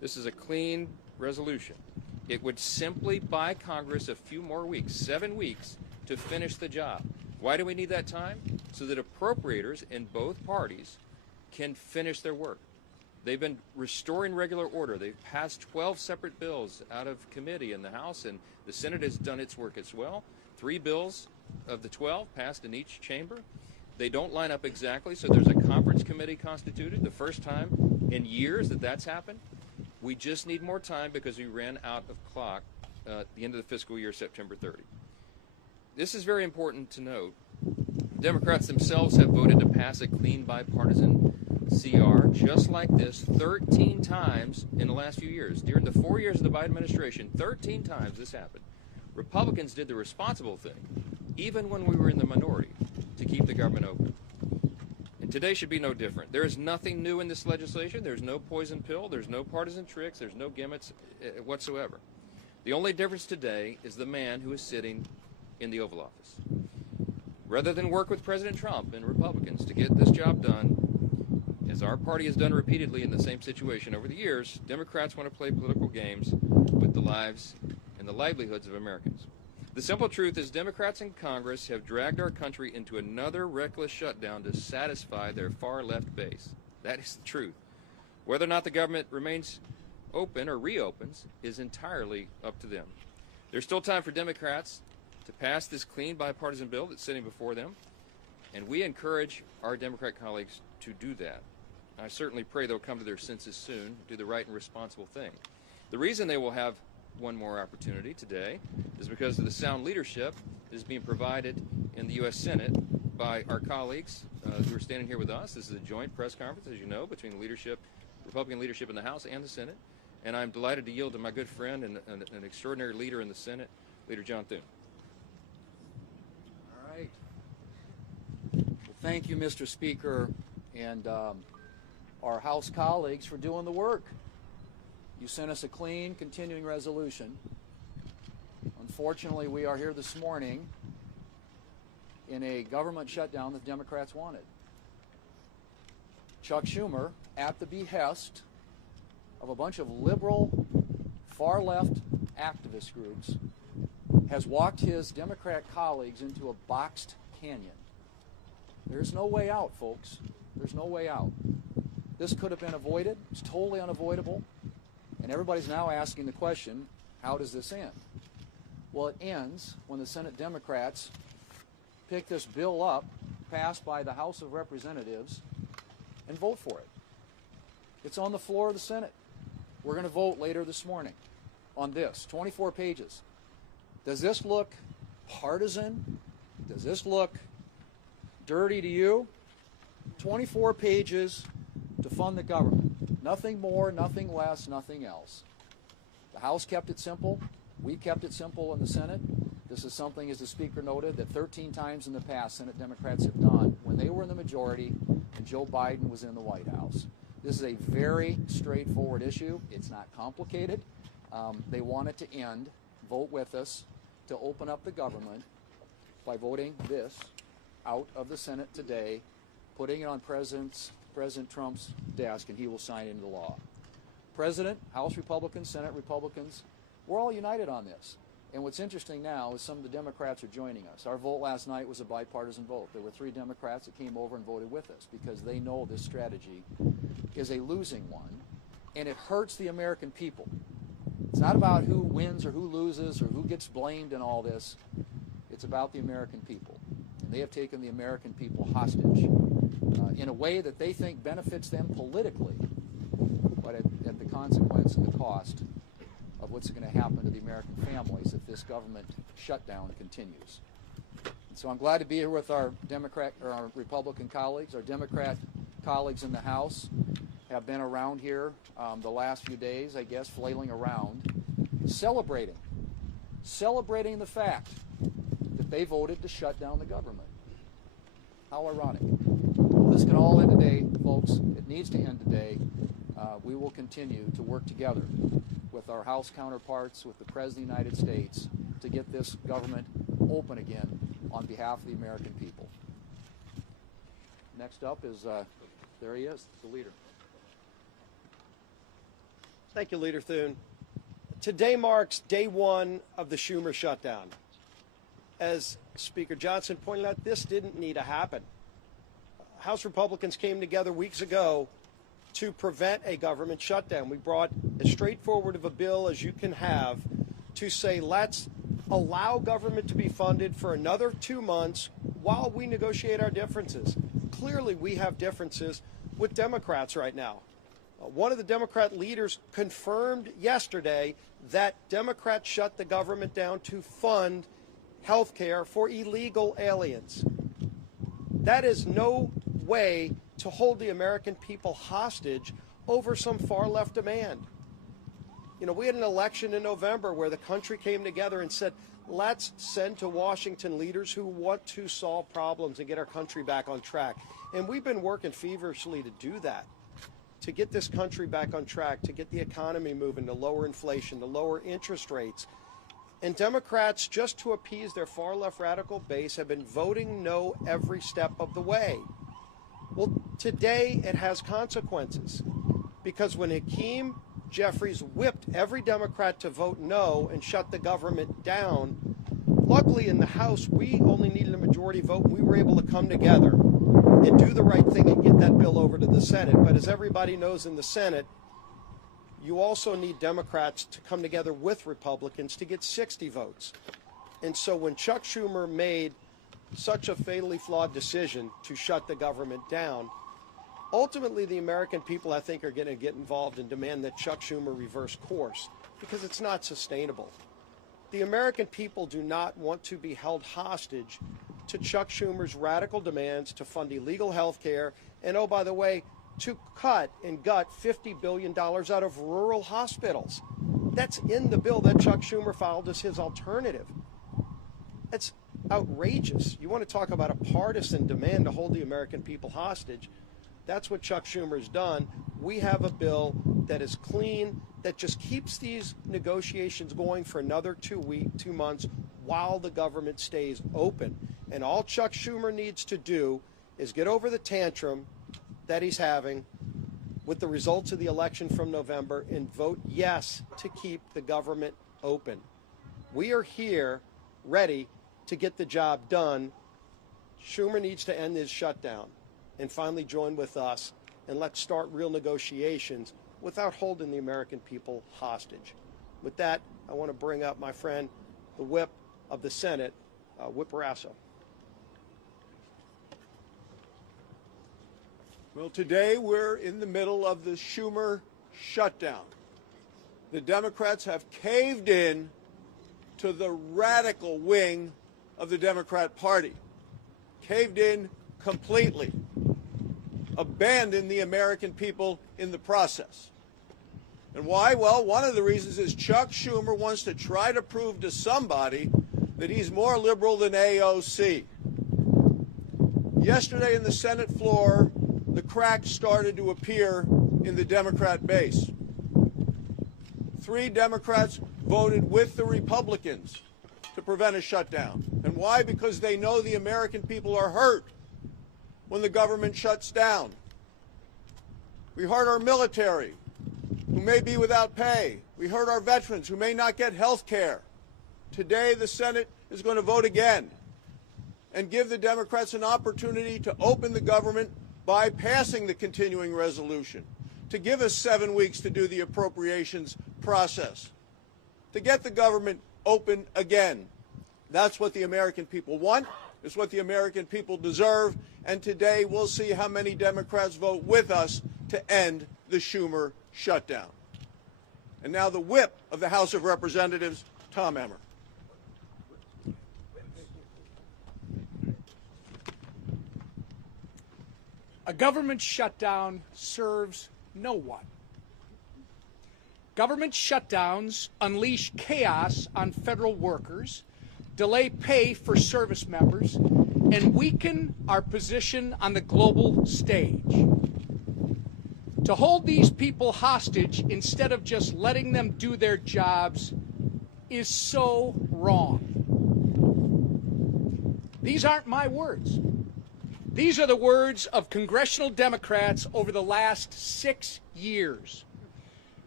This is a clean resolution. It would simply buy Congress a few more weeks, 7 weeks, to finish the job. Why do we need that time? So that appropriators in both parties can finish their work. They've been restoring regular order. They've passed 12 separate bills out of committee in the House, and the Senate has done its work as well. 3 bills of the 12 passed in each chamber. They don't line up exactly, so there's a conference committee constituted, the first time in years that that's happened. We just need more time because we ran out of clock at the end of the fiscal year, September 30. This is very important to note. Democrats themselves have voted to pass a clean bipartisan CR just like this 13 times in the last few years. During the 4 years of the Biden administration, 13 times this happened. Republicans did the responsible thing, even when we were in the minority, to keep the government open. And today should be no different. There is nothing new in this legislation. There's no poison pill. There's no partisan tricks. There's no gimmicks whatsoever. The only difference today is the man who is sitting in the Oval Office. Rather than work with President Trump and Republicans to get this job done, as our party has done repeatedly in the same situation over the years, Democrats want to play political games with the lives and the livelihoods of Americans. The simple truth is Democrats in Congress have dragged our country into another reckless shutdown to satisfy their far-left base. That is the truth. Whether or not the government remains open or reopens is entirely up to them. There's still time for Democrats to pass this clean bipartisan bill that's sitting before them, and we encourage our Democrat colleagues to do that. I certainly pray they'll come to their senses soon, do the right and responsible thing. The reason they will have one more opportunity today is because of the sound leadership that is being provided in the U.S. Senate by our colleagues who are standing here with us. This is a joint press conference, as you know, between the leadership, Republican leadership in the House and the Senate. And I'm delighted to yield to my good friend and an extraordinary leader in the Senate, Leader John Thune. All right. Well, thank you, Mr. Speaker, and our House colleagues for doing the work. You sent us a clean, continuing resolution. Unfortunately, we are here this morning in a government shutdown that Democrats wanted. Chuck Schumer, at the behest of a bunch of liberal, far-left activist groups, has walked his Democrat colleagues into a boxed canyon. There's no way out, folks. There's no way out. This could have been avoided. It's totally unavoidable. And everybody's now asking the question, how does this end? Well, it ends when the Senate Democrats pick this bill up, passed by the House of Representatives, and vote for it. It's on the floor of the Senate. We're going to vote later this morning on this, 24 pages. Does this look partisan? Does this look dirty to you? 24 pages to fund the government. Nothing more, nothing less, nothing else. The House kept it simple. We kept it simple in the Senate. This is something, as the Speaker noted, that 13 times in the past Senate Democrats have done when they were in the majority and Joe Biden was in the White House. This is a very straightforward issue. It's not complicated. They want it to end. Vote with us to open up the government by voting this out of the Senate today, putting it on President Trump's desk, and he will sign into law. President, House Republicans, Senate Republicans, we're all united on this. And what's interesting now is some of the Democrats are joining us. Our vote last night was a bipartisan vote. There were 3 Democrats that came over and voted with us because they know this strategy is a losing one, and it hurts the American people. It's not about who wins or who loses or who gets blamed in all this. It's about the American people. And they have taken the American people hostage in a way that they think benefits them politically, but at the consequence and the cost of what's going to happen to the American families if this government shutdown continues. And so I'm glad to be here with our Republican colleagues. Our Democrat colleagues in the House have been around here the last few days, I guess, flailing around, celebrating the fact that they voted to shut down the government. How ironic. This can all end today, folks. It needs to end today. We will continue to work together with our House counterparts, with the President of the United States, to get this government open again on behalf of the American people. Next up is, there he is, the leader. Thank you, Leader Thune. Today marks day one of the Schumer shutdown. As Speaker Johnson pointed out, this didn't need to happen. House Republicans came together weeks ago to prevent a government shutdown. We brought as straightforward of a bill as you can have to say, let's allow government to be funded for another 2 months while we negotiate our differences. Clearly, we have differences with Democrats right now. One of the Democrat leaders confirmed yesterday that Democrats shut the government down to fund health care for illegal aliens. That is no way to hold the American people hostage over some far-left demand. You know, we had an election in November where the country came together and said, let's send to Washington leaders who want to solve problems and get our country back on track. And we've been working feverishly to do that, to get this country back on track, to get the economy moving, to lower inflation, to lower interest rates. And Democrats, just to appease their far-left radical base, have been voting no every step of the way. Well, today it has consequences, because when Hakeem Jeffries whipped every Democrat to vote no and shut the government down, luckily in the House we only needed a majority vote, and we were able to come together and do the right thing and get that bill over to the Senate. But as everybody knows, in the Senate, you also need Democrats to come together with Republicans to get 60 votes. And so when Chuck Schumer made such a fatally flawed decision to shut the government down, ultimately the American people, I think, are going to get involved and demand that Chuck Schumer reverse course, because it's not sustainable. The American people do not want to be held hostage to Chuck Schumer's radical demands to fund illegal health care and, oh, by the way, to cut and gut $50 billion out of rural hospitals. That's in the bill that Chuck Schumer filed as his alternative. That's outrageous. You want to talk about a partisan demand to hold the American people hostage? That's what Chuck Schumer's done. We have a bill that is clean, that just keeps these negotiations going for another 2 months while the government stays open. And all Chuck Schumer needs to do is get over the tantrum that he's having with the results of the election from November and vote yes to keep the government open. We are here ready to get the job done. Schumer needs to end his shutdown and finally join with us, and let's start real negotiations without holding the American people hostage. With that, I want to bring up my friend, the whip of the Senate, Whip Barrasso. Well, today we're in the middle of the Schumer shutdown. The Democrats have caved in to the radical wing of the Democrat Party, caved in completely, abandoned the American people in the process. And why? Well, one of the reasons is Chuck Schumer wants to try to prove to somebody that he's more liberal than AOC. Yesterday in the Senate floor, the cracks started to appear in the Democrat base. 3 Democrats voted with the Republicans to prevent a shutdown. And why? Because they know the American people are hurt when the government shuts down. We hurt our military, who may be without pay. We hurt our veterans, who may not get health care. Today, the Senate is going to vote again and give the Democrats an opportunity to open the government by passing the continuing resolution, to give us 7 weeks to do the appropriations process, to get the government open again. That's what the American people want. It's what the American people deserve. And today we'll see how many Democrats vote with us to end the Schumer shutdown. And now the whip of the House of Representatives, Tom Emmer. A government shutdown serves no one. Government shutdowns unleash chaos on federal workers, delay pay for service members, and weaken our position on the global stage. To hold these people hostage instead of just letting them do their jobs is so wrong. These aren't my words. These are the words of congressional Democrats over the last 6 years.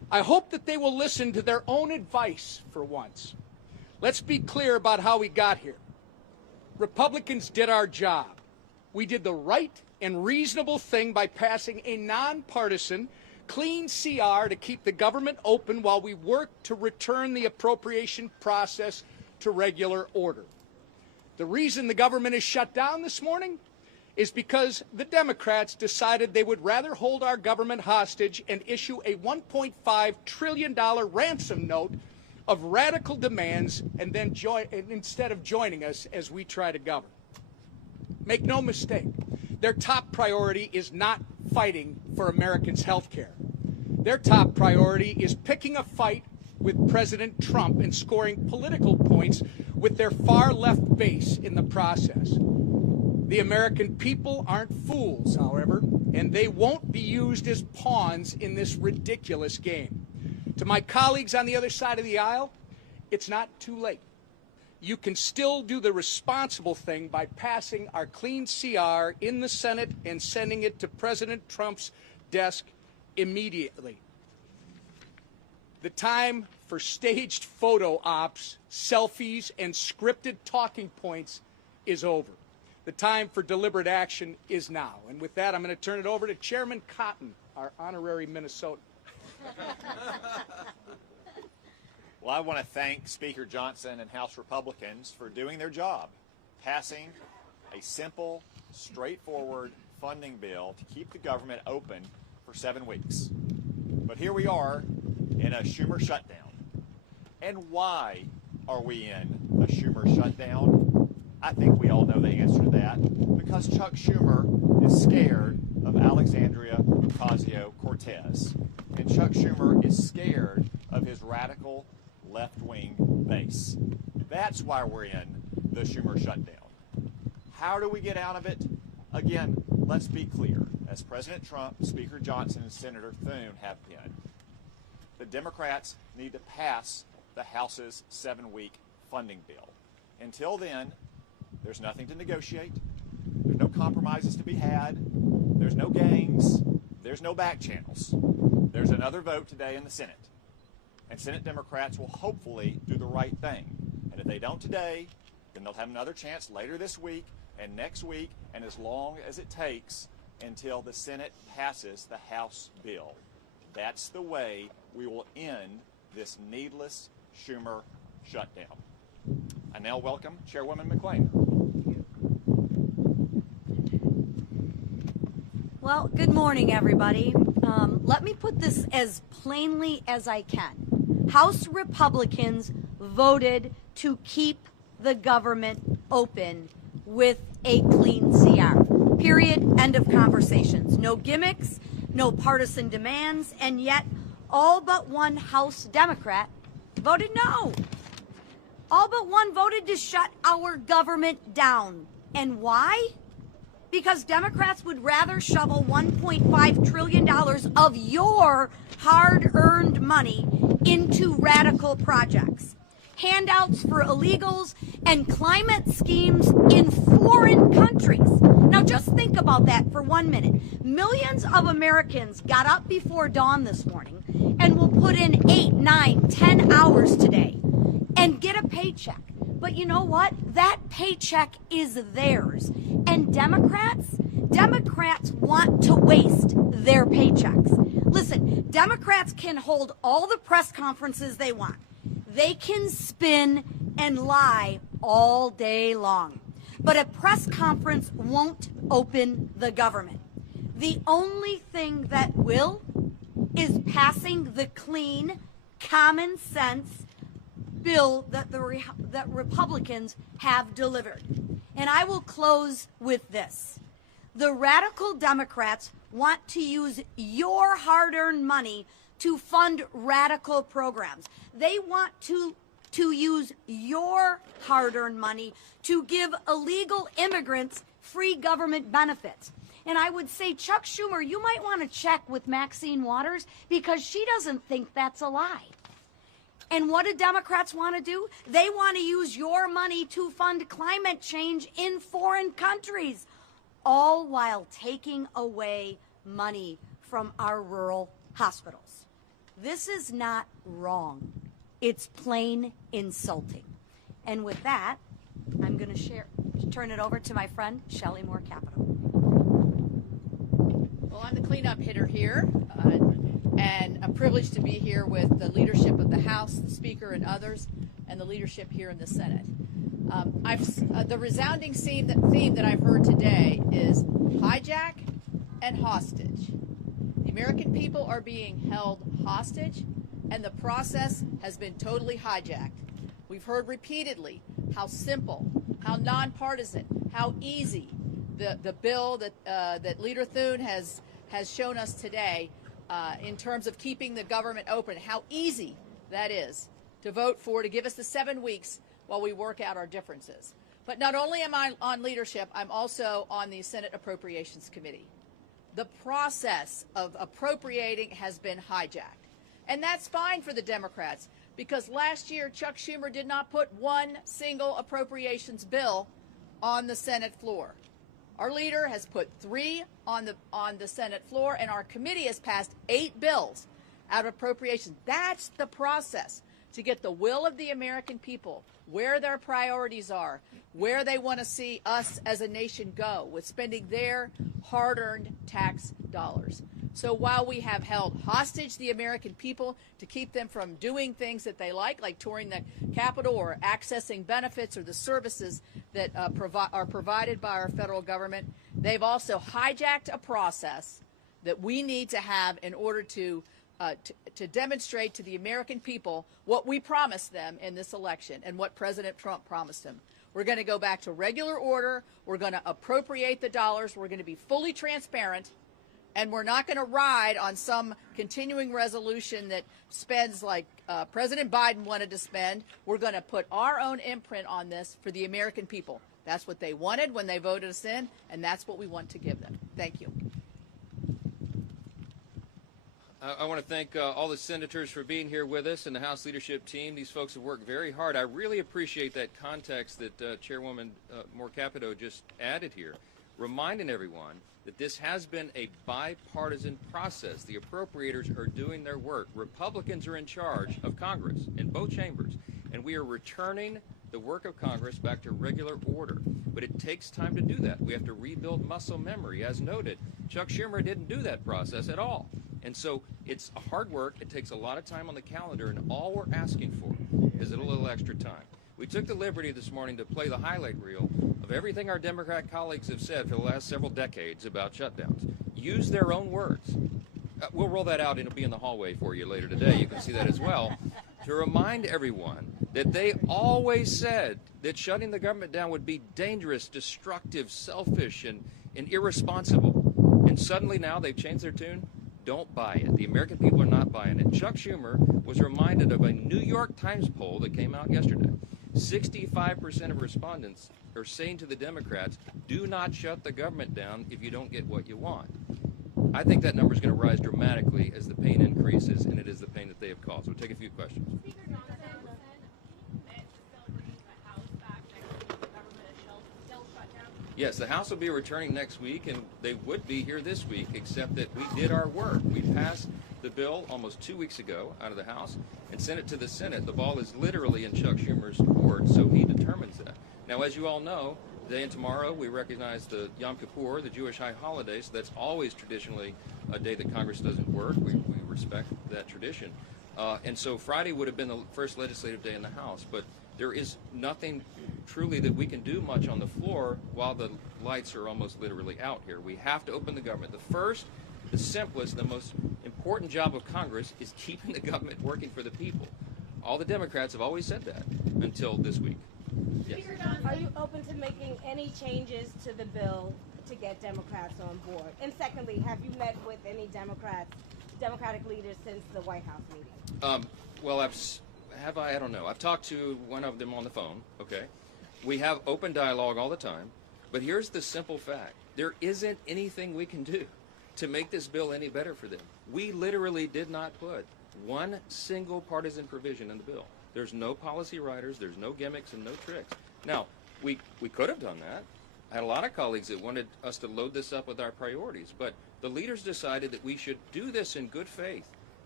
I hope that they will listen to their own advice for once. Let's be clear about how we got here. Republicans did our job. We did the right and reasonable thing by passing a nonpartisan, clean CR to keep the government open while we work to return the appropriation process to regular order. The reason the government is shut down this morning is because the Democrats decided they would rather hold our government hostage and issue a $1.5 trillion ransom note of radical demands and then instead of joining us as we try to govern. Make no mistake, their top priority is not fighting for Americans' health care. Their top priority is picking a fight with President Trump and scoring political points with their far-left base in the process. The American people aren't fools, however, and they won't be used as pawns in this ridiculous game. To my colleagues on the other side of the aisle, it's not too late. You can still do the responsible thing by passing our clean CR in the Senate and sending it to President Trump's desk immediately. The time for staged photo ops, selfies, and scripted talking points is over. The time for deliberate action is now. And with that, I'm going to turn it over to Chairman Cotton, our honorary Minnesotan. Well, I want to thank Speaker Johnson and House Republicans for doing their job, passing a simple, straightforward funding bill to keep the government open for 7 weeks. But here we are in a Schumer shutdown. And why are we in a Schumer shutdown? I think we all know the answer to that. Because Chuck Schumer is scared of Alexandria Ocasio-Cortez. And Chuck Schumer is scared of his radical left-wing base. That's why we're in the Schumer shutdown. How do we get out of it? Again, let's be clear. As President Trump, Speaker Johnson, and Senator Thune have been, the Democrats need to pass the House's 7-week funding bill. Until then, there's nothing to negotiate. There's no compromises to be had. There's no games. There's no back channels. There's another vote today in the Senate. And Senate Democrats will hopefully do the right thing. And if they don't today, then they'll have another chance later this week and next week and as long as it takes until the Senate passes the House bill. That's the way we will end this needless Schumer shutdown. I now welcome Chairwoman McClain. Well, good morning, everybody. Let me put this as plainly as I can. House Republicans voted to keep the government open with a clean CR. Period. End of conversations. No gimmicks, no partisan demands, and yet all but one House Democrat voted no. All but one voted to shut our government down. And why? Because Democrats would rather shovel $1.5 trillion of your hard-earned money into radical projects, handouts for illegals, and climate schemes in foreign countries. Now just think about that for 1 minute. Millions of Americans got up before dawn this morning and will put in 8, 9, 10 hours today and get a paycheck. But you know what? That paycheck is theirs. And Democrats want to waste their paychecks. Listen, Democrats can hold all the press conferences they want. They can spin and lie all day long. But a press conference won't open the government. The only thing that will is passing the clean, common sense bill that that Republicans have delivered. And I will close with this. The radical Democrats want to use your hard-earned money to fund radical programs. They want to use your hard-earned money to give illegal immigrants free government benefits. And I would say, Chuck Schumer, you might want to check with Maxine Waters because she doesn't think that's a lie. And what do Democrats want to do? They want to use your money to fund climate change in foreign countries, all while taking away money from our rural hospitals. This is not wrong. It's plain insulting. And with that, I'm going to turn it over to my friend, Shelley Moore Capito. Well, I'm the cleanup hitter here, and I'm privileged to be here with the leadership of the House, the Speaker, and others, and the leadership here in the Senate. The resounding theme that I've heard today is hijack and hostage. The American people are being held hostage, and the process has been totally hijacked. We've heard repeatedly how simple, how nonpartisan, how easy the bill that Leader Thune has shown us today in terms of keeping the government open, how easy that is to vote for, to give us the 7 weeks while we work out our differences. But not only am I on leadership, I'm also on the Senate Appropriations Committee. The process of appropriating has been hijacked. And that's fine for the Democrats, because last year Chuck Schumer did not put one single appropriations bill on the Senate floor. Our leader has put 3 on the Senate floor, and our committee has passed 8 bills out of appropriations. That's the process to get the will of the American people, where their priorities are, where they want to see us as a nation go with spending their hard-earned tax dollars. So while we have held hostage the American people to keep them from doing things that they like touring the Capitol or accessing benefits or the services that are provided by our federal government, they've also hijacked a process that we need to have in order to demonstrate to the American people what we promised them in this election and what President Trump promised them. We're going to go back to regular order. We're going to appropriate the dollars. We're going to be fully transparent. And we're not going to ride on some continuing resolution that spends like President Biden wanted to spend. We're going to put our own imprint on this for the American people. That's what they wanted when they voted us in, and that's what we want to give them. Thank you. I want to thank all the senators for being here with us and the House leadership team. These folks have worked very hard. I really appreciate that context that Chairwoman Moore Capito just added here, reminding everyone that this has been a bipartisan process. The appropriators are doing their work. Republicans are in charge of Congress in both chambers, and we are returning the work of Congress back to regular order. But it takes time to do that. We have to rebuild muscle memory. As noted, Chuck Schumer didn't do that process at all. And so it's hard work. It takes a lot of time on the calendar, and all we're asking for is a little extra time. We took the liberty this morning to play the highlight reel of everything our Democrat colleagues have said for the last several decades about shutdowns. Use their own words. We'll roll that out, and it'll be in the hallway for you later today. You can see that as well. To remind everyone that they always said that shutting the government down would be dangerous, destructive, selfish, and irresponsible. And suddenly now they've changed their tune. Don't buy it. The American people are not buying it. Chuck Schumer was reminded of a New York Times poll that came out yesterday. 65% of respondents are saying to the Democrats, do not shut the government down if you don't get what you want. I think that number is going to rise dramatically as the pain increases, and it is the pain that they have caused. We'll take a few questions. Yes, the House will be returning next week, and they would be here this week, except that we did our work. We passed the bill almost 2 weeks ago out of the House and sent it to the Senate. The ball is literally in Chuck Schumer's court, so he determines that. Now, as you all know, today and tomorrow we recognize the Yom Kippur, the Jewish high holiday, so that's always traditionally a day that Congress doesn't work. We respect that tradition. And so Friday would have been the first legislative day in the House, but there is nothing truly that we can do much on the floor while the lights are almost literally out here. We have to open the government. The first, the simplest, the most important job of Congress is keeping the government working for the people. All the Democrats have always said that until this week. Yes. Are you open to making any changes to the bill to get Democrats on board? And secondly, have you met with any Democratic leaders since the White House meeting? Well, I don't know. I've talked to one of them on the phone, okay? We have open dialogue all the time, but here's the simple fact. There isn't anything we can do to make this bill any better for them. We literally did not put one single partisan provision in the bill. There's no policy writers, there's no gimmicks and no tricks. Now, we could have done that. I had a lot of colleagues that wanted us to load this up with our priorities, but the leaders decided that we should do this in good faith,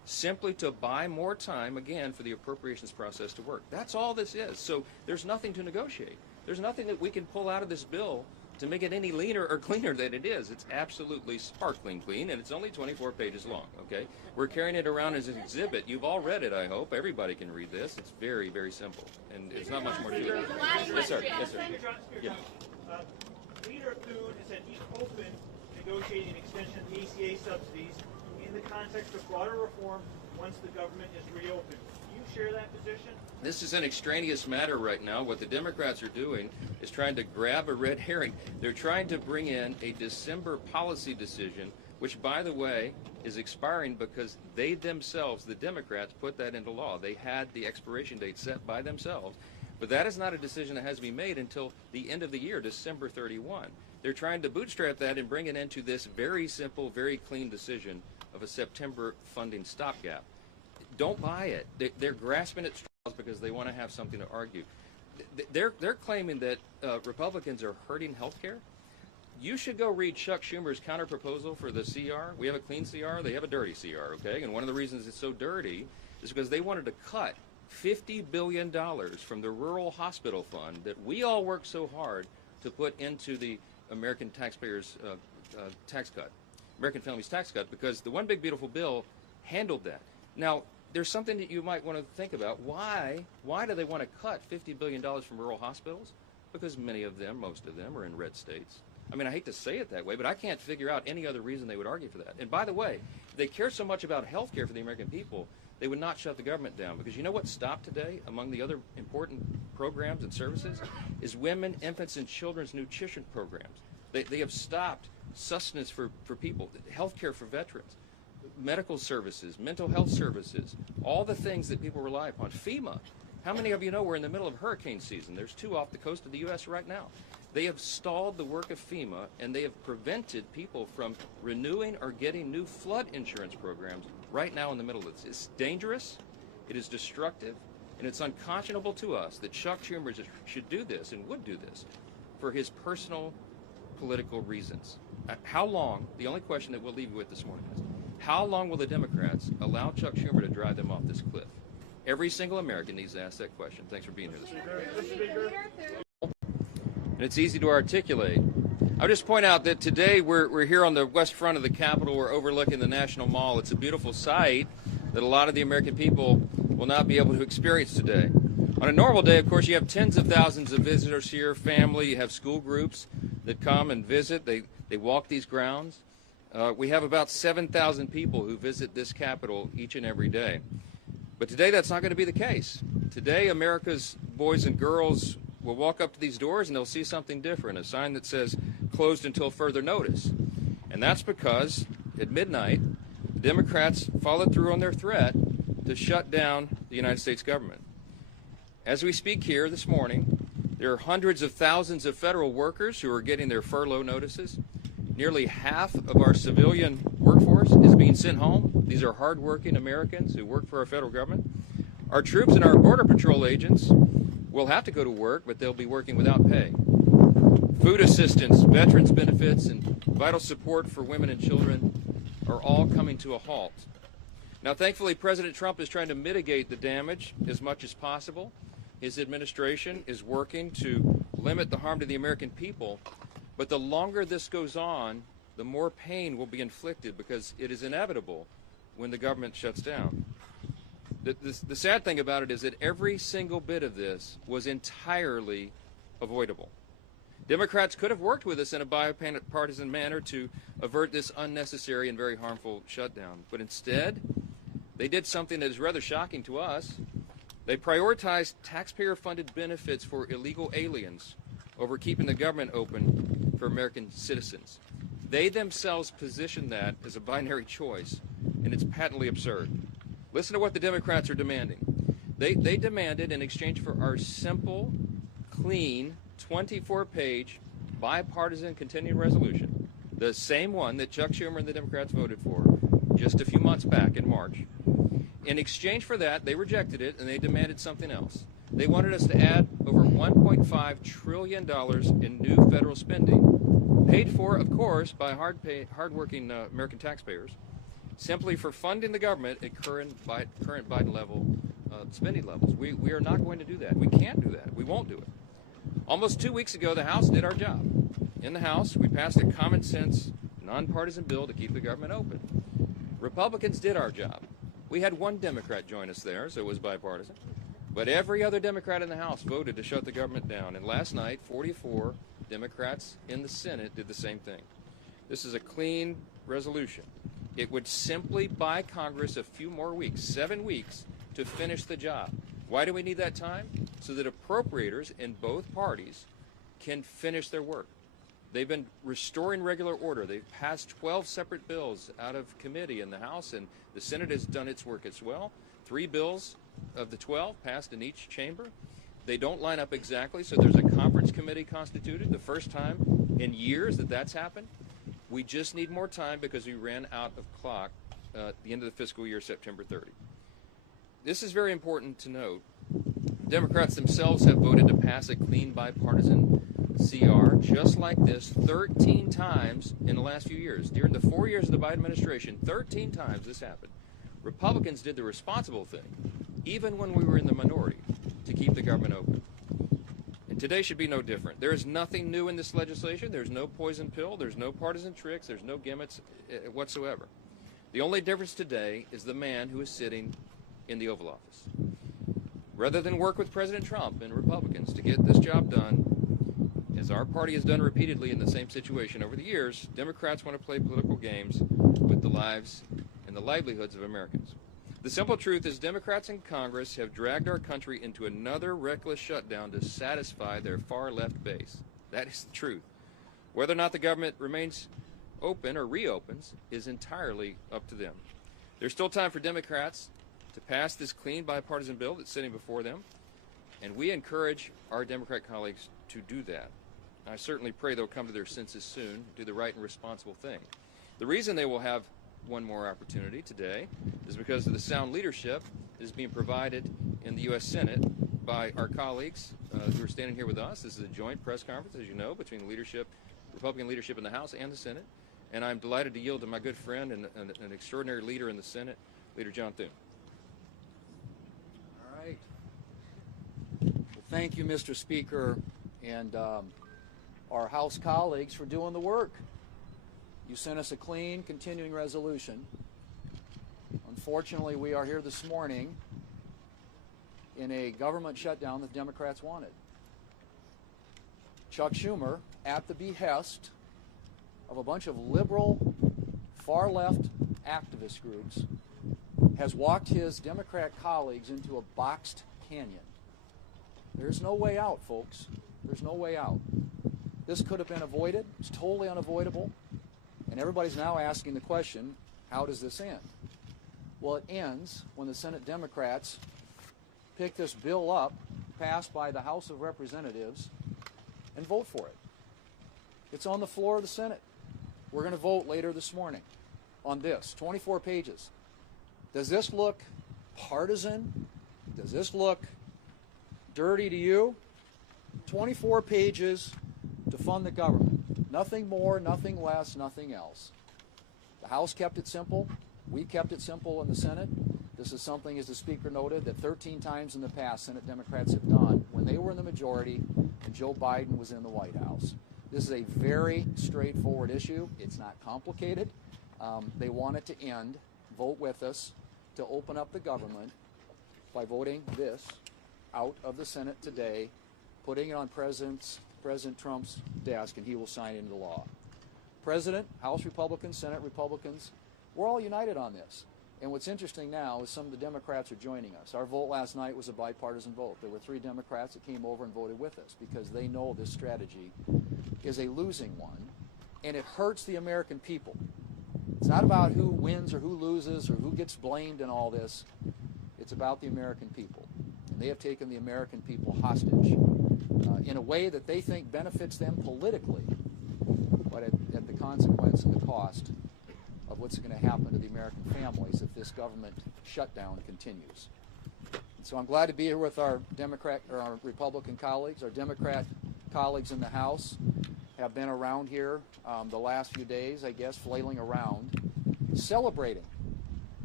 simply to buy more time, again, for the appropriations process to work. That's all this is. So there's nothing to negotiate. There's nothing that we can pull out of this bill to make it any leaner or cleaner than it is. It's absolutely sparkling clean, and it's only 24 pages long, okay? We're carrying it around as an exhibit. You've all read it, I hope. Everybody can read this. It's very, very simple, and it's not much more to it. Yes, sir. Yes, sir. Yeah. Leader Thune has said he's open to negotiating extension of the ACA subsidies in the context of broader reform once the government is reopened. Do you share that position? This is an extraneous matter right now. What the Democrats are doing is trying to grab a red herring. They're trying to bring in a December policy decision, which, by the way, is expiring because they themselves, the Democrats, put that into law. They had the expiration date set by themselves. But that is not a decision that has to be made until the end of the year, December 31. They're trying to bootstrap that and bring it into this very simple, very clean decision of a September funding stopgap. Don't buy it. They're grasping at straws because they want to have something to argue. They're claiming that Republicans are hurting health care. You should go read Chuck Schumer's counterproposal for the CR. We have a clean CR. They have a dirty CR, okay? And one of the reasons it's so dirty is because they wanted to cut $50 billion from the rural hospital fund that we all work so hard to put into the American taxpayers' tax cut, American families' tax cut, because the One Big Beautiful Bill handled that. Now, there's something that you might want to think about. Why do they want to cut $50 billion from rural hospitals? Because many of them, most of them, are in red states. I mean, I hate to say it that way, but I can't figure out any other reason they would argue for that. And by the way, if they care so much about health care for the American people, they would not shut the government down. Because you know what stopped today among the other important programs and services is women, infants, and children's nutrition programs. They have stopped sustenance for people, health care for veterans, medical services, mental health services, all the things that people rely upon. FEMA. How many of you know we're in the middle of hurricane season? There's 2 off the coast of the U.S. right now. They have stalled the work of FEMA, and they have prevented people from renewing or getting new flood insurance programs right now in the middle of this. It's dangerous, it is destructive, and it's unconscionable to us that Chuck Schumer should do this and would do this for his personal political reasons. How long, the only question that we'll leave you with this morning is, how long will the Democrats allow Chuck Schumer to drive them off this cliff? Every single American needs to ask that question. Thanks for being here this morning. And it's easy to articulate. I'll just point out that today we're here on the west front of the Capitol. We're overlooking the National Mall. It's a beautiful sight that a lot of the American people will not be able to experience today. On a normal day, of course, you have tens of thousands of visitors here, family, you have school groups that come and visit. They walk these grounds. We have about 7,000 people who visit this Capitol each and every day. But today that's not going to be the case. Today America's boys and girls will walk up to these doors and they'll see something different, a sign that says closed until further notice. And that's because at midnight, the Democrats followed through on their threat to shut down the United States government. As we speak here this morning, there are hundreds of thousands of federal workers who are getting their furlough notices. Nearly half of our civilian workforce is being sent home. These are hardworking Americans who work for our federal government. Our troops and our Border Patrol agents will have to go to work, but they'll be working without pay. Food assistance, veterans benefits, and vital support for women and children are all coming to a halt. Now, thankfully, President Trump is trying to mitigate the damage as much as possible. His administration is working to limit the harm to the American people. But the longer this goes on, the more pain will be inflicted because it is inevitable when the government shuts down. The sad thing about it is that every single bit of this was entirely avoidable. Democrats could have worked with us in a bipartisan manner to avert this unnecessary and very harmful shutdown. But instead, they did something that is rather shocking to us. They prioritized taxpayer-funded benefits for illegal aliens over keeping the government open for American citizens. They themselves positioned that as a binary choice, and it's patently absurd. Listen to what the Democrats are demanding. They demanded, in exchange for our simple, clean, 24-page, bipartisan continuing resolution, the same one that Chuck Schumer and the Democrats voted for just a few months back in March. In exchange for that, they rejected it, and they demanded something else. They wanted us to add over $1.5 trillion in new federal spending, paid for, of course, by hardworking American taxpayers, simply for funding the government at current Biden level spending levels. We are not going to do that. We can't do that. We won't do it. Almost 2 weeks ago, the House did our job. In the House, we passed a common sense, nonpartisan bill to keep the government open. Republicans did our job. We had one Democrat join us there, so it was bipartisan. But every other Democrat in the House voted to shut the government down. And last night, 44 Democrats in the Senate did the same thing. This is a clean resolution. It would simply buy Congress a few more weeks, 7 weeks, to finish the job. Why do we need that time? So that appropriators in both parties can finish their work. They've been restoring regular order. They've passed 12 separate bills out of committee in the House, and the Senate has done its work as well. 3 bills of the 12 passed in each chamber. They don't line up exactly, so there's a conference committee constituted, the first time in years that that's happened. We just need more time because we ran out of clock at the end of the fiscal year, September 30. This is very important to note. Democrats themselves have voted to pass a clean bipartisan CR just like this 13 times in the last few years. During the 4 years of the Biden administration, 13 times this happened. Republicans did the responsible thing, even when we were in the minority, to keep the government open. And today should be no different. There is nothing new in this legislation. There's no poison pill. There's no partisan tricks. There's no gimmicks whatsoever. The only difference today is the man who is sitting in the Oval Office. Rather than work with President Trump and Republicans to get this job done, as our party has done repeatedly in the same situation over the years, Democrats want to play political games with the lives and the livelihoods of Americans. The simple truth is Democrats in Congress have dragged our country into another reckless shutdown to satisfy their far-left base. That is the truth. Whether or not the government remains open or reopens is entirely up to them. There's still time for Democrats to pass this clean bipartisan bill that's sitting before them, and we encourage our Democrat colleagues to do that. I certainly pray they'll come to their senses soon, do the right and responsible thing. The reason they will have one more opportunity today is because of the sound leadership that is being provided in the U.S. Senate by our colleagues who are standing here with us. This is a joint press conference, as you know, between the leadership, Republican leadership in the House and the Senate. And I'm delighted to yield to my good friend and an extraordinary leader in the Senate, Leader John Thune. All right. Well, thank you, Mr. Speaker, and our House colleagues for doing the work. You sent us a clean, continuing resolution. Unfortunately, we are here this morning in a government shutdown that Democrats wanted. Chuck Schumer, at the behest of a bunch of liberal, far-left activist groups, has walked his Democrat colleagues into a boxed canyon. There's no way out, folks. There's no way out. This could have been avoided. It's totally unavoidable. And everybody's now asking the question, how does this end? Well, it ends when the Senate Democrats pick this bill up, passed by the House of Representatives, and vote for it. It's on the floor of the Senate. We're going to vote later this morning on this, 24 pages. Does this look partisan? Does this look dirty to you? 24 pages to fund the government. Nothing more, nothing less, nothing else. The House kept it simple. We kept it simple in the Senate. This is something, as the Speaker noted, that 13 times in the past Senate Democrats have done when they were in the majority and Joe Biden was in the White House. This is a very straightforward issue. It's not complicated. They want it to end. Vote with us to open up the government by voting this out of the Senate today, putting it on President Trump's desk, and he will sign it into law. President, House Republicans, Senate Republicans, we're all united on this. And what's interesting now is some of the Democrats are joining us. Our vote last night was a bipartisan vote. There were 3 Democrats that came over and voted with us because they know this strategy is a losing one, and it hurts the American people. It's not about who wins or who loses or who gets blamed in all this. It's about the American people. And they have taken the American people hostage in a way that they think benefits them politically, but at the consequence and the cost of what's going to happen to the American families if this government shutdown continues. And so I'm glad to be here with our Republican colleagues. Our Democrat colleagues in the House have been around here the last few days, I guess, flailing around, celebrating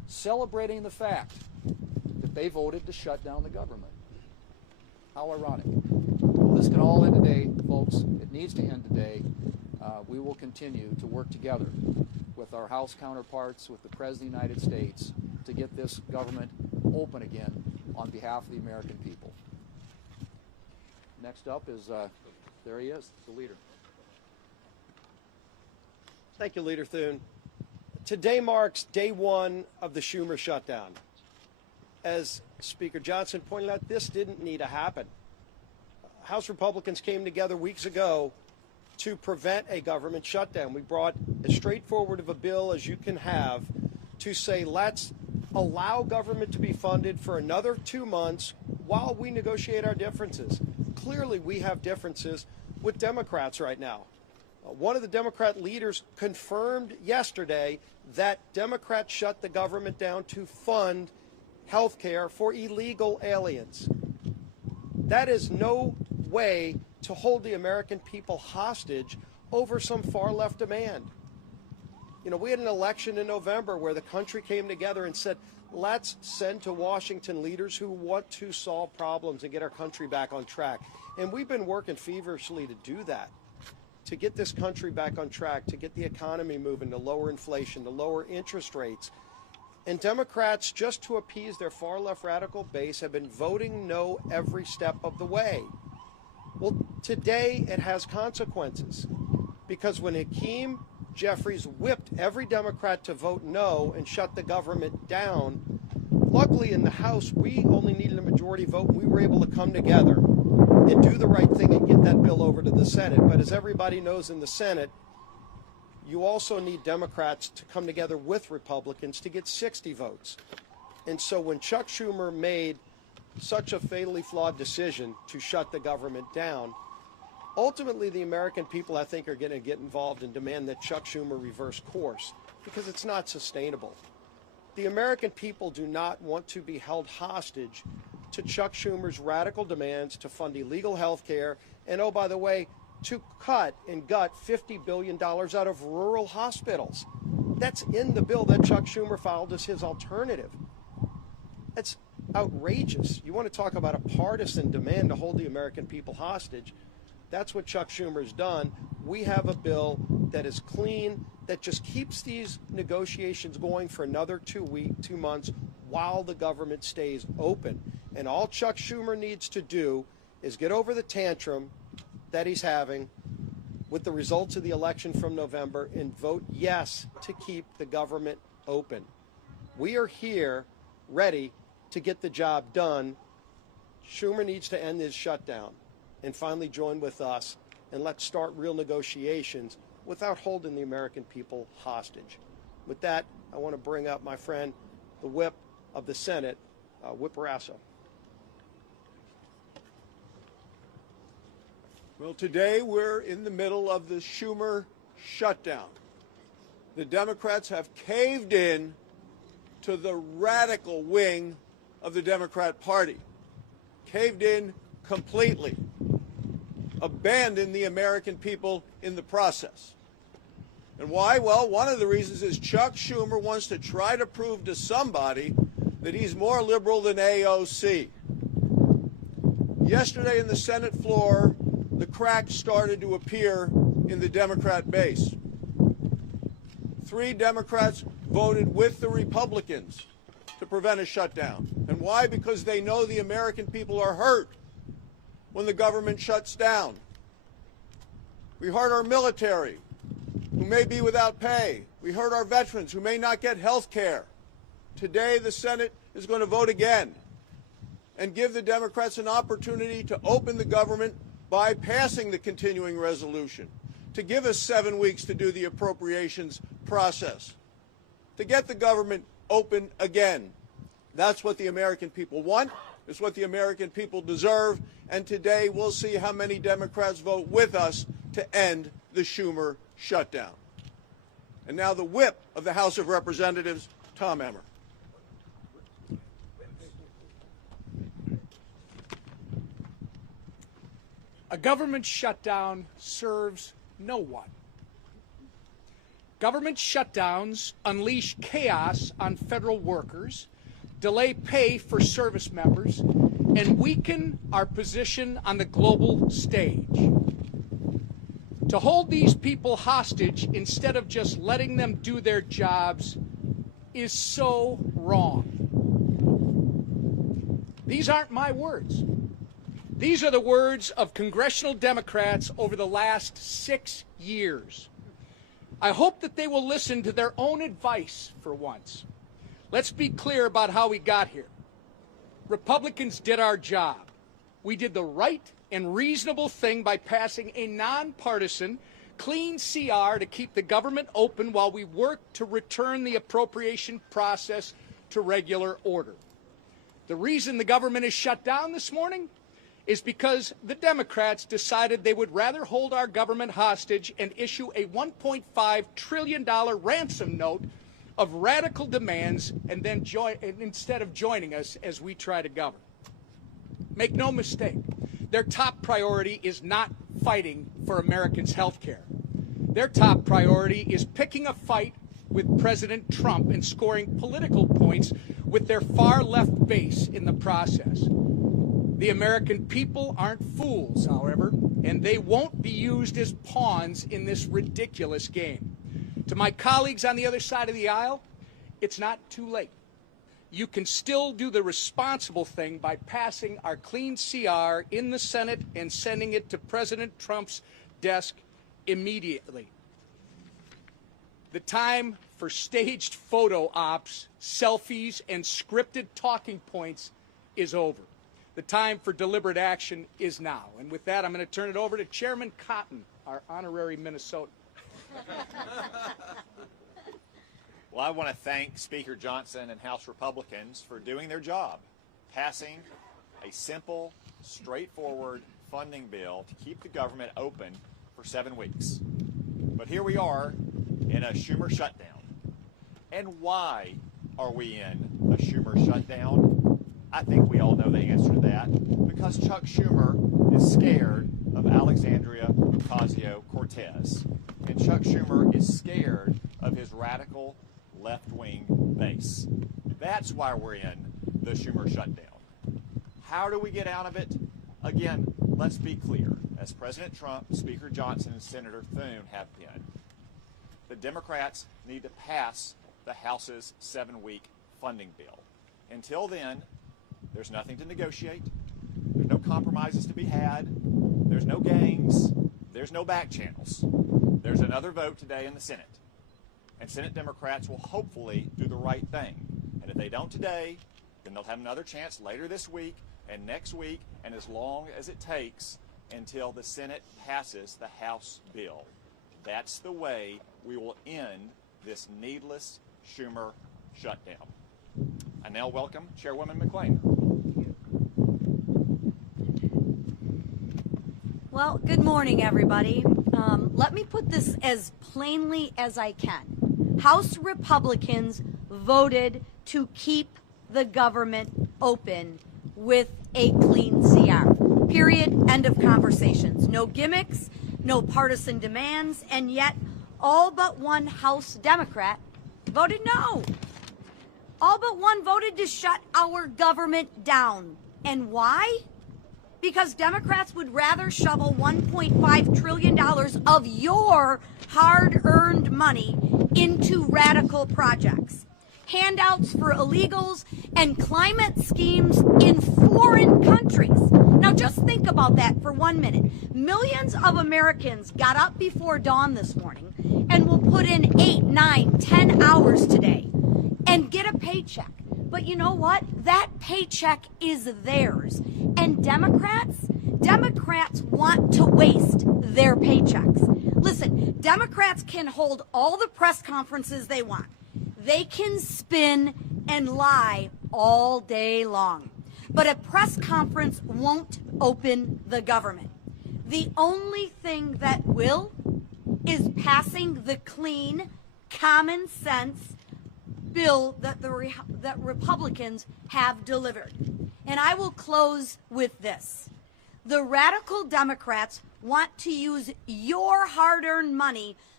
celebrating the fact that they voted to shut down the government. How ironic. Well, this can all end today, folks. It needs to end today. We will continue to work together with our House counterparts, with the President of the United States, to get this government open again on behalf of the American people. Next up is, there he is, the leader. Thank you, Leader Thune. Today marks day one of the Schumer shutdown. As Speaker Johnson pointed out, this didn't need to happen. House Republicans came together weeks ago to prevent a government shutdown. We brought as straightforward of a bill as you can have to say, let's allow government to be funded for another 2 months while we negotiate our differences. Clearly, we have differences with Democrats right now. One of the Democrat leaders confirmed yesterday that Democrats shut the government down to fund health care for illegal aliens. That is no way to hold the American people hostage over some far-left demand. You know, we had an election in November where the country came together and said, let's send to Washington leaders who want to solve problems and get our country back on track. And we've been working feverishly to do that, to get this country back on track, to get the economy moving, to lower inflation, to lower interest rates. And Democrats, just to appease their far-left radical base, have been voting no every step of the way. Well, today it has consequences, because when Hakeem Jeffries whipped every Democrat to vote no and shut the government down, luckily in the House we only needed a majority vote, and we were able to come together and do the right thing and get that bill over to the Senate. But as everybody knows, in the Senate, you also need Democrats to come together with Republicans to get 60 votes. And so when Chuck Schumer made such a fatally flawed decision to shut the government down, ultimately the American people, I think, are going to get involved and demand that Chuck Schumer reverse course, because it's not sustainable. The American people do not want to be held hostage to Chuck Schumer's radical demands to fund illegal health care and, oh, by the way, to cut and gut $50 billion out of rural hospitals. That's in the bill that Chuck Schumer filed as his alternative. That's outrageous. You want to talk about a partisan demand to hold the American people hostage? That's what Chuck Schumer's done. We have a bill that is clean, that just keeps these negotiations going for another 2 months while the government stays open. And all Chuck Schumer needs to do is get over the tantrum that he's having with the results of the election from November and vote yes to keep the government open. We are here ready to get the job done. Schumer needs to end his shutdown and finally join with us, and let's start real negotiations without holding the American people hostage. With that, I want to bring up my friend, the whip of the Senate, Whip Barrasso. Well, today we're in the middle of the Schumer shutdown. The Democrats have caved in to the radical wing of the Democrat Party, caved in completely, abandoned the American people in the process. And why? Well, one of the reasons is Chuck Schumer wants to try to prove to somebody that he's more liberal than AOC. Yesterday in the Senate floor, the cracks started to appear in the Democrat base. 3 Democrats voted with the Republicans to prevent a shutdown. And why? Because they know the American people are hurt when the government shuts down. We hurt our military, who may be without pay. We hurt our veterans, who may not get health care. Today, the Senate is going to vote again and give the Democrats an opportunity to open the government by passing the continuing resolution, to give us 7 weeks to do the appropriations process, to get the government open again. That's what the American people want. It's what the American people deserve. And today we'll see how many Democrats vote with us to end the Schumer shutdown. And now the whip of the House of Representatives, Tom Emmer. A government shutdown serves no one. Government shutdowns unleash chaos on federal workers, delay pay for service members, and weaken our position on the global stage. To hold these people hostage instead of just letting them do their jobs is so wrong. These aren't my words. These are the words of congressional Democrats over the last 6 years. I hope that they will listen to their own advice for once. Let's be clear about how we got here. Republicans did our job. We did the right and reasonable thing by passing a nonpartisan, clean CR to keep the government open while we work to return the appropriation process to regular order. The reason the government is shut down this morning is because the Democrats decided they would rather hold our government hostage and issue a $1.5 trillion ransom note of radical demands and then instead of joining us as we try to govern. Make no mistake, their top priority is not fighting for Americans' health care. Their top priority is picking a fight with President Trump and scoring political points with their far-left base in the process. The American people aren't fools, however, and they won't be used as pawns in this ridiculous game. To my colleagues on the other side of the aisle, it's not too late. You can still do the responsible thing by passing our clean CR in the Senate and sending it to President Trump's desk immediately. The time for staged photo ops, selfies, and scripted talking points is over. The time for deliberate action is now. And with that, I'm going to turn it over to Chairman Cotton, our honorary Minnesotan. Well, I want to thank Speaker Johnson and House Republicans for doing their job, passing a simple, straightforward funding bill to keep the government open for 7 weeks. But here we are in a Schumer shutdown. And why are we in a Schumer shutdown? I think we all know the answer to that. Because Chuck Schumer is scared of Alexandria Ocasio-Cortez. And Chuck Schumer is scared of his radical left-wing base. That's why we're in the Schumer shutdown. How do we get out of it? Again, let's be clear. As President Trump, Speaker Johnson, and Senator Thune have been, the Democrats need to pass the House's 7-week funding bill. Until then, there's nothing to negotiate. There's no compromises to be had. There's no games. There's no back channels. There's another vote today in the Senate. And Senate Democrats will hopefully do the right thing. And if they don't today, then they'll have another chance later this week and next week and as long as it takes until the Senate passes the House bill. That's the way we will end this needless Schumer shutdown. I now welcome Chairwoman McClain. Well, good morning, everybody. Let me put this as plainly as I can. House Republicans voted to keep the government open with a clean CR. Period. End of conversations. No gimmicks, no partisan demands, and yet all but one House Democrat voted no. All but one voted to shut our government down. And why? Because Democrats would rather shovel $1.5 trillion of your hard-earned money into radical projects, handouts for illegals, and climate schemes in foreign countries. Now just think about that for 1 minute. Millions of Americans got up before dawn this morning and will put in 8, 9, 10 hours today and get a paycheck. But you know what? That paycheck is theirs. And Democrats want to waste their paychecks. Listen, Democrats can hold all the press conferences they want. They can spin and lie all day long. But a press conference won't open the government. The only thing that will is passing the clean, common sense bill that that Republicans have delivered. And I will close with this. The radical Democrats want to use your hard-earned money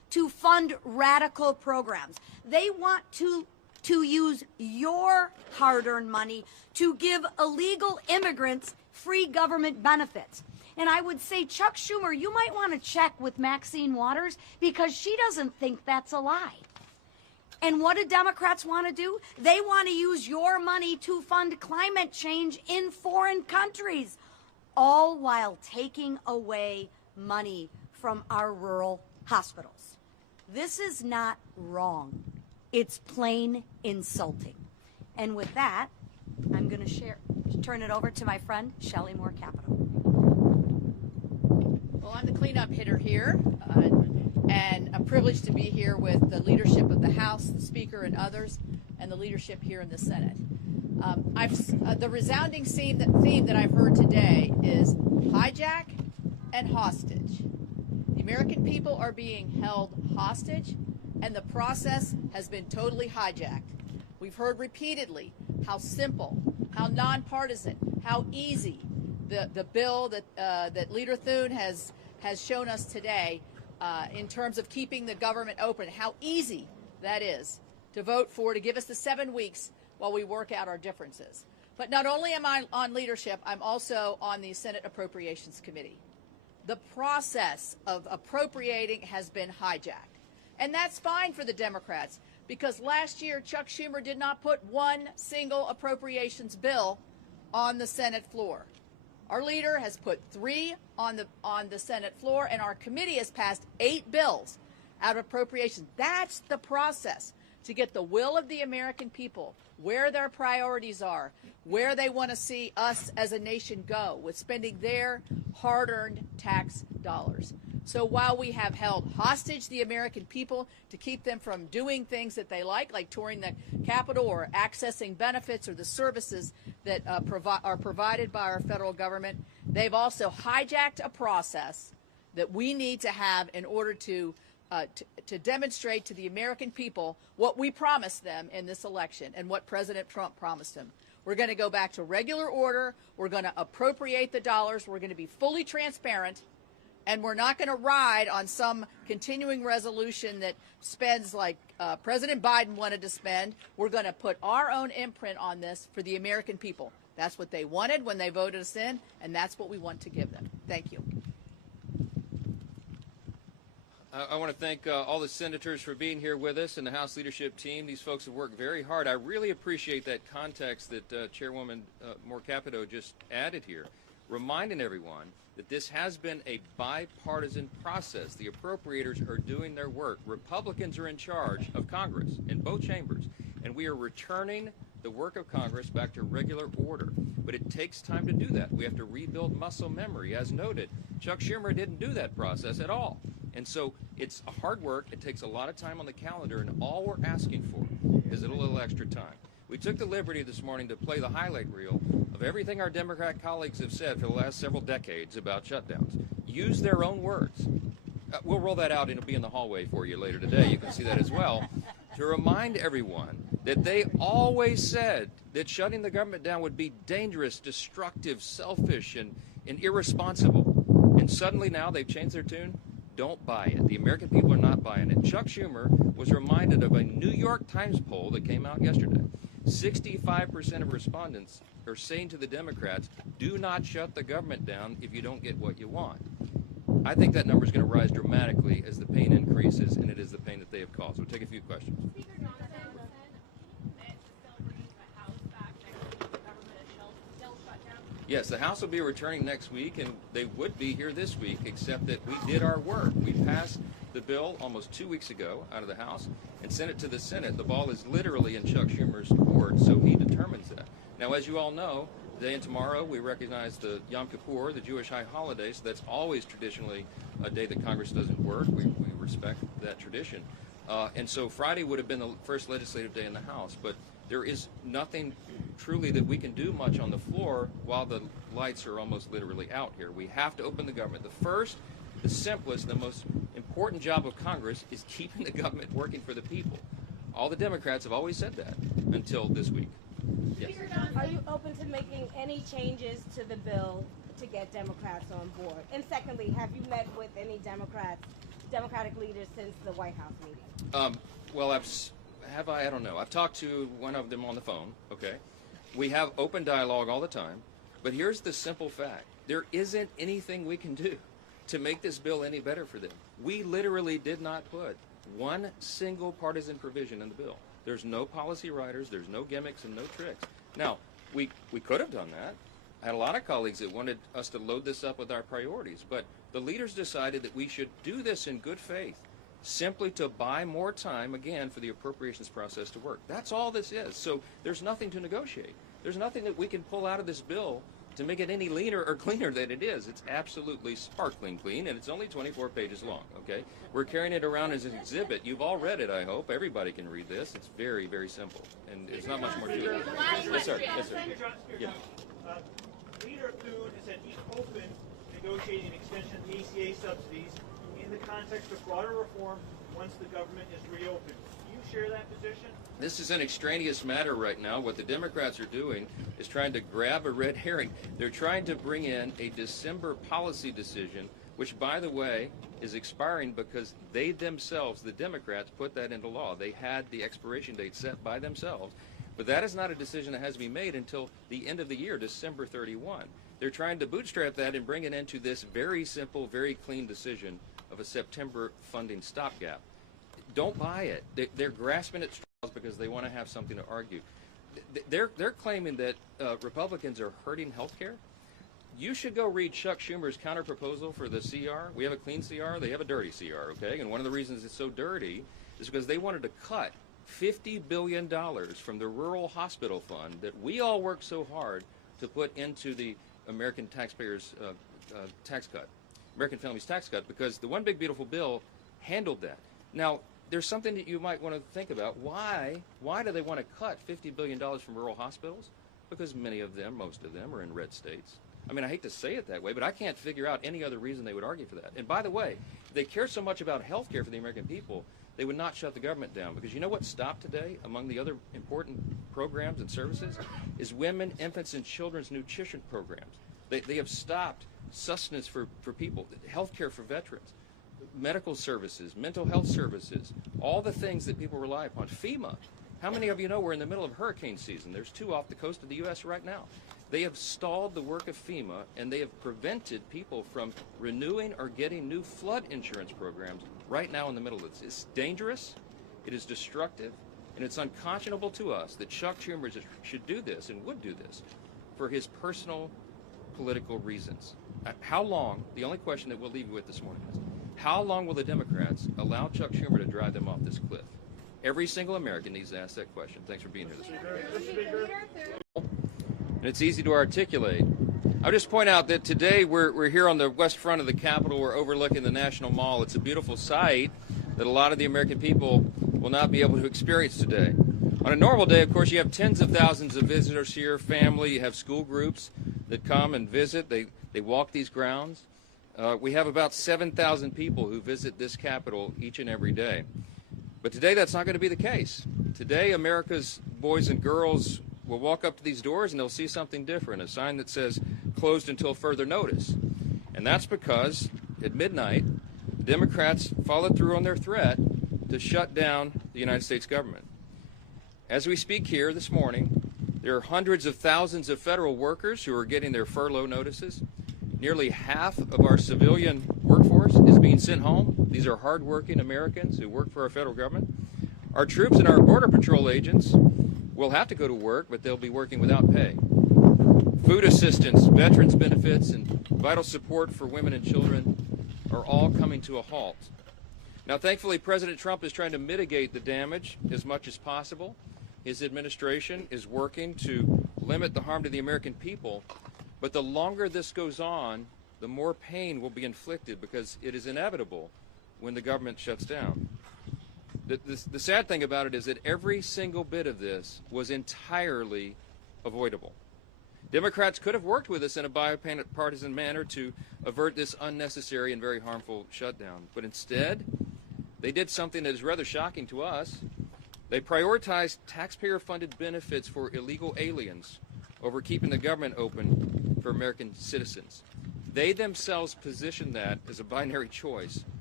to fund radical programs. They want to use your hard-earned money to give illegal immigrants free government benefits. And I would say, Chuck Schumer, you might want to check with Maxine Waters because she doesn't think that's a lie. And what do Democrats want to do? They want to use your money to fund climate change in foreign countries, all while taking away money from our rural hospitals. This is not wrong. It's plain insulting. And with that, I'm going to turn it over to my friend, Shelley Moore Capito. Well, I'm the cleanup hitter here, and a privilege to be here with the leadership of the House, the Speaker, and others, and the leadership here in the Senate. The resounding theme that I've heard today is hijack and hostage. The American people are being held hostage, and the process has been totally hijacked. We've heard repeatedly how simple, how nonpartisan, how easy the bill that Leader Thune has shown us today in terms of keeping the government open, how easy that is to vote for, to give us the 7 weeks while we work out our differences. But not only am I on leadership, I'm also on the Senate Appropriations Committee. The process of appropriating has been hijacked. And that's fine for the Democrats, because last year Chuck Schumer did not put one single appropriations bill on the Senate floor. Our leader has put 3 on the Senate floor, and our committee has passed 8 bills out of appropriations. That's the process to get the will of the American people, where their priorities are, where they want to see us as a nation go with spending their hard-earned tax dollars. So while we have held hostage the American people to keep them from doing things that they like touring the Capitol or accessing benefits or the services that are provided by our federal government, they've also hijacked a process that we need to have in order to demonstrate to the American people what we promised them in this election and what President Trump promised them. We're going to go back to regular order. We're going to appropriate the dollars. We're going to be fully transparent. And we're not going to ride on some continuing resolution that spends like President Biden wanted to spend. We're going to put our own imprint on this for the American people. That's what they wanted when they voted us in, and that's what we want to give them. Thank you. I want to thank all the senators for being here with us and the House leadership team. These folks have worked very hard. I really appreciate that context that Chairwoman Moore Capito just added here, reminding everyone that this has been a bipartisan process. The appropriators are doing their work. Republicans are in charge of Congress in both chambers, and we are returning the work of Congress back to regular order. But it takes time to do that. We have to rebuild muscle memory. As noted, Chuck Schumer didn't do that process at all. And so it's hard work. It takes a lot of time on the calendar, and all we're asking for is a little extra time. We took the liberty this morning to play the highlight reel of everything our Democrat colleagues have said for the last several decades about shutdowns. Use their own words. We'll roll that out, and it'll be in the hallway for you later today. You can see that as well. To remind everyone that they always said that shutting the government down would be dangerous, destructive, selfish, and irresponsible. And suddenly now they've changed their tune. Don't buy it. The American people are not buying it. Chuck Schumer was reminded of a New York Times poll that came out yesterday. 65% of respondents are saying to the Democrats, do not shut the government down if you don't get what you want. I think that number is going to rise dramatically as the pain increases, and it is the pain that they have caused. We'll take a few questions. Yes, the House will be returning next week, and they would be here this week, except that we did our work. We passed the bill almost 2 weeks ago out of the House and sent it to the Senate. The ball is literally in Chuck Schumer's court, so he determines that. Now, as you all know, today and tomorrow we recognize the Yom Kippur, the Jewish high holiday, so that's always traditionally a day that Congress doesn't work. We respect that tradition. And so Friday would have been the first legislative day in the House, but there is nothing truly that we can do much on the floor while the lights are almost literally out here. We have to open the government. The first, the simplest, the most important job of Congress is keeping the government working for the people. All the Democrats have always said that until this week. Yes. Are you open to making any changes to the bill to get Democrats on board? And secondly, have you met with any Democrats Democratic leaders since the White House meeting? Well, I don't know. I've talked to one of them on the phone, okay? We have open dialogue all the time, but here's the simple fact. There isn't anything we can do to make this bill any better for them. We literally did not put one single partisan provision in the bill. There's no policy writers, there's no gimmicks and no tricks. Now, we could have done that. I had a lot of colleagues that wanted us to load this up with our priorities, but the leaders decided that we should do this in good faith, simply to buy more time, again, for the appropriations process to work. That's all this is. So there's nothing to negotiate. There's nothing that we can pull out of this bill to make it any leaner or cleaner than it is. It's absolutely sparkling clean, and it's only 24 pages long, okay? We're carrying it around as an exhibit. You've all read it, I hope. Everybody can read this. It's very, very simple, and there's not much more to it. Yes, sir. Yes, sir. Yeah. Leader Thune has said he's open to negotiating an extension of the ACA subsidies in the context of broader reform once the government is reopened. Do you share that position? This is an extraneous matter right now. What the Democrats are doing is trying to grab a red herring. They're trying to bring in a December policy decision, which, by the way, is expiring because they themselves, the Democrats, put that into law. They had the expiration date set by themselves. But that is not a decision that has to be made until the end of the year, December 31. They're trying to bootstrap that and bring it into this very simple, very clean decision of a September funding stopgap. Don't buy it. They're grasping at straws because they want to have something to argue. They're claiming that Republicans are hurting health care. You should go read Chuck Schumer's counterproposal for the CR. We have a clean CR. They have a dirty CR, okay? And one of the reasons it's so dirty is because they wanted to cut $50 billion from the rural hospital fund that we all worked so hard to put into the American taxpayers' tax cut, American families' tax cut, because the One Big Beautiful Bill handled that. Now, there's something that you might want to think about. Why do they want to cut $50 billion from rural hospitals? Because many of them, most of them, are in red states. I mean, I hate to say it that way, but I can't figure out any other reason they would argue for that. And by the way, if they care so much about health care for the American people, they would not shut the government down. Because you know what stopped today among the other important programs and services is women, infants, and children's nutrition programs. They have stopped sustenance for people, health care for veterans, medical services, mental health services, all the things that people rely upon. FEMA. How many of you know we're in the middle of hurricane season? There's 2 off the coast of the U.S. right now. They have stalled the work of FEMA, and they have prevented people from renewing or getting new flood insurance programs right now in the middle of this. It's dangerous, it is destructive, and it's unconscionable to us that Chuck Schumer should do this and would do this for his personal political reasons. How long, the only question that we'll leave you with this morning is, how long will the Democrats allow Chuck Schumer to drive them off this cliff? Every single American needs to ask that question. Thanks for being here this morning. And it's easy to articulate. I'll just point out that today we're here on the west front of the Capitol. We're overlooking the National Mall. It's a beautiful sight that a lot of the American people will not be able to experience today. On a normal day, of course, you have tens of thousands of visitors here, family, you have school groups that come and visit. They walk these grounds. We have about 7,000 people who visit this Capitol each and every day. But today that's not going to be the case. Today America's boys and girls will walk up to these doors and they'll see something different, a sign that says closed until further notice. And that's because at midnight, Democrats followed through on their threat to shut down the United States government. As we speak here this morning, there are hundreds of thousands of federal workers who are getting their furlough notices. Nearly half of our civilian workforce is being sent home. These are hardworking Americans who work for our federal government. Our troops and our Border Patrol agents will have to go to work, but they'll be working without pay. Food assistance, veterans benefits, and vital support for women and children are all coming to a halt. Now, thankfully, President Trump is trying to mitigate the damage as much as possible. His administration is working to limit the harm to the American people. But the longer this goes on, the more pain will be inflicted because it is inevitable when the government shuts down. The sad thing about it is that every single bit of this was entirely avoidable. Democrats could have worked with us in a bipartisan manner to avert this unnecessary and very harmful shutdown. But instead, they did something that is rather shocking to us. They prioritized taxpayer-funded benefits for illegal aliens over keeping the government open for American citizens. They themselves positioned that as a binary choice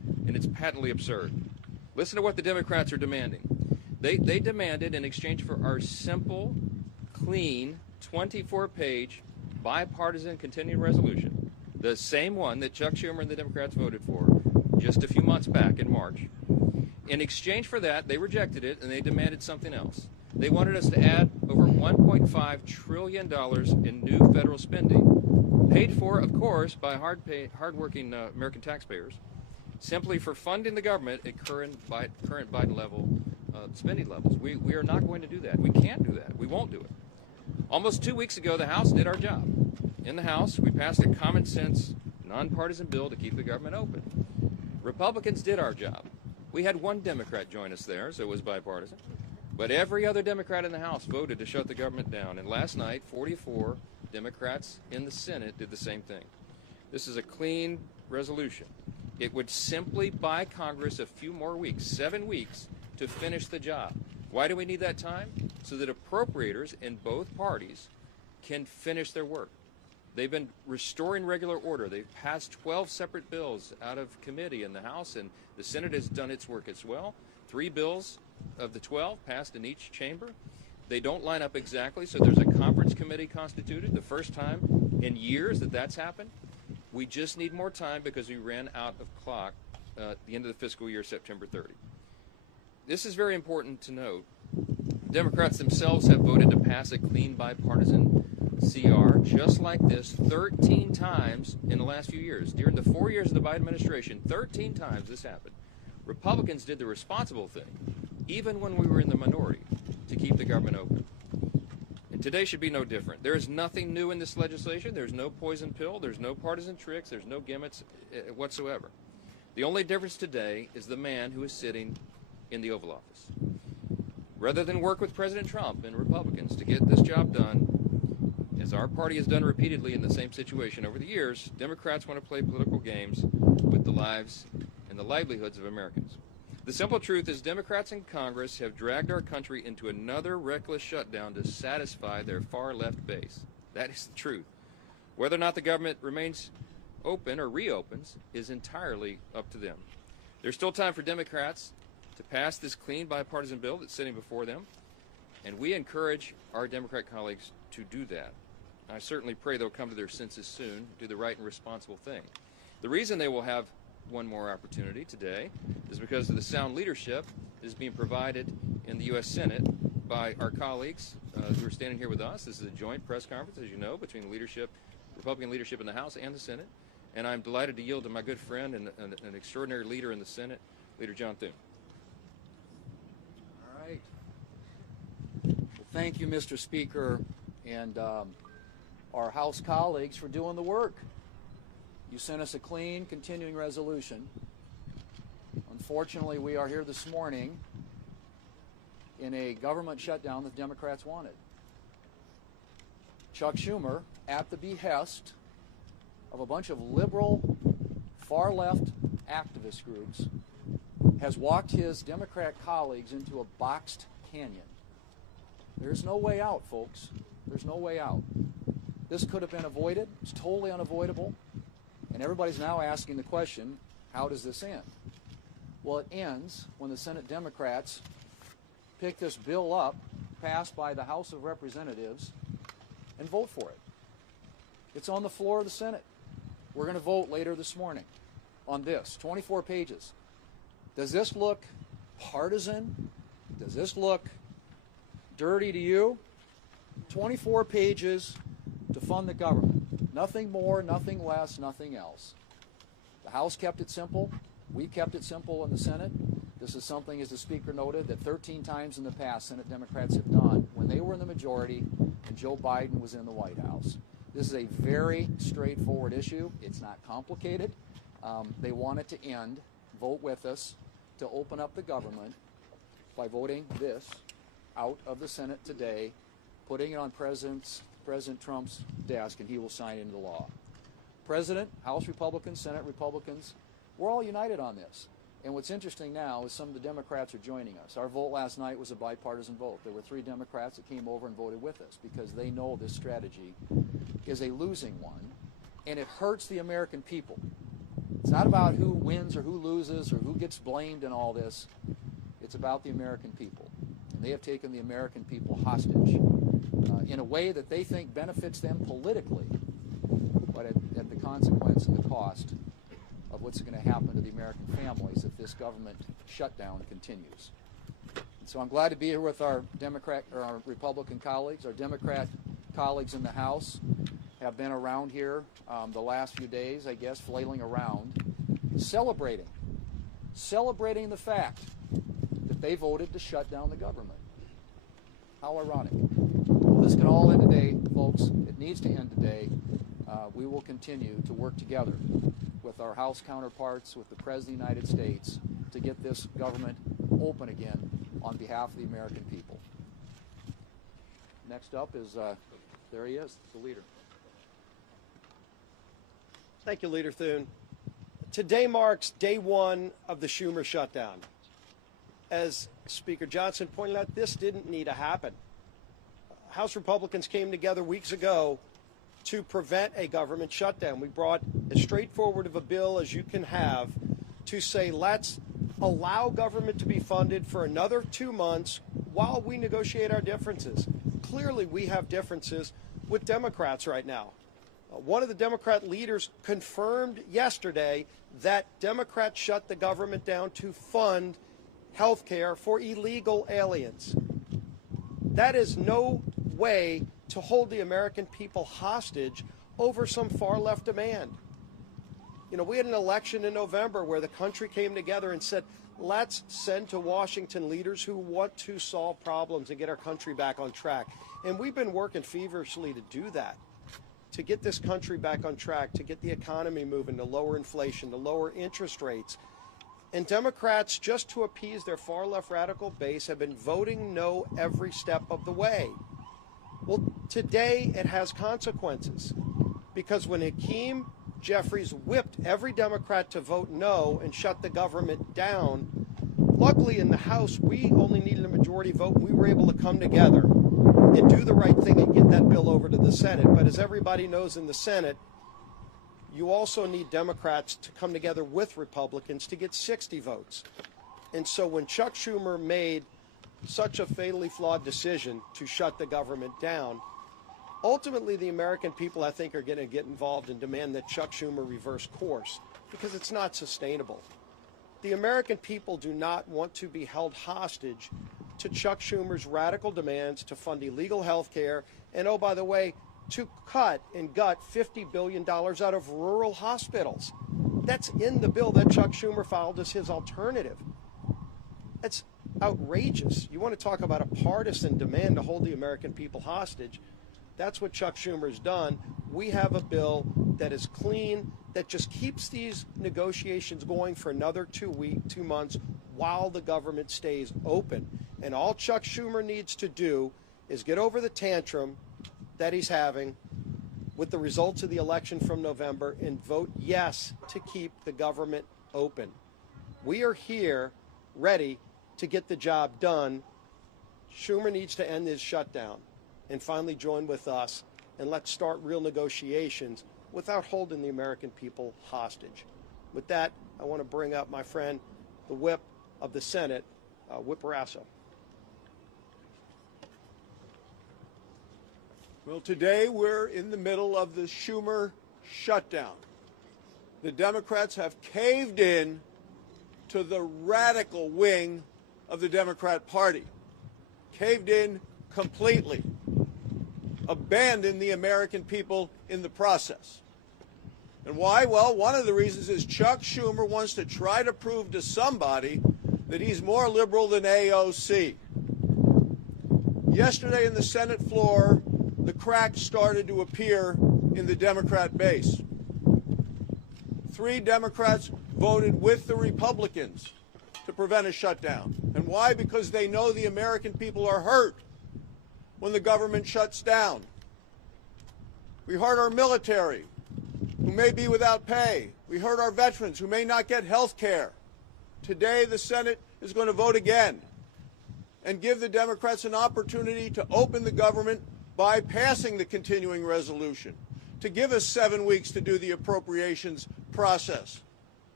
and it's patently absurd. Listen to what the Democrats are demanding. They demanded, in exchange for our simple, clean, 24-page, bipartisan continuing resolution, the same one that Chuck Schumer and the Democrats voted for just a few months back in March. In exchange for that, they rejected it, and they demanded something else. They wanted us to add over $1.5 trillion in new federal spending, paid for, of course, by hardworking American taxpayers, simply for funding the government at current Biden level spending levels. We are not going to do that. We can't do that. We won't do it. Almost 2 weeks ago, the House did our job. In the House, we passed a common sense, nonpartisan bill to keep the government open. Republicans did our job. We had one Democrat join us there, so it was bipartisan. But every other Democrat in the House voted to shut the government down. And last night, 44 Democrats in the Senate did the same thing. This is a clean resolution. It would simply buy Congress a few more weeks, 7 weeks, to finish the job. Why do we need that time? So that appropriators in both parties can finish their work. They've been restoring regular order. They've passed 12 separate bills out of committee in the House, and the Senate has done its work as well. 3 bills of the 12 passed in each chamber. They don't line up exactly, so there's a conference committee constituted, the first time in years that that's happened. We just need more time because we ran out of clock at the end of the fiscal year, September 30. This is very important to note. Democrats themselves have voted to pass a clean bipartisan CR just like this 13 times in the last few years. During the 4 years of the Biden administration, 13 times this happened. Republicans did the responsible thing, even when we were in the minority, to keep the government open. And today should be no different. There is nothing new in this legislation. There's no poison pill. There's no partisan tricks. There's no gimmicks whatsoever. The only difference today is the man who is sitting in the Oval Office. Rather than work with President Trump and Republicans to get this job done, as our party has done repeatedly in the same situation over the years, Democrats want to play political games with the lives and the livelihoods of Americans. The simple truth is Democrats in Congress have dragged our country into another reckless shutdown to satisfy their far-left base. That is the truth. Whether or not the government remains open or reopens is entirely up to them. There's still time for Democrats to pass this clean bipartisan bill that's sitting before them, and we encourage our Democrat colleagues to do that. I certainly pray they'll come to their senses soon, do the right and responsible thing. The reason they will have one more opportunity today is because of the sound leadership that is being provided in the U.S. Senate by our colleagues who are standing here with us. This is a joint press conference, as you know, between the leadership, Republican leadership in the House and the Senate, and I'm delighted to yield to my good friend and an extraordinary leader in the Senate, Leader John Thune. All right. Well, thank you, Mr. Speaker, and our House colleagues for doing the work. You sent us a clean, continuing resolution. Unfortunately, we are here this morning in a government shutdown that the Democrats wanted. Chuck Schumer, at the behest of a bunch of liberal, far-left activist groups, has walked his Democrat colleagues into a boxed canyon. There's no way out, folks. There's no way out. This could have been avoided. It's totally unavoidable. And everybody's now asking the question, how does this end? Well, it ends when the Senate Democrats pick this bill up, passed by the House of Representatives, and vote for it. It's on the floor of the Senate. We're going to vote later this morning on this, 24 pages. Does this look partisan? Does this look dirty to you? 24 pages to fund the government. Nothing more, nothing less, nothing else. The House kept it simple. We kept it simple in the Senate. This is something, as the Speaker noted, that 13 times in the past Senate Democrats have done when they were in the majority and Joe Biden was in the White House. This is a very straightforward issue. It's not complicated. They want it to end. Vote with us to open up the government by voting this out of the Senate today, putting it on President Trump's desk, and he will sign it into law. President, House Republicans, Senate Republicans, we're all united on this. And what's interesting now is some of the Democrats are joining us. Our vote last night was a bipartisan vote. There were 3 Democrats that came over and voted with us because they know this strategy is a losing one, and it hurts the American people. It's not about who wins or who loses or who gets blamed in all this. It's about the American people. And they have taken the American people hostage in a way that they think benefits them politically, but at the consequence and the cost of what's going to happen to the American families if this government shutdown continues. And so I'm glad to be here with our Republican colleagues. Our Democrat colleagues in the House have been around here the last few days, I guess, flailing around, celebrating the fact that they voted to shut down the government. How ironic. Well, this can all end today, folks. It needs to end today. We will continue to work together with our House counterparts, with the President of the United States, to get this government open again on behalf of the American people. Next up is, there he is, the leader. Thank you, Leader Thune. Today marks day one of the Schumer shutdown. As Speaker Johnson pointed out, this didn't need to happen. House Republicans came together weeks ago to prevent a government shutdown. We brought as straightforward of a bill as you can have to say, let's allow government to be funded for another 2 months while we negotiate our differences. Clearly, we have differences with Democrats right now. One of the Democrat leaders confirmed yesterday that Democrats shut the government down to fund health care for illegal aliens. That is no way to hold the American people hostage over some far-left demand. You know, we had an election in November where the country came together and said, let's send to Washington leaders who want to solve problems and get our country back on track. And we've been working feverishly to do that, to get this country back on track, to get the economy moving, to lower inflation, to lower interest rates. And Democrats, just to appease their far-left radical base, have been voting no every step of the way. Well, today it has consequences, because when Hakeem Jeffries whipped every Democrat to vote no and shut the government down, luckily in the House we only needed a majority vote. We were able to come together and do the right thing and get that bill over to the Senate. But as everybody knows, in the Senate, you also need Democrats to come together with Republicans to get 60 votes. And so when Chuck Schumer made such a fatally flawed decision to shut the government down, ultimately the American people, I think, are going to get involved and demand that Chuck Schumer reverse course, because it's not sustainable. The American people do not want to be held hostage to Chuck Schumer's radical demands to fund illegal health care and, oh, by the way, to cut and gut $50 billion out of rural hospitals. That's in the bill that Chuck Schumer filed as his alternative. That's outrageous. You want to talk about a partisan demand to hold the American people hostage? That's what Chuck Schumer's done. We have a bill that is clean, that just keeps these negotiations going for another 2 months while the government stays open. And all Chuck Schumer needs to do is get over the tantrum that he's having with the results of the election from November and vote yes to keep the government open. We are here ready to get the job done. Schumer needs to end his shutdown and finally join with us, and let's start real negotiations without holding the American people hostage. With that, I want to bring up my friend, the whip of the Senate, Whip Rasso. Well, today we're in the middle of the Schumer shutdown. The Democrats have caved in to the radical wing of the Democrat Party, caved in completely, abandoned the American people in the process. And why? Well, one of the reasons is Chuck Schumer wants to try to prove to somebody that he's more liberal than AOC. Yesterday in the Senate floor, the cracks started to appear in the Democrat base. 3 Democrats voted with the Republicans to prevent a shutdown. And why? Because they know the American people are hurt when the government shuts down. We hurt our military, who may be without pay. We hurt our veterans, who may not get health care. Today, the Senate is going to vote again and give the Democrats an opportunity to open the government by passing the continuing resolution, to give us 7 weeks to do the appropriations process,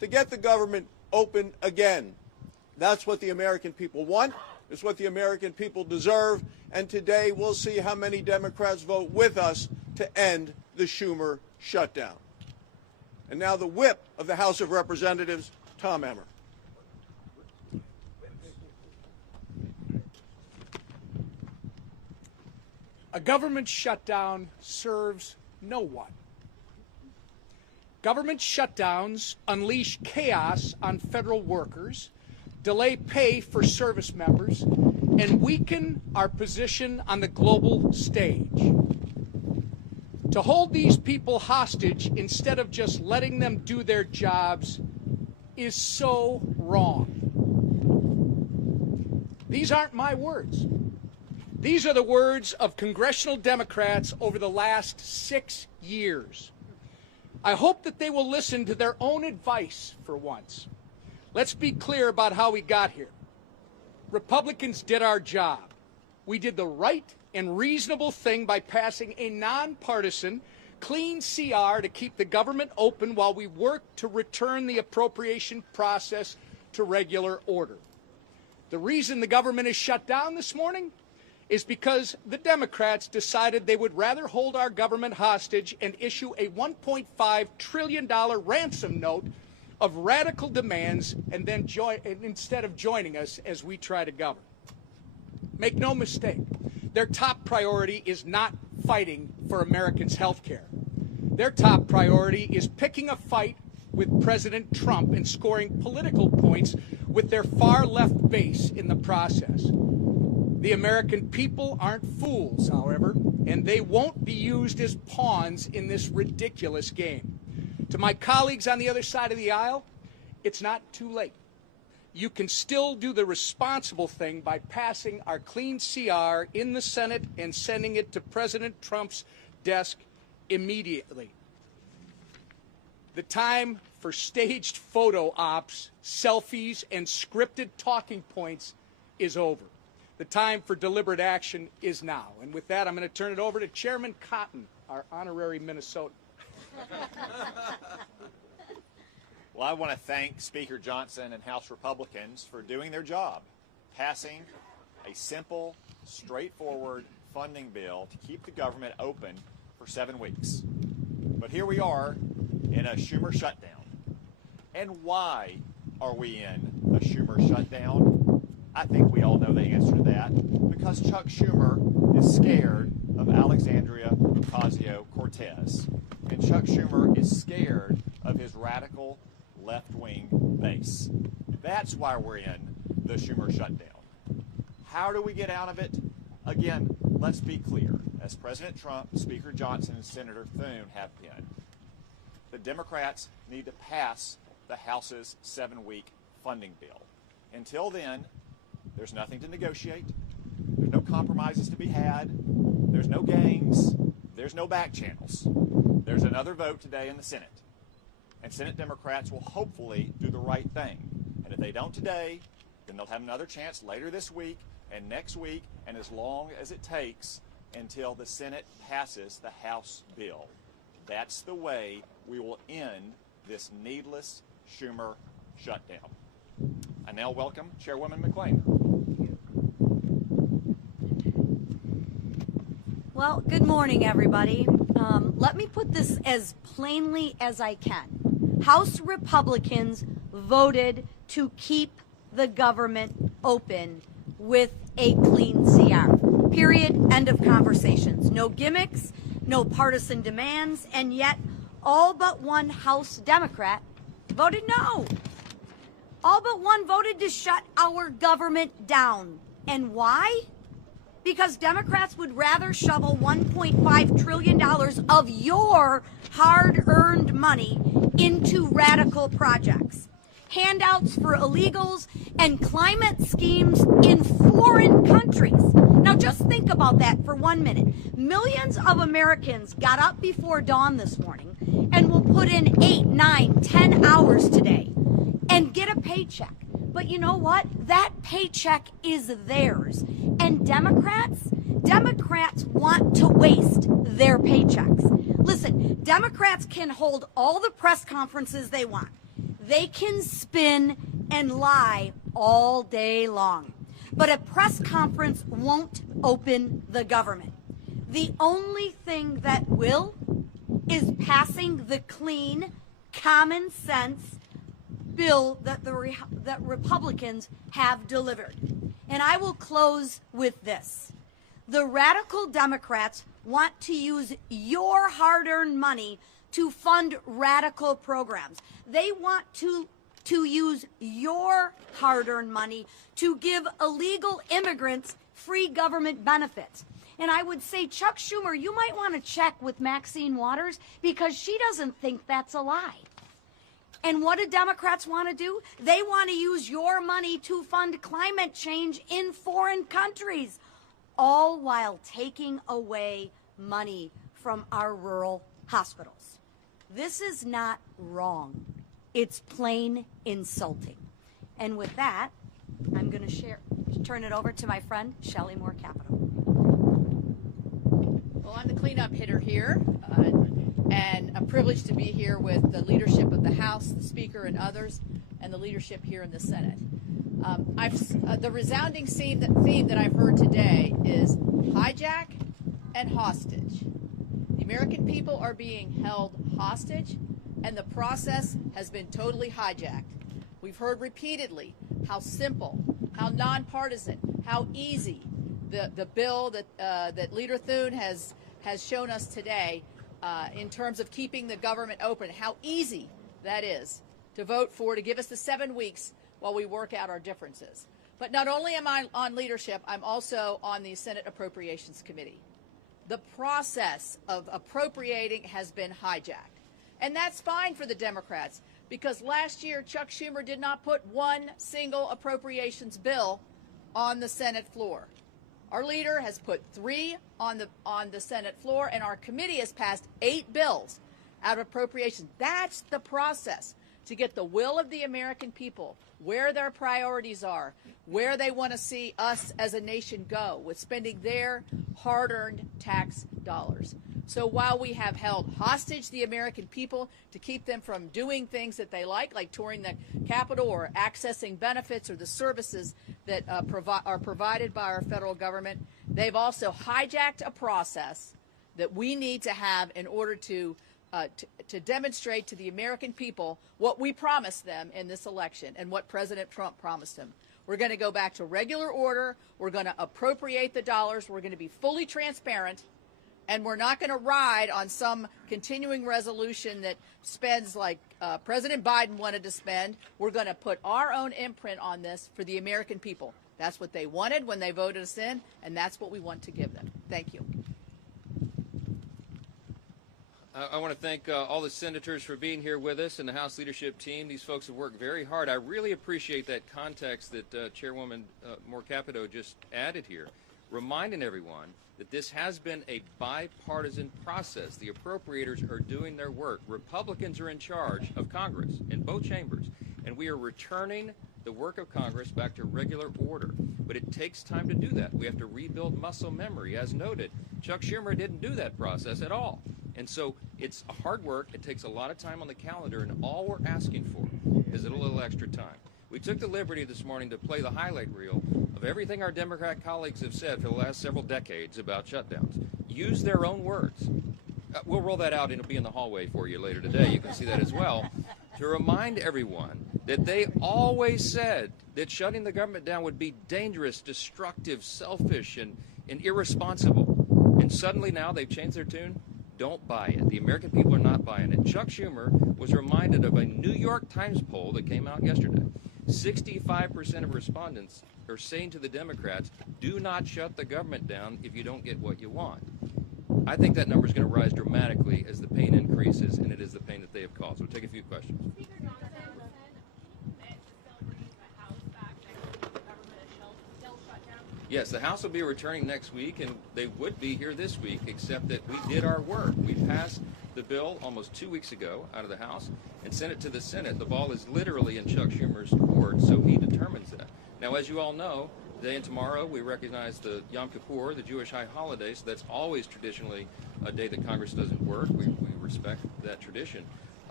to get the government open again. That's what the American people want. It's what the American people deserve. And today we'll see how many Democrats vote with us to end the Schumer shutdown. And now the whip of the House of Representatives, Tom Emmer. A government shutdown serves no one. Government shutdowns unleash chaos on federal workers, delay pay for service members, and weaken our position on the global stage. To hold these people hostage instead of just letting them do their jobs is so wrong. These aren't my words. These are the words of congressional Democrats over the last 6 years. I hope that they will listen to their own advice for once. Let's be clear about how we got here. Republicans did our job. We did the right and reasonable thing by passing a nonpartisan, clean CR to keep the government open while we work to return the appropriation process to regular order. The reason the government is shut down this morning is because the Democrats decided they would rather hold our government hostage and issue a $1.5 trillion ransom note of radical demands and then instead of joining us as we try to govern. Make no mistake, their top priority is not fighting for Americans' health care. Their top priority is picking a fight with President Trump and scoring political points with their far-left base in the process. The American people aren't fools, however, and they won't be used as pawns in this ridiculous game. To my colleagues on the other side of the aisle, it's not too late. You can still do the responsible thing by passing our clean CR in the Senate and sending it to President Trump's desk immediately. The time for staged photo ops, selfies, and scripted talking points is over. The time for deliberate action is now. And with that, I'm going to turn it over to Chairman Cotton, our honorary Minnesotan. Well, I want to thank Speaker Johnson and House Republicans for doing their job, passing a simple, straightforward funding bill to keep the government open for 7 weeks. But here we are in a Schumer shutdown. And why are we in a Schumer shutdown? I think we all know the answer to that. Because Chuck Schumer is scared of Alexandria Ocasio-Cortez. And Chuck Schumer is scared of his radical left-wing base. That's why we're in the Schumer shutdown. How do we get out of it? Again, let's be clear. As President Trump, Speaker Johnson, and Senator Thune have been, the Democrats need to pass the House's 7-week funding bill. Until then, there's nothing to negotiate. There's no compromises to be had. There's no games. There's no back channels. There's another vote today in the Senate. And Senate Democrats will hopefully do the right thing. And if they don't today, then they'll have another chance later this week and next week and as long as it takes until the Senate passes the House bill. That's the way we will end this needless Schumer shutdown. I now welcome Chairwoman McClain. Well, good morning, everybody. Let me put this as plainly as I can. House Republicans voted to keep the government open with a clean CR. Period. End of conversations. No gimmicks, no partisan demands, and yet all but one House Democrat voted no. All but one voted to shut our government down. And why? Because Democrats would rather shovel $1.5 trillion of your hard-earned money into radical projects, handouts for illegals, and climate schemes in foreign countries. Now just think about that for 1 minute. Millions of Americans got up before dawn this morning and will put in 8, 9, 10 hours today and get a paycheck. But you know what? That paycheck is theirs. And Democrats want to waste their paychecks. Listen, Democrats can hold all the press conferences they want. They can spin and lie all day long, but a press conference won't open the government. The only thing that will is passing the clean, common sense bill that that Republicans have delivered. And I will close with this. The radical Democrats want to use your hard-earned money to fund radical programs. They want to use your hard-earned money to give illegal immigrants free government benefits. And I would say, Chuck Schumer, you might want to check with Maxine Waters because she doesn't think that's a lie. And what do Democrats want to do? They want to use your money to fund climate change in foreign countries, all while taking away money from our rural hospitals. This is not wrong. It's plain insulting. And with that, I'm going to turn it over to my friend, Shelley Moore Capito. Well, I'm the cleanup hitter here, and a privilege to be here with the leadership of the House, the Speaker, and others, and the leadership here in the Senate. The resounding theme that I've heard today is hijack and hostage. The American people are being held hostage, and the process has been totally hijacked. We've heard repeatedly how simple, how nonpartisan, how easy the bill that Leader Thune has shown us today in terms of keeping the government open, how easy that is to vote for, to give us the 7 weeks while we work out our differences. But not only am I on leadership, I'm also on the Senate Appropriations Committee. The process of appropriating has been hijacked. And that's fine for the Democrats, because last year Chuck Schumer did not put one single appropriations bill on the Senate floor. Our leader has put 3 on the Senate floor, and our committee has passed 8 bills out of appropriations. That's the process to get the will of the American people, where their priorities are, where they want to see us as a nation go with spending their hard-earned tax dollars. So while we have held hostage the American people to keep them from doing things that they like touring the Capitol or accessing benefits or the services that are provided by our federal government, they've also hijacked a process that we need to have in order to demonstrate to the American people what we promised them in this election and what President Trump promised them. We're going to go back to regular order. We're going to appropriate the dollars. We're going to be fully transparent. And we're not going to ride on some continuing resolution that spends like President Biden wanted to spend. We're going to put our own imprint on this for the American people. That's what they wanted when they voted us in, and that's what we want to give them. Thank you. I want to thank all the senators for being here with us and the House leadership team. These folks have worked very hard. I really appreciate that context that Chairwoman Moore Capito just added here, reminding everyone that this has been a bipartisan process. The appropriators are doing their work. Republicans are in charge of Congress in both chambers, and we are returning the work of Congress back to regular order. But it takes time to do that. We have to rebuild muscle memory. As noted, Chuck Schumer didn't do that process at all. And so it's hard work. It takes a lot of time on the calendar, and all we're asking for is a little extra time. We took the liberty this morning to play the highlight reel of everything our Democrat colleagues have said for the last several decades about shutdowns. Use their own words. We'll roll that out, and it'll be in the hallway for you later today. You can see that as well. To remind everyone that they always said that shutting the government down would be dangerous, destructive, selfish, and irresponsible. And suddenly now they've changed their tune. Don't buy it. The American people are not buying it. Chuck Schumer was reminded of a New York Times poll that came out yesterday. 65% of respondents are saying to the Democrats, do not shut the government down if you don't get what you want. I think that number is going to rise dramatically as the pain increases, and it is the pain that they have caused. We'll take a few questions. Yes, the House will be returning next week, and they would be here this week, except that we did our work. We passed the bill almost 2 weeks ago out of the House and sent it to the Senate. The ball is literally in Chuck Schumer's court, so he determines that. Now, as you all know, today and tomorrow we recognize the Yom Kippur, the Jewish high holiday, so that's always traditionally a day that Congress doesn't work. We respect that tradition.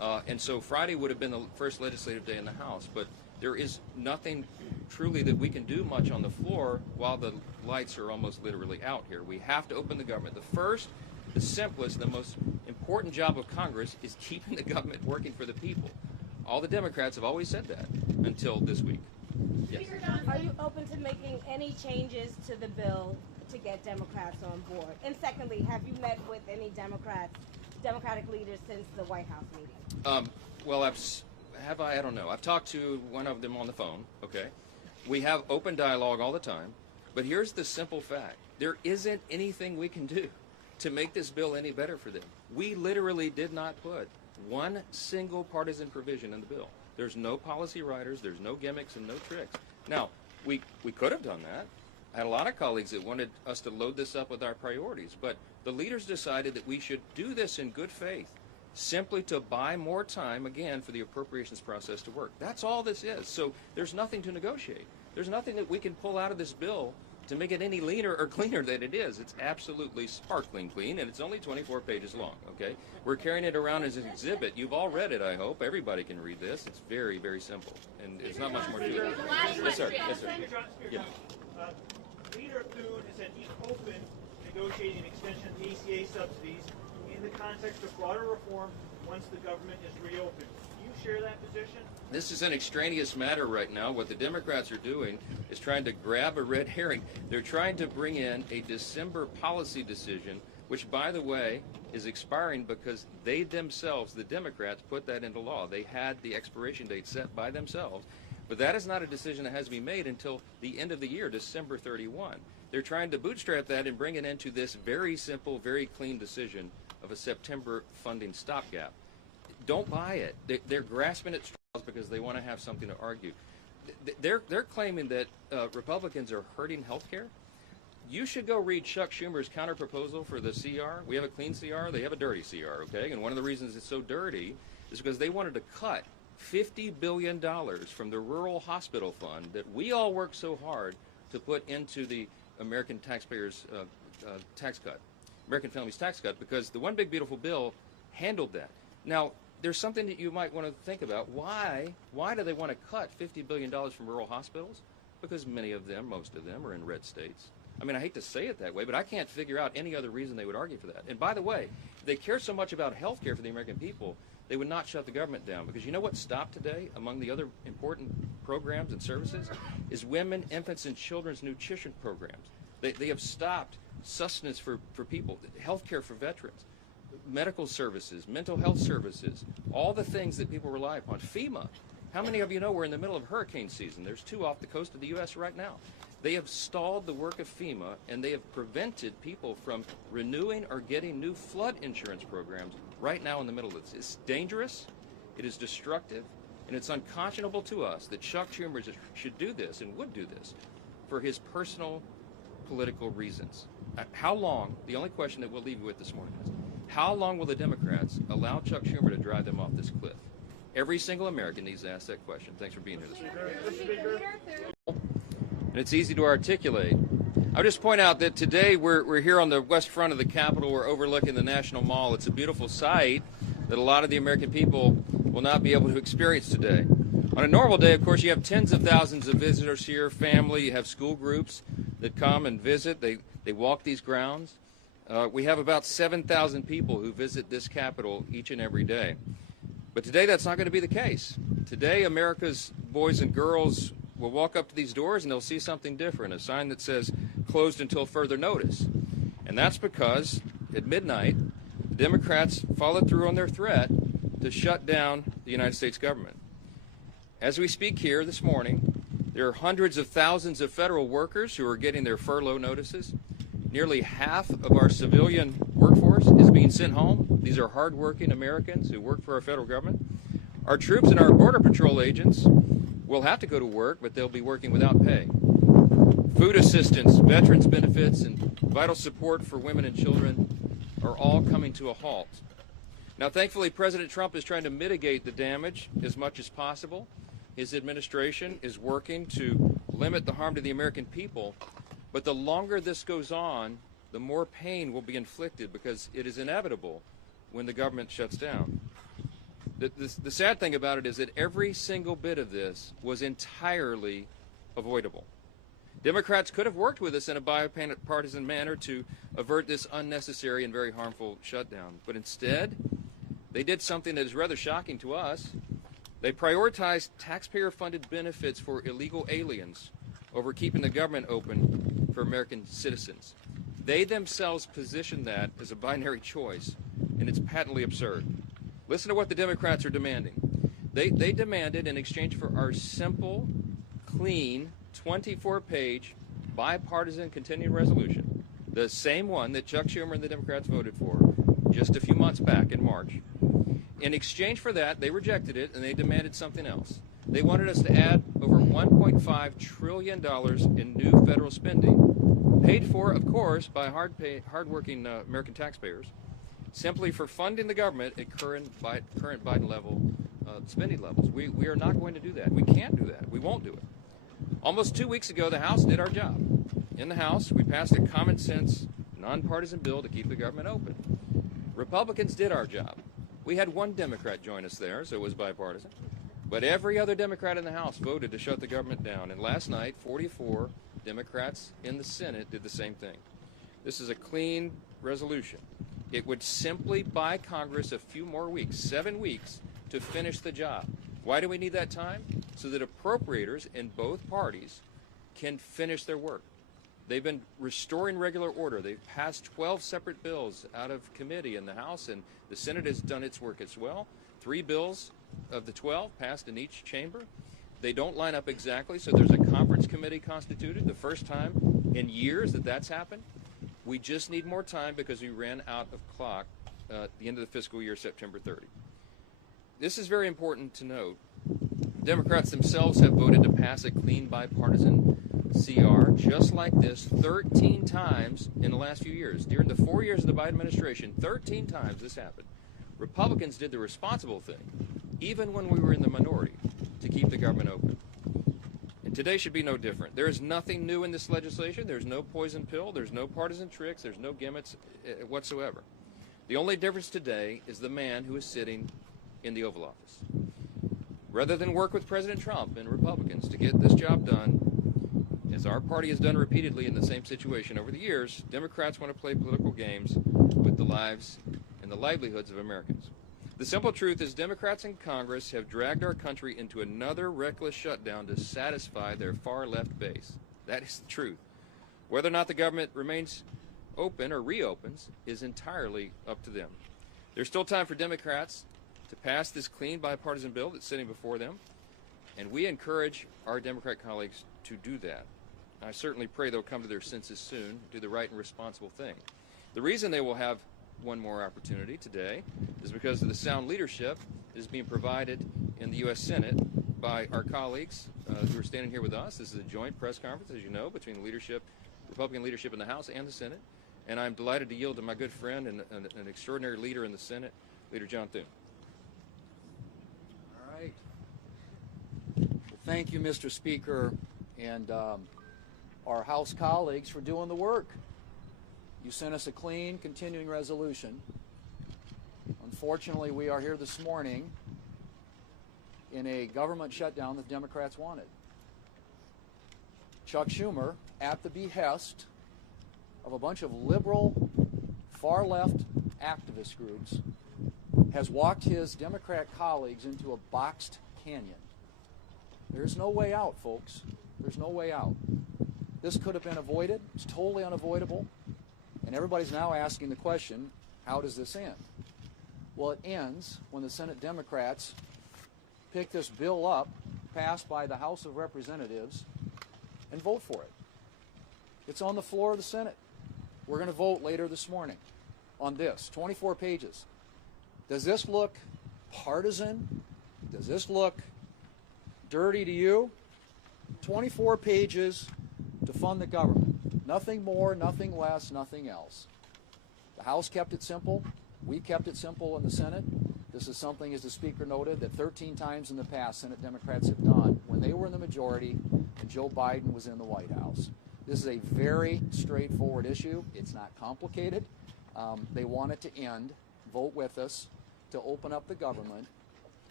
And so Friday would have been the first legislative day in the House, but there is nothing truly that we can do much on the floor while the lights are almost literally out here. We have to open the government. The first, the simplest, the most important job of Congress is keeping the government working for the people. All the Democrats have always said that until this week. Yes. Are you open to making any changes to the bill to get Democrats on board? And secondly, have you met with any Democratic leaders since the White House meeting? Well, I don't know. I've talked to one of them on the phone, okay? We have open dialogue all the time, but here's the simple fact. There isn't anything we can do to make this bill any better for them. We literally did not put one single partisan provision in the bill. There's no policy writers, there's no gimmicks and no tricks. Now, we could have done that. I had a lot of colleagues that wanted us to load this up with our priorities, but the leaders decided that we should do this in good faith, simply to buy more time, again, for the appropriations process to work. That's all this is. So there's nothing to negotiate. There's nothing that we can pull out of this bill to make it any leaner or cleaner than it is. It's absolutely sparkling clean, and it's only 24 pages long, okay? We're carrying it around as an exhibit. You've all read it, I hope. Everybody can read this. It's very, very simple, and there's not much more to it. Yes, sir. Yes, sir. Yeah. Leader Thune has said he's open to negotiating an extension of the ACA subsidies in the context of broader reform once the government is reopened. Do you share that position? This is an extraneous matter right now. What the Democrats are doing is trying to grab a red herring. They're trying to bring in a December policy decision, which, by the way, is expiring because they themselves, the Democrats, put that into law. They had the expiration date set by themselves. But that is not a decision that has to be made until the end of the year, December 31. They're trying to bootstrap that and bring it into this very simple, very clean decision of a September funding stopgap. Don't buy it. They're grasping at straws because they want to have something to argue. They're claiming that Republicans are hurting health care. You should go read Chuck Schumer's counterproposal for the CR. We have a clean CR. They have a dirty CR, okay? And one of the reasons it's so dirty is because they wanted to cut $50 billion from the rural hospital fund that we all work so hard to put into the American taxpayers' tax cut, American families' tax cut, because the One Big Beautiful Bill handled that. Now, there's something that you might want to think about. Why do they want to cut $50 billion from rural hospitals? Because many of them, most of them, are in red states. I mean, I hate to say it that way, but I can't figure out any other reason they would argue for that. And by the way, if they care so much about health care for the American people, they would not shut the government down. Because you know what stopped today among the other important programs and services is women, infants, and children's nutrition programs. They have stopped sustenance for people, health care for veterans, medical services, mental health services, all the things that people rely upon. FEMA. How many of you know we're in the middle of hurricane season? There's 2 off the coast of the U.S. right now. They have stalled the work of FEMA, and they have prevented people from renewing or getting new flood insurance programs right now in the middle of this. It's dangerous, it is destructive, and it's unconscionable to us that Chuck Schumer should do this and would do this for his personal political reasons. How long, the only question that we'll leave you with this morning is, how long will the Democrats allow Chuck Schumer to drive them off this cliff? Every single American needs to ask that question. Thanks for being here this morning. And it's easy to articulate. I'll just point out that today we're here on the west front of the Capitol. We're overlooking the National Mall. It's a beautiful sight that a lot of the American people will not be able to experience today. On a normal day, of course, you have tens of thousands of visitors here, family, you have school groups that come and visit. They walk these grounds. We have about 7,000 people who visit this Capitol each and every day. But today that's not going to be the case. Today America's boys and girls will walk up to these doors and they'll see something different, a sign that says closed until further notice. And that's because at midnight, the Democrats followed through on their threat to shut down the United States government. As we speak here this morning, there are hundreds of thousands of federal workers who are getting their furlough notices. Nearly half of our civilian workforce is being sent home. These are hardworking Americans who work for our federal government. Our troops and our Border Patrol agents will have to go to work, but they'll be working without pay. Food assistance, veterans benefits, and vital support for women and children are all coming to a halt. Now, thankfully, President Trump is trying to mitigate the damage as much as possible. His administration is working to limit the harm to the American people, but the longer this goes on, the more pain will be inflicted because it is inevitable when the government shuts down. The sad thing about it is that every single bit of this was entirely avoidable. Democrats could have worked with us in a bipartisan manner to avert this unnecessary and very harmful shutdown. But instead, they did something that is rather shocking to us. They prioritized taxpayer-funded benefits for illegal aliens over keeping the government open for American citizens. They themselves positioned that as a binary choice, and it's patently absurd. Listen to what the Democrats are demanding. They demanded, in exchange for our simple, clean, 24-page bipartisan continuing resolution, the same one that Chuck Schumer and the Democrats voted for just a few months back in March. In exchange for that, they rejected it, and they demanded something else. They wanted us to add over $1.5 trillion in new federal spending, paid for, of course, by hardworking American taxpayers, simply for funding the government at current Biden level spending levels. We are not going to do that. We can't do that. We won't do it. Almost 2 weeks ago, the House did our job. In the House, we passed a common sense, nonpartisan bill to keep the government open. Republicans did our job. We had one Democrat join us there, so it was bipartisan. But every other Democrat in the House voted to shut the government down. And last night, 44 Democrats in the Senate did the same thing. This is a clean resolution. It would simply buy Congress a few more weeks, 7 weeks, to finish the job. Why do we need that time? So that appropriators in both parties can finish their work. They've been restoring regular order. They've passed 12 separate bills out of committee in the House, and the Senate has done its work as well. 3 bills of the 12 passed in each chamber. They don't line up exactly, so there's a conference committee constituted, the first time in years that that's happened. We just need more time because we ran out of clock at the end of the fiscal year, September 30. This is very important to note. Democrats themselves have voted to pass a clean bipartisan CR just like this 13 times in the last few years. During the 4 years of the Biden administration, 13 times this happened. Republicans did the responsible thing, even when we were in the minority, to keep the government open. And today should be no different. There is nothing new in this legislation. There's no poison pill. There's no partisan tricks. There's no gimmicks whatsoever. The only difference today is the man who is sitting in the Oval Office. Rather than work with President Trump and Republicans to get this job done, as our party has done repeatedly in the same situation over the years, Democrats want to play political games with the lives and the livelihoods of Americans. The simple truth is Democrats in Congress have dragged our country into another reckless shutdown to satisfy their far-left base. That is the truth. Whether or not the government remains open or reopens is entirely up to them. There's still time for Democrats to pass this clean bipartisan bill that's sitting before them, and we encourage our Democrat colleagues to do that. I certainly pray they'll come to their senses soon, do the right and responsible thing. The reason they will have one more opportunity today is because of the sound leadership that is being provided in the U.S. Senate by our colleagues who are standing here with us. This is a joint press conference, as you know, between the leadership, Republican leadership in the House and the Senate, and I'm delighted to yield to my good friend and an extraordinary leader in the Senate, Leader John Thune. Thank you, Mr. Speaker, and our House colleagues for doing the work. You sent us a clean, continuing resolution. Unfortunately, we are here this morning in a government shutdown that Democrats wanted. Chuck Schumer, at the behest of a bunch of liberal, far-left activist groups, has walked his Democrat colleagues into a boxed canyon. There's no way out, folks. There's no way out. This could have been avoided. It's totally unavoidable. And everybody's now asking the question, how does this end? Well, it ends when the Senate Democrats pick this bill up, passed by the House of Representatives, and vote for it. It's on the floor of the Senate. We're going to vote later this morning on this, 24 pages. Does this look partisan? Does this look dirty to you? 24 pages to fund the government. Nothing more, nothing less, nothing else. The House kept it simple. We kept it simple in the Senate. This is something, as the Speaker noted, that 13 times in the past Senate Democrats have done when they were in the majority and Joe Biden was in the White House. This is a very straightforward issue. It's not complicated. They want it to end. Vote with us to open up the government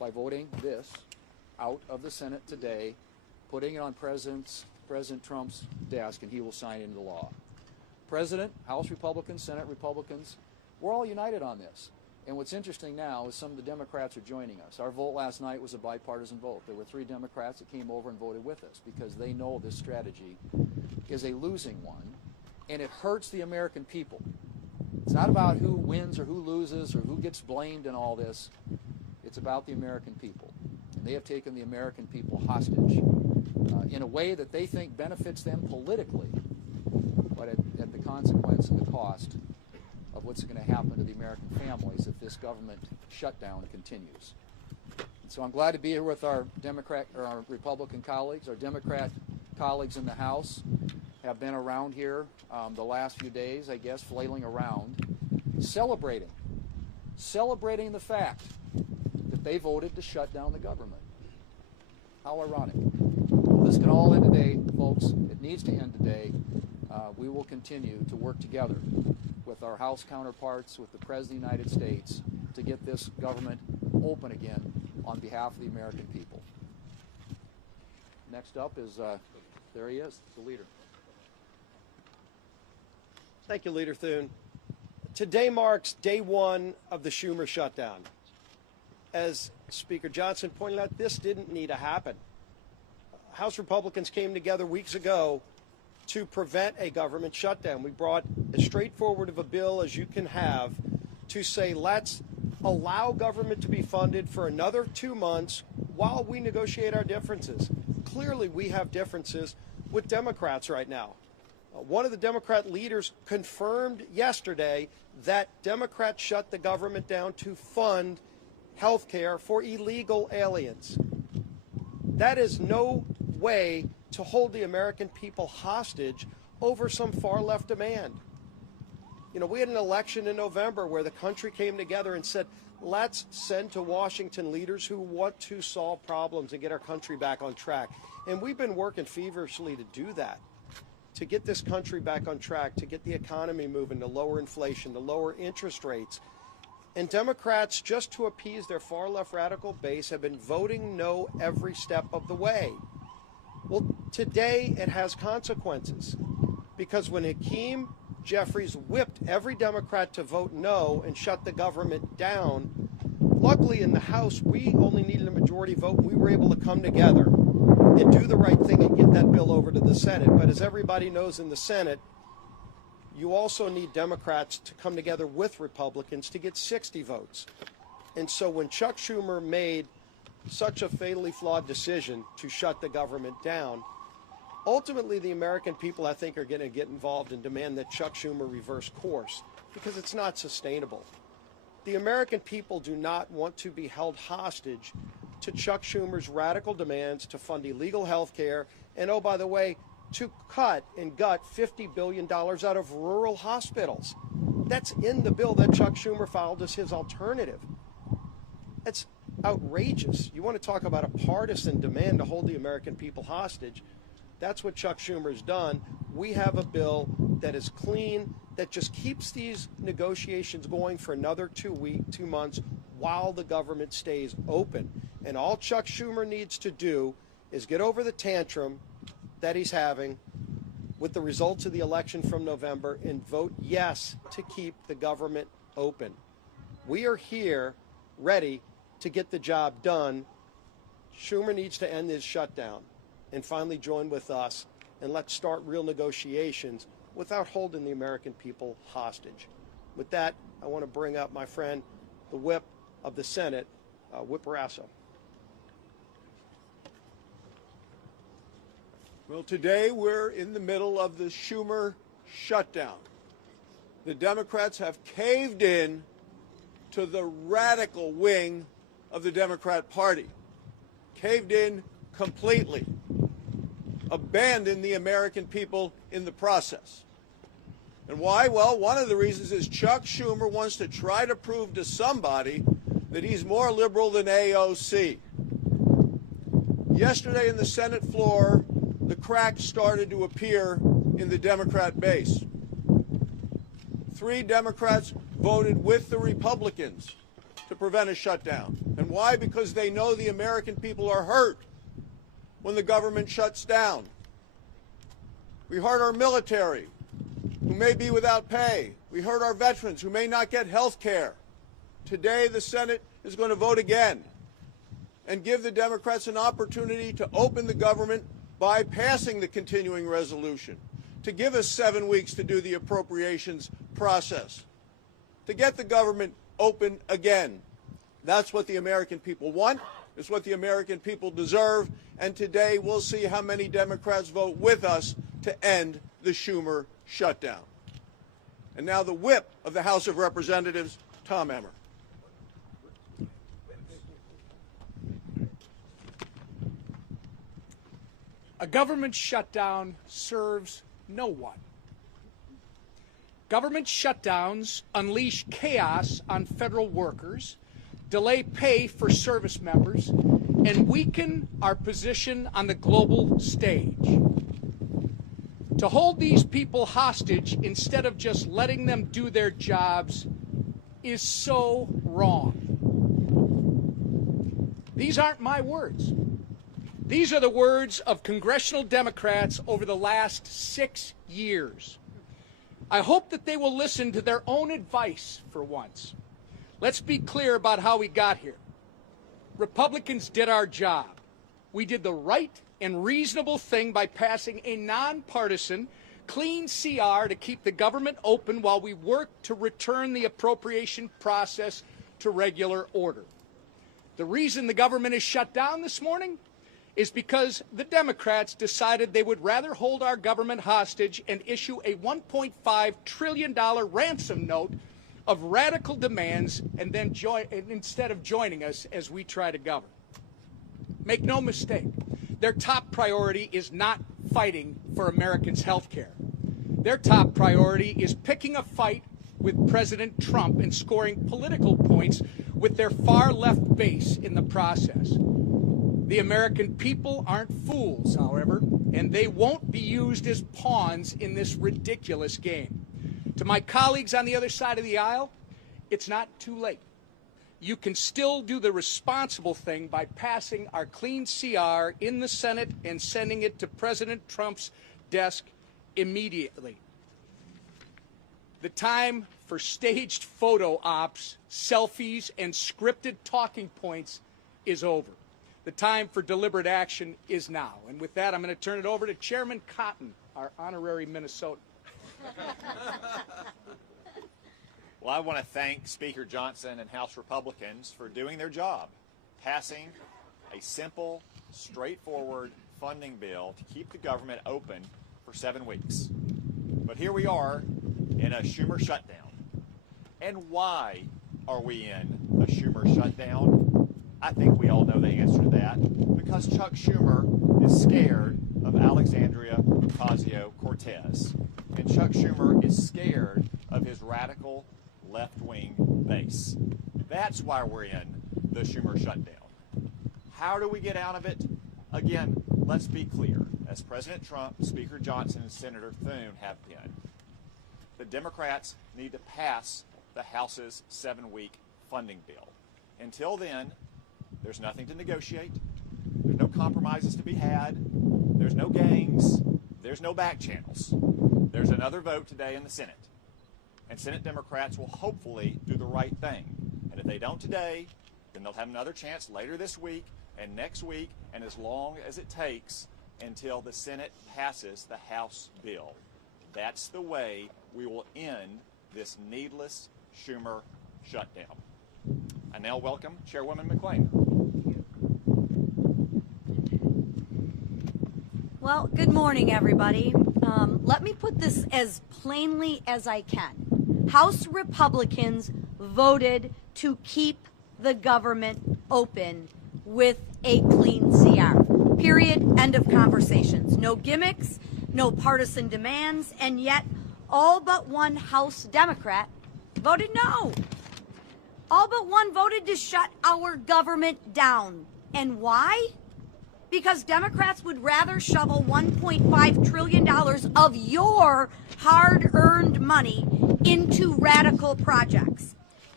by voting this out of the Senate today, putting it on President Trump's desk, and he will sign into law. President, House Republicans, Senate Republicans, we're all united on this. And what's interesting now is some of the Democrats are joining us. Our vote last night was a bipartisan vote. There were 3 Democrats that came over and voted with us because they know this strategy is a losing one, and it hurts the American people. It's not about who wins or who loses or who gets blamed in all this. It's about the American people. And they have taken the American people hostage in a way that they think benefits them politically, but at the consequence and the cost of what's going to happen to the American families if this government shutdown continues. And so I'm glad to be here with our Republican colleagues. Our Democrat colleagues in the House have been around here the last few days, I guess, flailing around, celebrating the fact that they voted to shut down the government. How ironic. Well, this can all end today, folks. It needs to end today. We will continue to work together with our House counterparts, with the President of the United States, to get this government open again on behalf of the American people. Next up is, there he is, the leader. Thank you, Leader Thune. Today marks day 1 of the Schumer shutdown. As Speaker Johnson pointed out, this didn't need to happen. House Republicans came together weeks ago to prevent a government shutdown. We brought as straightforward of a bill as you can have to say, let's allow government to be funded for another 2 months while we negotiate our differences. Clearly, we have differences with Democrats right now. One of the Democrat leaders confirmed yesterday that Democrats shut the government down to fund health care for illegal aliens. That is no way to hold the American people hostage over some far-left demand. You know, we had an election in November where the country came together and said, let's send to Washington leaders who want to solve problems and get our country back on track. And we've been working feverishly to do that, to get this country back on track, to get the economy moving, to lower inflation, to lower interest rates. And Democrats, just to appease their far-left radical base, have been voting no every step of the way. Well, today it has consequences, because when Hakeem Jeffries whipped every Democrat to vote no and shut the government down, luckily in the House we only needed a majority vote. We were able to come together and do the right thing and get that bill over to the Senate. But as everybody knows, in the Senate, you also need Democrats to come together with Republicans to get 60 votes. And so when Chuck Schumer made such a fatally flawed decision to shut the government down, ultimately the American people, I think, are going to get involved and demand that Chuck Schumer reverse course, because it's not sustainable. The American people do not want to be held hostage to Chuck Schumer's radical demands to fund illegal health care and, oh, by the way, to cut and gut $50 billion out of rural hospitals. That's in the bill that Chuck Schumer filed as his alternative. That's outrageous. You want to talk about a partisan demand to hold the American people hostage? That's what Chuck Schumer's done. We have a bill that is clean, that just keeps these negotiations going for another 2 months while the government stays open. And all Chuck Schumer needs to do is get over the tantrum that he's having with the results of the election from November and vote yes to keep the government open. We are here ready to get the job done. Schumer needs to end his shutdown and finally join with us, and let's start real negotiations without holding the American people hostage. With that, I want to bring up my friend, the whip of the Senate, Whip Barrasso. Well, today we're in the middle of the Schumer shutdown. The Democrats have caved in to the radical wing of the Democrat Party, caved in completely, abandoned the American people in the process. And why? Well, one of the reasons is Chuck Schumer wants to try to prove to somebody that he's more liberal than AOC. Yesterday in the Senate floor, the cracks started to appear in the Democrat base. 3 Democrats voted with the Republicans to prevent a shutdown. And why? Because they know the American people are hurt when the government shuts down. We hurt our military, who may be without pay. We hurt our veterans, who may not get health care. Today, the Senate is going to vote again and give the Democrats an opportunity to open the government by passing the continuing resolution, to give us 7 weeks to do the appropriations process, to get the government open again. That's what the American people want. It's what the American people deserve. And today we'll see how many Democrats vote with us to end the Schumer shutdown. And now the whip of the House of Representatives, Tom Emmer. A government shutdown serves no one. Government shutdowns unleash chaos on federal workers, delay pay for service members, and weaken our position on the global stage. To hold these people hostage instead of just letting them do their jobs is so wrong. These aren't my words. These are the words of congressional Democrats over the last 6 years. I hope that they will listen to their own advice for once. Let's be clear about how we got here. Republicans did our job. We did the right and reasonable thing by passing a nonpartisan, clean CR to keep the government open while we worked to return the appropriation process to regular order. The reason the government is shut down this morning is because the Democrats decided they would rather hold our government hostage and issue a $1.5 trillion ransom note of radical demands and then instead of joining us as we try to govern. Make no mistake, their top priority is not fighting for Americans' health care. Their top priority is picking a fight with President Trump and scoring political points with their far-left base in the process. The American people aren't fools, however, and they won't be used as pawns in this ridiculous game. To my colleagues on the other side of the aisle, it's not too late. You can still do the responsible thing by passing our clean CR in the Senate and sending it to President Trump's desk immediately. The time for staged photo ops, selfies, and scripted talking points is over. The time for deliberate action is now. And with that, I'm going to turn it over to Chairman Cotton, our honorary Minnesotan. Well, I want to thank Speaker Johnson and House Republicans for doing their job, passing a simple, straightforward funding bill to keep the government open for 7 weeks. But here we are in a Schumer shutdown. And why are we in a Schumer shutdown? I think we all know the answer to that. Because Chuck Schumer is scared of Alexandria Ocasio-Cortez. And Chuck Schumer is scared of his radical left-wing base. That's why we're in the Schumer shutdown. How do we get out of it? Again, let's be clear. As President Trump, Speaker Johnson, and Senator Thune have been, the Democrats need to pass the House's 7-week funding bill. Until then, there's nothing to negotiate. There's no compromises to be had. There's no gangs. There's no back channels. There's another vote today in the Senate. And Senate Democrats will hopefully do the right thing. And if they don't today, then they'll have another chance later this week and next week and as long as it takes until the Senate passes the House bill. That's the way we will end this needless Schumer shutdown. I now welcome Chairwoman McClain. Well, good morning, everybody. Let me put this as plainly as I can. House Republicans voted to keep the government open with a clean CR. Period. End of conversations. No gimmicks, no partisan demands, and yet all but one House Democrat voted no. All but one voted to shut our government down. And why? Because Democrats would rather shovel $1.5 trillion of your hard-earned money into radical projects.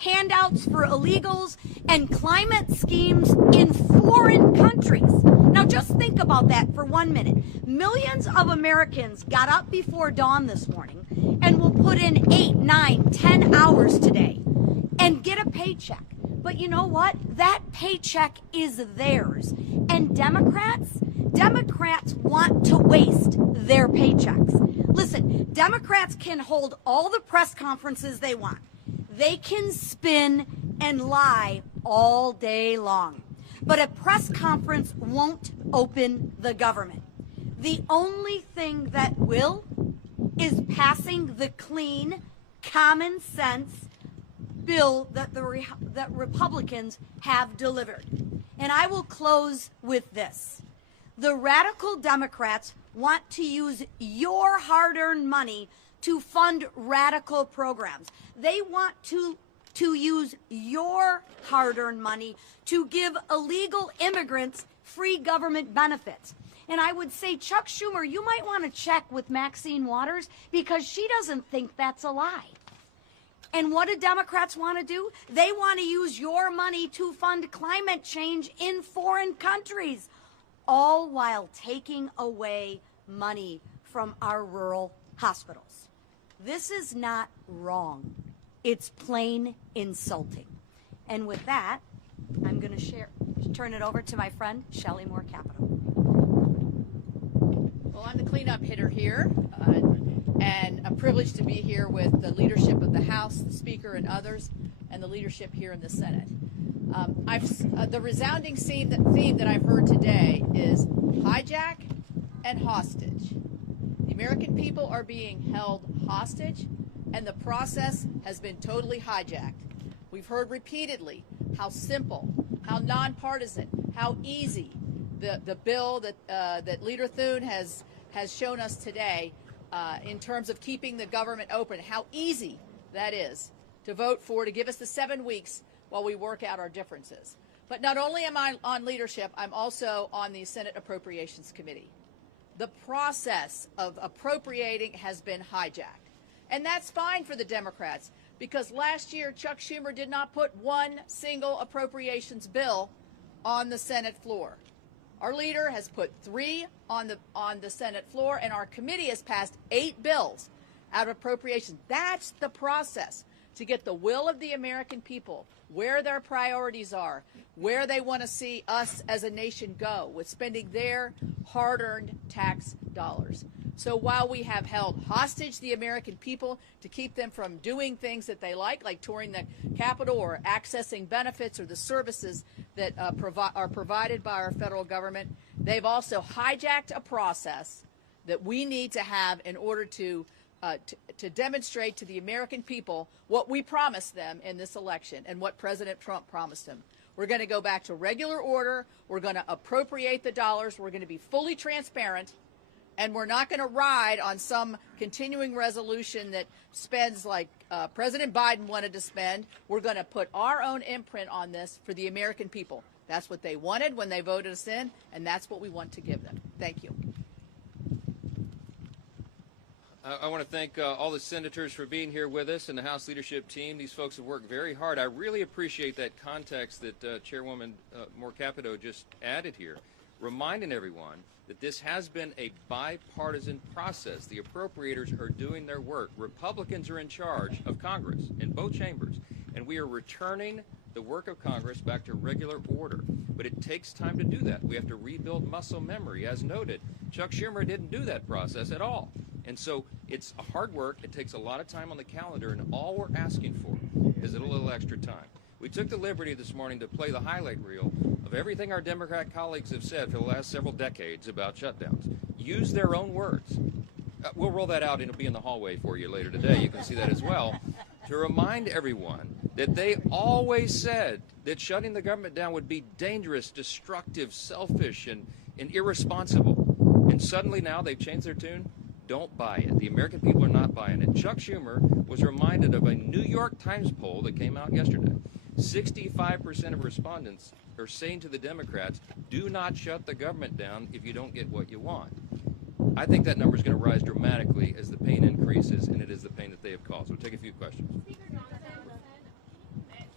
handouts for illegals, and climate schemes in foreign countries. Now just think about that for 1 minute. Millions of Americans got up before dawn this morning and will put in 8, 9, 10 hours today and get a paycheck. But you know what? That paycheck is theirs. And Democrats want to waste their paychecks. Listen, Democrats can hold all the press conferences they want. They can spin and lie all day long. But a press conference won't open the government. The only thing that will is passing the clean, common sense bill that that Republicans have delivered. And I will close with this. The radical Democrats want to use your hard-earned money to fund radical programs. They want to use your hard-earned money to give illegal immigrants free government benefits. And I would say, Chuck Schumer, you might want to check with Maxine Waters because she doesn't think that's a lie. And what do Democrats want to do? They want to use your money to fund climate change in foreign countries, all while taking away money from our rural hospitals. This is not wrong. It's plain insulting. And with that, I'm going to turn it over to my friend, Shelley Moore Capito. Well, I'm the cleanup hitter here, and a privilege to be here with the leadership of the House, the Speaker, and others, and the leadership here in the Senate. The resounding theme that I've heard today is hijack and hostage. The American people are being held hostage, and the process has been totally hijacked. We've heard repeatedly how simple, how nonpartisan, how easy the bill that Leader Thune has shown us today in terms of keeping the government open, how easy that is to vote for, to give us the 7 weeks while we work out our differences. But not only am I on leadership, I'm also on the Senate Appropriations Committee. The process of appropriating has been hijacked. And that's fine for the Democrats, because last year Chuck Schumer did not put one single appropriations bill on the Senate floor. Our leader has put 3 on the Senate floor, and our committee has passed 8 bills out of appropriations. That's the process to get the will of the American people, where their priorities are, where they want to see us as a nation go with spending their hard-earned tax dollars. So while we have held hostage the American people to keep them from doing things that they like touring the Capitol or accessing benefits or the services that are provided by our federal government, they've also hijacked a process that we need to have in order to demonstrate to the American people what we promised them in this election and what President Trump promised them. We're going to go back to regular order. We're going to appropriate the dollars. We're going to be fully transparent. And we're not going to ride on some continuing resolution that spends like President Biden wanted to spend. We're going to put our own imprint on this for the American people. That's what they wanted when they voted us in, and that's what we want to give them. Thank you. I want to thank all the senators for being here with us and the House leadership team. These folks have worked very hard. I really appreciate that context that Chairwoman Moore Capito just added here, reminding everyone that this has been a bipartisan process. The appropriators are doing their work. Republicans are in charge of Congress in both chambers, and we are returning the work of Congress back to regular order. But it takes time to do that. We have to rebuild muscle memory. As noted, Chuck Schumer didn't do that process at all. And so it's hard work. It takes a lot of time on the calendar, and all we're asking for is a little extra time. We took the liberty this morning to play the highlight reel of everything our Democrat colleagues have said for the last several decades about shutdowns. Use their own words. We'll roll that out, and it'll be in the hallway for you later today. You can see that as well. To remind everyone that they always said that shutting the government down would be dangerous, destructive, selfish, and irresponsible. And suddenly now they've changed their tune. Don't buy it. The American people are not buying it. Chuck Schumer was reminded of a New York Times poll that came out yesterday. 65% of respondents are saying to the Democrats, do not shut the government down if you don't get what you want. I think that number is going to rise dramatically as the pain increases, and it is the pain that they have caused. We'll take a few questions.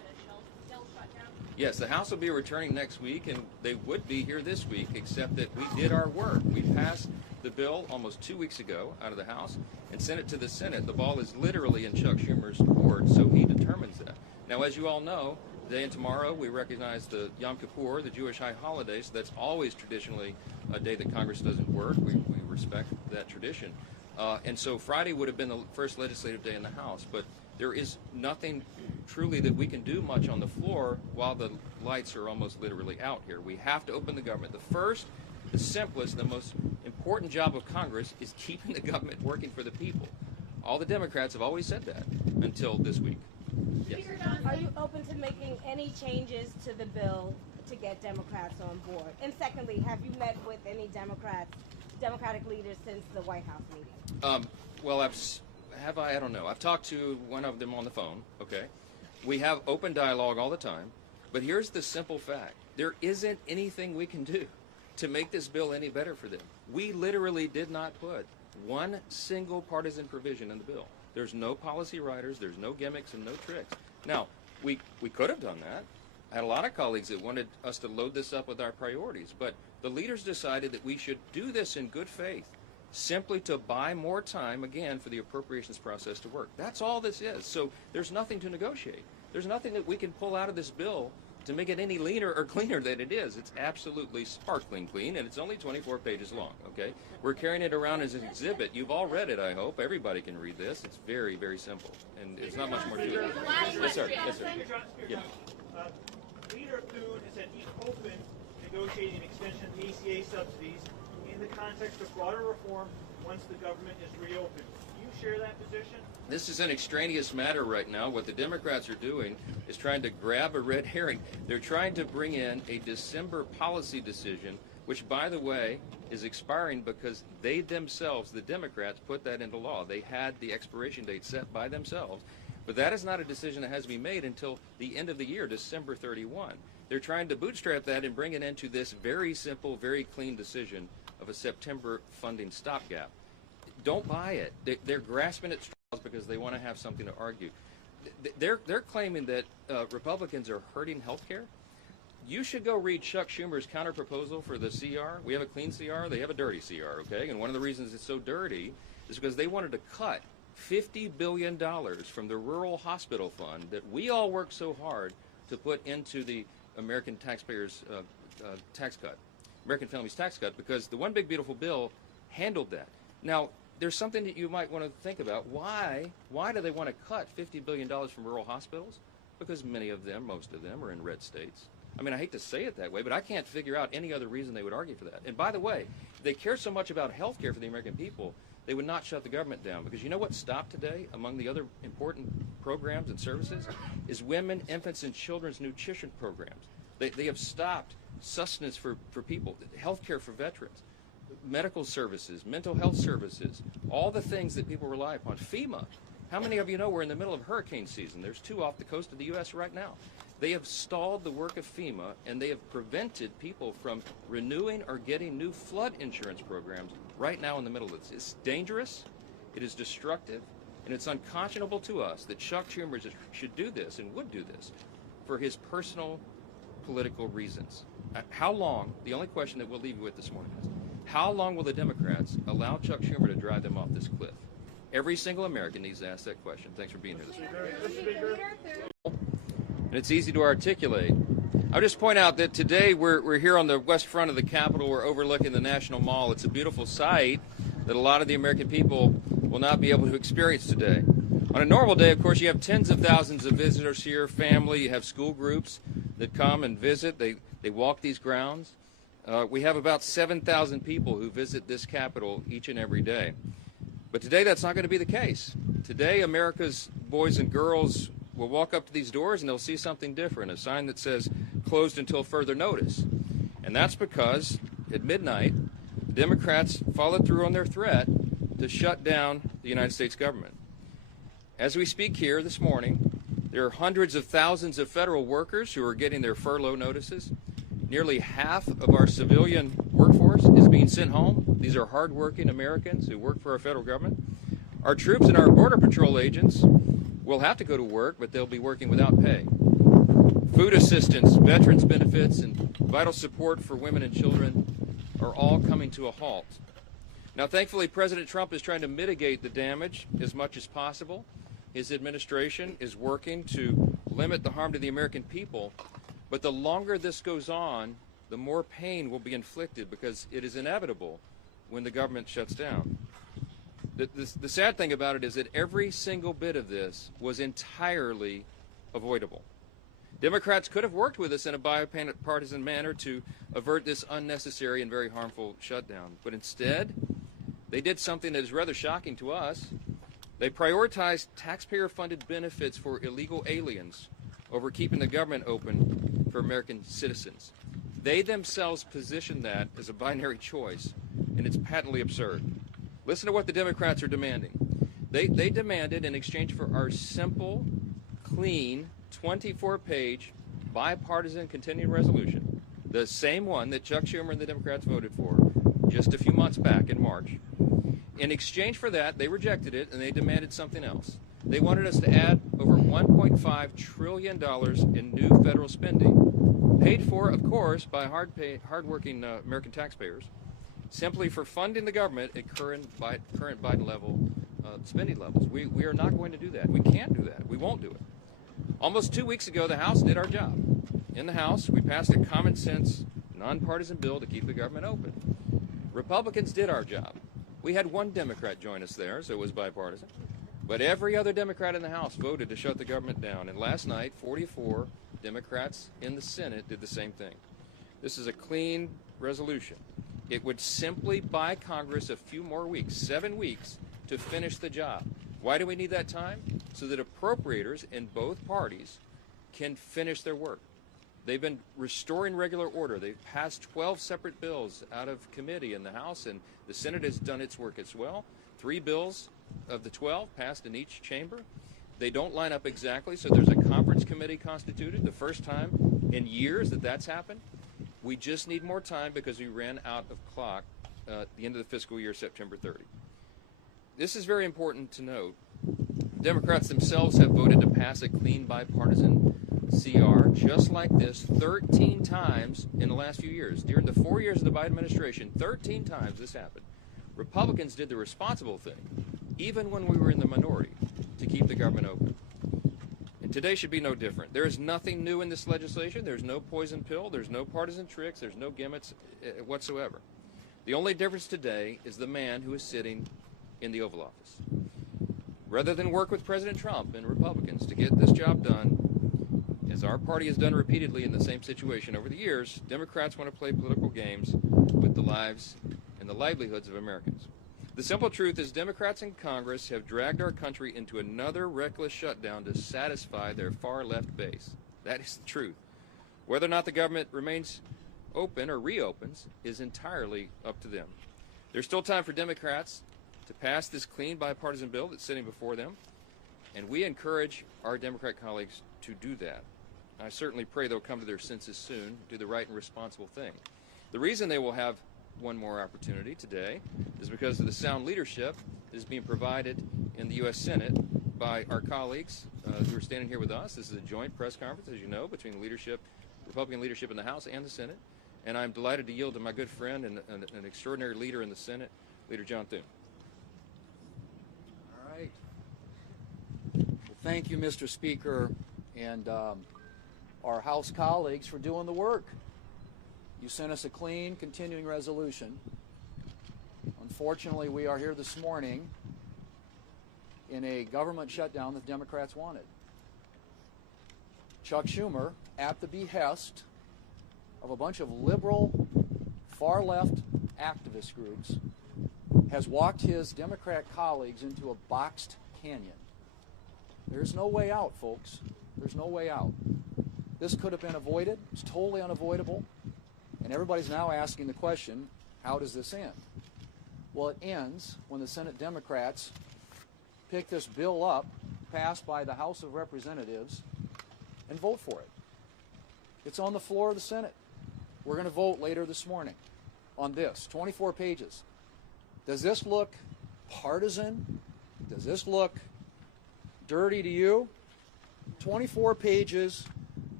Yes, the House will be returning next week, and they would be here this week, except that we did our work. We passed the bill almost 2 weeks ago out of the House and sent it to the Senate. The ball is literally in Chuck Schumer's court, so he determines that. Now, as you all know, today and tomorrow we recognize the Yom Kippur, the Jewish high holiday, so that's always traditionally a day that Congress doesn't work. We respect that tradition. And so Friday would have been the first legislative day in the House, but there is nothing truly that we can do much on the floor while the lights are almost literally out here. We have to open the government. The first, the simplest, the most important job of Congress is keeping the government working for the people. All the Democrats have always said that until this week. Yes. Are you open to making any changes to the bill to get Democrats on board? And secondly, have you met with any Democratic leaders since the White House meeting? Well, I don't know. I've talked to one of them on the phone, okay? We have open dialogue all the time, but here's the simple fact. There isn't anything we can do to make this bill any better for them. We literally did not put one single partisan provision in the bill. There's no policy writers, there's no gimmicks and no tricks. Now, we could have done that. I had a lot of colleagues that wanted us to load this up with our priorities, but the leaders decided that we should do this in good faith, simply to buy more time, again, for the appropriations process to work. That's all this is. So there's nothing to negotiate. There's nothing that we can pull out of this bill to make it any leaner or cleaner than it is. It's absolutely sparkling clean, and it's only 24 pages long, okay? We're carrying it around as an exhibit. You've all read it, I hope. Everybody can read this. It's very, very simple, and there's not much more to it. Yes, sir. Yes, sir. Yeah. Leader Thune has said he's open to negotiating an extension of the ACA subsidies in the context of broader reform once the government is reopened. Do you share that position? This is an extraneous matter right now. What the Democrats are doing is trying to grab a red herring. They're trying to bring in a December policy decision, which, by the way, is expiring because they themselves, the Democrats, put that into law. They had the expiration date set by themselves. But that is not a decision that has to be made until the end of the year, December 31. They're trying to bootstrap that and bring it into this very simple, very clean decision of a September funding stopgap. Don't buy it. They're grasping at straws because they want to have something to argue. They're claiming that Republicans are hurting health care. You should go read Chuck Schumer's counterproposal for the CR. We have a clean CR. They have a dirty CR, okay? And one of the reasons it's so dirty is because they wanted to cut $50 billion from the rural hospital fund that we all work so hard to put into the American taxpayers' tax cut, American families' tax cut, because the One Big Beautiful Bill handled that. Now, there's something that you might want to think about. Why do they want to cut $50 billion from rural hospitals? Because many of them, most of them, are in red states. I mean, I hate to say it that way, but I can't figure out any other reason they would argue for that. And by the way, if they care so much about health care for the American people, they would not shut the government down. Because you know what stopped today among the other important programs and services is women, infants, and children's nutrition programs. They have stopped sustenance for people, health care for veterans, medical services, mental health services, all the things that people rely upon. FEMA. How many of you know we're in the middle of hurricane season? There's 2 off the coast of the U.S. right now. They have stalled the work of FEMA, and they have prevented people from renewing or getting new flood insurance programs right now in the middle of this. It's dangerous, it is destructive, and it's unconscionable to us that Chuck Schumer should do this and would do this for his personal political reasons. How long, the only question that we'll leave you with this morning is, how long will the Democrats allow Chuck Schumer to drive them off this cliff? Every single American needs to ask that question. Thanks for being here this morning. And it's easy to articulate. I'll just point out that today we're here on the west front of the Capitol. We're overlooking the National Mall. It's a beautiful sight that a lot of the American people will not be able to experience today. On a normal day, of course, you have tens of thousands of visitors here, family, you have school groups that come and visit. They walk these grounds. We have about 7,000 people who visit this Capitol each and every day. But today that's not going to be the case. Today America's boys and girls will walk up to these doors and they'll see something different, a sign that says closed until further notice. And that's because at midnight, the Democrats followed through on their threat to shut down the United States government. As we speak here this morning, there are hundreds of thousands of federal workers who are getting their furlough notices. Nearly half of our civilian workforce is being sent home. These are hardworking Americans who work for our federal government. Our troops and our Border Patrol agents will have to go to work, but they'll be working without pay. food assistance, veterans benefits, and vital support for women and children are all coming to a halt. Now, thankfully, President Trump is trying to mitigate the damage as much as possible. His administration is working to limit the harm to the American people. But the longer this goes on, the more pain will be inflicted because it is inevitable when the government shuts down. The sad thing about it is that every single bit of this was entirely avoidable. Democrats could have worked with us in a bipartisan manner to avert this unnecessary and very harmful shutdown. But instead, they did something that is rather shocking to us. They prioritized taxpayer-funded benefits for illegal aliens over keeping the government open for American citizens. They themselves positioned that as a binary choice, and it's patently absurd. Listen to what the Democrats are demanding. They demanded, in exchange for our simple, clean, 24-page, bipartisan continuing resolution, the same one that Chuck Schumer and the Democrats voted for just a few months back in March. In exchange for that, they rejected it, and they demanded something else. They wanted us to add over $1.5 trillion in new federal spending, paid for, of course, by hardworking American taxpayers, simply for funding the government at current Biden level spending levels. We are not going to do that. We can't do that. We won't do it. Almost 2 weeks ago, the House did our job. In the House, we passed a common sense, nonpartisan bill to keep the government open. Republicans did our job. We had one Democrat join us there, so it was bipartisan. But every other Democrat in the House voted to shut the government down. And last night, 44 Democrats in the Senate did the same thing. This is a clean resolution. It would simply buy Congress a few more weeks, 7 weeks, to finish the job. Why do we need that time? So that appropriators in both parties can finish their work. They've been restoring regular order. They've passed 12 separate bills out of committee in the House, and the Senate has done its work as well. 3 bills of the 12 passed in each chamber. They don't line up exactly, so there's a conference committee constituted, the first time in years that that's happened. We just need more time because we ran out of clock at the end of the fiscal year, September 30. This is very important to note. Democrats themselves have voted to pass a clean bipartisan CR just like this 13 times in the last few years. During the 4 years of the Biden administration, 13 times this happened. Republicans did the responsible thing, even when we were in the minority, to keep the government open. And today should be no different. There is nothing new in this legislation. There's no poison pill. There's no partisan tricks. There's no gimmicks whatsoever. The only difference today is the man who is sitting in the Oval Office. Rather than work with President Trump and Republicans to get this job done, as our party has done repeatedly in the same situation over the years, Democrats want to play political games with the lives and the livelihoods of Americans. The simple truth is Democrats in Congress have dragged our country into another reckless shutdown to satisfy their far-left base. That is the truth. Whether or not the government remains open or reopens is entirely up to them. There's still time for Democrats to pass this clean bipartisan bill that's sitting before them, and we encourage our Democrat colleagues to do that. I certainly pray they'll come to their senses soon, do the right and responsible thing. The reason they will have one more opportunity today is because of the sound leadership that is being provided in the U.S. Senate by our colleagues who are standing here with us. This is a joint press conference, as you know, between the Republican leadership in the House and the Senate. And I'm delighted to yield to my good friend and an extraordinary leader in the Senate, Leader John Thune. All right. Well, thank you, Mr. Speaker, and our House colleagues for doing the work. You sent us a clean, continuing resolution. Unfortunately, we are here this morning in a government shutdown that Democrats wanted. Chuck Schumer, at the behest of a bunch of liberal, far-left activist groups, has walked his Democrat colleagues into a boxed canyon. There's no way out, folks. There's no way out. This could have been avoided. It's totally unavoidable. And everybody's now asking the question, how does this end? Well, it ends when the Senate Democrats pick this bill up, passed by the House of Representatives, and vote for it. It's on the floor of the Senate. We're going to vote later this morning on this, 24 pages. Does this look partisan? Does this look dirty to you? 24 pages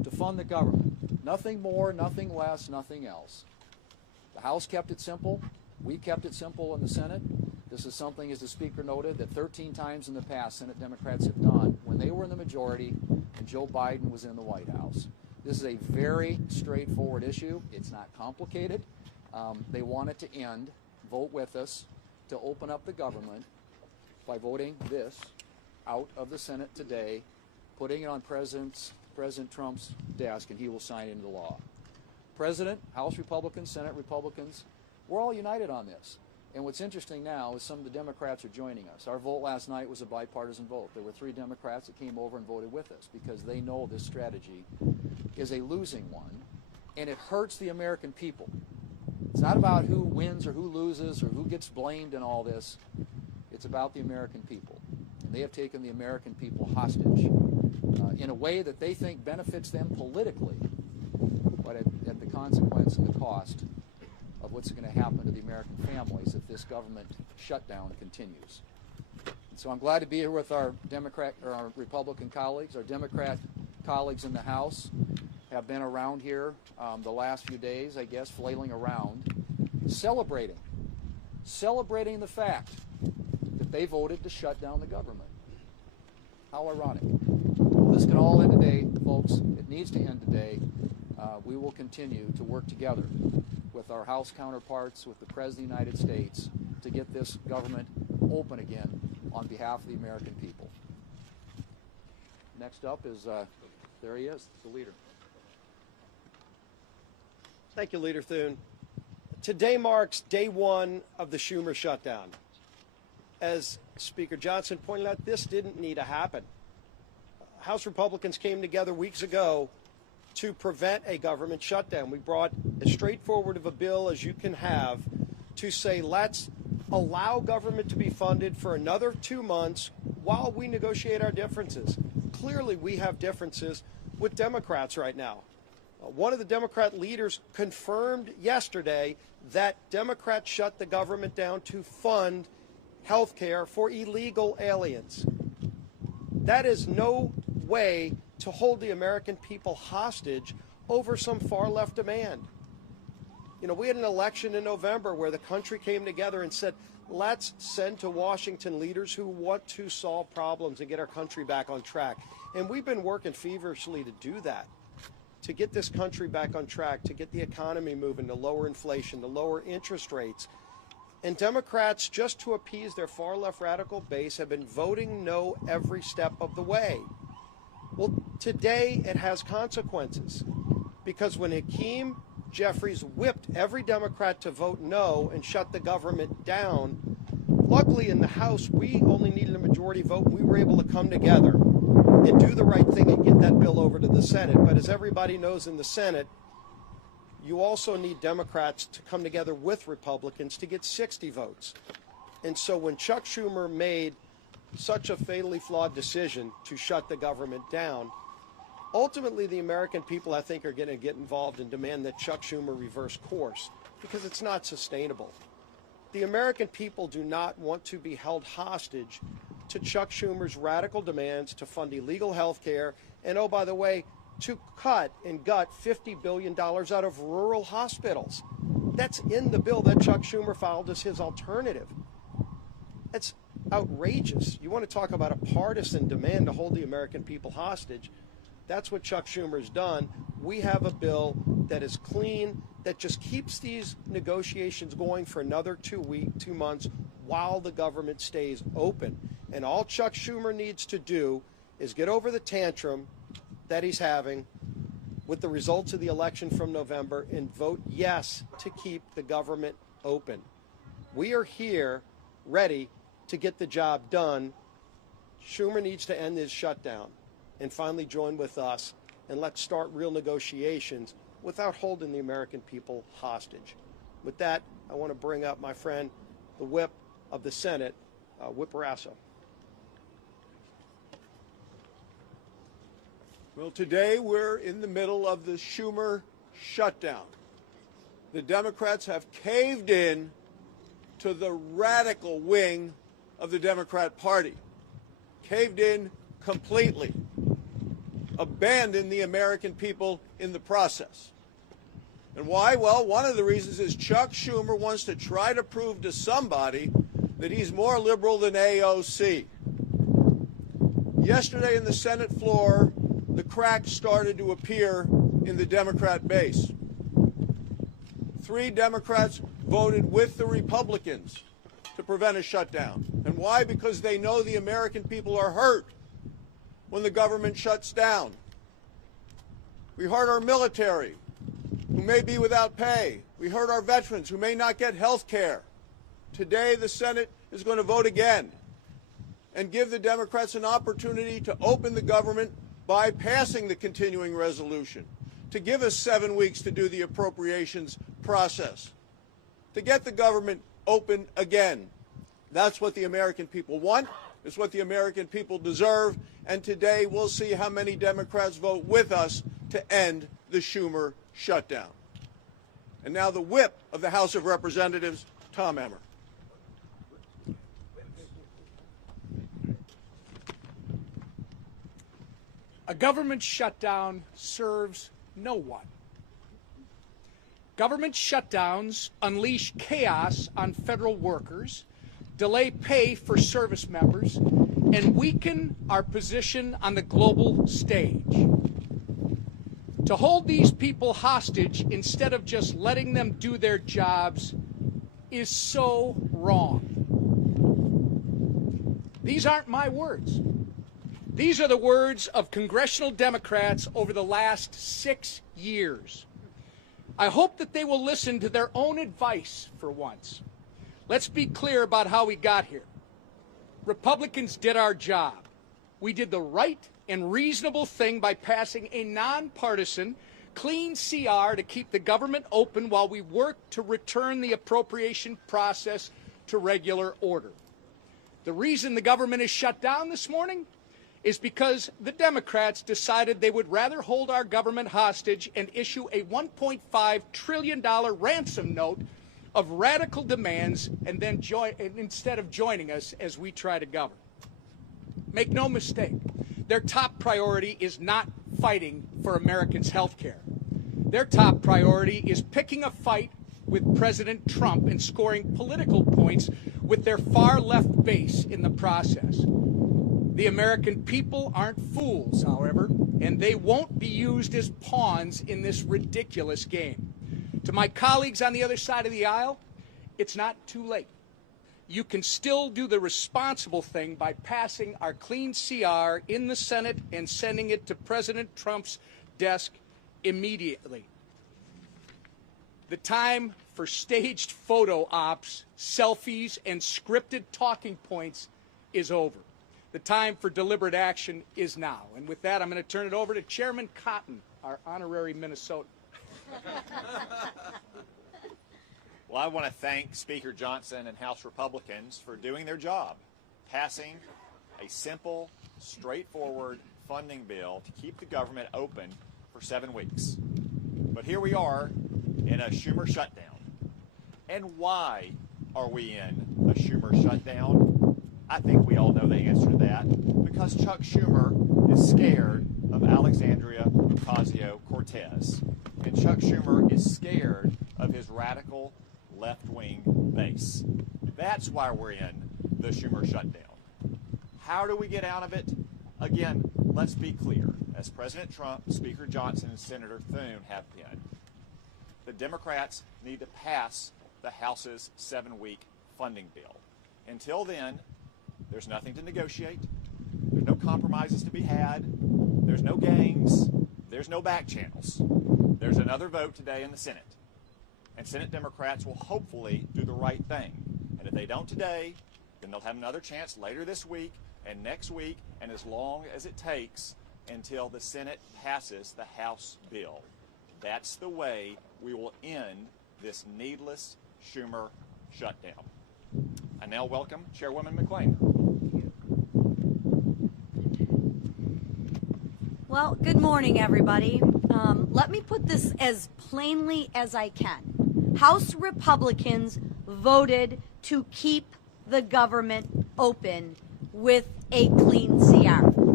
to fund the government. Nothing more, nothing less, nothing else. The House kept it simple. We kept it simple in the Senate. This is something, as the Speaker noted, that 13 times in the past Senate Democrats have done when they were in the majority and Joe Biden was in the White House. This is a very straightforward issue. It's not complicated. They want it to end. Vote with us to open up the government by voting this out of the Senate today, putting it on President Trump's desk, and he will sign it into law. President, House Republicans, Senate Republicans, we're all united on this. And what's interesting now is some of the Democrats are joining us. Our vote last night was a bipartisan vote. There were 3 Democrats that came over and voted with us because they know this strategy is a losing one, and it hurts the American people. It's not about who wins or who loses or who gets blamed in all this. It's about the American people. And they have taken the American people hostage in a way that they think benefits them politically, but at the consequence and the cost of what's going to happen to the American families if this government shutdown continues. And so I'm glad to be here with our Republican colleagues. Our Democrat colleagues in the House have been around here the last few days, I guess, flailing around, celebrating the fact that they voted to shut down the government. How ironic. Well, this can all end today, folks. It needs to end today. We will continue to work together with our House counterparts, with the President of the United States, to get this government open again on behalf of the American people. Next up is, there he is, the leader. Thank you, Leader Thune. Today marks day 1 of the Schumer shutdown. As Speaker Johnson pointed out, this didn't need to happen. House Republicans came together weeks ago to prevent a government shutdown. We brought as straightforward of a bill as you can have to say, let's allow government to be funded for another 2 months while we negotiate our differences. Clearly, we have differences with Democrats right now. One of the Democrat leaders confirmed yesterday that Democrats shut the government down to fund health care for illegal aliens. That is no way to hold the American people hostage over some far-left demand. You know, we had an election in November where the country came together and said, let's send to Washington leaders who want to solve problems and get our country back on track. And we've been working feverishly to do that, to get this country back on track, to get the economy moving, to lower inflation, to lower interest rates. And Democrats, just to appease their far-left radical base, have been voting no every step of the way. Well, today it has consequences, because when Hakeem Jeffries whipped every Democrat to vote no and shut the government down, luckily in the House we only needed a majority vote, and we were able to come together and do the right thing and get that bill over to the Senate. But as everybody knows, in the Senate, you also need Democrats to come together with Republicans to get 60 votes. And so when Chuck Schumer made such a fatally flawed decision to shut the government down, ultimately the American people, I think, are going to get involved and demand that Chuck Schumer reverse course, because it's not sustainable. The American people do not want to be held hostage to Chuck Schumer's radical demands to fund illegal health care and, oh, by the way, to cut and gut $50 billion out of rural hospitals. That's in the bill that Chuck Schumer filed as his alternative. It's outrageous. You want to talk about a partisan demand to hold the American people hostage? That's what Chuck Schumer's done. We have a bill that is clean, that just keeps these negotiations going for another 2 months while the government stays open. And all Chuck Schumer needs to do is get over the tantrum that he's having with the results of the election from November and vote yes to keep the government open. We are here ready to get the job done. Schumer needs to end his shutdown and finally join with us, and let's start real negotiations without holding the American people hostage. With that, I want to bring up my friend, the whip of the Senate, Whip Barrasso. Well, today we're in the middle of the Schumer shutdown. The Democrats have caved in to the radical wing of the Democrat Party, caved in completely. abandon the American people in the process. And why? Well, one of the reasons is Chuck Schumer wants to try to prove to somebody that he's more liberal than AOC. Yesterday in the Senate floor, the cracks started to appear in the Democrat base. 3 Democrats voted with the Republicans to prevent a shutdown. And why? Because they know the American people are hurt when the government shuts down. We hurt our military, who may be without pay. We hurt our veterans, who may not get health care. Today, the Senate is going to vote again and give the Democrats an opportunity to open the government by passing the continuing resolution, to give us 7 weeks to do the appropriations process, to get the government open again. That's what the American people want. It's what the American people deserve. And today we'll see how many Democrats vote with us to end the Schumer shutdown. And now the whip of the House of Representatives, Tom Emmer. A government shutdown serves no one. Government shutdowns unleash chaos on federal workers, delay pay for service members, and weaken our position on the global stage. To hold these people hostage instead of just letting them do their jobs is so wrong. These aren't my words. These are the words of congressional Democrats over the last 6 years. I hope that they will listen to their own advice for once. Let's be clear about how we got here. Republicans did our job. We did the right and reasonable thing by passing a nonpartisan, clean CR to keep the government open while we work to return the appropriation process to regular order. The reason the government is shut down this morning is because the Democrats decided they would rather hold our government hostage and issue a $1.5 trillion ransom note of radical demands and then instead of joining us as we try to govern. Make no mistake, their top priority is not fighting for Americans' health care. Their top priority is picking a fight with President Trump and scoring political points with their far-left base in the process. The American people aren't fools, however, and they won't be used as pawns in this ridiculous game. To my colleagues on the other side of the aisle, it's not too late. You can still do the responsible thing by passing our clean CR in the Senate and sending it to President Trump's desk immediately. The time for staged photo ops, selfies, and scripted talking points is over. The time for deliberate action is now. And with that, I'm going to turn it over to Chairman Cotton, our honorary Minnesotan. Well, I want to thank Speaker Johnson and House Republicans for doing their job, passing a simple, straightforward funding bill to keep the government open for 7 weeks. But here we are in a Schumer shutdown. And why are we in a Schumer shutdown? I think we all know the answer to that. Because Chuck Schumer is scared of Alexandria Ocasio-Cortez. And Chuck Schumer is scared of his radical left-wing base. That's why we're in the Schumer shutdown. How do we get out of it? Again, let's be clear. As President Trump, Speaker Johnson, and Senator Thune have been, the Democrats need to pass the House's 7-week funding bill. Until then, there's nothing to negotiate. There's no compromises to be had. There's no games. There's no back channels. There's another vote today in the Senate. And Senate Democrats will hopefully do the right thing. And if they don't today, then they'll have another chance later this week and next week and as long as it takes until the Senate passes the House bill. That's the way we will end this needless Schumer shutdown. I now welcome Chairwoman McClain. Well, good morning, everybody. Let me put this as plainly as I can. House Republicans voted to keep the government open with a clean CR.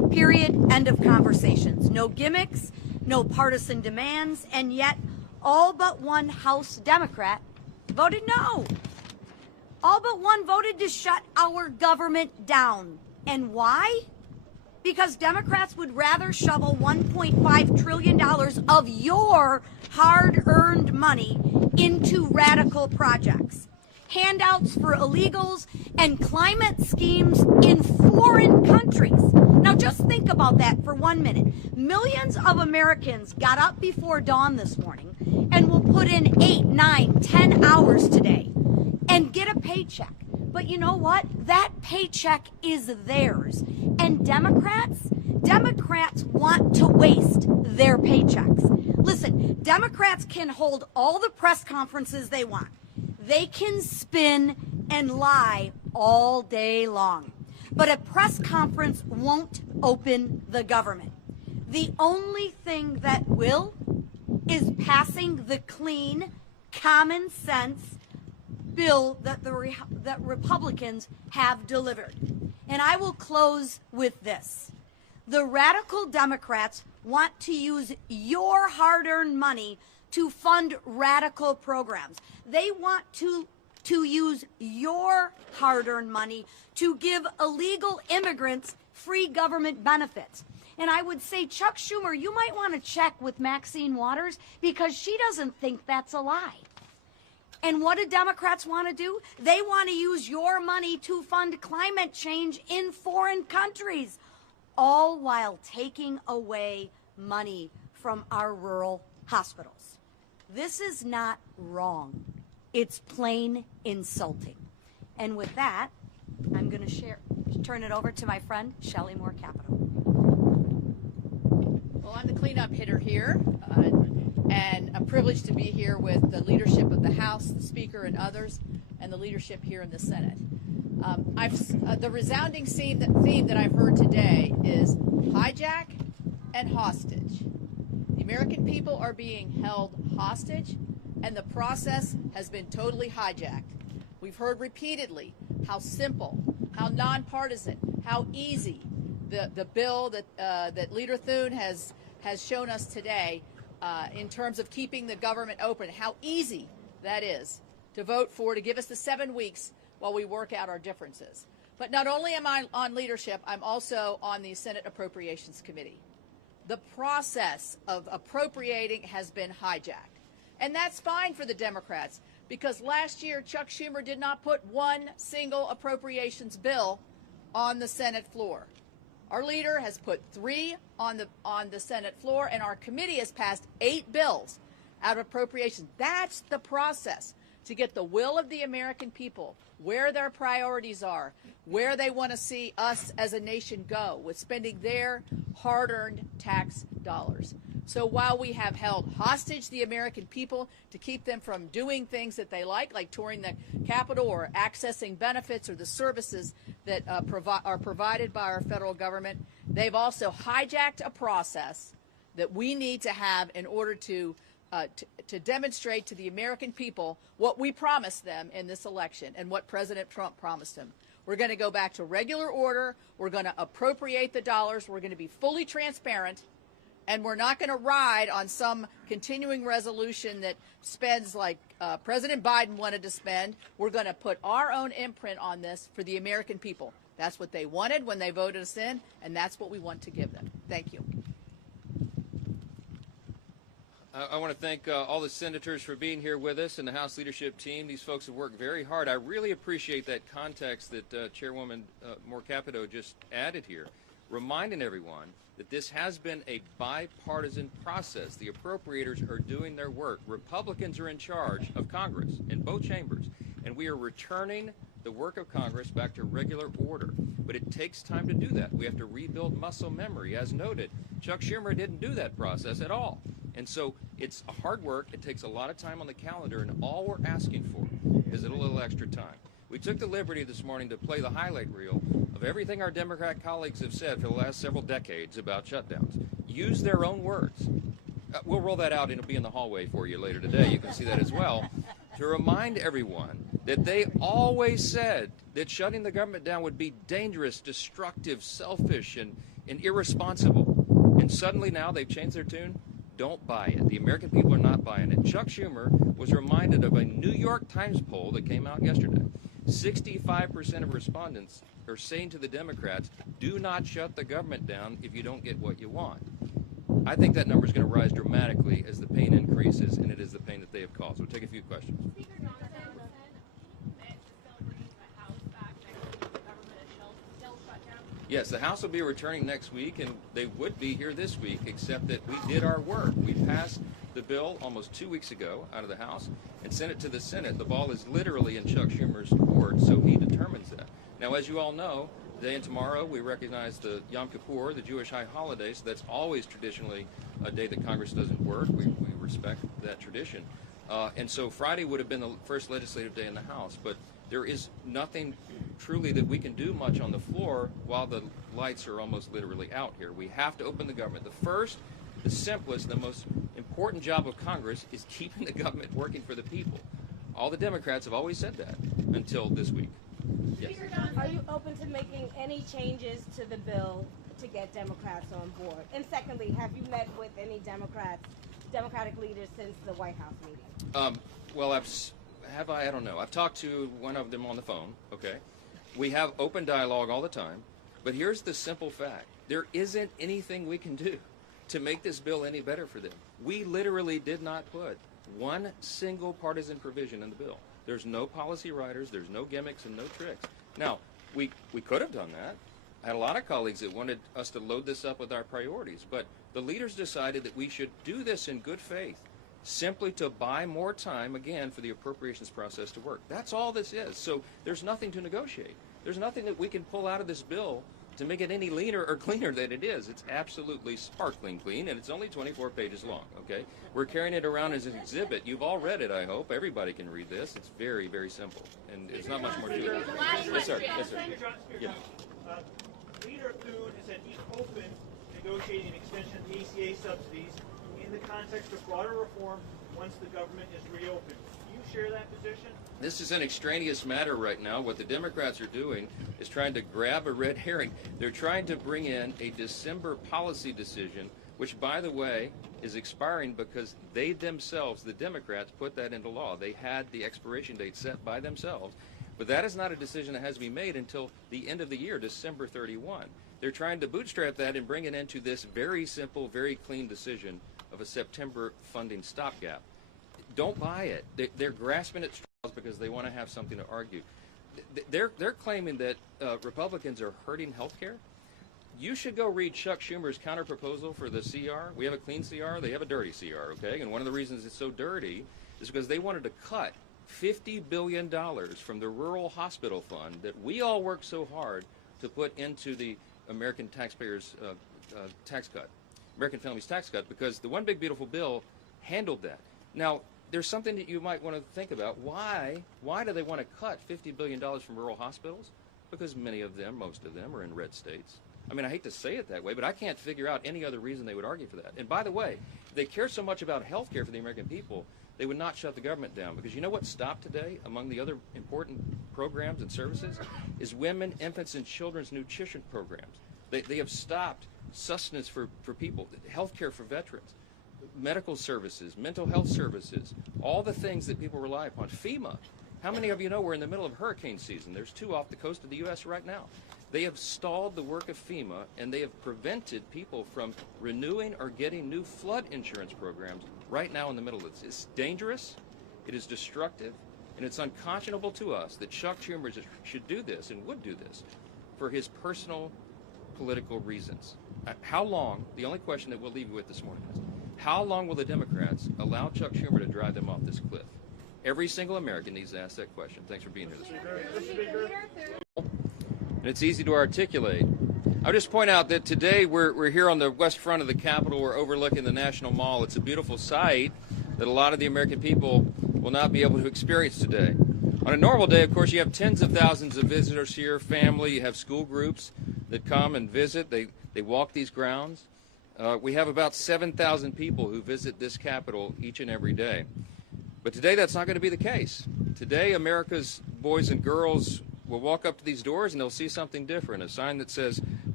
Period. End of conversations. No gimmicks, no partisan demands, and yet all but one House Democrat voted no. All but one voted to shut our government down. And why? Because Democrats would rather shovel $1.5 trillion of your hard-earned money into radical projects, handouts for illegals, and climate schemes in foreign countries. Now just think about that for 1 minute. Millions of Americans got up before dawn this morning and will put in 8, 9, 10 hours today and get a paycheck. But you know what? That paycheck is theirs. And Democrats want to waste their paychecks. Listen, Democrats can hold all the press conferences they want. They can spin and lie all day long. But a press conference won't open the government. The only thing that will is passing the clean, common sense bill that that Republicans have delivered. And I will close with this. The radical Democrats want to use your hard-earned money to fund radical programs. They want to use your hard-earned money to give illegal immigrants free government benefits. And I would say, Chuck Schumer, you might want to check with Maxine Waters because she doesn't think that's a lie. And what do Democrats want to do? They want to use your money to fund climate change in foreign countries, all while taking away money from our rural hospitals. This is not wrong. It's plain insulting. And with that, I'm going to turn it over to my friend, Shelley Moore Capito. Well, I'm the cleanup hitter here, and I'm privileged to be here with the leadership of the House, the Speaker, and others, and the leadership here in the Senate. The resounding theme that I've heard today is hijack and hostage. The American people are being held hostage, and the process has been totally hijacked. We've heard repeatedly how simple, how nonpartisan, how easy the bill that Leader Thune has shown us today in terms of keeping the government open, how easy that is to vote for, to give us the 7 weeks while we work out our differences. But not only am I on leadership, I'm also on the Senate Appropriations Committee. The process of appropriating has been hijacked. And that's fine for the Democrats, because last year Chuck Schumer did not put one single appropriations bill on the Senate floor. Our leader has put 3 on the Senate floor, and our committee has passed 8 bills out of appropriations. That's the process to get the will of the American people, where their priorities are, where they want to see us as a nation go with spending their hard-earned tax dollars. So while we have held hostage the American people to keep them from doing things that they like touring the Capitol or accessing benefits or the services that are provided by our federal government, they've also hijacked a process that we need to have in order to demonstrate to the American people what we promised them in this election and what President Trump promised them. We're going to go back to regular order. We're going to appropriate the dollars. We're going to be fully transparent. And we're not going to ride on some continuing resolution that spends like President Biden wanted to spend. We're going to put our own imprint on this for the American people. That's what they wanted when they voted us in, and that's what we want to give them. Thank you. I want to thank all the senators for being here with us and the House leadership team. These folks have worked very hard. I really appreciate that context that Chairwoman Moore Capito just added here, reminding everyone that this has been a bipartisan process. The appropriators are doing their work. Republicans are in charge of Congress in both chambers, and we are returning the work of Congress back to regular order. But it takes time to do that. We have to rebuild muscle memory. As noted, Chuck Schumer didn't do that process at all. And so it's hard work. It takes a lot of time on the calendar, and all we're asking for is a little extra time. We took the liberty this morning to play the highlight reel of everything our Democrat colleagues have said for the last several decades about shutdowns. Use their own words. We'll roll that out, and it'll be in the hallway for you later today. You can see that as well. To remind everyone that they always said that shutting the government down would be dangerous, destructive, selfish, and and irresponsible. And suddenly now they've changed their tune. Don't buy it. The American people are not buying it. Chuck Schumer was reminded of a New York Times poll that came out yesterday. 65% of respondents are saying to the Democrats, do not shut the government down if you don't get what you want. I think that number is going to rise dramatically as the pain increases, and it is the pain that they have caused. We'll take a few questions. Yes, the House will be returning next week, and they would be here this week, except that we did our work. We passed the bill almost 2 weeks ago out of the House and sent it to the Senate. The ball is literally in Chuck Schumer's court, so he determines that. Now, as you all know, today and tomorrow we recognize the Yom Kippur, the Jewish high holiday, so that's always traditionally a day that Congress doesn't work. We respect that tradition. And so Friday would have been the first legislative day in the House, but there is nothing truly that we can do much on the floor while the lights are almost literally out here. We have to open the government. The first, the simplest, the most important job of Congress is keeping the government working for the people. All the Democrats have always said that until this week. Yes. Are you open to making any changes to the bill to get Democrats on board? And secondly, have you met with any Democratic leaders since the White House meeting? Well, I don't know. I've talked to one of them on the phone, okay? We have open dialogue all the time, but here's the simple fact. There isn't anything we can do to make this bill any better for them. We literally did not put one single partisan provision in the bill. There's no policy writers, there's no gimmicks and no tricks. Now, we could have done that. I had a lot of colleagues that wanted us to load this up with our priorities, but the leaders decided that we should do this in good faith, simply to buy more time, again, for the appropriations process to work. That's all this is. So there's nothing to negotiate. There's nothing that we can pull out of this bill to make it any leaner or cleaner than it is. It's absolutely sparkling clean, and it's only 24 pages long, okay? We're carrying it around as an exhibit. You've all read it, I hope. Everybody can read this. It's very, very simple, and there's not much more to it. Yes, sir. Yes, sir. Yeah. Leader Thune has said he's open to negotiating an extension of the ACA subsidies in the context of broader reform once the government is reopened. Do you share that position? This is an extraneous matter right now. What the Democrats are doing is trying to grab a red herring. They're trying to bring in a December policy decision, which, by the way, is expiring because they themselves, the Democrats, put that into law. They had the expiration date set by themselves. But that is not a decision that has to be made until the end of the year, December 31. They're trying to bootstrap that and bring it into this very simple, very clean decision of a September funding stopgap. Don't buy it. They're grasping at straws because they want to have something to argue. They're claiming that Republicans are hurting health care. You should go read Chuck Schumer's counterproposal for the CR. We have a clean CR. They have a dirty CR, okay? And one of the reasons it's so dirty is because they wanted to cut $50 billion from the rural hospital fund that we all work so hard to put into the American taxpayers' tax cut, American families' tax cut, because the One Big Beautiful Bill handled that. Now, there's something that you might want to think about. Why do they want to cut $50 billion from rural hospitals? Because many of them, most of them, are in red states. I mean, I hate to say it that way, but I can't figure out any other reason they would argue for that. And by the way, if they care so much about health care for the American people, they would not shut the government down. Because you know what stopped today among the other important programs and services is women, infants, and children's nutrition programs. They have stopped sustenance for people, health care for veterans, medical services, mental health services, all the things that people rely upon. FEMA. How many of you know we're in the middle of hurricane season? There's 2 off the coast of the U.S. right now. They have stalled the work of FEMA, and they have prevented people from renewing or getting new flood insurance programs right now in the middle of this. It's dangerous, it is destructive, and it's unconscionable to us that Chuck Schumer should do this and would do this for his personal political reasons. How long, the only question that we'll leave you with this morning is, how long will the Democrats allow Chuck Schumer to drive them off this cliff? Every single American needs to ask that question. Thanks for being here this morning. And it's easy to articulate. I'll just point out that today we're here on the west front of the Capitol. We're overlooking the National Mall. It's a beautiful sight that a lot of the American people will not be able to experience today. On a normal day, of course, you have tens of thousands of visitors here, family, you have school groups that come and visit. They walk these grounds. We have about 7,000 people who visit this Capitol each and every day. But today that's not going to be the case. Today America's boys and girls will walk up to these doors and they'll see something different, a sign that says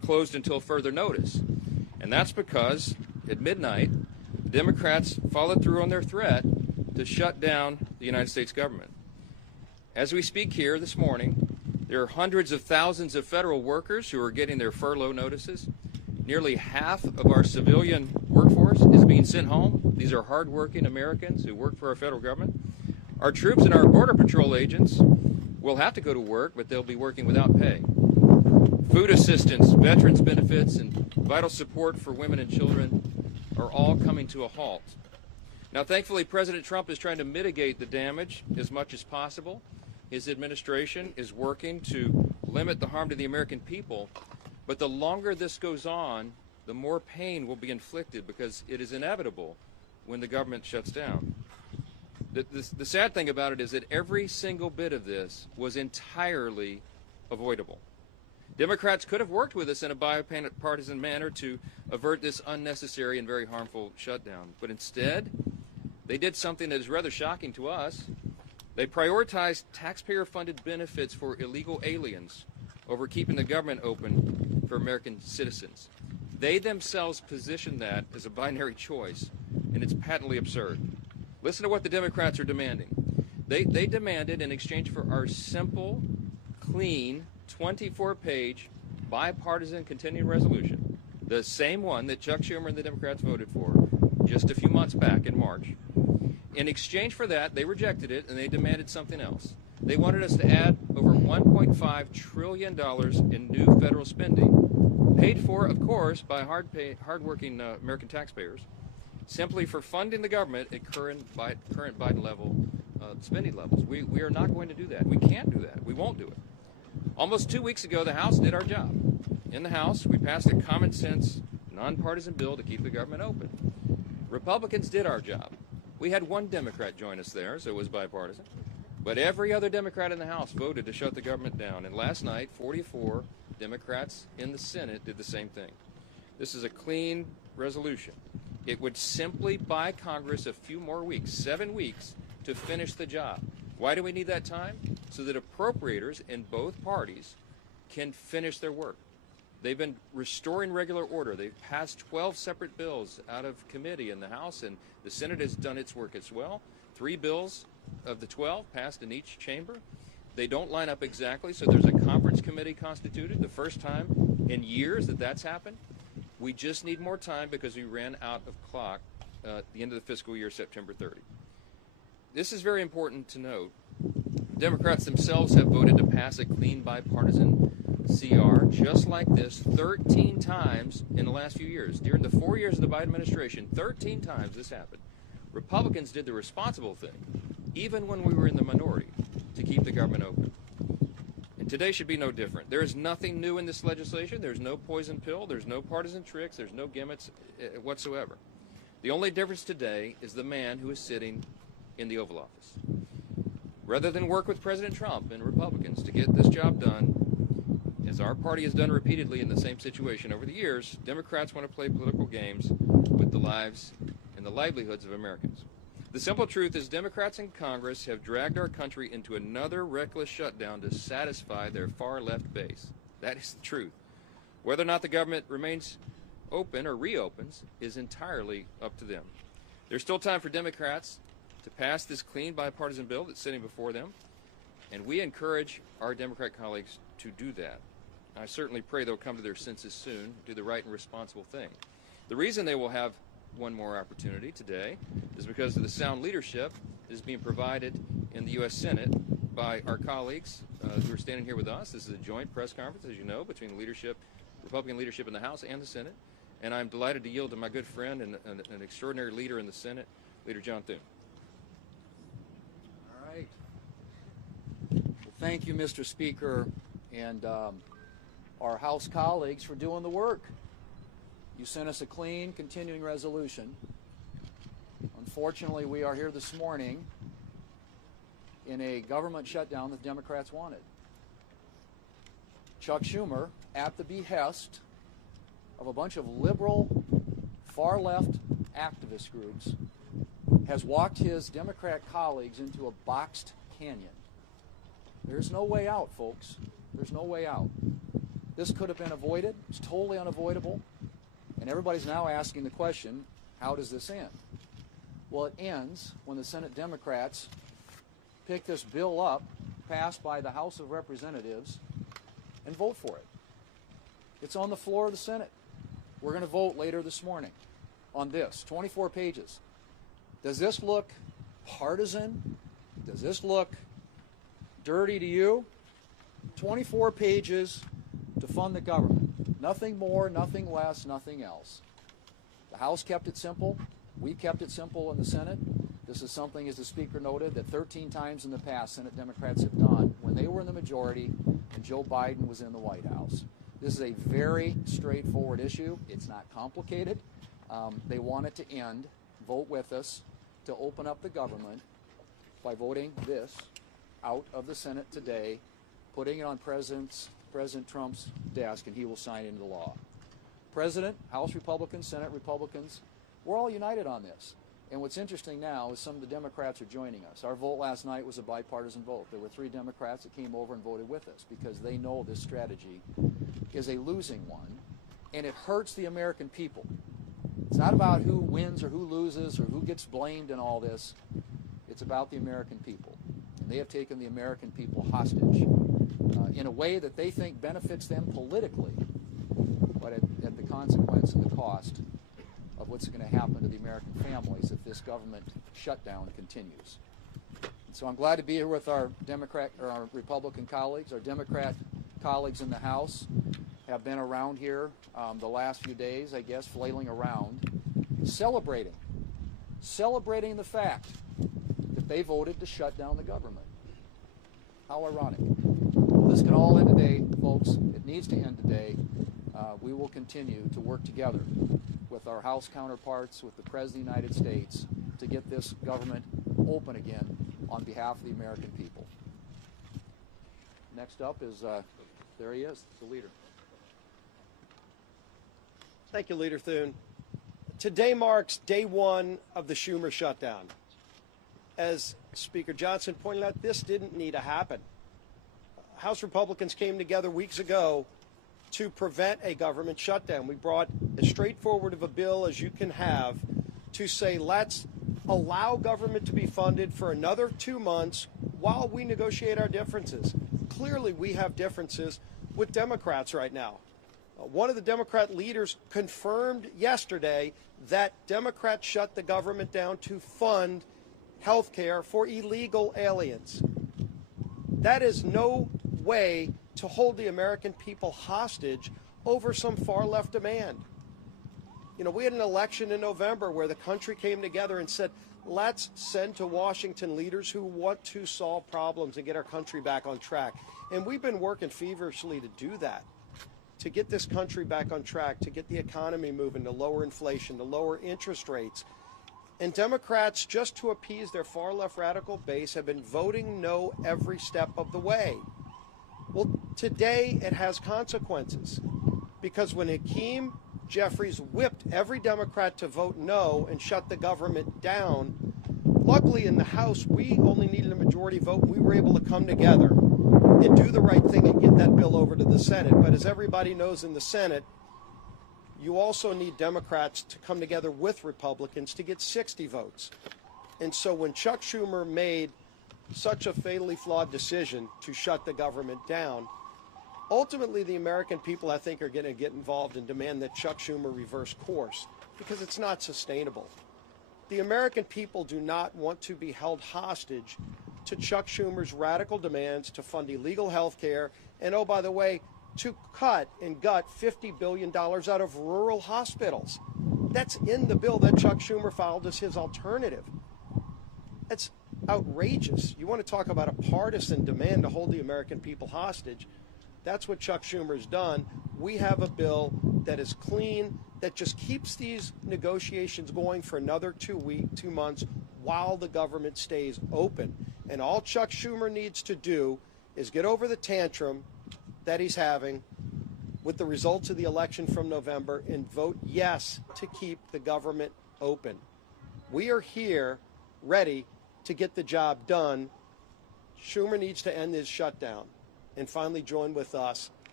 closed until further notice. And that's because at midnight, Democrats followed through on their threat to shut down the United States government. As we speak here this morning, there are hundreds of thousands of federal workers who are getting their furlough notices. Nearly half of our civilian workforce is being sent home. These are hardworking Americans who work for our federal government. Our troops and our Border Patrol agents will have to go to work, but they'll be working without pay. Food assistance, veterans benefits, and vital support for women and children are all coming to a halt. Now, thankfully, President Trump is trying to mitigate the damage as much as possible. His administration is working to limit the harm to the American people. But the longer this goes on, the more pain will be inflicted because it is inevitable when the government shuts down. The sad thing about it is that every single bit of this was entirely avoidable. Democrats could have worked with us in a bipartisan manner to avert this unnecessary and very harmful shutdown. But instead, they did something that is rather shocking to us. They prioritized taxpayer-funded benefits for illegal aliens over keeping the government open for American citizens. They themselves position that as a binary choice, and it's patently absurd. Listen to what the Democrats are demanding. They demanded, in exchange for our simple, clean, 24-page bipartisan continuing resolution, the same one that Chuck Schumer and the Democrats voted for just a few months back in March. In exchange for that, they rejected it, and they demanded something else. They wanted us to add over $1.5 trillion in new federal spending, paid for, of course, by hardworking American taxpayers, simply for funding the government at current Biden level spending levels. We are not going to do that. We can't do that. We won't do it. Almost 2 weeks ago, the House did our job. In the House, we passed a common sense, nonpartisan bill to keep the government open. Republicans did our job. We had one Democrat join us there, so it was bipartisan. But every other Democrat in the House voted to shut the government down. And last night, 44 Democrats in the Senate did the same thing. This is a clean resolution. It would simply buy Congress a few more weeks, 7 weeks, to finish the job. Why do we need that time? So that appropriators in both parties can finish their work. They've been restoring regular order. They've passed 12 separate bills out of committee in the House, and the Senate has done its work as well. 3 bills of the 12 passed in each chamber. They don't line up exactly, so there's a conference committee constituted, the first time in years that that's happened. We just need more time because we ran out of clock at the end of the fiscal year, September 30. This is very important to note. Democrats themselves have voted to pass a clean bipartisan CR just like this 13 times in the last few years. During the 4 years of the Biden administration, 13 times this happened. Republicans did the responsible thing, even when we were in the minority, to keep the government open. And today should be no different. There is nothing new in this legislation. There's no poison pill. There's no partisan tricks. There's no gimmicks whatsoever. The only difference today is the man who is sitting in the Oval Office. Rather than work with President Trump and Republicans to get this job done, as our party has done repeatedly in the same situation over the years, Democrats want to play political games with the lives and the livelihoods of Americans. The simple truth is Democrats in Congress have dragged our country into another reckless shutdown to satisfy their far-left base. That is the truth. Whether or not the government remains open or reopens is entirely up to them. There's still time for Democrats to pass this clean bipartisan bill that's sitting before them, and we encourage our Democrat colleagues to do that. I certainly pray they'll come to their senses soon, do the right and responsible thing. The reason they will have one more opportunity today is because of the sound leadership that is being provided in the U.S. Senate by our colleagues who are standing here with us. This is a joint press conference, as you know, between the leadership, Republican leadership in the House and the Senate, and I'm delighted to yield to my good friend and an extraordinary leader in the Senate, Leader John Thune. All right. Well, thank you, Mr. Speaker, and our House colleagues for doing the work. You sent us a clean, continuing resolution. Unfortunately, we are here this morning in a government shutdown that the Democrats wanted. Chuck Schumer, at the behest of a bunch of liberal, far-left activist groups, has walked his Democrat colleagues into a boxed canyon. There's no way out, folks. There's no way out. This could have been avoided. It's totally unavoidable. And everybody's now asking the question, how does this end? Well, it ends when the Senate Democrats pick this bill up, passed by the House of Representatives, and vote for it. It's on the floor of the Senate. We're going to vote later this morning on this, 24 pages. Does this look partisan? Does this look dirty to you? 24 pages to fund the government. Nothing more, nothing less, nothing else. The House kept it simple. We kept it simple in the Senate. This is something, as the Speaker noted, that 13 times in the past Senate Democrats have done when they were in the majority and Joe Biden was in the White House. This is a very straightforward issue. It's not complicated. They want it to end. Vote with us to open up the government by voting this out of the Senate today, putting it on President Trump's desk, and he will sign it into law. President, House Republicans, Senate Republicans, we're all united on this. And what's interesting now is some of the Democrats are joining us. Our vote last night was a bipartisan vote. There were 3 Democrats that came over and voted with us because they know this strategy is a losing one, and it hurts the American people. It's not about who wins or who loses or who gets blamed in all this. It's about the American people. And they have taken the American people hostage in a way that they think benefits them politically, but at the consequence and the cost of what's going to happen to the American families if this government shutdown continues. And so I'm glad to be here with our Republican colleagues. Our Democrat colleagues in the House have been around here the last few days, I guess, flailing around, celebrating the fact that they voted to shut down the government. How ironic. Well, this can all end today, folks. It needs to end today. We will continue to work together with our House counterparts, with the President of the United States, to get this government open again on behalf of the American people. Next up is, there he is, the leader. Thank you, Leader Thune. Today marks day 1 of the Schumer shutdown. As Speaker Johnson pointed out, this didn't need to happen. House Republicans came together weeks ago to prevent a government shutdown. We brought as straightforward of a bill as you can have to say, let's allow government to be funded for another 2 months while we negotiate our differences. Clearly, we have differences with Democrats right now. One of the Democrat leaders confirmed yesterday that Democrats shut the government down to fund health care for illegal aliens. That is no way to hold the American people hostage over some far-left demand. You know, we had an election in November where the country came together and said, let's send to Washington leaders who want to solve problems and get our country back on track. And we've been working feverishly to do that, to get this country back on track, to get the economy moving, to lower inflation, to lower interest rates. And Democrats, just to appease their far-left radical base, have been voting no every step of the way. Well, today it has consequences, because when Hakeem Jeffries whipped every Democrat to vote no and shut the government down, luckily in the House we only needed a majority vote. We were able to come together and do the right thing and get that bill over to the Senate. But as everybody knows, in the Senate, you also need Democrats to come together with Republicans to get 60 votes. And so when Chuck Schumer made such a fatally flawed decision to shut the government down, ultimately the American people, I think, are going to get involved and demand that Chuck Schumer reverse course, because it's not sustainable. The American people do not want to be held hostage to Chuck Schumer's radical demands to fund illegal health care and, oh, by the way, to cut and gut $50 billion out of rural hospitals. That's in the bill that Chuck Schumer filed as his alternative. That's outrageous. You want to talk about a partisan demand to hold the American people hostage? That's what Chuck Schumer's done. We have a bill that is clean, that just keeps these negotiations going for another 2 months while the government stays open. And all Chuck Schumer needs to do is get over the tantrum that he's having with the results of the election from November and vote yes to keep the government open. We are here ready to get the job done. Schumer needs to end his shutdown and finally join with us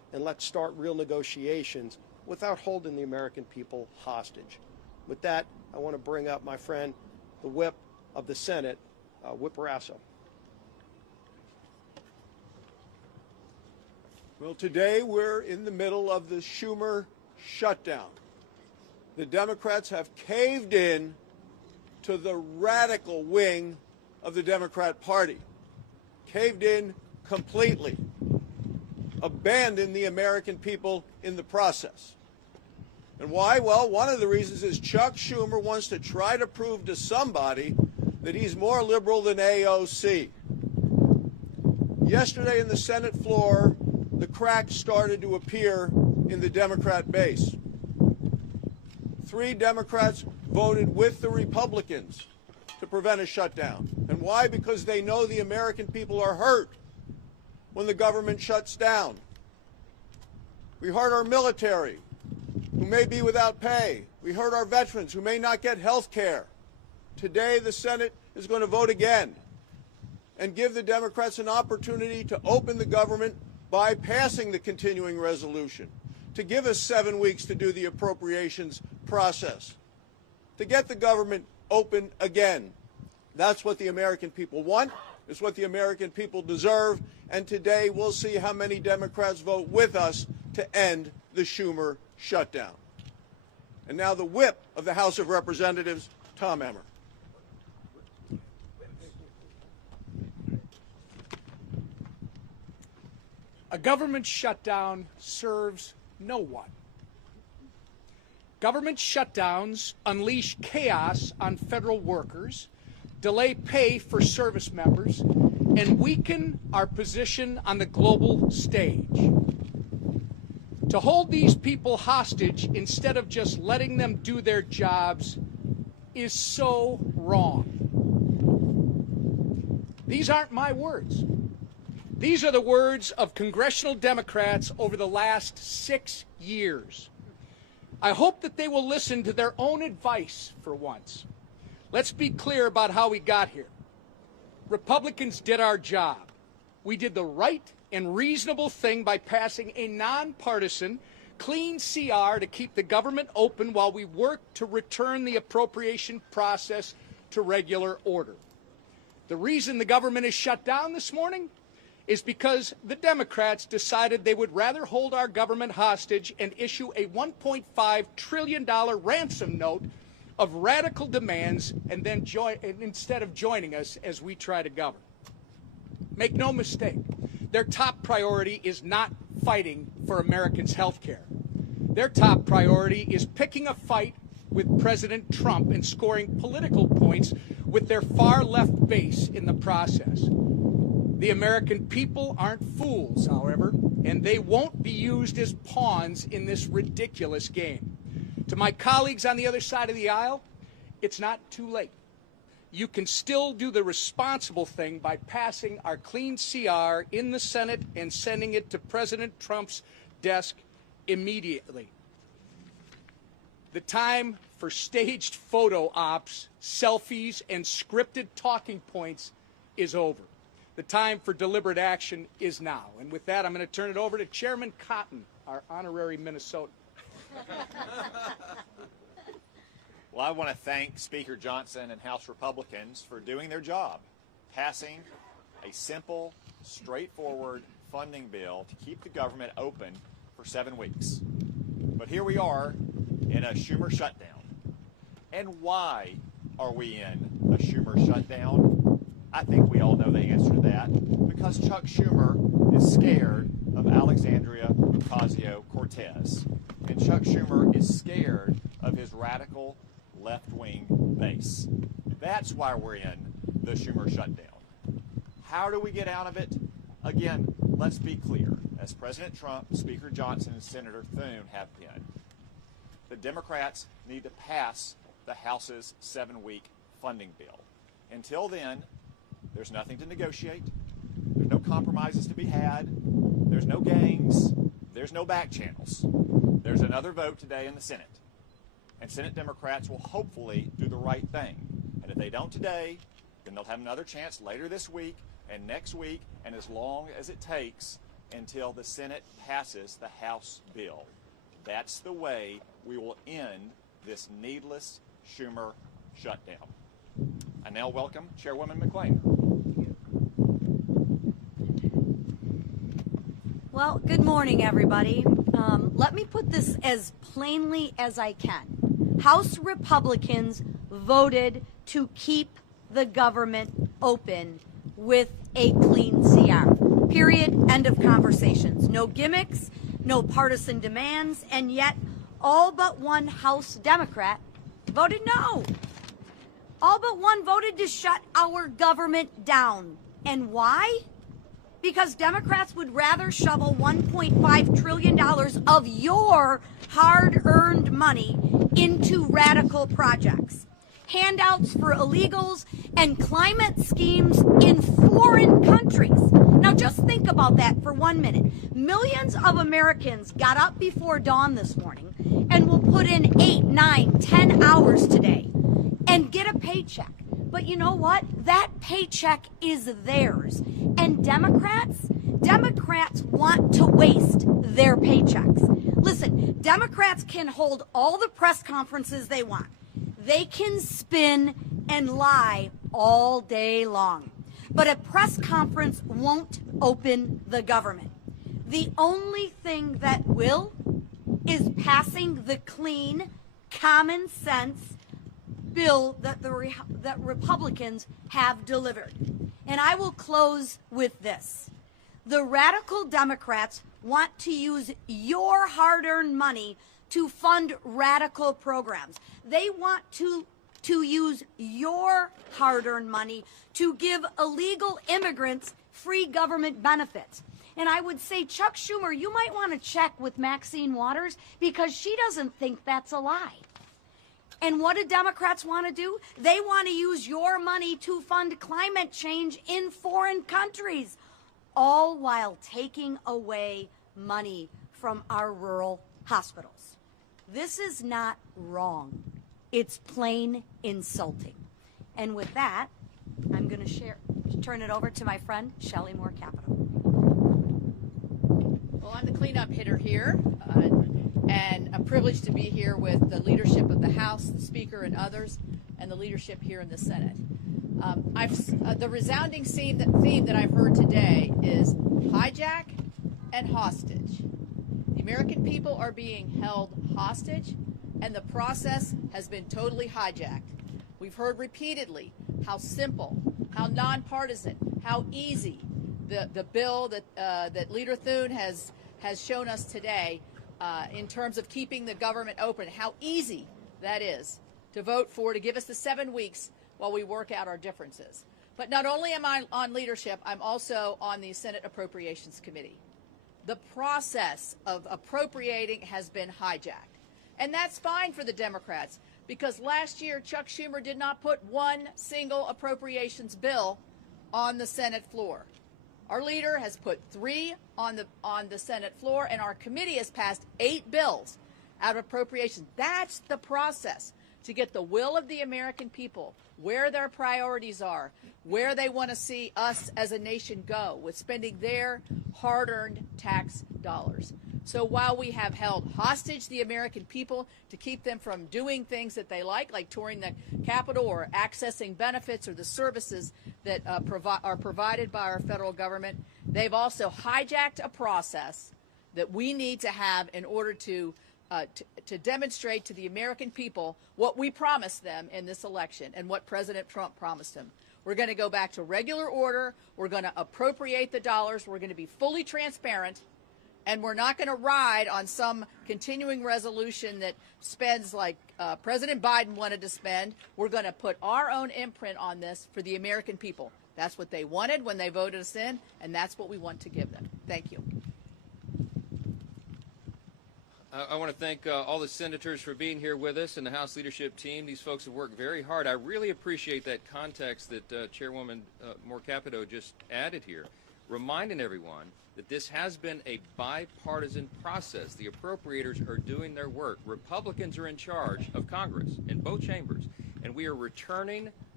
and let's start real negotiations without holding the American people hostage. With that, I want to bring up my friend, the whip of the Senate, Whip Rasso. Well, today we're in the middle of the Schumer shutdown. The Democrats have caved in to the radical wing of the Democrat Party, caved in completely, abandoned the American people in the process. And why? Well, one of the reasons is Chuck Schumer wants to try to prove to somebody that he's more liberal than AOC. Yesterday in the Senate floor, the cracks started to appear in the Democrat base. 3 Democrats voted with the Republicans to prevent a shutdown. And why? Because they know the American people are hurt when the government shuts down. We hurt our military, who may be without pay. We hurt our veterans, who may not get health care. Today, the Senate is going to vote again and give the Democrats an opportunity to open the government by passing the continuing resolution, to give us 7 weeks to do the appropriations process, to get the government open again. That's what the American people want. It's what the American people deserve. And today we'll see how many Democrats vote with us to end the Schumer shutdown. And now the whip of the House of Representatives, Tom Emmer. A government shutdown serves no one. Government shutdowns unleash chaos on federal workers, delay pay for service members, and weaken our position on the global stage. To hold these people hostage instead of just letting them do their jobs is so wrong. These aren't my words. These are the words of congressional Democrats over the last 6 years. I hope that they will listen to their own advice for once. Let's be clear about how we got here. Republicans did our job. We did the right and reasonable thing by passing a nonpartisan, clean CR to keep the government open while we work to return the appropriation process to regular order. The reason the government is shut down this morning is because the Democrats decided they would rather hold our government hostage and issue a $1.5 trillion ransom note of radical demands and then instead of joining us as we try to govern. Make no mistake, their top priority is not fighting for Americans' health care. Their top priority is picking a fight with President Trump and scoring political points with their far-left base in the process. The American people aren't fools, however, and they won't be used as pawns in this ridiculous game. To my colleagues on the other side of the aisle, it's not too late. You can still do the responsible thing by passing our clean CR in the Senate and sending it to President Trump's desk immediately. The time for staged photo ops, selfies, and scripted talking points is over. The time for deliberate action is now. And with that, I'm going to turn it over to Chairman Cotton, our honorary Minnesotan. Well, I want to thank Speaker Johnson and House Republicans for doing their job, passing a simple, straightforward funding bill to keep the government open for 7 weeks. But here we are in a Schumer shutdown. And why are we in a Schumer shutdown? I think we all know the answer to that. Because Chuck Schumer is scared of Alexandria Ocasio-Cortez. And Chuck Schumer is scared of his radical left-wing base. That's why we're in the Schumer shutdown. How do we get out of it? Again, let's be clear. As President Trump, Speaker Johnson, and Senator Thune have been, the Democrats need to pass the House's 7-week funding bill. Until then, there's nothing to negotiate. There's no compromises to be had. There's no games. There's no back channels. There's another vote today in the Senate. And Senate Democrats will hopefully do the right thing. And if they don't today, then they'll have another chance later this week and next week and as long as it takes until the Senate passes the House bill. That's the way we will end this needless Schumer shutdown. I now welcome Chairwoman McClain. Well, good morning, everybody. Let me put this as plainly as I can. House Republicans voted to keep the government open with a clean CR. Period. End of conversations. No gimmicks, no partisan demands, and yet all but one House Democrat voted no. All but one voted to shut our government down. And why? Because Democrats would rather shovel $1.5 trillion of your hard-earned money into radical projects, handouts for illegals, and climate schemes in foreign countries. Now just think about that for 1 minute. Millions of Americans got up before dawn this morning and will put in 8, 9, 10 hours today and get a paycheck. But you know what? That paycheck is theirs. And Democrats want to waste their paychecks. Listen, Democrats can hold all the press conferences they want. They can spin and lie all day long. But a press conference won't open the government. The only thing that will is passing the clean, common sense bill that that Republicans have delivered. And I will close with this. The radical Democrats want to use your hard-earned money to fund radical programs. They want to use your hard-earned money to give illegal immigrants free government benefits. And I would say, Chuck Schumer, you might want to check with Maxine Waters because she doesn't think that's a lie. And what do Democrats want to do? They want to use your money to fund climate change in foreign countries, all while taking away money from our rural hospitals. This is not wrong. It's plain insulting. And with that, I'm going to turn it over to my friend, Shelley Moore Capito. Well, I'm the cleanup hitter here, and a privilege to be here with the leadership of the House, the Speaker, and others, and the leadership here in the Senate. The resounding theme that I've heard today is hijack and hostage. The American people are being held hostage, and the process has been totally hijacked. We've heard repeatedly how simple, how nonpartisan, how easy the bill that Leader Thune has shown us today in terms of keeping the government open, how easy that is to vote for, to give us the 7 weeks while we work out our differences. But not only am I on leadership, I'm also on the Senate Appropriations Committee. The process of appropriating has been hijacked. And that's fine for the Democrats, because last year Chuck Schumer did not put one single appropriations bill on the Senate floor. Our leader has put 3 on the Senate floor, and our committee has passed 8 bills out of appropriations. That's the process to get the will of the American people, where their priorities are, where they want to see us as a nation go with spending their hard-earned tax dollars. So while we have held hostage the American people to keep them from doing things that they like touring the Capitol or accessing benefits or the services that are provided by our federal government, they've also hijacked a process that we need to have in order to demonstrate to the American people what we promised them in this election and what President Trump promised them. We're going to go back to regular order. We're going to appropriate the dollars. We're going to be fully transparent. And we're not going to ride on some continuing resolution that spends like President Biden wanted to spend. We're going to put our own imprint on this for the American people. That's what they wanted when they voted us in, and that's what we want to give them. Thank you. I want to thank all the senators for being here with us and the House leadership team. These folks have worked very hard. I really appreciate that context that Chairwoman Moore Capito just added here, reminding everyone that this has been a bipartisan process. The appropriators are doing their work. Republicans are in charge of Congress in both chambers, and we are returning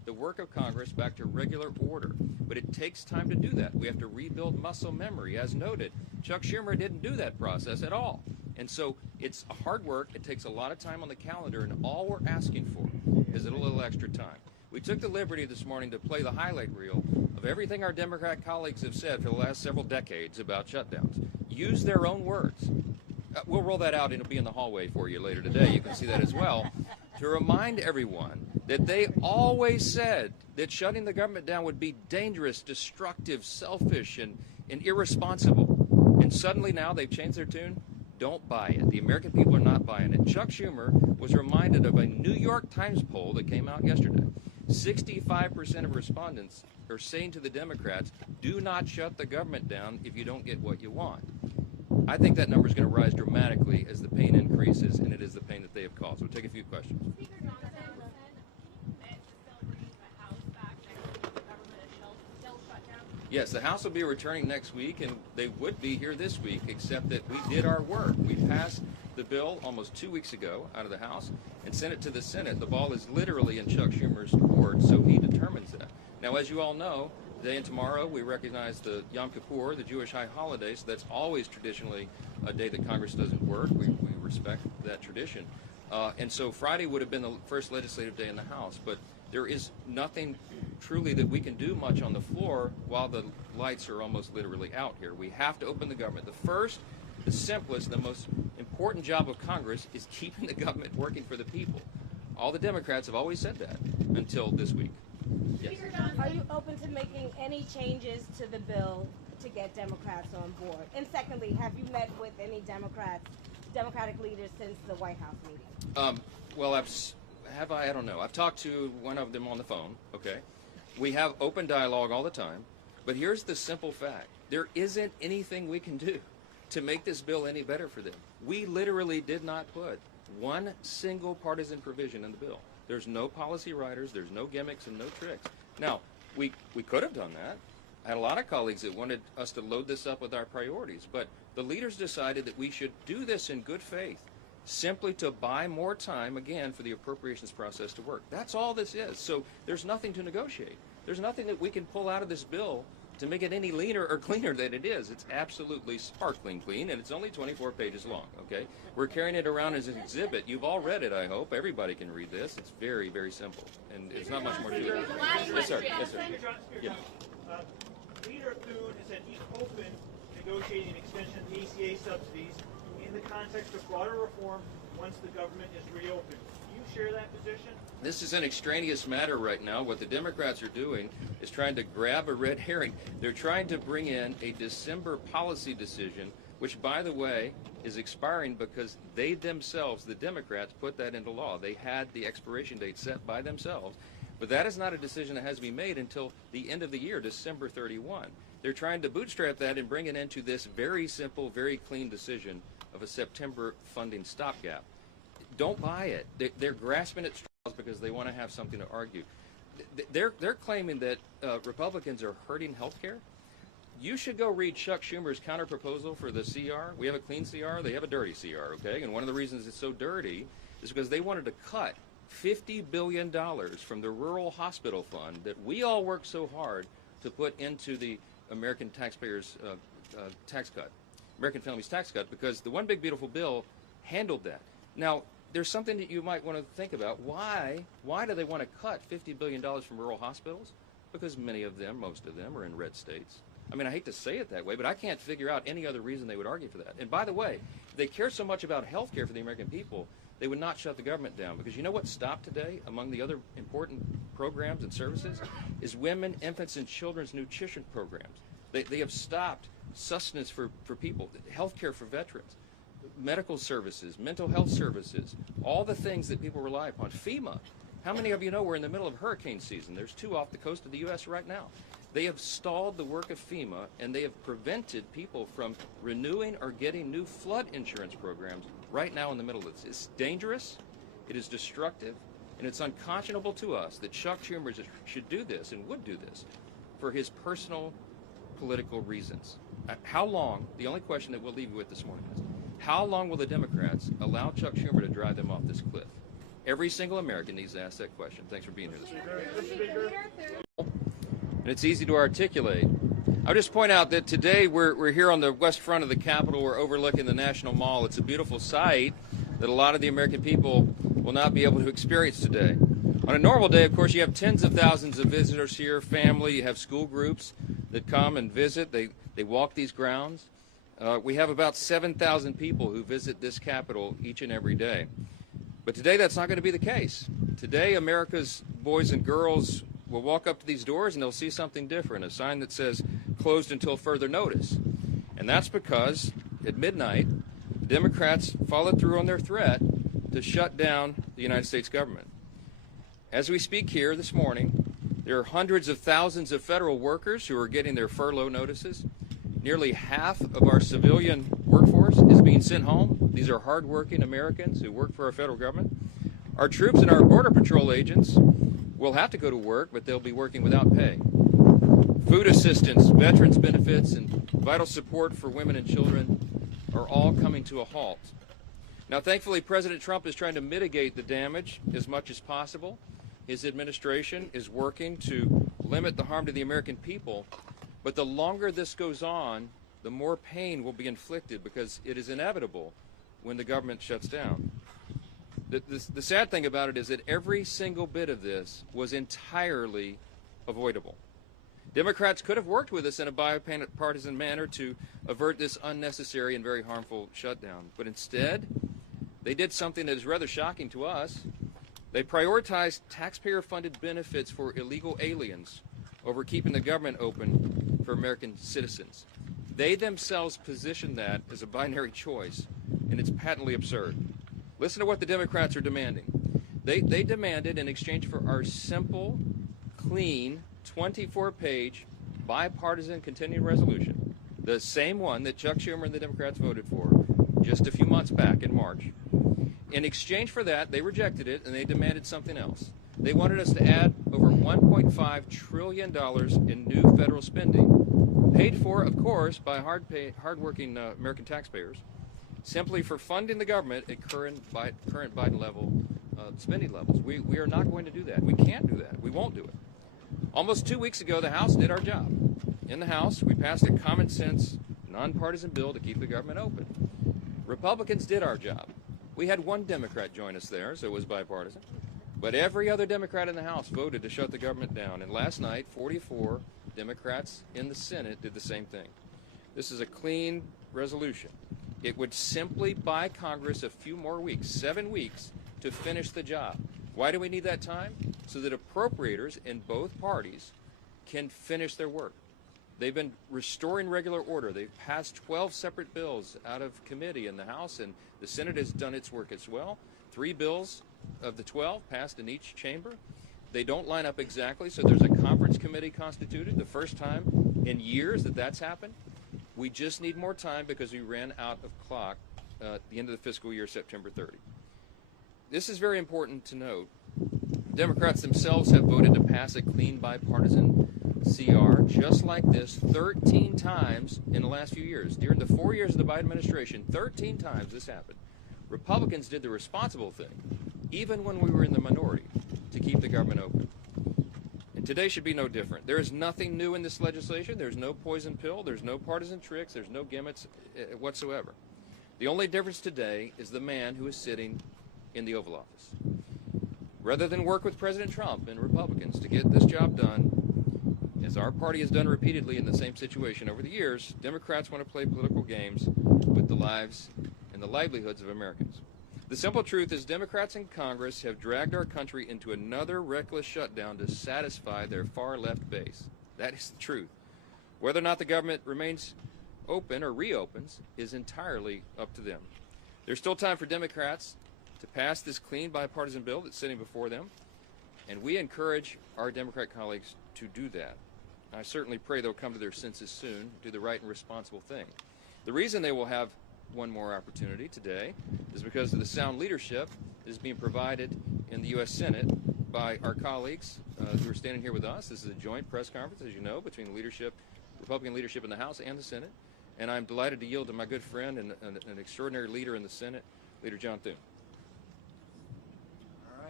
the work of Congress back to regular order. But it takes time to do that. We have to rebuild muscle memory. As noted, Chuck Schumer didn't do that process at all. And so it's hard work. It takes a lot of time on the calendar, and all we're asking for is a little extra time. We took the liberty this morning to play the highlight reel of everything our Democrat colleagues have said for the last several decades about shutdowns. Use their own words. We'll roll that out, and it'll be in the hallway for you later today. You can see that as well. To remind everyone that they always said that shutting the government down would be dangerous, destructive, selfish, and irresponsible. And suddenly now they've changed their tune. Don't buy it. The American people are not buying it. Chuck Schumer was reminded of a New York Times poll that came out yesterday. 65% of respondents are saying to the Democrats, do not shut the government down if you don't get what you want. I think that number is going to rise dramatically as the pain increases, and it is the pain that they have caused. We'll take a few questions. Speaker Johnson meant to still bring the House back next week. The government is still shut down. Yes, the House will be returning next week, and they would be here this week, except that we did our work. We passed the bill almost 2 weeks ago out of the House and sent it to the Senate. The ball is literally in Chuck Schumer's court, so he determines that. Now, as you all know, today and tomorrow we recognize the Yom Kippur, the Jewish high holiday, so that's always traditionally a day that Congress doesn't work. We respect that tradition. And so Friday would have been the first legislative day in the House, but there is nothing truly that we can do much on the floor while the lights are almost literally out here. We have to open the government. The first, the simplest, the most important job of Congress is keeping the government working for the people. All the Democrats have always said that until this week. Yes. Are you open to making any changes to the bill to get Democrats on board? And secondly, have you met with any Democratic leaders since the White House meeting? Well, I don't know. I've talked to one of them on the phone, okay? We have open dialogue all the time, but here's the simple fact. There isn't anything we can do to make this bill any better for them. We literally did not put one single partisan provision in the bill. There's no policy writers, there's no gimmicks and no tricks. Now, we could have done that. I had a lot of colleagues that wanted us to load this up with our priorities, but the leaders decided that we should do this in good faith, simply to buy more time, again, for the appropriations process to work. That's all this is. So there's nothing to negotiate. There's nothing that we can pull out of this bill to make it any leaner or cleaner than it is. It's absolutely sparkling clean, and it's only 24 pages long, okay? We're carrying it around as an exhibit. You've all read it, I hope. Everybody can read this. It's very, very simple, and there's not much more to it. Yes, sir. Yes, sir. Yeah. Leader Thune has said he's open to negotiating an extension of the ACA subsidies in the context of broader reform once the government is reopened. Do you share that position? This is an extraneous matter right now. What the Democrats are doing is trying to grab a red herring. They're trying to bring in a December policy decision, which, by the way, is expiring because they themselves, the Democrats, put that into law. They had the expiration date set by themselves. But that is not a decision that has to be made until the end of the year, December 31. They're trying to bootstrap that and bring it into this very simple, very clean decision of a September funding stopgap. Don't buy it. They're grasping at straws because they want to have something to argue. They're claiming that Republicans are hurting health care. You should go read Chuck Schumer's counterproposal for the CR. We have a clean CR. They have a dirty CR, okay? And one of the reasons it's so dirty is because they wanted to cut $50 billion from the rural hospital fund that we all work so hard to put into the American taxpayers' tax cut, American families' tax cut, because the One Big Beautiful Bill handled that. Now, there's something that you might want to think about. Why do they want to cut $50 billion from rural hospitals? Because many of them, most of them, are in red states. I mean, I hate to say it that way, but I can't figure out any other reason they would argue for that. And by the way, if they care so much about health care for the American people, they would not shut the government down. Because you know what stopped today among the other important programs and services is women, infants, and children's nutrition programs. They have stopped sustenance for people, health care for veterans, medical services, mental health services, all the things that people rely upon. FEMA. How many of you know we're in the middle of hurricane season? There's 2 off the coast of the U.S. right now. They have stalled the work of FEMA, and they have prevented people from renewing or getting new flood insurance programs right now in the middle of this. It's dangerous, it is destructive, and it's unconscionable to us that Chuck Schumer should do this and would do this for his personal political reasons. How long, the only question that we'll leave you with this morning is, how long will the Democrats allow Chuck Schumer to drive them off this cliff? Every single American needs to ask that question. Thanks for being here this morning. And it's easy to articulate. I'll just point out that today we're here on the west front of the Capitol. We're overlooking the National Mall. It's a beautiful sight that a lot of the American people will not be able to experience today. On a normal day, of course, you have tens of thousands of visitors here, family, you have school groups that come and visit. They walk these grounds. We have about 7,000 people who visit this Capitol each and every day. But today that's not going to be the case. Today America's boys and girls will walk up to these doors and they'll see something different, a sign that says closed until further notice. And that's because at midnight, the Democrats followed through on their threat to shut down the United States government. As we speak here this morning, there are hundreds of thousands of federal workers who are getting their furlough notices. Nearly half of our civilian workforce is being sent home. These are hardworking Americans who work for our federal government. Our troops and our Border Patrol agents will have to go to work, but they'll be working without pay. Food assistance, veterans benefits, and vital support for women and children are all coming to a halt. Now, thankfully, President Trump is trying to mitigate the damage as much as possible. His administration is working to limit the harm to the American people. But the longer this goes on, the more pain will be inflicted because it is inevitable when the government shuts down. The sad thing about it is that every single bit of this was entirely avoidable. Democrats could have worked with us in a bipartisan manner to avert this unnecessary and very harmful shutdown. But instead, they did something that is rather shocking to us. They prioritized taxpayer-funded benefits for illegal aliens over keeping the government open for American citizens. They themselves positioned that as a binary choice, and it's patently absurd. Listen to what the Democrats are demanding. They demanded, in exchange for our simple, clean, 24-page bipartisan continuing resolution, the same one that Chuck Schumer and the Democrats voted for just a few months back in March. In exchange for that, they rejected it, and they demanded something else. They wanted us to add over $1.5 trillion in new federal spending, paid for, of course, by hardworking American taxpayers, simply for funding the government at current Biden level spending levels. We are not going to do that. We can't do that. We won't do it. Almost 2 weeks ago, the House did our job. In the House, we passed a common sense, nonpartisan bill to keep the government open. Republicans did our job. We had one Democrat join us there, so it was bipartisan. But every other Democrat in the House voted to shut the government down. And last night, 44 Democrats in the Senate did the same thing. This is a clean resolution. It would simply buy Congress a few more weeks, 7 weeks, to finish the job. Why do we need that time? So that appropriators in both parties can finish their work. They've been restoring regular order. They've passed 12 separate bills out of committee in the House, and the Senate has done its work as well. 3 bills of the 12 passed in each chamber. They don't line up exactly, so there's a conference committee constituted, the first time in years that that's happened. We just need more time because we ran out of clock at the end of the fiscal year, September 30. This is very important to note. Democrats themselves have voted to pass a clean bipartisan CR just like this 13 times in the last few years. During the 4 years of the Biden administration, 13 times this happened. Republicans did the responsible thing, even when we were in the minority, to keep the government open. And today should be no different. There is nothing new in this legislation. There's no poison pill. There's no partisan tricks. There's no gimmicks whatsoever. The only difference today is the man who is sitting in the Oval Office. Rather than work with President Trump and Republicans to get this job done, as our party has done repeatedly in the same situation over the years, Democrats want to play political games with the lives and the livelihoods of Americans. The simple truth is Democrats in Congress have dragged our country into another reckless shutdown to satisfy their far-left base. That is the truth. Whether or not the government remains open or reopens is entirely up to them. There's still time for Democrats to pass this clean bipartisan bill that's sitting before them, and we encourage our Democrat colleagues to do that. I certainly pray they'll come to their senses soon, do the right and responsible thing. The reason they will have one more opportunity today is because of the sound leadership that is being provided in the U.S. Senate by our colleagues who are standing here with us. This is a joint press conference, as you know, between the leadership, Republican leadership in the House and the Senate. And I'm delighted to yield to my good friend and an extraordinary leader in the Senate, Leader John Thune. All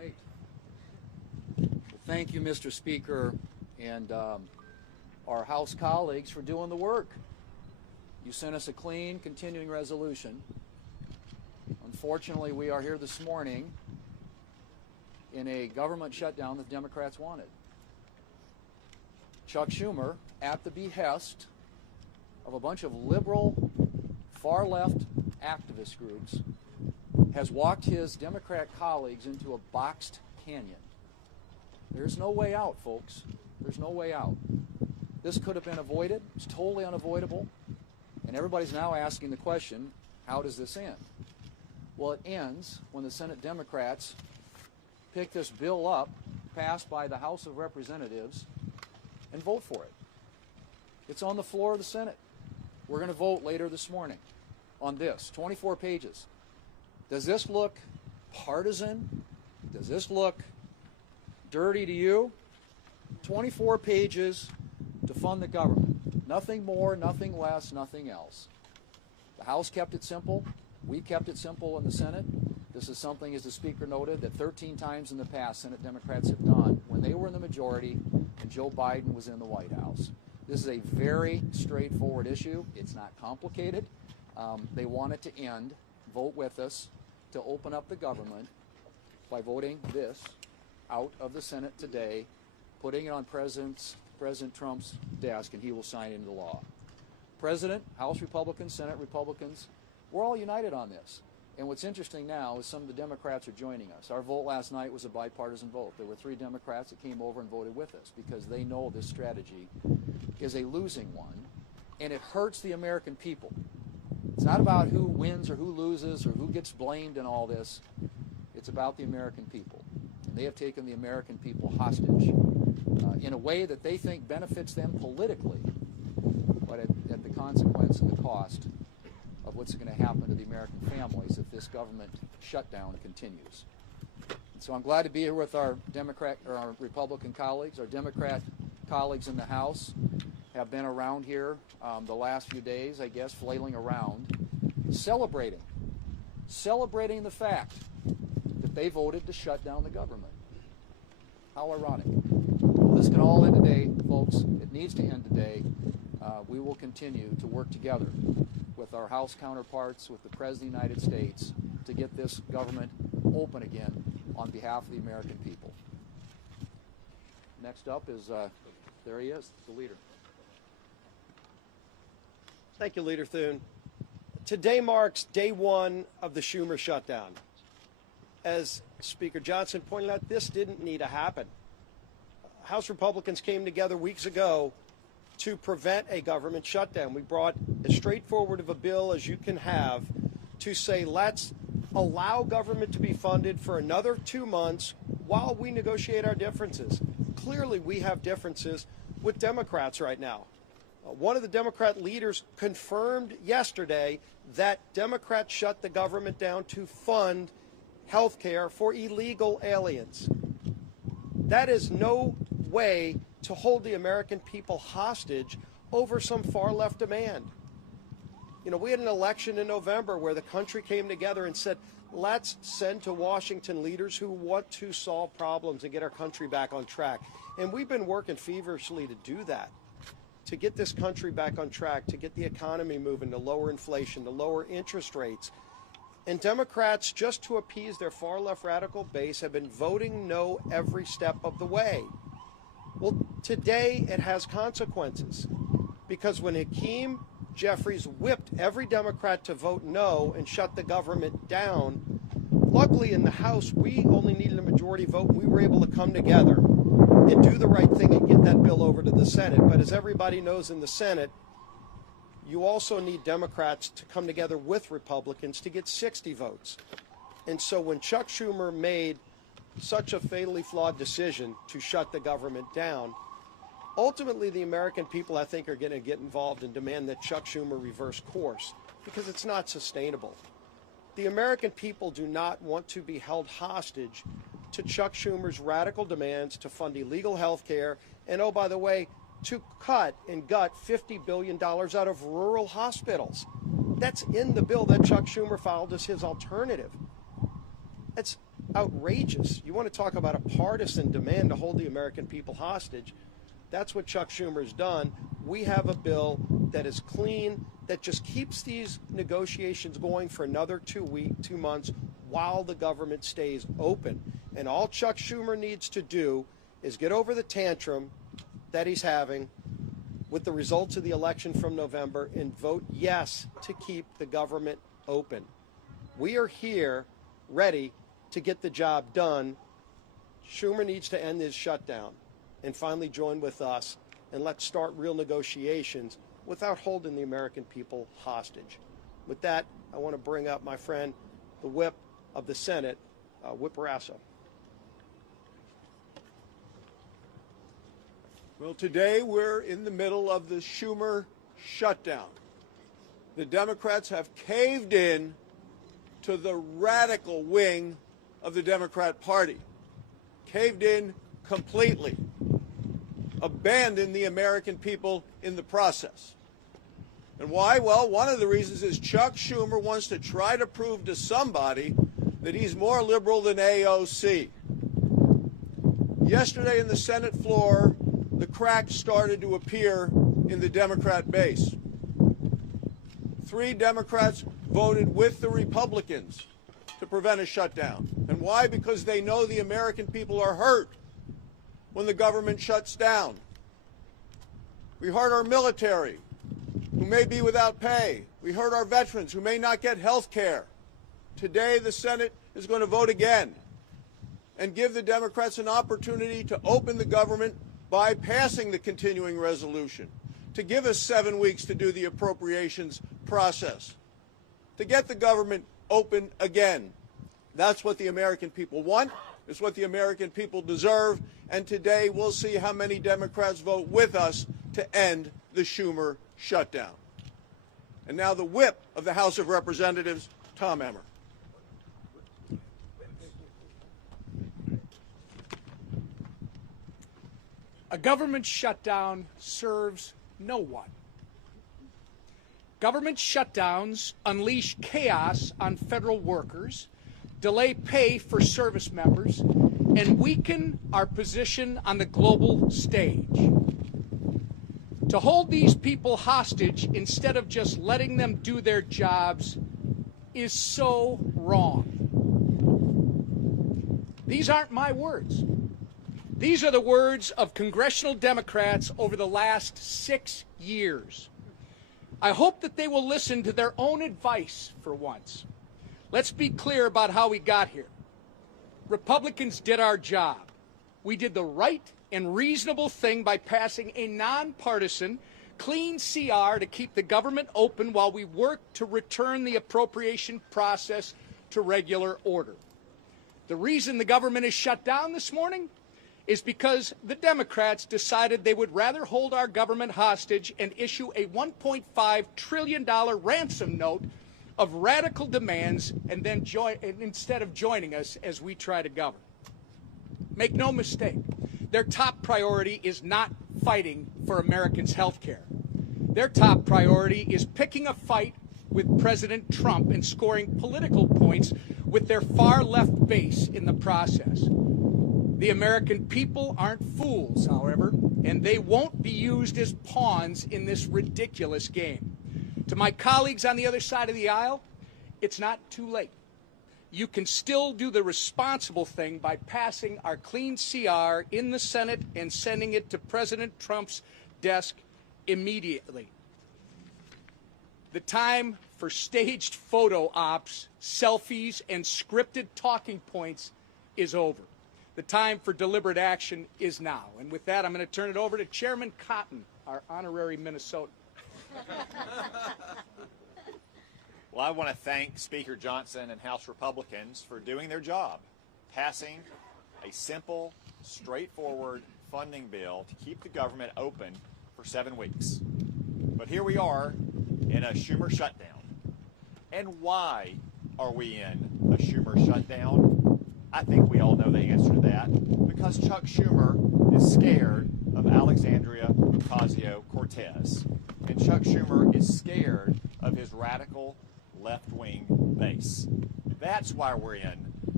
thank you, Mr. Speaker, and our House colleagues for doing the work. You sent us a clean, continuing resolution. Unfortunately, we are here this morning in a government shutdown that the Democrats wanted. Chuck Schumer, at the behest of a bunch of liberal, far-left activist groups, has walked his Democrat colleagues into a boxed canyon. There's no way out, folks. There's no way out. This could have been avoided. It's totally unavoidable. And everybody's now asking the question, how does this end? Well, it ends when the Senate Democrats pick this bill up, passed by the House of Representatives, and vote for it. It's on the floor of the Senate. We're going to vote later this morning on this, 24 pages. Does this look partisan? Does this look dirty to you? 24 pages to fund the government. Nothing more, nothing less, nothing else. The House kept it simple. We kept it simple in the Senate. This is something, as the Speaker noted, that 13 times in the past Senate Democrats have done when they were in the majority and Joe Biden was in the White House. This is a very straightforward issue. It's not complicated. They want it to end. Vote with us to open up the government by voting this out of the Senate today, putting it on President Trump's desk, and he will sign it into law. President, House Republicans, Senate Republicans, we're all united on this. And what's interesting now is some of the Democrats are joining us. Our vote last night was a bipartisan vote. There were 3 Democrats that came over and voted with us because they know this strategy is a losing one, and it hurts the American people. It's not about who wins or who loses or who gets blamed in all this. It's about the American people. And they have taken the American people hostage in a way that they think benefits them politically, but at the consequence and the cost of what's going to happen to the American families if this government shutdown continues. And so I'm glad to be here with our Republican colleagues. Our Democrat colleagues in the House have been around here the last few days, I guess, flailing around, celebrating the fact that they voted to shut down the government. How ironic. Well, this can all end today, folks. It needs to end today. We will continue to work together with our House counterparts, with the President of the United States, to get this government open again on behalf of the American people. Next up is, there he is, the leader. Thank you, Leader Thune. Today marks day 1 of the Schumer shutdown. As Speaker Johnson pointed out, this didn't need to happen. House Republicans came together weeks ago to prevent a government shutdown. We brought as straightforward of a bill as you can have to say, let's allow government to be funded for another 2 months while we negotiate our differences. Clearly, we have differences with Democrats right now. One of the Democrat leaders confirmed yesterday that Democrats shut the government down to fund health care for illegal aliens. That is no way to hold the American people hostage over some far-left demand. You know, we had an election in November where the country came together and said, let's send to Washington leaders who want to solve problems and get our country back on track. And we've been working feverishly to do that, to get this country back on track, to get the economy moving, to lower inflation, to lower interest rates. And Democrats, just to appease their far-left radical base, have been voting no every step of the way. Well, today it has consequences, because when Hakeem Jeffries whipped every Democrat to vote no and shut the government down, luckily in the House we only needed a majority vote, and we were able to come together and do the right thing and get that bill over to the Senate. But as everybody knows in the Senate, you also need Democrats to come together with Republicans to get 60 votes. And so when Chuck Schumer made such a fatally flawed decision to shut the government down, ultimately the American people, I think, are going to get involved and demand that Chuck Schumer reverse course, because it's not sustainable. The American people do not want to be held hostage to Chuck Schumer's radical demands to fund illegal health care and, oh, by the way, to cut and gut $50 billion out of rural hospitals. That's in the bill that Chuck Schumer filed as his alternative. It's outrageous. You want to talk about a partisan demand to hold the American people hostage? That's what Chuck Schumer's done. We have a bill that is clean, that just keeps these negotiations going for another 2 months while the government stays open. And all Chuck Schumer needs to do is get over the tantrum that he's having with the results of the election from November and vote yes to keep the government open. We are here ready to get the job done. Schumer needs to end his shutdown and finally join with us, and let's start real negotiations without holding the American people hostage. With that, I want to bring up my friend, the whip of the Senate, Whip Rasso. Well, today we're in the middle of the Schumer shutdown. The Democrats have caved in to the radical wing of the Democrat Party, caved in completely, abandoned the American people in the process. And why? Well, one of the reasons is Chuck Schumer wants to try to prove to somebody that he's more liberal than AOC. Yesterday in the Senate floor, the cracks started to appear in the Democrat base. 3 Democrats voted with the Republicans to prevent a shutdown. And why? Because they know the American people are hurt when the government shuts down. We hurt our military, who may be without pay. We hurt our veterans, who may not get health care. Today, the Senate is going to vote again and give the Democrats an opportunity to open the government by passing the continuing resolution, to give us 7 weeks to do the appropriations process, to get the government open again. That's what the American people want. It's what the American people deserve. And today we'll see how many Democrats vote with us to end the Schumer shutdown. And now the whip of the House of Representatives, Tom Emmer. A government shutdown serves no one. Government shutdowns unleash chaos on federal workers, delay pay for service members, and weaken our position on the global stage. To hold these people hostage instead of just letting them do their jobs is so wrong. These aren't my words. These are the words of congressional Democrats over the last 6 years. I hope that they will listen to their own advice for once. Let's be clear about how we got here. Republicans did our job. We did the right and reasonable thing by passing a nonpartisan, clean CR to keep the government open while we worked to return the appropriation process to regular order. The reason the government is shut down this morning is because the Democrats decided they would rather hold our government hostage and issue a $1.5 trillion ransom note of radical demands and then instead of joining us as we try to govern. Make no mistake, their top priority is not fighting for Americans' health care. Their top priority is picking a fight with President Trump and scoring political points with their far-left base in the process. The American people aren't fools, however, and they won't be used as pawns in this ridiculous game. To my colleagues on the other side of the aisle, it's not too late. You can still do the responsible thing by passing our clean CR in the Senate and sending it to President Trump's desk immediately. The time for staged photo ops, selfies, and scripted talking points is over. The time for deliberate action is now. And with that, I'm going to turn it over to Chairman Cotton, our honorary Minnesotan. Well, I want to thank Speaker Johnson and House Republicans for doing their job, passing a simple, straightforward funding bill to keep the government open for 7 weeks. But here we are in a Schumer shutdown. And why are we in a Schumer shutdown? I think we all know the answer to that. Because Chuck Schumer is scared of Alexandria Ocasio-Cortez. And Chuck Schumer is scared of his radical left-wing base. That's why we're in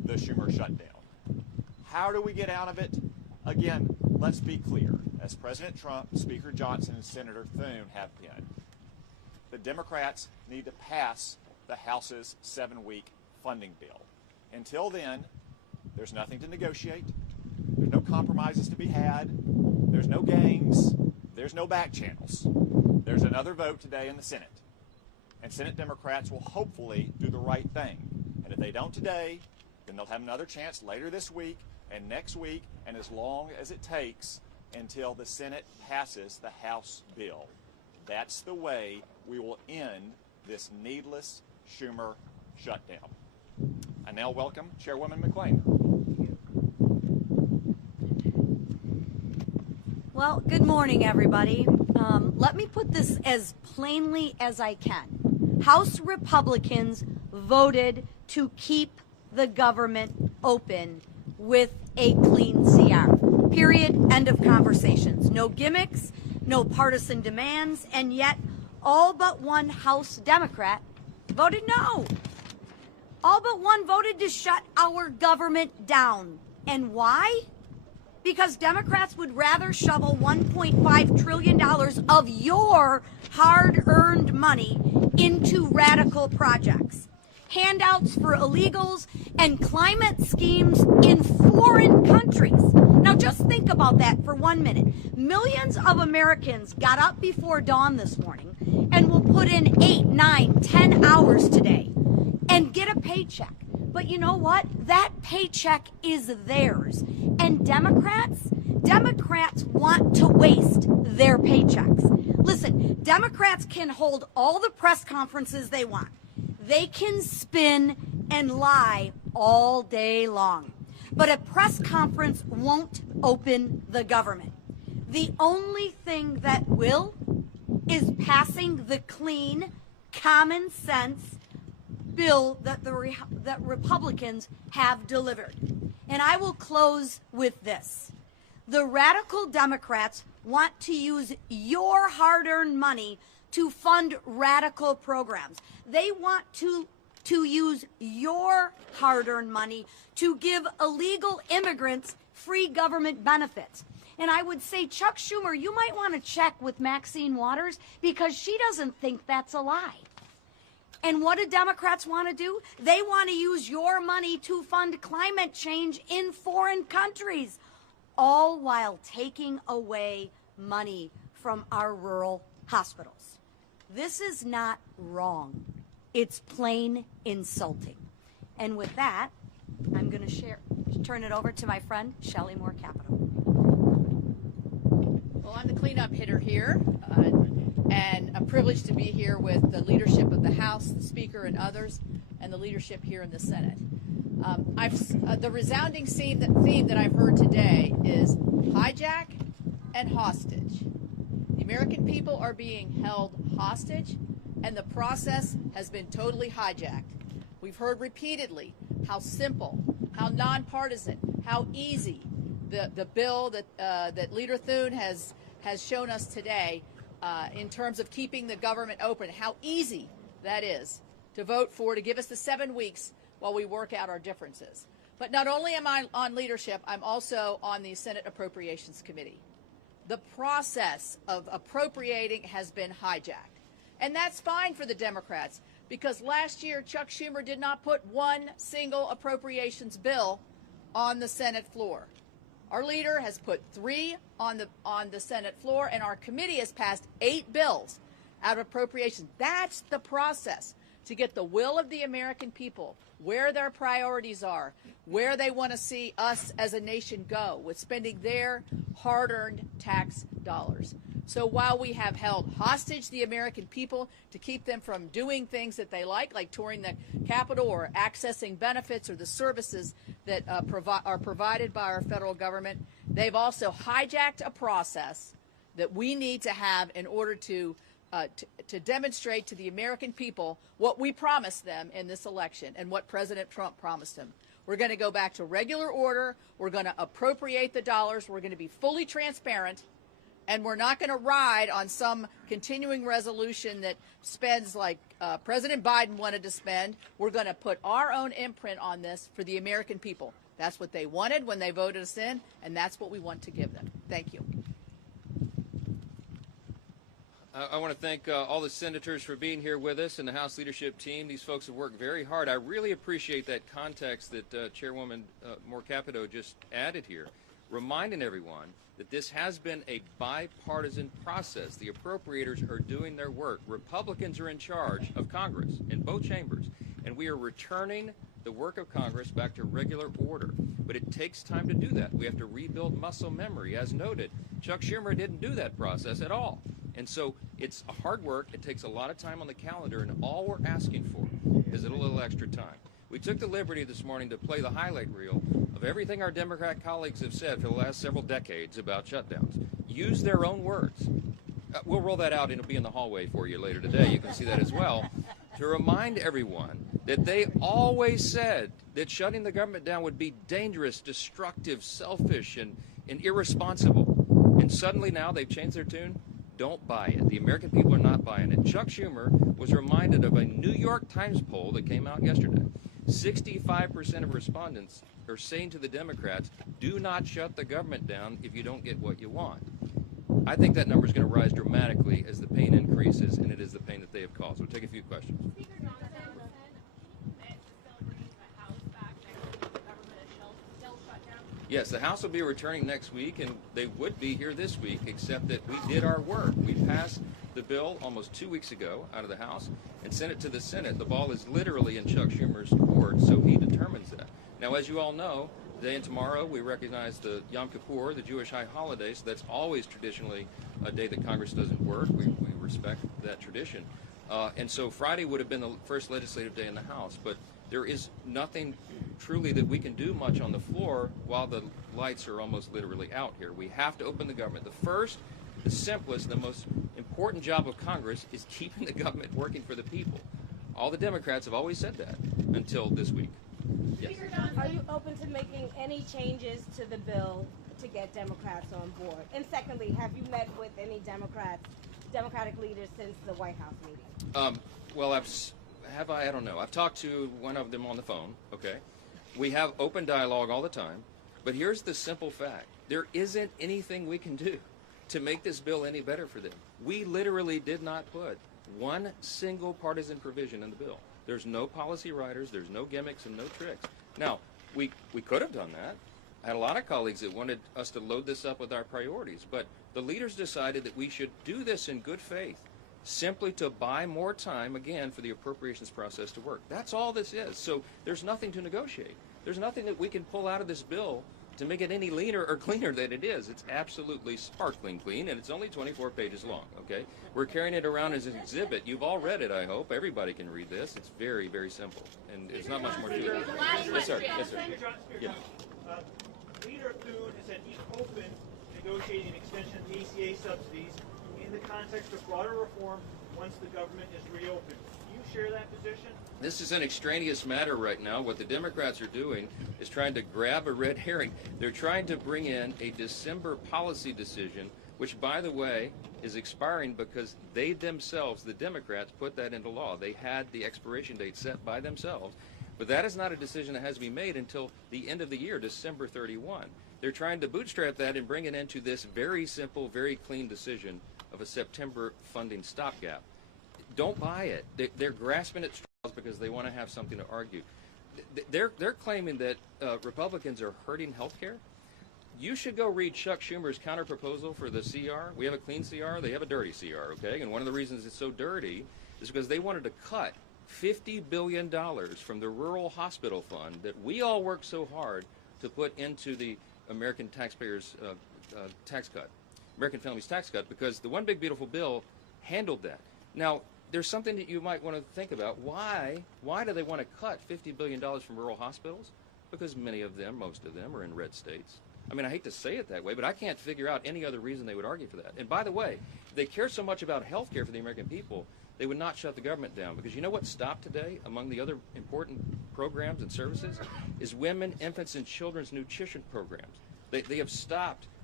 the Schumer shutdown. How do we get out of it? Again, let's be clear. As President Trump, Speaker Johnson, and Senator Thune have been, the Democrats need to pass the House's 7-week funding bill. Until then, there's nothing to negotiate. There's no compromises to be had. There's no gangs. There's no back channels. There's another vote today in the Senate. And Senate Democrats will hopefully do the right thing. And if they don't today, then they'll have another chance later this week and next week, and as long as it takes until the Senate passes the House bill. That's the way we will end this needless Schumer shutdown. I now welcome Chairwoman McClain. Well, good morning, everybody. Let me put this as plainly as I can. House Republicans voted to keep the government open with a clean CR. Period. End of conversations. No gimmicks, no partisan demands, and yet all but one House Democrat voted no. All but one voted to shut our government down. And why? Because Democrats would rather shovel $1.5 trillion of your hard-earned money into radical projects, handouts for illegals, and climate schemes in foreign countries. Now just think about that for 1 minute. Millions of Americans got up before dawn this morning and will put in 8, 9, 10 hours today and get a paycheck. But you know what? That paycheck is theirs. And Democrats want to waste their paychecks. Listen, Democrats can hold all the press conferences they want. They can spin and lie all day long. But a press conference won't open the government. The only thing that will is passing the clean, common sense bill that that Republicans have delivered. And I will close with this. The radical Democrats want to use your hard-earned money to fund radical programs. They want to use your hard-earned money to give illegal immigrants free government benefits. And I would say, Chuck Schumer, you might want to check with Maxine Waters because she doesn't think that's a lie. And what do Democrats want to do? They want to use your money to fund climate change in foreign countries, all while taking away money from our rural hospitals. This is not wrong. It's plain insulting. And with that, I'm going to turn it over to my friend, Shelley Moore Capital. Well, I'm the cleanup hitter here, and a privilege to be here with the leadership of the House, the Speaker, and others, and the leadership here in the Senate. The resounding theme that I've heard today is hijack and hostage. The American people are being held hostage, and the process has been totally hijacked. We've heard repeatedly how simple, how nonpartisan, how easy the bill that Leader Thune has shown us today in terms of keeping the government open, how easy that is to vote for, to give us the 7 weeks while we work out our differences. But not only am I on leadership, I'm also on the Senate Appropriations Committee. The process of appropriating has been hijacked. And that's fine for the Democrats, because last year Chuck Schumer did not put one single appropriations bill on the Senate floor. Our leader has put 3 on the Senate floor, and our committee has passed 8 bills out of appropriations. That's the process to get the will of the American people, where their priorities are, where they want to see us as a nation go with spending their hard-earned tax dollars. So while we have held hostage the American people to keep them from doing things that they like touring the Capitol or accessing benefits or the services that are provided by our federal government, they've also hijacked a process that we need to have in order to demonstrate to the American people what we promised them in this election and what President Trump promised them. We're going to go back to regular order. We're going to appropriate the dollars. We're going to be fully transparent. And we're not going to ride on some continuing resolution that spends like President Biden wanted to spend. We're going to put our own imprint on this for the American people. That's what they wanted when they voted us in, and that's what we want to give them. Thank you. I want to thank all the senators for being here with us and the House leadership team. These folks have worked very hard. I really appreciate that context that Chairwoman Moore Capito just added here, reminding everyone that this has been a bipartisan process. The appropriators are doing their work. Republicans are in charge of Congress in both chambers, and we are returning the work of Congress back to regular order. But it takes time to do that. We have to rebuild muscle memory. As noted, Chuck Schumer didn't do that process at all. And so it's hard work. It takes a lot of time on the calendar, and all we're asking for is a little extra time. We took the liberty this morning to play the highlight reel of everything our Democrat colleagues have said for the last several decades about shutdowns. Use their own words. We'll roll that out, and it'll be in the hallway for you later today. You can see that as well. To remind everyone that they always said that shutting the government down would be dangerous, destructive, selfish, and irresponsible. And suddenly now they've changed their tune. Don't buy it. The American people are not buying it. Chuck Schumer was reminded of a New York Times poll that came out yesterday. 65% of respondents are saying to the Democrats, do not shut the government down if you don't get what you want. I think that number is going to rise dramatically as the pain increases, and it is the pain that they have caused. We'll take a few questions. Speaker Johnson meant to still bring the House back next week. The government is still shut down. Yes, the House will be returning next week, and they would be here this week, except that we did our work. We passed the bill almost 2 weeks ago out of the House and sent it to the Senate. The ball is literally in Chuck Schumer's court, so he determines that. Now, as you all know, today and tomorrow we recognize the Yom Kippur, the Jewish high holiday, so that's always traditionally a day that Congress doesn't work. We respect that tradition. And so Friday would have been the first legislative day in the House, but there is nothing truly that we can do much on the floor while the lights are almost literally out here. We have to open the government. The first, the simplest, the most important job of Congress is keeping the government working for the people. All the Democrats have always said that until this week. Yes. Are you open to making any changes to the bill to get Democrats on board? And secondly, have you met with any Democratic leaders since the White House meeting? Well, I don't know. I've talked to one of them on the phone, okay? We have open dialogue all the time, but here's the simple fact. There isn't anything we can do to make this bill any better for them. We literally did not put one single partisan provision in the bill. There's no policy riders, there's no gimmicks and no tricks. Now, we could have done that. I had a lot of colleagues that wanted us to load this up with our priorities, but the leaders decided that we should do this in good faith, simply to buy more time, again, for the appropriations process to work. That's all this is. So there's nothing to negotiate. There's nothing that we can pull out of this bill to make it any leaner or cleaner than it is. It's absolutely sparkling clean, and it's only 24 pages long, okay? We're carrying it around as an exhibit. You've all read it, I hope. Everybody can read this. It's very, very simple, and there's not much more to it. Yes, sir. Yes, sir. Yeah. Leader Thune has said he's open to negotiating an extension of the ACA subsidies in the context of broader reform once the government is reopened. Do you share that position? This is an extraneous matter right now. What the Democrats are doing is trying to grab a red herring. They're trying to bring in a December policy decision, which, by the way, is expiring because they themselves, the Democrats, put that into law. They had the expiration date set by themselves. But that is not a decision that has to be made until the end of the year, December 31. They're trying to bootstrap that and bring it into this very simple, very clean decision of a September funding stopgap. Don't buy it. They're grasping at straws because they want to have something to argue. They're claiming that Republicans are hurting health care. You should go read Chuck Schumer's counterproposal for the CR. We have a clean CR. They have a dirty CR, okay? And one of the reasons it's so dirty is because they wanted to cut $50 billion from the rural hospital fund that we all worked so hard to put into the American taxpayers' tax cut, American families' tax cut, because the One Big Beautiful Bill handled that. Now, there's something that you might want to think about. Why do they want to cut $50 billion from rural hospitals? Because many of them, most of them, are in red states. I mean, I hate to say it that way, but I can't figure out any other reason they would argue for that. And by the way, if they care so much about health care for the American people, they would not shut the government down. Because you know what stopped today, among the other important programs and services, is women, infants, and children's nutrition programs. They have stopped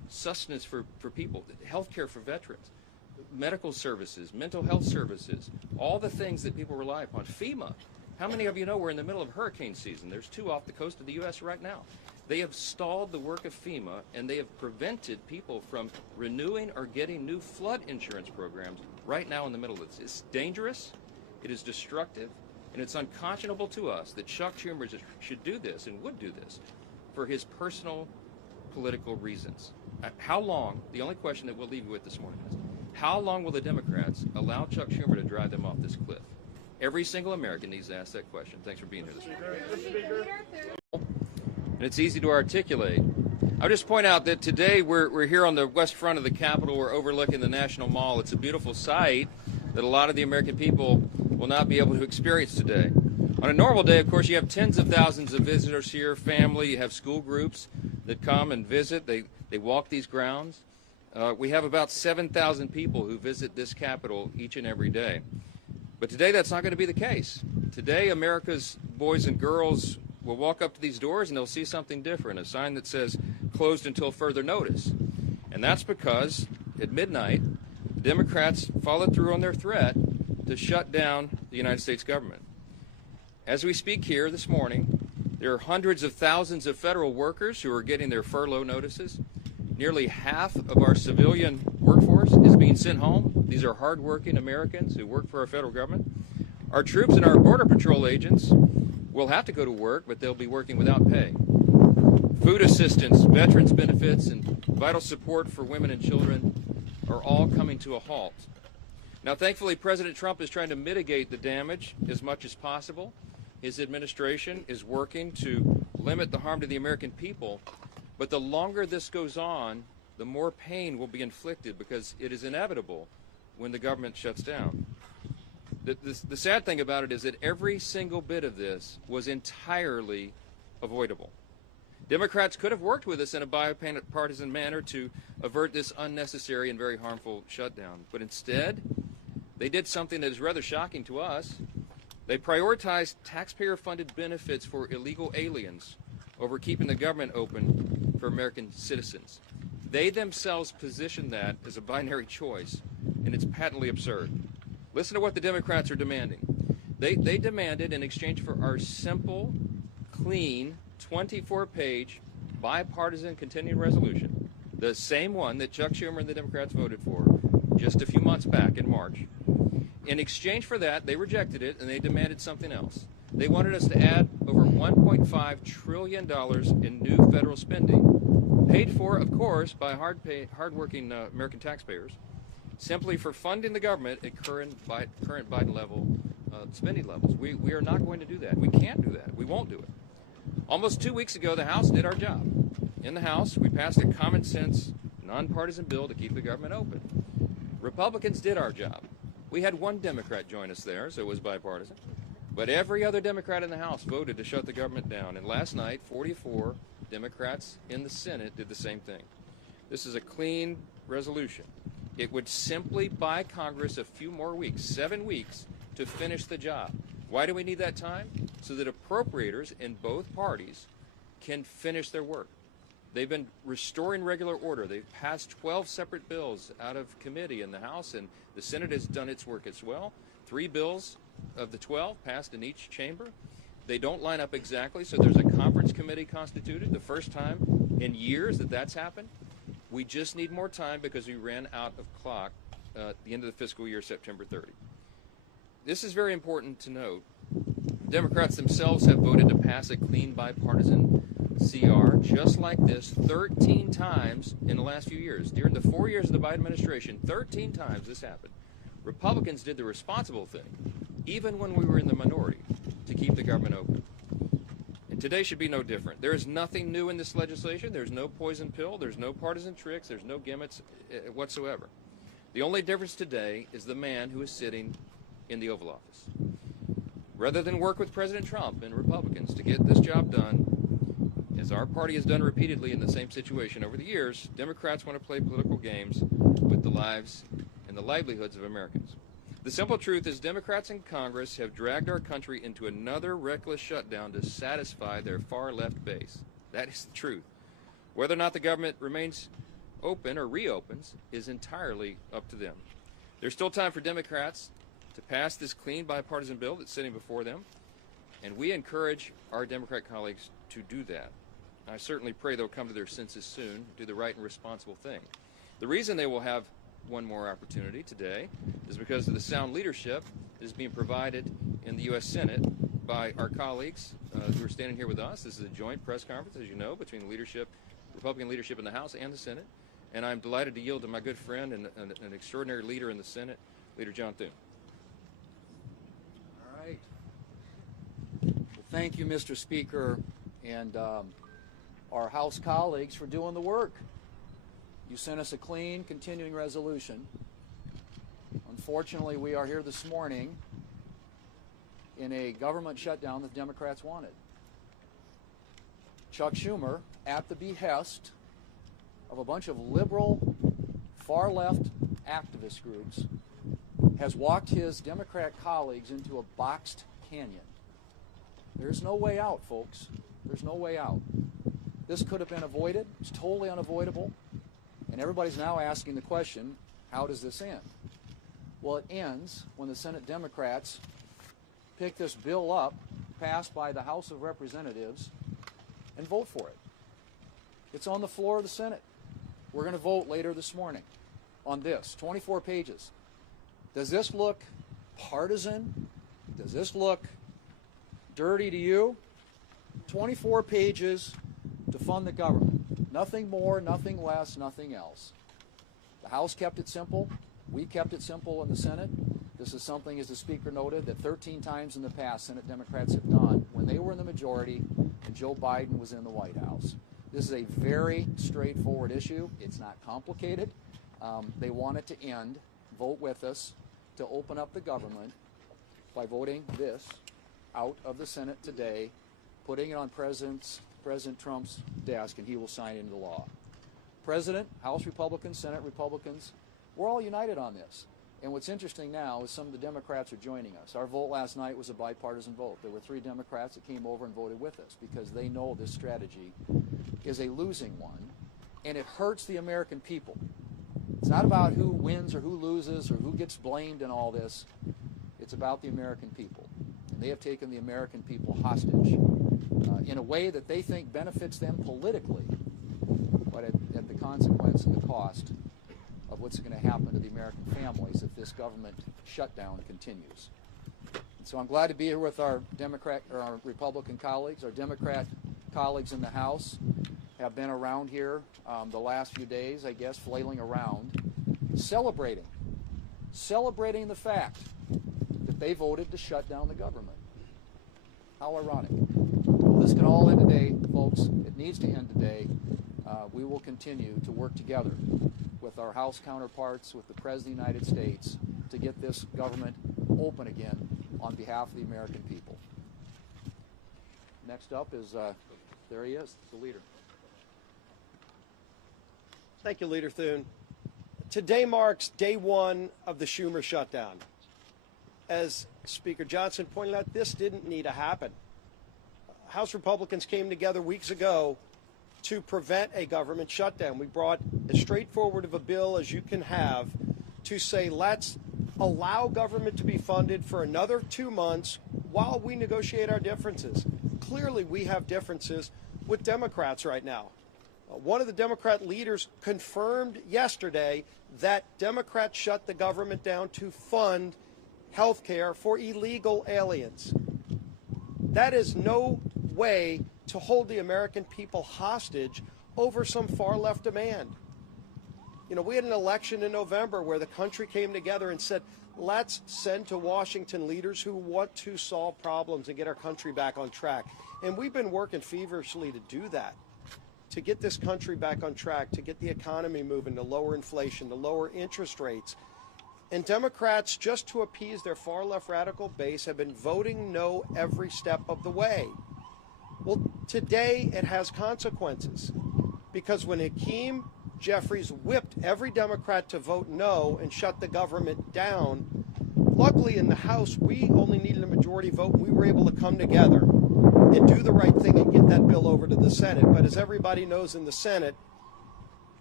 sustenance for people, health care for veterans, medical services, mental health services, all the things that people rely upon. FEMA. How many of you know we're in the middle of hurricane season? There's 2 off the coast of the U.S. right now. They have stalled the work of FEMA, and they have prevented people from renewing or getting new flood insurance programs right now in the middle of this. It's dangerous, it is destructive, and it's unconscionable to us that Chuck Schumer should do this and would do this for his personal political reasons. How long, the only question that we'll leave you with this morning is, how long will the Democrats allow Chuck Schumer to drive them off this cliff? Every single American needs to ask that question. Thanks for being here this morning. And it's easy to articulate. I'll just point out that today we're here on the west front of the Capitol. We're overlooking the National Mall. It's a beautiful sight that a lot of the American people will not be able to experience today. On a normal day, of course, you have tens of thousands of visitors here, family, you have school groups that come and visit. They walk these grounds. We have about 7,000 people who visit this Capitol each and every day. But today that's not going to be the case. Today America's boys and girls will walk up to these doors and they'll see something different, a sign that says closed until further notice. And that's because at midnight, the Democrats followed through on their threat to shut down the United States government. As we speak here this morning, there are hundreds of thousands of federal workers who are getting their furlough notices. Nearly half of our civilian workforce is being sent home. These are hardworking Americans who work for our federal government. Our troops and our Border Patrol agents will have to go to work, but they'll be working without pay. Food assistance, veterans benefits, and vital support for women and children are all coming to a halt. Now, thankfully, President Trump is trying to mitigate the damage as much as possible. His administration is working to limit the harm to the American people. But the longer this goes on, the more pain will be inflicted because it is inevitable when the government shuts down. The sad thing about it is that every single bit of this was entirely avoidable. Democrats could have worked with us in a bipartisan manner to avert this unnecessary and very harmful shutdown. But instead, they did something that is rather shocking to us. They prioritized taxpayer-funded benefits for illegal aliens over keeping the government open for American citizens. They themselves position that as a binary choice, and it's patently absurd. Listen to what the Democrats are demanding. They demanded, in exchange for our simple, clean, 24-page, bipartisan continuing resolution, the same one that Chuck Schumer and the Democrats voted for just a few months back in March. In exchange for that, they rejected it, and they demanded something else. They wanted us to add over $1.5 trillion in new federal spending, paid for, of course, by hardworking American taxpayers, simply for funding the government at current Biden level spending levels. We are not going to do that. We can't do that. We won't do it. Almost 2 weeks ago, the House did our job. In the House, we passed a common sense, nonpartisan bill to keep the government open. Republicans did our job. We had one Democrat join us there, so it was bipartisan. But every other Democrat in the House voted to shut the government down. And last night, 44 Democrats in the Senate did the same thing. This is a clean resolution. It would simply buy Congress a few more weeks, 7 weeks, to finish the job. Why do we need that time? So that appropriators in both parties can finish their work. They've been restoring regular order. They've passed 12 separate bills out of committee in the House, and the Senate has done its work as well. 3 bills of the 12 passed in each chamber. They don't line up exactly, so there's a conference committee constituted, the first time in years that that's happened. We just need more time because we ran out of clock at the end of the fiscal year, September 30. This is very important to note. Democrats themselves have voted to pass a clean bipartisan CR just like this 13 times in the last few years. During the 4 years of the Biden administration, 13 times this happened. Republicans did the responsible thing, even when we were in the minority, to keep the government open. And today should be no different. There is nothing new in this legislation. There's no poison pill. There's no partisan tricks. There's no gimmicks whatsoever. The only difference today is the man who is sitting in the Oval Office. Rather than work with President Trump and Republicans to get this job done, as our party has done repeatedly in the same situation over the years, Democrats want to play political games with the lives and the livelihoods of Americans. The simple truth is Democrats in Congress have dragged our country into another reckless shutdown to satisfy their far-left base. That is the truth. Whether or not the government remains open or reopens is entirely up to them. There's still time for Democrats to pass this clean bipartisan bill that's sitting before them, and we encourage our Democrat colleagues to do that. I certainly pray they'll come to their senses soon, do the right and responsible thing. The reason they will have one more opportunity today is because of the sound leadership that is being provided in the U.S. Senate by our colleagues who are standing here with us. This is a joint press conference, as you know, between the leadership, Republican leadership in the House and the Senate. And I'm delighted to yield to my good friend and an extraordinary leader in the Senate, Leader John Thune. All right. Well, thank you, Mr. Speaker, and our House colleagues for doing the work. You sent us a clean, continuing resolution. Unfortunately, we are here this morning in a government shutdown that Democrats wanted. Chuck Schumer, at the behest of a bunch of liberal, far-left activist groups, has walked his Democrat colleagues into a boxed canyon. There's no way out, folks. There's no way out. This could have been avoided. It's totally unavoidable. And everybody's now asking the question, how does this end? Well, it ends when the Senate Democrats pick this bill up, passed by the House of Representatives, and vote for it. It's on the floor of the Senate. We're going to vote later this morning on this, 24 pages. Does this look partisan? Does this look dirty to you? 24 pages to fund the government. Nothing more, nothing less, nothing else. The House kept it simple. We kept it simple in the Senate. This is something, as the Speaker noted, that 13 times in the past Senate Democrats have done when they were in the majority and Joe Biden was in the White House. This is a very straightforward issue. It's not complicated. They want it to end. Vote with us to open up the government by voting this out of the Senate today, putting it on President Trump's desk, and he will sign it into law. President, House Republicans, Senate Republicans, we're all united on this. And what's interesting now is some of the Democrats are joining us. Our vote last night was a bipartisan vote. There were 3 Democrats that came over and voted with us because they know this strategy is a losing one, and it hurts the American people. It's not about who wins or who loses or who gets blamed in all this. It's about the American people. And they have taken the American people hostage in a way that they think benefits them politically, but at the consequence and the cost of what's going to happen to the American families if this government shutdown continues. And so I'm glad to be here with our Republican colleagues. Our Democrat colleagues in the House have been around here the last few days, I guess, flailing around, celebrating the fact that they voted to shut down the government. How ironic. Well, this can all end today, folks. It needs to end today. We will continue to work together with our House counterparts, with the President of the United States, to get this government open again on behalf of the American people. Next up is, there he is, the leader. Thank you, Leader Thune. Today marks day 1 of the Schumer shutdown. As Speaker Johnson pointed out, this didn't need to happen. House Republicans came together weeks ago to prevent a government shutdown. We brought as straightforward of a bill as you can have to say, let's allow government to be funded for another 2 months while we negotiate our differences. Clearly, we have differences with Democrats right now. One of the Democrat leaders confirmed yesterday that Democrats shut the government down to fund health care for illegal aliens. That is no way to hold the American people hostage over some far-left demand. You know, we had an election in November where the country came together and said, let's send to Washington leaders who want to solve problems and get our country back on track. And we've been working feverishly to do that, to get this country back on track, to get the economy moving, to lower inflation, to lower interest rates. And Democrats, just to appease their far-left radical base, have been voting no every step of the way. Well, today it has consequences, because when Hakeem Jeffries whipped every Democrat to vote no and shut the government down, luckily in the House we only needed a majority vote, and we were able to come together and do the right thing and get that bill over to the Senate. But as everybody knows in the Senate,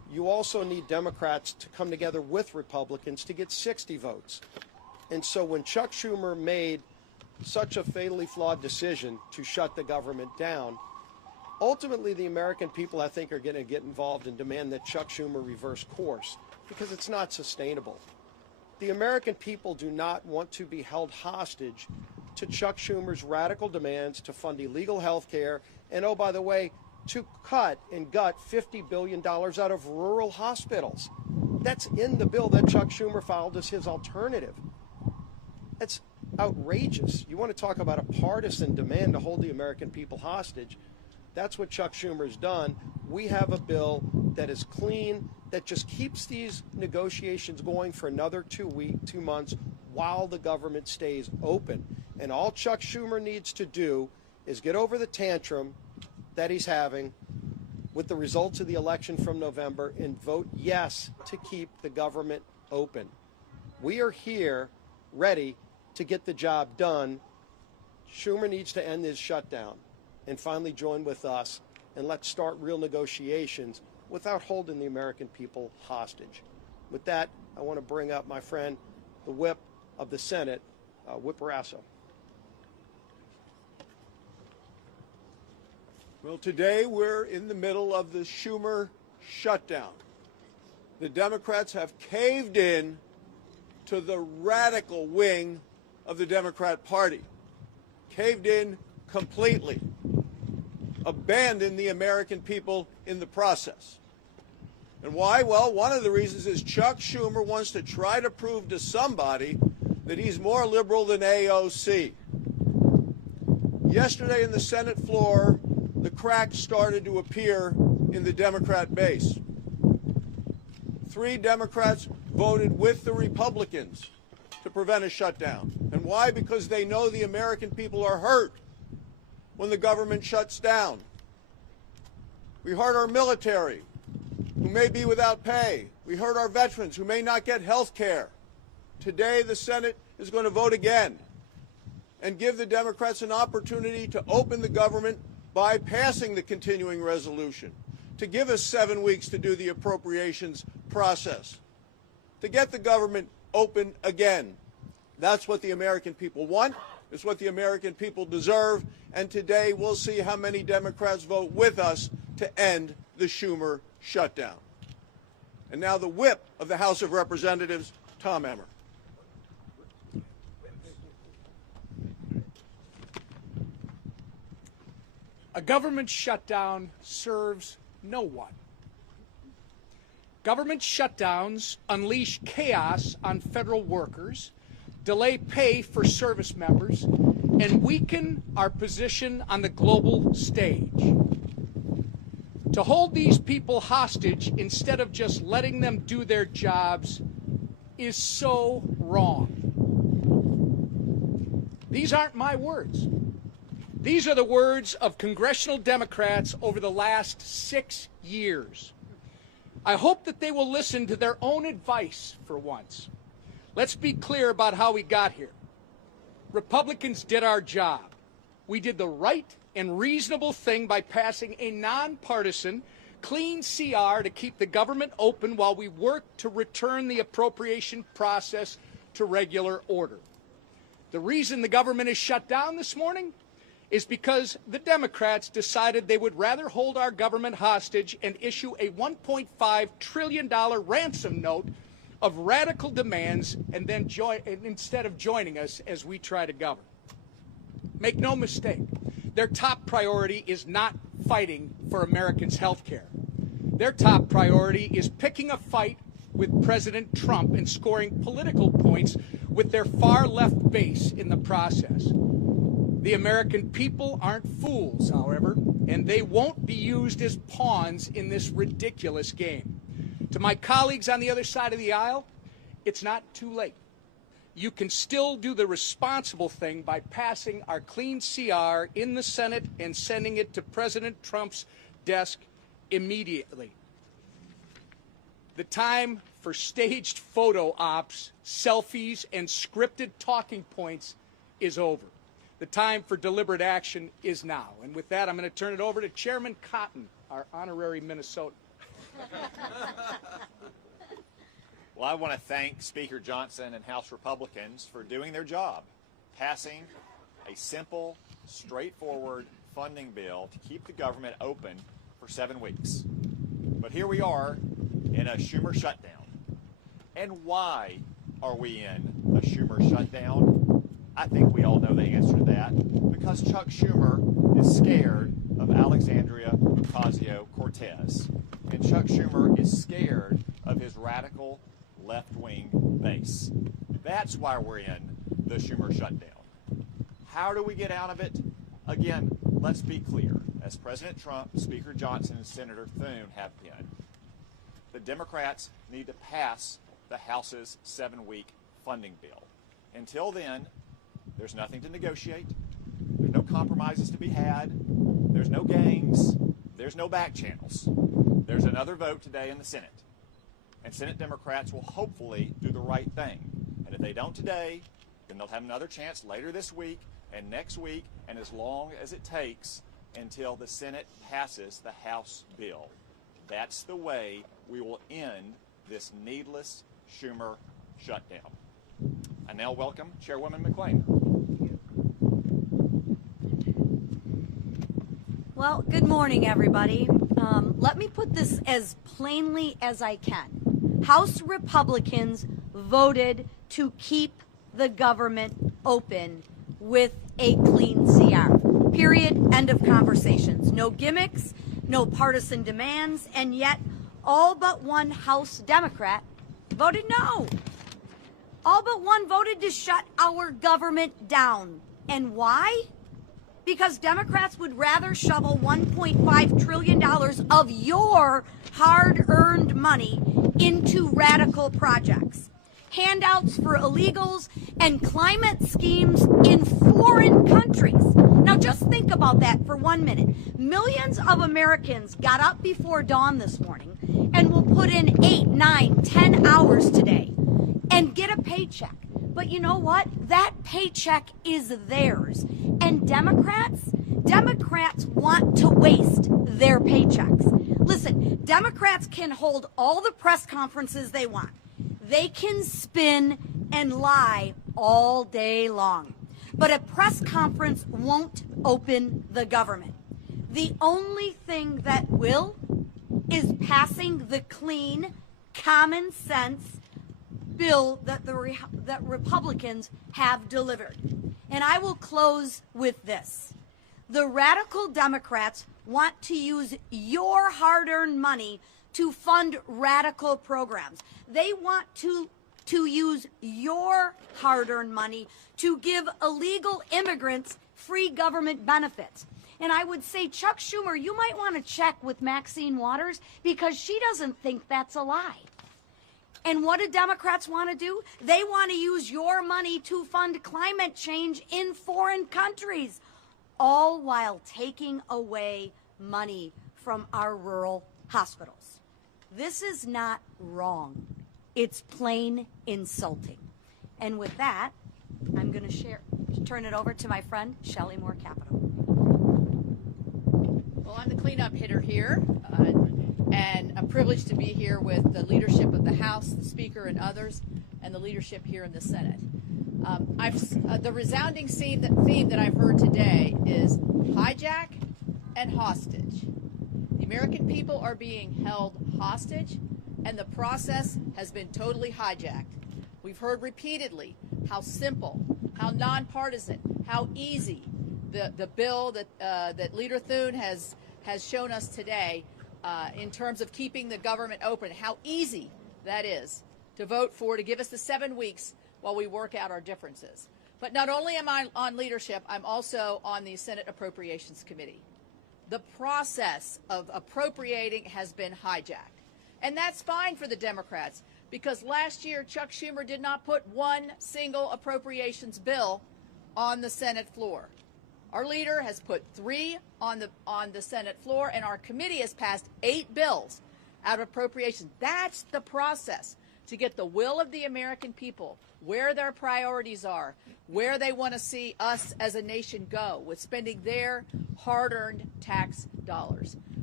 you also need Democrats to come together with Republicans to get 60 votes. And so when Chuck Schumer made such a fatally flawed decision to shut the government down, ultimately the American people, I think, are going to get involved and demand that Chuck Schumer reverse course, because it's not sustainable. The American people do not want to be held hostage to Chuck Schumer's radical demands to fund illegal health care and, oh, by the way, to cut and gut $50 billion out of rural hospitals. That's in the bill that Chuck Schumer filed as his alternative. That's outrageous. You want to talk about a partisan demand to hold the American people hostage? That's what Chuck Schumer's done. We have a bill that is clean, that just keeps these negotiations going for another 2 months while the government stays open. And all Chuck Schumer needs to do is get over the tantrum that he's having with the results of the election from November and vote yes to keep the government open. We are here ready to get the job done. Schumer needs to end his shutdown and finally join with us, and let's start real negotiations without holding the American people hostage. With that, I want to bring up my friend, the whip of the Senate, Whip Barrasso. Well, today we're in the middle of the Schumer shutdown. The Democrats have caved in to the radical wing of the Democrat Party, caved in completely, abandoned the American people in the process. And why? Well, one of the reasons is Chuck Schumer wants to try to prove to somebody that he's more liberal than AOC. Yesterday in the Senate floor, the cracks started to appear in the Democrat base. 3 Democrats voted with the Republicans to prevent a shutdown. And why? Because they know the American people are hurt when the government shuts down. We hurt our military, who may be without pay. We hurt our veterans, who may not get health care. Today, the Senate is going to vote again and give the Democrats an opportunity to open the government by passing the continuing resolution, to give us 7 weeks to do the appropriations process, to get the government open again. That's what the American people want. It's what the American people deserve. And today we'll see how many Democrats vote with us to end the Schumer shutdown. And now the whip of the House of Representatives, Tom Emmer. A government shutdown serves no one. Government shutdowns unleash chaos on federal workers, delay pay for service members, and weaken our position on the global stage. To hold these people hostage instead of just letting them do their jobs is so wrong. These aren't my words. These are the words of congressional Democrats over the last 6 years. I hope that they will listen to their own advice for once. Let's be clear about how we got here. Republicans did our job. We did the right and reasonable thing by passing a nonpartisan, clean CR to keep the government open while we work to return the appropriation process to regular order. The reason the government is shut down this morning is because the Democrats decided they would rather hold our government hostage and issue a $1.5 trillion ransom note of radical demands and then instead of joining us as we try to govern. Make no mistake, their top priority is not fighting for Americans' health care. Their top priority is picking a fight with President Trump and scoring political points with their far-left base in the process. The American people aren't fools, however, and they won't be used as pawns in this ridiculous game. To my colleagues on the other side of the aisle, it's not too late. You can still do the responsible thing by passing our clean CR in the Senate and sending it to President Trump's desk immediately. The time for staged photo ops, selfies, and scripted talking points is over. The time for deliberate action is now. And with that, I'm going to turn it over to Chairman Cotton, our honorary Minnesotan. Well, I want to thank Speaker Johnson and House Republicans for doing their job, passing a simple, straightforward funding bill to keep the government open for 7 weeks. But here we are in a Schumer shutdown. And why are we in a Schumer shutdown? I think we all know the answer to that. Because Chuck Schumer is scared of Alexandria Ocasio-Cortez. And Chuck Schumer is scared of his radical left-wing base. That's why we're in the Schumer shutdown. How do we get out of it? Again, let's be clear. As President Trump, Speaker Johnson, and Senator Thune have been, the Democrats need to pass the House's 7-week funding bill. Until then, there's nothing to negotiate. There's no compromises to be had. There's no games. There's no back channels. There's another vote today in the Senate. And Senate Democrats will hopefully do the right thing. And if they don't today, then they'll have another chance later this week and next week and as long as it takes until the Senate passes the House bill. That's the way we will end this needless Schumer shutdown. I now welcome Chairwoman McClain. Well, good morning, everybody. Let me put this as plainly as I can. House Republicans voted to keep the government open with a clean CR. Period. End of conversations. No gimmicks, no partisan demands, and yet all but one House Democrat voted no. All but one voted to shut our government down. And why? Because Democrats would rather shovel $1.5 trillion of your hard-earned money into radical projects, handouts for illegals, and climate schemes in foreign countries. Now just think about that for 1 minute. Millions of Americans got up before dawn this morning and will put in 8, 9, 10 hours today and get a paycheck. But you know what? That paycheck is theirs. And Democrats want to waste their paychecks. Listen, Democrats can hold all the press conferences they want. They can spin and lie all day long. But a press conference won't open the government. The only thing that will is passing the clean, common sense bill that that Republicans have delivered. And I will close with this. The radical Democrats want to use your hard-earned money to fund radical programs. They want to use your hard-earned money to give illegal immigrants free government benefits. And I would say, Chuck Schumer, you might want to check with Maxine Waters because she doesn't think that's a lie. And what do Democrats want to do? They want to use your money to fund climate change in foreign countries, all while taking away money from our rural hospitals. This is not wrong. It's plain insulting. And with that, I'm going to turn it over to my friend, Shelley Moore Capito. Well, I'm the cleanup hitter here, and a privilege to be here with the leadership of the House, the Speaker, and others, and the leadership here in the Senate. The resounding theme that I've heard today is hijack and hostage. The American people are being held hostage, and the process has been totally hijacked. We've heard repeatedly how simple, how nonpartisan, how easy the bill that Leader Thune has shown us today in terms of keeping the government open, how easy that is to vote for, to give us the 7 weeks while we work out our differences. But not only am I on leadership, I'm also on the Senate Appropriations Committee. The process of appropriating has been hijacked. And that's fine for the Democrats, because last year Chuck Schumer did not put one single appropriations bill on the Senate floor. Our leader has put 3 on the Senate floor, and our committee has passed 8 bills out of appropriations. That's the process to get the will of the American people, where their priorities are, where they want to see us as a nation go with spending their hard-earned tax dollars.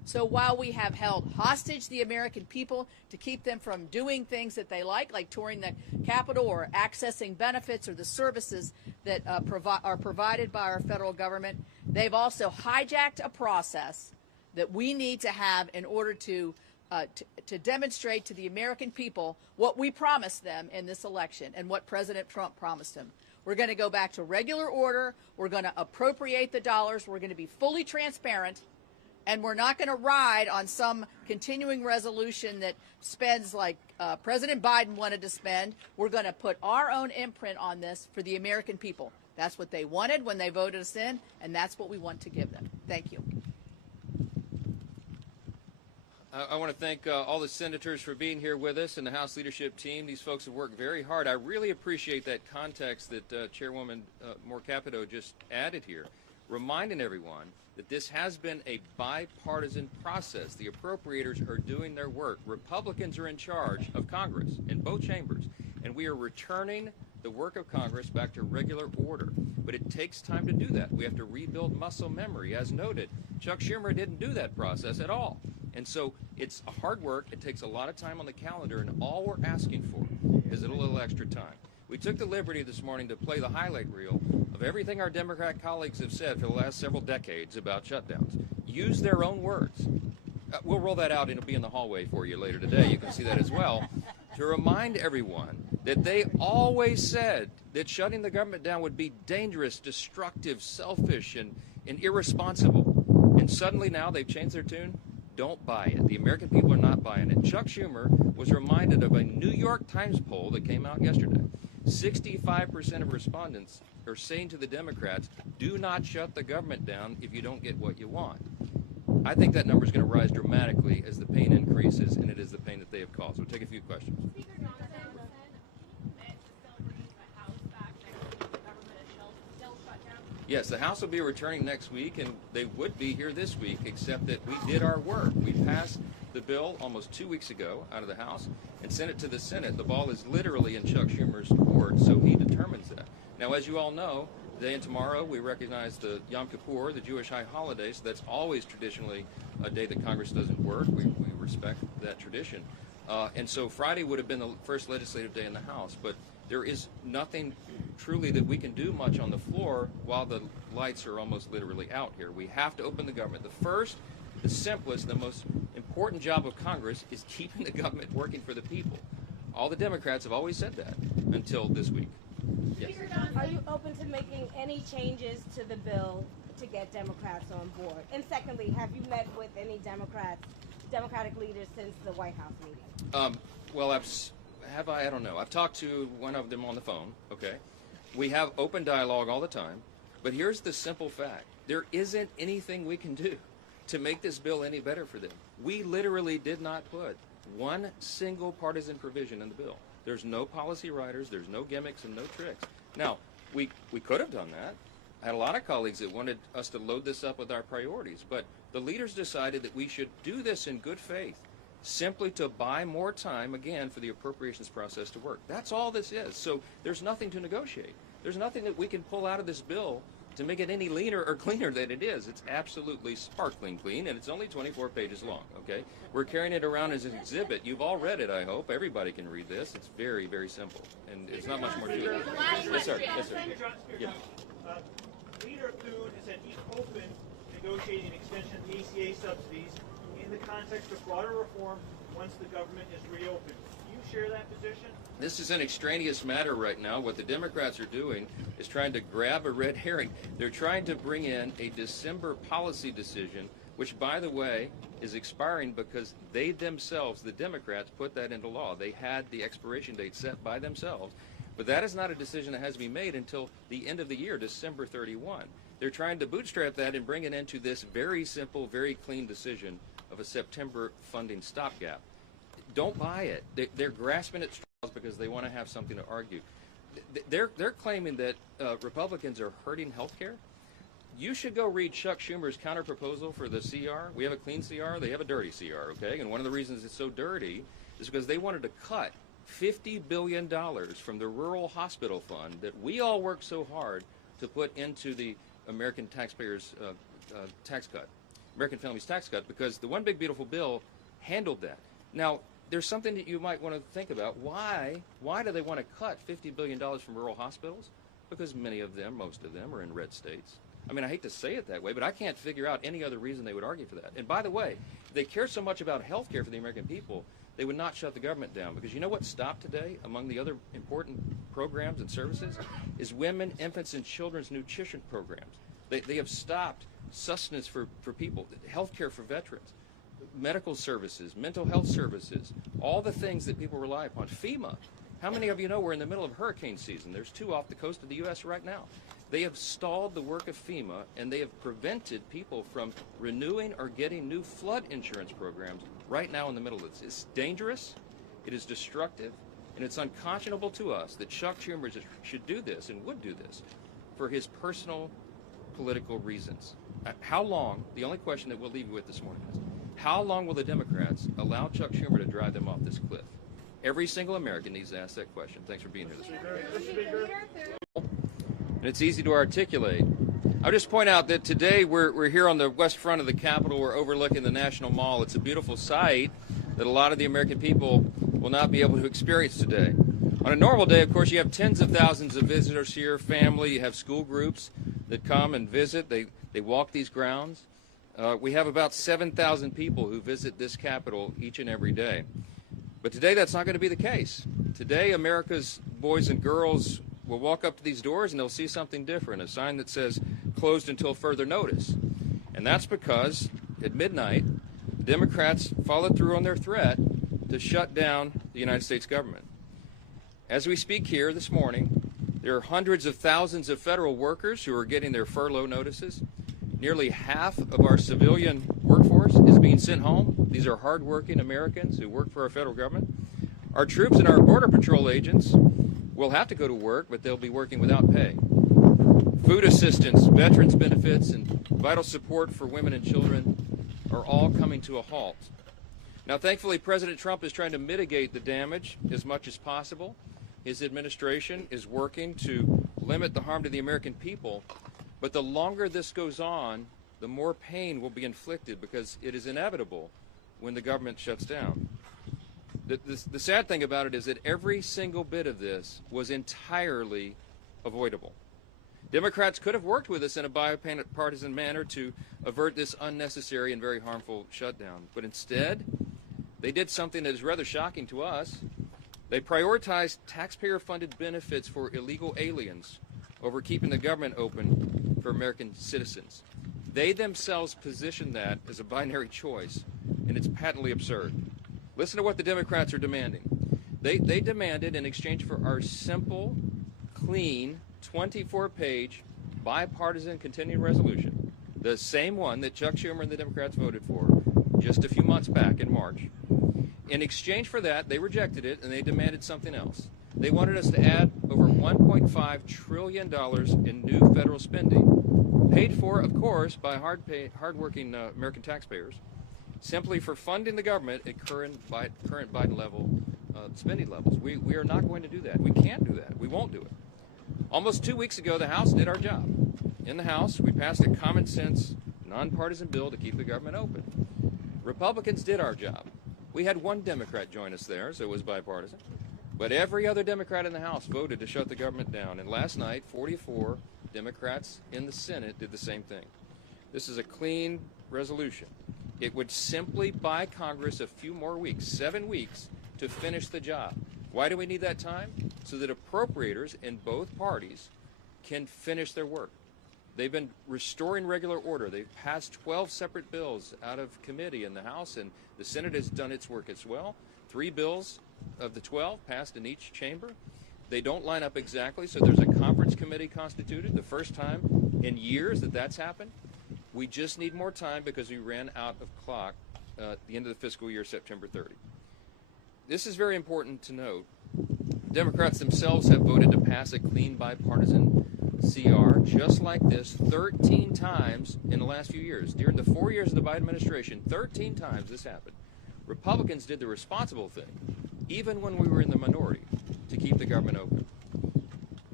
So while we have held hostage the American people to keep them from doing things that they like touring the Capitol or accessing benefits or the services that are provided by our federal government, they've also hijacked a process that we need to have in order to demonstrate to the American people what we promised them in this election and what President Trump promised them. We're going to go back to regular order. We're going to appropriate the dollars. We're going to be fully transparent. And we're not going to ride on some continuing resolution that spends like President Biden wanted to spend. We're going to put our own imprint on this for the American people. That's what they wanted when they voted us in, and that's what we want to give them. Thank you. I want to thank all the senators for being here with us and the House leadership team. These folks have worked very hard. I really appreciate that context that Chairwoman Moore Capito just added here, reminding everyone that this has been a bipartisan process. The appropriators are doing their work. Republicans are in charge of Congress in both chambers, and we are returning the work of Congress back to regular order. But it takes time to do that. We have to rebuild muscle memory. As noted, Chuck Schumer didn't do that process at all. And so it's hard work. It takes a lot of time on the calendar, and all we're asking for is a little extra time. We took the liberty this morning to play the highlight reel of everything our Democrat colleagues have said for the last several decades about shutdowns. Use their own words. We'll roll that out and it'll be in the hallway for you later today. You can see that as well. To remind everyone that they always said that shutting the government down would be dangerous, destructive, selfish, and irresponsible. And suddenly now they've changed their tune. Don't buy it. The American people are not buying it. Chuck Schumer was reminded of a New York Times poll that came out yesterday. 65% of respondents are saying to the Democrats, do not shut the government down if you don't get what you want. I think that number is going to rise dramatically as the pain increases, and it is the pain that they have caused. We'll take a few questions. Speaker Johnson meant to still bring the House back next week. The government is still shut down. Yes, the House will be returning next week, and they would be here this week, except that we did our work. We passed the bill almost 2 weeks ago out of the House and sent it to the Senate. The ball is literally in Chuck Schumer's court, so he determines that. Now, as you all know, today and tomorrow we recognize the Yom Kippur, the Jewish high holiday, so that's always traditionally a day that Congress doesn't work. We respect that tradition. And so Friday would have been the first legislative day in the House, but there is nothing truly that we can do much on the floor while the lights are almost literally out here. We have to open the government. The first, the simplest, the most important job of Congress is keeping the government working for the people. All the Democrats have always said that until this week. Yes. Are you open to making any changes to the bill to get Democrats on board? And secondly, have you met with any Democratic leaders since the White House meeting? Well, I don't know. I've talked to one of them on the phone, okay? We have open dialogue all the time, but here's the simple fact. There isn't anything we can do to make this bill any better for them. We literally did not put one single partisan provision in the bill. There's no policy writers, there's no gimmicks and no tricks. Now, we could have done that. I had a lot of colleagues that wanted us to load this up with our priorities, but the leaders decided that we should do this in good faith, simply to buy more time, again, for the appropriations process to work. That's all this is. So there's nothing to negotiate. There's nothing that we can pull out of this bill to make it any leaner or cleaner than it is. It's absolutely sparkling clean, and it's only 24 pages long, okay? We're carrying it around as an exhibit. You've all read it, I hope. Everybody can read this. It's very, very simple, and it's not much more to it. Yes, sir. Yes, sir. Yeah. Leader Thune has said he's open to negotiating extension of the ACA subsidies in the context of broader reform once the government is reopened. Do you share that position? This is an extraneous matter right now. What the Democrats are doing is trying to grab a red herring. They're trying to bring in a December policy decision, which, by the way, is expiring because they themselves, the Democrats, put that into law. They had the expiration date set by themselves. But that is not a decision that has to be made until the end of the year, December 31. They're trying to bootstrap that and bring it into this very simple, very clean decision of a September funding stopgap. Don't buy it. They're grasping at straws because they want to have something to argue. They're claiming that Republicans are hurting health care. You should go read Chuck Schumer's counterproposal for the CR. We have a clean CR. They have a dirty CR, okay? And one of the reasons it's so dirty is because they wanted to cut $50 billion from the rural hospital fund that we all work so hard to put into the American taxpayers' tax cut. American Families Tax Cut, because the One Big Beautiful Bill handled that. Now, there's something that you might want to think about. Why do they want to cut $50 billion from rural hospitals? Because many of them, most of them, are in red states. I mean, I hate to say it that way, but I can't figure out any other reason they would argue for that. And by the way, if they care so much about health care for the American people, they would not shut the government down. Because you know what stopped today, among the other important programs and services, is women, infants, and children's nutrition programs. They have stopped sustenance for people, health care for veterans, medical services, mental health services, all the things that people rely upon. FEMA. How many of you know we're in the middle of hurricane season? There's 2 off the coast of the U.S. right now. They have stalled the work of FEMA, and they have prevented people from renewing or getting new flood insurance programs right now in the middle of this. It's dangerous, it is destructive, and it's unconscionable to us that Chuck Schumer should do this and would do this for his personal political reasons. How long, the only question that we'll leave you with this morning is, how long will the Democrats allow Chuck Schumer to drive them off this cliff? Every single American needs to ask that question. Thanks for being here this morning. And it's easy to articulate. I'll just point out that today we're here on the west front of the Capitol. We're overlooking the National Mall. It's a beautiful sight that a lot of the American people will not be able to experience today. On a normal day, of course, you have tens of thousands of visitors here, family, you have school groups that come and visit. They walk these grounds. We have about 7,000 people who visit this Capitol each and every day. But today that's not going to be the case. Today America's boys and girls will walk up to these doors and they'll see something different, a sign that says closed until further notice. And that's because at midnight, Democrats followed through on their threat to shut down the United States government. As we speak here this morning, there are hundreds of thousands of federal workers who are getting their furlough notices. Nearly half of our civilian workforce is being sent home. These are hardworking Americans who work for our federal government. Our troops and our Border Patrol agents will have to go to work, but they'll be working without pay. Food assistance, veterans benefits, and vital support for women and children are all coming to a halt. Now, thankfully, President Trump is trying to mitigate the damage as much as possible. His administration is working to limit the harm to the American people. But the longer this goes on, the more pain will be inflicted because it is inevitable when the government shuts down. The sad thing about it is that every single bit of this was entirely avoidable. Democrats could have worked with us in a bipartisan manner to avert this unnecessary and very harmful shutdown. But instead, they did something that is rather shocking to us. They prioritized taxpayer-funded benefits for illegal aliens over keeping the government open for American citizens. They themselves position that as a binary choice, and it's patently absurd. Listen to what the Democrats are demanding. They demanded, in exchange for our simple, clean, 24-page, bipartisan continuing resolution, the same one that Chuck Schumer and the Democrats voted for just a few months back in March. In exchange for that, they rejected it, and they demanded something else. They wanted us to add over $1.5 trillion in new federal spending, paid for, of course, by hardworking American taxpayers, simply for funding the government at current Biden level spending levels. We are not going to do that. We can't do that. We won't do it. Almost 2 weeks ago, the House did our job. In the House, we passed a common sense, nonpartisan bill to keep the government open. Republicans did our job. We had one Democrat join us there, so it was bipartisan. But every other Democrat in the House voted to shut the government down. And last night, 44 Democrats in the Senate did the same thing. This is a clean resolution. It would simply buy Congress a few more weeks, 7 weeks, to finish the job. Why do we need that time? So that appropriators in both parties can finish their work. They've been restoring regular order. They've passed 12 separate bills out of committee in the House, and the Senate has done its work as well. 3 bills of the 12 passed in each chamber. They don't line up exactly, so there's a conference committee constituted, the first time in years that that's happened. We just need more time because we ran out of clock at the end of the fiscal year, September 30. This is very important to note. Democrats themselves have voted to pass a clean bipartisan CR just like this 13 times in the last few years. During the 4 years of the Biden administration, 13 times this happened. Republicans did the responsible thing, even when we were in the minority, to keep the government open.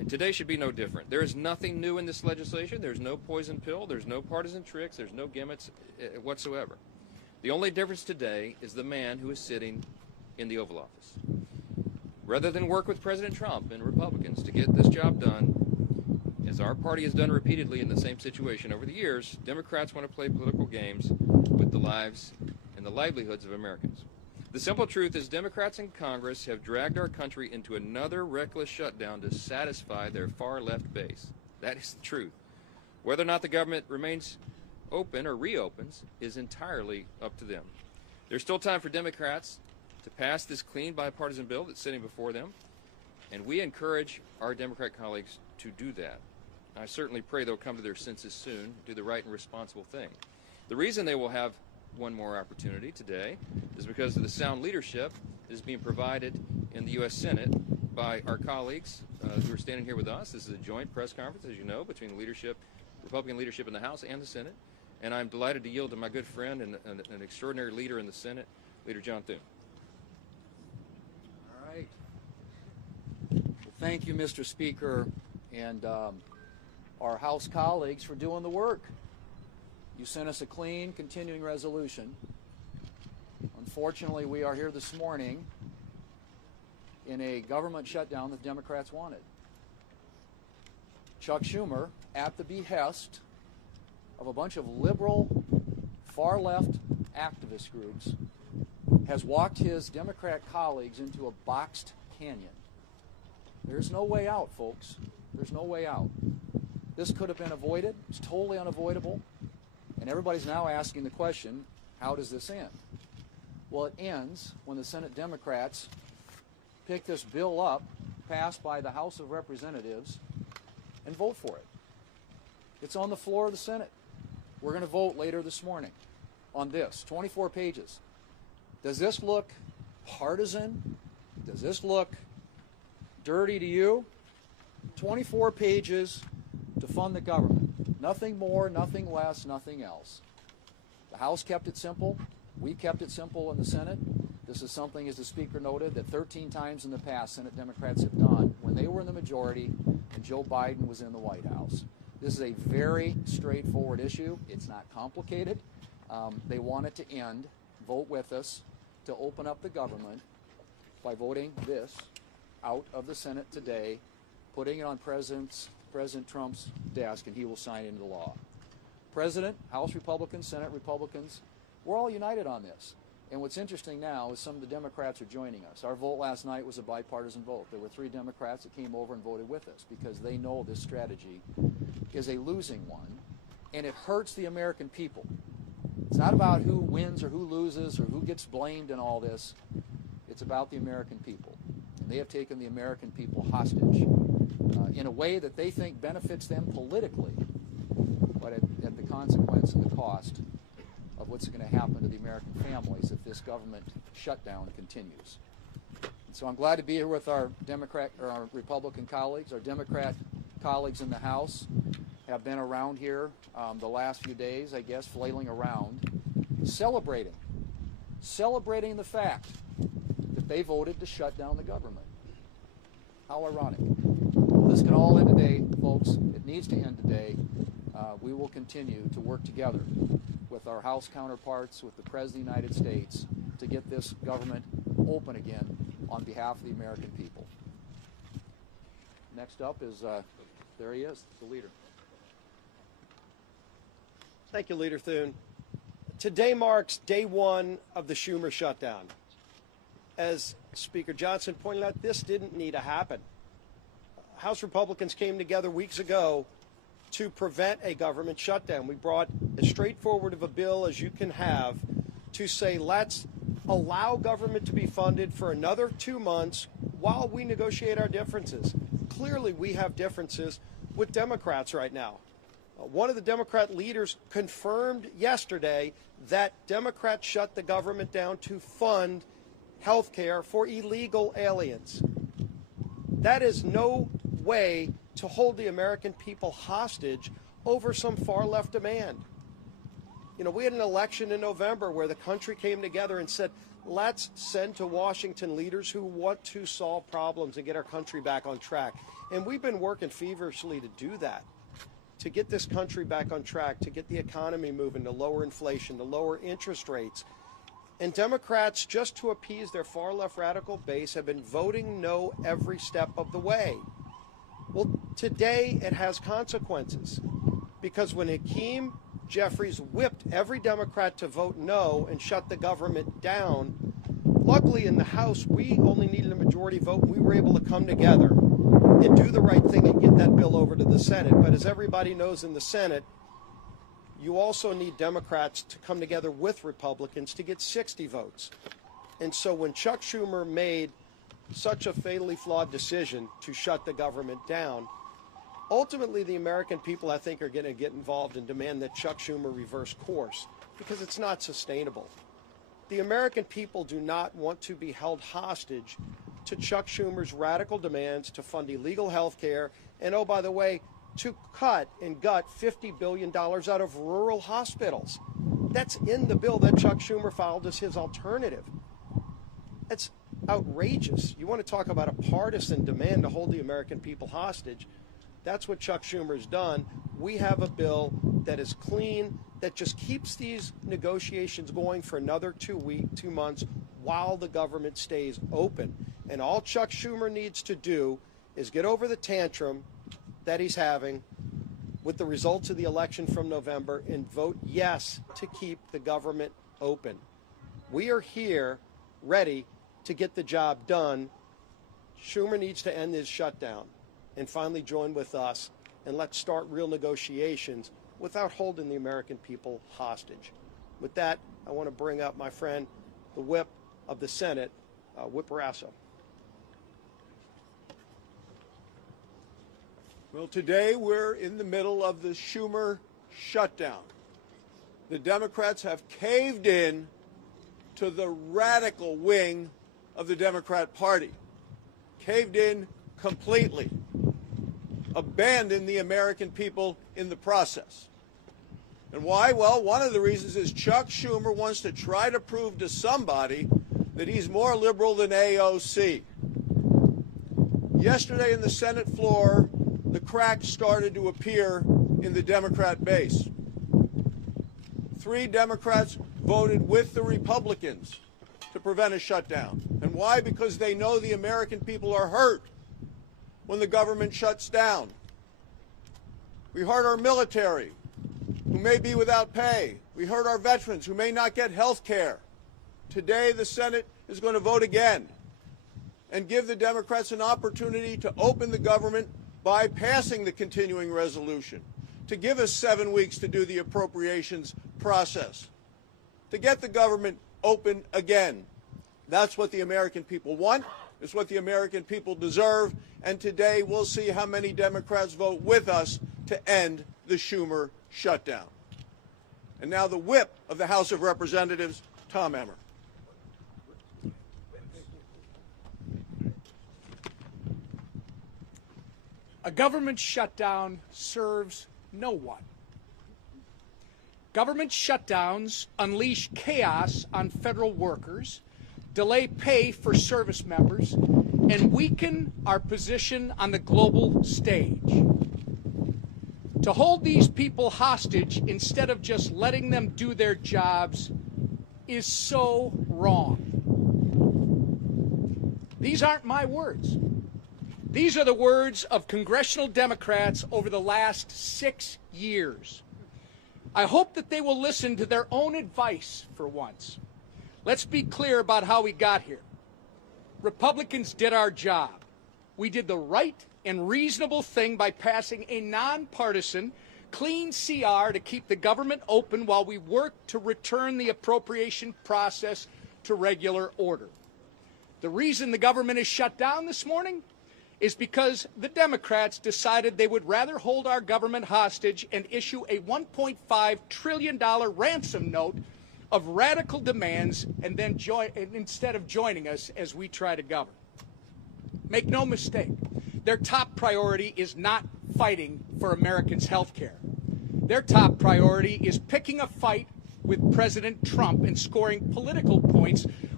And today should be no different. There is nothing new in this legislation. There's no poison pill. There's no partisan tricks. There's no gimmicks whatsoever. The only difference today is the man who is sitting in the Oval Office. Rather than work with President Trump and Republicans to get this job done, as our party has done repeatedly in the same situation over the years, Democrats want to play political games with the lives and the livelihoods of Americans. The simple truth is Democrats in Congress have dragged our country into another reckless shutdown to satisfy their far-left base. That is the truth. Whether or not the government remains open or reopens is entirely up to them. There's still time for Democrats to pass this clean bipartisan bill that's sitting before them, and we encourage our Democrat colleagues to do that. I certainly pray they'll come to their senses soon, do the right and responsible thing. The reason they will have one more opportunity today is because of the sound leadership that is being provided in the U.S. Senate by our colleagues who are standing here with us. This is a joint press conference, as you know, between the leadership, Republican leadership in the House and the Senate. And I'm delighted to yield to my good friend and an extraordinary leader in the Senate, Leader John Thune. All right. Well, thank you, Mr. Speaker, and our House colleagues for doing the work. You sent us a clean, continuing resolution. Unfortunately, we are here this morning in a government shutdown that Democrats wanted. Chuck Schumer, at the behest of a bunch of liberal, far-left activist groups, has walked his Democrat colleagues into a boxed canyon. There's no way out, folks. There's no way out. This could have been avoided. It's totally unavoidable. And everybody's now asking the question, how does this end? Well, it ends when the Senate Democrats pick this bill up, passed by the House of Representatives, and vote for it. It's on the floor of the Senate. We're going to vote later this morning on this, 24 pages. Does this look partisan? Does this look dirty to you? 24 pages to fund the government. Nothing more, nothing less, nothing else. The House kept it simple. We kept it simple in the Senate. This is something, as the Speaker noted, that 13 times in the past Senate Democrats have done when they were in the majority and Joe Biden was in the White House. This is a very straightforward issue. It's not complicated. They want it to end. Vote with us to open up the government by voting this out of the Senate today, putting it on President Trump's desk, and he will sign it into law. President, House Republicans, Senate Republicans, we're all united on this. And what's interesting now is some of the Democrats are joining us. Our vote last night was a bipartisan vote. There were 3 Democrats that came over and voted with us because they know this strategy is a losing one, and it hurts the American people. It's not about who wins or who loses or who gets blamed in all this. It's about the American people. And they have taken the American people hostage in a way that they think benefits them politically, but at the consequence and the cost of what's going to happen to the American families if this government shutdown continues. And so I'm glad to be here with our Republican colleagues. Our Democrat colleagues in the House have been around here the last few days, I guess, flailing around, celebrating the fact that they voted to shut down the government. How ironic. This can all end today, folks. It needs to end today. We will continue to work together with our House counterparts, with the President of the United States, to get this government open again on behalf of the American people. Next up is, there he is, the leader. Thank you, Leader Thune. Today marks day 1 of the Schumer shutdown. As Speaker Johnson pointed out, this didn't need to happen. House Republicans came together weeks ago to prevent a government shutdown. We brought as straightforward of a bill as you can have to say, let's allow government to be funded for another 2 months while we negotiate our differences. Clearly, we have differences with Democrats right now. One of the Democrat leaders confirmed yesterday that Democrats shut the government down to fund health care for illegal aliens. That is no way to hold the American people hostage over some far-left demand. You know, we had an election in November where the country came together and said, let's send to Washington leaders who want to solve problems and get our country back on track. And we've been working feverishly to do that, to get this country back on track, to get the economy moving, to lower inflation, to lower interest rates. And Democrats, just to appease their far-left radical base, have been voting no every step of the way. Well, today it has consequences, because when Hakeem Jeffries whipped every Democrat to vote no and shut the government down, luckily in the House we only needed a majority vote. We were able to come together and do the right thing and get that bill over to the Senate. But as everybody knows, in the Senate, you also need Democrats to come together with Republicans to get 60 votes. And so when Chuck Schumer made such a fatally flawed decision to shut the government down, ultimately the American people, I think, are going to get involved and demand that Chuck Schumer reverse course, because it's not sustainable. The American people do not want to be held hostage to Chuck Schumer's radical demands to fund illegal health care and, oh, by the way, to cut and gut $50 billion out of rural hospitals. That's in the bill that Chuck Schumer filed as his alternative. That's outrageous. You want to talk about a partisan demand to hold the American people hostage? That's what Chuck Schumer's done. We have a bill that is clean, that just keeps these negotiations going for another 2 months while the government stays open. And all Chuck Schumer needs to do is get over the tantrum that he's having with the results of the election from November and vote yes to keep the government open. We are here ready to get the job done. Schumer needs to end his shutdown and finally join with us, and let's start real negotiations without holding the American people hostage. With that, I want to bring up my friend, the whip of the Senate, Whip Rasso. Well, today we're in the middle of the Schumer shutdown. The Democrats have caved in to the radical wing of the Democrat Party, caved in completely, abandoned the American people in the process. And why? Well, one of the reasons is Chuck Schumer wants to try to prove to somebody that he's more liberal than AOC. Yesterday in the Senate floor, the cracks started to appear in the Democrat base. 3 Democrats voted with the Republicans to prevent a shutdown. And why? Because they know the American people are hurt when the government shuts down. We hurt our military, who may be without pay. We hurt our veterans, who may not get health care. Today, the Senate is going to vote again and give the Democrats an opportunity to open the government by passing the continuing resolution, to give us 7 weeks to do the appropriations process, to get the government open again. That's what the American people want. It's what the American people deserve. And today we'll see how many Democrats vote with us to end the Schumer shutdown. And now the whip of the House of Representatives, Tom Emmer. A government shutdown serves no one. Government shutdowns unleash chaos on federal workers, delay pay for service members, and weaken our position on the global stage. To hold these people hostage instead of just letting them do their jobs is so wrong. These aren't my words. These are the words of congressional Democrats over the last 6 years. I hope that they will listen to their own advice for once. Let's be clear about how we got here. Republicans did our job. We did the right and reasonable thing by passing a nonpartisan, clean CR to keep the government open while we work to return the appropriation process to regular order. The reason the government is shut down this morning is because the Democrats decided they would rather hold our government hostage and issue a $1.5 trillion ransom note of radical demands and then instead of joining us as we try to govern. Make no mistake, their top priority is not fighting for Americans' health care. Their top priority is picking a fight with President Trump and scoring political points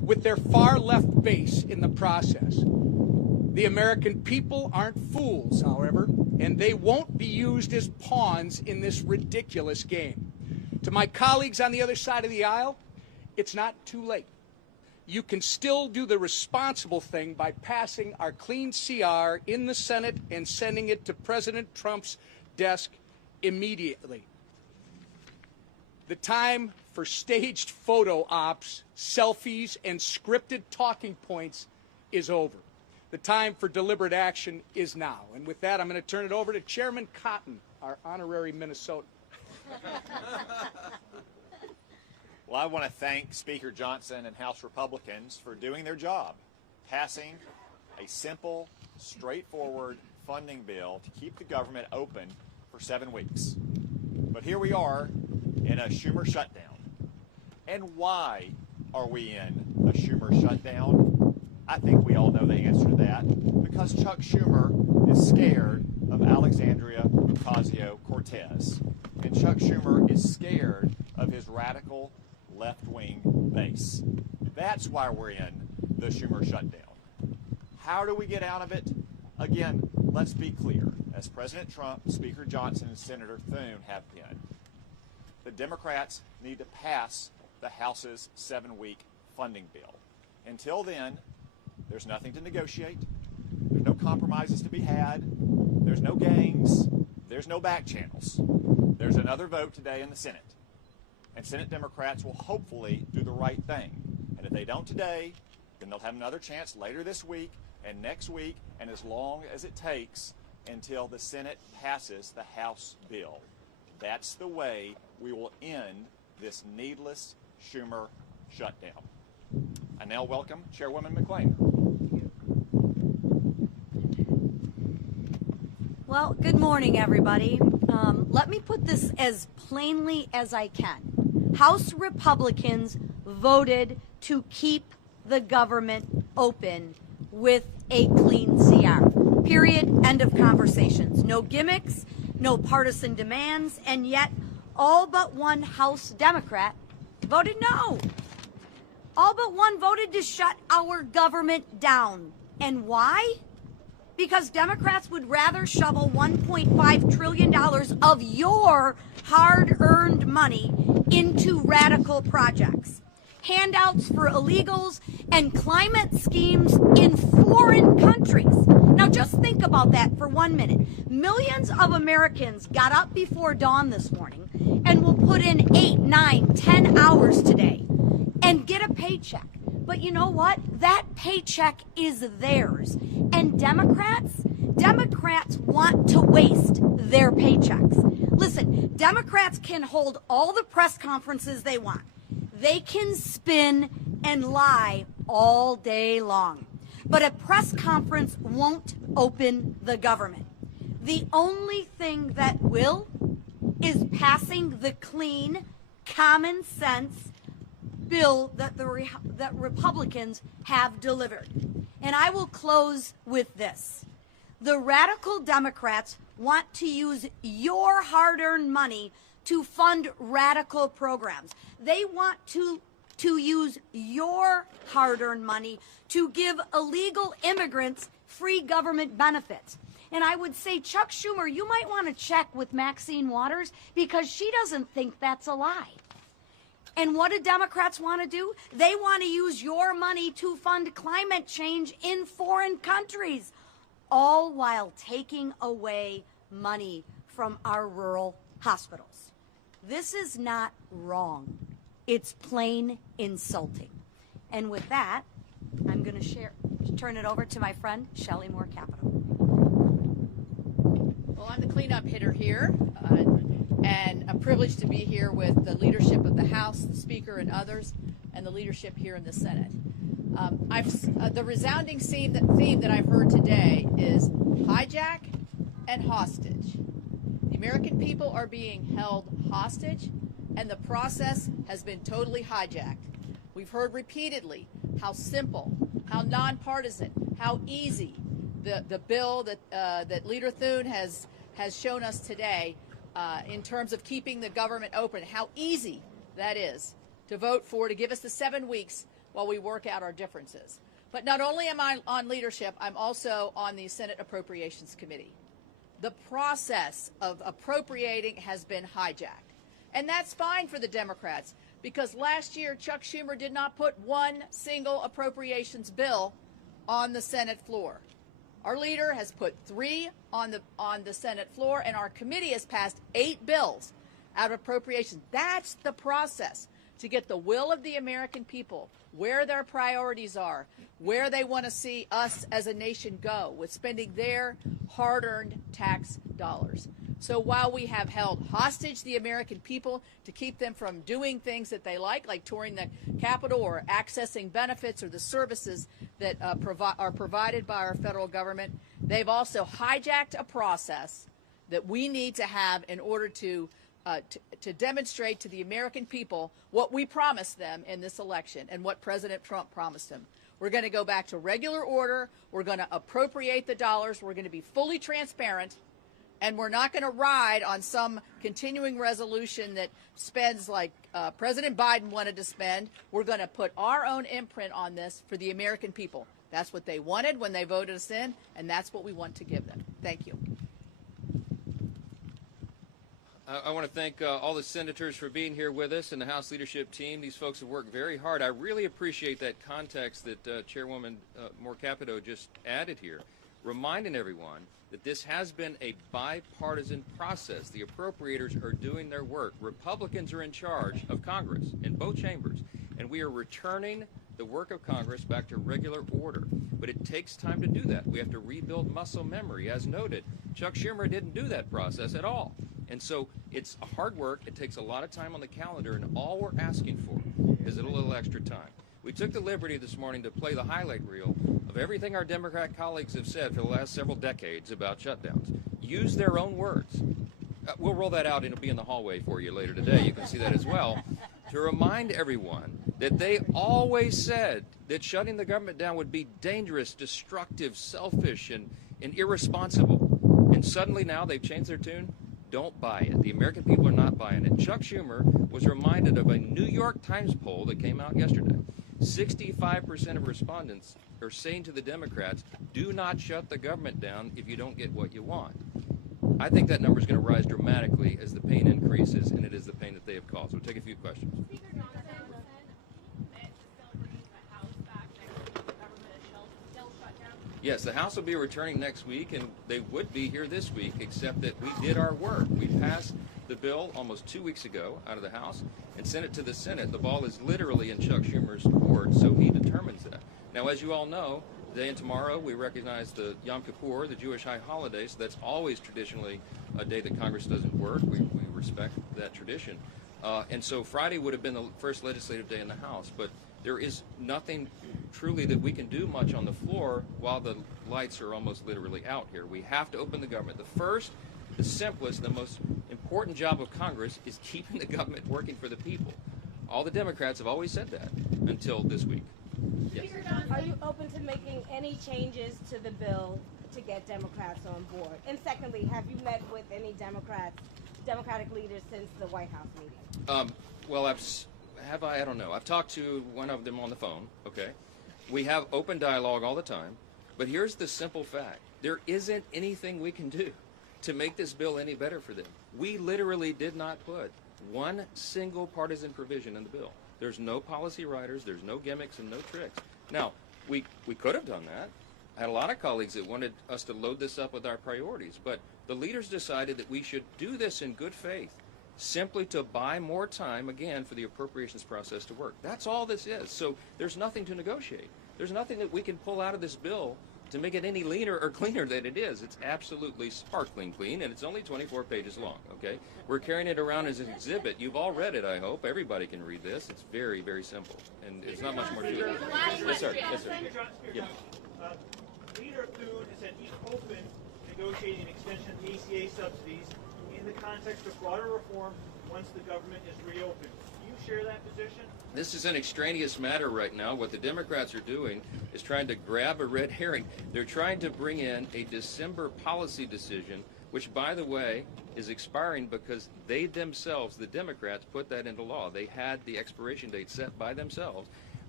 with their far left base in the process. The American people aren't fools, however, and they won't be used as pawns in this ridiculous game. To my colleagues on the other side of the aisle, it's not too late. You can still do the responsible thing by passing our clean CR in the Senate and sending it to President Trump's desk immediately. The time for staged photo ops, selfies, and scripted talking points is over. The time for deliberate action is now. And with that, I'm going to turn it over to Chairman Cotton, our honorary Minnesotan. Well, I want to thank Speaker Johnson and House Republicans for doing their job, passing a simple, straightforward funding bill to keep the government open for 7 weeks. But here we are in a Schumer shutdown. And why are we in a Schumer shutdown? I think we all know the answer to that. Because Chuck Schumer is scared of Alexandria Ocasio-Cortez. And Chuck Schumer is scared of his radical left-wing base. That's why we're in the Schumer shutdown. How do we get out of it? Again, let's be clear. As President Trump, Speaker Johnson, and Senator Thune have been, the Democrats need to pass the House's 7-week funding bill. Until then, there's nothing to negotiate. There's no compromises to be had. There's no games. There's no back channels. There's another vote today in the Senate. And Senate Democrats will hopefully do the right thing. And if they don't today, then they'll have another chance later this week and next week, and as long as it takes until the Senate passes the House bill. That's the way we will end this needless Schumer shutdown. I now welcome Chairwoman McClain. Well, good morning, everybody. Let me put this as plainly as I can. House Republicans voted to keep the government open with a clean CR. Period. End of conversations. No gimmicks, no partisan demands, and yet all but one House Democrat voted no. All but one voted to shut our government down. And why? Because Democrats would rather shovel $1.5 trillion of your hard-earned money into radical projects, handouts for illegals, and climate schemes in foreign countries. Now just think about that for 1 minute. Millions of Americans got up before dawn this morning and will put in 8, 9, 10 hours today and get a paycheck. But you know what? That paycheck is theirs. And Democrats want to waste their paychecks. Listen, Democrats can hold all the press conferences they want. They can spin and lie all day long. But a press conference won't open the government. The only thing that will is passing the clean, common sense bill that that Republicans have delivered. And I will close with this. The radical Democrats want to use your hard-earned money to fund radical programs. They want to use your hard-earned money to give illegal immigrants free government benefits. And I would say, Chuck Schumer, you might want to check with Maxine Waters because she doesn't think that's a lie. And what do Democrats want to do? They want to use your money to fund climate change in foreign countries, all while taking away money from our rural hospitals. This is not wrong. It's plain insulting. And with that, I'm going to turn it over to my friend, Shelley Moore Capito. Well, I'm the cleanup hitter here, and a privilege to be here with the leadership of the House, the Speaker, and others, and the leadership here in the Senate. The resounding theme that I've heard today is hijack and hostage. The American people are being held hostage, and the process has been totally hijacked. We've heard repeatedly how simple, how nonpartisan, how easy the bill that Leader Thune has shown us today in terms of keeping the government open, how easy that is to vote for, to give us the 7 weeks while we work out our differences. But not only am I on leadership, I'm also on the Senate Appropriations Committee. The process of appropriating has been hijacked. And that's fine for the Democrats, because last year Chuck Schumer did not put one single appropriations bill on the Senate floor. Our leader has put 3 on the Senate floor, and our committee has passed 8 bills out of appropriations. That's the process to get the will of the American people, where their priorities are, where they want to see us as a nation go with spending their hard-earned tax dollars. So while we have held hostage the American people to keep them from doing things that they like touring the Capitol or accessing benefits or the services that are provided by our federal government, they've also hijacked a process that we need to have in order to demonstrate to the American people what we promised them in this election and what President Trump promised them. We're going to go back to regular order. We're going to appropriate the dollars. We're going to be fully transparent. And we're not going to ride on some continuing resolution that spends like President Biden wanted to spend. We're going to put our own imprint on this for the American people. That's what they wanted when they voted us in, and that's what we want to give them. Thank you. I want to thank all the senators for being here with us and the House leadership team. These folks have worked very hard. I really appreciate that context that Chairwoman Moore Capito just added here, reminding everyone that this has been a bipartisan process. The appropriators are doing their work. Republicans are in charge of Congress in both chambers, and we are returning the work of Congress back to regular order. But it takes time to do that. We have to rebuild muscle memory. As noted, Chuck Schumer didn't do that process at all. And so it's hard work. It takes a lot of time on the calendar, and all we're asking for is a little extra time. We took the liberty this morning to play the highlight reel of everything our Democrat colleagues have said for the last several decades about shutdowns. Use their own words. We'll roll that out, and it'll be in the hallway for you later today. You can see that as well. To remind everyone that they always said that shutting the government down would be dangerous, destructive, selfish, and irresponsible. And suddenly now they've changed their tune. Don't buy it. The American people are not buying it. Chuck Schumer was reminded of a New York Times poll that came out yesterday. 65% of respondents are saying to the Democrats, do not shut the government down if you don't get what you want. I think that number is going to rise dramatically as the pain increases, and it is the pain that they have caused. We'll take a few questions. Speaker Johnson meant to still bring the House back next week. The government is still shut down. Yes, the House will be returning next week, and they would be here this week, except that we did our work. We passed the bill almost 2 weeks ago out of the House and sent it to the Senate. The ball is literally in Chuck Schumer's court, so he determines that. Now, as you all know, today and tomorrow we recognize the Yom Kippur, the Jewish high holiday, so that's always traditionally a day that Congress doesn't work. We respect that tradition. And so Friday would have been the first legislative day in the House, but there is nothing truly that we can do much on the floor while the lights are almost literally out here. We have to open the government. The first, the simplest, the most important job of Congress is keeping the government working for the people. All the Democrats have always said that until this week. Yes. Are you open to making any changes to the bill to get Democrats on board? And secondly, have you met with any Democratic leaders since the White House meeting? Well, I don't know. I've talked to one of them on the phone, okay? We have open dialogue all the time, but here's the simple fact. There isn't anything we can do to make this bill any better for them. We literally did not put one single partisan provision in the bill. There's no policy writers, there's no gimmicks and no tricks. Now, we could have done that. I had a lot of colleagues that wanted us to load this up with our priorities, but the leaders decided that we should do this in good faith, simply to buy more time, again, for the appropriations process to work. That's all this is. So there's nothing to negotiate. There's nothing that we can pull out of this bill to make it any leaner or cleaner than it is. It's absolutely sparkling clean, and it's only 24 pages long, okay? We're carrying it around as an exhibit. You've all read it, I hope. Everybody can read this. It's very, very simple, and there's not much more to it. Yes, sir. Yes, sir. Yeah. Leader Thune has said he's open to negotiating an extension of the ACA subsidies in the context of broader reform once the government is reopened. Do you share that position? This is an extraneous matter right now. What the Democrats are doing is trying to grab a red herring. They're trying to bring in a December policy decision, which, by the way, is expiring because they themselves, the Democrats, put that into law. They had the expiration date set by themselves.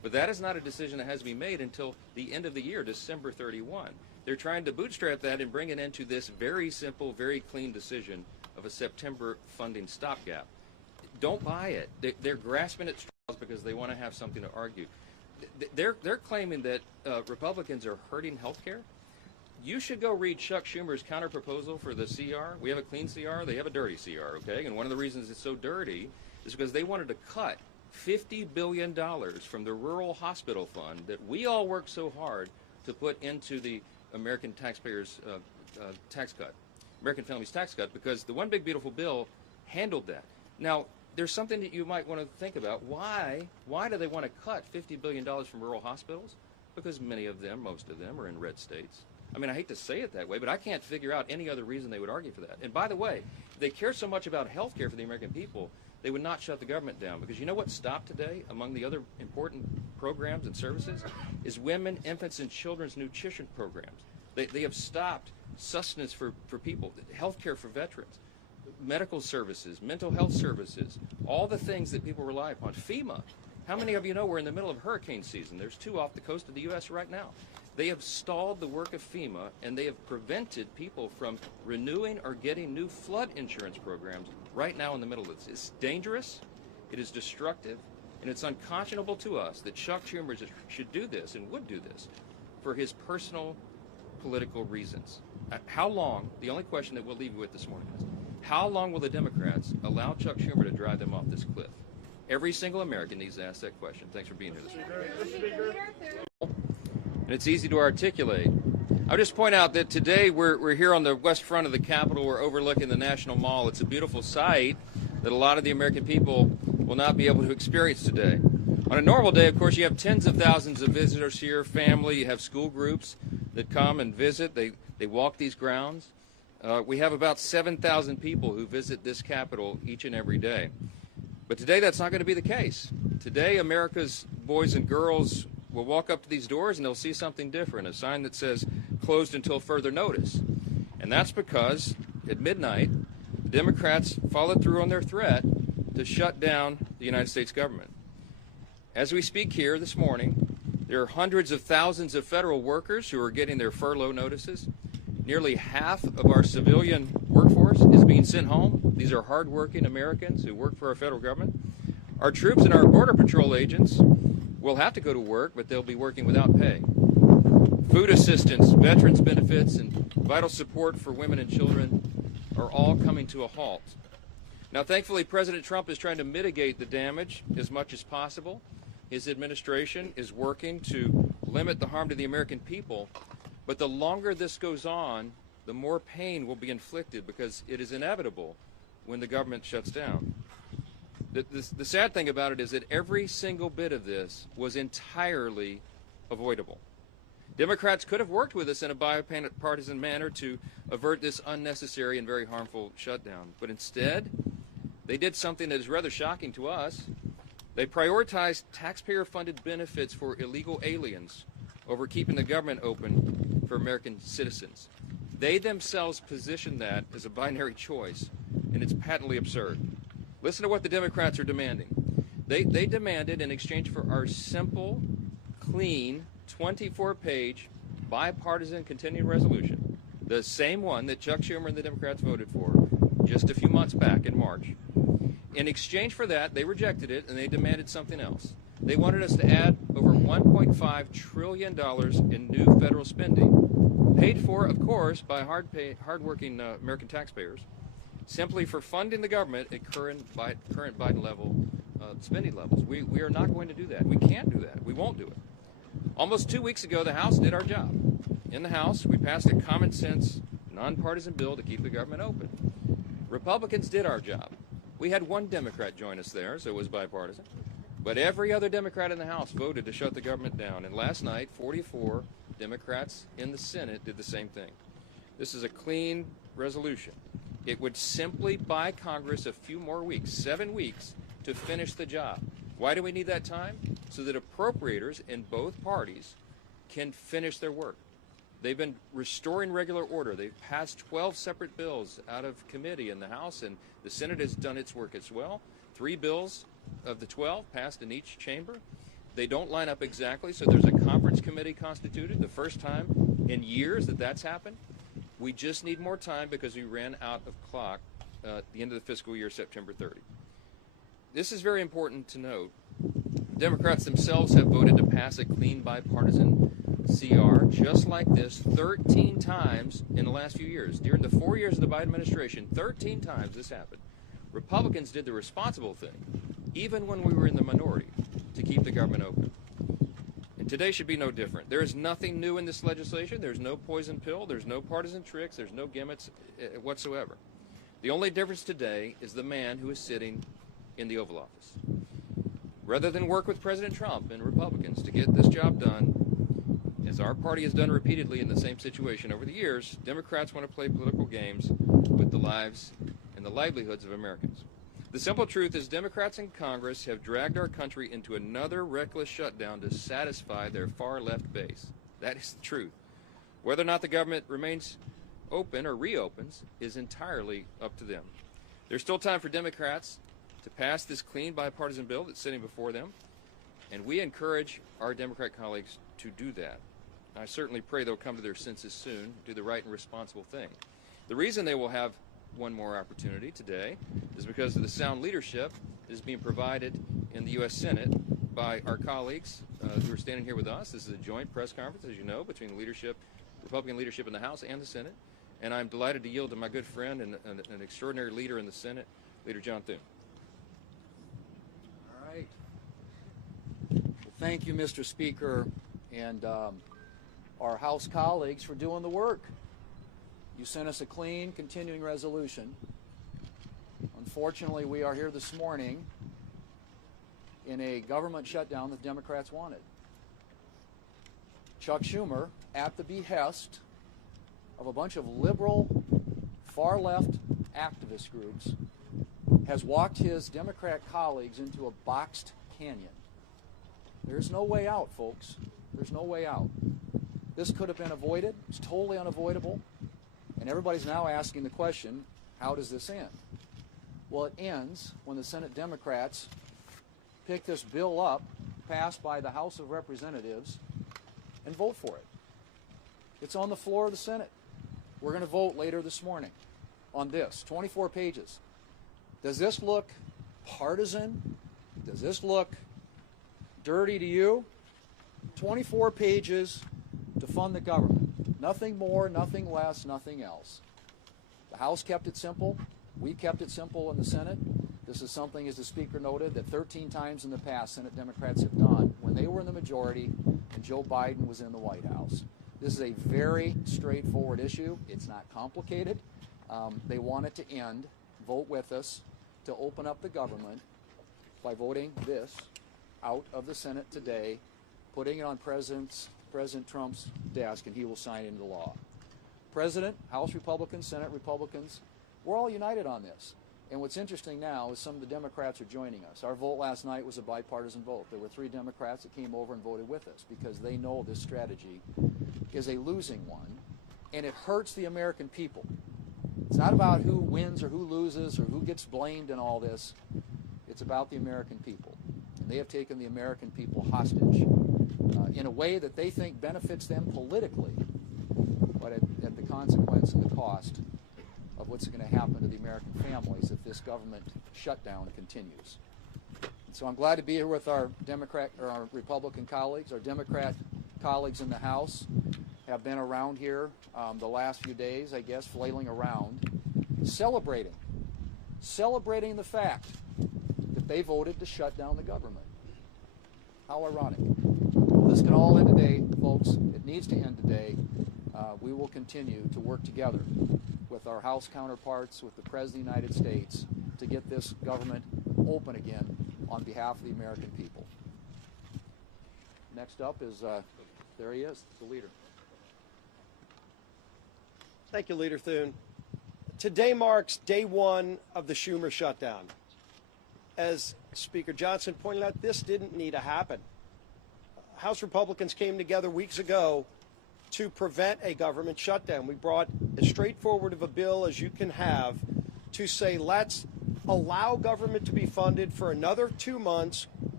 But that is not a decision that has to be made until the end of the year, December 31. They're trying to bootstrap that and bring it into this very simple, very clean decision of a September funding stopgap. Don't buy it. They're grasping at straws because they want to have something to argue. They're claiming that Republicans are hurting health care. You should go read Chuck Schumer's counterproposal for the CR. We have a clean CR. They have a dirty CR, okay? And one of the reasons it's so dirty is because they wanted to cut $50 billion from the rural hospital fund that we all work so hard to put into the American taxpayers' tax cut, American families' tax cut, because the One Big Beautiful Bill handled that. Now, there's something that you might want to think about. Why do they want to cut $50 billion from rural hospitals? Because many of them, most of them, are in red states. I mean, I hate to say it that way, but I can't figure out any other reason they would argue for that. And by the way, if they care so much about health care for the American people, they would not shut the government down. Because you know what stopped today among the other important programs and services is women, infants, and children's nutrition programs. They have stopped sustenance for people, health care for veterans, medical services, mental health services, all the things that people rely upon. FEMA. How many of you know we're in the middle of hurricane season? There's 2 off the coast of the U.S. right now. They have stalled the work of FEMA, and they have prevented people from renewing or getting new flood insurance programs right now in the middle of this. It's dangerous, it is destructive, and it's unconscionable to us that Chuck Schumer should do this and would do this for his personal political reasons. How long, the only question that we'll leave you with this morning is, how long will the Democrats allow Chuck Schumer to drive them off this cliff? Every single American needs to ask that question. Thanks for being here this morning. And it's easy to articulate. I'll just point out that today we're here on the west front of the Capitol. We're overlooking the National Mall. It's a beautiful sight that a lot of the American people will not be able to experience today. On a normal day, of course, you have tens of thousands of visitors here, family, you have school groups that come and visit. They walk these grounds. We have about 7,000 people who visit this Capitol each and every day. But today that's not going to be the case. Today America's boys and girls will walk up to these doors and they'll see something different, a sign that says closed until further notice. And that's because at midnight, the Democrats followed through on their threat to shut down the United States government. As we speak here this morning, there are hundreds of thousands of federal workers who are getting their furlough notices. Nearly half of our civilian workforce is being sent home. These are hardworking Americans who work for our federal government. Our troops and our Border Patrol agents will have to go to work, but they'll be working without pay. Food assistance, veterans benefits, and vital support for women and children are all coming to a halt. Now, thankfully, President Trump is trying to mitigate the damage as much as possible. His administration is working to limit the harm to the American people, but the longer this goes on, the more pain will be inflicted because it is inevitable when the government shuts down. The sad thing about it is that every single bit of this was entirely avoidable. Democrats could have worked with us in a bipartisan manner to avert this unnecessary and very harmful shutdown. But instead, they did something that is rather shocking to us. They prioritized taxpayer-funded benefits for illegal aliens over keeping the government open for American citizens. They themselves positioned that as a binary choice, and it's patently absurd. Listen to what the Democrats are demanding. They demanded, in exchange for our simple, clean, 24-page bipartisan continuing resolution, the same one that Chuck Schumer and the Democrats voted for just a few months back in March. In exchange for that, they rejected it, and they demanded something else. They wanted us to add over $1.5 trillion in new federal spending, paid for, of course, by hardworking American taxpayers, simply for funding the government at current Biden level spending levels. We are not going to do that. We can't do that. We won't do it. Almost 2 weeks ago, the House did our job. In the House, we passed a common sense, nonpartisan bill to keep the government open. Republicans did our job. We had one Democrat join us there, so it was bipartisan. But every other Democrat in the House voted to shut the government down. And last night, 44 Democrats in the Senate did the same thing. This is a clean resolution. It would simply buy Congress a few more weeks, 7 weeks, to finish the job. Why do we need that time? So that appropriators in both parties can finish their work. They've been restoring regular order. They've passed 12 separate bills out of committee in the House, and the Senate has done its work as well. 3 bills of the 12 passed in each chamber. They don't line up exactly, so there's a conference committee constituted, the first time in years that that's happened. We just need more time because we ran out of clock at the end of the fiscal year, September 30. This is very important to note. Democrats themselves have voted to pass a clean bipartisan CR just like this 13 times in the last few years. During the 4 years of the Biden administration, 13 times this happened. Republicans did the responsible thing, even when we were in the minority, to keep the government open. And today should be no different. There is nothing new in this legislation. There's no poison pill. There's no partisan tricks. There's no gimmicks whatsoever. The only difference today is the man who is sitting in the Oval Office. Rather than work with President Trump and Republicans to get this job done, as our party has done repeatedly in the same situation over the years, Democrats want to play political games with the lives and the livelihoods of Americans. The simple truth is Democrats in Congress have dragged our country into another reckless shutdown to satisfy their far-left base. That is the truth. Whether or not the government remains open or reopens is entirely up to them. There's still time for Democrats to pass this clean bipartisan bill that's sitting before them, and we encourage our Democrat colleagues to do that. I certainly pray they'll come to their senses soon, do the right and responsible thing. The reason they will have one more opportunity today is because of the sound leadership that is being provided in the U.S. Senate by our colleagues who are standing here with us. This is a joint press conference, as you know, between the leadership, Republican leadership in the House and the Senate. And I'm delighted to yield to my good friend and an extraordinary leader in the Senate, Leader John Thune. All right. Well, thank you, Mr. Speaker, and our House colleagues for doing the work. You sent us a clean, continuing resolution. Unfortunately, we are here this morning in a government shutdown that Democrats wanted. Chuck Schumer, at the behest of a bunch of liberal, far-left activist groups, has walked his Democrat colleagues into a boxed canyon. There's no way out, folks. There's no way out. This could have been avoided. It's totally unavoidable. And everybody's now asking the question, how does this end? Well, it ends when the Senate Democrats pick this bill up, passed by the House of Representatives, and vote for it. It's on the floor of the Senate. We're going to vote later this morning on this, 24 pages. Does this look partisan? Does this look dirty to you? 24 pages to fund the government. Nothing more, nothing less, nothing else. The House kept it simple. We kept it simple in the Senate. This is something, as the Speaker noted, that 13 times in the past Senate Democrats have done when they were in the majority and Joe Biden was in the White House. This is a very straightforward issue. It's not complicated. They want it to end. Vote with us to open up the government by voting this out of the Senate today, putting it on President Trump's desk, and he will sign into law. President, House Republicans, Senate Republicans, we're all united on this. And what's interesting now is some of the Democrats are joining us. Our vote last night was a bipartisan vote. There were 3 Democrats that came over and voted with us because they know this strategy is a losing one, and it hurts the American people. It's not about who wins or who loses or who gets blamed in all this. It's about the American people. And they have taken the American people hostage in a way that they think benefits them politically, but at the consequence and the cost of what's going to happen to the American families if this government shutdown continues. So I'm glad to be here with our Republican colleagues. Our Democrat colleagues in the House have been around here the last few days, I guess, flailing around, celebrating the fact that they voted to shut down the government. How ironic. Well, this can all end today, folks. It needs to end today. We will continue to work together with our House counterparts, with the President of the United States, to get this government open again on behalf of the American people. Next up is, there he is, the leader. Thank you, Leader Thune. Today marks day 1 of the Schumer shutdown. As Speaker Johnson pointed out, this didn't need to happen. House Republicans came together weeks ago to prevent a government shutdown. We brought as straightforward of a bill as you can have to say, let's allow government to be funded for another 2 months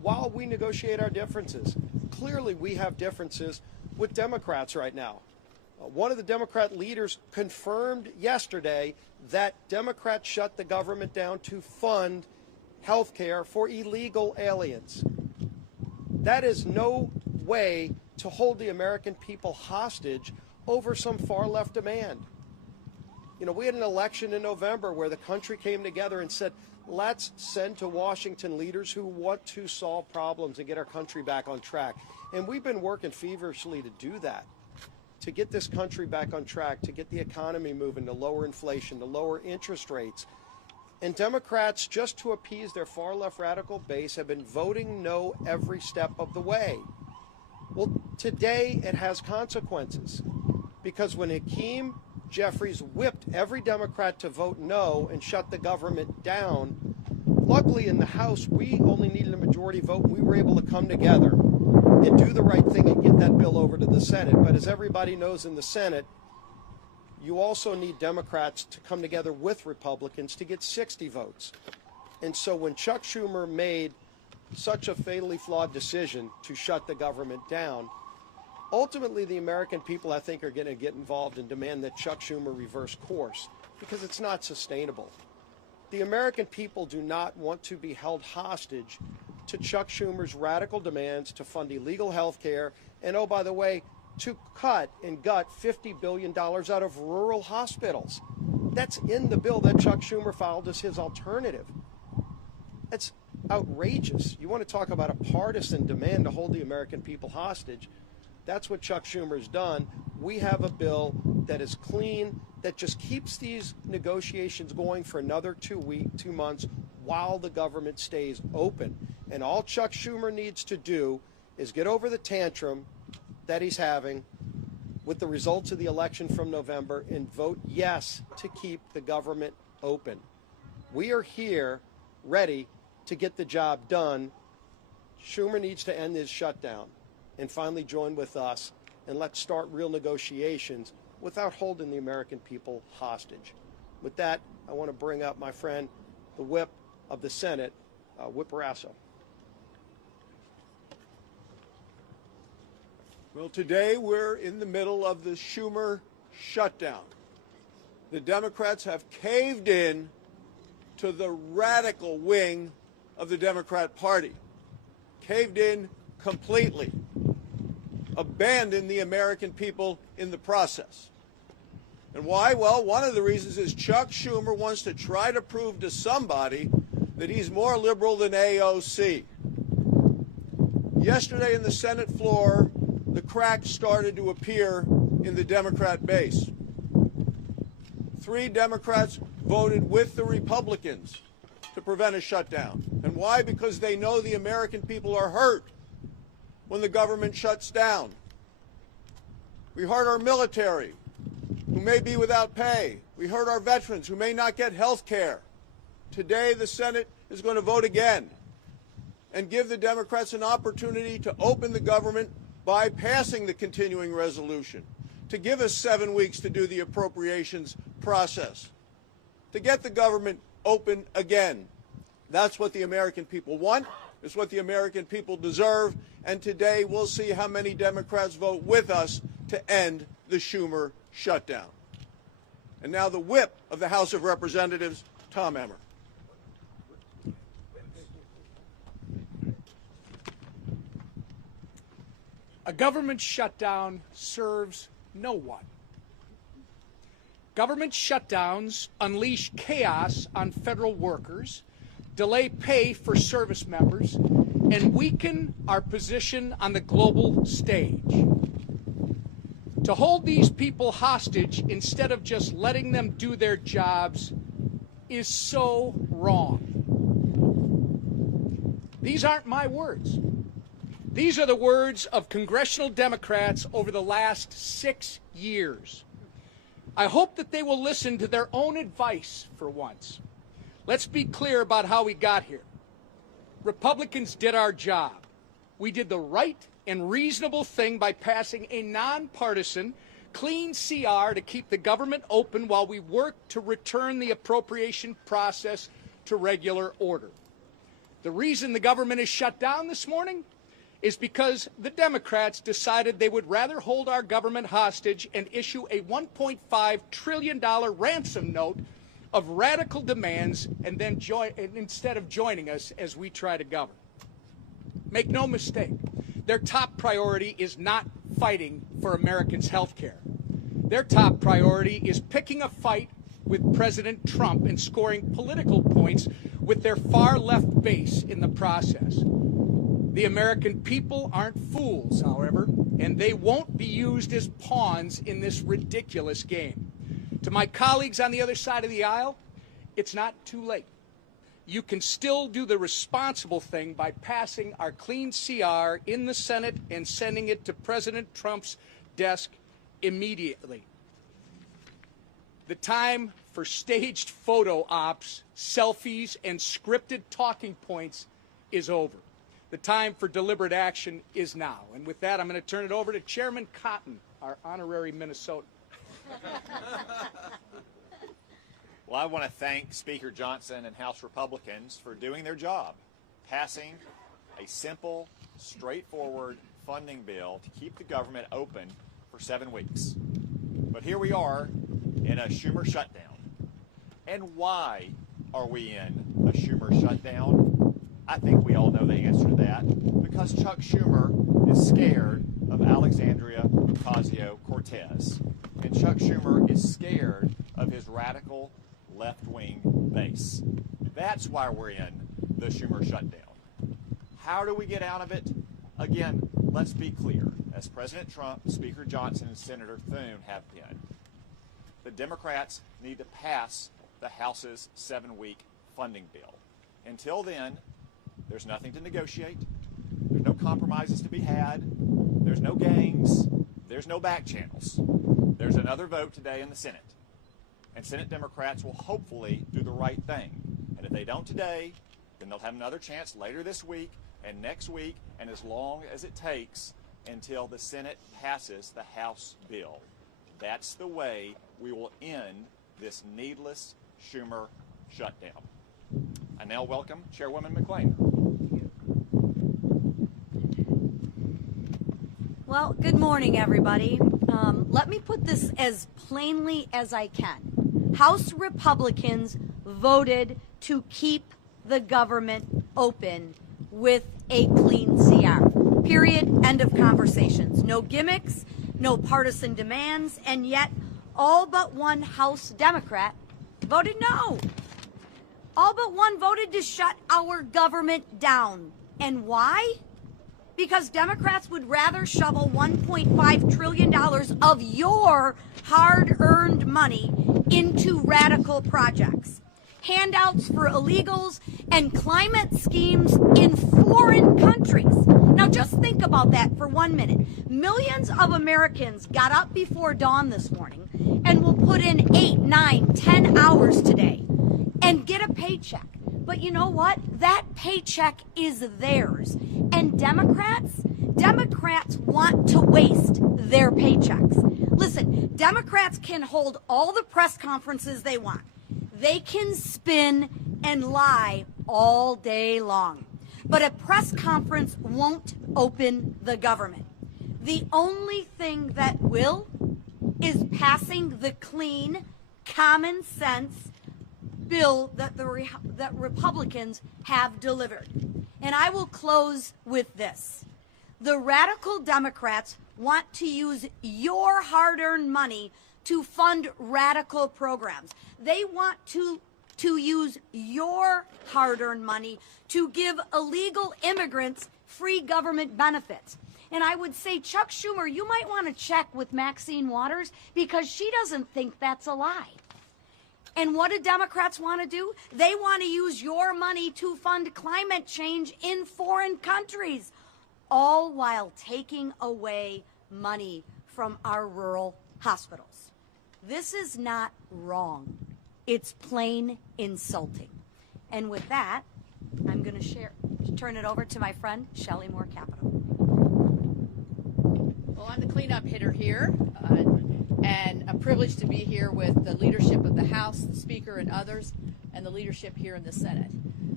while we negotiate our differences. Clearly, we have differences with Democrats right now. One of the Democrat leaders confirmed yesterday that Democrats shut the government down to fund health care for illegal aliens. That is no way to hold the American people hostage over some far-left demand. You know, we had an election in November where the country came together and said, let's send to Washington leaders who want to solve problems and get our country back on track. And we've been working feverishly to do that, to get this country back on track, to get the economy moving, to lower inflation, to lower interest rates. And Democrats, just to appease their far-left radical base, have been voting no every step of the way. Well, today it has consequences, because when Hakeem Jeffries whipped every Democrat to vote no and shut the government down, luckily in the House we only needed a majority vote. We were able to come together and do the right thing and get that bill over to the Senate. But as everybody knows, in the Senate, you also need Democrats to come together with Republicans to get 60 votes. And so when Chuck Schumer made such a fatally flawed decision to shut the government down, ultimately the American people, I think, are going to get involved and demand that Chuck Schumer reverse course, because it's not sustainable. The American people do not want to be held hostage to Chuck Schumer's radical demands to fund illegal health care and, oh, by the way, to cut and gut $50 billion out of rural hospitals. That's in the bill that Chuck Schumer filed as his alternative. That's outrageous. You want to talk about a partisan demand to hold the American people hostage? That's what Chuck Schumer's done. We have a bill that is clean, that just keeps these negotiations going for another 2 months while the government stays open. And all Chuck Schumer needs to do is get over the tantrum that he's having with the results of the election from November and vote yes to keep the government open. We are here ready to get the job done. Schumer needs to end his shutdown and finally join with us, and let's start real negotiations without holding the American people hostage. With that, I want to bring up my friend, the whip of the Senate, Whip Rasso. Well, today we're in the middle of the Schumer shutdown. The Democrats have caved in to the radical wing of the Democrat Party, caved in completely, abandoned the American people in the process. And why? Well, one of the reasons is Chuck Schumer wants to try to prove to somebody that he's more liberal than AOC. Yesterday in the Senate floor, the cracks started to appear in the Democrat base. 3 Democrats voted with the Republicans to prevent a shutdown. And why? Because they know the American people are hurt when the government shuts down. We hurt our military, who may be without pay. We hurt our veterans, who may not get health care. Today, the Senate is going to vote again and give the Democrats an opportunity to open the government by passing the continuing resolution, to give us 7 weeks to do the appropriations process, to get the government open again. That's what the American people want. It's what the American people deserve. And today we'll see how many Democrats vote with us to end the Schumer shutdown. And now the whip of the House of Representatives, Tom Emmer. A government shutdown serves no one. Government shutdowns unleash chaos on federal workers, delay pay for service members, and weaken our position on the global stage. To hold these people hostage instead of just letting them do their jobs is so wrong. These aren't my words. These are the words of congressional Democrats over the last 6 years. I hope that they will listen to their own advice for once. Let's be clear about how we got here. Republicans did our job. We did the right and reasonable thing by passing a nonpartisan, clean CR to keep the government open while we work to return the appropriation process to regular order. The reason the government is shut down this morning is because the Democrats decided they would rather hold our government hostage and issue a $1.5 trillion ransom note of radical demands and then instead of joining us as we try to govern. Make no mistake, their top priority is not fighting for Americans' health care. Their top priority is picking a fight with President Trump and scoring political points with their far-left base in the process. The American people aren't fools, however, and they won't be used as pawns in this ridiculous game. To my colleagues on the other side of the aisle, it's not too late. You can still do the responsible thing by passing our clean CR in the Senate and sending it to President Trump's desk immediately. The time for staged photo ops, selfies, and scripted talking points is over. The time for deliberate action is now. And with that, I'm going to turn it over to Chairman Cotton, our honorary Minnesotan. Well, I want to thank Speaker Johnson and House Republicans for doing their job, passing a simple, straightforward funding bill to keep the government open for 7 weeks. But here we are in a Schumer shutdown. And why are we in a Schumer shutdown? I think we all know the answer to that. Because Chuck Schumer is scared of Alexandria Ocasio-Cortez. And Chuck Schumer is scared of his radical left-wing base. That's why we're in the Schumer shutdown. How do we get out of it? Again, let's be clear. As President Trump, Speaker Johnson, and Senator Thune have been, the Democrats need to pass the House's 7-week funding bill. Until then, there's nothing to negotiate. There's no compromises to be had. There's no games. There's no back channels. There's another vote today in the Senate. And Senate Democrats will hopefully do the right thing. And if they don't today, then they'll have another chance later this week and next week and as long as it takes until the Senate passes the House bill. That's the way we will end this needless Schumer shutdown. I now welcome Chairwoman McClain. Well, good morning, everybody. Let me put this as plainly as I can. House Republicans voted to keep the government open with a clean CR. Period. End of conversations. No gimmicks, no partisan demands, and yet all but one House Democrat voted no. All but one voted to shut our government down. And why? Because Democrats would rather shovel $1.5 trillion of your hard-earned money into radical projects, handouts for illegals, and climate schemes in foreign countries. Now just think about that for 1 minute. Millions of Americans got up before dawn this morning and will put in 8, 9, 10 hours today and get a paycheck. But you know what? That paycheck is theirs. And Democrats want to waste their paychecks. Listen, Democrats can hold all the press conferences they want. They can spin and lie all day long. But a press conference won't open the government. The only thing that will is passing the clean, common sense bill that that Republicans have delivered. And I will close with this. The radical Democrats want to use your hard-earned money to fund radical programs. They want to use your hard-earned money to give illegal immigrants free government benefits. And I would say, Chuck Schumer, you might want to check with Maxine Waters because she doesn't think that's a lie. And what do Democrats want to do? They want to use your money to fund climate change in foreign countries, all while taking away money from our rural hospitals. This is not wrong. It's plain insulting. And with that, I'm going to turn it over to my friend, Shelley Moore Capito. Well, I'm the cleanup hitter here, and a privilege to be here with the leadership of the House, the Speaker, and others, and the leadership here in the Senate.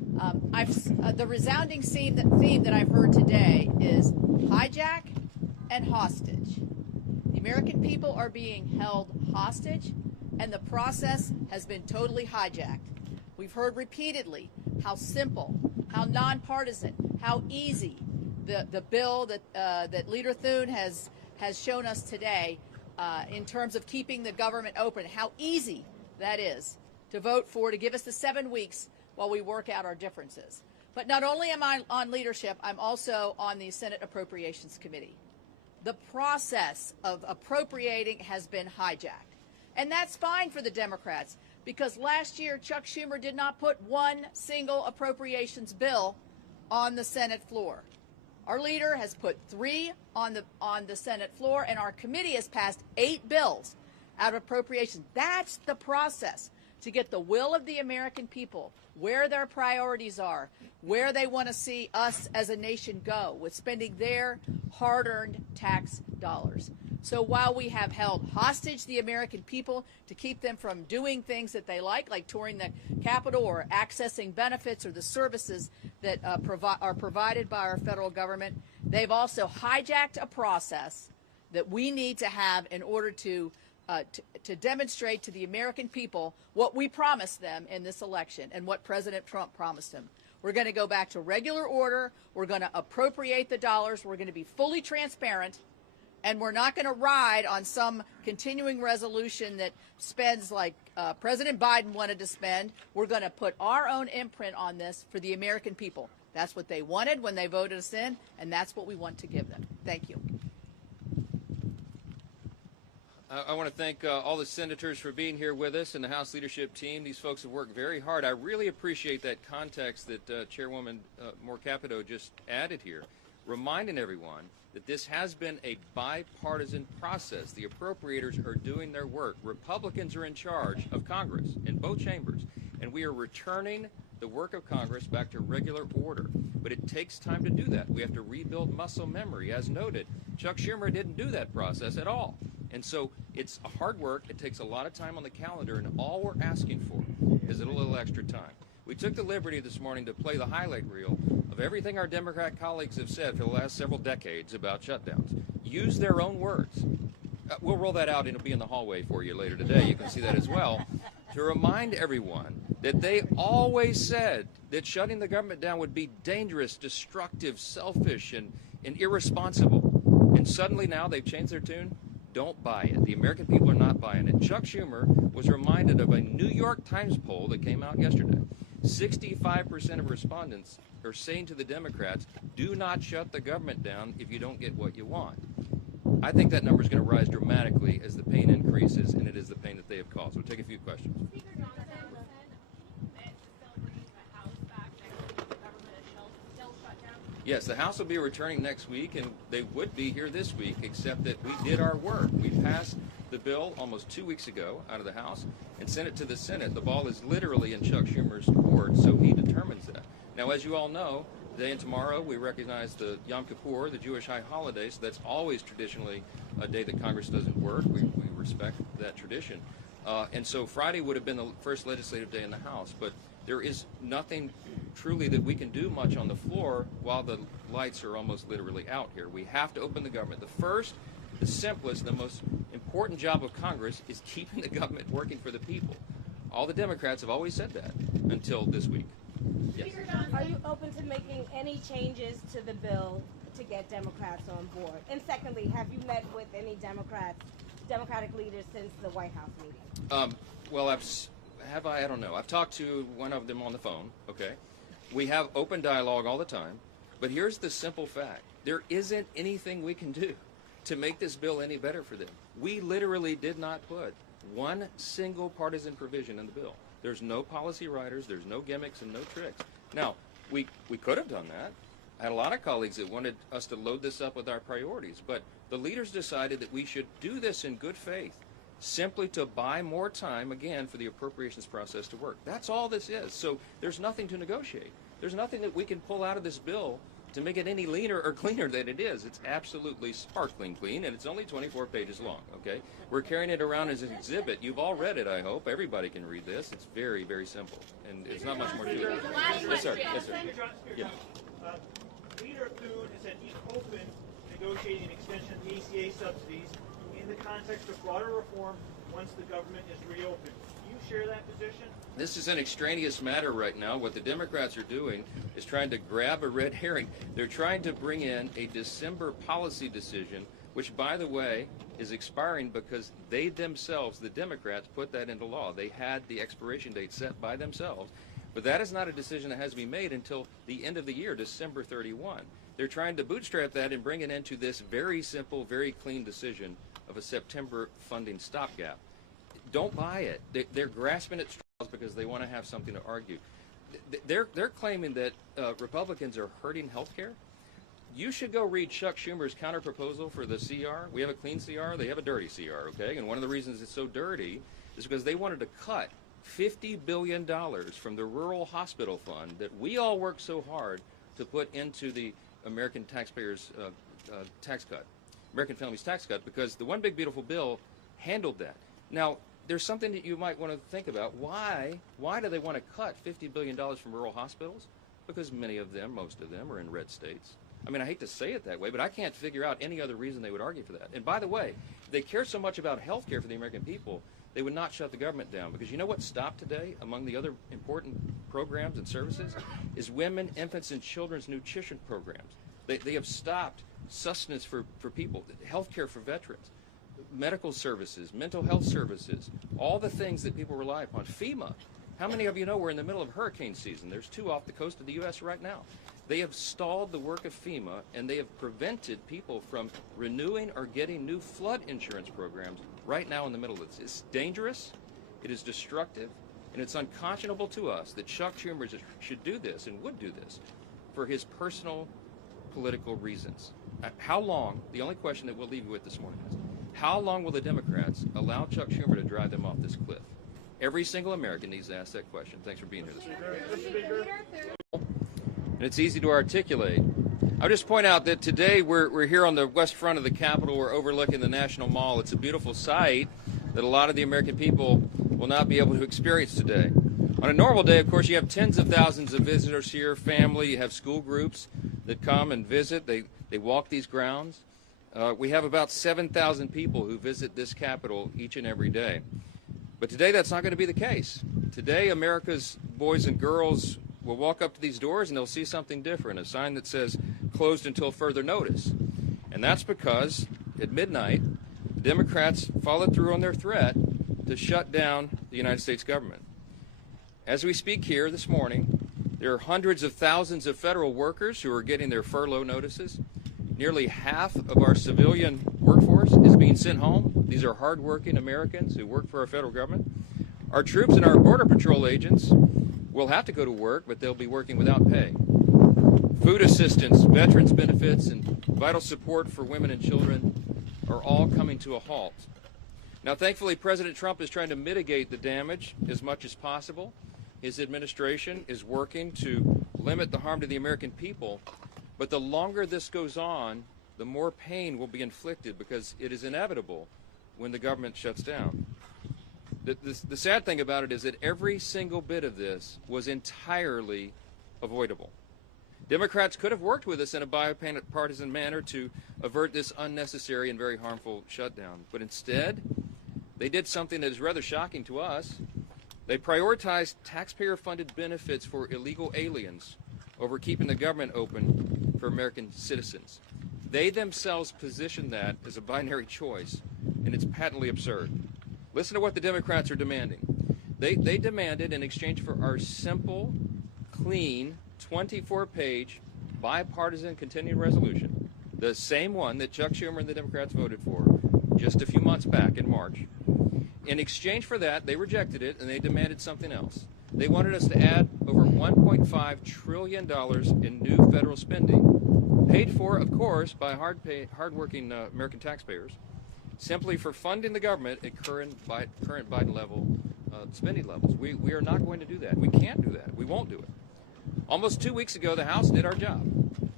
The resounding theme that I've heard today is hijack and hostage. The American people are being held hostage, and the process has been totally hijacked. We've heard repeatedly how simple, how nonpartisan, how easy the bill that Leader Thune has shown us today in terms of keeping the government open, how easy that is to vote for, to give us the 7 weeks while we work out our differences. But not only am I on leadership, I'm also on the Senate Appropriations Committee. The process of appropriating has been hijacked. And that's fine for the Democrats, because last year Chuck Schumer did not put one single appropriations bill on the Senate floor. Our leader has put 3 on the Senate floor, and our committee has passed 8 bills out of appropriations. That's the process to get the will of the American people, where their priorities are, where they want to see us as a nation go with spending their hard-earned tax dollars. So while we have held hostage the American people to keep them from doing things that they like touring the Capitol or accessing benefits or the services that are provided by our federal government, they've also hijacked a process that we need to have in order to demonstrate to the American people what we promised them in this election and what President Trump promised them. We're going to go back to regular order. We're going to appropriate the dollars. We're going to be fully transparent. And we're not going to ride on some continuing resolution that spends like President Biden wanted to spend. We're going to put our own imprint on this for the American people. That's what they wanted when they voted us in, and that's what we want to give them. Thank you. I want to thank all the senators for being here with us and the House leadership team. These folks have worked very hard. I really appreciate that context that Chairwoman Moore Capito just added here, reminding everyone that this has been a bipartisan process. The appropriators are doing their work. Republicans are in charge of Congress in both chambers, and we are returning the work of Congress back to regular order. But it takes time to do that. We have to rebuild muscle memory. As noted, Chuck Schumer didn't do that process at all. And so it's hard work. It takes a lot of time on the calendar, and all we're asking for is a little extra time. We took the liberty this morning to play the highlight reel of everything our Democrat colleagues have said for the last several decades about shutdowns. Use their own words. We'll roll that out, and it'll be in the hallway for you later today. You can see that as well. To remind everyone that they always said that shutting the government down would be dangerous, destructive, selfish, and irresponsible. And suddenly now they've changed their tune. Don't buy it. The American people are not buying it. Chuck Schumer was reminded of a New York Times poll that came out yesterday. 65% of respondents are saying to the Democrats, do not shut the government down if you don't get what you want. I think that number is going to rise dramatically as the pain increases, and it is the pain that they have caused. We'll take a few questions. Speaker Johnson meant to still bring the House back next week if the government is still shut down? Yes, the House will be returning next week, and they would be here this week, except that we did our work. We passed the bill almost 2 weeks ago out of the House and sent it to the Senate. The ball is literally in Chuck Schumer's court, so he determines that. Now, as you all know, today and tomorrow we recognize the Yom Kippur, the Jewish high holiday, so that's always traditionally a day that Congress doesn't work. We respect that tradition. And so Friday would have been the first legislative day in the House, but there is nothing truly that we can do much on the floor while the lights are almost literally out here. We have to open the government. The first, the simplest, the most important job of Congress is keeping the government working for the people. All the Democrats have always said that until this week. Yes. Are you open to making any changes to the bill to get Democrats on board? And secondly, have you met with any Democratic leaders since the White House meeting? Well, I don't know. I've talked to one of them on the phone, okay? We have open dialogue all the time, but here's the simple fact. There isn't anything we can do to make this bill any better for them. We literally did not put one single partisan provision in the bill. There's no policy writers, there's no gimmicks and no tricks. Now, we could have done that. I had a lot of colleagues that wanted us to load this up with our priorities, but the leaders decided that we should do this in good faith, simply to buy more time, again, for the appropriations process to work. That's all this is. So there's nothing to negotiate. There's nothing that we can pull out of this bill to make it any leaner or cleaner than it is. It's absolutely sparkling clean, and it's only 24 pages long, okay? We're carrying it around as an exhibit. You've all read it, I hope. Everybody can read this. It's very, very simple, and it's not much more to it. Yes, sir. Yes, sir. Yeah. Leader Thune has said he's open to negotiating an extension of the ACA subsidies in the context of broader reform once the government is reopened. Do you share that position? This is an extraneous matter right now. What the Democrats are doing is trying to grab a red herring. They're trying to bring in a December policy decision, which, by the way, is expiring because they themselves, the Democrats, put that into law. They had the expiration date set by themselves. But that is not a decision that has to be made until the end of the year, December 31. They're trying to bootstrap that and bring it into this very simple, very clean decision of a September funding stopgap. Don't buy it. They're grasping at straws because they want to have something to argue. They're claiming that Republicans are hurting health care. You should go read Chuck Schumer's counterproposal for the CR. We have a clean CR. They have a dirty CR, okay? And one of the reasons it's so dirty is because they wanted to cut $50 billion from the rural hospital fund that we all work so hard to put into the American taxpayers' tax cut, American families' tax cut, because the One Big Beautiful Bill handled that. Now, there's something that you might want to think about. Why do they want to cut $50 billion from rural hospitals? Because many of them, most of them, are in red states. I mean, I hate to say it that way, but I can't figure out any other reason they would argue for that. And by the way, if they care so much about health care for the American people, they would not shut the government down. Because you know what stopped today among the other important programs and services is women, infants, and children's nutrition programs. They have stopped sustenance for people, health care for veterans, medical services, mental health services, all the things that people rely upon. FEMA. How many of you know we're in the middle of hurricane season? There's 2 off the coast of the U.S. right now. They have stalled the work of FEMA, and they have prevented people from renewing or getting new flood insurance programs right now in the middle of this. It's dangerous, it is destructive, and it's unconscionable to us that Chuck Schumer should do this and would do this for his personal political reasons. How long, the only question that we'll leave you with this morning is, how long will the Democrats allow Chuck Schumer to drive them off this cliff? Every single American needs to ask that question. Thanks for being here this morning. And it's easy to articulate. I'll just point out that today we're here on the west front of the Capitol. We're overlooking the National Mall. It's a beautiful sight that a lot of the American people will not be able to experience today. On a normal day, of course, you have tens of thousands of visitors here, family, you have school groups that come and visit. They walk these grounds. We have about 7,000 people who visit this Capitol each and every day. But today that's not going to be the case. Today America's boys and girls will walk up to these doors and they'll see something different, a sign that says closed until further notice. And that's because at midnight, the Democrats followed through on their threat to shut down the United States government. As we speak here this morning, there are hundreds of thousands of federal workers who are getting their furlough notices. Nearly half of our civilian workforce is being sent home. These are hardworking Americans who work for our federal government. Our troops and our Border Patrol agents will have to go to work, but they'll be working without pay. Food assistance, veterans benefits, and vital support for women and children are all coming to a halt. Now, thankfully, President Trump is trying to mitigate the damage as much as possible. His administration is working to limit the harm to the American people. But the longer this goes on, the more pain will be inflicted because it is inevitable when the government shuts down. The sad thing about it is that every single bit of this was entirely avoidable. Democrats could have worked with us in a bipartisan manner to avert this unnecessary and very harmful shutdown. But instead, they did something that is rather shocking to us. They prioritized taxpayer-funded benefits for illegal aliens over keeping the government open for American citizens. They themselves positioned that as a binary choice, and it's patently absurd. Listen to what the Democrats are demanding. They demanded, in exchange for our simple, clean, 24-page, bipartisan continuing resolution, the same one that Chuck Schumer and the Democrats voted for just a few months back in March. In exchange for that, they rejected it, and they demanded something else. They wanted us to add over $1.5 trillion in new federal spending, paid for, of course, by hardworking American taxpayers, simply for funding the government at current Biden level spending levels. We are not going to do that. We can't do that. We won't do it. Almost 2 weeks ago, the House did our job.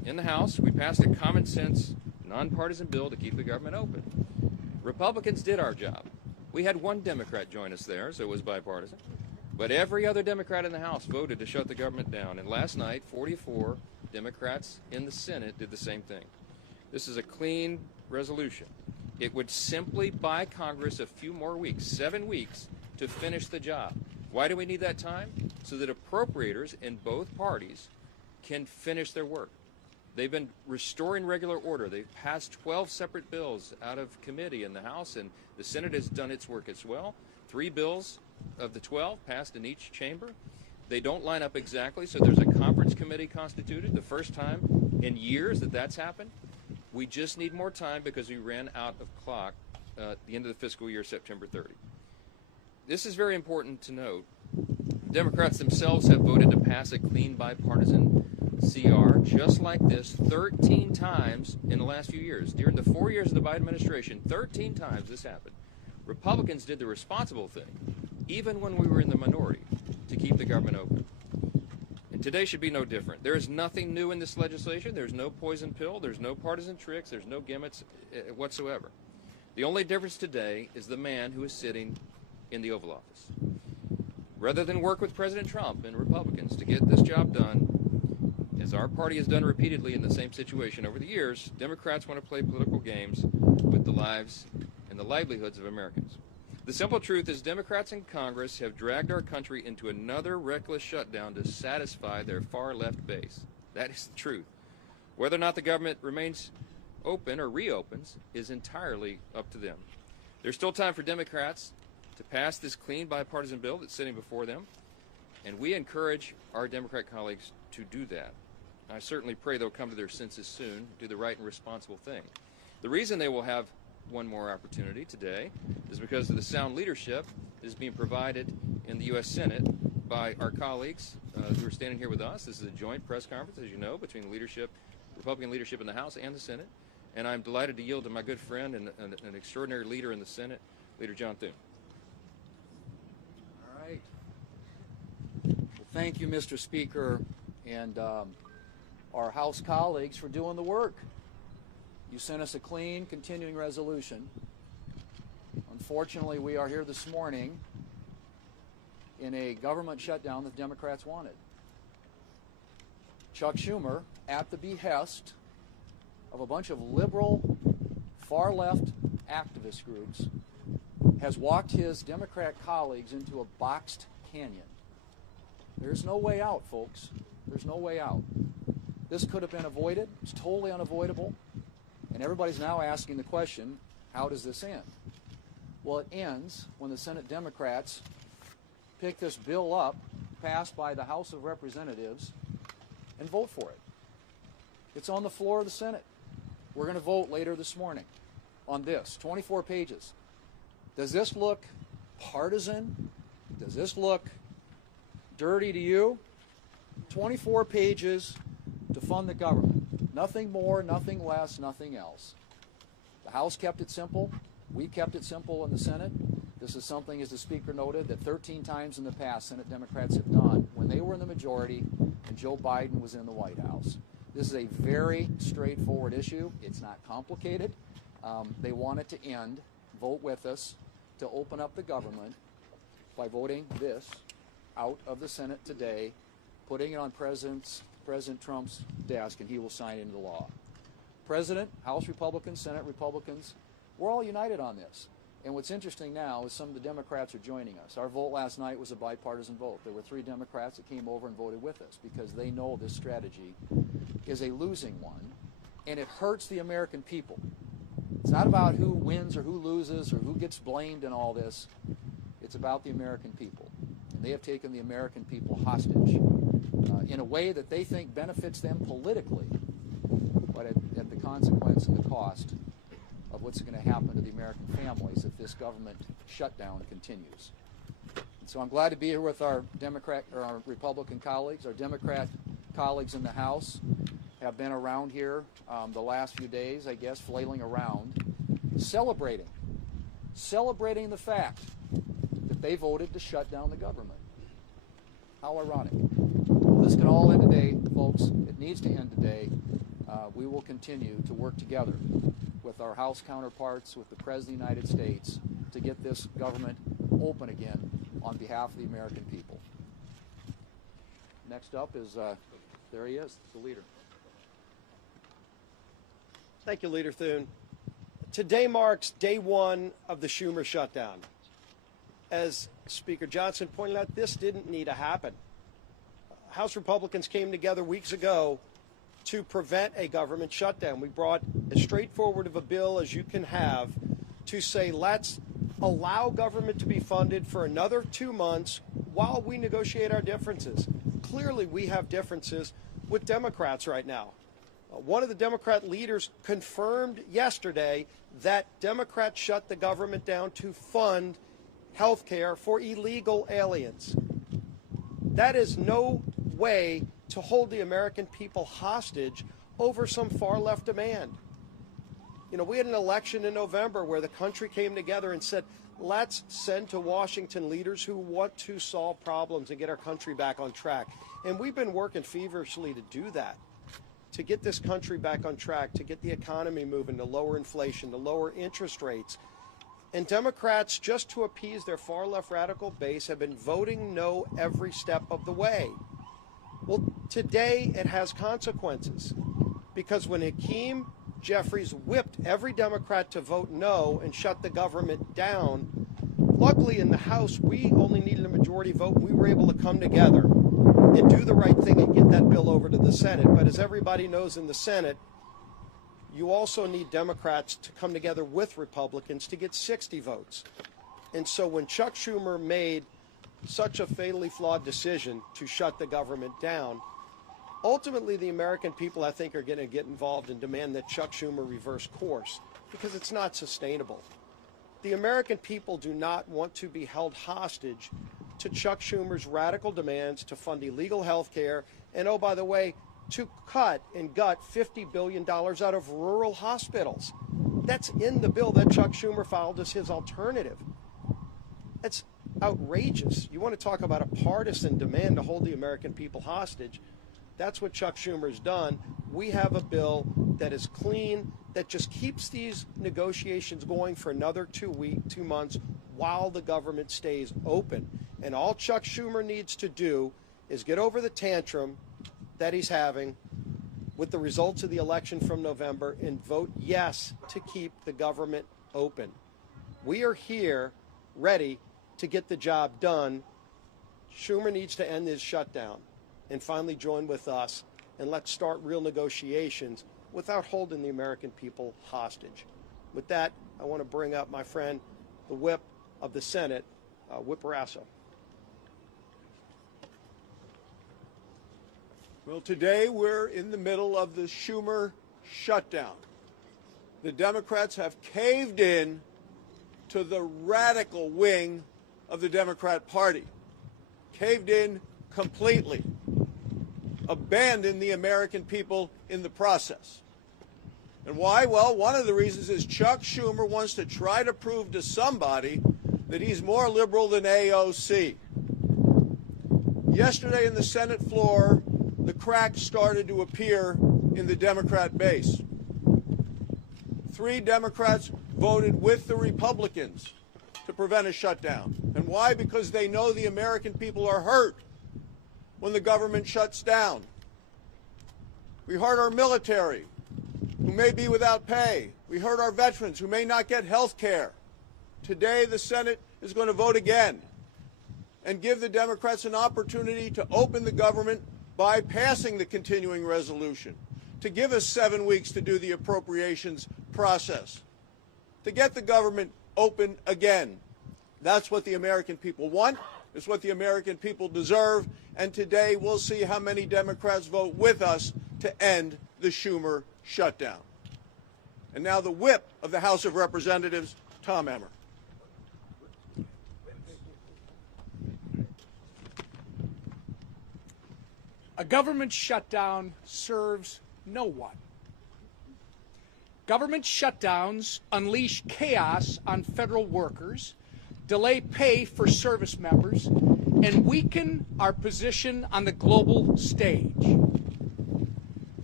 In the House, we passed a common sense, nonpartisan bill to keep the government open. Republicans did our job. We had one Democrat join us there, so it was bipartisan. But every other Democrat in the House voted to shut the government down. And last night, 44 Democrats in the Senate did the same thing. This is a clean resolution. It would simply buy Congress a few more weeks, 7 weeks, to finish the job. Why do we need that time? So that appropriators in both parties can finish their work. They've been restoring regular order. They've passed 12 separate bills out of committee in the House, and the Senate has done its work as well. 3 bills of the 12 passed in each chamber. They don't line up exactly, so there's a conference committee constituted, the first time in years that that's happened. We just need more time because we ran out of clock at the end of the fiscal year, September 30. This is very important to note. Democrats themselves have voted to pass a clean bipartisan CR just like this 13 times in the last few years. During the 4 years of the Biden administration, 13 times this happened. Republicans did the responsible thing, even when we were in the minority, to keep the government open. And today should be no different. There is nothing new in this legislation. There's no poison pill. There's no partisan tricks. There's no gimmicks whatsoever. The only difference today is the man who is sitting in the Oval Office. Rather than work with President Trump and Republicans to get this job done, as our party has done repeatedly in the same situation over the years, Democrats want to play political games with the lives and the livelihoods of Americans. The simple truth is Democrats in Congress have dragged our country into another reckless shutdown to satisfy their far-left base. That is the truth. Whether or not the government remains open or reopens is entirely up to them. There's still time for Democrats to pass this clean bipartisan bill that's sitting before them, and we encourage our Democrat colleagues to do that. I certainly pray they'll come to their senses soon, do the right and responsible thing. The reason they will have one more opportunity today is because of the sound leadership that is being provided in the U.S. Senate by our colleagues who are standing here with us. This is a joint press conference, as you know, between the leadership, Republican leadership in the House and the Senate. And I'm delighted to yield to my good friend and an extraordinary leader in the Senate, Leader John Thune. All right. Well, thank you, Mr. Speaker, and our House colleagues for doing the work. You sent us a clean, continuing resolution. Unfortunately, we are here this morning in a government shutdown that Democrats wanted. Chuck Schumer, at the behest of a bunch of liberal, far-left activist groups, has walked his Democrat colleagues into a boxed canyon. There's no way out, folks. There's no way out. This could have been avoided. It's totally unavoidable. And everybody's now asking the question, how does this end? Well, it ends when the Senate Democrats pick this bill up, passed by the House of Representatives, and vote for it. It's on the floor of the Senate. We're going to vote later this morning on this, 24 pages. Does this look partisan? Does this look dirty to you? 24 pages to fund the government. Nothing more, nothing less, nothing else. The House kept it simple. We kept it simple in the Senate. This is something, as the Speaker noted, that 13 times in the past Senate Democrats have done when they were in the majority and Joe Biden was in the White House. This is a very straightforward issue. It's not complicated. They want it to end. Vote with us to open up the government by voting this out of the Senate today, putting it on President Trump's desk, and he will sign into law. President, House Republicans, Senate Republicans, we're all united on this. And what's interesting now is some of the Democrats are joining us. Our vote last night was a bipartisan vote. There were 3 Democrats that came over and voted with us because they know this strategy is a losing one, and it hurts the American people. It's not about who wins or who loses or who gets blamed in all this. It's about the American people. And they have taken the American people hostage in a way that they think benefits them politically, but at the consequence and the cost of what's going to happen to the American families if this government shutdown continues. And so I'm glad to be here with our Republican colleagues. Our Democrat colleagues in the House have been around here the last few days, I guess, flailing around, celebrating the fact that they voted to shut down the government. How ironic. Well, this can all end today, folks. It needs to end today. we will continue to work together with our House counterparts, with the President of the United States, to get this government open again on behalf of the American people. Next up is, there he is, the leader. Thank you, Leader Thune. Today marks day one of the Schumer shutdown. As Speaker Johnson pointed out, this didn't need to happen. House Republicans came together weeks ago to prevent a government shutdown. We brought as straightforward of a bill as you can have to say, let's allow government to be funded for another 2 months while we negotiate our differences. Clearly, we have differences with Democrats right now. One of the Democrat leaders confirmed yesterday that Democrats shut the government down to fund health care for illegal aliens. That is no way to hold the American people hostage over some far-left demand. You know, we had an election in November where the country came together and said, let's send to Washington leaders who want to solve problems and get our country back on track. And we've been working feverishly to do that, to get this country back on track, to get the economy moving, to lower inflation, to lower interest rates. And Democrats, just to appease their far-left radical base, have been voting no every step of the way. Well, today it has consequences, because when Hakeem Jeffries whipped every Democrat to vote no and shut the government down, luckily in the House we only needed a majority vote. We were able to come together and do the right thing and get that bill over to the Senate. But as everybody knows, in the Senate, you also need Democrats to come together with Republicans to get 60 votes. And so when Chuck Schumer made such a fatally flawed decision to shut the government down, ultimately the American people, I think, are going to get involved and demand that Chuck Schumer reverse course, because it's not sustainable. The American people do not want to be held hostage to Chuck Schumer's radical demands to fund illegal health care and, oh, by the way, to cut and gut $50 billion out of rural hospitals. That's in the bill that Chuck Schumer filed as his alternative. That's outrageous. You want to talk about a partisan demand to hold the American people hostage? That's what Chuck Schumer's done. We have a bill that is clean, that just keeps these negotiations going for another 2 months while the government stays open. And all Chuck Schumer needs to do is get over the tantrum that he's having with the results of the election from November and vote yes to keep the government open. We are here ready to get the job done. Schumer needs to end his shutdown and finally join with us, and let's start real negotiations without holding the American people hostage. With that, I want to bring up my friend, the whip of the Senate, Whip Barrasso. Well, today we're in the middle of the Schumer shutdown. The Democrats have caved in to the radical wing of the Democrat Party, caved in completely, abandoned the American people in the process. And why? Well, one of the reasons is Chuck Schumer wants to try to prove to somebody that he's more liberal than AOC. Yesterday in the Senate floor, the cracks started to appear in the Democrat base. 3 Democrats voted with the Republicans to prevent a shutdown. And why? Because they know the American people are hurt when the government shuts down. We hurt our military, who may be without pay. We hurt our veterans, who may not get health care. Today, the Senate is going to vote again and give the Democrats an opportunity to open the government by passing the continuing resolution, to give us 7 weeks to do the appropriations process, to get the government open again. That's what the American people want. It's what the American people deserve. And today we'll see how many Democrats vote with us to end the Schumer shutdown. And now the whip of the House of Representatives, Tom Emmer. A government shutdown serves no one. Government shutdowns unleash chaos on federal workers, delay pay for service members, and weaken our position on the global stage.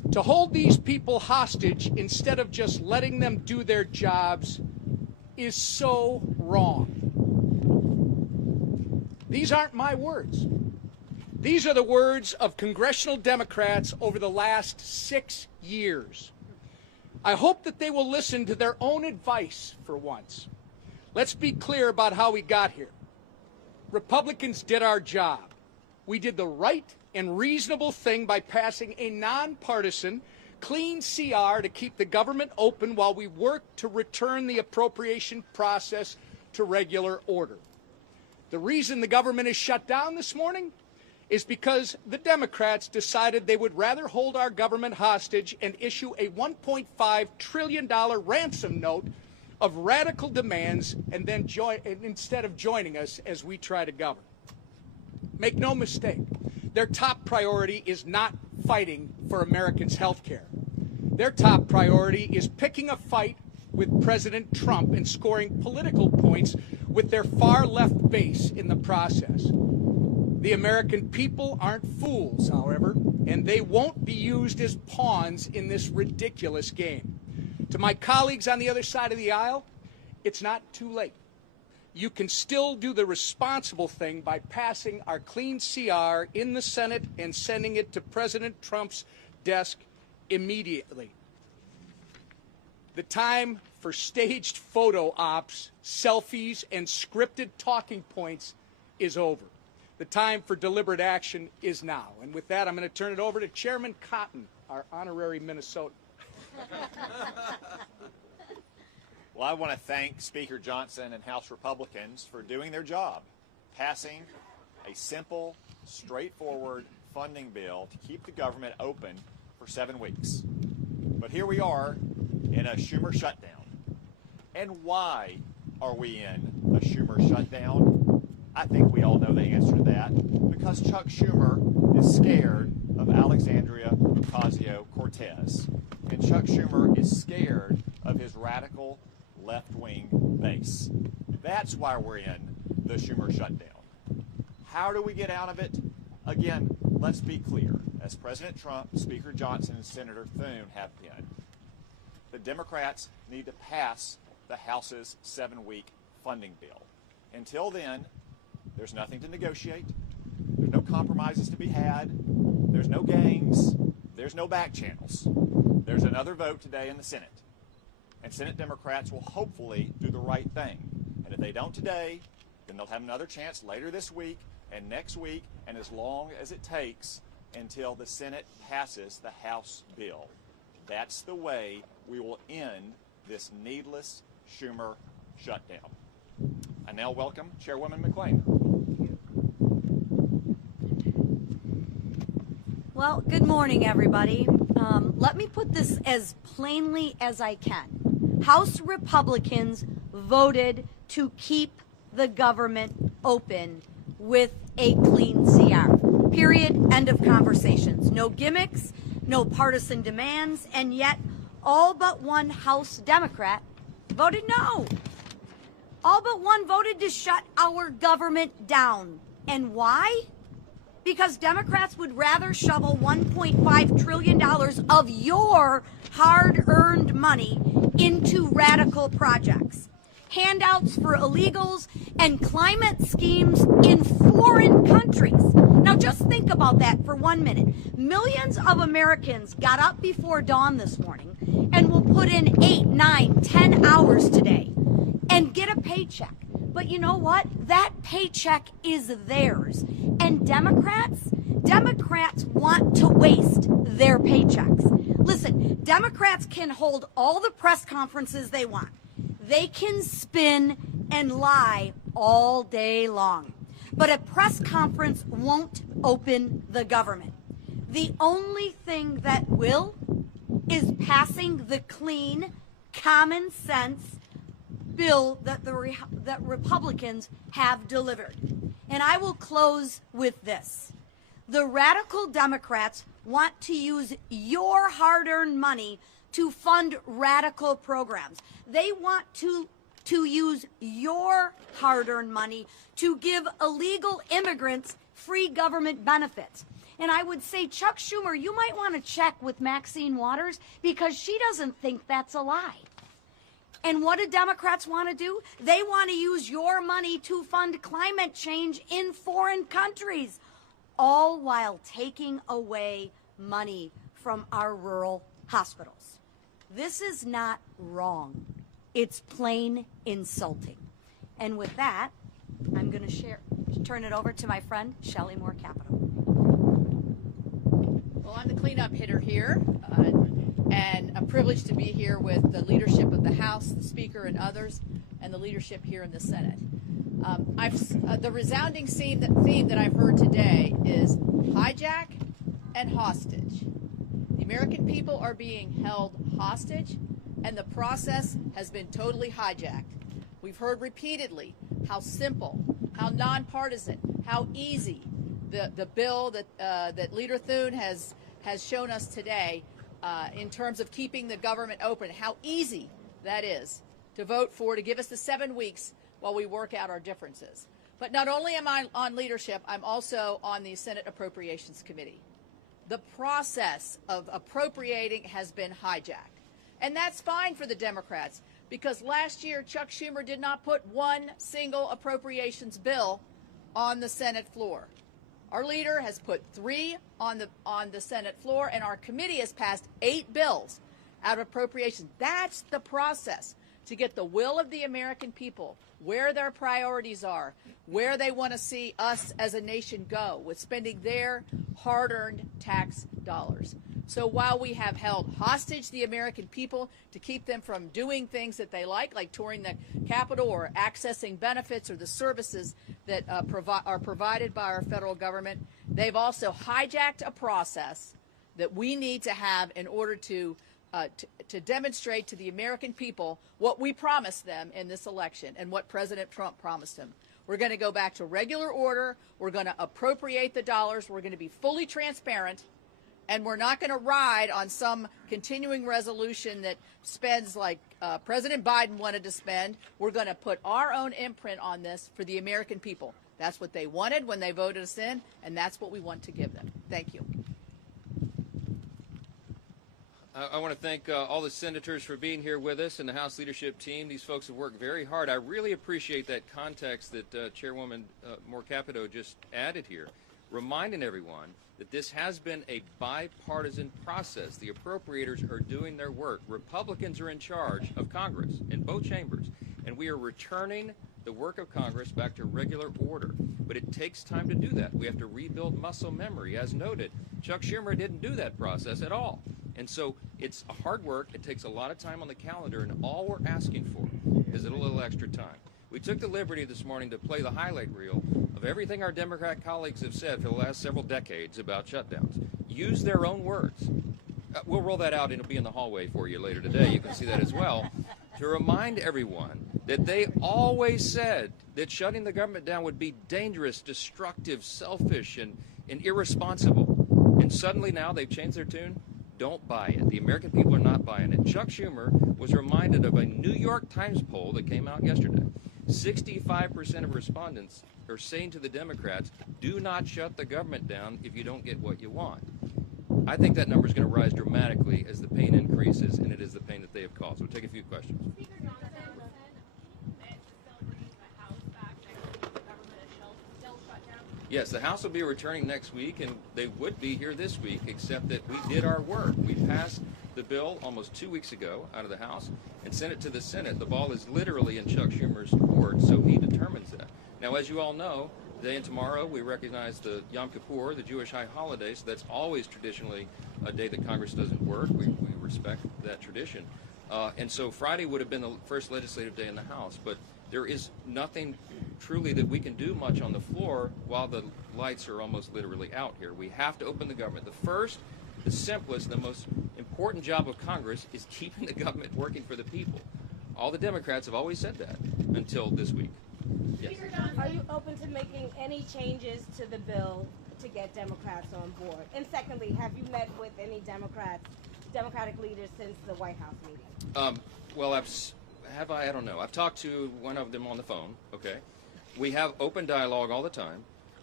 To hold these people hostage instead of just letting them do their jobs is so wrong. These aren't my words. These are the words of congressional Democrats over the last 6 years. I hope that they will listen to their own advice for once. Let's be clear about how we got here. Republicans did our job. We did the right and reasonable thing by passing a nonpartisan, clean CR to keep the government open while we work to return the appropriation process to regular order. The reason the government is shut down this morning is because the Democrats decided they would rather hold our government hostage and issue a $1.5 trillion ransom note of radical demands and then instead of joining us as we try to govern. Make no mistake, their top priority is not fighting for Americans' health care. Their top priority is picking a fight with President Trump and scoring political points with their far-left base in the process. The American people aren't fools, however, and they won't be used as pawns in this ridiculous game. To my colleagues on the other side of the aisle, it's not too late. You can still do the responsible thing by passing our clean CR in the Senate and sending it to President Trump's desk immediately. The time for staged photo ops, selfies, and scripted talking points is over. The time for deliberate action is now. And with that, I'm going to turn it over to Chairman Cotton, our honorary Minnesotan. Well, I want to thank Speaker Johnson and House Republicans for doing their job, passing a simple, straightforward funding bill to keep the government open for 7 weeks. But here we are in a Schumer shutdown. And why are we in a Schumer shutdown? I think we all know the answer to that. Because Chuck Schumer is scared of Alexandria Ocasio-Cortez. And Chuck Schumer is scared of his radical left-wing base. That's why we're in the Schumer shutdown. How do we get out of it? Again, let's be clear. As President Trump, Speaker Johnson, and Senator Thune have been, the Democrats need to pass the House's 7-week funding bill. Until then, there's nothing to negotiate. There's no compromises to be had. There's no games. There's no back channels. There's another vote today in the Senate. And Senate Democrats will hopefully do the right thing. And if they don't today, then they'll have another chance later this week and next week and as long as it takes until the Senate passes the House bill. That's the way we will end this needless Schumer shutdown. I now welcome Chairwoman McClain. Well, good morning, everybody. Let me put this as plainly as I can. House Republicans voted to keep the government open with a clean CR. Period. End of conversations. No gimmicks, no partisan demands, and yet all but one House Democrat voted no. All but one voted to shut our government down. And why? Because Democrats would rather shovel $1.5 trillion of your hard-earned money into radical projects, handouts for illegals, and climate schemes in foreign countries. Now just think about that for 1 minute. Millions of Americans got up before dawn this morning and will put in 8, 9, 10 hours today and get a paycheck. But you know what? That paycheck is theirs. And Democrats want to waste their paychecks. Listen, Democrats can hold all the press conferences they want. They can spin and lie all day long. But a press conference won't open the government. The only thing that will is passing the clean, common sense bill that that Republicans have delivered. And I will close with this. The radical Democrats want to use your hard-earned money to fund radical programs. They want to use your hard-earned money to give illegal immigrants free government benefits. And I would say, Chuck Schumer, you might want to check with Maxine Waters because she doesn't think that's a lie. And what do Democrats want to do? They want to use your money to fund climate change in foreign countries, all while taking away money from our rural hospitals. This is not wrong. It's plain insulting. And with that, I'm going to turn it over to my friend, Shelley Moore Capito. Well, I'm the cleanup hitter here, and a privilege to be here with the leadership of the House, the Speaker, and others, and the leadership here in the Senate. The resounding theme that I've heard today is hijack and hostage. The American people are being held hostage, and the process has been totally hijacked. We've heard repeatedly how simple, how nonpartisan, how easy the bill that Leader Thune has shown us today in terms of keeping the government open, how easy that is to vote for, to give us the 7 weeks while we work out our differences. But not only am I on leadership, I'm also on the Senate Appropriations Committee. The process of appropriating has been hijacked. And that's fine for the Democrats, because last year Chuck Schumer did not put one single appropriations bill on the Senate floor. Our leader has put 3 on the Senate floor, and our committee has passed 8 bills out of appropriations. That's the process to get the will of the American people, where their priorities are, where they want to see us as a nation go with spending their hard-earned tax dollars. So while we have held hostage the American people to keep them from doing things that they like touring the Capitol or accessing benefits or the services that are provided by our federal government, they've also hijacked a process that we need to have in order to demonstrate to the American people what we promised them in this election and what President Trump promised them. We're going to go back to regular order. We're going to appropriate the dollars. We're going to be fully transparent. And we're not going to ride on some continuing resolution that spends like President Biden wanted to spend. We're going to put our own imprint on this for the American people. That's what they wanted when they voted us in, and that's what we want to give them. Thank you. I want to thank all the senators for being here with us and the House leadership team. These folks have worked very hard. I really appreciate that context that Chairwoman Moore Capito just added here, reminding everyone that this has been a bipartisan process. The appropriators are doing their work. Republicans are in charge of Congress in both chambers, and we are returning the work of Congress back to regular order. But it takes time to do that. We have to rebuild muscle memory. As noted, Chuck Schumer didn't do that process at all. And so it's hard work. It takes a lot of time on the calendar, and all we're asking for is a little extra time. We took the liberty this morning to play the highlight reel of everything our Democrat colleagues have said for the last several decades about shutdowns. Use their own words. We'll roll that out, and it'll be in the hallway for you later today. You can see that as well. To remind everyone that they always said that shutting the government down would be dangerous, destructive, selfish, and irresponsible. And suddenly now they've changed their tune. Don't buy it. The American people are not buying it. Chuck Schumer was reminded of a New York Times poll that came out yesterday. 65% of respondents are saying to the Democrats, do not shut the government down if you don't get what you want. I think that number is going to rise dramatically as the pain increases, and it is the pain that they have caused. We'll take a few questions. Speaker Johnson, meant to still bring the House back next week. The government is still shut down. Yes, the House will be returning next week, and they would be here this week, except that we did our work. We passed the bill almost 2 weeks ago out of the House and sent it to the Senate. The ball is literally in Chuck Schumer's court, so he determines that. Now, as you all know, today and tomorrow we recognize the Yom Kippur, the Jewish high holiday, so that's always traditionally a day that Congress doesn't work. We respect that tradition. And so Friday would have been the first legislative day in the House, but there is nothing truly that we can do much on the floor while the lights are almost literally out here. We have to open the government. The first, the simplest, the most important job of Congress is keeping the government working for the people. All the Democrats have always said that until this week. Yes. Are you open to making any changes to the bill to get Democrats on board? And secondly, have you met with any Democratic leaders since the White House meeting? Well, I don't know. I've talked to one of them on the phone, okay? We have open dialogue all the time,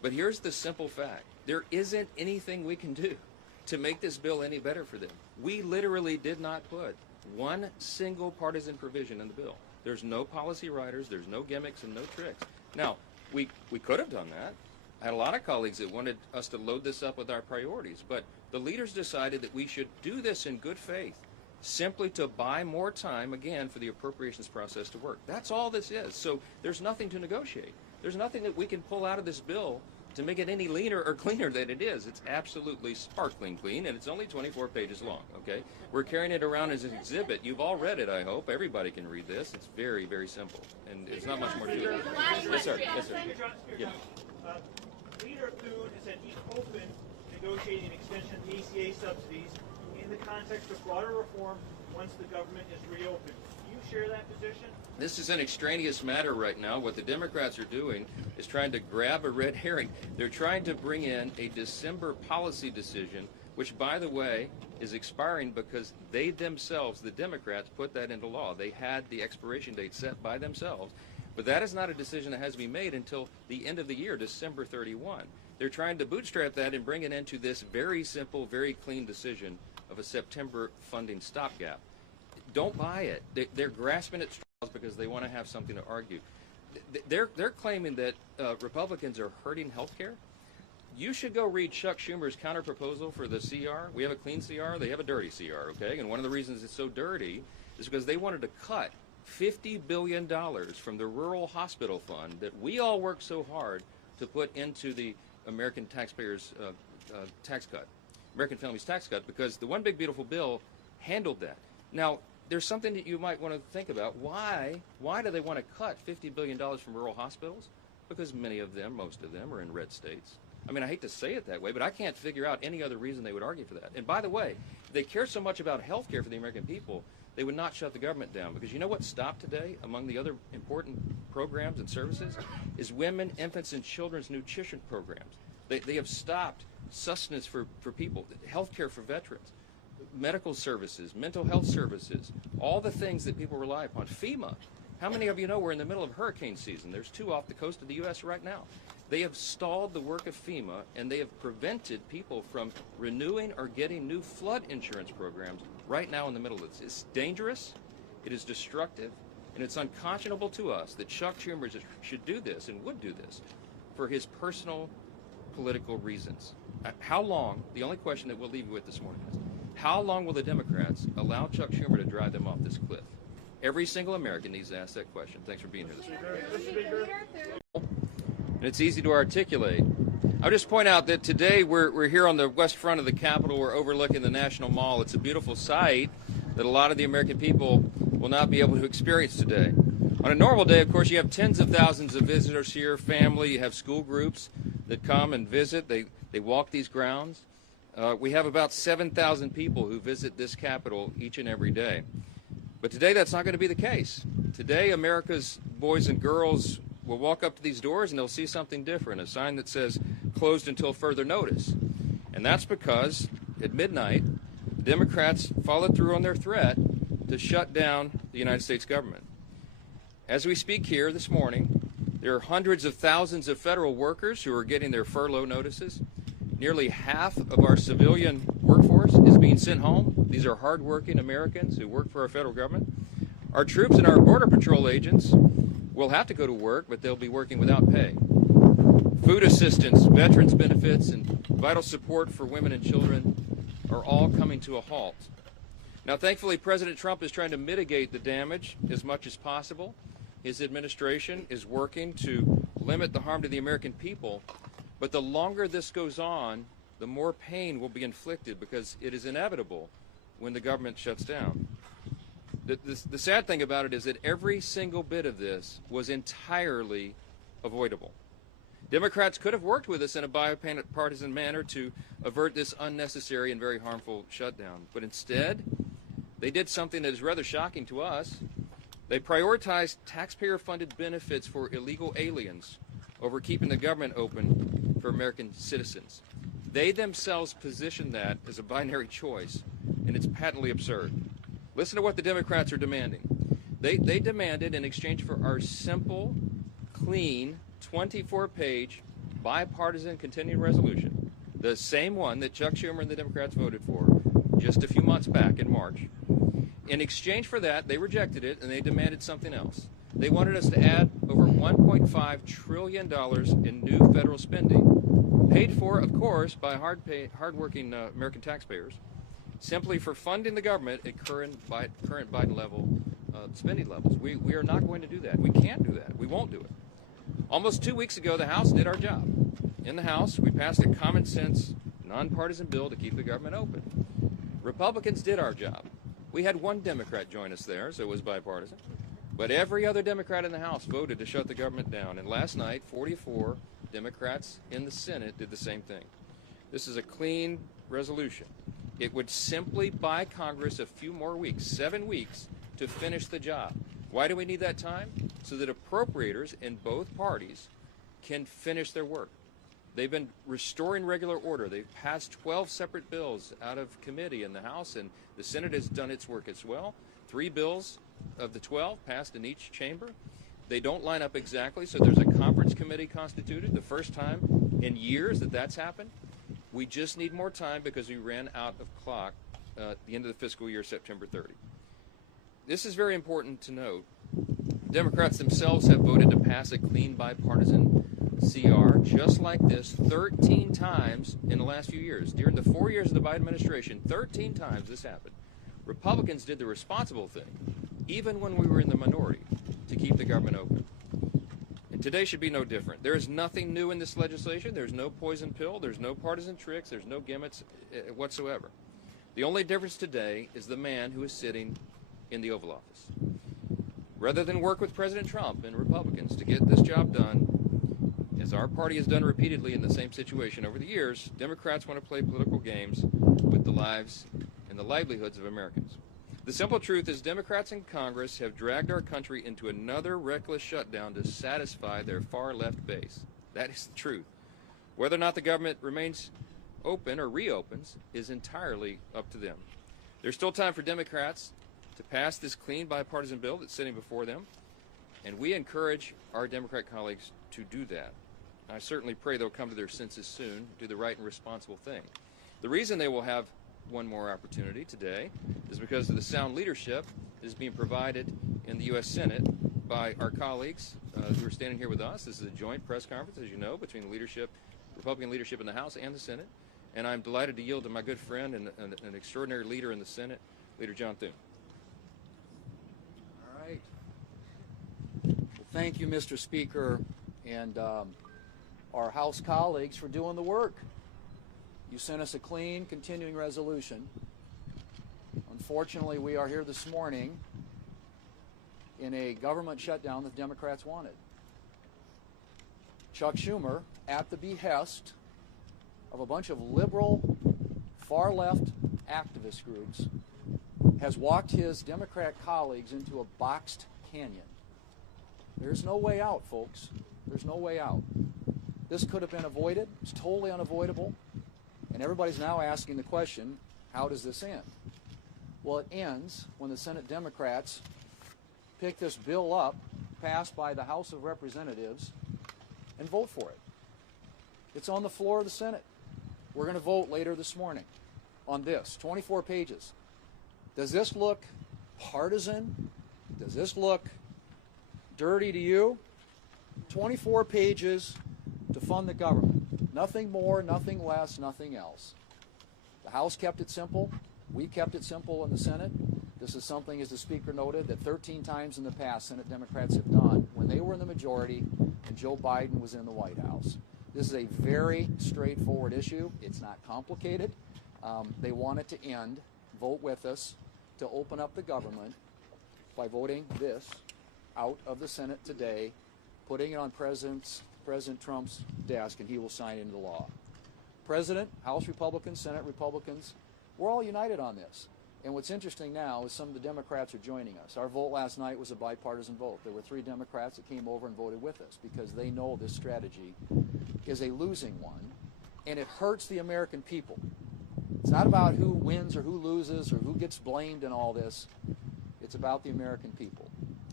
But here's the simple fact. There isn't anything we can do to make this bill any better for them. We literally did not put one single partisan provision in the bill. There's no policy writers, there's no gimmicks and no tricks. Now, we could have done that. I had a lot of colleagues that wanted us to load this up with our priorities, but the leaders decided that we should do this in good faith, simply to buy more time, again, for the appropriations process to work. That's all this is. So there's nothing to negotiate. There's nothing that we can pull out of this bill to make it any leaner or cleaner than it is. It's absolutely sparkling clean, and it's only 24 pages long, okay? We're carrying it around as an exhibit. You've all read it, I hope. Everybody can read this. It's very, very simple, and it's not much more to it. Yes, sir. Yes, sir. Yeah. Leader Thune has said he's open to negotiating an extension of the ACA subsidies in the context of broader reform once the government is reopened. Do you share that position? This is an extraneous matter right now. What the Democrats are doing is trying to grab a red herring. They're trying to bring in a December policy decision, which, by the way, is expiring because they themselves, the Democrats, put that into law. They had the expiration date set by themselves. But that is not a decision that has to be made until the end of the year, December 31. They're trying to bootstrap that and bring it into this very simple, very clean decision of a September funding stopgap. Don't buy it. They're grasping at straws because they want to have something to argue. They're claiming that Republicans are hurting health care. You should go read Chuck Schumer's counterproposal for the CR. We have a clean CR. They have a dirty CR, okay? And one of the reasons it's so dirty is because they wanted to cut $50 billion from the rural hospital fund that we all work so hard to put into the American taxpayers' tax cut, American families' tax cut, because the One Big Beautiful Bill handled that. Now, there's something that you might want to think about. Why do they want to cut $50 billion from rural hospitals? Because many of them, most of them, are in red states. I mean, I hate to say it that way, but I can't figure out any other reason they would argue for that. And by the way, if they care so much about health care for the American people, they would not shut the government down. Because you know what stopped today among the other important programs and services is women, infants, and children's nutrition programs. They have stopped sustenance for people, health care for veterans, medical services, mental health services, all the things that people rely upon. FEMA. How many of you know we're in the middle of hurricane season? There's 2 off the coast of the U.S. right now. They have stalled the work of FEMA, and they have prevented people from renewing or getting new flood insurance programs right now in the middle of this. It's dangerous, it is destructive, and it's unconscionable to us that Chuck Schumer should do this and would do this for his personal political reasons. How long, the only question that we'll leave you with this morning is, how long will the Democrats allow Chuck Schumer to drive them off this cliff? Every single American needs to ask that question. Thanks for being here this morning. And it's easy to articulate. I'll just point out that today we're here on the west front of the Capitol. We're overlooking the National Mall. It's a beautiful sight that a lot of the American people will not be able to experience today. On a normal day, of course, you have tens of thousands of visitors here, family, you have school groups that come and visit. They walk these grounds. We have about 7,000 people who visit this Capitol each and every day. But today that's not going to be the case. Today America's boys and girls will walk up to these doors and they'll see something different, a sign that says closed until further notice. And that's because at midnight, Democrats followed through on their threat to shut down the United States government. As we speak here this morning, there are hundreds of thousands of federal workers who are getting their furlough notices. Nearly half of our civilian workforce is being sent home. These are hardworking Americans who work for our federal government. Our troops and our Border Patrol agents will have to go to work, but they'll be working without pay. Food assistance, veterans benefits, and vital support for women and children are all coming to a halt. Now, thankfully, President Trump is trying to mitigate the damage as much as possible. His administration is working to limit the harm to the American people. But the longer this goes on, the more pain will be inflicted because it is inevitable when the government shuts down. The sad thing about it is that every single bit of this was entirely avoidable. Democrats could have worked with us in a bipartisan manner to avert this unnecessary and very harmful shutdown. But instead, they did something that is rather shocking to us. They prioritized taxpayer-funded benefits for illegal aliens over keeping the government open for American citizens. They themselves positioned that as a binary choice, and it's patently absurd. Listen to what the Democrats are demanding. They demanded, in exchange for our simple, clean, 24-page bipartisan continuing resolution, the same one that Chuck Schumer and the Democrats voted for just a few months back in March. In exchange for that, they rejected it and they demanded something else. They wanted us to add over $1.5 trillion in new federal spending, paid for, of course, by hardworking American taxpayers, simply for funding the government at current Biden level spending levels. We are not going to do that. We can't do that. We won't do it. Almost 2 weeks ago, the House did our job. In the House, we passed a common sense, nonpartisan bill to keep the government open. Republicans did our job. We had one Democrat join us there, so it was bipartisan. But every other Democrat in the House voted to shut the government down. And last night, 44 Democrats in the Senate did the same thing. This is a clean resolution. It would simply buy Congress a few more weeks, 7 weeks, to finish the job. Why do we need that time? So that appropriators in both parties can finish their work. They've been restoring regular order. They've passed 12 separate bills out of committee in the House, and the Senate has done its work as well. 3 bills of the 12 passed in each chamber. They don't line up exactly, so there's a conference committee constituted, the first time in years that that's happened. We just need more time because we ran out of clock at the end of the fiscal year, September 30. This is very important to note. Democrats themselves have voted to pass a clean bipartisan CR just like this 13 times in the last few years. During the 4 years of the Biden administration, 13 times this happened. Republicans did the responsible thing, even when we were in the minority, to keep the government open. And today should be no different. There is nothing new in this legislation. There's no poison pill. There's no partisan tricks. There's no gimmicks whatsoever. The only difference today is the man who is sitting in the Oval Office. Rather than work with President Trump and Republicans to get this job done, as our party has done repeatedly in the same situation over the years, Democrats want to play political games with the lives and the livelihoods of Americans. The simple truth is Democrats in Congress have dragged our country into another reckless shutdown to satisfy their far-left base. That is the truth. Whether or not the government remains open or reopens is entirely up to them. There's still time for Democrats to pass this clean bipartisan bill that's sitting before them, and we encourage our Democrat colleagues to do that. I certainly pray they'll come to their senses soon, do the right and responsible thing. The reason they will have one more opportunity today is because of the sound leadership that is being provided in the U.S. Senate by our colleagues who are standing here with us. This is a joint press conference, as you know, between the leadership, Republican leadership in the House and the Senate. And I'm delighted to yield to my good friend and an extraordinary leader in the Senate, Leader John Thune. All right. Well, thank you, Mr. Speaker, and our House colleagues for doing the work. You sent us a clean, continuing resolution. Unfortunately, we are here this morning in a government shutdown that the Democrats wanted. Chuck Schumer, at the behest of a bunch of liberal, far-left activist groups, has walked his Democrat colleagues into a boxed canyon. There's no way out, folks. There's no way out. This could have been avoided. It's totally unavoidable. And everybody's now asking the question, how does this end? Well, it ends when the Senate Democrats pick this bill up, passed by the House of Representatives, and vote for it. It's on the floor of the Senate. We're going to vote later this morning on this, 24 pages. Does this look partisan? Does this look dirty to you? 24 pages to fund the government. Nothing more, nothing less, nothing else. The House kept it simple. We kept it simple in the Senate. This is something, as the Speaker noted, that 13 times in the past Senate Democrats have done when they were in the majority and Joe Biden was in the White House. This is a very straightforward issue. It's not complicated. They want it to end. Vote with us to open up the government by voting this out of the Senate today, putting it on President Trump's desk, and he will sign it into law. President, House Republicans, Senate Republicans, we're all united on this. And what's interesting now is some of the Democrats are joining us. Our vote last night was a bipartisan vote. There were 3 Democrats that came over and voted with us because they know this strategy is a losing one, and it hurts the American people. It's not about who wins or who loses or who gets blamed in all this. It's about the American people.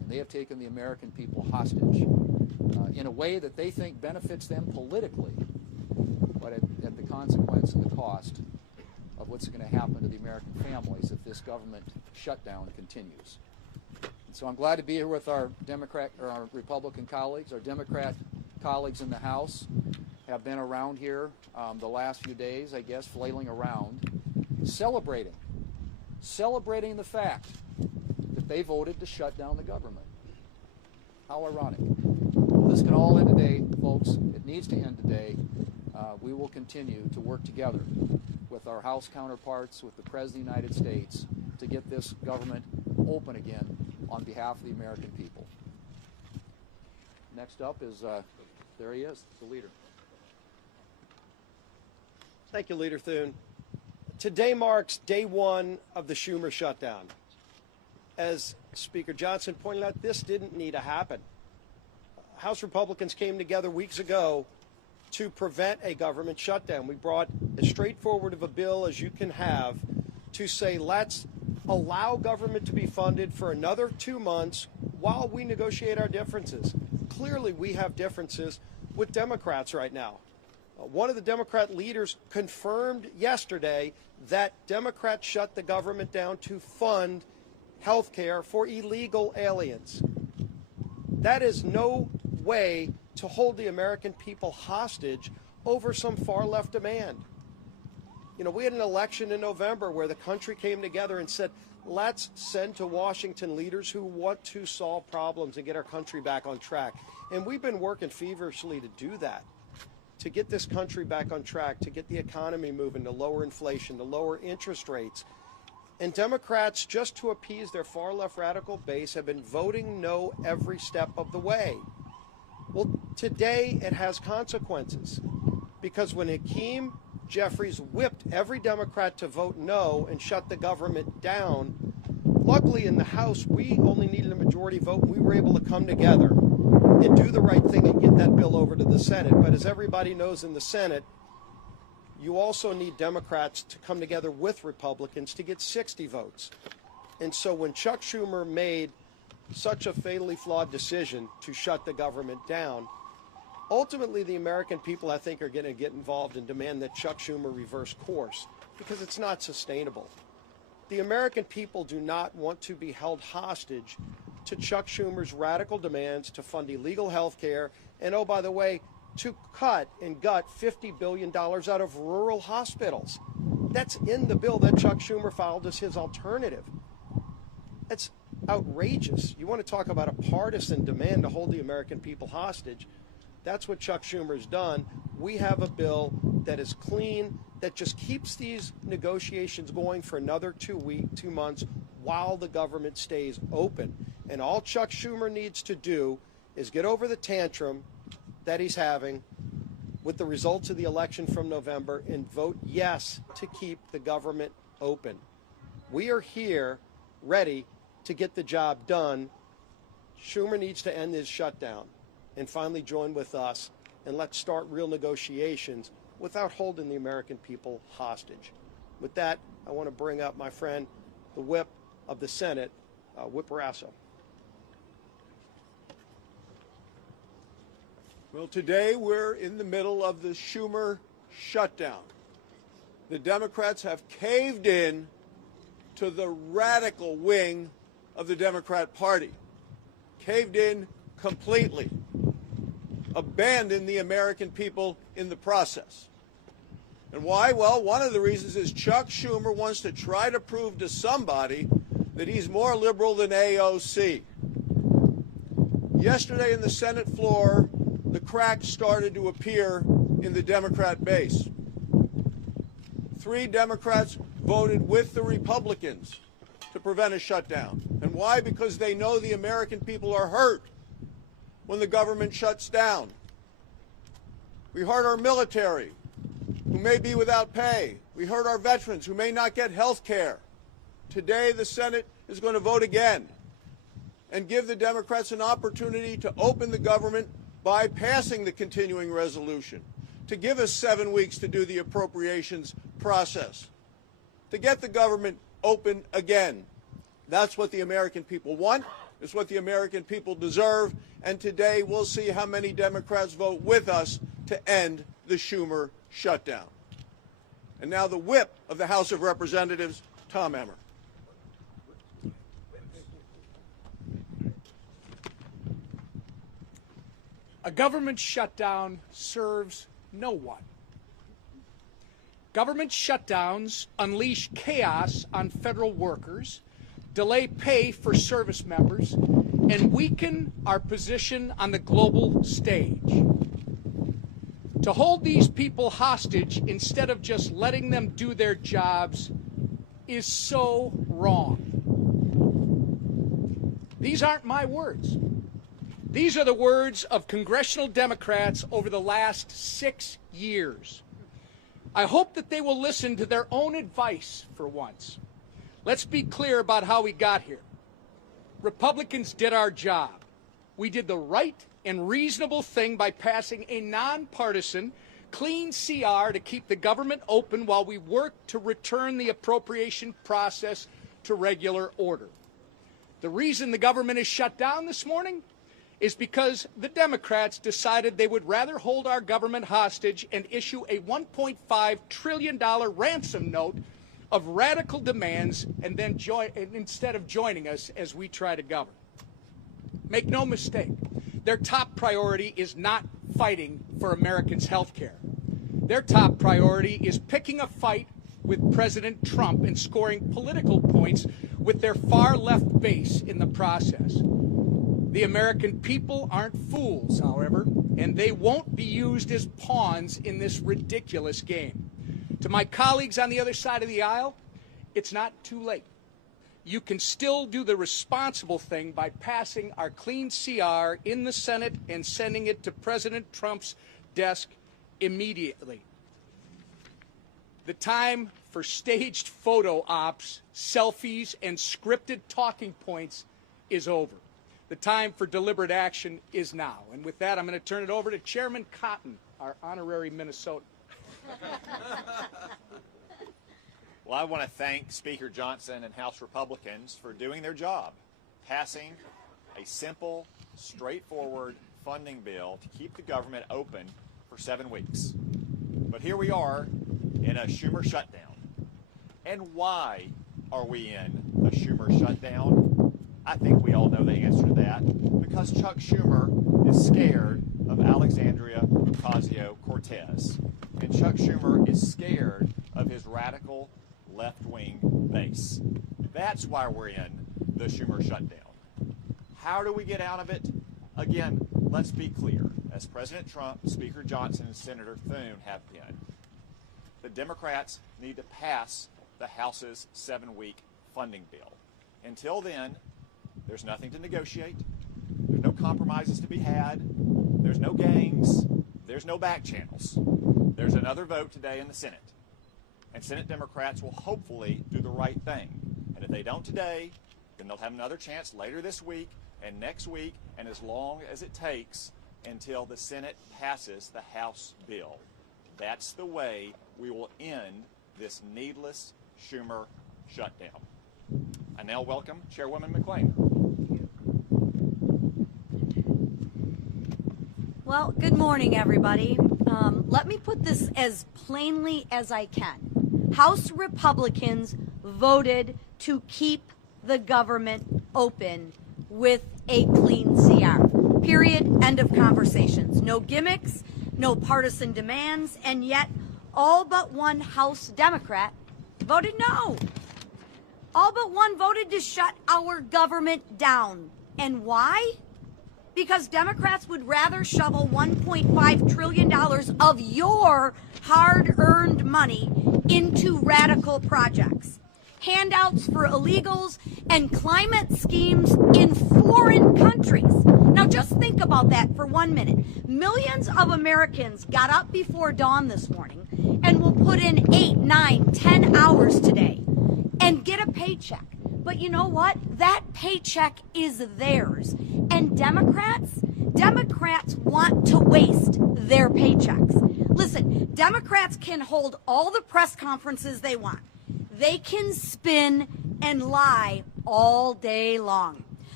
They have taken the American people hostage in a way that they think benefits them politically, but at the consequence and the cost of what's going to happen to the American families if this government shutdown continues. And so I'm glad to be here with our Republican colleagues. Our Democrat colleagues in the House have been around here the last few days, I guess, flailing around, celebrating the fact that they voted to shut down the government. How ironic. This can all end today, folks. It needs to end today. We will continue to work together with our House counterparts, with the President of the United States, to get this government open again on behalf of the American people. Next up is, there he is, the leader. Thank you, Leader Thune. Today marks day one of the Schumer shutdown. As Speaker Johnson pointed out, this didn't need to happen. House Republicans came together weeks ago to prevent a government shutdown. We brought as straightforward of a bill as you can have to say, let's allow government to be funded for another 2 months while we negotiate our differences. Clearly, we have differences with Democrats right now. One of the Democrat leaders confirmed yesterday that Democrats shut the government down to fund health care for illegal aliens. That is no way to hold the American people hostage over some far-left demand. You know, we had an election in November where the country came together and said, let's send to Washington leaders who want to solve problems and get our country back on track. And we've been working feverishly to do that, to get this country back on track, to get the economy moving, to lower inflation, to lower interest rates. And Democrats, just to appease their far-left radical base, have been voting no every step of the way. Well, today it has consequences, because when Hakeem Jeffries whipped every Democrat to vote no and shut the government down, luckily in the House we only needed a majority vote. We were able to come together and do the right thing and get that bill over to the Senate. But as everybody knows, in the Senate, you also need Democrats to come together with Republicans to get 60 votes. And so when Chuck Schumer made such a fatally flawed decision to shut the government down, ultimately the American people, I think, are going to get involved and demand that Chuck Schumer reverse course, because it's not sustainable. The American people do not want to be held hostage to Chuck Schumer's radical demands to fund illegal health care and, oh, by the way, to cut and gut $50 billion out of rural hospitals. That's in the bill that Chuck Schumer filed as his alternative. That's outrageous. You want to talk about a partisan demand to hold the American people hostage? That's what Chuck Schumer's done. We have a bill that is clean, that just keeps these negotiations going for another 2 months while the government stays open. And all Chuck Schumer needs to do is get over the tantrum that he's having with the results of the election from November and vote yes to keep the government open. We are here ready to get the job done. Schumer needs to end his shutdown and finally join with us, and let's start real negotiations without holding the American people hostage. With that, I want to bring up my friend, the whip of the Senate, Whip Rasso. Well, today we're in the middle of the Schumer shutdown. The Democrats have caved in to the radical wing of the Democrat Party, caved in completely, abandoned the American people in the process. And why? Well, one of the reasons is Chuck Schumer wants to try to prove to somebody that he's more liberal than AOC. Yesterday in the Senate floor, the cracks started to appear in the Democrat base. 3 Democrats voted with the Republicans to prevent a shutdown. And why? Because they know the American people are hurt when the government shuts down. We hurt our military, who may be without pay. We hurt our veterans, who may not get health care. Today, the Senate is going to vote again and give the Democrats an opportunity to open the government by passing the continuing resolution, to give us 7 weeks to do the appropriations process, to get the government open again. That's what the American people want. It's what the American people deserve. And today we'll see how many Democrats vote with us to end the Schumer shutdown. And now the whip of the House of Representatives, Tom Emmer. A government shutdown serves no one. Government shutdowns unleash chaos on federal workers, delay pay for service members, and weaken our position on the global stage. To hold these people hostage instead of just letting them do their jobs is so wrong. These aren't my words. These are the words of congressional Democrats over the last 6 years. I hope that they will listen to their own advice for once. Let's be clear about how we got here. Republicans did our job. We did the right and reasonable thing by passing a nonpartisan, clean CR to keep the government open while we work to return the appropriation process to regular order. The reason the government is shut down this morning is because the Democrats decided they would rather hold our government hostage and issue a $1.5 trillion ransom note of radical demands and then instead of joining us as we try to govern. Make no mistake, their top priority is not fighting for Americans' health care. Their top priority is picking a fight with President Trump and scoring political points with their far-left base in the process. The American people aren't fools, however, and they won't be used as pawns in this ridiculous game. To my colleagues on the other side of the aisle, it's not too late. You can still do the responsible thing by passing our clean CR in the Senate and sending it to President Trump's desk immediately. The time for staged photo ops, selfies, and scripted talking points is over. The time for deliberate action is now. And with that, I'm going to turn it over to Chairman Cotton, our honorary Minnesotan. Well, I want to thank Speaker Johnson and House Republicans for doing their job, passing a simple, straightforward funding bill to keep the government open for 7 weeks. But here we are in a Schumer shutdown. And why are we in a Schumer shutdown? I think we all know the answer to that. Because Chuck Schumer is scared of Alexandria Ocasio-Cortez. And Chuck Schumer is scared of his radical left-wing base. That's why we're in the Schumer shutdown. How do we get out of it? Again, let's be clear. As President Trump, Speaker Johnson, and Senator Thune have been, the Democrats need to pass the House's 7-week funding bill. Until then, there's nothing to negotiate. There's no compromises to be had. There's no games. There's no back channels. There's another vote today in the Senate. And Senate Democrats will hopefully do the right thing. And if they don't today, then they'll have another chance later this week and next week and as long as it takes until the Senate passes the House bill. That's the way we will end this needless Schumer shutdown. I now welcome Chairwoman McClain. Well, good morning, everybody. Let me put this as plainly as I can. House Republicans voted to keep the government open with a clean CR. Period. End of conversations. No gimmicks, no partisan demands, and yet all but one House Democrat voted no. All but one voted to shut our government down. And why? Because Democrats would rather shovel $1.5 trillion of your hard-earned money into radical projects, handouts for illegals, and climate schemes in foreign countries. Now just think about that for 1 minute. Millions of Americans got up before dawn this morning and will put in 8, 9, 10 hours today and get a paycheck. But you know what? That paycheck is theirs. And Democrats want to waste their paychecks. Listen, Democrats can hold all the press conferences they want. They can spin and lie all day long.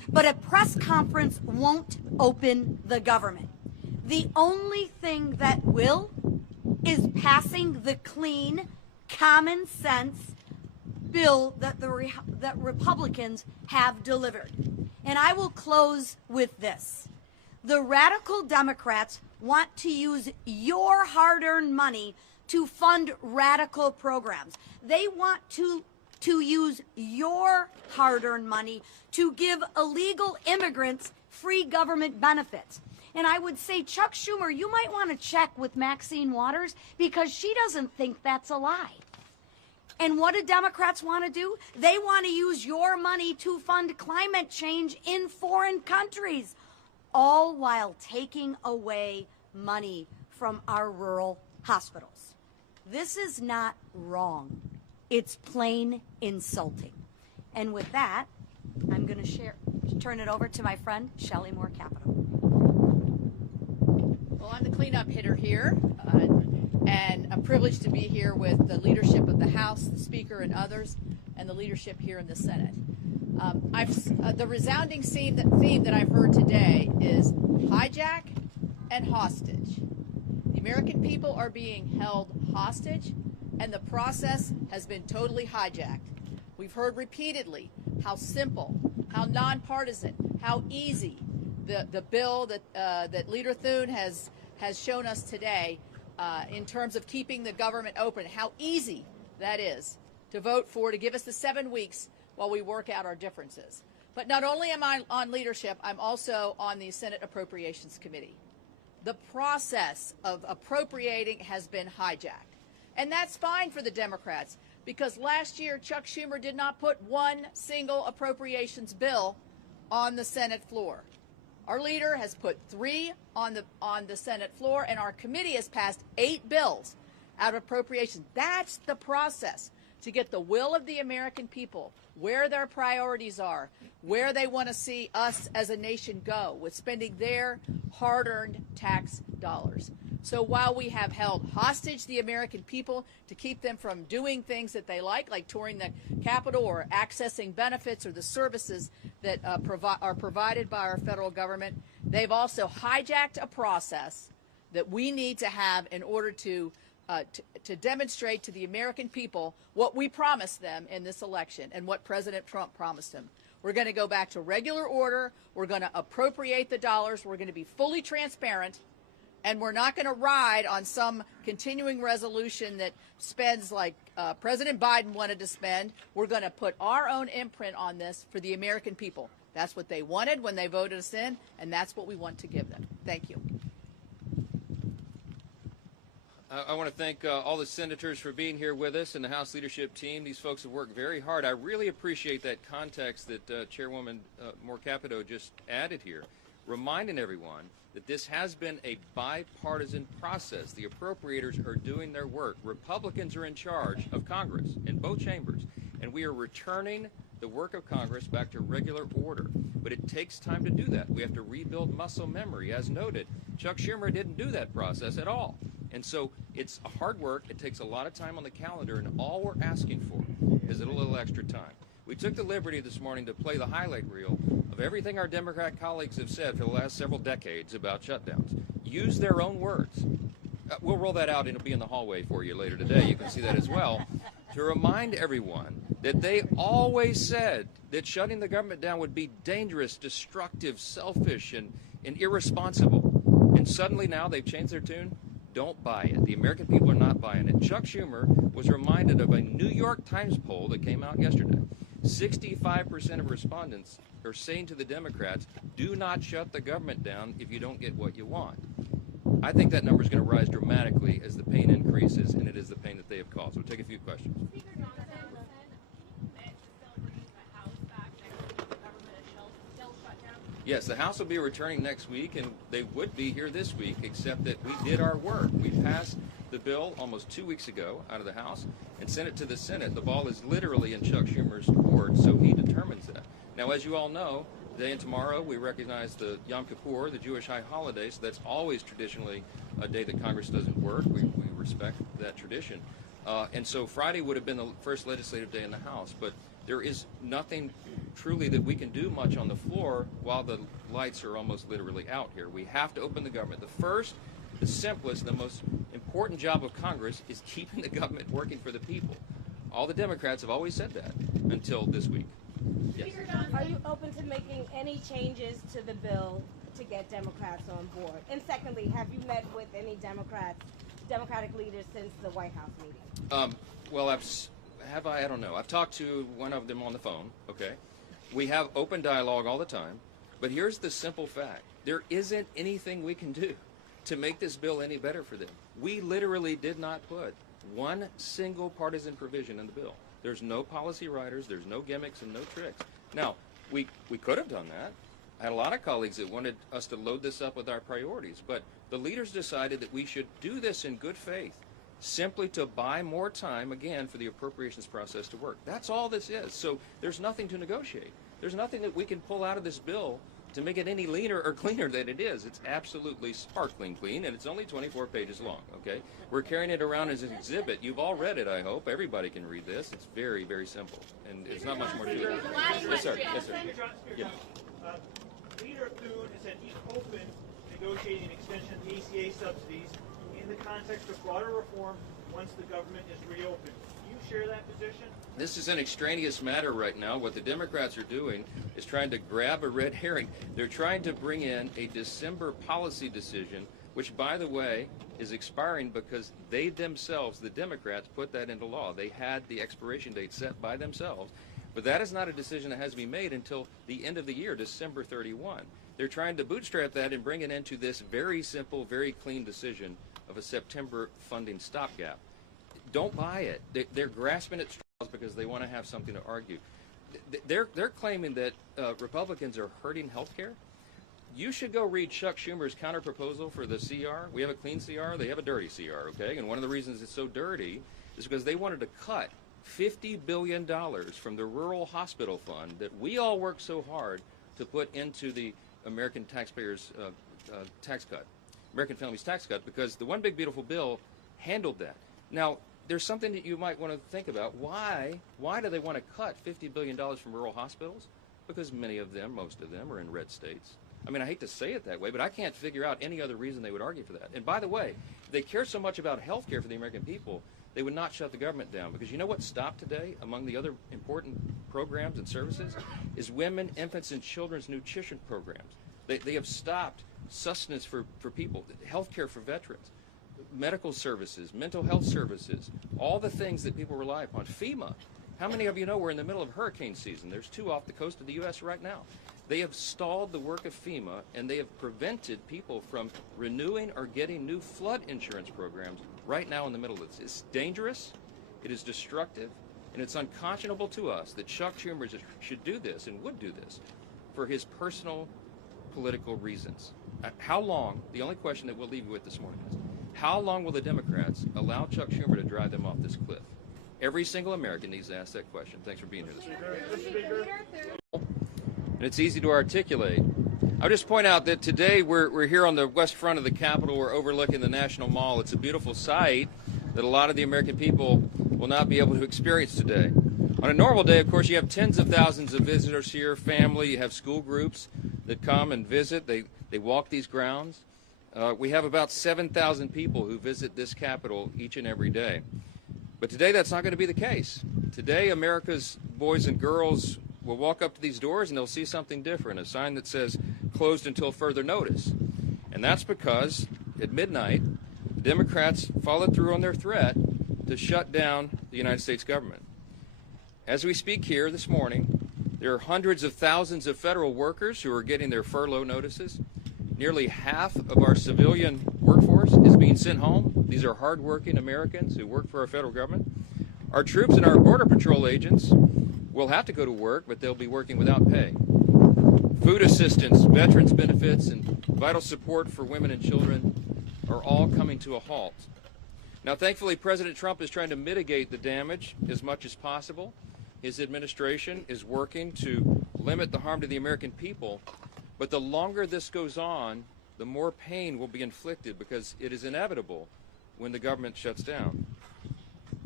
But a press conference won't open the government. The only thing that will is passing the clean, common sense bill that that Republicans have delivered. And I will close with this. The radical Democrats want to use your hard-earned money to fund radical programs. They want to use your hard-earned money to give illegal immigrants free government benefits. And I would say, Chuck Schumer, you might want to check with Maxine Waters because she doesn't think that's a lie. And what do Democrats want to do? They want to use your money to fund climate change in foreign countries, all while taking away money from our rural hospitals. This is not wrong. It's plain insulting. And with that, I'm going to turn it over to my friend, Shelley Moore Capito. Well, I'm the cleanup hitter here, and a privilege to be here with the leadership of the House, the Speaker, and others, and the leadership here in the Senate. The resounding theme that I've heard today is hijack and hostage. The American people are being held hostage, and the process has been totally hijacked. We've heard repeatedly how simple, how nonpartisan, how easy the bill that Leader Thune has shown us today in terms of keeping the government open, how easy that is to vote for, to give us the 7 weeks while we work out our differences. But not only am I on leadership, I'm also on the Senate Appropriations Committee. The process of appropriating has been hijacked. And that's fine for the Democrats, because last year Chuck Schumer did not put one single appropriations bill on the Senate floor. Our leader has put 3 on the Senate floor, and our committee has passed 8 bills out of appropriations. That's the process to get the will of the American people, where their priorities are, where they want to see us as a nation go with spending their hard-earned tax dollars. So while we have held hostage the American people to keep them from doing things that they like touring the Capitol or accessing benefits or the services that are provided by our federal government, they've also hijacked a process that we need to have in order to demonstrate to the American people what we promised them in this election and what President Trump promised them. We're going to go back to regular order. We're going to appropriate the dollars. We're going to be fully transparent. And we're not going to ride on some continuing resolution that spends like President Biden wanted to spend. We're going to put our own imprint on this for the American people. That's what they wanted when they voted us in, and that's what we want to give them. Thank you. I want to thank all the senators for being here with us and the House leadership team. These folks have worked very hard. I really appreciate that context that Chairwoman Moore Capito just added here, reminding everyone that this has been a bipartisan process. The appropriators are doing their work. Republicans are in charge of Congress in both chambers, and we are returning the work of Congress back to regular order. But it takes time to do that. We have to rebuild muscle memory. As noted, Chuck Schumer didn't do that process at all. And so it's hard work. It takes a lot of time on the calendar, and all we're asking for is a little extra time. We took the liberty this morning to play the highlight reel of everything our Democrat colleagues have said for the last several decades about shutdowns. Use their own words. We'll roll that out, and it'll be in the hallway for you later today. You can see that as well. To remind everyone that they always said that shutting the government down would be dangerous, destructive, selfish, and irresponsible. And suddenly now they've changed their tune. Don't buy it. The American people are not buying it. Chuck Schumer was reminded of a New York Times poll that came out yesterday. 65% of respondents are saying to the Democrats, do not shut the government down if you don't get what you want. I think that number is going to rise dramatically as the pain increases, and it is the pain that they have caused. We'll take a few questions. Speaker Johnson meant to still bring the House back next week. The government is still shut down. Yes, the House will be returning next week, and they would be here this week, except that we did our work. We passed the bill almost 2 weeks ago out of the House and sent it to the Senate. The ball is literally in Chuck Schumer's court, so he determines that. Now, as you all know, today and tomorrow we recognize the Yom Kippur, the Jewish high holiday, so that's always traditionally a day that Congress doesn't work. We respect that tradition. And so Friday would have been the first legislative day in the House, but there is nothing truly that we can do much on the floor while the lights are almost literally out here. We have to open the government. The first, the simplest, the most important job of Congress is keeping the government working for the people. All the Democrats have always said that until this week. Yes. Are you open to making any changes to the bill to get Democrats on board? And secondly, have you met with any Democratic leaders since the White House meeting? Well, I don't know. I've talked to one of them on the phone, okay? We have open dialogue all the time, but here's the simple fact. There isn't anything we can do to make this bill any better for them. We literally did not put one single partisan provision in the bill. There's no policy writers, there's no gimmicks and no tricks. Now, we could have done that. I had a lot of colleagues that wanted us to load this up with our priorities, but the leaders decided that we should do this in good faith, simply to buy more time, again, for the appropriations process to work. That's all this is. So there's nothing to negotiate. There's nothing that we can pull out of this bill to make it any leaner or cleaner than it is. It's absolutely sparkling clean, and it's only 24 pages long, okay? We're carrying it around as an exhibit. You've all read it, I hope. Everybody can read this. It's very, very simple, and there's not much more to it. Yes, sir. Yes, sir. Yeah. Leader Thune has said he's open to negotiating an extension of the ACA subsidies in the context of broader reform once the government is reopened. Do you share that position? This is an extraneous matter right now. What the Democrats are doing is trying to grab a red herring. They're trying to bring in a December policy decision, which, by the way, is expiring because they themselves, the Democrats, put that into law. They had the expiration date set by themselves. But that is not a decision that has to be made until the end of the year, December 31. They're trying to bootstrap that and bring it into this very simple, very clean decision of a September funding stopgap. Don't buy it. They're grasping at straws because they want to have something to argue. They're claiming that Republicans are hurting health care. You should go read Chuck Schumer's counterproposal for the CR. We have a clean CR. They have a dirty CR, okay? And one of the reasons it's so dirty is because they wanted to cut $50 billion from the rural hospital fund that we all work so hard to put into the American taxpayers' tax cut, American families' tax cut, because the One Big Beautiful Bill handled that. Now, there's something that you might want to think about. Why do they want to cut $50 billion from rural hospitals? Because many of them, most of them, are in red states. I mean, I hate to say it that way, but I can't figure out any other reason they would argue for that. And by the way, if they care so much about health care for the American people, they would not shut the government down. Because you know what stopped today among the other important programs and services is women, infants, and children's nutrition programs. They have stopped sustenance for people, health care for veterans, medical services, mental health services, all the things that people rely upon. FEMA. How many of you know we're in the middle of hurricane season? There's 2 off the coast of the U.S. right now. They have stalled the work of FEMA, and they have prevented people from renewing or getting new flood insurance programs right now in the middle of this. It's dangerous, it is destructive, and it's unconscionable to us that Chuck Schumer should do this and would do this for his personal political reasons. How long, the only question that we'll leave you with this morning is, how long will the Democrats allow Chuck Schumer to drive them off this cliff? Every single American needs to ask that question. Thanks for being here this morning. And it's easy to articulate. I'll just point out that today we're here on the west front of the Capitol. We're overlooking the National Mall. It's a beautiful sight that a lot of the American people will not be able to experience today. On a normal day, of course, you have tens of thousands of visitors here, family, you have school groups that come and visit. They walk these grounds. We have about 7,000 people who visit this Capitol each and every day. But today that's not going to be the case. Today America's boys and girls will walk up to these doors and they'll see something different, a sign that says closed until further notice. And that's because at midnight, the Democrats followed through on their threat to shut down the United States government. As we speak here this morning, there are hundreds of thousands of federal workers who are getting their furlough notices. Nearly half of our civilian workforce is being sent home. These are hardworking Americans who work for our federal government. Our troops and our Border Patrol agents will have to go to work, but they'll be working without pay. Food assistance, veterans benefits, and vital support for women and children are all coming to a halt. Now, thankfully, President Trump is trying to mitigate the damage as much as possible. His administration is working to limit the harm to the American people. But the longer this goes on, the more pain will be inflicted because it is inevitable when the government shuts down.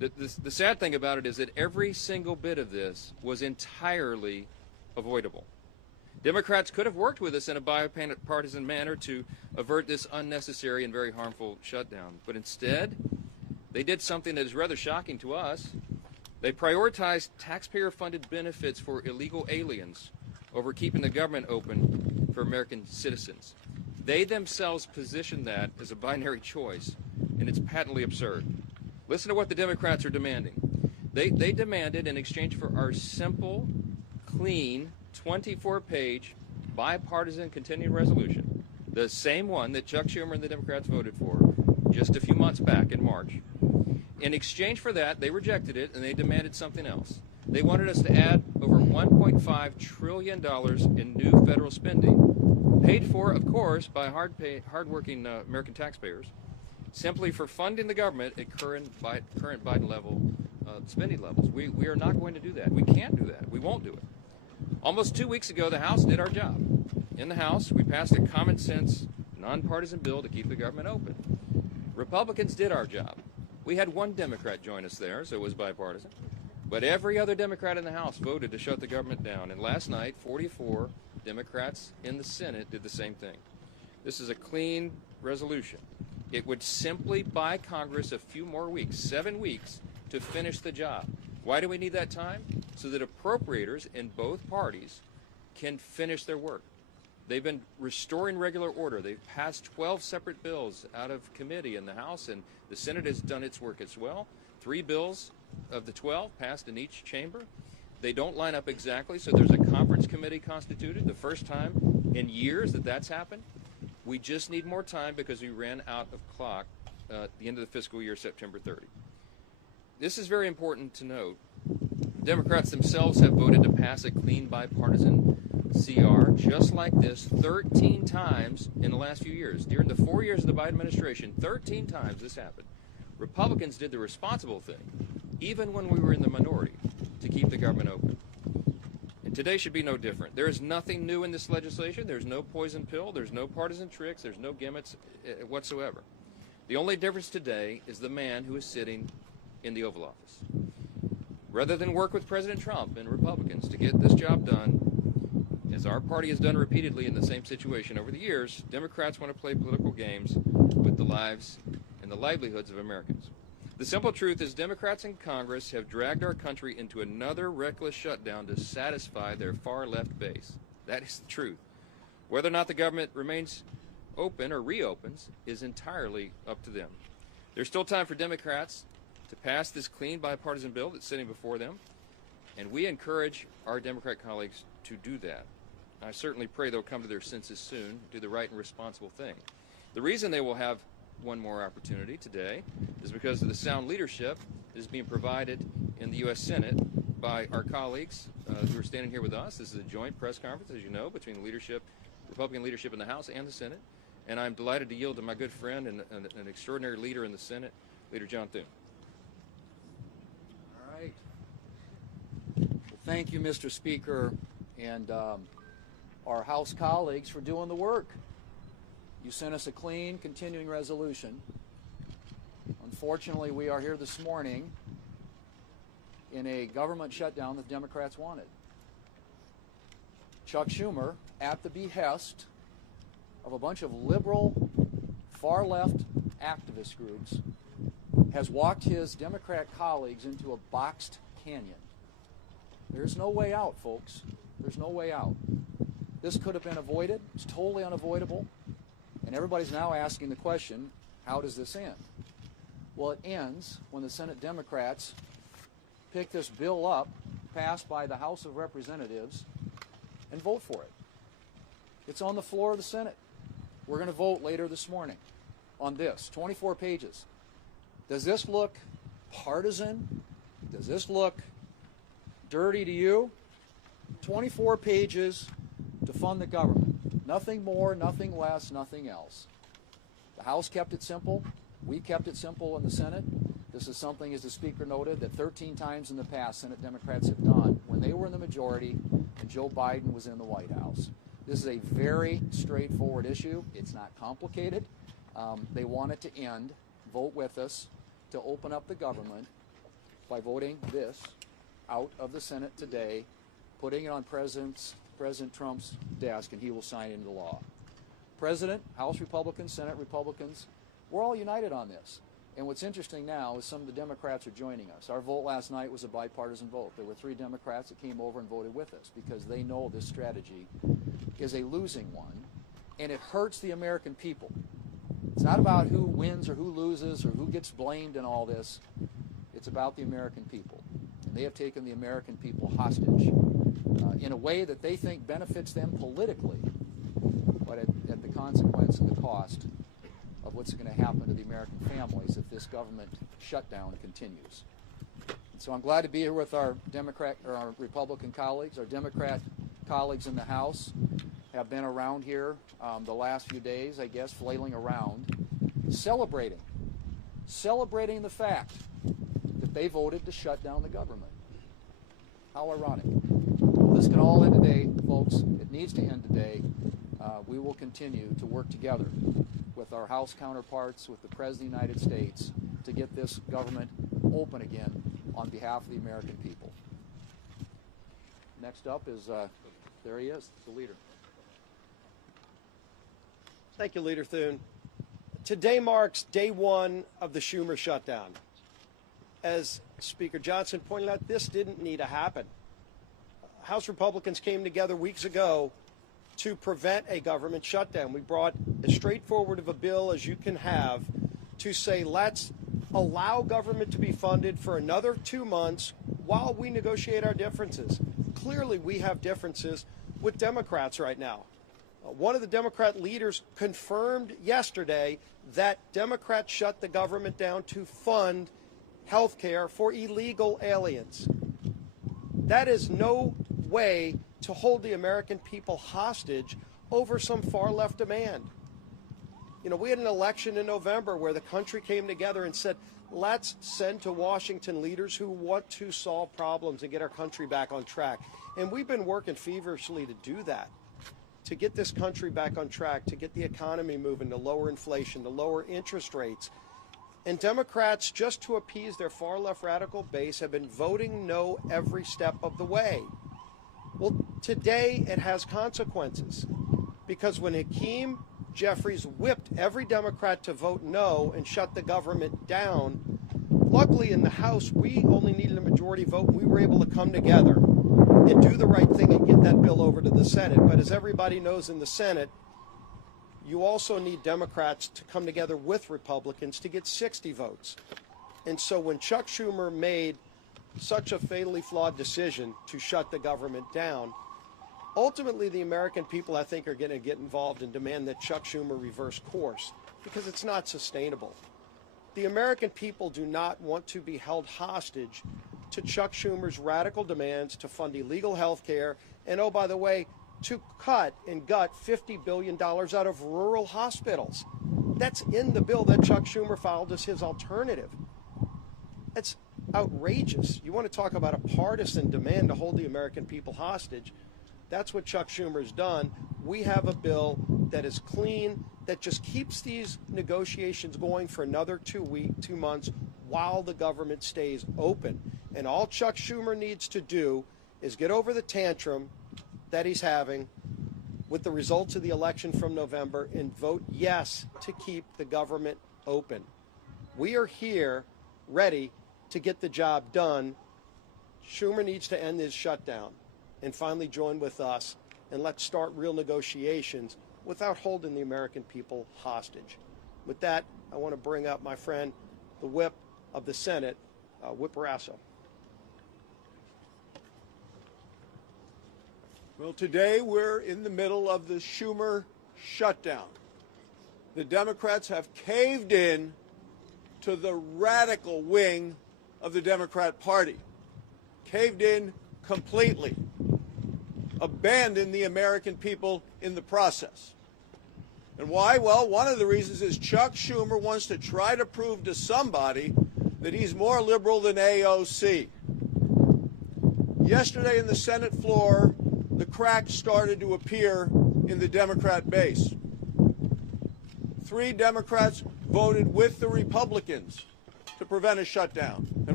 The sad thing about it is that every single bit of this was entirely avoidable. Democrats could have worked with us in a bipartisan manner to avert this unnecessary and very harmful shutdown. But instead, they did something that is rather shocking to us. They prioritized taxpayer-funded benefits for illegal aliens over keeping the government open for American citizens. They themselves positioned that as a binary choice, and it's patently absurd. Listen to what the Democrats are demanding. They demanded, in exchange for our simple, clean, 24-page bipartisan continuing resolution, the same one that Chuck Schumer and the Democrats voted for just a few months back in March. In exchange for that, they rejected it, and they demanded something else. They wanted us to add over $1.5 trillion in new federal spending, paid for, of course, by hardworking American taxpayers, simply for funding the government at current Biden level spending levels. We are not going to do that. We can't do that. We won't do it. Almost 2 weeks ago, the House did our job. In the House, we passed a common sense, nonpartisan bill to keep the government open. Republicans did our job. We had one Democrat join us there, so it was bipartisan. But every other Democrat in the House voted to shut the government down. And last night, 44 Democrats in the Senate did the same thing. This is a clean resolution. It would simply buy Congress a few more weeks, 7 weeks, to finish the job. Why do we need that time? So that appropriators in both parties can finish their work. They've been restoring regular order. They've passed 12 separate bills out of committee in the House, and the Senate has done its work as well. 3 bills of the 12 passed in each chamber. They don't line up exactly, so there's a conference committee constituted, the first time in years that that's happened. We just need more time because we ran out of clock at the end of the fiscal year, September 30. This is very important to note. Democrats themselves have voted to pass a clean bipartisan CR just like this 13 times in the last few years. During the 4 years of the Biden administration, 13 times this happened. Republicans did the responsible thing, even when we were in the minority, to keep the government open. And today should be no different. There is nothing new in this legislation. There's no poison pill. There's no partisan tricks. There's no gimmicks whatsoever. The only difference today is the man who is sitting in the Oval Office. Rather than work with President Trump and Republicans to get this job done, as our party has done repeatedly in the same situation over the years, Democrats want to play political games with the lives and the livelihoods of Americans. The simple truth is Democrats in Congress have dragged our country into another reckless shutdown to satisfy their far-left base. That is the truth. Whether or not the government remains open or reopens is entirely up to them. There's still time for Democrats to pass this clean bipartisan bill that's sitting before them, and we encourage our Democrat colleagues to do that. I certainly pray they'll come to their senses soon, do the right and responsible thing. The reason they will have one more opportunity today is because of the sound leadership that is being provided in the U.S. Senate by our colleagues who are standing here with us. This is a joint press conference, as you know, between the leadership, Republican leadership in the House and the Senate, and I'm delighted to yield to my good friend and an extraordinary leader in the Senate, Leader John Thune. Thank you, Mr. Speaker, and our House colleagues for doing the work. You sent us a clean, continuing resolution. Unfortunately, we are here this morning in a government shutdown that Democrats wanted. Chuck Schumer, at the behest of a bunch of liberal, far-left activist groups, has walked his Democrat colleagues into a boxed canyon. There's no way out, folks. There's no way out. This could have been avoided. It's totally unavoidable. And everybody's now asking the question, how does this end? Well, it ends when the Senate Democrats pick this bill up, passed by the House of Representatives, and vote for it. It's on the floor of the Senate. We're going to vote later this morning on this, 24 pages. Does this look partisan? Does this look dirty to you? 24 pages to fund the government. Nothing more, nothing less, nothing else. The House kept it simple. We kept it simple in the Senate. This is something, as the Speaker noted, that 13 times in the past Senate Democrats have done when they were in the majority and Joe Biden was in the White House. This is a very straightforward issue. It's not complicated. They want it to end. Vote with us to open up the government by voting this out of the Senate today, putting it on President Trump's desk, and he will sign it into law. President, House Republicans, Senate Republicans, we're all united on this. And what's interesting now is some of the Democrats are joining us. Our vote last night was a bipartisan vote. There were 3 Democrats that came over and voted with us because they know this strategy is a losing one, and it hurts the American people. It's not about who wins or who loses or who gets blamed in all this. It's about the American people. And they have taken the American people hostage in a way that they think benefits them politically, but at the consequence and the cost of what's going to happen to the American families if this government shutdown continues. And so I'm glad to be here with our Republican colleagues. Our Democrat colleagues in the House have been around here the last few days, I guess, flailing around, celebrating the fact that they voted to shut down the government. How ironic. Well, this can all end today, folks. It needs to end today. We will continue to work together with our House counterparts, with the President of the United States, to get this government open again on behalf of the American people. Next up is, there he is, the leader. Thank you, Leader Thune. Today marks day 1 of the Schumer shutdown. As Speaker Johnson pointed out, this didn't need to happen. House Republicans came together weeks ago to prevent a government shutdown. We brought as straightforward of a bill as you can have to say, let's allow government to be funded for another 2 months while we negotiate our differences. Clearly, we have differences with Democrats right now. One of the Democrat leaders confirmed yesterday that Democrats shut the government down to fund health care for illegal aliens. That is no way to hold the American people hostage over some far-left demand. You know, we had an election in November where the country came together and said, let's send to Washington leaders who want to solve problems and get our country back on track. And we've been working feverishly to do that, to get this country back on track, to get the economy moving, to lower inflation, to lower interest rates. And Democrats, just to appease their far-left radical base, have been voting no every step of the way. Well, today it has consequences, because when Hakeem Jeffries whipped every Democrat to vote no and shut the government down, luckily in the House we only needed a majority vote. We were able to come together and do the right thing and get that bill over to the Senate. But as everybody knows, in the Senate, you also need Democrats to come together with Republicans to get 60 votes. And so when Chuck Schumer made such a fatally flawed decision to shut the government down, ultimately the American people, I think, are going to get involved and demand that Chuck Schumer reverse course, because it's not sustainable. The American people do not want to be held hostage to Chuck Schumer's radical demands to fund illegal health care and, oh, by the way, to cut and gut $50 billion out of rural hospitals. That's in the bill that Chuck Schumer filed as his alternative. That's outrageous. You want to talk about a partisan demand to hold the American people hostage? That's what Chuck Schumer's done. We have a bill that is clean, that just keeps these negotiations going for another 2 months while the government stays open. And all Chuck Schumer needs to do is get over the tantrum that he's having with the results of the election from November and vote yes to keep the government open. We are here ready to get the job done. Schumer needs to end his shutdown and finally join with us, and let's start real negotiations without holding the American people hostage. With that, I want to bring up my friend, the whip of the Senate, Whip Rasso. Well, today we're in the middle of the Schumer shutdown. The Democrats have caved in to the radical wing of the Democrat Party, caved in completely, abandoned the American people in the process. And why? Well, one of the reasons is Chuck Schumer wants to try to prove to somebody that he's more liberal than AOC. Yesterday in the Senate floor, the cracks started to appear in the Democrat base. 3 Democrats voted with the Republicans to prevent a shutdown. And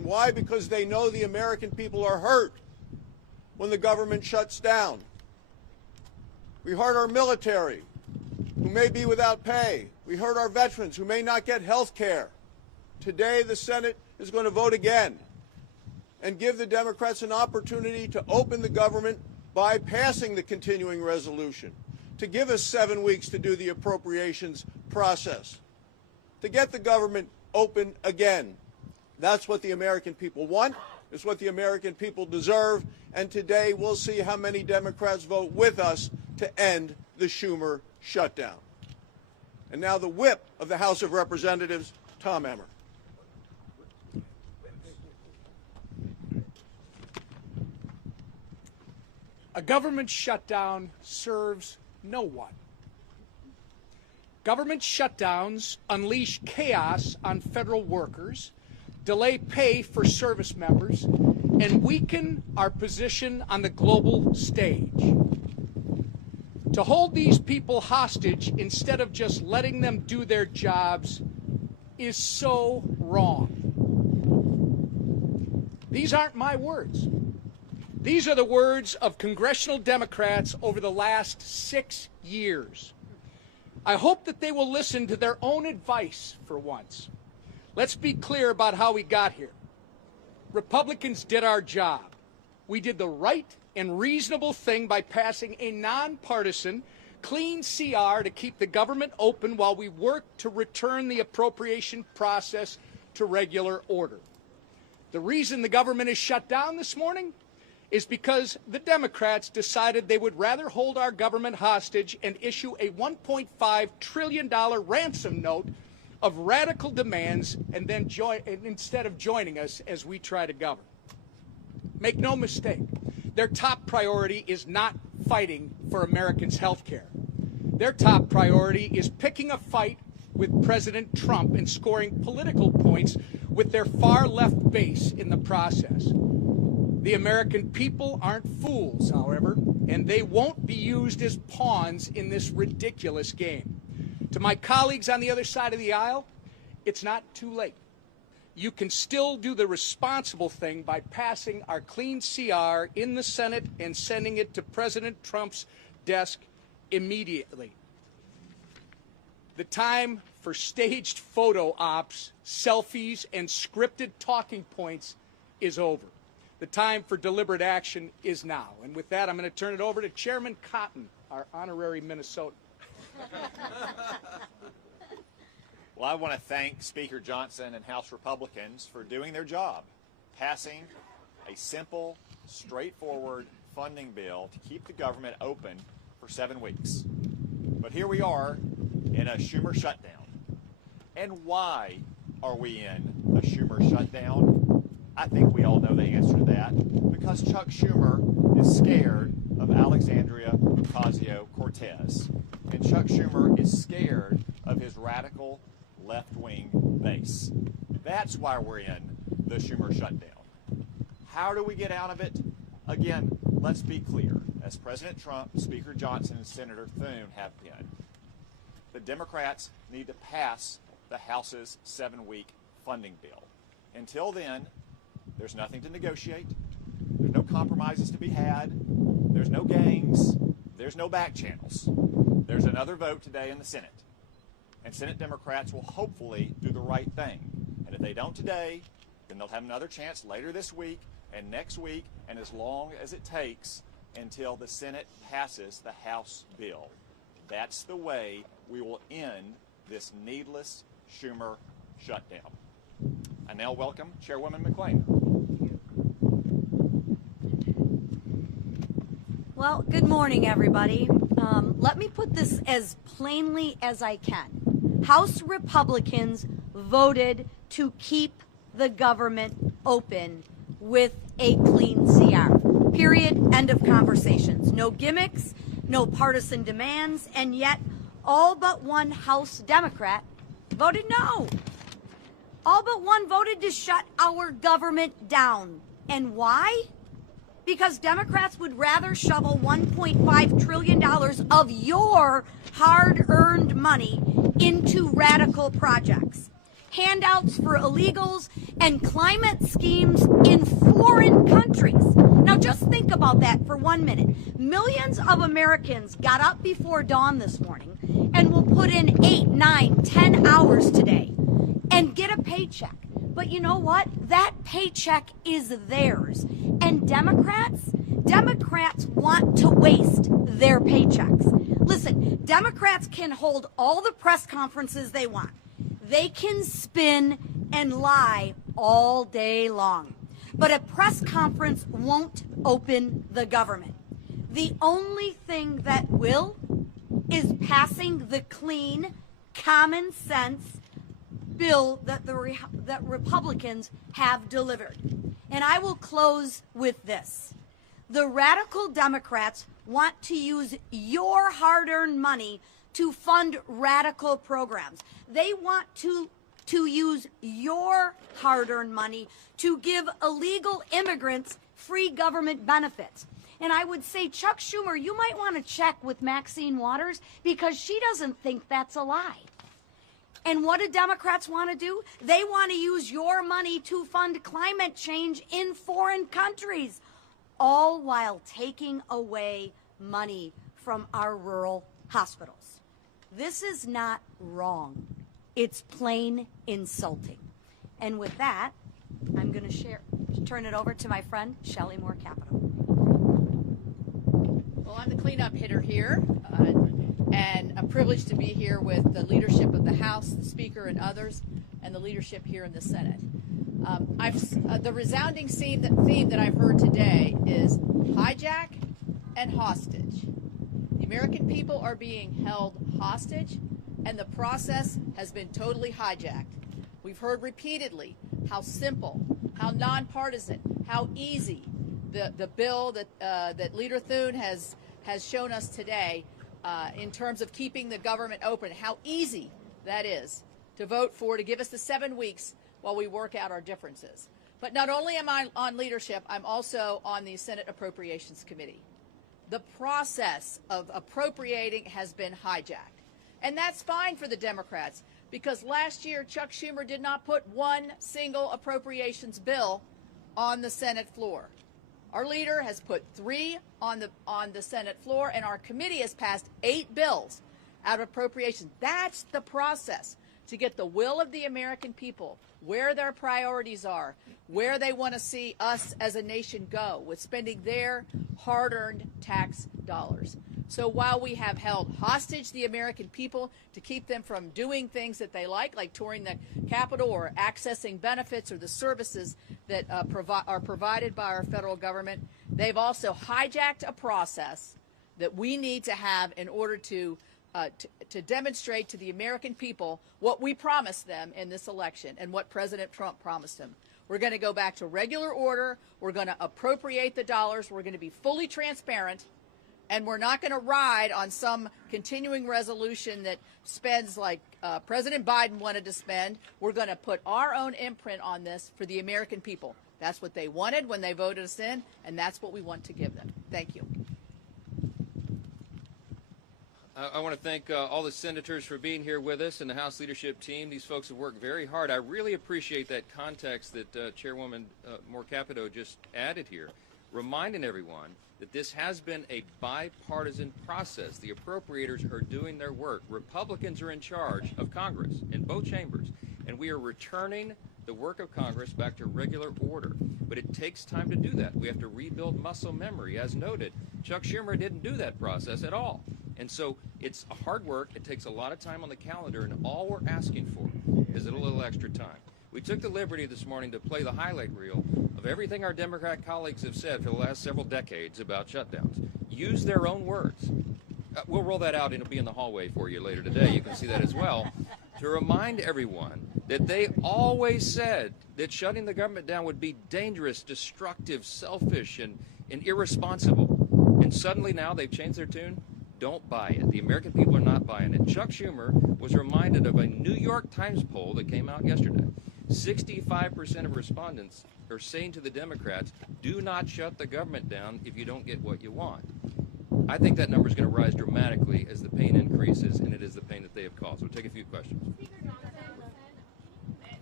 Why? Because they know the American people are hurt when the government shuts down. We hurt our military, who may be without pay. We hurt our veterans, who may not get health care. Today, the Senate is going to vote again and give the Democrats an opportunity to open the government by passing the continuing resolution, to give us 7 weeks to do the appropriations process, to get the government open again. That's what the American people want. It's what the American people deserve. And today we'll see how many Democrats vote with us to end the Schumer shutdown. And now the whip of the House of Representatives, Tom Emmer. A government shutdown serves no one. Government shutdowns unleash chaos on federal workers, delay pay for service members, and weaken our position on the global stage. To hold these people hostage instead of just letting them do their jobs is so wrong. These aren't my words. These are the words of congressional Democrats over the last 6 years. I hope that they will listen to their own advice for once. Let's be clear about how we got here. Republicans did our job. We did the right and reasonable thing by passing a nonpartisan, clean CR to keep the government open while we worked to return the appropriation process to regular order. The reason the government is shut down this morning is because the Democrats decided they would rather hold our government hostage and issue a $1.5 trillion ransom note of radical demands and then instead of joining us as we try to govern. Make no mistake, their top priority is not fighting for Americans' health care. Their top priority is picking a fight with President Trump and scoring political points with their far-left base in the process. The American people aren't fools, however, and they won't be used as pawns in this ridiculous game. To my colleagues on the other side of the aisle, it's not too late. You can still do the responsible thing by passing our clean CR in the Senate and sending it to President Trump's desk immediately. The time for staged photo ops, selfies, and scripted talking points is over. The time for deliberate action is now. And with that, I'm going to turn it over to Chairman Cotton, our honorary Minnesotan. Well, I want to thank Speaker Johnson and House Republicans for doing their job, passing a simple, straightforward funding bill to keep the government open for 7 weeks. But here we are in a Schumer shutdown. And why are we in a Schumer shutdown? I think we all know the answer to that. Because Chuck Schumer is scared of Alexandria Ocasio-Cortez. And Chuck Schumer is scared of his radical left-wing base. That's why we're in the Schumer shutdown. How do we get out of it? Again, let's be clear. As President Trump, Speaker Johnson, and Senator Thune have been, the Democrats need to pass the House's 7-week funding bill. Until then, there's nothing to negotiate. There's no compromises to be had. There's no gangs. There's no back channels. There's another vote today in the Senate. And Senate Democrats will hopefully do the right thing. And if they don't today, then they'll have another chance later this week and next week and as long as it takes until the Senate passes the House bill. That's the way we will end this needless Schumer shutdown. I now welcome Chairwoman McClain. Well, good morning, everybody. Let me put this as plainly as I can. House Republicans voted to keep the government open with a clean CR. Period. End of conversations. No gimmicks, no partisan demands, and yet all but one House Democrat voted no. All but one voted to shut our government down. And why? Because Democrats would rather shovel $1.5 trillion of your hard-earned money into radical projects. handouts for illegals, and climate schemes in foreign countries. Now just think about that for 1 minute. Millions of Americans got up before dawn this morning and will put in 8, 9, 10 hours today and get a paycheck. But you know what? That paycheck is theirs. And Democrats want to waste their paychecks. Listen, Democrats can hold all the press conferences they want. They can spin and lie all day long. But a press conference won't open the government. The only thing that will is passing the clean, common sense bill that that Republicans have delivered. And I will close with this. The radical Democrats want to use your hard-earned money to fund radical programs. They want to use your hard-earned money to give illegal immigrants free government benefits. And I would say, Chuck Schumer, you might want to check with Maxine Waters because she doesn't think that's a lie. And what do Democrats want to do? They want to use your money to fund climate change in foreign countries, all while taking away money from our rural hospitals. This is not wrong. It's plain insulting. And with that, I'm going to turn it over to my friend, Shelley Moore Capito. Well, I'm the cleanup hitter here, and a privilege to be here with the leadership of the House, the Speaker, and others, and the leadership here in the Senate. The resounding theme that I've heard today is hijack and hostage. The American people are being held hostage, and the process has been totally hijacked. We've heard repeatedly how simple, how nonpartisan, how easy the bill that Leader Thune has shown us today in terms of keeping the government open, how easy that is to vote for, to give us the 7 weeks while we work out our differences. But not only am I on leadership, I'm also on the Senate Appropriations Committee. The process of appropriating has been hijacked. And that's fine for the Democrats, because last year Chuck Schumer did not put one single appropriations bill on the Senate floor. Our leader has put 3 on the Senate floor, and our committee has passed 8 bills out of appropriations. That's the process to get the will of the American people, where their priorities are, where they want to see us as a nation go with spending their hard-earned tax dollars. So while we have held hostage the American people to keep them from doing things that they like touring the Capitol or accessing benefits or the services that are provided by our federal government, they've also hijacked a process that we need to have in order to demonstrate to the American people what we promised them in this election and what President Trump promised them. We're going to go back to regular order. We're going to appropriate the dollars. We're going to be fully transparent. And we're not going to ride on some continuing resolution that spends like President Biden wanted to spend. We're going to put our own imprint on this for the American people. That's what they wanted when they voted us in, and that's what we want to give them. Thank you. I want to thank all the senators for being here with us and the House leadership team. These folks have worked very hard. I really appreciate that context that Chairwoman Moore Capito just added here, reminding everyone that this has been a bipartisan process. The appropriators are doing their work. Republicans are in charge of Congress in both chambers, and we are returning the work of Congress back to regular order. But it takes time to do that. We have to rebuild muscle memory. As noted, Chuck Schumer didn't do that process at all. And so it's hard work. It takes a lot of time on the calendar, and all we're asking for is a little extra time. We took the liberty this morning to play the highlight reel of everything our Democrat colleagues have said for the last several decades about shutdowns. Use their own words. We'll roll that out, and it'll be in the hallway for you later today. You can see that as well. To remind everyone that they always said that shutting the government down would be dangerous, destructive, selfish, and irresponsible. And suddenly now they've changed their tune. Don't buy it. The American people are not buying it. Chuck Schumer was reminded of a New York Times poll that came out yesterday. 65% of respondents are saying to the Democrats, do not shut the government down if you don't get what you want. I think that number is going to rise dramatically as the pain increases, and it is the pain that they have caused. We'll take a few questions. Speaker Johnson,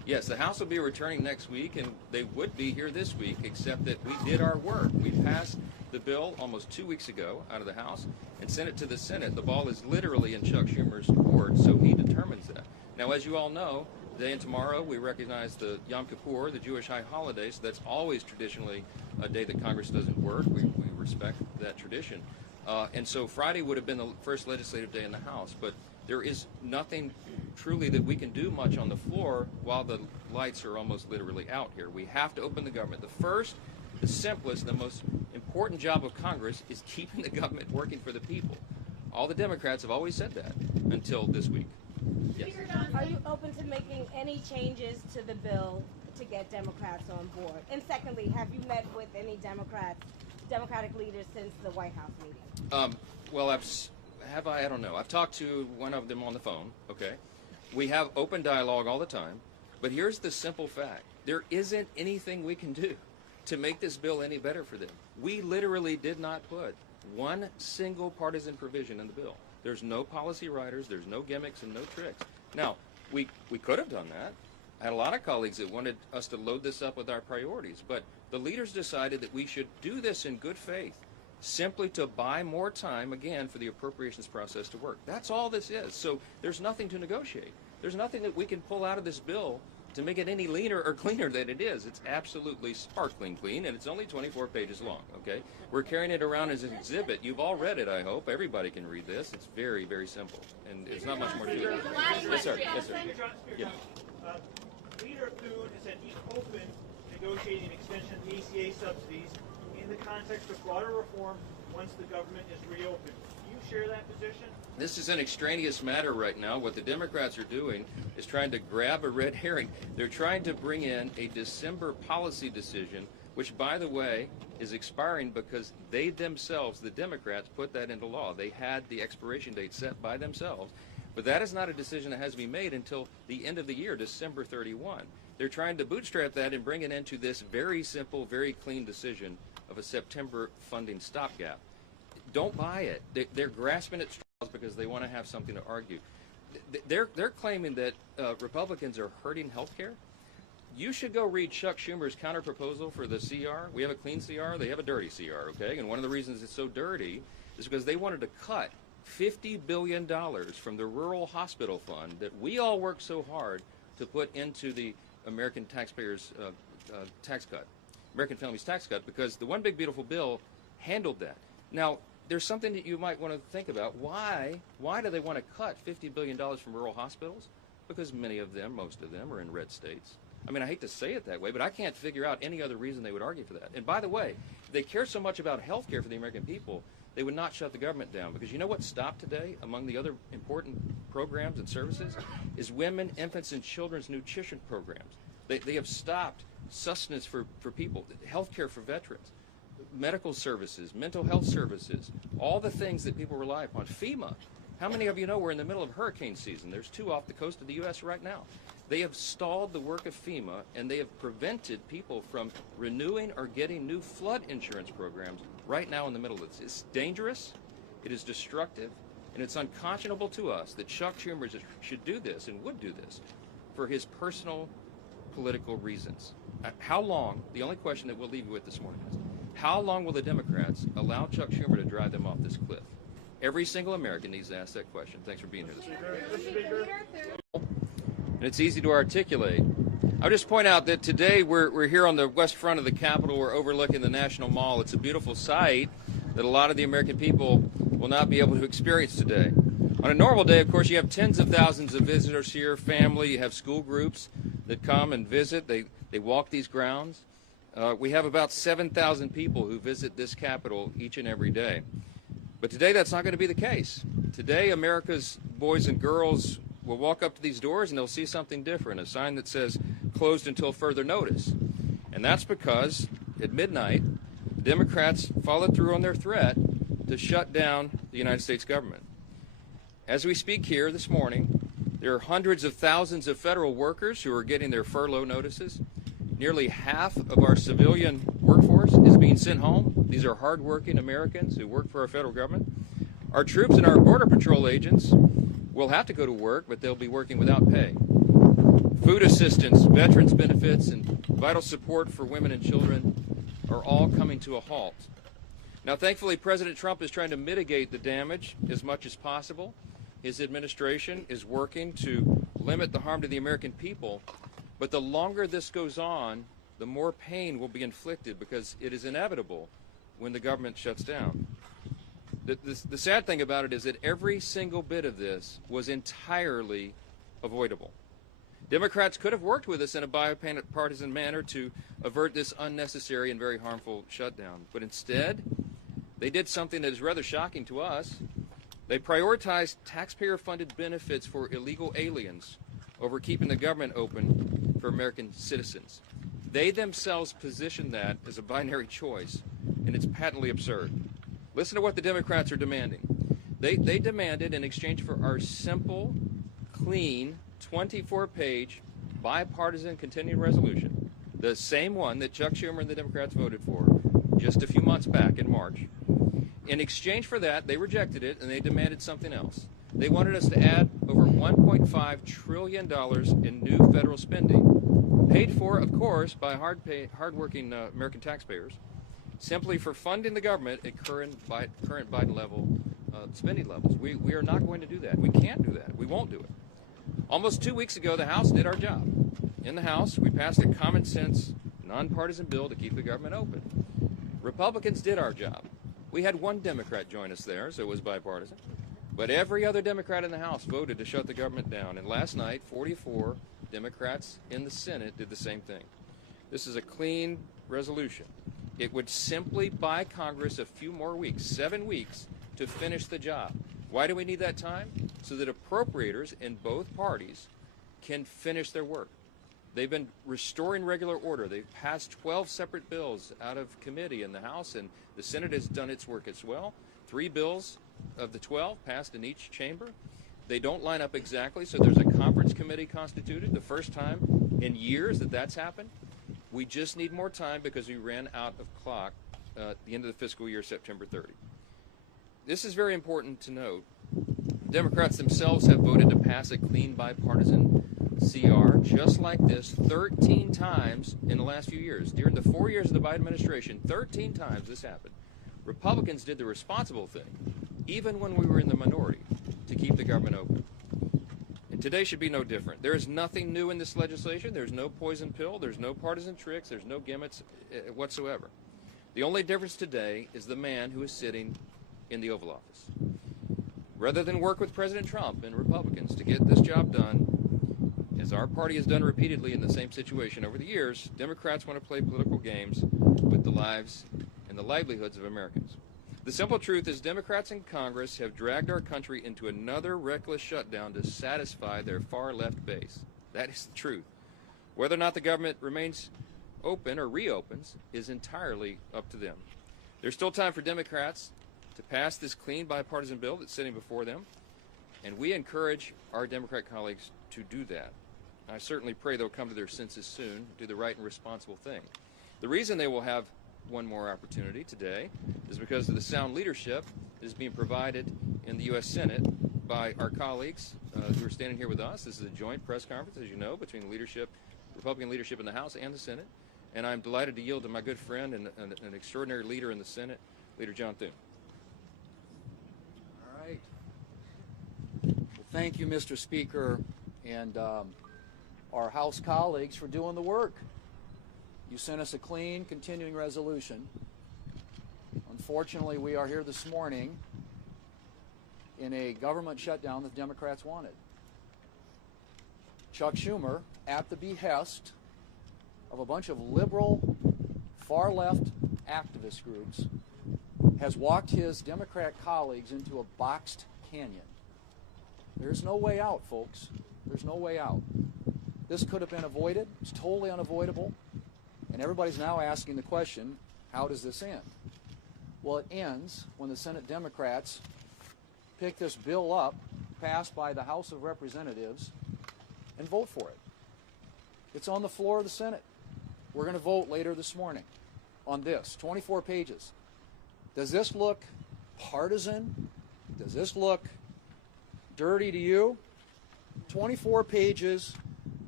Yes, the House will be returning next week, and they would be here this week, except that we did our work. We passed the bill almost 2 weeks ago out of the House and sent it to the Senate. The ball is literally in Chuck Schumer's court, so he determines that. Now, as you all know, today and tomorrow we recognize the Yom Kippur, the Jewish high holiday, so that's always traditionally a day that Congress doesn't work. We respect that tradition. And so Friday would have been the first legislative day in the House, but there is nothing truly that we can do much on the floor while the lights are almost literally out here. We have to open the government. The first, the simplest, the most important job of Congress is keeping the government working for the people. All the Democrats have always said that until this week. Yes. Are you open to making any changes to the bill to get Democrats on board? And secondly, have you met with any Democratic leaders since the White House meeting? Well, I don't know. I've talked to one of them on the phone, okay? We have open dialogue all the time, but here's the simple fact. There isn't anything we can do to make this bill any better for them. We literally did not put one single partisan provision in the bill. There's no policy writers, there's no gimmicks and no tricks. Now, we could have done that. I had a lot of colleagues that wanted us to load this up with our priorities, but the leaders decided that we should do this in good faith, simply to buy more time, again, for the appropriations process to work. That's all this is. So there's nothing to negotiate. There's nothing that we can pull out of this bill to make it any leaner or cleaner than it is. It's absolutely sparkling clean, and it's only 24 pages long, okay? We're carrying it around as an exhibit. You've all read it, I hope. Everybody can read this. It's very, very simple, and there's not much more to it. Yes, sir. Yes, sir. Yeah. Leader Thune has said he's open to negotiating an extension of the ACA subsidies in the context of broader reform once the government is reopened. Do you share that position? This is an extraneous matter right now. What the Democrats are doing is trying to grab a red herring. They're trying to bring in a December policy decision, which, by the way, is expiring because they themselves, the Democrats, put that into law. They had the expiration date set by themselves. But that is not a decision that has to be made until the end of the year, December 31. They're trying to bootstrap that and bring it into this very simple, very clean decision of a September funding stopgap. Don't buy it. They're grasping at straws because they want to have something to argue. They're claiming that Republicans are hurting health care. You should go read Chuck Schumer's counterproposal for the CR. We have a clean CR. They have a dirty CR, okay? And one of the reasons it's so dirty is because they wanted to cut $50 billion from the rural hospital fund that we all work so hard to put into the American taxpayers' tax cut, American families' tax cut, because the One Big Beautiful Bill handled that. Now, there's something that you might want to think about. Why do they want to cut $50 billion from rural hospitals? Because many of them, most of them, are in red states. I mean, I hate to say it that way, but I can't figure out any other reason they would argue for that. And by the way, if they care so much about health care for the American people, they would not shut the government down. Because you know what stopped today among the other important programs and services is women, infants, and children's nutrition programs. They have stopped sustenance for people, health care for veterans, medical services, mental health services, all the things that people rely upon. FEMA. How many of you know we're in the middle of hurricane season? There's 2 off the coast of the U.S. right now. They have stalled the work of FEMA, and they have prevented people from renewing or getting new flood insurance programs right now in the middle of this. It's dangerous, it is destructive, and it's unconscionable to us that Chuck Schumer should do this and would do this for his personal political reasons. How long, the only question that we'll leave you with this morning is, how long will the Democrats allow Chuck Schumer to drive them off this cliff? Every single American needs to ask that question. Thanks for being here this morning. And it's easy to articulate. I'll just point out that today we're here on the west front of the Capitol. We're overlooking the National Mall. It's a beautiful sight that a lot of the American people will not be able to experience today. On a normal day, of course, you have tens of thousands of visitors here, family, you have school groups that come and visit. They walk these grounds. We have about 7,000 people who visit this Capitol each and every day. But today that's not going to be the case. Today America's boys and girls will walk up to these doors and they'll see something different, a sign that says closed until further notice. And that's because at midnight, the Democrats followed through on their threat to shut down the United States government. As we speak here this morning, there are hundreds of thousands of federal workers who are getting their furlough notices. Nearly half of our civilian workforce is being sent home. These are hardworking Americans who work for our federal government. Our troops and our Border Patrol agents will have to go to work, but they'll be working without pay. food assistance, veterans benefits, and vital support for women and children are all coming to a halt. Now, thankfully, President Trump is trying to mitigate the damage as much as possible. His administration is working to limit the harm to the American people. But the longer this goes on, the more pain will be inflicted because it is inevitable when the government shuts down. The sad thing about it is that every single bit of this was entirely avoidable. Democrats could have worked with us in a bipartisan manner to avert this unnecessary and very harmful shutdown. But instead, they did something that is rather shocking to us. They prioritized taxpayer-funded benefits for illegal aliens over keeping the government open for American citizens. They themselves positioned that as a binary choice, and it's patently absurd. Listen to what the Democrats are demanding. They demanded, in exchange for our simple, clean, 24-page, bipartisan continuing resolution, the same one that Chuck Schumer and the Democrats voted for just a few months back in March. In exchange for that, they rejected it, and they demanded something else. They wanted us to add over $1.5 trillion in new federal spending, paid for, of course, by hardworking American taxpayers, simply for funding the government at current Biden level spending levels. We are not going to do that. We can't do that. We won't do it. Almost 2 weeks ago, the House did our job. In the House, we passed a common sense, nonpartisan bill to keep the government open. Republicans did our job. We had one Democrat join us there, so it was bipartisan. But every other Democrat in the House voted to shut the government down. And last night, 44 Democrats in the Senate did the same thing. This is a clean resolution. It would simply buy Congress a few more weeks, 7 weeks, to finish the job. Why do we need that time? So that appropriators in both parties can finish their work. They've been restoring regular order. They've passed 12 separate bills out of committee in the House, and the Senate has done its work as well. 3 bills of the 12 passed in each chamber. They don't line up exactly, so there's a conference committee constituted, the first time in years that that's happened. We just need more time because we ran out of clock at the end of the fiscal year, September 30. This is very important to note. Democrats themselves have voted to pass a clean bipartisan CR just like this 13 times in the last few years. During the 4 years of the Biden administration, 13 times this happened. Republicans did the responsible thing, even when we were in the minority, to keep the government open. And today should be no different. There is nothing new in this legislation. There's no poison pill. There's no partisan tricks. There's no gimmicks whatsoever. The only difference today is the man who is sitting in the Oval Office. Rather than work with President Trump and Republicans to get this job done, as our party has done repeatedly in the same situation over the years, Democrats want to play political games with the lives and the livelihoods of Americans. The simple truth is Democrats in Congress have dragged our country into another reckless shutdown to satisfy their far-left base. That is the truth. Whether or not the government remains open or reopens is entirely up to them. There's still time for Democrats to pass this clean bipartisan bill that's sitting before them, and we encourage our Democrat colleagues to do that. I certainly pray they'll come to their senses soon, do the right and responsible thing. The reason they will have one more opportunity today is because of the sound leadership that is being provided in the U.S. Senate by our colleagues who are standing here with us. This is a joint press conference, as you know, between leadership, Republican leadership in the House and the Senate. And I'm delighted to yield to my good friend and an extraordinary leader in the Senate, Leader John Thune. All right. Well, thank you, Mr. Speaker, and our House colleagues for doing the work. You sent us a clean, continuing resolution. Unfortunately, we are here this morning in a government shutdown that the Democrats wanted. Chuck Schumer, at the behest of a bunch of liberal, far-left activist groups, has walked his Democrat colleagues into a boxed canyon. There's no way out, folks. There's no way out. This could have been avoided. It's totally unavoidable. And everybody's now asking the question, how does this end? Well, it ends when the Senate Democrats pick this bill up, passed by the House of Representatives, and vote for it. It's on the floor of the Senate. We're going to vote later this morning on this, 24 pages. Does this look partisan? Does this look dirty to you? 24 pages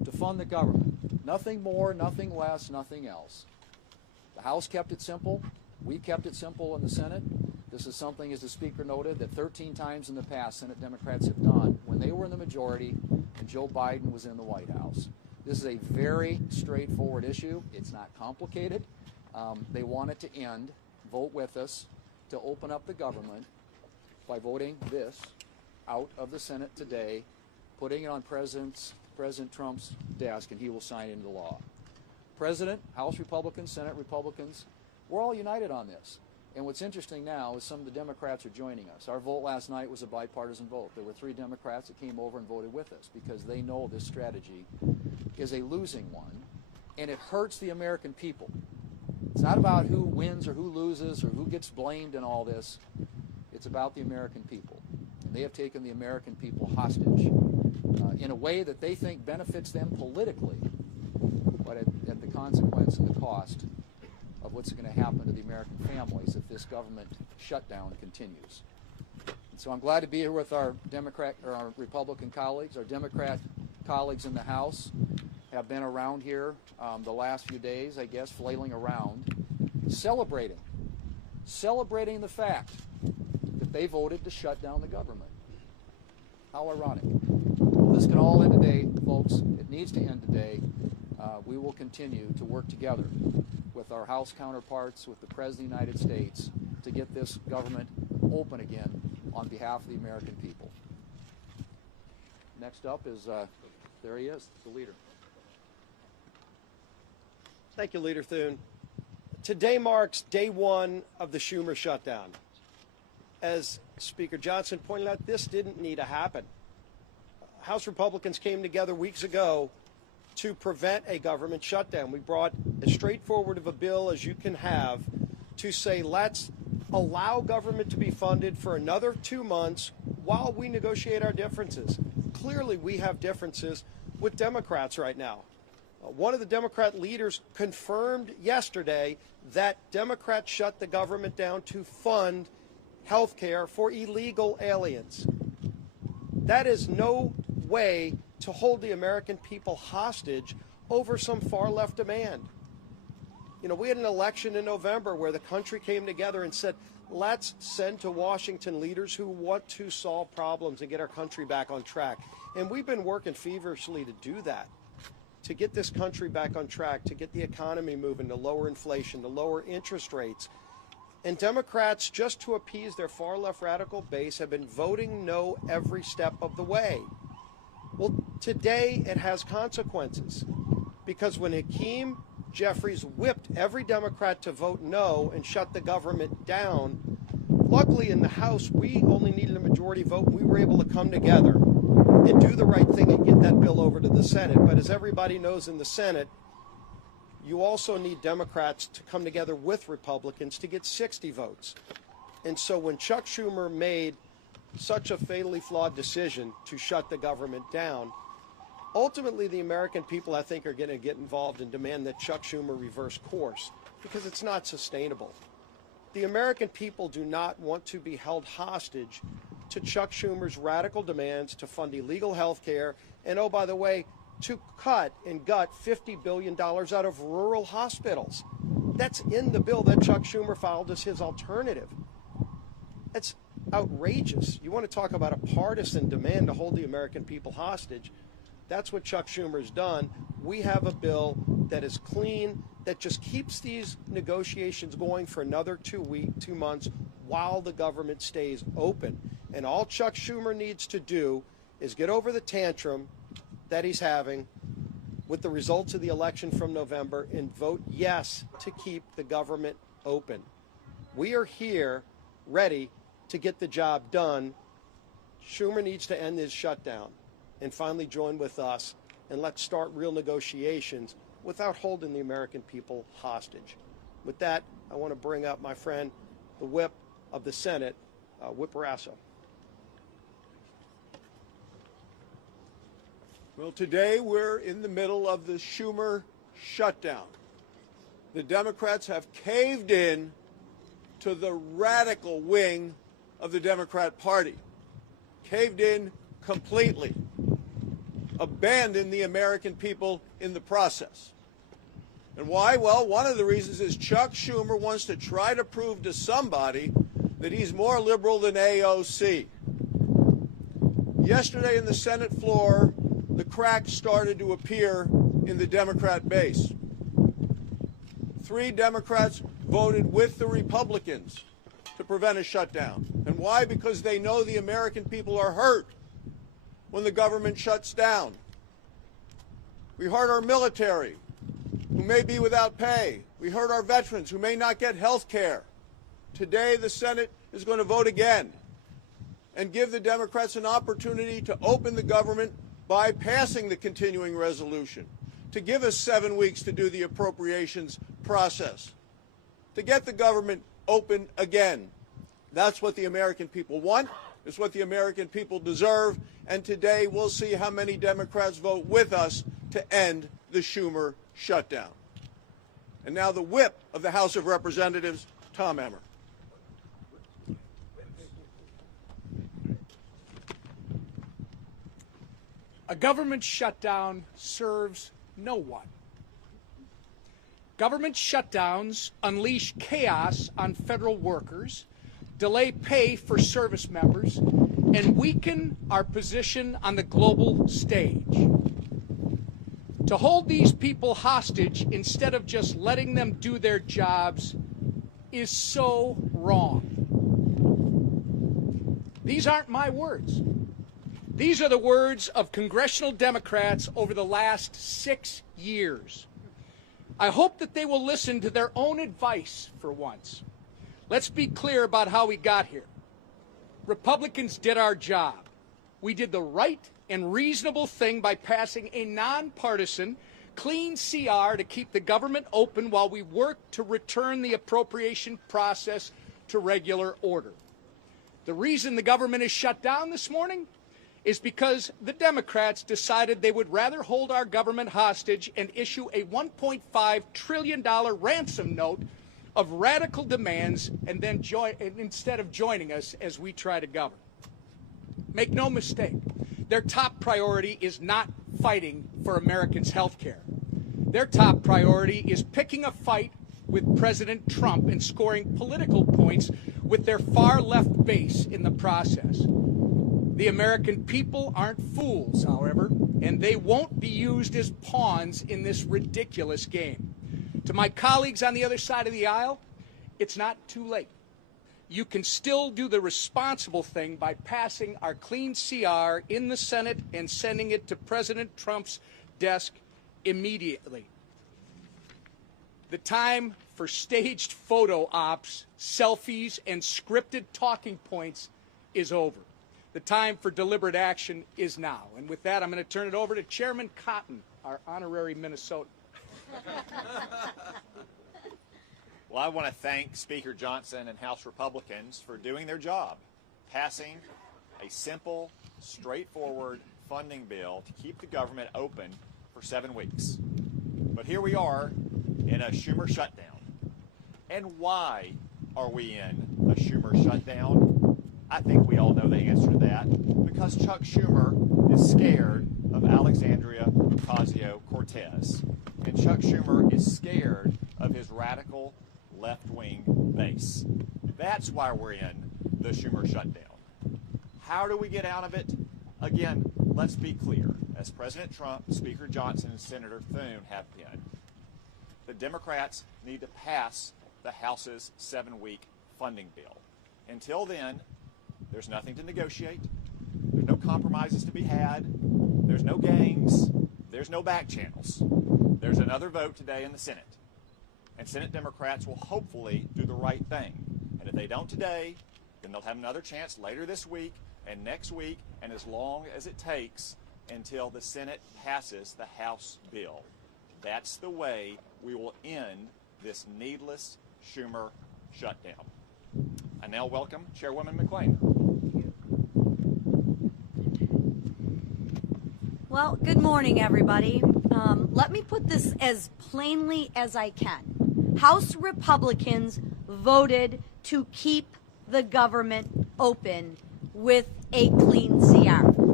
to fund the government. Nothing more, nothing less, nothing else. The House kept it simple. We kept it simple in the Senate. This is something, as the Speaker noted, that 13 times in the past Senate Democrats have done when they were in the majority and Joe Biden was in the White House. This is a very straightforward issue. It's not complicated. They want it to end. Vote with us to open up the government by voting this out of the Senate today, putting it on President Trump's desk, and he will sign into law. President, House Republicans, Senate Republicans, we're all united on this. And what's interesting now is some of the Democrats are joining us. Our vote last night was a bipartisan vote. There were 3 Democrats that came over and voted with us because they know this strategy is a losing one, and it hurts the American people. It's not about who wins or who loses or who gets blamed in all this. It's about the American people. And they have taken the American people hostage in a way that they think benefits them politically, but at the consequence and the cost of what's going to happen to the American families if this government shutdown continues. And so I'm glad to be here with our Republican colleagues. Our Democrat colleagues in the House have been around here the last few days, I guess, flailing around, celebrating the fact that they voted to shut down the government. How ironic. Well, this can all end today, folks. It needs to end today. We will continue to work together with our House counterparts, with the President of the United States, to get this government open again on behalf of the American people. Next up is, there he is, the leader. Thank you, Leader Thune. Today marks day 1 of the Schumer shutdown. As Speaker Johnson pointed out, this didn't need to happen. House Republicans came together weeks ago to prevent a government shutdown. We brought as straightforward of a bill as you can have to say, let's allow government to be funded for another 2 months while we negotiate our differences. Clearly, we have differences with Democrats right now. One of the Democrat leaders confirmed yesterday that Democrats shut the government down to fund health care for illegal aliens. That is no way to hold the American people hostage over some far-left demand. You know, we had an election in November where the country came together and said, let's send to Washington leaders who want to solve problems and get our country back on track. And we've been working feverishly to do that, to get this country back on track, to get the economy moving, to lower inflation, to lower interest rates. And Democrats, just to appease their far-left radical base, have been voting no every step of the way. Well, today it has consequences, because when Hakeem Jeffries whipped every Democrat to vote no and shut the government down, luckily in the House we only needed a majority vote. We were able to come together and do the right thing and get that bill over to the Senate. But as everybody knows, in the Senate, you also need Democrats to come together with Republicans to get 60 votes. And so when Chuck Schumer made such a fatally flawed decision to shut the government down, ultimately the American people, I think, are going to get involved and demand that Chuck Schumer reverse course, because it's not sustainable. The American people do not want to be held hostage to Chuck Schumer's radical demands to fund illegal health care and, oh, by the way, to cut and gut $50 billion out of rural hospitals. That's in the bill that Chuck Schumer filed as his alternative. It's outrageous. You want to talk about a partisan demand to hold the American people hostage? That's what Chuck Schumer's done. We have a bill that is clean, that just keeps these negotiations going for another 2 months while the government stays open. And all Chuck Schumer needs to do is get over the tantrum that he's having with the results of the election from November and vote yes to keep the government open. We are here ready to get the job done. Schumer needs to end his shutdown and finally join with us, and let's start real negotiations without holding the American people hostage. With that, I want to bring up my friend, the whip of the Senate, Whip Barrasso. Well, today we're in the middle of the Schumer shutdown. The Democrats have caved in to the radical wing of the Democrat Party, caved in completely. abandon the American people in the process. And why? Well, one of the reasons is Chuck Schumer wants to try to prove to somebody that he's more liberal than AOC. Yesterday in the Senate floor, the cracks started to appear in the Democrat base. 3 Democrats voted with the Republicans to prevent a shutdown. And why? Because they know the American people are hurt when the government shuts down. We hurt our military, who may be without pay. We hurt our veterans, who may not get health care. Today, the Senate is going to vote again and give the Democrats an opportunity to open the government by passing the continuing resolution, to give us 7 weeks to do the appropriations process, to get the government open again. That's what the American people want. It's what the American people deserve. And today we'll see how many Democrats vote with us to end the Schumer shutdown. And now the whip of the House of Representatives, Tom Emmer. A government shutdown serves no one. Government shutdowns unleash chaos on federal workers, delay pay for service members, and weaken our position on the global stage. To hold these people hostage instead of just letting them do their jobs is so wrong. These aren't my words. These are the words of congressional Democrats over the last 6 years. I hope that they will listen to their own advice for once. Let's be clear about how we got here. Republicans did our job. We did the right and reasonable thing by passing a nonpartisan, clean CR to keep the government open while we work to return the appropriation process to regular order. The reason the government is shut down this morning is because the Democrats decided they would rather hold our government hostage and issue a $1.5 trillion ransom note of radical demands and then instead of joining us as we try to govern. Make no mistake, their top priority is not fighting for Americans' health care. Their top priority is picking a fight with President Trump and scoring political points with their far-left base in the process. The American people aren't fools, however, and they won't be used as pawns in this ridiculous game. To my colleagues on the other side of the aisle, it's not too late. You can still do the responsible thing by passing our clean CR in the Senate and sending it to President Trump's desk immediately. The time for staged photo ops, selfies, and scripted talking points is over. The time for deliberate action is now. And with that, I'm going to turn it over to Chairman Cotton, our honorary Minnesotan. Well, I want to thank Speaker Johnson and House Republicans for doing their job, passing a simple, straightforward funding bill to keep the government open for 7 weeks. But here we are in a Schumer shutdown. And why are we in a Schumer shutdown? I think we all know the answer to that. Because Chuck Schumer is scared of Alexandria Ocasio-Cortez. And Chuck Schumer is scared of his radical left-wing base. That's why we're in the Schumer shutdown. How do we get out of it? Again, let's be clear. As President Trump, Speaker Johnson, and Senator Thune have been, the Democrats need to pass the House's 7-week funding bill. Until then, there's nothing to negotiate. There's no compromises to be had. There's no games. There's no back channels. There's another vote today in the Senate. And Senate Democrats will hopefully do the right thing. And if they don't today, then they'll have another chance later this week and next week and as long as it takes until the Senate passes the House bill. That's the way we will end this needless Schumer shutdown. I now welcome Chairwoman McClain. Well, good morning, everybody. Let me put this as plainly as I can. House Republicans voted to keep the government open with a clean CR.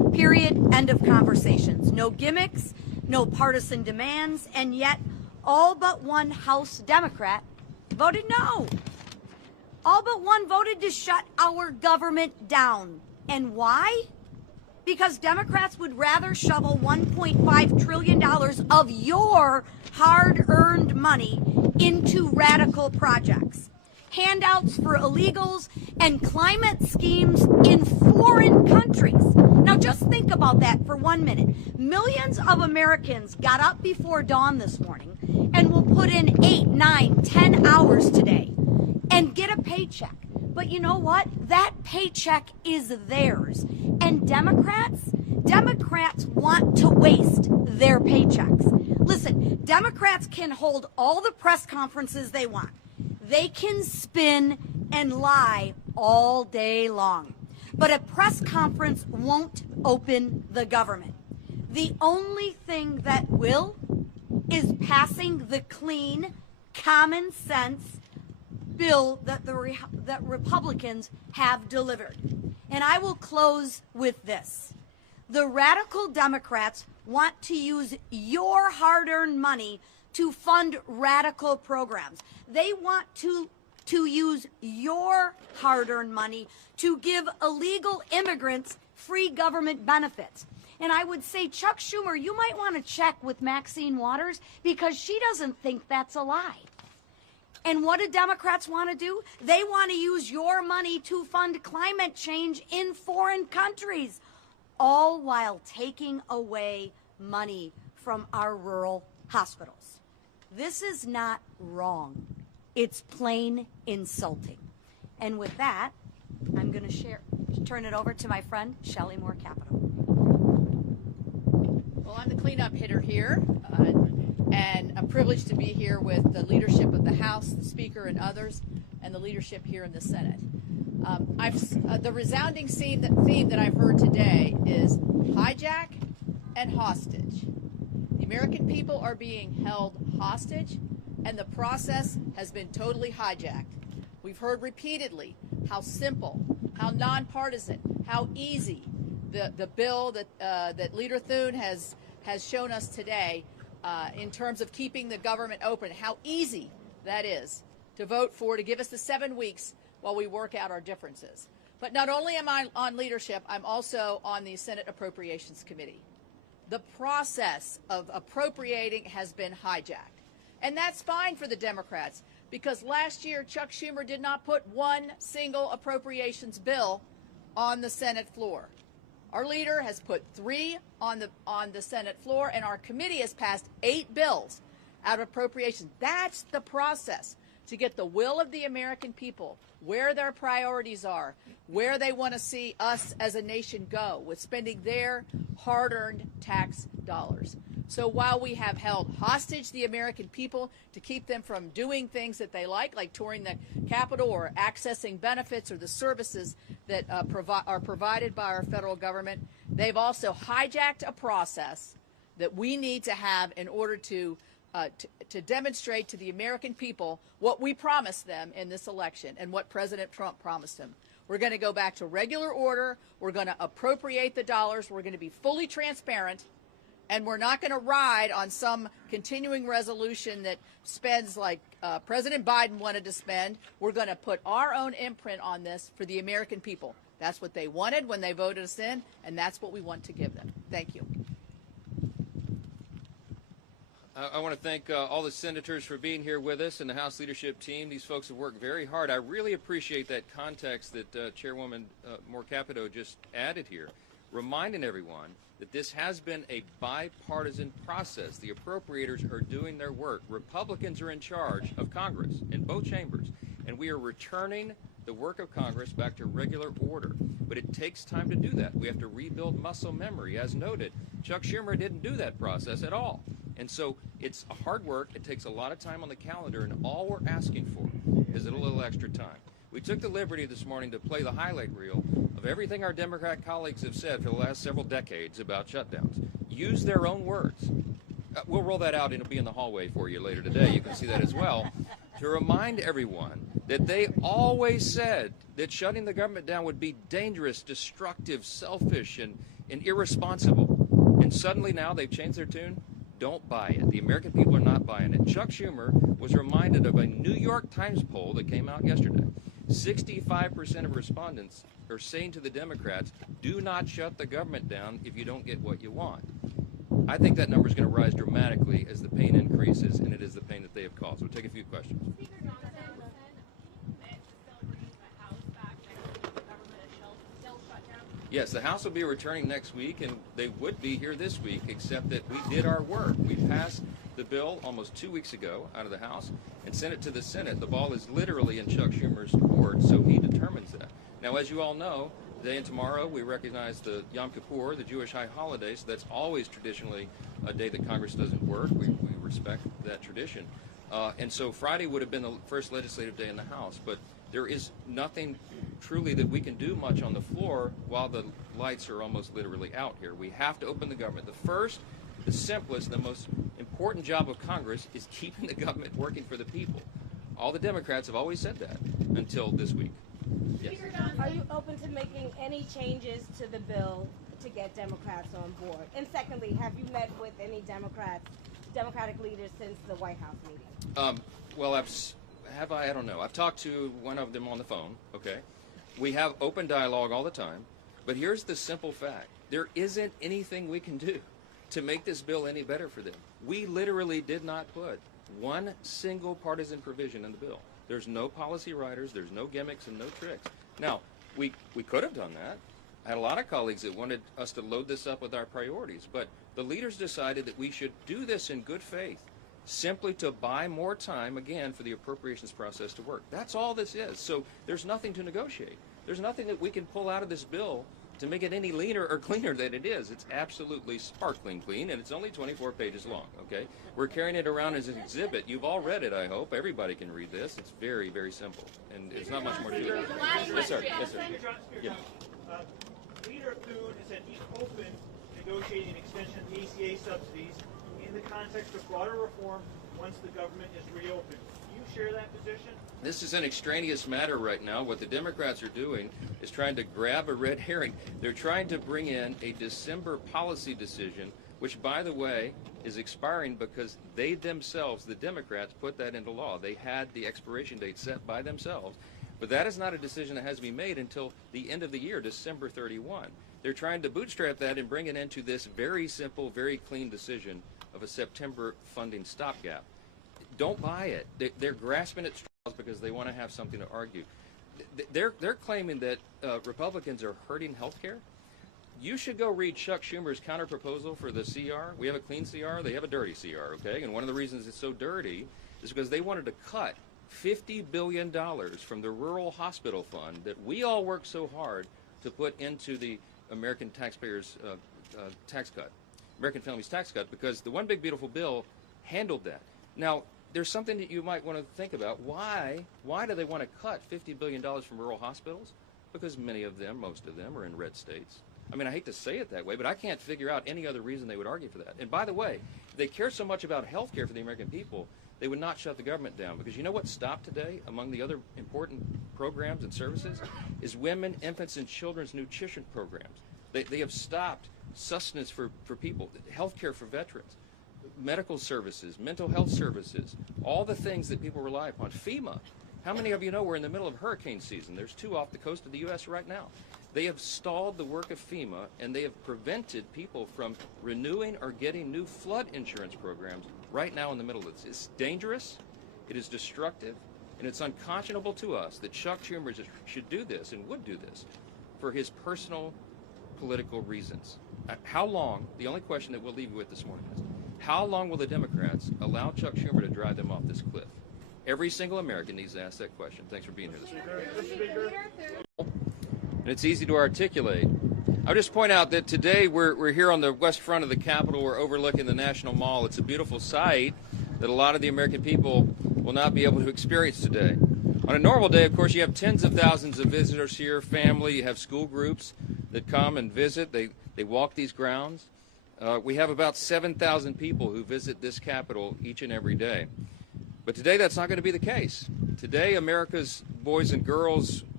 Period. End of conversations. No gimmicks, no partisan demands, and yet all but one House Democrat voted no. All but one voted to shut our government down. And why? Because Democrats would rather shovel $1.5 trillion of your hard-earned money into radical projects, handouts for illegals, and climate schemes in foreign countries. Now just think about that for 1 minute. Millions of Americans got up before dawn this morning and will put in 8, 9, 10 hours today and get a paycheck. But you know what? That paycheck is theirs. And Democrats want to waste their paychecks. Listen, Democrats can hold all the press conferences they want. They can spin and lie all day long. But a press conference won't open the government. The only thing that will is passing the clean, common sense bill that that Republicans have delivered. And I will close with this. The radical Democrats want to use your hard-earned money to fund radical programs. They want to use your hard-earned money to give illegal immigrants free government benefits. And I would say, Chuck Schumer, you might want to check with Maxine Waters because she doesn't think that's a lie. And what do Democrats want to do? They want to use your money to fund climate change in foreign countries, all while taking away money from our rural hospitals. This is not wrong. It's plain insulting. And with that, I'm going to turn it over to my friend, Shelley Moore Capito. Well, I'm the cleanup hitter here, and a privilege to be here with the leadership of the House, the Speaker, and others, and the leadership here in the Senate. The resounding theme that I've heard today is hijack and hostage. The American people are being held hostage, and the process has been totally hijacked. We've heard repeatedly how simple, how nonpartisan, how easy the bill that Leader Thune has shown us today in terms of keeping the government open, how easy that is to vote for, to give us the 7 weeks while we work out our differences. But not only am I on leadership, I'm also on the Senate Appropriations Committee. The process of appropriating has been hijacked. And that's fine for the Democrats, because last year Chuck Schumer did not put one single appropriations bill on the Senate floor. Our leader has put 3 on the Senate floor, and our committee has passed 8 bills out of appropriations. That's the process to get the will of the American people, where their priorities are, where they want to see us as a nation go with spending their hard-earned tax dollars. So while we have held hostage the American people to keep them from doing things that they like touring the Capitol or accessing benefits or the services that are provided by our federal government, they've also hijacked a process that we need to have in order to demonstrate to the American people what we promised them in this election and what President Trump promised them. We're going to go back to regular order. We're going to appropriate the dollars. We're going to be fully transparent. And we're not going to ride on some continuing resolution that spends like President Biden wanted to spend. We're going to put our own imprint on this for the American people. That's what they wanted when they voted us in, and that's what we want to give them. Thank you. I want to thank all the senators for being here with us and the House leadership team. These folks have worked very hard. I really appreciate that context that Chairwoman Moore Capito just added here, reminding everyone that this has been a bipartisan process. The appropriators are doing their work. Republicans are in charge of Congress in both chambers, and we are returning the work of Congress back to regular order. But it takes time to do that. We have to rebuild muscle memory. As noted, Chuck Schumer didn't do that process at all. And so it's hard work. It takes a lot of time on the calendar, and all we're asking for is a little extra time. We took the liberty this morning to play the highlight reel of everything our Democrat colleagues have said for the last several decades about shutdowns. Use their own words. We'll roll that out, and it'll be in the hallway for you later today. You can see that as well. To remind everyone that they always said that shutting the government down would be dangerous, destructive, selfish, and and irresponsible. And suddenly now they've changed their tune. Don't buy it. The American people are not buying it. Chuck Schumer was reminded of a New York Times poll that came out yesterday. 65% of respondents are saying to the Democrats, do not shut the government down if you don't get what you want. I think that number is going to rise dramatically as the pain increases, and it is the pain that they have caused. We'll take a few questions. Speaker Johnson, commit to still bringing the House back next week if the government is still shut down? Yes, the House will be returning next week, and they would be here this week, except that we did our work. We passed the bill almost 2 weeks ago out of the House and sent it to the Senate. The ball is literally in Chuck Schumer's court, so he determines that. Now, as you all know, today and tomorrow we recognize the Yom Kippur, the Jewish high holiday, so that's always traditionally a day that Congress doesn't work. We respect that tradition. And so Friday would have been the first legislative day in the House, but there is nothing truly that we can do much on the floor while the lights are almost literally out here. We have to open the government. The first, the simplest, the most important job of Congress is keeping the government working for the people. All the Democrats have always said that until this week. Yes. Are you open to making any changes to the bill to get Democrats on board? And secondly, have you met with any Democratic leaders since the White House meeting? Well, I don't know. I've talked to one of them on the phone, okay? We have open dialogue all the time, but here's the simple fact. There isn't anything we can do to make this bill any better for them. We literally did not put one single partisan provision in the bill. There's no policy writers, there's no gimmicks and no tricks. Now, we could have done that. I had a lot of colleagues that wanted us to load this up with our priorities, but the leaders decided that we should do this in good faith, simply to buy more time, again, for the appropriations process to work. That's all this is. So there's nothing to negotiate. There's nothing that we can pull out of this bill to make it any leaner or cleaner than it is. It's absolutely sparkling clean, and it's only 24 pages long, okay? We're carrying it around as an exhibit. You've all read it, I hope. Everybody can read this. It's very, very simple, and it's not much more to it. Yes, sir. Yes, sir. Yeah. Leader Thune has said he's open to negotiating an extension of the ACA subsidies in the context of broader reform once the government is reopened. Do you share that position? This is an extraneous matter right now. What the Democrats are doing is trying to grab a red herring. They're trying to bring in a December policy decision, which, by the way, is expiring because they themselves, the Democrats, put that into law. They had the expiration date set by themselves. But that is not a decision that has to be made until the end of the year, December 31. They're trying to bootstrap that and bring it into this very simple, very clean decision of a September funding stopgap. Don't buy it. They're grasping at straws because they want to have something to argue. They're claiming that Republicans are hurting health care. You should go read Chuck Schumer's counterproposal for the CR. We have a clean CR. They have a dirty CR, okay? And one of the reasons it's so dirty is because they wanted to cut $50 billion from the rural hospital fund that we all work so hard to put into the American taxpayers' tax cut, American families' tax cut, because the One Big Beautiful Bill handled that. Now, there's something that you might want to think about. Why do they want to cut $50 billion from rural hospitals? Because many of them, most of them, are in red states. I mean, I hate to say it that way, but I can't figure out any other reason they would argue for that. And by the way, if they care so much about health care for the American people, they would not shut the government down. Because you know what stopped today among the other important programs and services is women, infants, and children's nutrition programs. They have stopped sustenance for people, health care for veterans, medical services, mental health services, all the things that people rely upon. FEMA. How many of you know we're in the middle of hurricane season? There's 2 off the coast of the U.S. right now. They have stalled the work of FEMA, and they have prevented people from renewing or getting new flood insurance programs right now in the middle of this. It's dangerous, it is destructive, and it's unconscionable to us that Chuck Schumer should do this and would do this for his personal political reasons. How long, the only question that we'll leave you with this morning is, how long will the Democrats allow Chuck Schumer to drive them off this cliff? Every single American needs to ask that question. Thanks for being here this morning. And it's easy to articulate. I'll just point out that today we're here on the west front of the Capitol. We're overlooking the National Mall. It's a beautiful sight that a lot of the American people will not be able to experience today. On a normal day, of course, you have tens of thousands of visitors here, family, you have school groups that come and visit. They walk these grounds. We have about 7,000 people who visit this Capitol each and every day. But today that's not going to be the case. Today America's boys and girls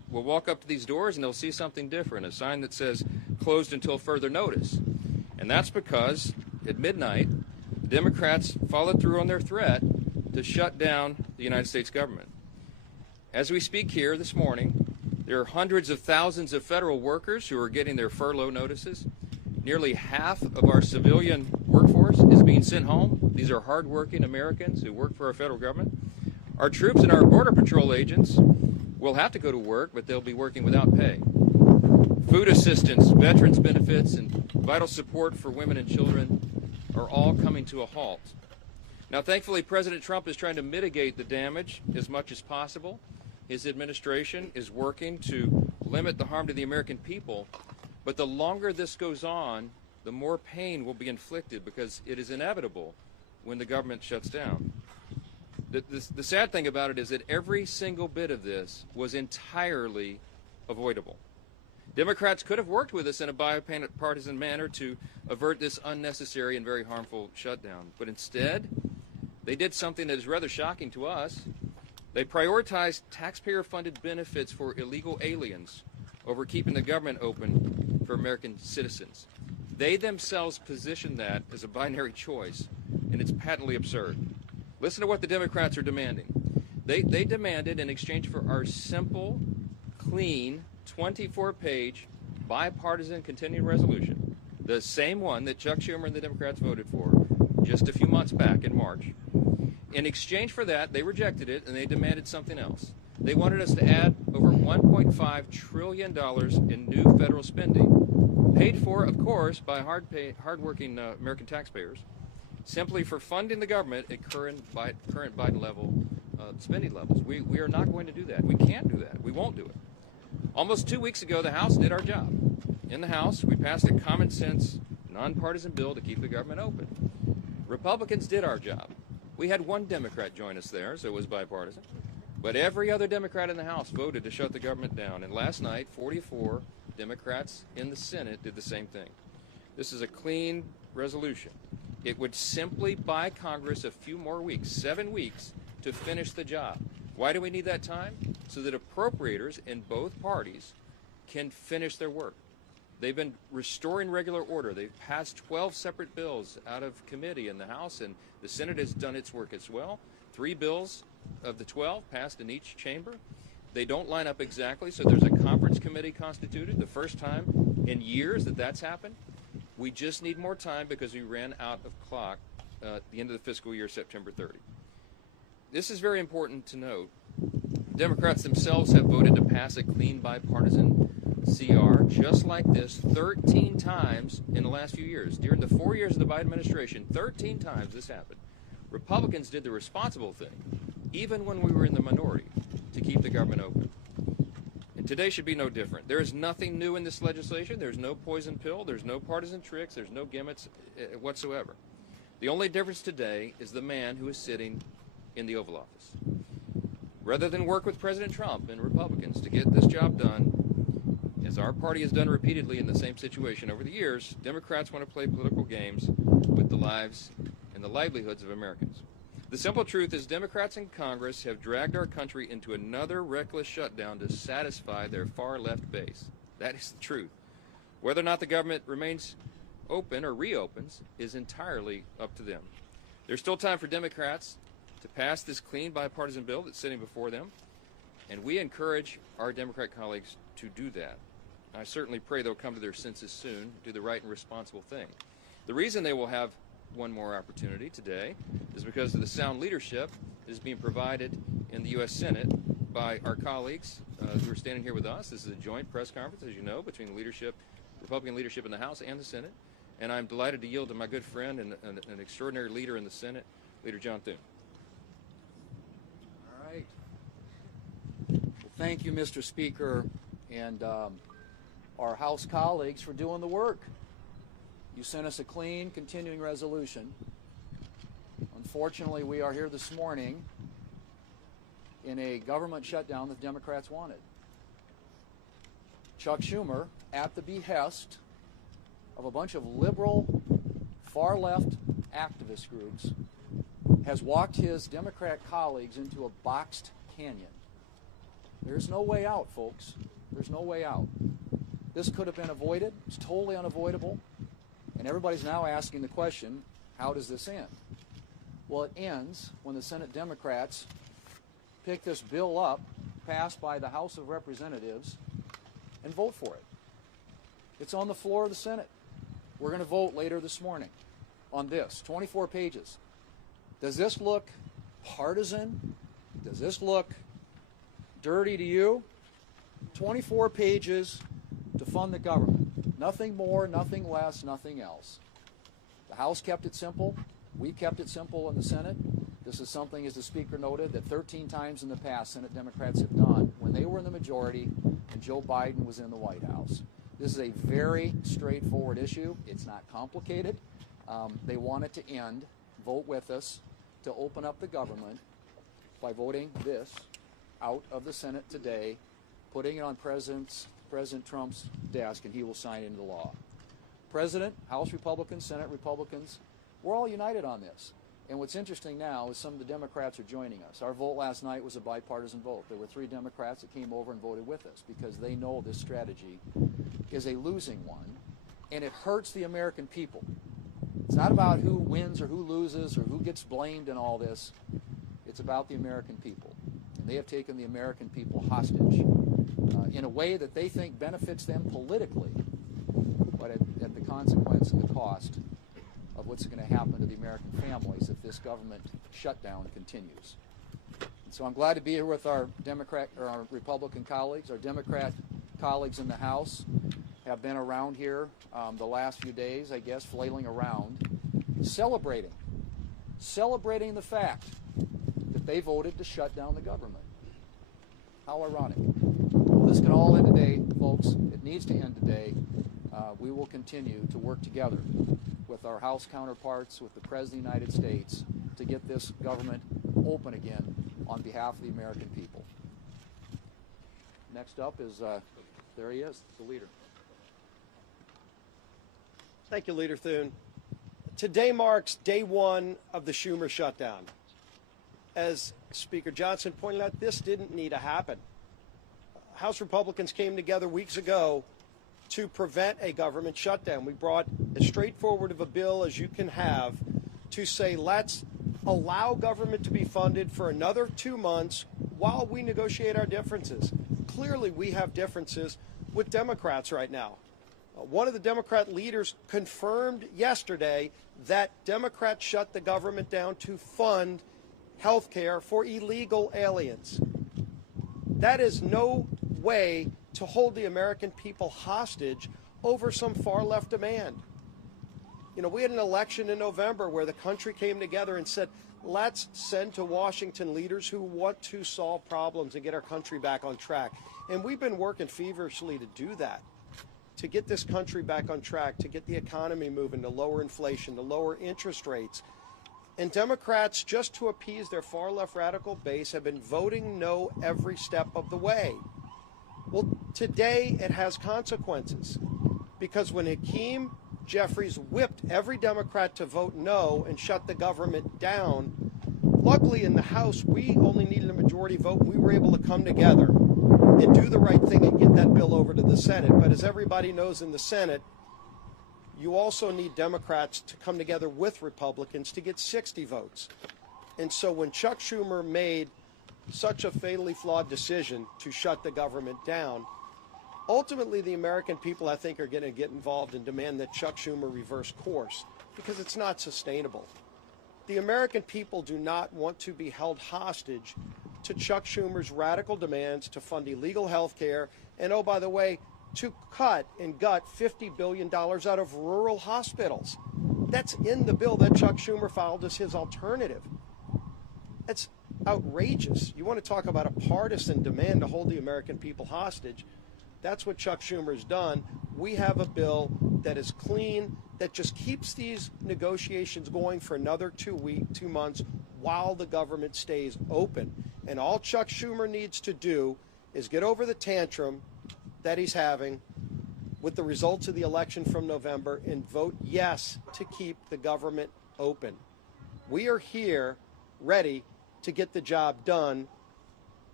will walk up to these doors and they'll see something different, a sign that says closed until further notice. And that's because at midnight, Democrats followed through on their threat to shut down the United States government. As we speak here this morning, there are hundreds of thousands of federal workers who are getting their furlough notices. Nearly half of our civilian workforce is being sent home. These are hardworking Americans who work for our federal government. Our troops and our Border Patrol agents will have to go to work, but they'll be working without pay. Food assistance, veterans benefits, and vital support for women and children are all coming to a halt. Now, thankfully, President Trump is trying to mitigate the damage as much as possible. His administration is working to limit the harm to the American people. But the longer this goes on, the more pain will be inflicted because it is inevitable when the government shuts down. The sad thing about it is that every single bit of this was entirely avoidable. Democrats could have worked with us in a bipartisan manner to avert this unnecessary and very harmful shutdown. But instead, they did something that is rather shocking to us. They prioritized taxpayer-funded benefits for illegal aliens over keeping the government open for American citizens. They themselves positioned that as a binary choice, and it's patently absurd. Listen to what the Democrats are demanding. They demanded, in exchange for our simple, clean, 24-page bipartisan continuing resolution, the same one that Chuck Schumer and the Democrats voted for just a few months back in March. In exchange for that, they rejected it, and they demanded something else. They wanted us to add over $1.5 trillion in new federal spending, paid for, of course, by hardworking American taxpayers, simply for funding the government at current Biden level spending levels. We are not going to do that. We can't do that. We won't do it. Almost 2 weeks ago, the House did our job. In the House, we passed a common sense, nonpartisan bill to keep the government open. Republicans did our job. We had one Democrat join us there, so it was bipartisan. But every other Democrat in the House voted to shut the government down. And last night, 44 Democrats in the Senate did the same thing. This is a clean resolution. It would simply buy Congress a few more weeks, 7 weeks, to finish the job. Why do we need that time? So that appropriators in both parties can finish their work. They've been restoring regular order. They've passed 12 separate bills out of committee in the House, and the Senate has done its work as well. 3 bills of the 12 passed in each chamber. They don't line up exactly, so there's a conference committee constituted, the first time in years that that's happened. We just need more time because we ran out of clock at the end of the fiscal year, September 30. This is very important to note. Democrats themselves have voted to pass a clean bipartisan CR just like this 13 times in the last few years. During the 4 years of the Biden administration, 13 times this happened. Republicans did the responsible thing, even when we were in the minority, to keep the government open. And today should be no different. There is nothing new in this legislation. There's no poison pill. There's no partisan tricks. There's no gimmicks whatsoever. The only difference today is the man who is sitting in the Oval Office. Rather than work with President Trump and Republicans to get this job done, as our party has done repeatedly in the same situation over the years, Democrats want to play political games with the lives and the livelihoods of Americans. The simple truth is Democrats in Congress have dragged our country into another reckless shutdown to satisfy their far-left base. That is the truth. Whether or not the government remains open or reopens is entirely up to them. There's still time for Democrats to pass this clean bipartisan bill that's sitting before them, and we encourage our Democrat colleagues to do that. I certainly pray they'll come to their senses soon, do the right and responsible thing. The reason they will have one more opportunity today is because of the sound leadership that is being provided in the U.S. Senate by our colleagues who are standing here with us. This is a joint press conference, as you know, between the leadership, Republican leadership in the House and the Senate. And I'm delighted to yield to my good friend and an extraordinary leader in the Senate, Leader John Thune. All right. Well, thank you, Mr. Speaker, and our House colleagues for doing the work. You sent us a clean, continuing resolution. Unfortunately, we are here this morning in a government shutdown that Democrats wanted. Chuck Schumer, at the behest of a bunch of liberal, far-left activist groups, has walked his Democrat colleagues into a boxed canyon. There's no way out, folks. There's no way out. This could have been avoided. It's totally unavoidable. And everybody's now asking the question, how does this end? Well, it ends when the Senate Democrats pick this bill up, passed by the House of Representatives, and vote for it. It's on the floor of the Senate. We're going to vote later this morning on this, 24 pages. Does this look partisan? Does this look dirty to you? 24 pages to fund the government. Nothing more, nothing less, nothing else. The House kept it simple. We kept it simple in the Senate. This is something, as the Speaker noted, that 13 times in the past Senate Democrats have done when they were in the majority and Joe Biden was in the White House. This is a very straightforward issue. It's not complicated. They want it to end. Vote with us to open up the government by voting this out of the Senate today, putting it on President Trump's desk, and he will sign it into law. President, House Republicans, Senate Republicans, we're all united on this. And what's interesting now is some of the Democrats are joining us. Our vote last night was a bipartisan vote. There were 3 Democrats that came over and voted with us because they know this strategy is a losing one, and it hurts the American people. It's not about who wins or who loses or who gets blamed in all this. It's about the American people. And they have taken the American people hostage in a way that they think benefits them politically, but at the consequence and the cost of what's going to happen to the American families if this government shutdown continues. And so I'm glad to be here with our Republican colleagues. Our Democrat colleagues in the House have been around here the last few days, I guess, flailing around, celebrating the fact that they voted to shut down the government. How ironic. Well, this can all end today, folks. It needs to end today. We will continue to work together with our House counterparts, with the President of the United States, to get this government open again on behalf of the American people. Next up is, there he is, the leader. Thank you, Leader Thune. Today marks day 1 of the Schumer shutdown. As Speaker Johnson pointed out, this didn't need to happen. House Republicans came together weeks ago to prevent a government shutdown. We brought as straightforward of a bill as you can have to say, let's allow government to be funded for another 2 months while we negotiate our differences. Clearly, we have differences with Democrats right now. One of the Democrat leaders confirmed yesterday that Democrats shut the government down to fund health care for illegal aliens. That is no way to hold the American people hostage over some far-left demand. You know, we had an election in November where the country came together and said, let's send to Washington leaders who want to solve problems and get our country back on track. And we've been working feverishly to do that, to get this country back on track, to get the economy moving, to lower inflation, to lower interest rates. And Democrats, just to appease their far-left radical base, have been voting no every step of the way. Well, today it has consequences, because when Hakeem Jeffries whipped every Democrat to vote no and shut the government down, luckily in the House we only needed a majority vote. We were able to come together and do the right thing and get that bill over to the Senate. But as everybody knows, in the Senate, you also need Democrats to come together with Republicans to get 60 votes. And so when Chuck Schumer made such a fatally flawed decision to shut the government down, ultimately the American people, I think, are going to get involved and demand that Chuck Schumer reverse course, because it's not sustainable. The American people do not want to be held hostage to Chuck Schumer's radical demands to fund illegal health care and, oh, by the way, to cut and gut $50 billion out of rural hospitals. That's in the bill that Chuck Schumer filed as his alternative. That's outrageous. You want to talk about a partisan demand to hold the American people hostage? That's what Chuck Schumer's done. We have a bill that is clean, that just keeps these negotiations going for another 2 months while the government stays open. And all Chuck Schumer needs to do is get over the tantrum that he's having with the results of the election from November and vote yes to keep the government open. We are here ready to get the job done.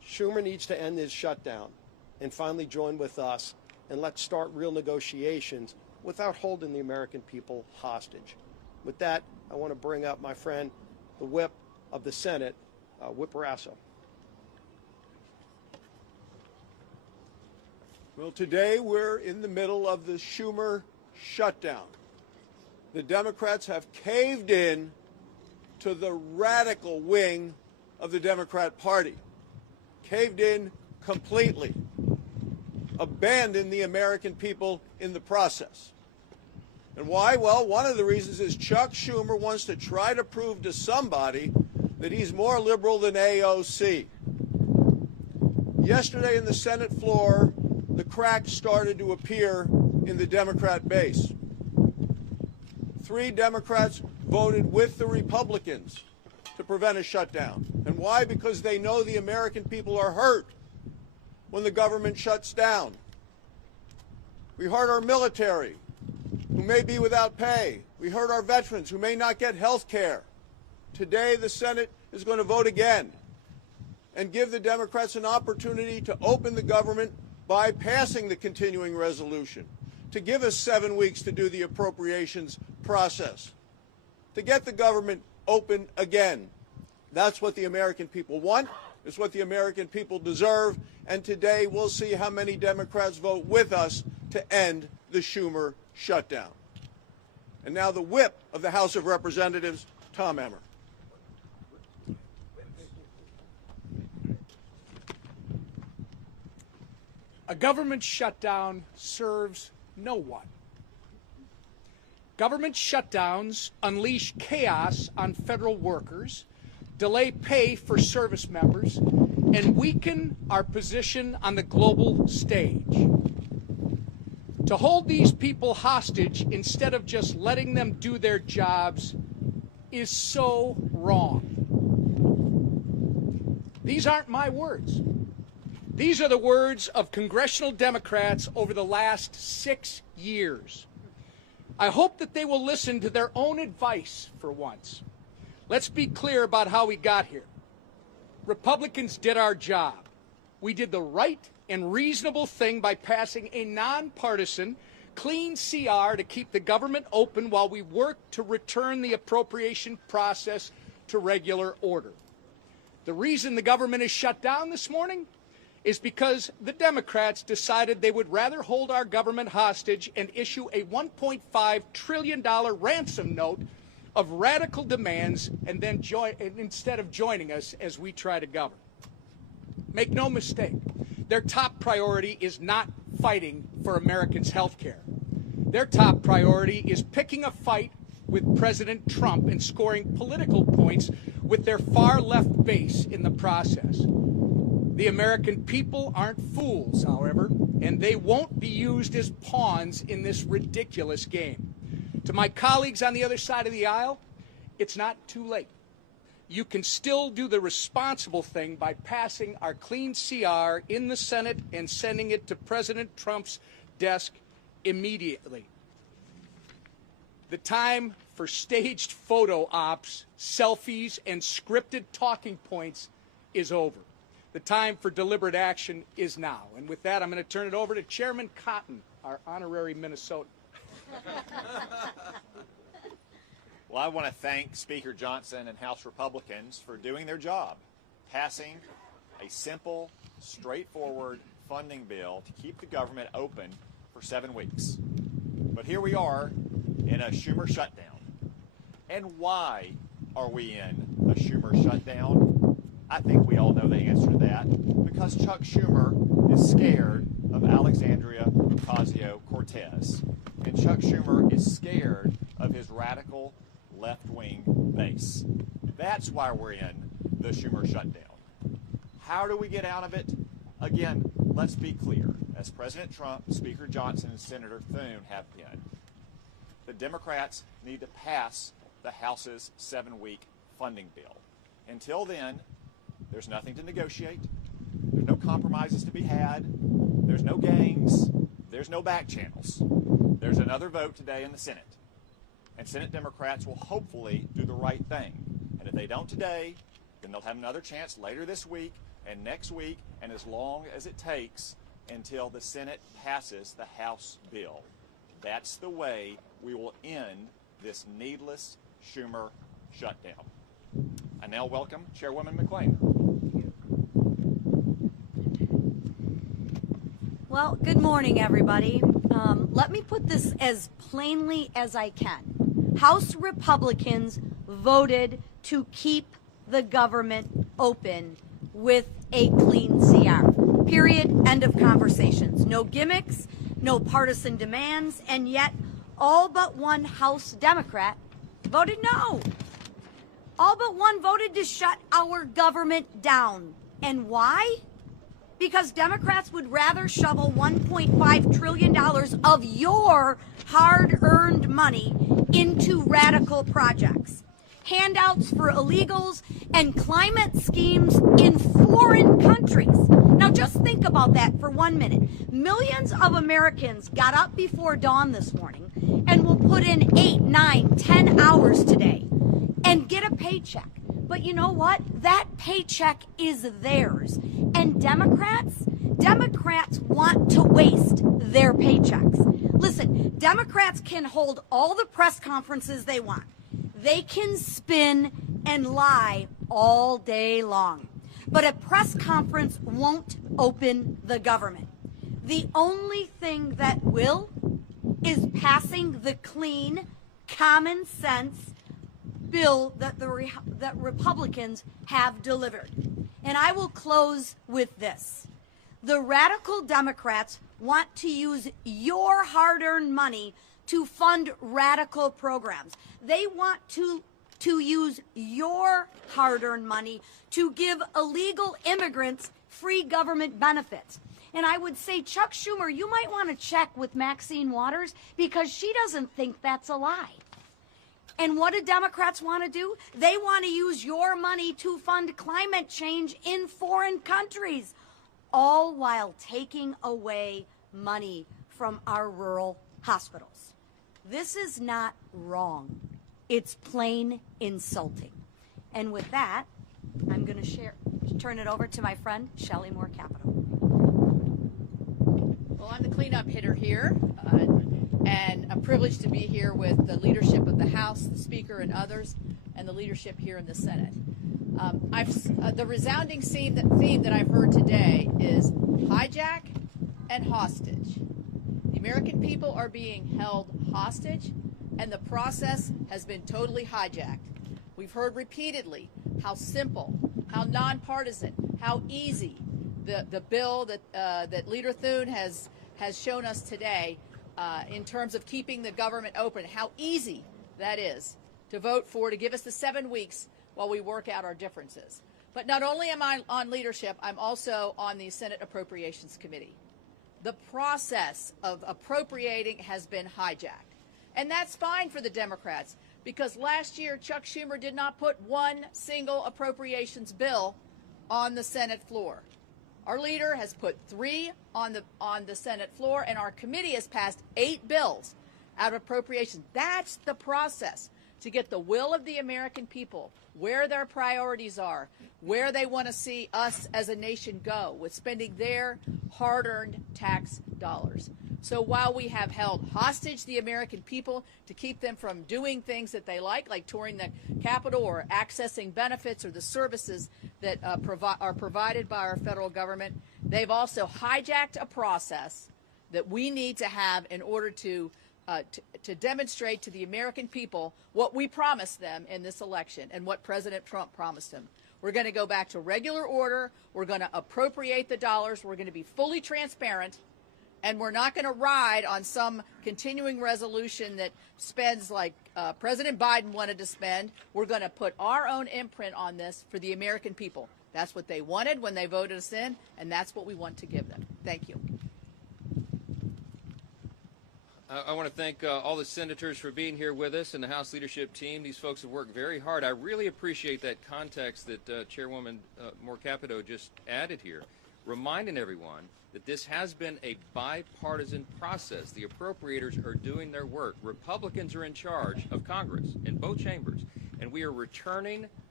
Schumer needs to end his shutdown and finally join with us, and let's start real negotiations without holding the American people hostage. With that, I want to bring up my friend, the whip of the Senate, Whip Rasso. Well, today we're in the middle of the Schumer shutdown. The Democrats have caved in to the radical wing of the Democrat Party, caved in completely, abandoned the American people in the process. And why? Well, one of the reasons is Chuck Schumer wants to try to prove to somebody that he's more liberal than AOC. Yesterday in the Senate floor, the cracks started to appear in the Democrat base. 3 Democrats voted with the Republicans to prevent a shutdown. And why? Because they know the American people are hurt when the government shuts down. We hurt our military, who may be without pay. We hurt our veterans, who may not get health care. Today, the Senate is going to vote again and give the Democrats an opportunity to open the government by passing the continuing resolution, to give us 7 weeks to do the appropriations process, to get the government open again. That's what the American people want. It's what the American people deserve. And today we'll see how many Democrats vote with us to end the Schumer shutdown. And now the whip of the House of Representatives, Tom Emmer. A government shutdown serves no one. Government shutdowns unleash chaos on federal workers, delay pay for service members, and weaken our position on the global stage. To hold these people hostage instead of just letting them do their jobs is so wrong. These aren't my words. These are the words of congressional Democrats over the last 6 years. I hope that they will listen to their own advice for once. Let's be clear about how we got here. Republicans did our job. We did the right and reasonable thing by passing a nonpartisan, clean CR to keep the government open while we work to return the appropriation process to regular order. The reason the government is shut down this morning is because the Democrats decided they would rather hold our government hostage and issue a $1.5 trillion ransom note of radical demands and then instead of joining us as we try to govern. Make no mistake, their top priority is not fighting for Americans' health care. Their top priority is picking a fight with President Trump and scoring political points with their far-left base in the process. The American people aren't fools, however, and they won't be used as pawns in this ridiculous game. To my colleagues on the other side of the aisle, it's not too late. You can still do the responsible thing by passing our clean CR in the Senate and sending it to President Trump's desk immediately. The time for staged photo ops, selfies, and scripted talking points is over. The time for deliberate action is now. And with that, I'm going to turn it over to Chairman Cotton, our honorary Minnesotan. Well, I want to thank Speaker Johnson and House Republicans for doing their job, passing a simple, straightforward funding bill to keep the government open for 7 weeks. But here we are in a Schumer shutdown. And why are we in a Schumer shutdown? I think we all know the answer to that. Because Chuck Schumer is scared of Alexandria Ocasio-Cortez. And Chuck Schumer is scared of his radical left-wing base. That's why we're in the Schumer shutdown. How do we get out of it? Again, let's be clear. As President Trump, Speaker Johnson, and Senator Thune have been, the Democrats need to pass the House's 7-week funding bill. Until then, there's nothing to negotiate. There's no compromises to be had. There's no games. There's no back channels. There's another vote today in the Senate. And Senate Democrats will hopefully do the right thing. And if they don't today, then they'll have another chance later this week and next week, and as long as it takes until the Senate passes the House bill. That's the way we will end this needless Schumer shutdown. I now welcome Chairwoman McClain. Well, good morning, everybody. Let me put this as plainly as I can. House Republicans voted to keep the government open with a clean CR. Period. End of conversations. No gimmicks, no partisan demands, and yet all but one House Democrat voted no. All but one voted to shut our government down. And why? Because Democrats would rather shovel $1.5 trillion of your hard-earned money into radical projects, handouts for illegals, and climate schemes in foreign countries. Now just think about that for 1 minute. Millions of Americans got up before dawn this morning and will put in 8, 9, 10 hours today and get a paycheck. But you know what? That paycheck is theirs. And Democrats want to waste their paychecks. Listen, Democrats can hold all the press conferences they want. They can spin and lie all day long. But a press conference won't open the government. The only thing that will is passing the clean, common sense bill that that Republicans have delivered. And I will close with this. The radical Democrats want to use your hard-earned money to fund radical programs. They want to use your hard-earned money to give illegal immigrants free government benefits. And I would say, Chuck Schumer, you might want to check with Maxine Waters because she doesn't think that's a lie. And what do Democrats want to do? They want to use your money to fund climate change in foreign countries, all while taking away money from our rural hospitals. This is not wrong. It's plain insulting. And with that, I'm going to turn it over to my friend, Shelley Moore Capito. Well, I'm the cleanup hitter here, and a privilege to be here with the leadership of the House, the Speaker, and others, and the leadership here in the Senate. The resounding theme that I've heard today is hijack and hostage. The American people are being held hostage, and the process has been totally hijacked. We've heard repeatedly how simple, how nonpartisan, how easy the bill that Leader Thune has shown us today in terms of keeping the government open, how easy that is to vote for, to give us the 7 weeks while we work out our differences. But not only am I on leadership, I'm also on the Senate Appropriations Committee. The process of appropriating has been hijacked. And that's fine for the Democrats, because last year Chuck Schumer did not put one single appropriations bill on the Senate floor. Our leader has put 3 on the Senate floor, and our committee has passed 8 bills out of appropriations. That's the process to get the will of the American people, where their priorities are, where they want to see us as a nation go with spending their hard-earned tax dollars. So while we have held hostage the American people to keep them from doing things that they like touring the Capitol or accessing benefits or the services that are provided by our federal government, they've also hijacked a process that we need to have in order to demonstrate to the American people what we promised them in this election and what President Trump promised them. We're going to go back to regular order. We're going to appropriate the dollars. We're going to be fully transparent. And we're not going to ride on some continuing resolution that spends like President Biden wanted to spend. We're going to put our own imprint on this for the American people. That's what they wanted when they voted us in, and that's what we want to give them. Thank you. I want to thank all the senators for being here with us and the House leadership team. These folks have worked very hard. I really appreciate that context that Chairwoman Moore Capito just added here, reminding everyone that this has been a bipartisan process. The appropriators are doing their work. Republicans are in charge of Congress in both chambers, and we are returning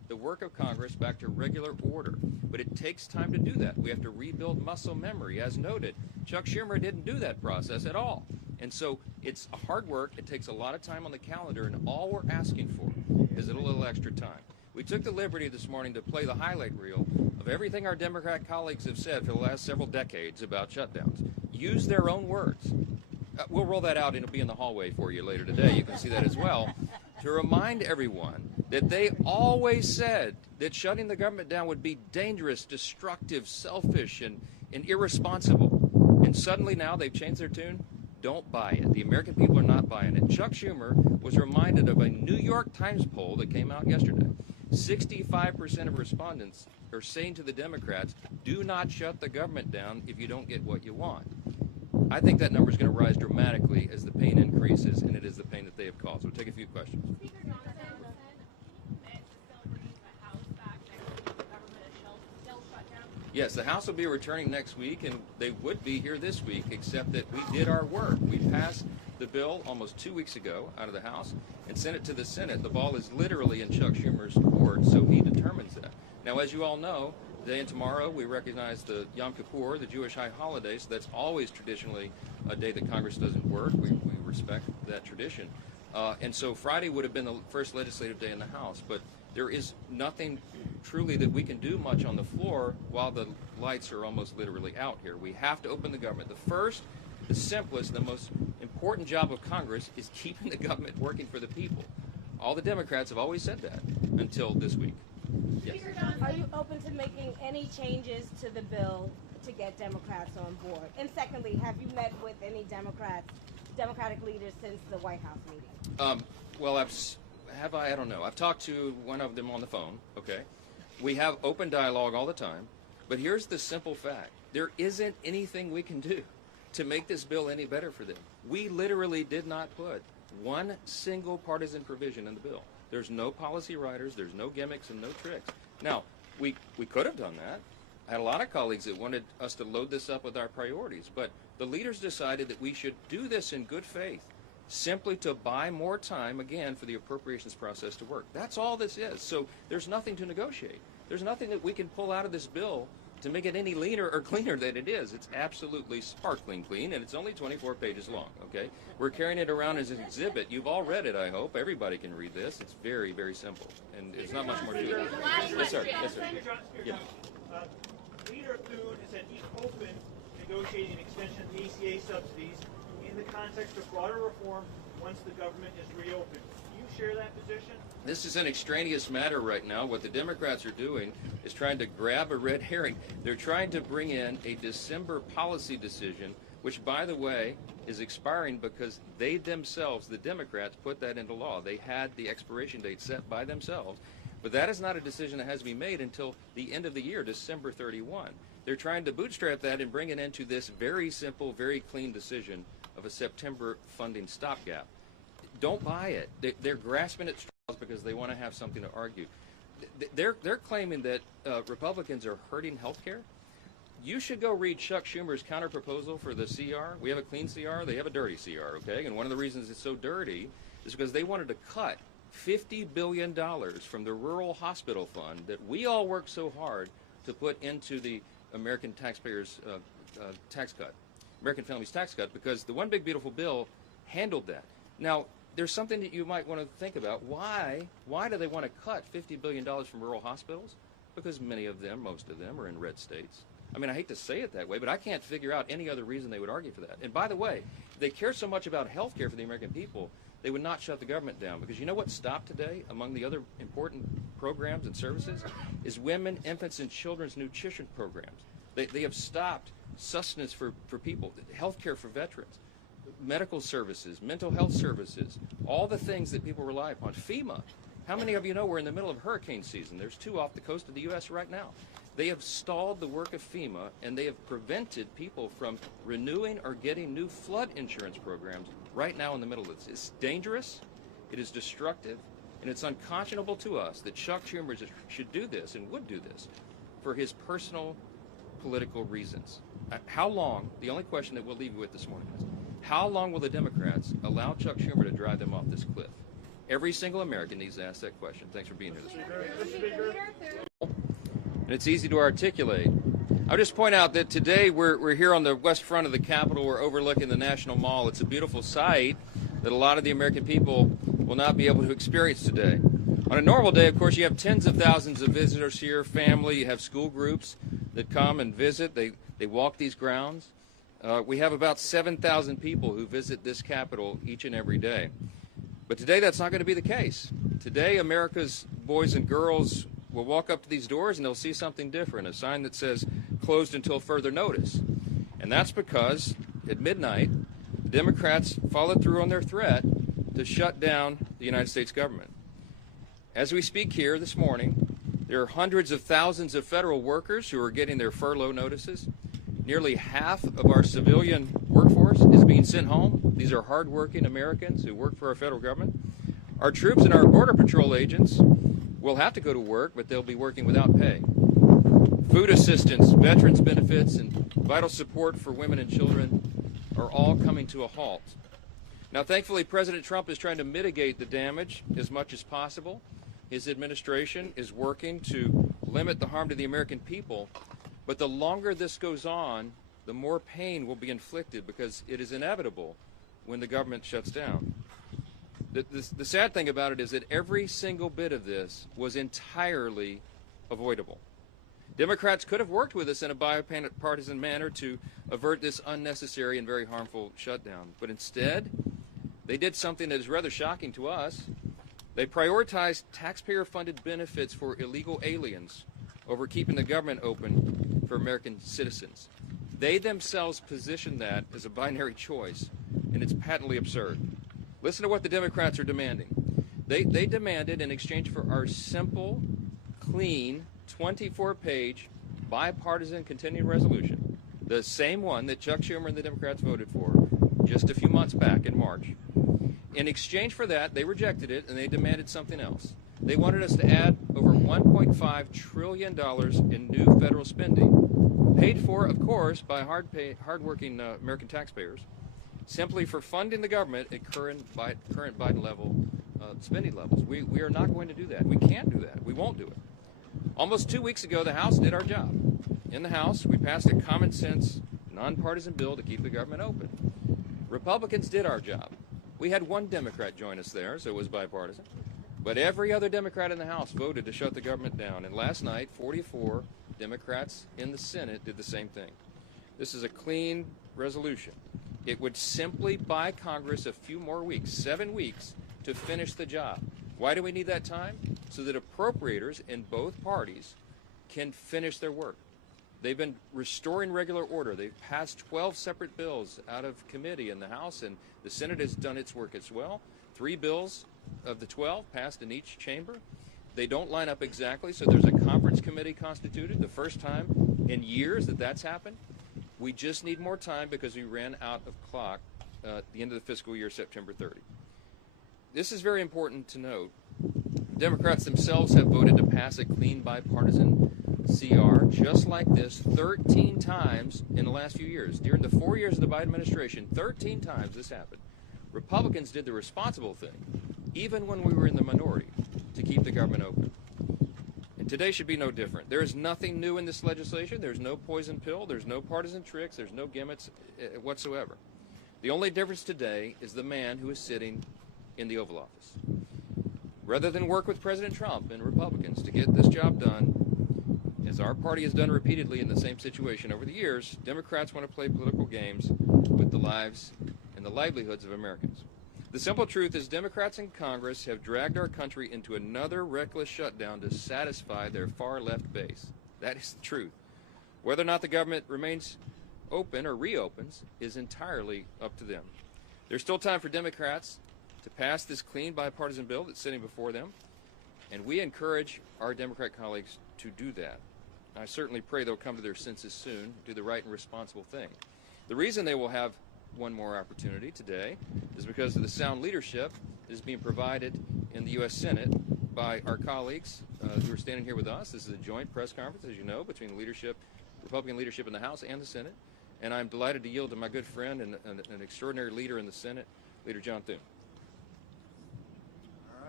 the work of Congress back to regular order. But it takes time to do that. We have to rebuild muscle memory. As noted, Chuck Schumer didn't do that process at all. And so it's hard work. It takes a lot of time on the calendar, and all we're asking for is a little extra time. We took the liberty this morning to play the highlight reel of everything our Democrat colleagues have said for the last several decades about shutdowns. Use their own words. We'll roll that out, and it'll be in the hallway for you later today. You can see that as well. To remind everyone that they always said that shutting the government down would be dangerous, destructive, selfish, and irresponsible. And suddenly now they've changed their tune. Don't buy it. The American people are not buying it. Chuck Schumer was reminded of a New York Times poll that came out yesterday. 65% of respondents are saying to the Democrats, do not shut the government down if you don't get what you want. I think that number is going to rise dramatically as the pain increases, and it is the pain that they have caused. We'll take a few questions. Speaker Johnson, meant to still bring the House back next week. The government is still shut down. Yes, the House will be returning next week, and they would be here this week, except that we did our work. We passed the bill almost 2 weeks ago out of the House and sent it to the Senate. The ball is literally in Chuck Schumer's court, so he determines that. Now, as you all know, today and tomorrow we recognize the Yom Kippur, the Jewish high holiday, so that's always traditionally a day that Congress doesn't work. We respect that tradition. And so Friday would have been the first legislative day in the House, but there is nothing truly that we can do much on the floor while the lights are almost literally out here. We have to open the government. The first, the simplest, the most important job of Congress is keeping the government working for the people. All the Democrats have always said that until this week. Yes. Are you open to making any changes to the bill to get Democrats on board? And secondly, have you met with any Democratic leaders since the White House meeting? Well, I don't know. I've talked to one of them on the phone, okay? We have open dialogue all the time, but here's the simple fact. There isn't anything we can do to make this bill any better for them. We literally did not put one single partisan provision in the bill. There's no policy writers, there's no gimmicks and no tricks. Now, we could have done that. I had a lot of colleagues that wanted us to load this up with our priorities, but the leaders decided that we should do this in good faith, simply to buy more time, again, for the appropriations process to work. That's all this is. So there's nothing to negotiate. There's nothing that we can pull out of this bill to make it any leaner or cleaner than it is. It's absolutely sparkling clean, and it's only 24 pages long, okay? We're carrying it around as an exhibit. You've all read it, I hope. Everybody can read this. It's very, very simple, and there's not much more to it. Yes, sir. Yes, sir. Yeah. Leader Thune has said he's open to negotiating an extension of the ACA subsidies in the context of broader reform once the government is reopened. Do you share that position? This is an extraneous matter right now. What the Democrats are doing is trying to grab a red herring. They're trying to bring in a December policy decision, which, by the way, is expiring because they themselves, the Democrats, put that into law. They had the expiration date set by themselves. But that is not a decision that has to be made until the end of the year, December 31. They're trying to bootstrap that and bring it into this very simple, very clean decision of a September funding stopgap. Don't buy it. They're grasping at straws because they want to have something to argue. They're claiming that Republicans are hurting health care. You should go read Chuck Schumer's counterproposal for the CR. We have a clean CR. They have a dirty CR, okay? And one of the reasons it's so dirty is because they wanted to cut $50 billion from the rural hospital fund that we all work so hard to put into the American taxpayers' tax cut, American families' tax cut, because the One Big Beautiful Bill handled that. Now, there's something that you might want to think about. Why do they want to cut $50 billion from rural hospitals? Because many of them, most of them, are in red states. I mean, I hate to say it that way, but I can't figure out any other reason they would argue for that. And by the way, if they care so much about health care for the American people, they would not shut the government down. Because you know what stopped today among the other important programs and services is women, infants, and children's nutrition programs. They have stopped sustenance for people, health care for veterans, medical services, mental health services, all the things that people rely upon. FEMA. How many of you know we're in the middle of hurricane season? There's 2 off the coast of the U.S. right now. They have stalled the work of FEMA, and they have prevented people from renewing or getting new flood insurance programs right now in the middle of this. It's dangerous, it is destructive, and it's unconscionable to us that Chuck Schumer should do this and would do this for his personal political reasons. How long, the only question that we'll leave you with this morning is, how long will the Democrats allow Chuck Schumer to drive them off this cliff? Every single American needs to ask that question. Thanks for being here this morning. And it's easy to articulate. I'll just point out that today we're here on the west front of the Capitol. We're overlooking the National Mall. It's a beautiful sight that a lot of the American people will not be able to experience today. On a normal day, of course, you have tens of thousands of visitors here, family, you have school groups that come and visit. They walk these grounds. We have about 7,000 people who visit this Capitol each and every day. But today that's not going to be the case. Today America's boys and girls will walk up to these doors and they'll see something different, a sign that says closed until further notice. And that's because at midnight, the Democrats followed through on their threat to shut down the United States government. As we speak here this morning, there are hundreds of thousands of federal workers who are getting their furlough notices. Nearly half of our civilian workforce is being sent home. These are hardworking Americans who work for our federal government. Our troops and our Border Patrol agents will have to go to work, but they'll be working without pay. Food assistance, veterans benefits, and vital support for women and children are all coming to a halt. Now, thankfully, President Trump is trying to mitigate the damage as much as possible. His administration is working to limit the harm to the American people. But the longer this goes on, the more pain will be inflicted because it is inevitable when the government shuts down. The sad thing about it is that every single bit of this was entirely avoidable. Democrats could have worked with us in a bipartisan manner to avert this unnecessary and very harmful shutdown. But instead, they did something that is rather shocking to us. They prioritized taxpayer-funded benefits for illegal aliens over keeping the government open for American citizens. They themselves positioned that as a binary choice, and it's patently absurd. Listen to what the Democrats are demanding. They demanded, in exchange for our simple, clean, 24-page bipartisan continuing resolution, the same one that Chuck Schumer and the Democrats voted for just a few months back in March. In exchange for that, they rejected it, and they demanded something else. They wanted us to add over $1.5 trillion in new federal spending, paid for, of course, by hardworking American taxpayers, simply for funding the government at current Biden level spending levels. We are not going to do that. We can't do that. We won't do it. Almost 2 weeks ago, the House did our job. In the House, we passed a common sense, nonpartisan bill to keep the government open. Republicans did our job. We had one Democrat join us there, so it was bipartisan. But every other Democrat in the House voted to shut the government down. And last night, 44 Democrats in the Senate did the same thing. This is a clean resolution. It would simply buy Congress a few more weeks, 7 weeks, to finish the job. Why do we need that time? So that appropriators in both parties can finish their work. They've been restoring regular order. They've passed 12 separate bills out of committee in the House, and the Senate has done its work as well. 3 bills of the 12 passed in each chamber. They don't line up exactly, so there's a conference committee constituted, the first time in years that that's happened. We just need more time because we ran out of clock at the end of the fiscal year, September 30. This is very important to note. Democrats themselves have voted to pass a clean bipartisan CR just like this 13 times in the last few years. During the 4 years of the Biden administration, 13 times this happened. Republicans did the responsible thing, even when we were in the minority, to keep the government open. And today should be no different. There is nothing new in this legislation. There's no poison pill. There's no partisan tricks. There's no gimmicks whatsoever. The only difference today is the man who is sitting in the Oval Office. Rather than work with President Trump and Republicans to get this job done, as our party has done repeatedly in the same situation over the years, Democrats want to play political games with the lives and the livelihoods of Americans. The simple truth is Democrats in Congress have dragged our country into another reckless shutdown to satisfy their far-left base. That is the truth. Whether or not the government remains open or reopens is entirely up to them. There's still time for Democrats to pass this clean bipartisan bill that's sitting before them, and we encourage our Democrat colleagues to do that. I certainly pray they'll come to their senses soon, do the right and responsible thing. The reason they will have one more opportunity today is because of the sound leadership that is being provided in the U.S. Senate by our colleagues who are standing here with us. This is a joint press conference, as you know, between the leadership, Republican leadership in the House and the Senate. And I'm delighted to yield to my good friend and an extraordinary leader in the Senate, Leader John Thune. All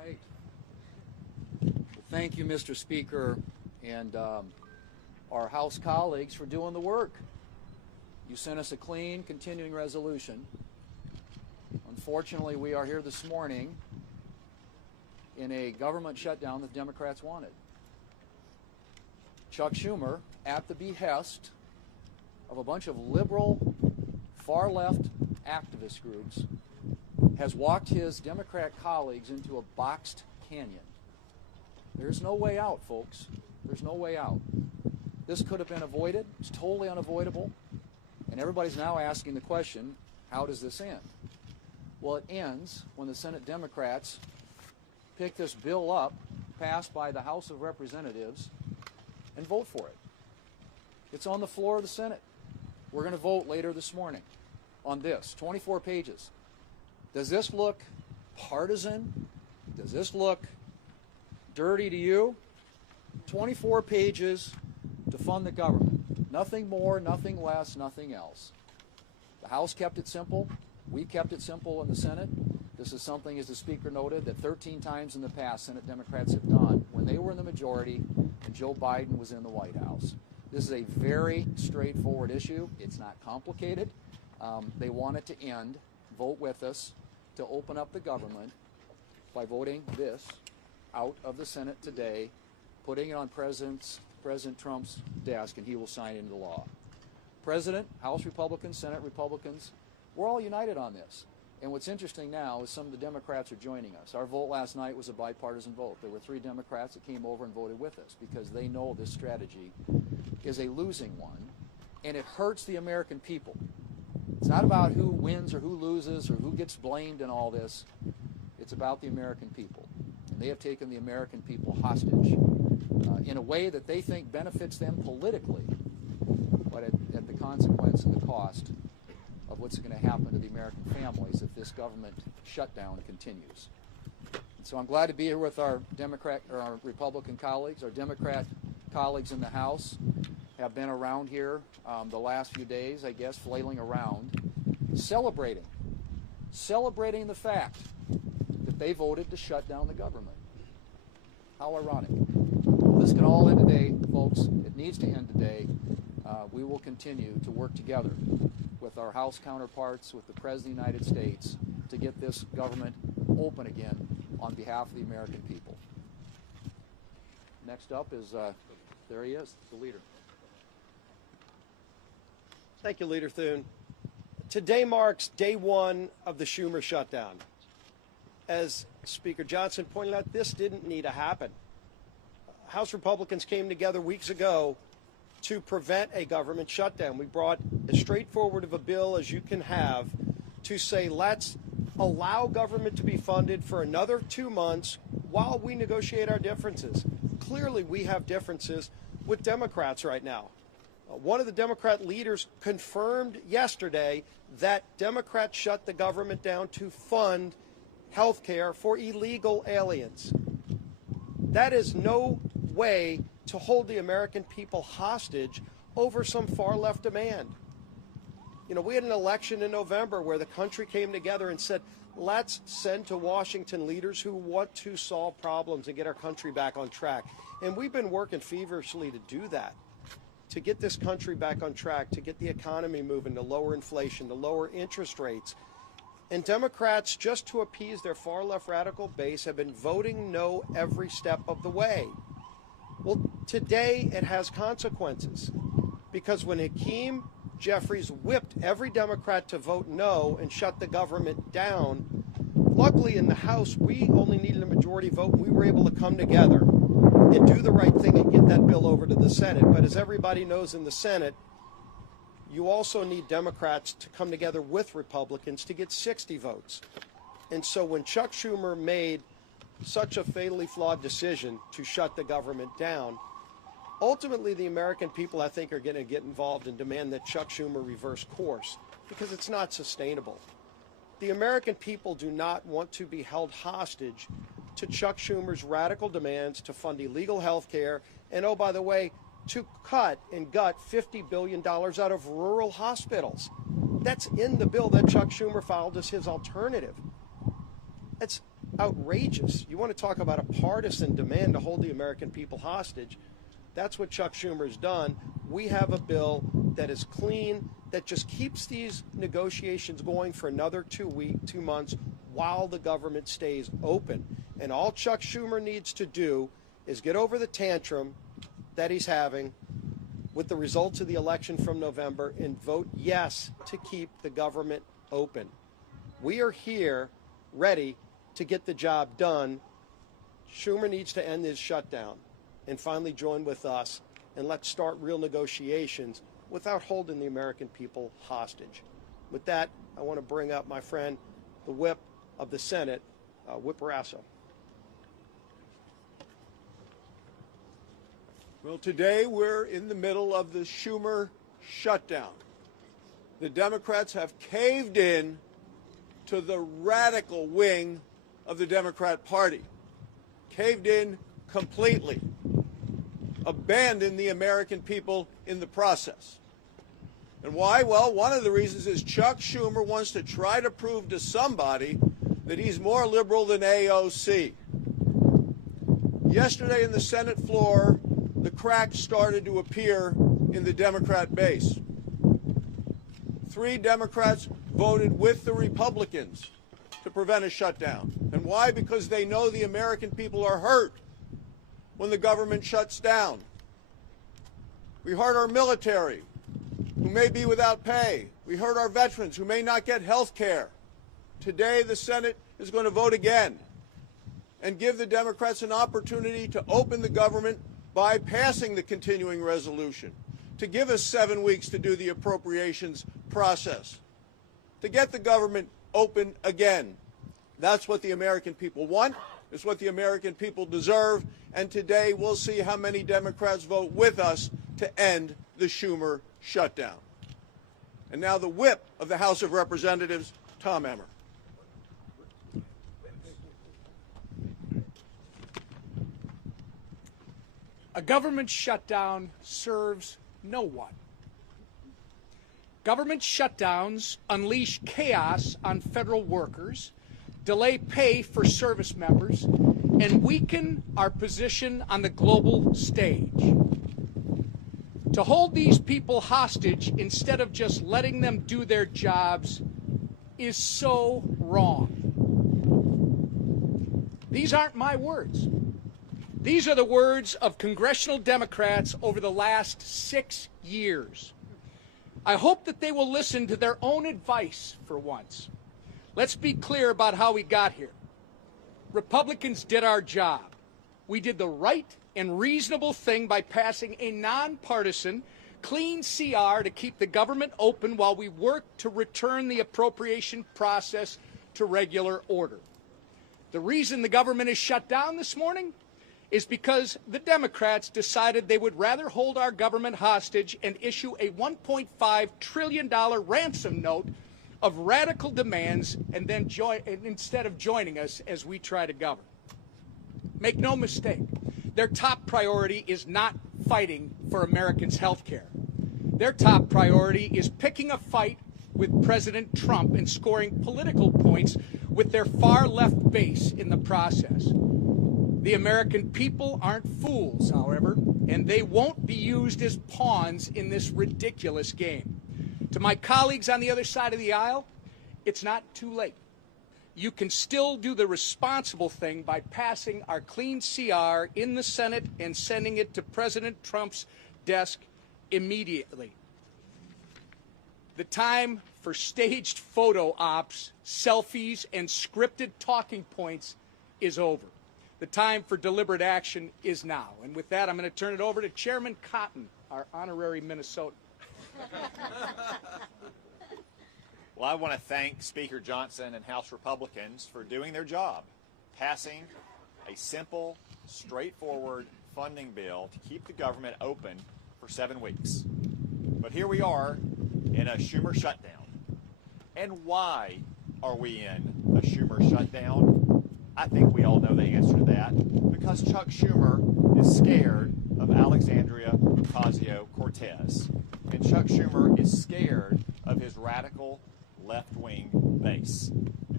thank you, Mr. Speaker, and our House colleagues for doing the work. You sent us a clean, continuing resolution. Unfortunately, we are here this morning in a government shutdown that the Democrats wanted. Chuck Schumer, at the behest of a bunch of liberal, far-left activist groups, has walked his Democrat colleagues into a boxed canyon. There's no way out, folks. There's no way out. This could have been avoided. It's totally unavoidable. And everybody's now asking the question, how does this end? Well, it ends when the Senate Democrats pick this bill up, passed by the House of Representatives, and vote for it. It's on the floor of the Senate. We're going to vote later this morning on this, 24 pages. Does this look partisan? Does this look dirty to you? 24 pages to fund the government. Nothing more, nothing less, nothing else. The House kept it simple. We kept it simple in the Senate. This is something, as the Speaker noted, that 13 times in the past Senate Democrats have done when they were in the majority and Joe Biden was in the White House. This is a very straightforward issue. It's not complicated. They want it to end. Vote with us to open up the government by voting this out of the Senate today, putting it on President Trump's desk, and he will sign it into law. President, House Republicans, Senate Republicans, we're all united on this. And what's interesting now is some of the Democrats are joining us. Our vote last night was a bipartisan vote. There were 3 Democrats that came over and voted with us because they know this strategy is a losing one, and it hurts the American people. It's not about who wins or who loses or who gets blamed in all this. It's about the American people. And they have taken the American people hostage in a way that they think benefits them politically, but at the consequence and the cost of what's going to happen to the American families if this government shutdown continues. So I'm glad to be here with our Republican colleagues. Our Democrat colleagues in the House have been around here the last few days, I guess, flailing around, celebrating the fact that they voted to shut down the government. How ironic. This can all end today, folks. It needs to end today. We will continue to work together with our House counterparts, with the President of the United States, to get this government open again on behalf of the American people. Next up is, there he is, the leader. Thank you, Leader Thune. Today marks day 1 of the Schumer shutdown. As Speaker Johnson pointed out, this didn't need to happen. House Republicans came together weeks ago to prevent a government shutdown. We brought as straightforward of a bill as you can have to say, let's allow government to be funded for another 2 months while we negotiate our differences. Clearly, we have differences with Democrats right now. One of the Democrat leaders confirmed yesterday that Democrats shut the government down to fund health care for illegal aliens. That is no way to hold the American people hostage over some far-left demand. You know, we had an election in November where the country came together and said, let's send to Washington leaders who want to solve problems and get our country back on track. And we've been working feverishly to do that, to get this country back on track, to get the economy moving, to lower inflation, to lower interest rates. And Democrats, just to appease their far-left radical base, have been voting no every step of the way. Well, today it has consequences, because when Hakeem Jeffries whipped every Democrat to vote no and shut the government down, luckily in the House we only needed a majority vote, and we were able to come together and do the right thing and get that bill over to the Senate. But as everybody knows in the Senate, you also need Democrats to come together with Republicans to get 60 votes. And so when Chuck Schumer made such a fatally flawed decision to shut the government down, ultimately the American people, I think, are going to get involved and demand that Chuck Schumer reverse course, because it's not sustainable. The American people do not want to be held hostage to Chuck Schumer's radical demands to fund illegal health care and, oh, by the way, to cut and gut $50 billion out of rural hospitals. That's in the bill that Chuck Schumer filed as his alternative. outrageous. You want to talk about a partisan demand to hold the American people hostage? That's what Chuck Schumer's done. We have a bill that is clean, that just keeps these negotiations going for another 2 months while the government stays open. And all Chuck Schumer needs to do is get over the tantrum that he's having with the results of the election from November and vote yes to keep the government open. We are here ready to get the job done. Schumer needs to end his shutdown and finally join with us, and let's start real negotiations without holding the American people hostage. With that, I want to bring up my friend, the whip of the Senate, Whip Rasso. Well, today we're in the middle of the Schumer shutdown. The Democrats have caved in to the radical wing of the Democrat Party, caved in completely, abandoned the American people in the process. And why? Well, one of the reasons is Chuck Schumer wants to try to prove to somebody that he's more liberal than AOC. Yesterday in the Senate floor, the cracks started to appear in the Democrat base. 3 Democrats voted with the Republicans to prevent a shutdown. And why? Because they know the American people are hurt when the government shuts down. We hurt our military, who may be without pay. We hurt our veterans, who may not get health care. Today, the Senate is going to vote again and give the Democrats an opportunity to open the government by passing the continuing resolution, to give us 7 weeks to do the appropriations process, to get the government open again. That's what the American people want. It's what the American people deserve. And today we'll see how many Democrats vote with us to end the Schumer shutdown. And now the whip of the House of Representatives, Tom Emmer. A government shutdown serves no one. Government shutdowns unleash chaos on federal workers, delay pay for service members, and weaken our position on the global stage. To hold these people hostage instead of just letting them do their jobs is so wrong. These aren't my words. These are the words of congressional Democrats over the last 6 years. I hope that they will listen to their own advice for once. Let's be clear about how we got here. Republicans did our job. We did the right and reasonable thing by passing a nonpartisan, clean CR to keep the government open while we worked to return the appropriation process to regular order. The reason the government is shut down this morning is because the Democrats decided they would rather hold our government hostage and issue a $1.5 trillion ransom note of radical demands and then instead of joining us as we try to govern. Make no mistake, their top priority is not fighting for Americans' health care. Their top priority is picking a fight with President Trump and scoring political points with their far-left base in the process. The American people aren't fools, however, and they won't be used as pawns in this ridiculous game. To my colleagues on the other side of the aisle, it's not too late. You can still do the responsible thing by passing our clean CR in the Senate and sending it to President Trump's desk immediately. The time for staged photo ops, selfies, and scripted talking points is over. The time for deliberate action is now. And with that, I'm going to turn it over to Chairman Cotton, our honorary Minnesotan. Well, I want to thank Speaker Johnson and House Republicans for doing their job, passing a simple, straightforward funding bill to keep the government open for 7 weeks. But here we are in a Schumer shutdown. And why are we in a Schumer shutdown? I think we all know the answer to that. Because Chuck Schumer is scared of Alexandria Ocasio-Cortez. And Chuck Schumer is scared of his radical left-wing base.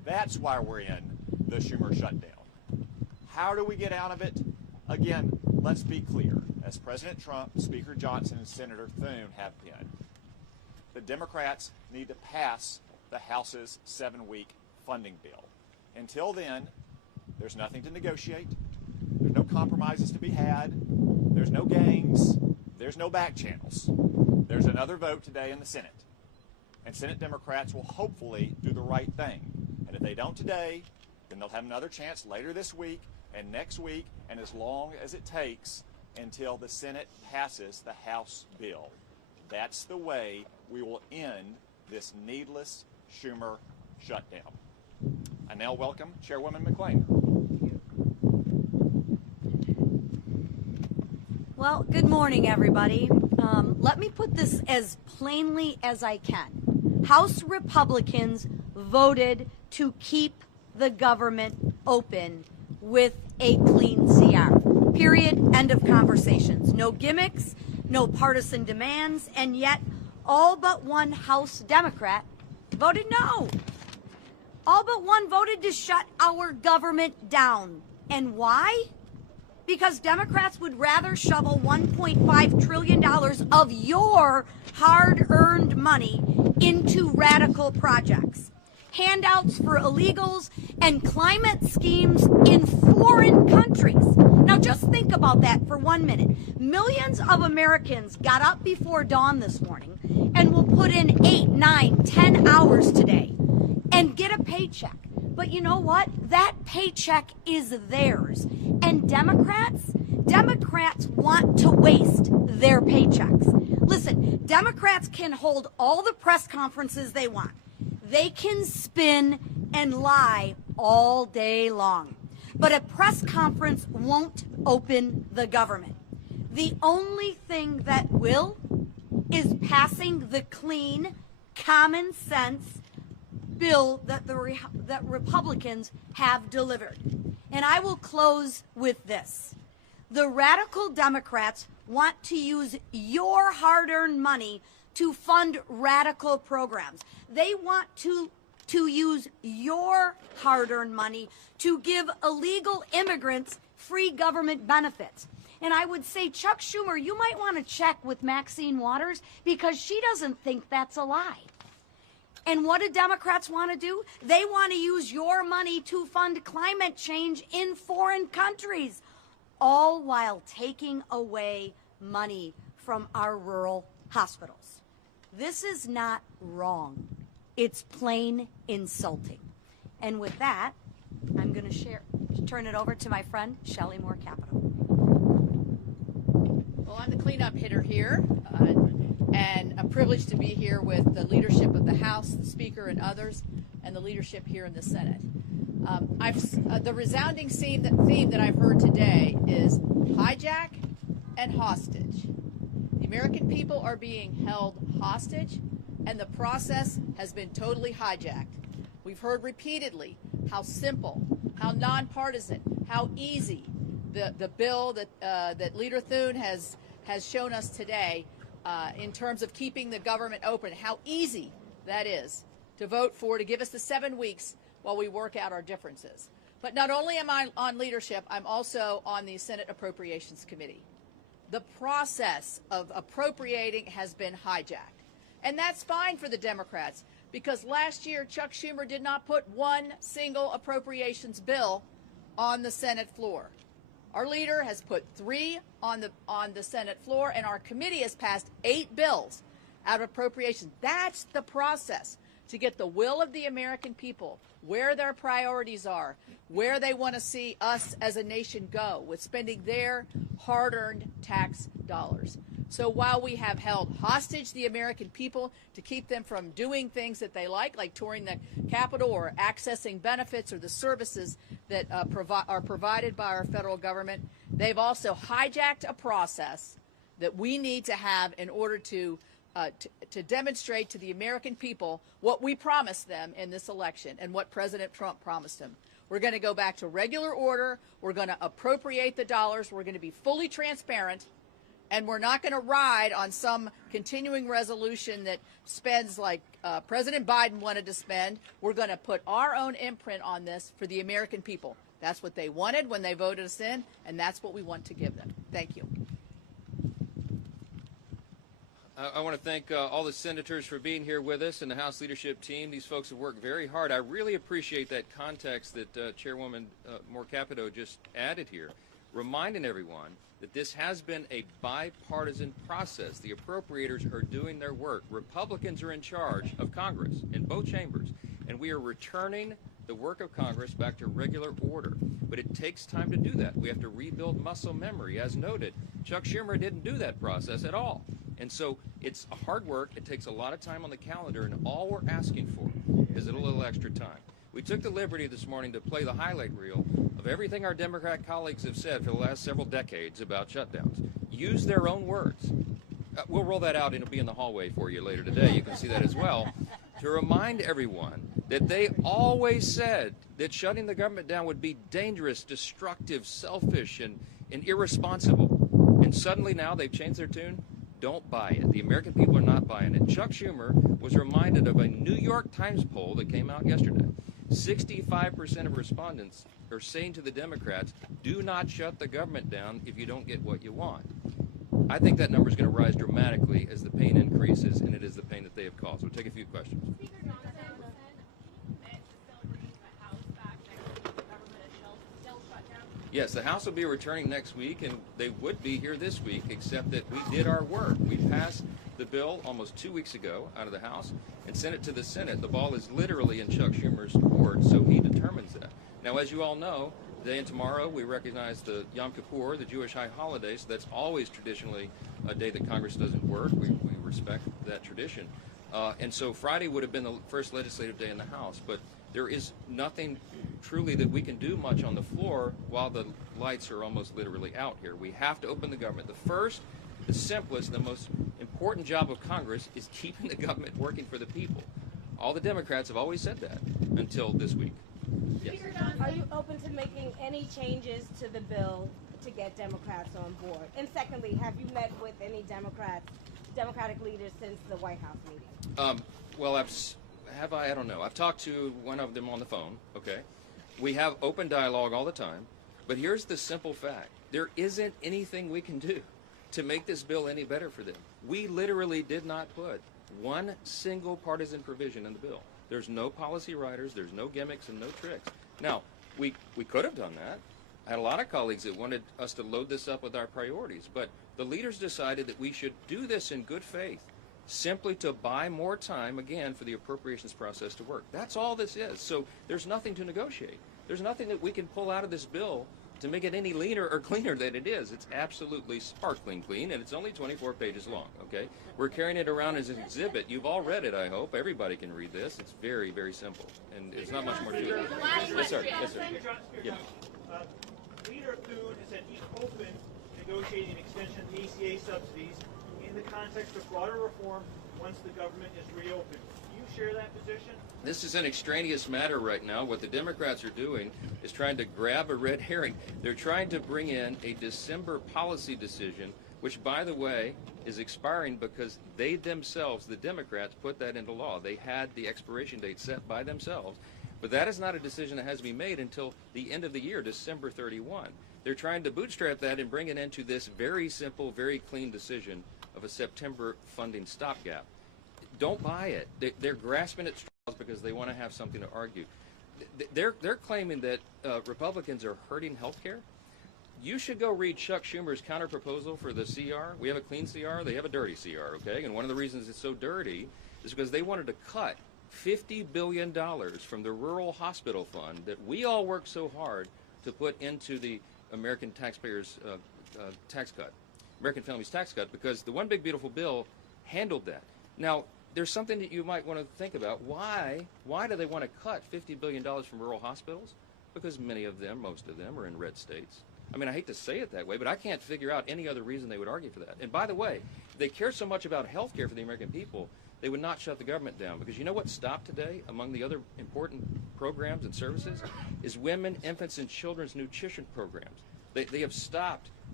That's why we're in the Schumer shutdown. How do we get out of it? Again, let's be clear. As President Trump, Speaker Johnson, and Senator Thune have been, the Democrats need to pass the House's 7-week funding bill. Until then, there's nothing to negotiate. There's no compromises to be had. There's no gangs. There's no back channels. There's another vote today in the Senate. And Senate Democrats will hopefully do the right thing. And if they don't today, then they'll have another chance later this week and next week, and as long as it takes until the Senate passes the House bill. That's the way we will end this needless Schumer shutdown. I now welcome Chairwoman McClain. Well, good morning, everybody. Let me put this as plainly as I can. House Republicans voted to keep the government open with a clean CR. Period. End of conversations. No gimmicks, no partisan demands, and yet all but one House Democrat voted no. All but one voted to shut our government down. And why? Because Democrats would rather shovel $1.5 trillion of your hard-earned money into radical projects, handouts for illegals, and climate schemes in foreign countries. Now just think about that for 1 minute. Millions of Americans got up before dawn this morning and will put in 8, 9, 10 hours today and get a paycheck. But you know what? That paycheck is theirs. And Democrats want to waste their paychecks. Listen, Democrats can hold all the press conferences they want. They can spin and lie all day long. But a press conference won't open the government. The only thing that will is passing the clean, common sense bill that that Republicans have delivered. And I will close with this. The radical Democrats want to use your hard-earned money to fund radical programs. They want to use your hard-earned money to give illegal immigrants free government benefits. And I would say, Chuck Schumer, you might want to check with Maxine Waters because she doesn't think that's a lie. And what do Democrats want to do? They want to use your money to fund climate change in foreign countries, all while taking away money from our rural hospitals. This is not wrong. It's plain insulting. And with that, I'm going to turn it over to my friend, Shelley Moore Capital. Well, I'm the cleanup hitter here, and a privilege to be here with the leadership of the House, the Speaker, and others, and the leadership here in the Senate. The resounding theme that I've heard today is hijack and hostage. The American people are being held hostage, and the process has been totally hijacked. We've heard repeatedly how simple, how nonpartisan, how easy the bill that Leader Thune has shown us today in terms of keeping the government open, how easy that is to vote for, to give us the 7 weeks while we work out our differences. But not only am I on leadership, I'm also on the Senate Appropriations Committee. The process of appropriating has been hijacked. And that's fine for the Democrats, because last year Chuck Schumer did not put one single appropriations bill on the Senate floor. Our leader has put 3 on the Senate floor, and our committee has passed 8 bills out of appropriations. That's the process to get the will of the American people, where their priorities are, where they want to see us as a nation go with spending their hard-earned tax dollars. So while we have held hostage the American people to keep them from doing things that they like touring the Capitol or accessing benefits or the services that are provided by our federal government, they've also hijacked a process that we need to have in order to demonstrate to the American people what we promised them in this election and what President Trump promised them. We're going to go back to regular order. We're going to appropriate the dollars. We're going to be fully transparent. And we're not going to ride on some continuing resolution that spends like President Biden wanted to spend. We're going to put our own imprint on this for the American people. That's what they wanted when they voted us in, and that's what we want to give them. Thank you. I want to thank all the senators for being here with us and the House leadership team. These folks have worked very hard. I really appreciate that context that Chairwoman Moore Capito just added here, reminding everyone that this has been a bipartisan process. The appropriators are doing their work. Republicans are in charge of Congress in both chambers, and we are returning the work of Congress back to regular order. But it takes time to do that. We have to rebuild muscle memory. As noted, Chuck Schumer didn't do that process at all. And so it's hard work. It takes a lot of time on the calendar, and all we're asking for is a little extra time. We took the liberty this morning to play the highlight reel of everything our Democrat colleagues have said for the last several decades about shutdowns. Use their own words. We'll roll that out, and it'll be in the hallway for you later today. You can see that as well. To remind everyone that they always said that shutting the government down would be dangerous, destructive, selfish, and irresponsible. And suddenly now they've changed their tune. Don't buy it. The American people are not buying it. Chuck Schumer was reminded of a New York Times poll that came out yesterday. 65% of respondents are saying to the Democrats, do not shut the government down if you don't get what you want. I think that number is going to rise dramatically as the pain increases, and it is the pain that they have caused. We'll take a few questions. Speaker Johnson meant to still bring the House back next week. The government is still shut down. Yes, the House will be returning next week, and they would be here this week, except that we did our work. We passed the bill almost 2 weeks ago out of the House and sent it to the Senate. The ball is literally in Chuck Schumer's court, so he determines that. Now, as you all know, today and tomorrow we recognize the Yom Kippur, the Jewish high holiday, so that's always traditionally a day that Congress doesn't work. We respect that tradition. And so Friday would have been the first legislative day in the House, but there is nothing truly that we can do much on the floor while the lights are almost literally out here. We have to open the government. The first, the simplest, the most important job of Congress is keeping the government working for the people. All the Democrats have always said that until this week. Yes. Are you open to making any changes to the bill to get Democrats on board? And secondly, have you met with any Democratic leaders since the White House meeting? Well, I don't know. I've talked to one of them on the phone, okay? We have open dialogue all the time, but here's the simple fact. There isn't anything we can do to make this bill any better for them. We literally did not put one single partisan provision in the bill. There's no policy writers, there's no gimmicks and no tricks. Now, we could have done that. I had a lot of colleagues that wanted us to load this up with our priorities, but the leaders decided that we should do this in good faith, simply to buy more time, again, for the appropriations process to work. That's all this is. So there's nothing to negotiate. There's nothing that we can pull out of this bill to make it any leaner or cleaner than it is. It's absolutely sparkling clean, and it's only 24 pages long, okay? We're carrying it around as an exhibit. You've all read it, I hope. Everybody can read this. It's very, very simple, and there's not much more to it. Yes, sir. Yes, sir. Yeah. Leader Thune has said he's open to negotiating an extension of the ACA subsidies in the context of broader reform once the government is reopened. Do you share that position? This is an extraneous matter right now. What the Democrats are doing is trying to grab a red herring. They're trying to bring in a December policy decision, which, by the way, is expiring because they themselves, the Democrats, put that into law. They had the expiration date set by themselves. But that is not a decision that has to be made until the end of the year, December 31. They're trying to bootstrap that and bring it into this very simple, very clean decision of a September funding stopgap. Don't buy it. They're grasping at straws because they want to have something to argue. They're claiming that Republicans are hurting health care. You should go read Chuck Schumer's counterproposal for the CR. We have a clean CR. They have a dirty CR, okay? And one of the reasons it's so dirty is because they wanted to cut $50 billion from the rural hospital fund that we all worked so hard to put into the American taxpayers' tax cut, American families' tax cut, because the One Big Beautiful Bill handled that. Now, there's something that you might want to think about. Why do they want to cut $50 billion from rural hospitals? Because many of them, most of them, are in red states. I mean, I hate to say it that way, but I can't figure out any other reason they would argue for that. And by the way, if they care so much about health care for the American people, they would not shut the government down. Because you know what stopped today, among the other important programs and services, is women, infants, and children's nutrition programs. They have stopped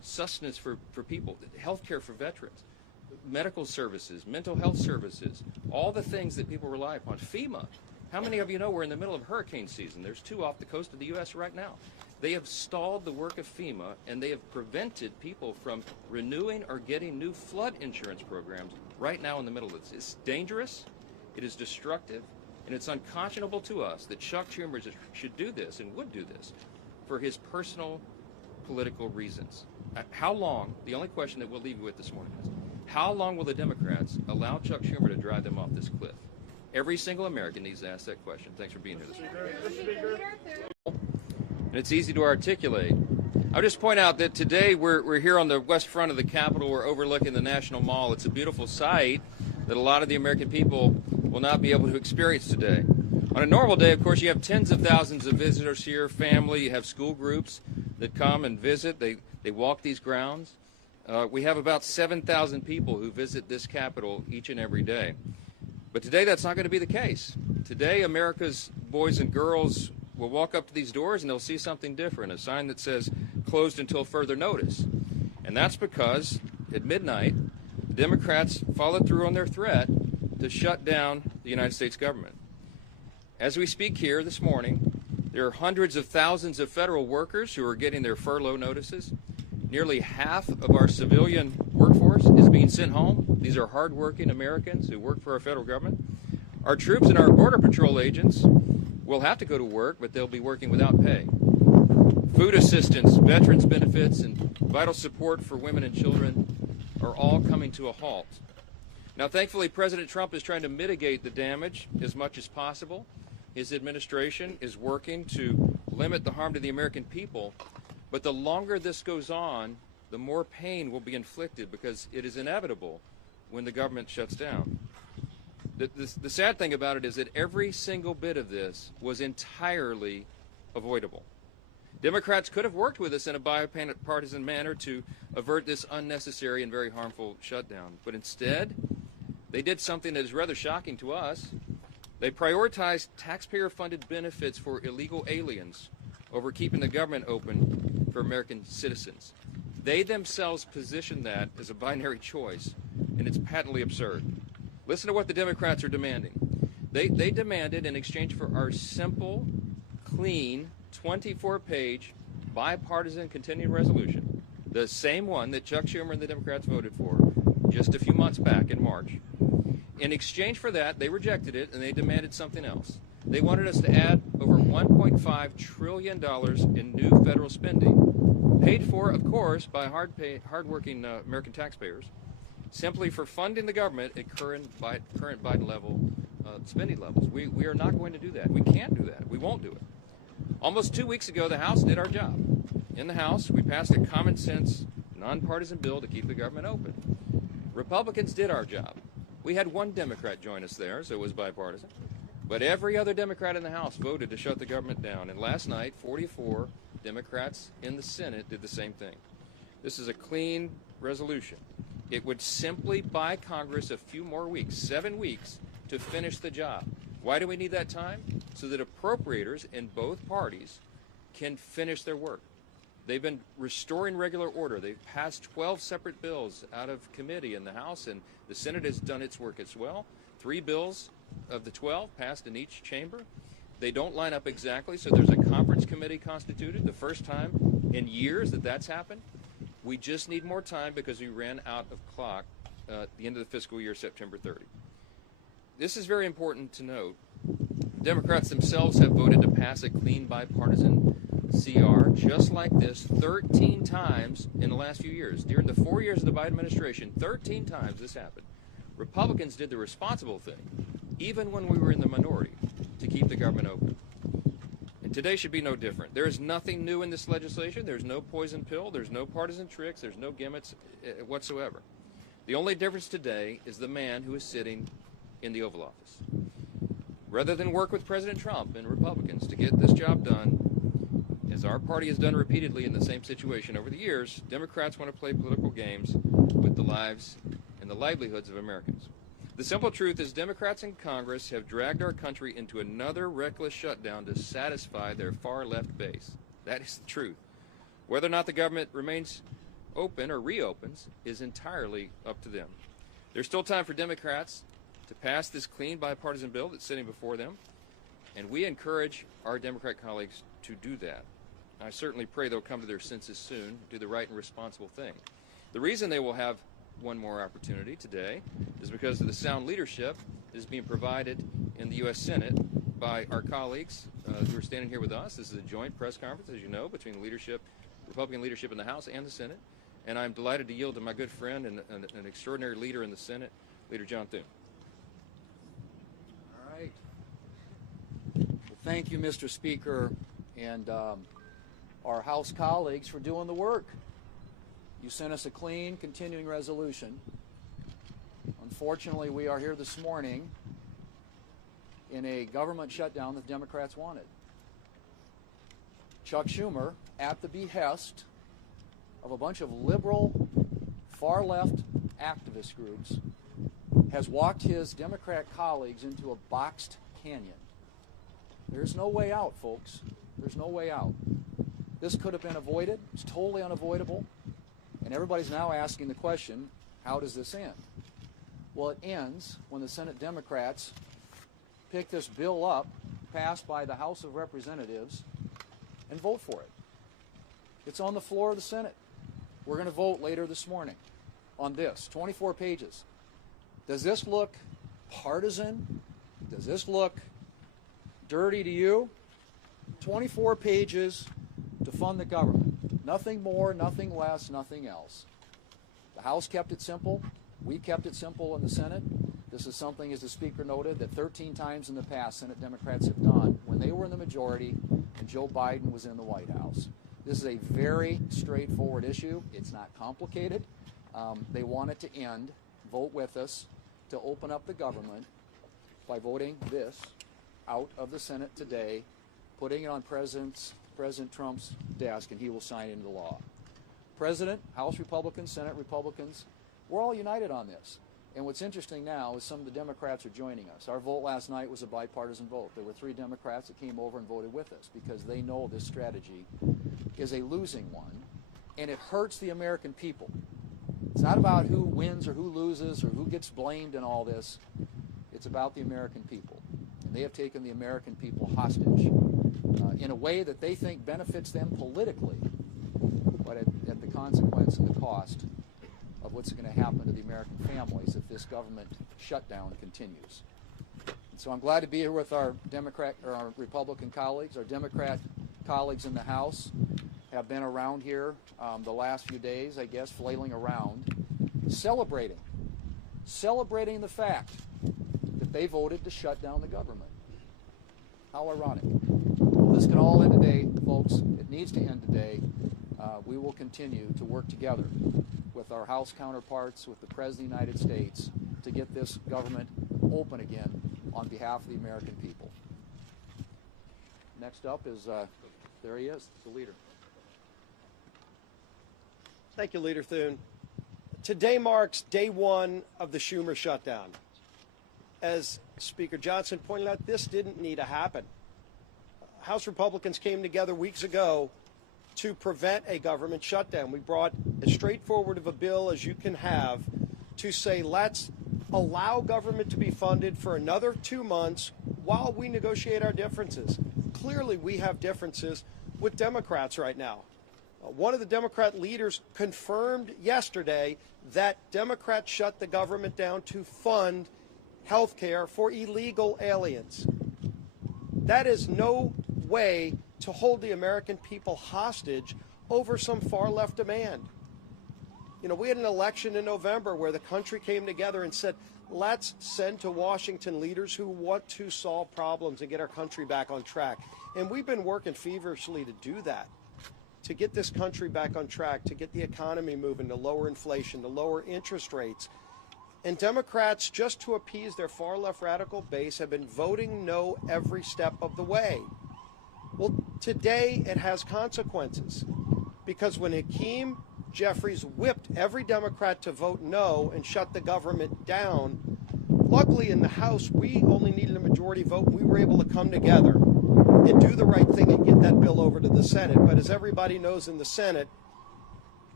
sustenance for people, health care for veterans, medical services, mental health services, all the things that people rely upon. FEMA. How many of you know we're in the middle of hurricane season? There's 2 off the coast of the U.S. right now. They have stalled the work of FEMA, and they have prevented people from renewing or getting new flood insurance programs right now in the middle of this. It's dangerous, it is destructive, and it's unconscionable to us that Chuck Schumer should do this and would do this for his personal political reasons. How long, the only question that we'll leave you with this morning is, how long will the Democrats allow Chuck Schumer to drive them off this cliff? Every single American needs to ask that question. Thanks for being here this morning. And it's easy to articulate. I'll just point out that today we're here on the west front of the Capitol. We're overlooking the National Mall. It's a beautiful sight that a lot of the American people will not be able to experience today. On a normal day, of course, you have tens of thousands of visitors here, family, you have school groups that come and visit. They walk these grounds. We have about 7,000 people who visit this Capitol each and every day. But today that's not going to be the case. Today America's boys and girls will walk up to these doors and they'll see something different, a sign that says closed until further notice. And that's because at midnight, the Democrats followed through on their threat to shut down the United States government. As we speak here this morning, there are hundreds of thousands of federal workers who are getting their furlough notices. Nearly half of our civilian workforce is being sent home. These are hardworking Americans who work for our federal government. Our troops and our Border Patrol agents will have to go to work, but they'll be working without pay. Food assistance, veterans benefits, and vital support for women and children are all coming to a halt. Now, thankfully, President Trump is trying to mitigate the damage as much as possible. His administration is working to limit the harm to the American people. But the longer this goes on, the more pain will be inflicted because it is inevitable when the government shuts down. The sad thing about it is that every single bit of this was entirely avoidable. Democrats could have worked with us in a bipartisan manner to avert this unnecessary and very harmful shutdown. But instead, they did something that is rather shocking to us. They prioritized taxpayer-funded benefits for illegal aliens over keeping the government open for American citizens. They themselves position that as a binary choice, and it's patently absurd. Listen to what the Democrats are demanding. They demanded, in exchange for our simple, clean, 24-page, bipartisan continuing resolution, the same one that Chuck Schumer and the Democrats voted for just a few months back in March. In exchange for that, they rejected it, and they demanded something else. They wanted us to add over $1.5 trillion in new federal spending, paid for, of course, by hardworking American taxpayers, simply for funding the government at current Biden level spending levels. We are not going to do that. We can't do that. We won't do it. Almost 2 weeks ago, the House did our job. In the House, we passed a common sense, nonpartisan bill to keep the government open. Republicans did our job. We had one Democrat join us there, so it was bipartisan. But every other Democrat in the House voted to shut the government down. And last night, 44 Democrats in the Senate did the same thing. This is a clean resolution. It would simply buy Congress a few more weeks, 7 weeks, to finish the job. Why do we need that time? So that appropriators in both parties can finish their work. They've been restoring regular order. They've passed 12 separate bills out of committee in the House, and the Senate has done its work as well. 3 bills of the 12 passed in each chamber. They don't line up exactly, so there's a conference committee constituted, the first time in years that that's happened. We just need more time because we ran out of clock at the end of the fiscal year, September 30. This is very important to note. Democrats themselves have voted to pass a clean bipartisan CR just like this 13 times in the last few years. During the 4 years of the Biden administration, 13 times this happened. Republicans did the responsible thing, even when we were in the minority, to keep the government open. And today should be no different. There is nothing new in this legislation. There's no poison pill. There's no partisan tricks. There's no gimmicks whatsoever. The only difference today is the man who is sitting in the Oval Office. Rather than work with President Trump and Republicans to get this job done, as our party has done repeatedly in the same situation over the years, Democrats want to play political games with the lives and the livelihoods of Americans. The simple truth is Democrats in Congress have dragged our country into another reckless shutdown to satisfy their far-left base. That is the truth. Whether or not the government remains open or reopens is entirely up to them. There's still time for Democrats to pass this clean bipartisan bill that's sitting before them, and we encourage our Democrat colleagues to do that. I certainly pray they'll come to their senses soon, do the right and responsible thing. The reason they will have one more opportunity today is because of the sound leadership that is being provided in the U.S. Senate by our colleagues who are standing here with us. This is a joint press conference, as you know, between the leadership, Republican leadership in the House and the Senate. And I'm delighted to yield to my good friend and an extraordinary leader in the Senate, Leader John Thune. All right. Well, thank you, Mr. Speaker, and our House colleagues for doing the work. You sent us a clean, continuing resolution. Unfortunately, we are here this morning in a government shutdown that Democrats wanted. Chuck Schumer, at the behest of a bunch of liberal, far-left activist groups, has walked his Democrat colleagues into a boxed canyon. There's no way out, folks. There's no way out. This could have been avoided. It's totally unavoidable. And everybody's now asking the question, how does this end? Well, it ends when the Senate Democrats pick this bill up, passed by the House of Representatives, and vote for it. It's on the floor of the Senate. We're going to vote later this morning on this, 24 pages. Does this look partisan? Does this look dirty to you? 24 pages to fund the government. Nothing more, nothing less, nothing else. The House kept it simple. We kept it simple in the Senate. This is something, as the Speaker noted, that 13 times in the past Senate Democrats have done when they were in the majority and Joe Biden was in the White House. This is a very straightforward issue. It's not complicated. They want it to end. Vote with us to open up the government by voting this out of the Senate today, putting it on President Trump's desk, and he will sign into law. President, House Republicans, Senate Republicans, we're all united on this. And what's interesting now is some of the Democrats are joining us. Our vote last night was a bipartisan vote. There were 3 Democrats that came over and voted with us because they know this strategy is a losing one, and it hurts the American people. It's not about who wins or who loses or who gets blamed in all this. It's about the American people. And they have taken the American people hostage in a way that they think benefits them politically, but at the consequence and the cost of what's going to happen to the American families if this government shutdown continues. And so I'm glad to be here with our Republican colleagues. Our Democrat colleagues in the House have been around here the last few days, I guess, flailing around, celebrating the fact that they voted to shut down the government. How ironic. Well, this can all end today, folks. It needs to end today. We will continue to work together with our House counterparts, with the President of the United States, to get this government open again on behalf of the American people. Next up is, there he is, the leader. Thank you, Leader Thune. Today marks day 1 of the Schumer shutdown. As Speaker Johnson pointed out, this didn't need to happen. House Republicans came together weeks ago to prevent a government shutdown. We brought as straightforward of a bill as you can have to say, let's allow government to be funded for another 2 months while we negotiate our differences. Clearly, we have differences with Democrats right now. One of the Democrat leaders confirmed yesterday that Democrats shut the government down to fund health care for illegal aliens. That is no way to hold the American people hostage over some far-left demand. You know, we had an election in November where the country came together and said, let's send to Washington leaders who want to solve problems and get our country back on track. And we've been working feverishly to do that, to get this country back on track, to get the economy moving, to lower inflation, to lower interest rates. And Democrats, just to appease their far-left radical base, have been voting no every step of the way. Well, today it has consequences, because when Hakeem Jeffries whipped every Democrat to vote no and shut the government down, luckily in the House we only needed a majority vote. We were able to come together and do the right thing and get that bill over to the Senate. But as everybody knows in the Senate,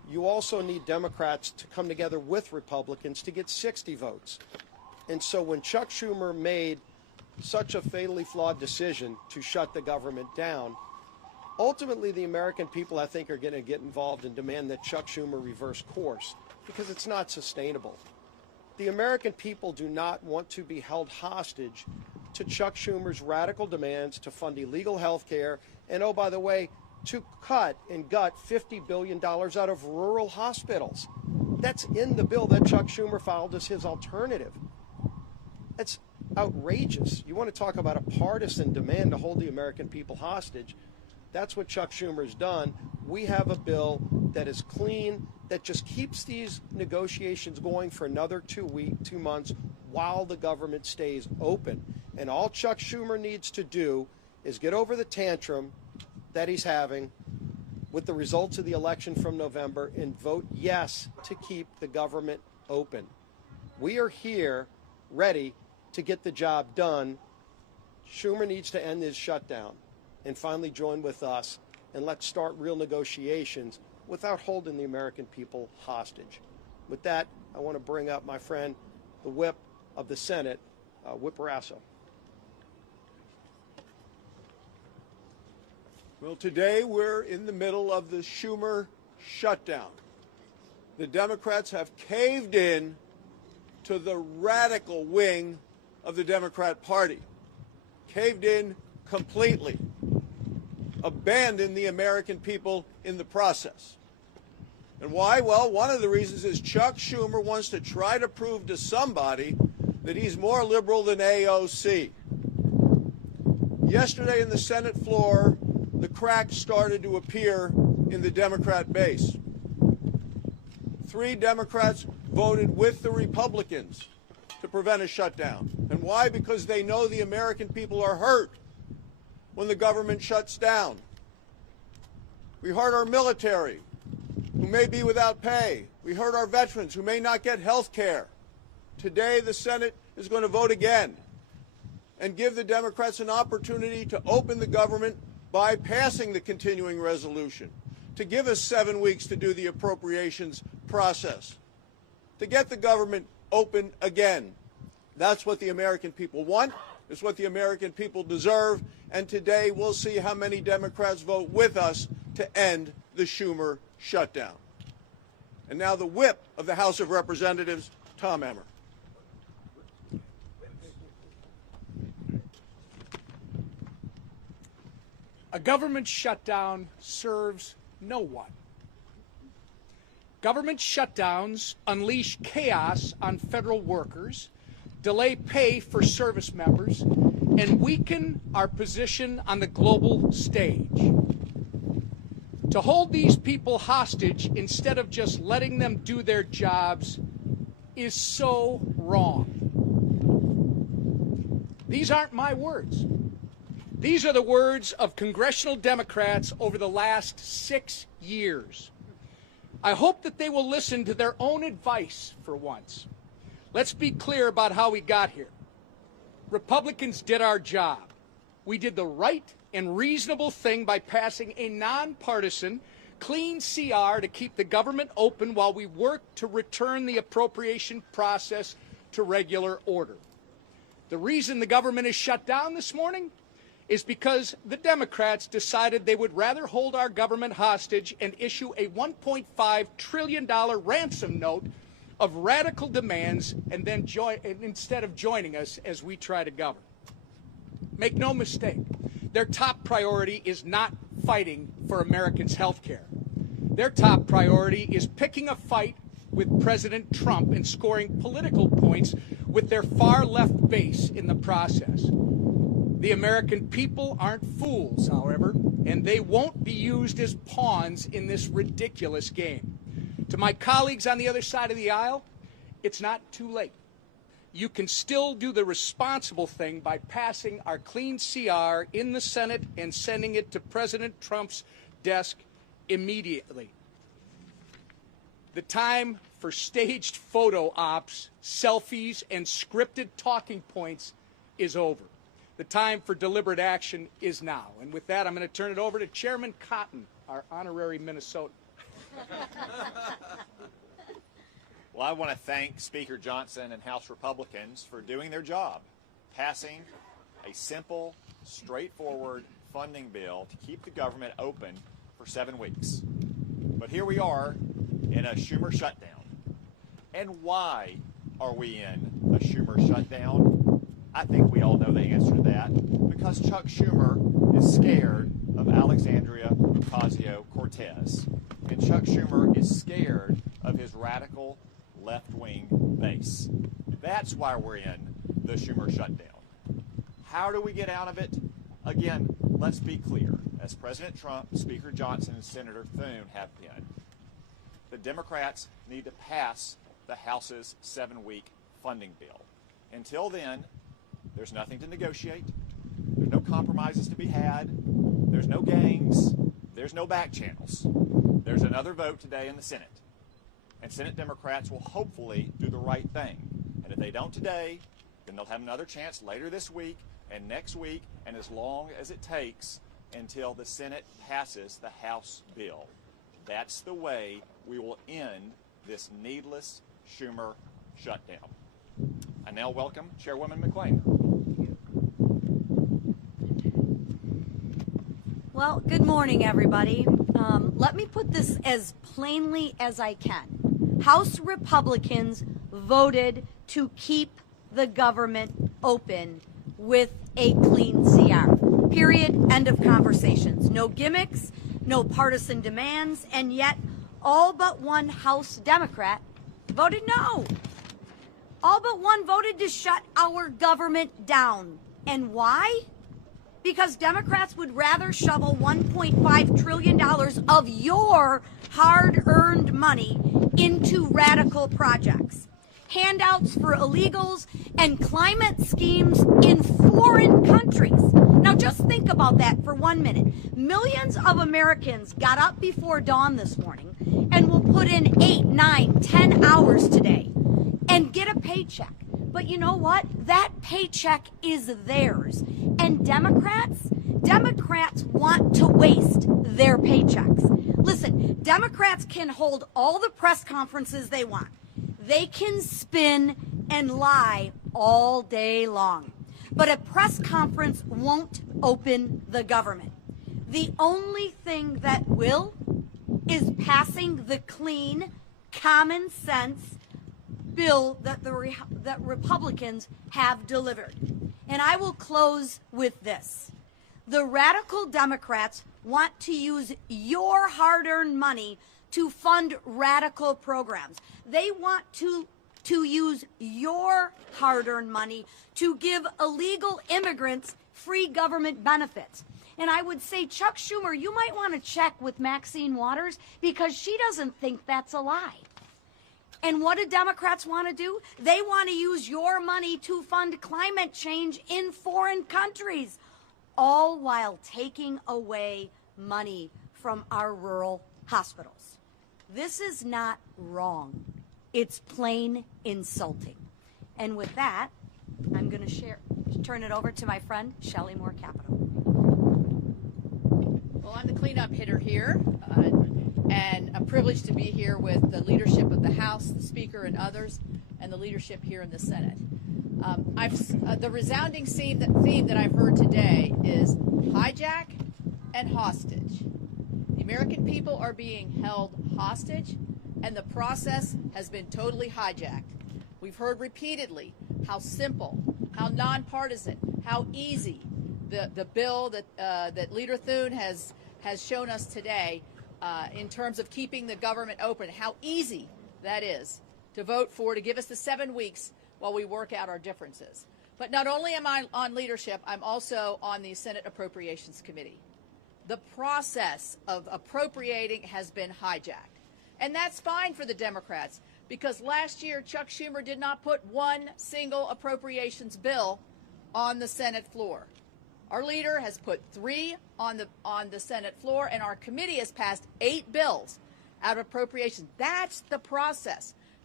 you also need Democrats to come together with Republicans to get 60 votes. And so when Chuck Schumer made such a fatally flawed decision to shut the government down, ultimately the American people, I think, are going to get involved and demand that Chuck Schumer reverse course, because it's not sustainable. The American people do not want to be held hostage to Chuck Schumer's radical demands to fund illegal health care and, oh, by the way, to cut and gut $50 billion out of rural hospitals. That's in the bill that Chuck Schumer filed as his alternative. That's outrageous. You want to talk about a partisan demand to hold the American people hostage? That's what Chuck Schumer's done. We have a bill that is clean, that just keeps these negotiations going for another 2 months while the government stays open. And all Chuck Schumer needs to do is get over the tantrum that he's having with the results of the election from November and vote yes to keep the government open. We are here ready to get the job done. Schumer needs to end his shutdown and finally join with us, and let's start real negotiations without holding the American people hostage. With that, I want to bring up my friend, the whip of the Senate, Whip Barrasso. Well, today we're in the middle of the Schumer shutdown. The Democrats have caved in to the radical wing of the Democrat Party, caved in completely, abandoned the American people in the process. And why? Well, one of the reasons is Chuck Schumer wants to try to prove to somebody that he's more liberal than AOC. Yesterday in the Senate floor, the cracks started to appear in the Democrat base. 3 Democrats voted with the Republicans to prevent a shutdown. And why? Because they know the American people are hurt when the government shuts down. We hurt our military, who may be without pay. We hurt our veterans, who may not get health care. Today, the Senate is going to vote again and give the Democrats an opportunity to open the government by passing the continuing resolution, to give us 7 weeks to do the appropriations process, to get the government open again. That's what the American people want. It's what the American people deserve. And today we'll see how many Democrats vote with us to end the Schumer shutdown. And now the whip of the House of Representatives, Tom Emmer. A government shutdown serves no one. Government shutdowns unleash chaos on federal workers, delay pay for service members, and weaken our position on the global stage. To hold these people hostage instead of just letting them do their jobs is so wrong. These aren't my words. These are the words of congressional Democrats over the last 6 years. I hope that they will listen to their own advice for once. Let's be clear about how we got here. Republicans did our job. We did the right and reasonable thing by passing a nonpartisan, clean CR to keep the government open while we work to return the appropriation process to regular order. The reason the government is shut down this morning is because the Democrats decided they would rather hold our government hostage and issue a $1.5 trillion ransom note of radical demands and then instead of joining us as we try to govern. Make no mistake, their top priority is not fighting for Americans' health care. Their top priority is picking a fight with President Trump and scoring political points with their far-left base in the process. The American people aren't fools, however, and they won't be used as pawns in this ridiculous game. To my colleagues on the other side of the aisle, it's not too late. You can still do the responsible thing by passing our clean CR in the Senate and sending it to President Trump's desk immediately. The time for staged photo ops, selfies, and scripted talking points is over. The time for deliberate action is now. And with that, I'm going to turn it over to Chairman Cotton, our honorary Minnesotan. Well, I want to thank Speaker Johnson and House Republicans for doing their job, passing a simple, straightforward funding bill to keep the government open for 7 weeks. But here we are in a Schumer shutdown. And why are we in a Schumer shutdown? I think we all know the answer to that. Because Chuck Schumer is scared of Alexandria Ocasio-Cortez. And Chuck Schumer is scared of his radical left-wing base. That's why we're in the Schumer shutdown. How do we get out of it? Again, let's be clear. As President Trump, Speaker Johnson, and Senator Thune have been, the Democrats need to pass the House's 7-week funding bill. Until then, there's nothing to negotiate. There's no compromises to be had. There's no games. There's no back channels. There's another vote today in the Senate. And Senate Democrats will hopefully do the right thing. And if they don't today, then they'll have another chance later this week and next week, and as long as it takes until the Senate passes the House bill. That's the way we will end this needless Schumer shutdown. I now welcome Chairwoman McClain. Well, good morning, everybody. Let me put this as plainly as I can. House Republicans voted to keep the government open with a clean CR. Period. End of conversations. No gimmicks, no partisan demands, and yet all but one House Democrat voted no. All but one voted to shut our government down. And why? Because Democrats would rather shovel $1.5 trillion of your hard-earned money into radical projects, handouts for illegals, and climate schemes in foreign countries. Now just think about that for 1 minute. Millions of Americans got up before dawn this morning and will put in 8, 9, 10 hours today and get a paycheck. But you know what? That paycheck is theirs. And Democrats want to waste their paychecks. Listen, Democrats can hold all the press conferences they want. They can spin and lie all day long. But a press conference won't open the government. The only thing that will is passing the clean, common sense bill that that Republicans have delivered. And I will close with this. The radical Democrats want to use your hard-earned money to fund radical programs. They want to use your hard-earned money to give illegal immigrants free government benefits. And I would say, Chuck Schumer, you might want to check with Maxine Waters because she doesn't think that's a lie. And what do Democrats want to do? They want to use your money to fund climate change in foreign countries, all while taking away money from our rural hospitals. This is not wrong. It's plain insulting. And with that, I'm going to turn it over to my friend, Shelley Moore Capito. Well, I'm the cleanup hitter here, and a privilege to be here with the leadership of the House, the Speaker, and others, and the leadership here in the Senate. The resounding theme that I've heard today is hijack and hostage. The American people are being held hostage, and the process has been totally hijacked. We've heard repeatedly how simple, how nonpartisan, how easy the bill that Leader Thune has shown us today in terms of keeping the government open, how easy that is to vote for, to give us the 7 weeks while we work out our differences. But not only am I on leadership, I'm also on the Senate Appropriations Committee. The process of appropriating has been hijacked. And that's fine for the Democrats, because last year Chuck Schumer did not put one single appropriations bill on the Senate floor. Our leader has put 3 on the Senate floor, and our committee has passed 8 bills out of appropriations. That's the process.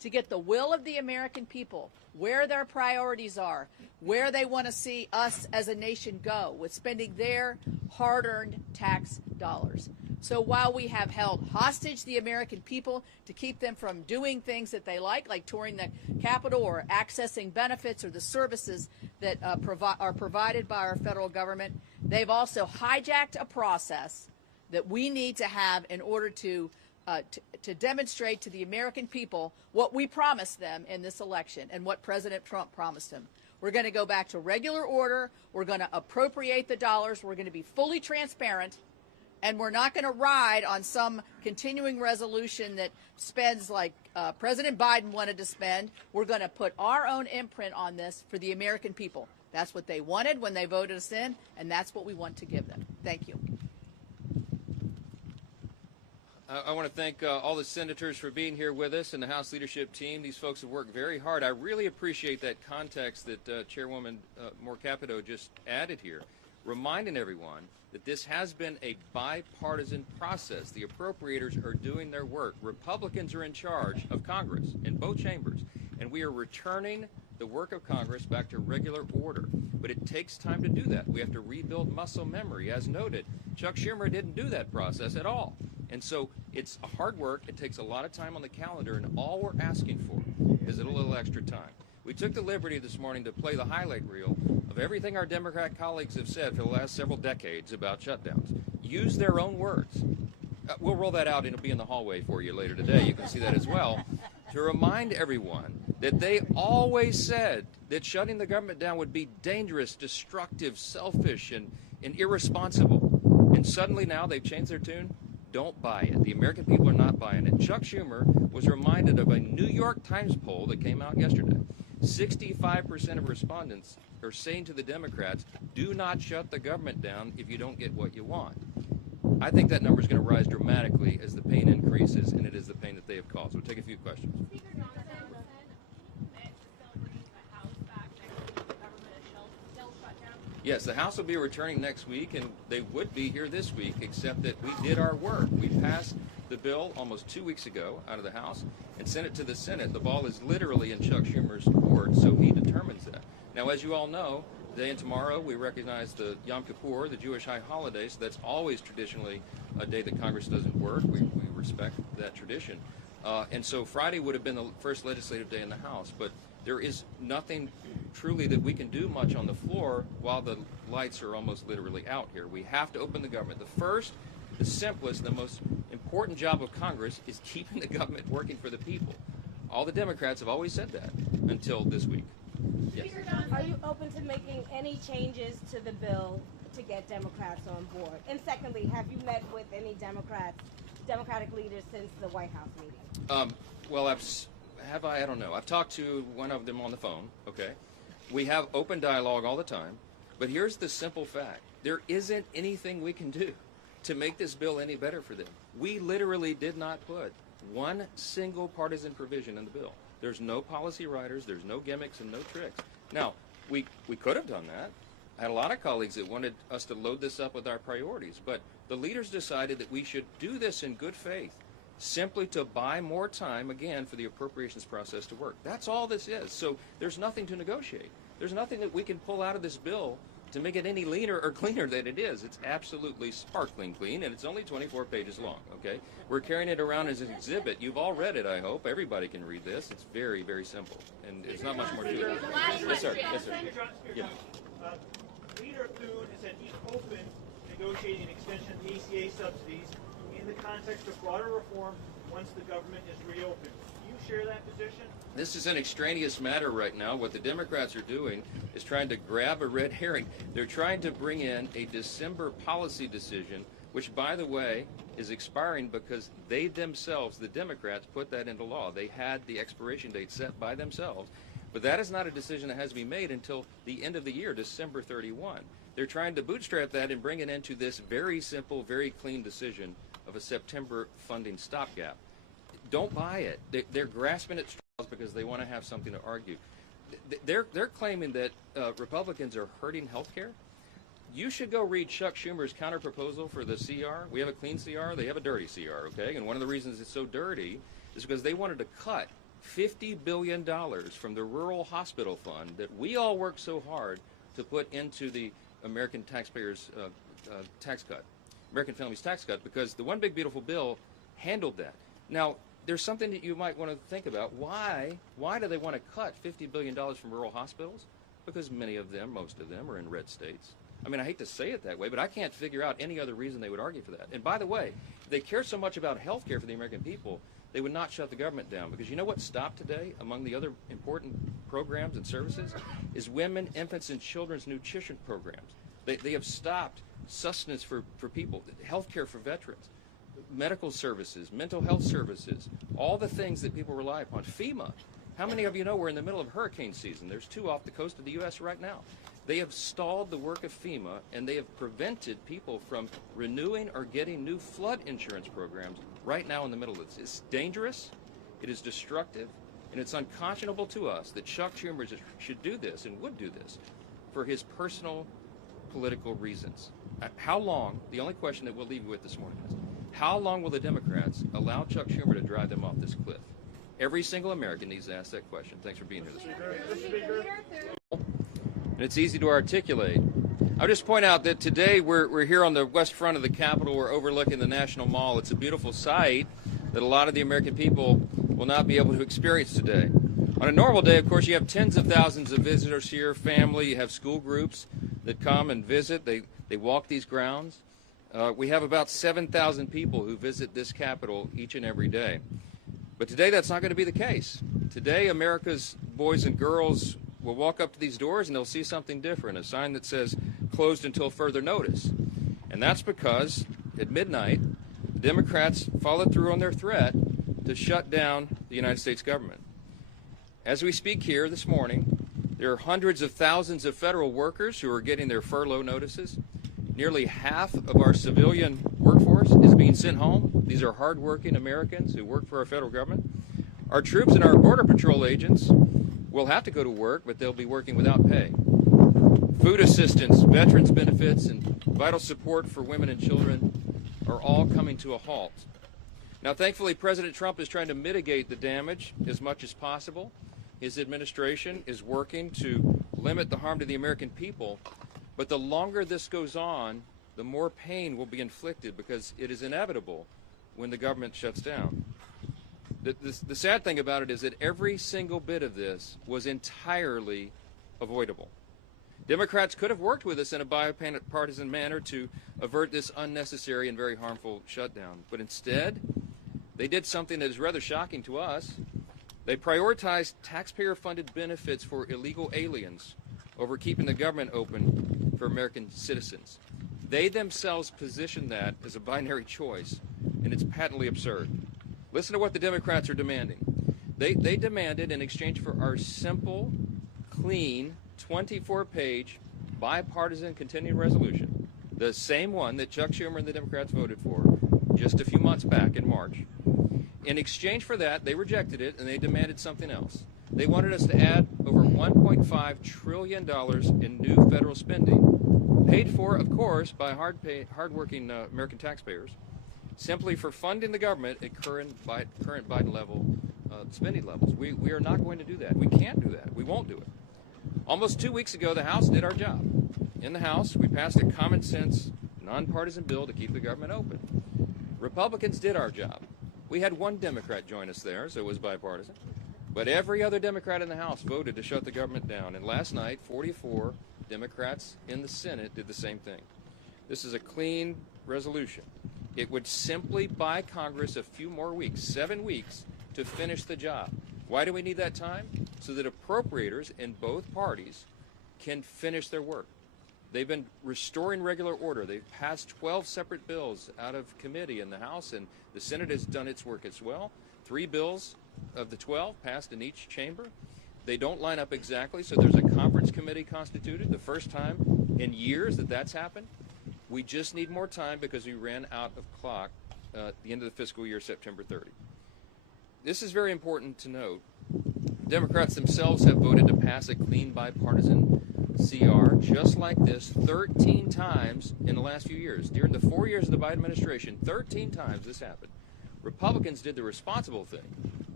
to get the will of the American people, where their priorities are, where they want to see us as a nation go with spending their hard-earned tax dollars. So while we have held hostage the American people to keep them from doing things that they like touring the Capitol or accessing benefits or the services that are provided by our federal government, they've also hijacked a process that we need to have in order to demonstrate to the American people what we promised them in this election and what President Trump promised them. We're going to go back to regular order. We're going to appropriate the dollars. We're going to be fully transparent. And we're not going to ride on some continuing resolution that spends like President Biden wanted to spend. We're going to put our own imprint on this for the American people. That's what they wanted when they voted us in, and that's what we want to give them. Thank you. I want to thank all the senators for being here with us and the House leadership team. These folks have worked very hard. I really appreciate that context that Chairwoman Moore Capito just added here, reminding everyone that this has been a bipartisan process. The appropriators are doing their work. Republicans are in charge of Congress in both chambers, and we are returning the work of Congress back to regular order. But it takes time to do that. We have to rebuild muscle memory. As noted, Chuck Schumer didn't do that process at all. And so it's hard work. It takes a lot of time on the calendar, and all we're asking for is a little extra time. We took the liberty this morning to play the highlight reel of everything our Democrat colleagues have said for the last several decades about shutdowns. Use their own words. We'll roll that out and it'll be in the hallway for you later today. You can see that as well. To remind everyone that they always said that shutting the government down would be dangerous, destructive, selfish, and irresponsible. And suddenly now they've changed their tune. Don't buy it. The American people are not buying it. Chuck Schumer was reminded of a New York Times poll that came out yesterday. 65% of respondents are saying to the Democrats, do not shut the government down if you don't get what you want. I think that number is going to rise dramatically as the pain increases, and it is the pain that they have caused. We'll take a few questions. Speaker Johnson meant to still bring the House back next week. The government is still shut down. Yes, the House will be returning next week, and they would be here this week, except that we did our work. We passed the bill almost 2 weeks ago out of the House and sent it to the Senate. The ball is literally in Chuck Schumer's court, so he determines that. Now, as you all know, today and tomorrow we recognize the Yom Kippur, the Jewish high holiday, so that's always traditionally a day that Congress doesn't work. We respect that tradition. And so Friday would have been the first legislative day in the House, but there is nothing truly that we can do much on the floor while the lights are almost literally out here. We have to open the government. The first, the simplest, the most important job of Congress is keeping the government working for the people. All the Democrats have always said that until this week. Yes. Are you open to making any changes to the bill to get Democrats on board? And secondly, have you met with any Democratic leaders since the White House meeting? Well, I don't know. I've talked to one of them on the phone, okay? We have open dialogue all the time, but here's the simple fact. There isn't anything we can do to make this bill any better for them. We literally did not put one single partisan provision in the bill. There's no policy writers, there's no gimmicks and no tricks. Now, we could have done that. I had a lot of colleagues that wanted us to load this up with our priorities, but the leaders decided that we should do this in good faith, simply to buy more time, again, for the appropriations process to work. That's all this is. So there's nothing to negotiate. There's nothing that we can pull out of this bill to make it any leaner or cleaner than it is. It's absolutely sparkling clean, and it's only 24 pages long, okay? We're carrying it around as an exhibit. You've all read it, I hope. Everybody can read this. It's very, very simple, and it's not much more to it. Yes, sir. Yes, sir. Yeah. Leader Thune has said he's open to negotiating extension of the ACA subsidies in the context of broader reform once the government is reopened. Do you share that position? This is an extraneous matter right now. What the Democrats are doing is trying to grab a red herring. They're trying to bring in a December policy decision, which, by the way, is expiring because they themselves, the Democrats, put that into law. They had the expiration date set by themselves. But that is not a decision that has to be made until the end of the year, December 31. They're trying to bootstrap that and bring it into this very simple, very clean decision of a September funding stopgap. Don't buy it. They're grasping at straws because they want to have something to argue. They're claiming that Republicans are hurting health care. You should go read Chuck Schumer's counterproposal for the CR. We have a clean CR. They have a dirty CR, okay? And one of the reasons it's so dirty is because they wanted to cut $50 billion from the Rural Hospital Fund that we all work so hard to put into the American taxpayers' tax cut, American families' tax cut, because the One Big Beautiful Bill handled that. Now, there's something that you might want to think about. Why do they want to cut $50 billion from rural hospitals? Because many of them, most of them, are in red states. I mean, I hate to say it that way, but I can't figure out any other reason they would argue for that. And by the way, if they care so much about health care for the American people, they would not shut the government down. Because you know what stopped today, among the other important programs and services, is women, infants, and children's nutrition programs. They have stopped sustenance for people, health care for veterans, medical services, mental health services, all the things that people rely upon. FEMA. How many of you know we're in the middle of hurricane season? There's 2 off the coast of the U.S. right now. They have stalled the work of FEMA, and they have prevented people from renewing or getting new flood insurance programs right now in the middle of this. It's dangerous, it is destructive, and it's unconscionable to us that Chuck Schumer should do this and would do this for his personal political reasons. How long, the only question that we'll leave you with this morning is, how long will the Democrats allow Chuck Schumer to drive them off this cliff? Every single American needs to ask that question. Thanks for being here this morning. And it's easy to articulate. I'll just point out that today we're here on the west front of the Capitol. We're overlooking the National Mall. It's a beautiful sight that a lot of the American people will not be able to experience today. On a normal day, of course, you have tens of thousands of visitors here, family, you have school groups that come and visit. They walk these grounds. We have about 7,000 people who visit this Capitol each and every day. But today that's not going to be the case. Today America's boys and girls will walk up to these doors and they'll see something different, a sign that says closed until further notice. And that's because at midnight, the Democrats followed through on their threat to shut down the United States government. As we speak here this morning, there are hundreds of thousands of federal workers who are getting their furlough notices. Nearly half of our civilian workforce is being sent home. These are hardworking Americans who work for our federal government. Our troops and our Border Patrol agents will have to go to work, but they'll be working without pay. Food assistance, veterans benefits, and vital support for women and children are all coming to a halt. Now, thankfully, President Trump is trying to mitigate the damage as much as possible. His administration is working to limit the harm to the American people. But the longer this goes on, the more pain will be inflicted because it is inevitable when the government shuts down. The sad thing about it is that every single bit of this was entirely avoidable. Democrats could have worked with us in a bipartisan manner to avert this unnecessary and very harmful shutdown. But instead, they did something that is rather shocking to us. They prioritized taxpayer-funded benefits for illegal aliens over keeping the government open for American citizens. They themselves position that as a binary choice, and it's patently absurd. Listen to what the Democrats are demanding. They demanded, in exchange for our simple, clean, 24-page bipartisan continuing resolution, the same one that Chuck Schumer and the Democrats voted for just a few months back in March. In exchange for that, they rejected it, and they demanded something else. They wanted us to add over $1.5 trillion in new federal spending, paid for, of course, by hardworking American taxpayers, simply for funding the government at current Biden level spending levels. We are not going to do that. We can't do that. We won't do it. Almost 2 weeks ago, the House did our job. In the House, we passed a common sense, nonpartisan bill to keep the government open. Republicans did our job. We had one Democrat join us there, so it was bipartisan. But every other Democrat in the House voted to shut the government down. And last night, 44 Democrats in the Senate did the same thing. This is a clean resolution. It would simply buy Congress a few more weeks, 7 weeks, to finish the job. Why do we need that time? So that appropriators in both parties can finish their work. They've been restoring regular order. They've passed 12 separate bills out of committee in the House, and the Senate has done its work as well. 3 bills of the 12 passed in each chamber. They don't line up exactly, so there's a conference committee constituted, the first time in years that that's happened. We just need more time because we ran out of clock at the end of the fiscal year, September 30. This is very important to note. Democrats themselves have voted to pass a clean bipartisan CR just like this 13 times in the last few years. During the 4 years of the Biden administration, 13 times this happened. Republicans did the responsible thing.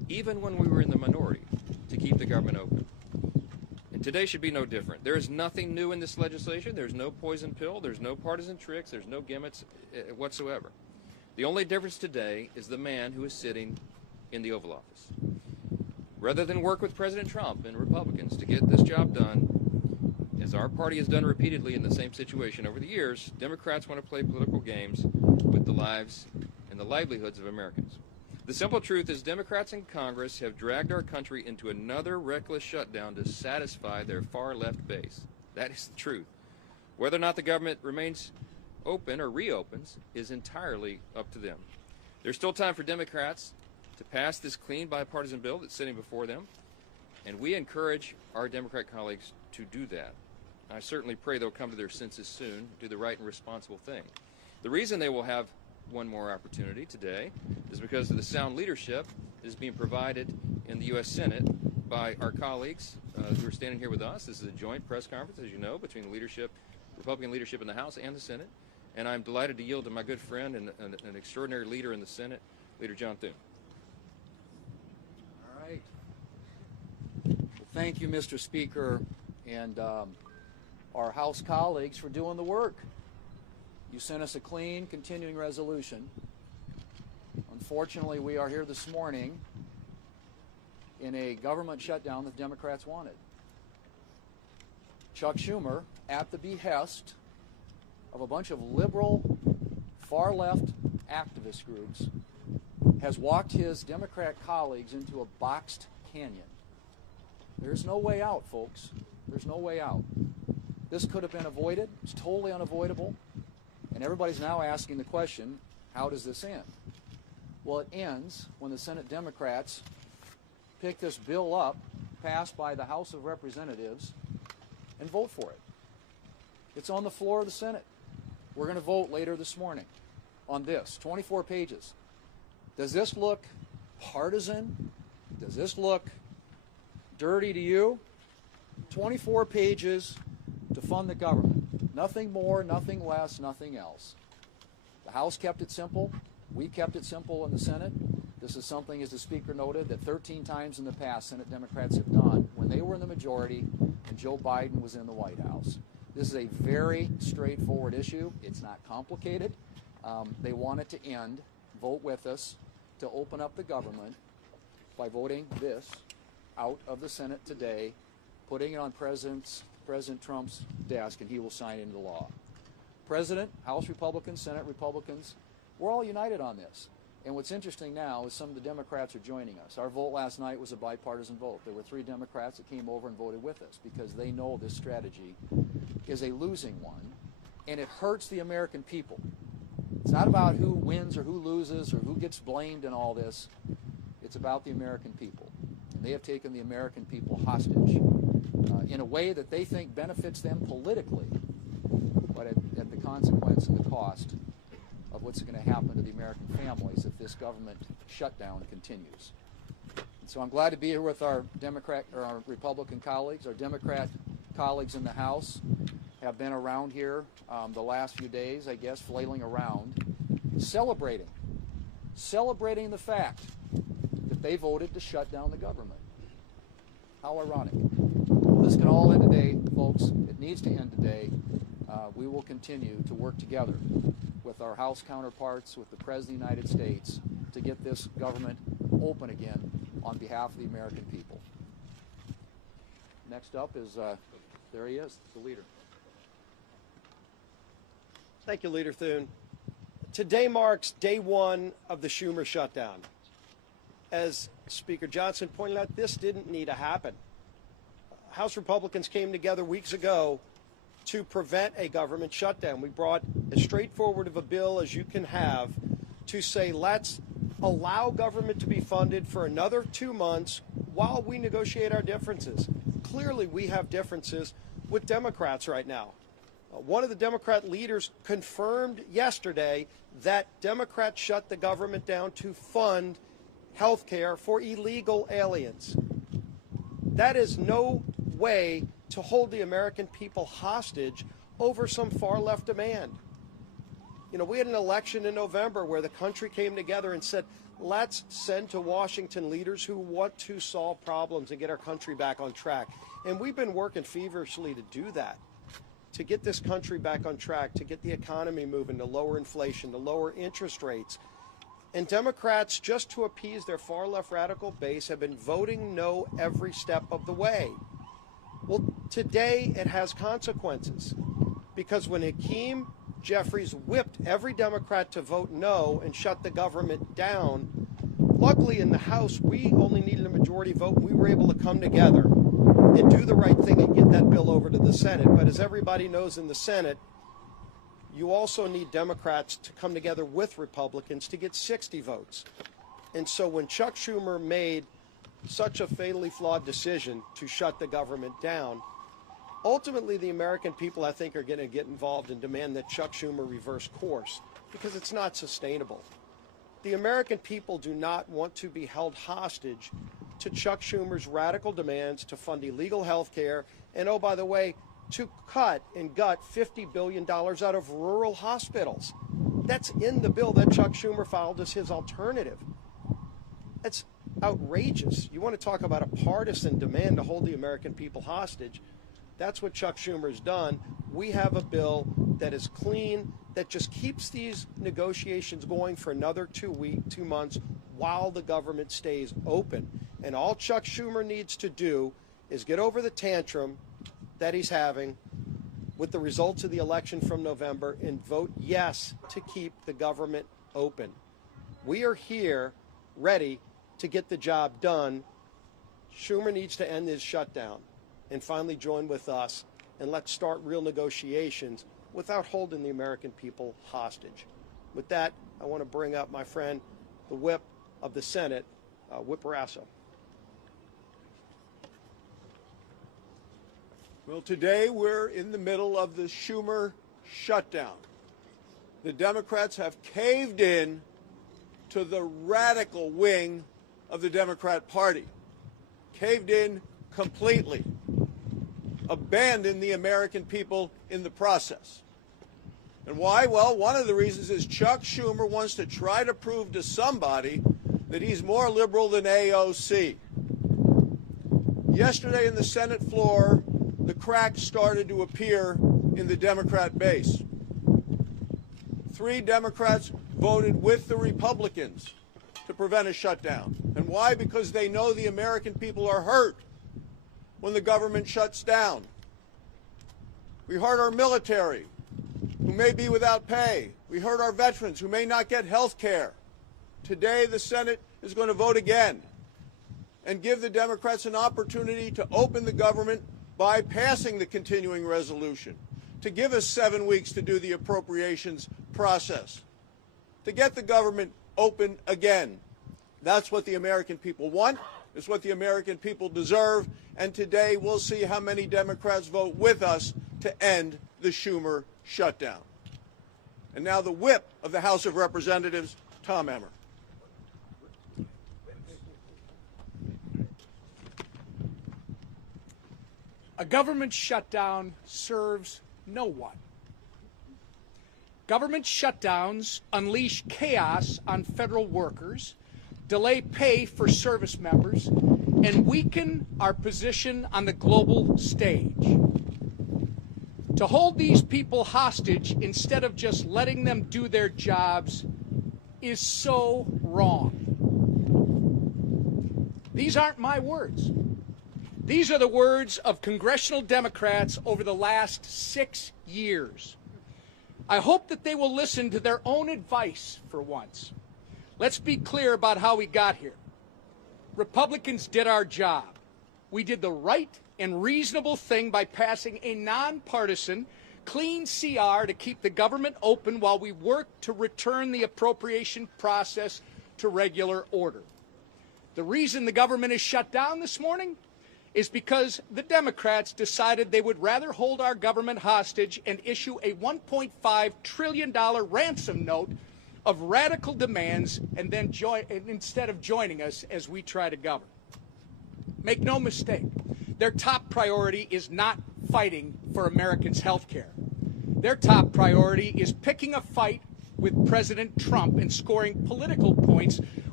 even when we were in the minority, to keep the government open. And today should be no different. There is nothing new in this legislation. There's no poison pill. There's no partisan tricks. There's no gimmicks whatsoever. The only difference today is the man who is sitting in the Oval Office. Rather than work with President Trump and Republicans to get this job done, as our party has done repeatedly in the same situation over the years, Democrats want to play political games with the lives and the livelihoods of Americans. The simple truth is Democrats in Congress have dragged our country into another reckless shutdown to satisfy their far-left base. That is the truth. Whether or not the government remains open or reopens is entirely up to them. There's still time for Democrats to pass this clean bipartisan bill that's sitting before them, and we encourage our Democrat colleagues to do that. I certainly pray they'll come to their senses soon, do the right and responsible thing. The reason they will have one more opportunity today is because of the sound leadership that is being provided in the U.S. Senate by our colleagues who are standing here with us. This is a joint press conference, as you know, between the leadership, Republican leadership in the House and the Senate. And I'm delighted to yield to my good friend and an extraordinary leader in the Senate, Leader John Thune. All right. Well, thank you, Mr. Speaker, and our House colleagues for doing the work. You sent us a clean, continuing resolution. Unfortunately, we are here this morning in a government shutdown that Democrats wanted. Chuck Schumer, at the behest of a bunch of liberal, far-left activist groups, has walked his Democrat colleagues into a boxed canyon. There's no way out, folks. There's no way out. This could have been avoided. It's totally unavoidable. And everybody's now asking the question, how does this end? Well, it ends when the Senate Democrats pick this bill up, passed by the House of Representatives, and vote for it. It's on the floor of the Senate. We're going to vote later this morning on this, 24 pages. Does this look partisan? Does this look dirty to you? 24 pages to fund the government. Nothing more, nothing less, nothing else. The House kept it simple. We kept it simple in the Senate. This is something, as the Speaker noted, that 13 times in the past Senate Democrats have done when they were in the majority and Joe Biden was in the White House. This is a very straightforward issue. It's not complicated. They want it to end. Vote with us to open up the government by voting this out of the Senate today, putting it on President Trump's desk, and he will sign it into law. President, House Republicans, Senate Republicans, we're all united on this. And what's interesting now is some of the Democrats are joining us. Our vote last night was a bipartisan vote. There were 3 Democrats that came over and voted with us because they know this strategy is a losing one, and it hurts the American people. It's not about who wins or who loses or who gets blamed in all this. It's about the American people. And they have taken the American people hostage in a way that they think benefits them politically, but at the consequence and the cost of what's going to happen to the American families if this government shutdown continues. And so I'm glad to be here with our Republican colleagues. Our Democrat colleagues in the House have been around here the last few days, I guess, flailing around, celebrating the fact that they voted to shut down the government. How ironic. This can all end today, folks. It needs to end today. We will continue to work together with our House counterparts, with the President of the United States, to get this government open again on behalf of the American people. Next up is, there he is, the leader. Thank you, Leader Thune. Today marks day 1 of the Schumer shutdown. As Speaker Johnson pointed out, this didn't need to happen. House Republicans came together weeks ago to prevent a government shutdown. We brought as straightforward of a bill as you can have to say, let's allow government to be funded for another 2 months while we negotiate our differences. Clearly, we have differences with Democrats right now. One of the Democrat leaders confirmed yesterday that Democrats shut the government down to fund health care for illegal aliens. That is no way to hold the American people hostage over some far-left demand. You know, we had an election in November where the country came together and said, let's send to Washington leaders who want to solve problems and get our country back on track. And we've been working feverishly to do that, to get this country back on track, to get the economy moving, to lower inflation, to lower interest rates. And Democrats, just to appease their far-left radical base, have been voting no every step of the way. Well, today it has consequences, because when Hakeem Jeffries whipped every Democrat to vote no and shut the government down, luckily in the House we only needed a majority vote. We were able to come together and do the right thing and get that bill over to the Senate. But as everybody knows, in the Senate, you also need Democrats to come together with Republicans to get 60 votes. And so when Chuck Schumer made such a fatally flawed decision to shut the government down, ultimately the American people, I think, are going to get involved and demand that Chuck Schumer reverse course, because it's not sustainable. The American people do not want to be held hostage to Chuck Schumer's radical demands to fund illegal health care and, oh, by the way, to cut and gut $50 billion out of rural hospitals. That's in the bill that Chuck Schumer filed as his alternative. That's outrageous. You want to talk about a partisan demand to hold the American people hostage? That's what Chuck Schumer's done. We have a bill that is clean, that just keeps these negotiations going for another 2 months while the government stays open. And all Chuck Schumer needs to do is get over the tantrum that he's having with the results of the election from November and vote yes to keep the government open. We are here ready to get the job done. Schumer needs to end his shutdown and finally join with us, and let's start real negotiations without holding the American people hostage. With that, I want to bring up my friend, the whip of the Senate, Whip Rasso. Well, today we're in the middle of the Schumer shutdown. The Democrats have caved in to the radical wing of the Democrat Party, caved in completely, abandoned the American people in the process. And why? Well, one of the reasons is Chuck Schumer wants to try to prove to somebody that he's more liberal than AOC. Yesterday in the Senate floor, the cracks started to appear in the Democrat base. 3 Democrats voted with the Republicans to prevent a shutdown. And why? Because they know the American people are hurt when the government shuts down. We hurt our military, who may be without pay. We hurt our veterans, who may not get health care. Today, the Senate is going to vote again and give the Democrats an opportunity to open the government by passing the continuing resolution, to give us 7 weeks to do the appropriations process, to get the government open again. That's what the American people want. It's what the American people deserve. And today we'll see how many Democrats vote with us to end the Schumer shutdown. And now the whip of the House of Representatives, Tom Emmer. A government shutdown serves no one. Government shutdowns unleash chaos on federal workers, delay pay for service members, and weaken our position on the global stage. To hold these people hostage instead of just letting them do their jobs is so wrong. These aren't my words. These are the words of congressional Democrats over the last 6 years. I hope that they will listen to their own advice for once. Let's be clear about how we got here. Republicans did our job. We did the right and reasonable thing by passing a nonpartisan, clean CR to keep the government open while we work to return the appropriation process to regular order. The reason the government is shut down this morning is because the Democrats decided they would rather hold our government hostage and issue a $1.5 trillion ransom note of radical demands and then instead of joining us as we try to govern. Make no mistake, their top priority is not fighting for Americans' health care. Their top priority is picking a fight with President Trump and scoring political points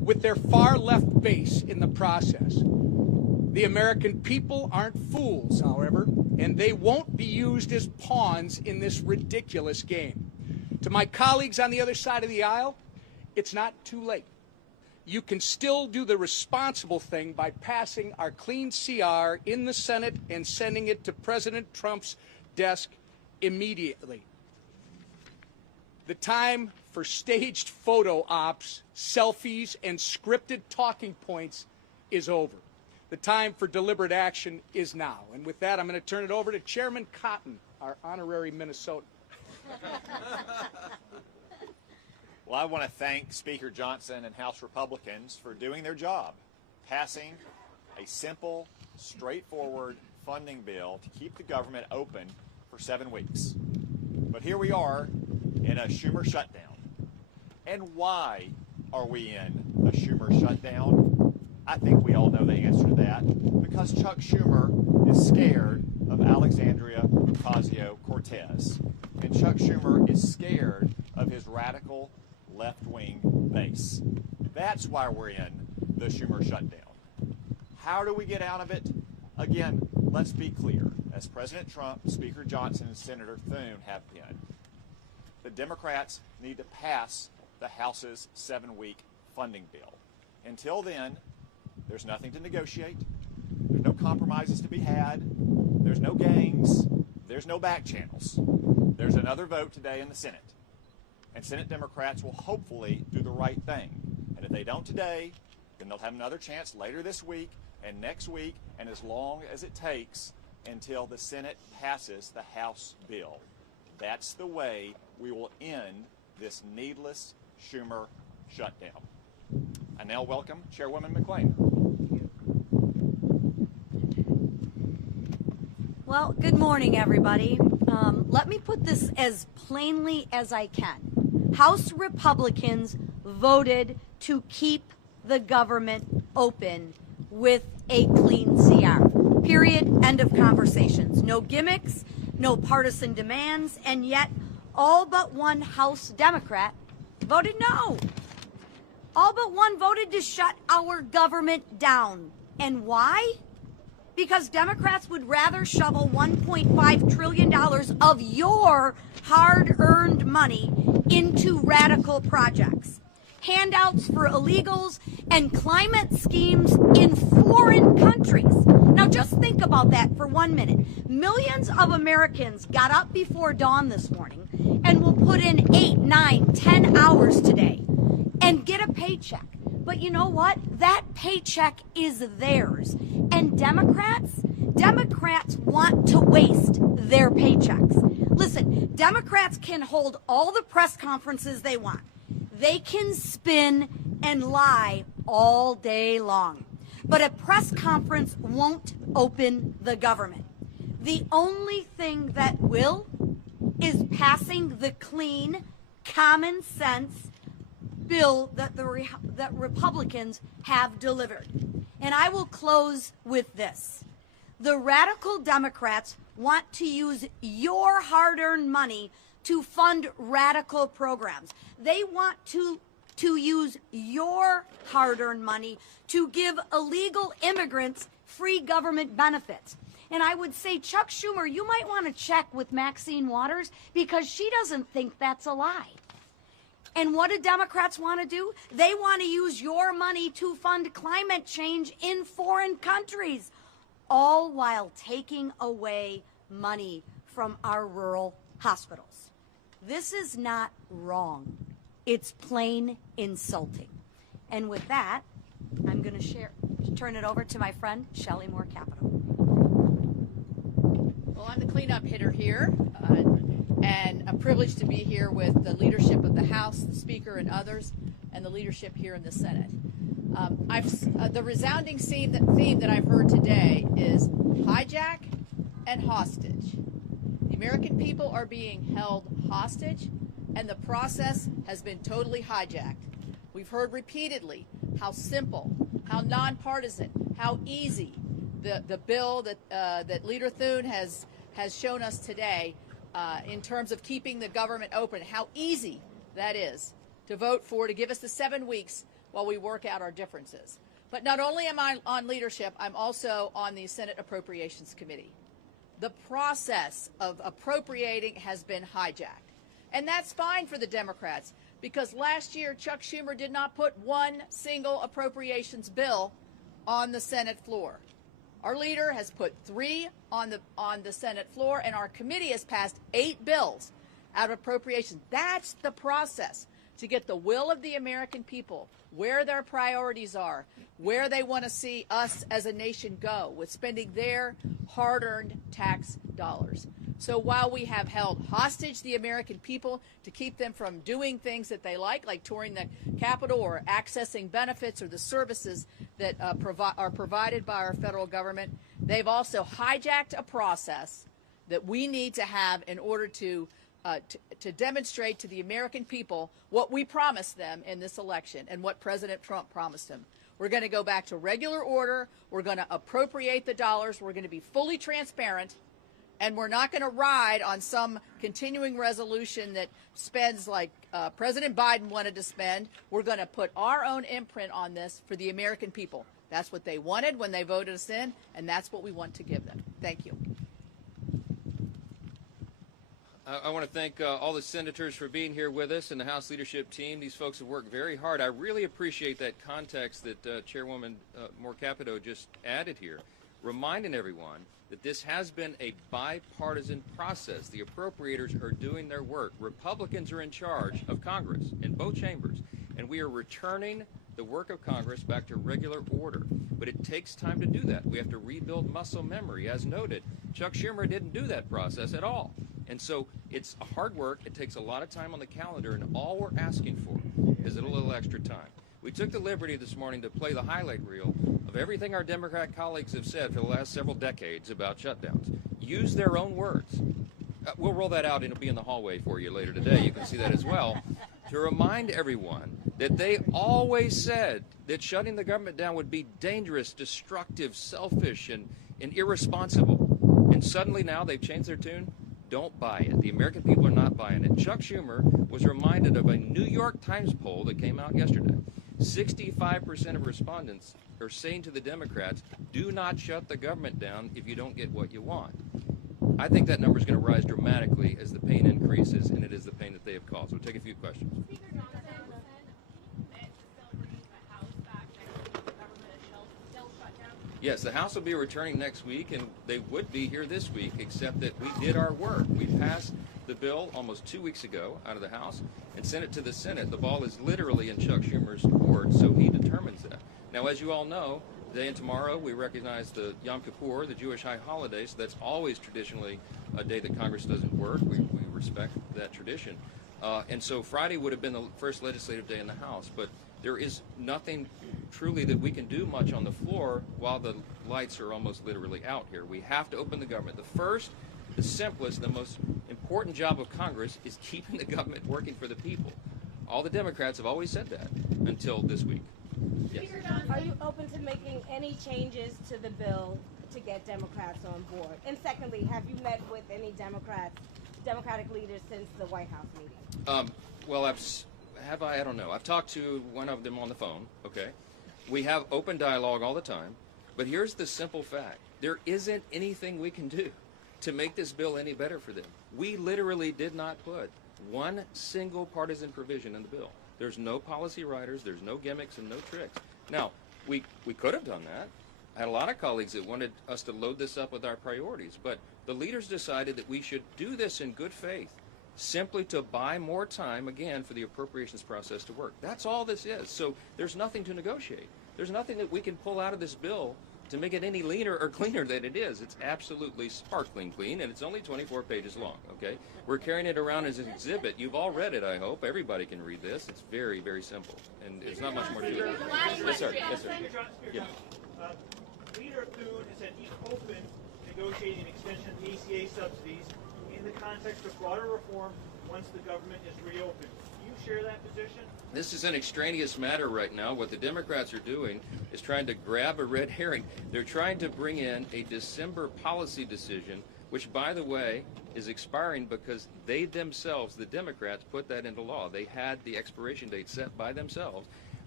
with their far left base in the process. The American people aren't fools, however, and they won't be used as pawns in this ridiculous game. To my colleagues on the other side of the aisle, it's not too late. You can still do the responsible thing by passing our clean CR in the Senate and sending it to President Trump's desk immediately. The time for staged photo ops, selfies, and scripted talking points is over. The time for deliberate action is now. And with that, I'm going to turn it over to Chairman Cotton, our honorary Minnesotan. Well, I want to thank Speaker Johnson and House Republicans for doing their job, passing a simple, straightforward funding bill to keep the government open for 7 weeks. But here we are in a Schumer shutdown. And why are we in a Schumer shutdown? I think we all know the answer to that. Because Chuck Schumer is scared of Alexandria Ocasio-Cortez. And Chuck Schumer is scared of his radical left-wing base. That's why we're in the Schumer shutdown. How do we get out of it? Again, let's be clear. As President Trump, Speaker Johnson, and Senator Thune have been, the Democrats need to pass the House's 7-week funding bill. Until then, there's nothing to negotiate. There's no compromises to be had. There's no games. There's no back channels. There's another vote today in the Senate. And Senate Democrats will hopefully do the right thing. And if they don't today, then they'll have another chance later this week and next week, and as long as it takes until the Senate passes the House bill. That's the way we will end this needless Schumer shutdown. I now welcome Chairwoman McClain. Well, good morning, everybody. Let me put this as plainly as I can. House Republicans voted to keep the government open with a clean CR. Period. End of conversations. No gimmicks, no partisan demands, and yet all but one House Democrat voted no. All but one voted to shut our government down. And why? Because Democrats would rather shovel $1.5 trillion of your hard-earned money into radical projects, handouts for illegals, and climate schemes in foreign countries. Now just think about that for 1 minute. Millions of Americans got up before dawn this morning and will put in 8, 9, 10 hours today and get a paycheck. But you know what? That paycheck is theirs. And Democrats want to waste their paychecks. Listen, Democrats can hold all the press conferences they want. They can spin and lie all day long. But a press conference won't open the government. The only thing that will is passing the clean, common sense bill that that Republicans have delivered. And I will close with this. The radical Democrats want to use your hard-earned money to fund radical programs. They want to use your hard-earned money to give illegal immigrants free government benefits. And I would say, Chuck Schumer, you might want to check with Maxine Waters because she doesn't think that's a lie. And what do Democrats want to do? They want to use your money to fund climate change in foreign countries, all while taking away money from our rural hospitals. This is not wrong. It's plain insulting. And with that, I'm going to turn it over to my friend, Shelley Moore Capito. Well, I'm the cleanup hitter here, and a privilege to be here with the leadership of the House, the Speaker, and others, and the leadership here in the Senate. The resounding theme that I've heard today is hijack and hostage. The American people are being held hostage, and the process has been totally hijacked. We've heard repeatedly how simple, how nonpartisan, how easy the bill that Leader Thune has shown us today in terms of keeping the government open, how easy that is to vote for, to give us the 7 weeks while we work out our differences. But not only am I on leadership, I'm also on the Senate Appropriations Committee. The process of appropriating has been hijacked. And that's fine for the Democrats, because last year Chuck Schumer did not put one single appropriations bill on the Senate floor. Our leader has put 3 on the Senate floor, and our committee has passed 8 bills out of appropriations. That's the process to get the will of the American people, where their priorities are, where they want to see us as a nation go with spending their hard-earned tax dollars. So while we have held hostage the American people to keep them from doing things that they like touring the Capitol or accessing benefits or the services that are provided by our federal government, they've also hijacked a process that we need to have in order to demonstrate to the American people what we promised them in this election and what President Trump promised them. We're going to go back to regular order. We're going to appropriate the dollars. We're going to be fully transparent. And we're not going to ride on some continuing resolution that spends like President Biden wanted to spend. We're going to put our own imprint on this for the American people. That's what they wanted when they voted us in, and that's what we want to give them. Thank you. I want to thank all the senators for being here with us and the House leadership team. These folks have worked very hard. I really appreciate that context that Chairwoman Moore Capito just added here, reminding everyone that this has been a bipartisan process. The appropriators are doing their work. Republicans are in charge of Congress in both chambers, and we are returning the work of Congress back to regular order. But it takes time to do that. We have to rebuild muscle memory. As noted, Chuck Schumer didn't do that process at all. And so it's hard work. It takes a lot of time on the calendar, and all we're asking for is a little extra time. We took the liberty this morning to play the highlight reel of everything our Democrat colleagues have said for the last several decades about shutdowns. Use their own words. We'll roll that out, and it'll be in the hallway for you later today. You can see that as well. To remind everyone that they always said that shutting the government down would be dangerous, destructive, selfish, and irresponsible. And suddenly now they've changed their tune. Don't buy it. The American people are not buying it. Chuck Schumer was reminded of a New York Times poll that came out yesterday. 65% of respondents are saying to the Democrats, do not shut the government down if you don't get what you want. I think that number is going to rise dramatically as the pain increases, and it is the pain that they have caused. We'll take a few questions. Speaker Johnson meant to still bring the House back next week. The government is still shut down. Yes, the House will be returning next week, and they would be here this week, except that we did our work. We passed the bill almost 2 weeks ago out of the House and sent it to the Senate. The ball is literally in Chuck Schumer's court, so he determines that. Now, as you all know, today and tomorrow we recognize the Yom Kippur, the Jewish high holiday, so that's always traditionally a day that Congress doesn't work. We respect that tradition. And so Friday would have been the first legislative day in the House, but there is nothing truly that we can do much on the floor while the lights are almost literally out here. We have to open the government. The first, the simplest, the most important job of Congress is keeping the government working for the people. All the Democrats have always said that until this week. Yes. Are you open to making any changes to the bill to get Democrats on board? And secondly, have you met with any Democratic leaders since the White House meeting? Well, I don't know. I've talked to one of them on the phone, okay? We have open dialogue all the time, but here's the simple fact. There isn't anything we can do to make this bill any better for them. We literally did not put one single partisan provision in the bill. There's no policy writers, there's no gimmicks and no tricks. Now, we could have done that. I had a lot of colleagues that wanted us to load this up with our priorities, but the leaders decided that we should do this in good faith, simply to buy more time, again, for the appropriations process to work. That's all this is. So there's nothing to negotiate. There's nothing that we can pull out of this bill to make it any leaner or cleaner than it is. It's absolutely sparkling clean, and it's only 24 pages long, okay? We're carrying it around as an exhibit. You've all read it, I hope. Everybody can read this. It's very, very simple, and there's not much more to it. Yes, sir. Yes, sir. Yeah. Leader Thune has said he's open to negotiating an extension of the ACA subsidies in the context of broader reform once the government is reopened. Do you share that position? This is an extraneous matter right now. What the Democrats are doing is trying to grab a red herring. They're trying to bring in a December policy decision, which, by the way, is expiring because they themselves, the Democrats, put that into law. They had the expiration date set by themselves.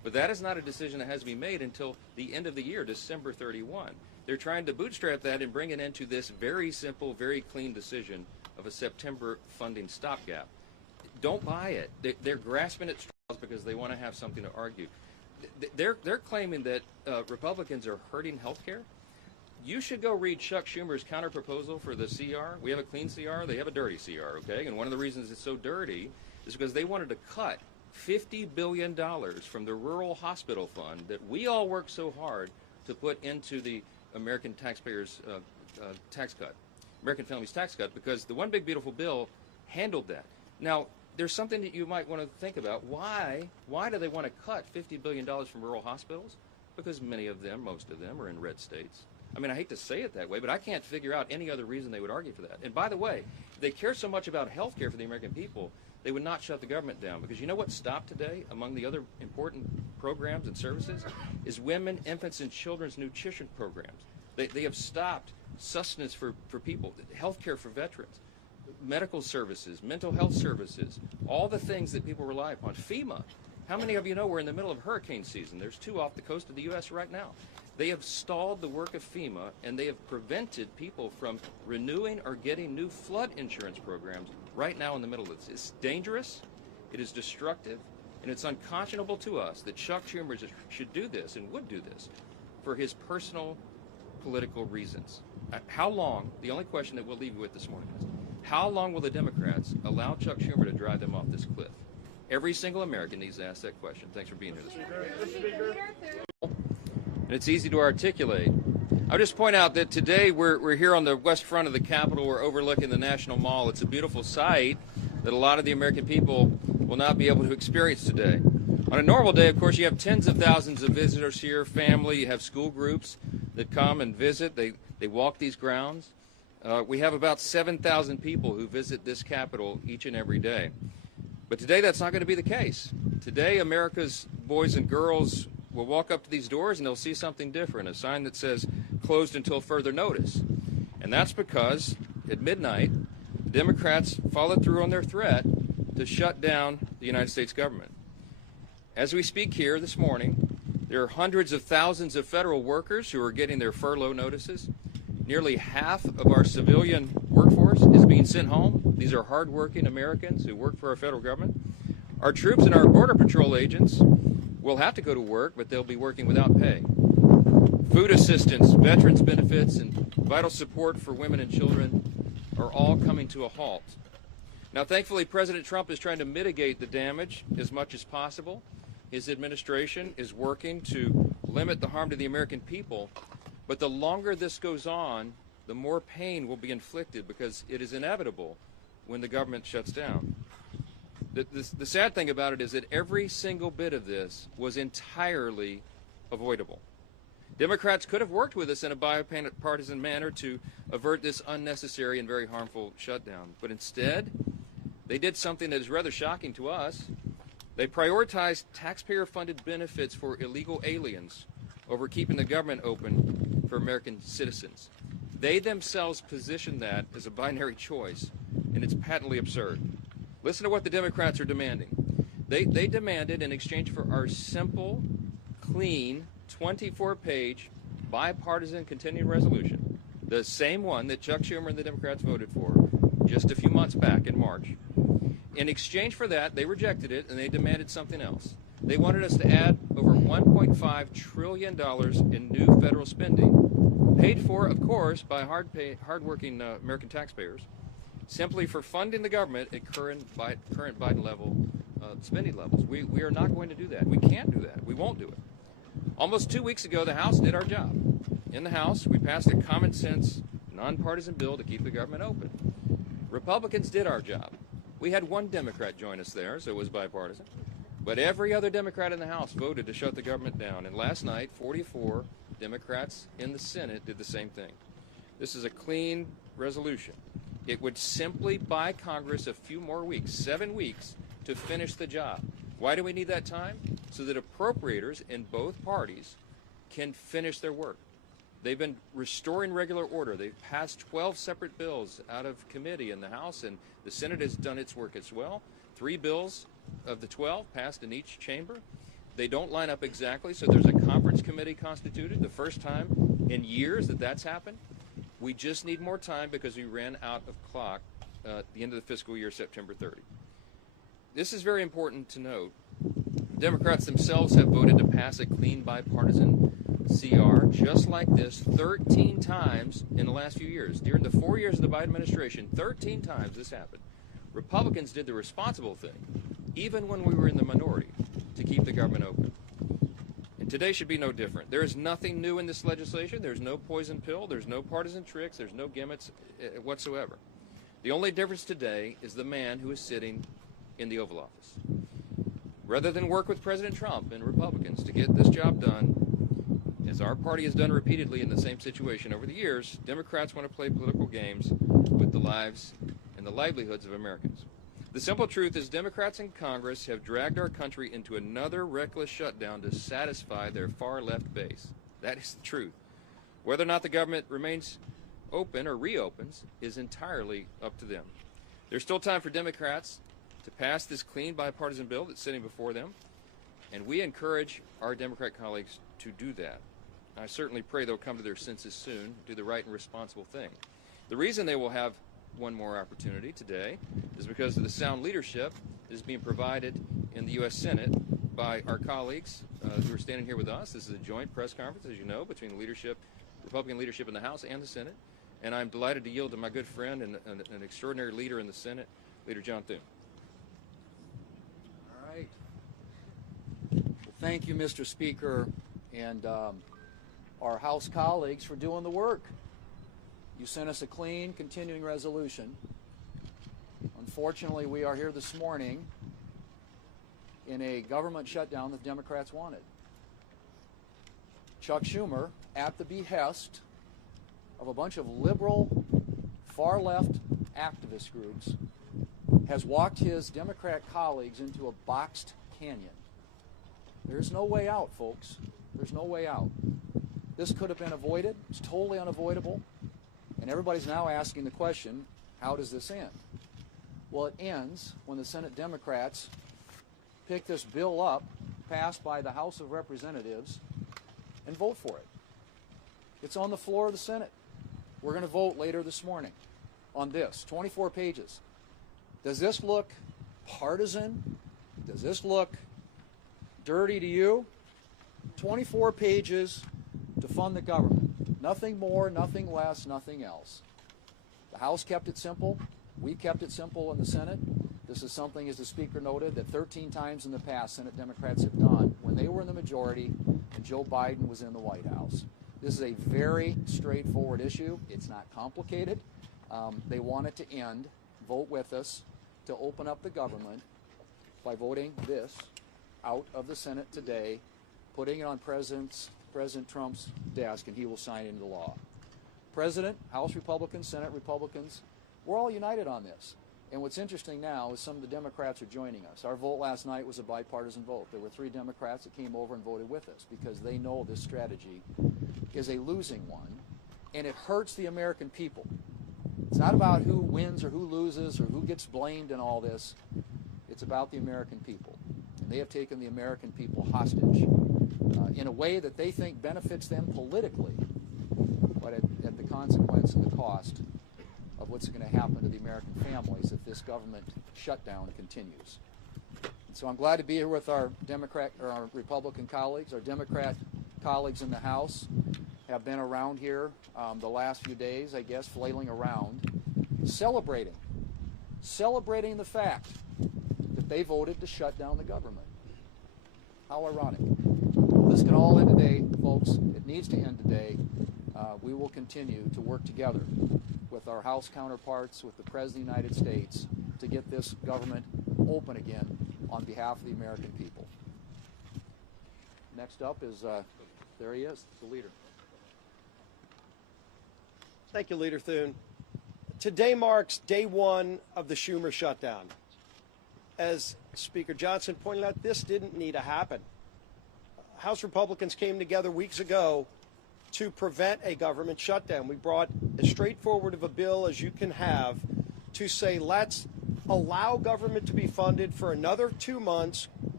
But that is not a decision that has to be made until the end of the year, December 31. They're trying to bootstrap that and bring it into this very simple, very clean decision of a September funding stopgap. Don't buy it. They're grasping at straws because they want to have something to argue. They're claiming that Republicans are hurting health care. You should go read Chuck Schumer's counterproposal for the CR. We have a clean CR. They have a dirty CR, okay? And one of the reasons it's so dirty is because they wanted to cut $50 billion from the rural hospital fund that we all work so hard to put into the American taxpayers' tax cut, American families' tax cut, because the One Big Beautiful Bill handled that. Now, there's something that you might want to think about. Why do they want to cut $50 billion from rural hospitals? Because many of them, most of them, are in red states. I mean, I hate to say it that way, but I can't figure out any other reason they would argue for that. And by the way, if they care so much about health care for the American people, they would not shut the government down. Because you know what stopped today among the other important programs and services is women, infants, and children's nutrition programs. They have stopped sustenance for people, health care for veterans, medical services, mental health services, all the things that people rely upon. FEMA. How many of you know we're in the middle of hurricane season? There's 2 off the coast of the U.S. right now. They have stalled the work of FEMA, and they have prevented people from renewing or getting new flood insurance programs right now in the middle of this. It's dangerous, it is destructive, and it's unconscionable to us that Chuck Schumer should do this and would do this for his personal political reasons. How long, the only question that we'll leave you with this morning is, how long will the Democrats allow Chuck Schumer to drive them off this cliff? Every single American needs to ask that question. Thanks for being here this morning. And it's easy to articulate. I'll just point out that today we're here on the west front of the Capitol. We're overlooking the National Mall. It's a beautiful sight that a lot of the American people will not be able to experience today. On a normal day, of course, you have tens of thousands of visitors here, family, you have school groups that come and visit. They walk these grounds. We have about 7,000 people who visit this Capitol each and every day. But today that's not going to be the case. Today America's boys and girls will walk up to these doors and they'll see something different, a sign that says closed until further notice. And that's because at midnight, the Democrats followed through on their threat to shut down the United States government. As we speak here this morning, there are hundreds of thousands of federal workers who are getting their furlough notices. Nearly half of our civilian workforce is being sent home. These are hardworking Americans who work for our federal government. Our troops and our Border Patrol agents will have to go to work, but they'll be working without pay. Food assistance, veterans benefits, and vital support for women and children are all coming to a halt. Now, thankfully, President Trump is trying to mitigate the damage as much as possible. His administration is working to limit the harm to the American people, but the longer this goes on, the more pain will be inflicted because it is inevitable when the government shuts down. The sad thing about it is that every single bit of this was entirely avoidable. Democrats could have worked with us in a bipartisan manner to avert this unnecessary and very harmful shutdown. But instead, they did something that is rather shocking to us. They prioritized taxpayer-funded benefits for illegal aliens over keeping the government open for American citizens. They themselves positioned that as a binary choice, and it's patently absurd. Listen to what the Democrats are demanding. They demanded, in exchange for our simple, clean, 24-page bipartisan continuing resolution, the same one that Chuck Schumer and the Democrats voted for just a few months back in March. In exchange for that, they rejected it, and they demanded something else. They wanted us to add over $1.5 trillion in new federal spending, paid for, of course, by hardworking American taxpayers, simply for funding the government at current Biden level spending levels. We are not going to do that. We can't do that. We won't do it. Almost 2 weeks ago, the House did our job. In the House, we passed a common sense, nonpartisan bill to keep the government open. Republicans did our job. We had one Democrat join us there, so it was bipartisan. But every other Democrat in the House voted to shut the government down. And last night, 44 Democrats in the Senate did the same thing. This is a clean resolution. It would simply buy Congress a few more weeks, 7 weeks, to finish the job. Why do we need that time? So that appropriators in both parties can finish their work. They've been restoring regular order. They've passed 12 separate bills out of committee in the House, and the Senate has done its work as well. 3 bills of the 12 passed in each chamber. They don't line up exactly, so there's a conference committee constituted, the first time in years that that's happened. We just need more time because we ran out of clock at the end of the fiscal year, September 30. This is very important to note. Democrats themselves have voted to pass a clean bipartisan CR just like this 13 times in the last few years. During the 4 years of the Biden administration, 13 times this happened. Republicans did the responsible thing, even when we were in the minority, to keep the government open. And today should be no different. There is nothing new in this legislation. There's no poison pill. There's no partisan tricks. There's no gimmicks whatsoever. The only difference today is the man who is sitting in the Oval Office. Rather than work with President Trump and Republicans to get this job done, as our party has done repeatedly in the same situation over the years, Democrats want to play political games with the lives and the livelihoods of Americans. The simple truth is Democrats in Congress have dragged our country into another reckless shutdown to satisfy their far-left base. That is the truth. Whether or not the government remains open or reopens is entirely up to them. There's still time for Democrats to pass this clean bipartisan bill that's sitting before them, and we encourage our Democrat colleagues to do that. I certainly pray they'll come to their senses soon, do the right and responsible thing. The reason they will have one more opportunity today is because of the sound leadership that is being provided in the U.S. Senate by our colleagues who are standing here with us. This is a joint press conference, as you know, between the leadership, Republican leadership in the House and the Senate. And I'm delighted to yield to my good friend and an extraordinary leader in the Senate, Leader John Thune. All right. Well, thank you, Mr. Speaker, and our House colleagues for doing the work. You sent us a clean, continuing resolution. Unfortunately, we are here this morning in a government shutdown that Democrats wanted. Chuck Schumer, at the behest of a bunch of liberal, far-left activist groups, has walked his Democrat colleagues into a boxed canyon. There's no way out, folks. There's no way out. This could have been avoided. It's totally unavoidable. And everybody's now asking the question, how does this end? Well, it ends when the Senate Democrats pick this bill up, passed by the House of Representatives, and vote for it. It's on the floor of the Senate. We're going to vote later this morning on this, 24 pages. Does this look partisan? Does this look dirty to you? 24 pages to fund the government. Nothing more, nothing less, nothing else. The House kept it simple. We kept it simple in the Senate. This is something, as the Speaker noted, that 13 times in the past Senate Democrats have done when they were in the majority and Joe Biden was in the White House. This is a very straightforward issue. It's not complicated. They want it to end. Vote with us to open up the government by voting this out of the Senate today, putting it on President Trump's desk, and he will sign it into law. President, House Republicans, Senate Republicans, we're all united on this. And what's interesting now is some of the Democrats are joining us. Our vote last night was a bipartisan vote. There were 3 Democrats that came over and voted with us because they know this strategy is a losing one, and it hurts the American people. It's not about who wins or who loses or who gets blamed in all this. It's about the American people. And they have taken the American people hostage in a way that they think benefits them politically, but at the consequence and the cost of what's going to happen to the American families if this government shutdown continues. So I'm glad to be here with our Republican colleagues. Our Democrat colleagues in the House have been around here the last few days, I guess, flailing around, celebrating the fact that they voted to shut down the government. How ironic. Well, this can all end today, folks. It needs to end today. We will continue to work together with our House counterparts, with the President of the United States, to get this government open again on behalf of the American people. Next up is, there he is, the leader. Thank you, Leader Thune. Today marks day 1 of the Schumer shutdown. As Speaker Johnson pointed out, this didn't need to happen. House Republicans came together weeks ago to prevent a government shutdown. We brought as straightforward of a bill as you can have to say, let's allow government to be funded for another 2 months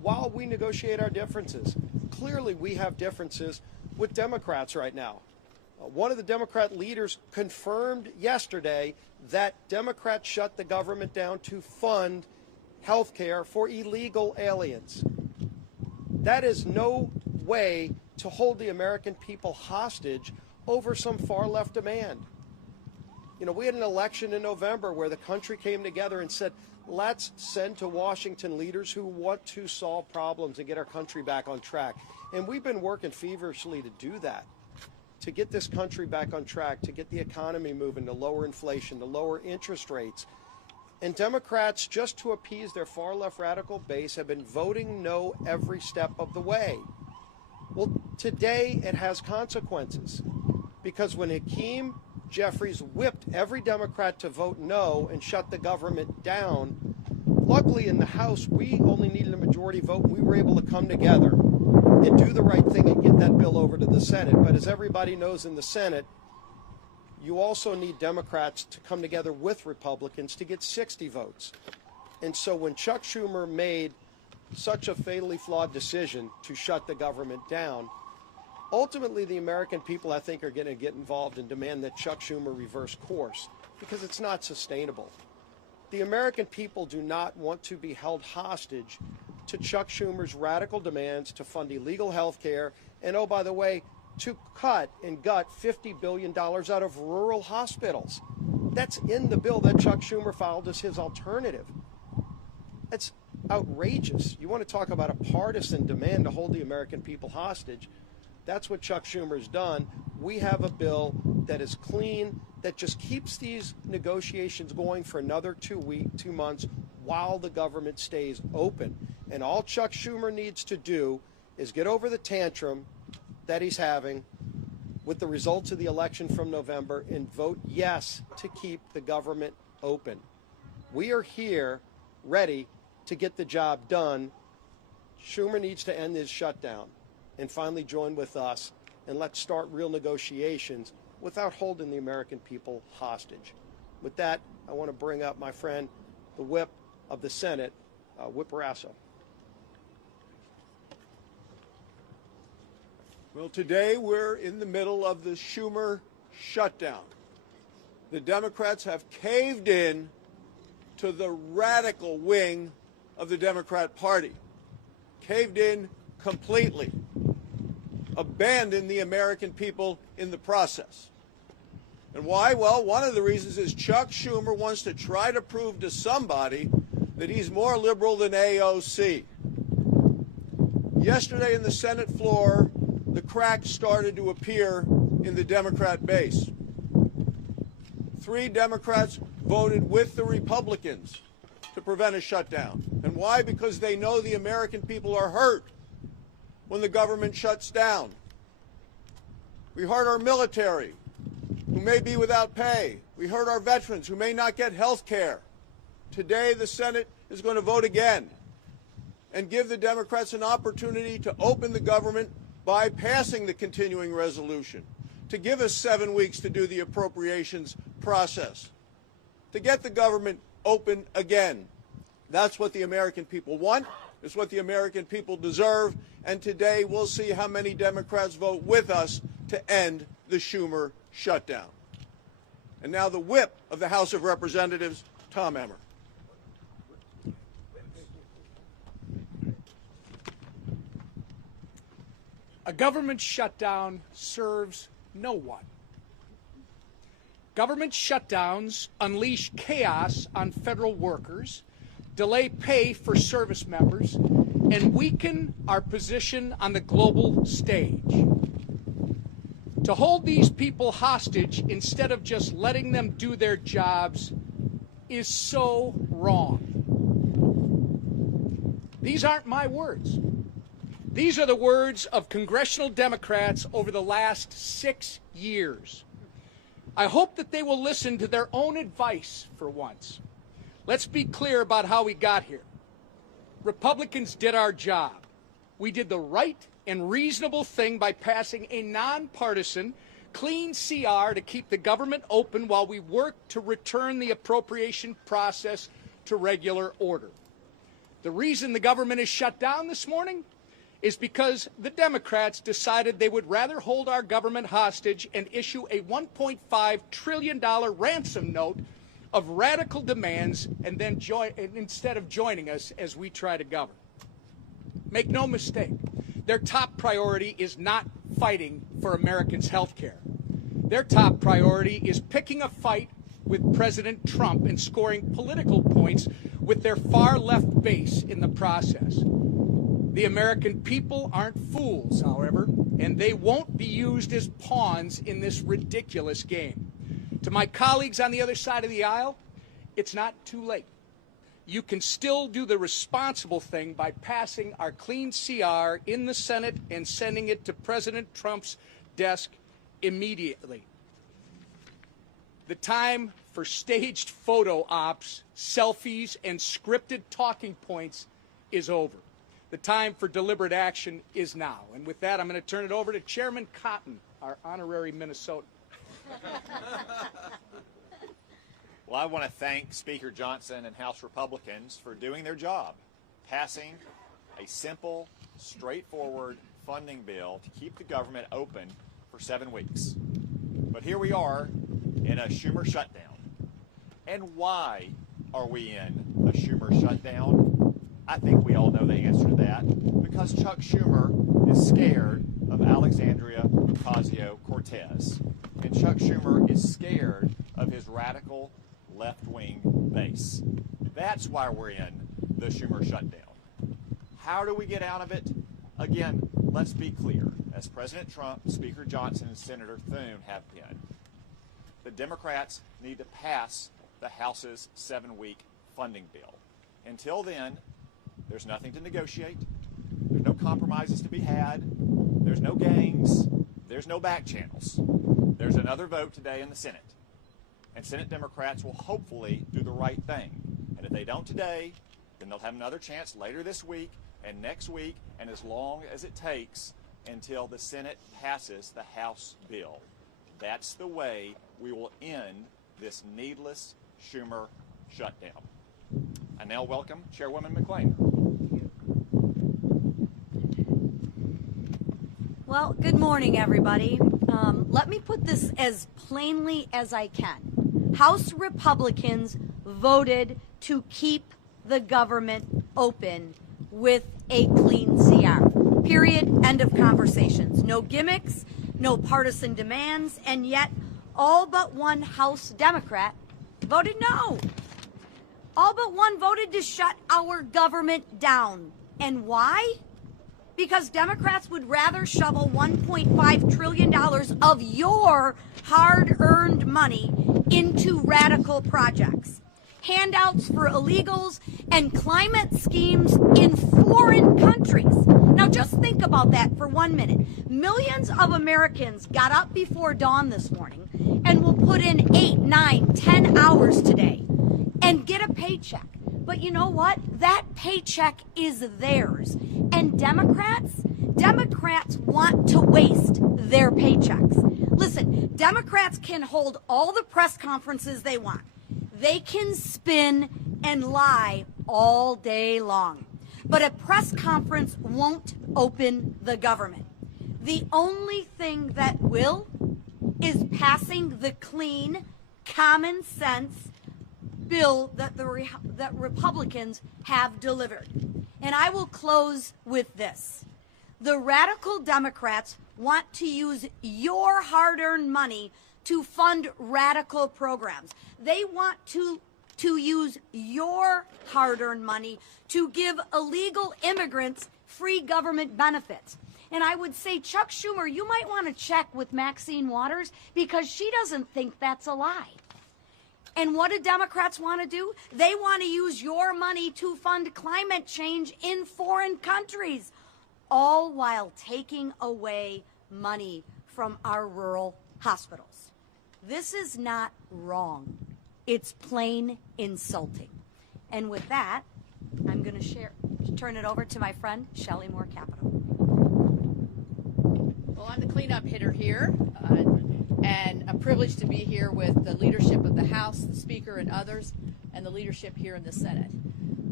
while we negotiate our differences. Clearly, we have differences with Democrats right now. One of the Democrat leaders confirmed yesterday that Democrats shut the government down to fund health care for illegal aliens. That is no way to hold the American people hostage over some far-left demand. You know, we had an election in November where the country came together and said, let's send to Washington leaders who want to solve problems and get our country back on track. And we've been working feverishly to do that, to get this country back on track, to get the economy moving, to lower inflation, to lower interest rates. And Democrats, just to appease their far-left radical base, have been voting no every step of the way. Well, today it has consequences, because when Hakeem Jeffries whipped every Democrat to vote no and shut the government down, luckily in the House we only needed a majority vote. We were able to come together and do the right thing and get that bill over to the Senate. But as everybody knows, in the Senate, you also need Democrats to come together with Republicans to get 60 votes. And so when Chuck Schumer made such a fatally flawed decision to shut the government down, ultimately the American people, I think, are going to get involved and demand that Chuck Schumer reverse course, because it's not sustainable. The American people do not want to be held hostage to Chuck Schumer's radical demands to fund illegal health care and, oh, by the way, to cut and gut $50 billion out of rural hospitals. That's in the bill that Chuck Schumer filed as his alternative. That's outrageous. You want to talk about a partisan demand to hold the American people hostage? That's what Chuck Schumer's done. We have a bill that is clean, that just keeps these negotiations going for another 2 months while the government stays open. And all Chuck Schumer needs to do is get over the tantrum that he's having with the results of the election from November and vote yes to keep the government open. We are here ready to get the job done. Schumer needs to end his shutdown and finally join with us, and let's start real negotiations without holding the American people hostage. With that, I want to bring up my friend, the whip of the Senate, Whip Rasso. Well, today we're in the middle of the Schumer shutdown. The Democrats have caved in to the radical wing of the Democrat Party, caved in completely, abandoned the American people in the process. And why? Well, one of the reasons is Chuck Schumer wants to try to prove to somebody that he's more liberal than AOC. Yesterday in the Senate floor, the cracks started to appear in the Democrat base. 3 Democrats voted with the Republicans to prevent a shutdown. And why? Because they know the American people are hurt when the government shuts down. We hurt our military, who may be without pay. We hurt our veterans, who may not get health care. Today, the Senate is going to vote again and give the Democrats an opportunity to open the government by passing the continuing resolution, to give us 7 weeks to do the appropriations process, to get the government open again. That's what the American people want. It's what the American people deserve. And today we'll see how many Democrats vote with us to end the Schumer shutdown. And now the whip of the House of Representatives, Tom Emmer. A government shutdown serves no one. Government shutdowns unleash chaos on federal workers, delay pay for service members, and weaken our position on the global stage. To hold these people hostage instead of just letting them do their jobs is so wrong. These aren't my words. These are the words of congressional Democrats over the last 6 years. I hope that they will listen to their own advice for once. Let's be clear about how we got here. Republicans did our job. We did the right and reasonable thing by passing a nonpartisan, clean CR to keep the government open while we work to return the appropriation process to regular order. The reason the government is shut down this morning is because the Democrats decided they would rather hold our government hostage and issue a $1.5 trillion ransom note of radical demands and then instead of joining us as we try to govern. Make no mistake, their top priority is not fighting for Americans' health care. Their top priority is picking a fight with President Trump and scoring political points with their far-left base in the process. The American people aren't fools, however, and they won't be used as pawns in this ridiculous game. To my colleagues on the other side of the aisle, it's not too late. You can still do the responsible thing by passing our clean CR in the Senate and sending it to President Trump's desk immediately. The time for staged photo ops, selfies, and scripted talking points is over. The time for deliberate action is now. And with that, I'm going to turn it over to Chairman Cotton, our honorary Minnesotan. Well, I want to thank Speaker Johnson and House Republicans for doing their job, passing a simple, straightforward funding bill to keep the government open for 7 weeks. But here we are in a Schumer shutdown. And why are we in a Schumer shutdown? I think we all know the answer to that. Because Chuck Schumer is scared of Alexandria Ocasio-Cortez. And Chuck Schumer is scared of his radical left-wing base. That's why we're in the Schumer shutdown. How do we get out of it? Again, let's be clear. As President Trump, Speaker Johnson, and Senator Thune have been, the Democrats need to pass the House's 7-week funding bill. Until then, there's nothing to negotiate. There's no compromises to be had. There's no games. There's no back channels. There's another vote today in the Senate. And Senate Democrats will hopefully do the right thing. And if they don't today, then they'll have another chance later this week and next week and as long as it takes until the Senate passes the House bill. That's the way we will end this needless Schumer shutdown. I now welcome Chairwoman McClain. Well, good morning, everybody. Let me put this as plainly as I can. House Republicans voted to keep the government open with a clean CR. Period. End of conversations. No gimmicks, no partisan demands, and yet all but one House Democrat voted no. All but one voted to shut our government down. And why? Because Democrats would rather shovel $1.5 trillion of your hard-earned money into radical projects, handouts for illegals, and climate schemes in foreign countries. Now just think about that for 1 minute. Millions of Americans got up before dawn this morning and will put in 8, 9, 10 hours today and get a paycheck. But you know what? That paycheck is theirs. And Democrats want to waste their paychecks. Listen, Democrats can hold all the press conferences they want. They can spin and lie all day long. But a press conference won't open the government. The only thing that will is passing the clean, common sense bill that that Republicans have delivered. And I will close with this. The radical Democrats want to use your hard-earned money to fund radical programs. They want to use your hard-earned money to give illegal immigrants free government benefits. And I would say, Chuck Schumer, you might want to check with Maxine Waters because she doesn't think that's a lie. And what do Democrats want to do? They want to use your money to fund climate change in foreign countries, all while taking away money from our rural hospitals. This is not wrong. It's plain insulting. And with that, I'm going to turn it over to my friend, Shelley Moore Capito. Well, I'm the cleanup hitter here, and a privilege to be here with the leadership of the House, the Speaker, and others, and the leadership here in the Senate.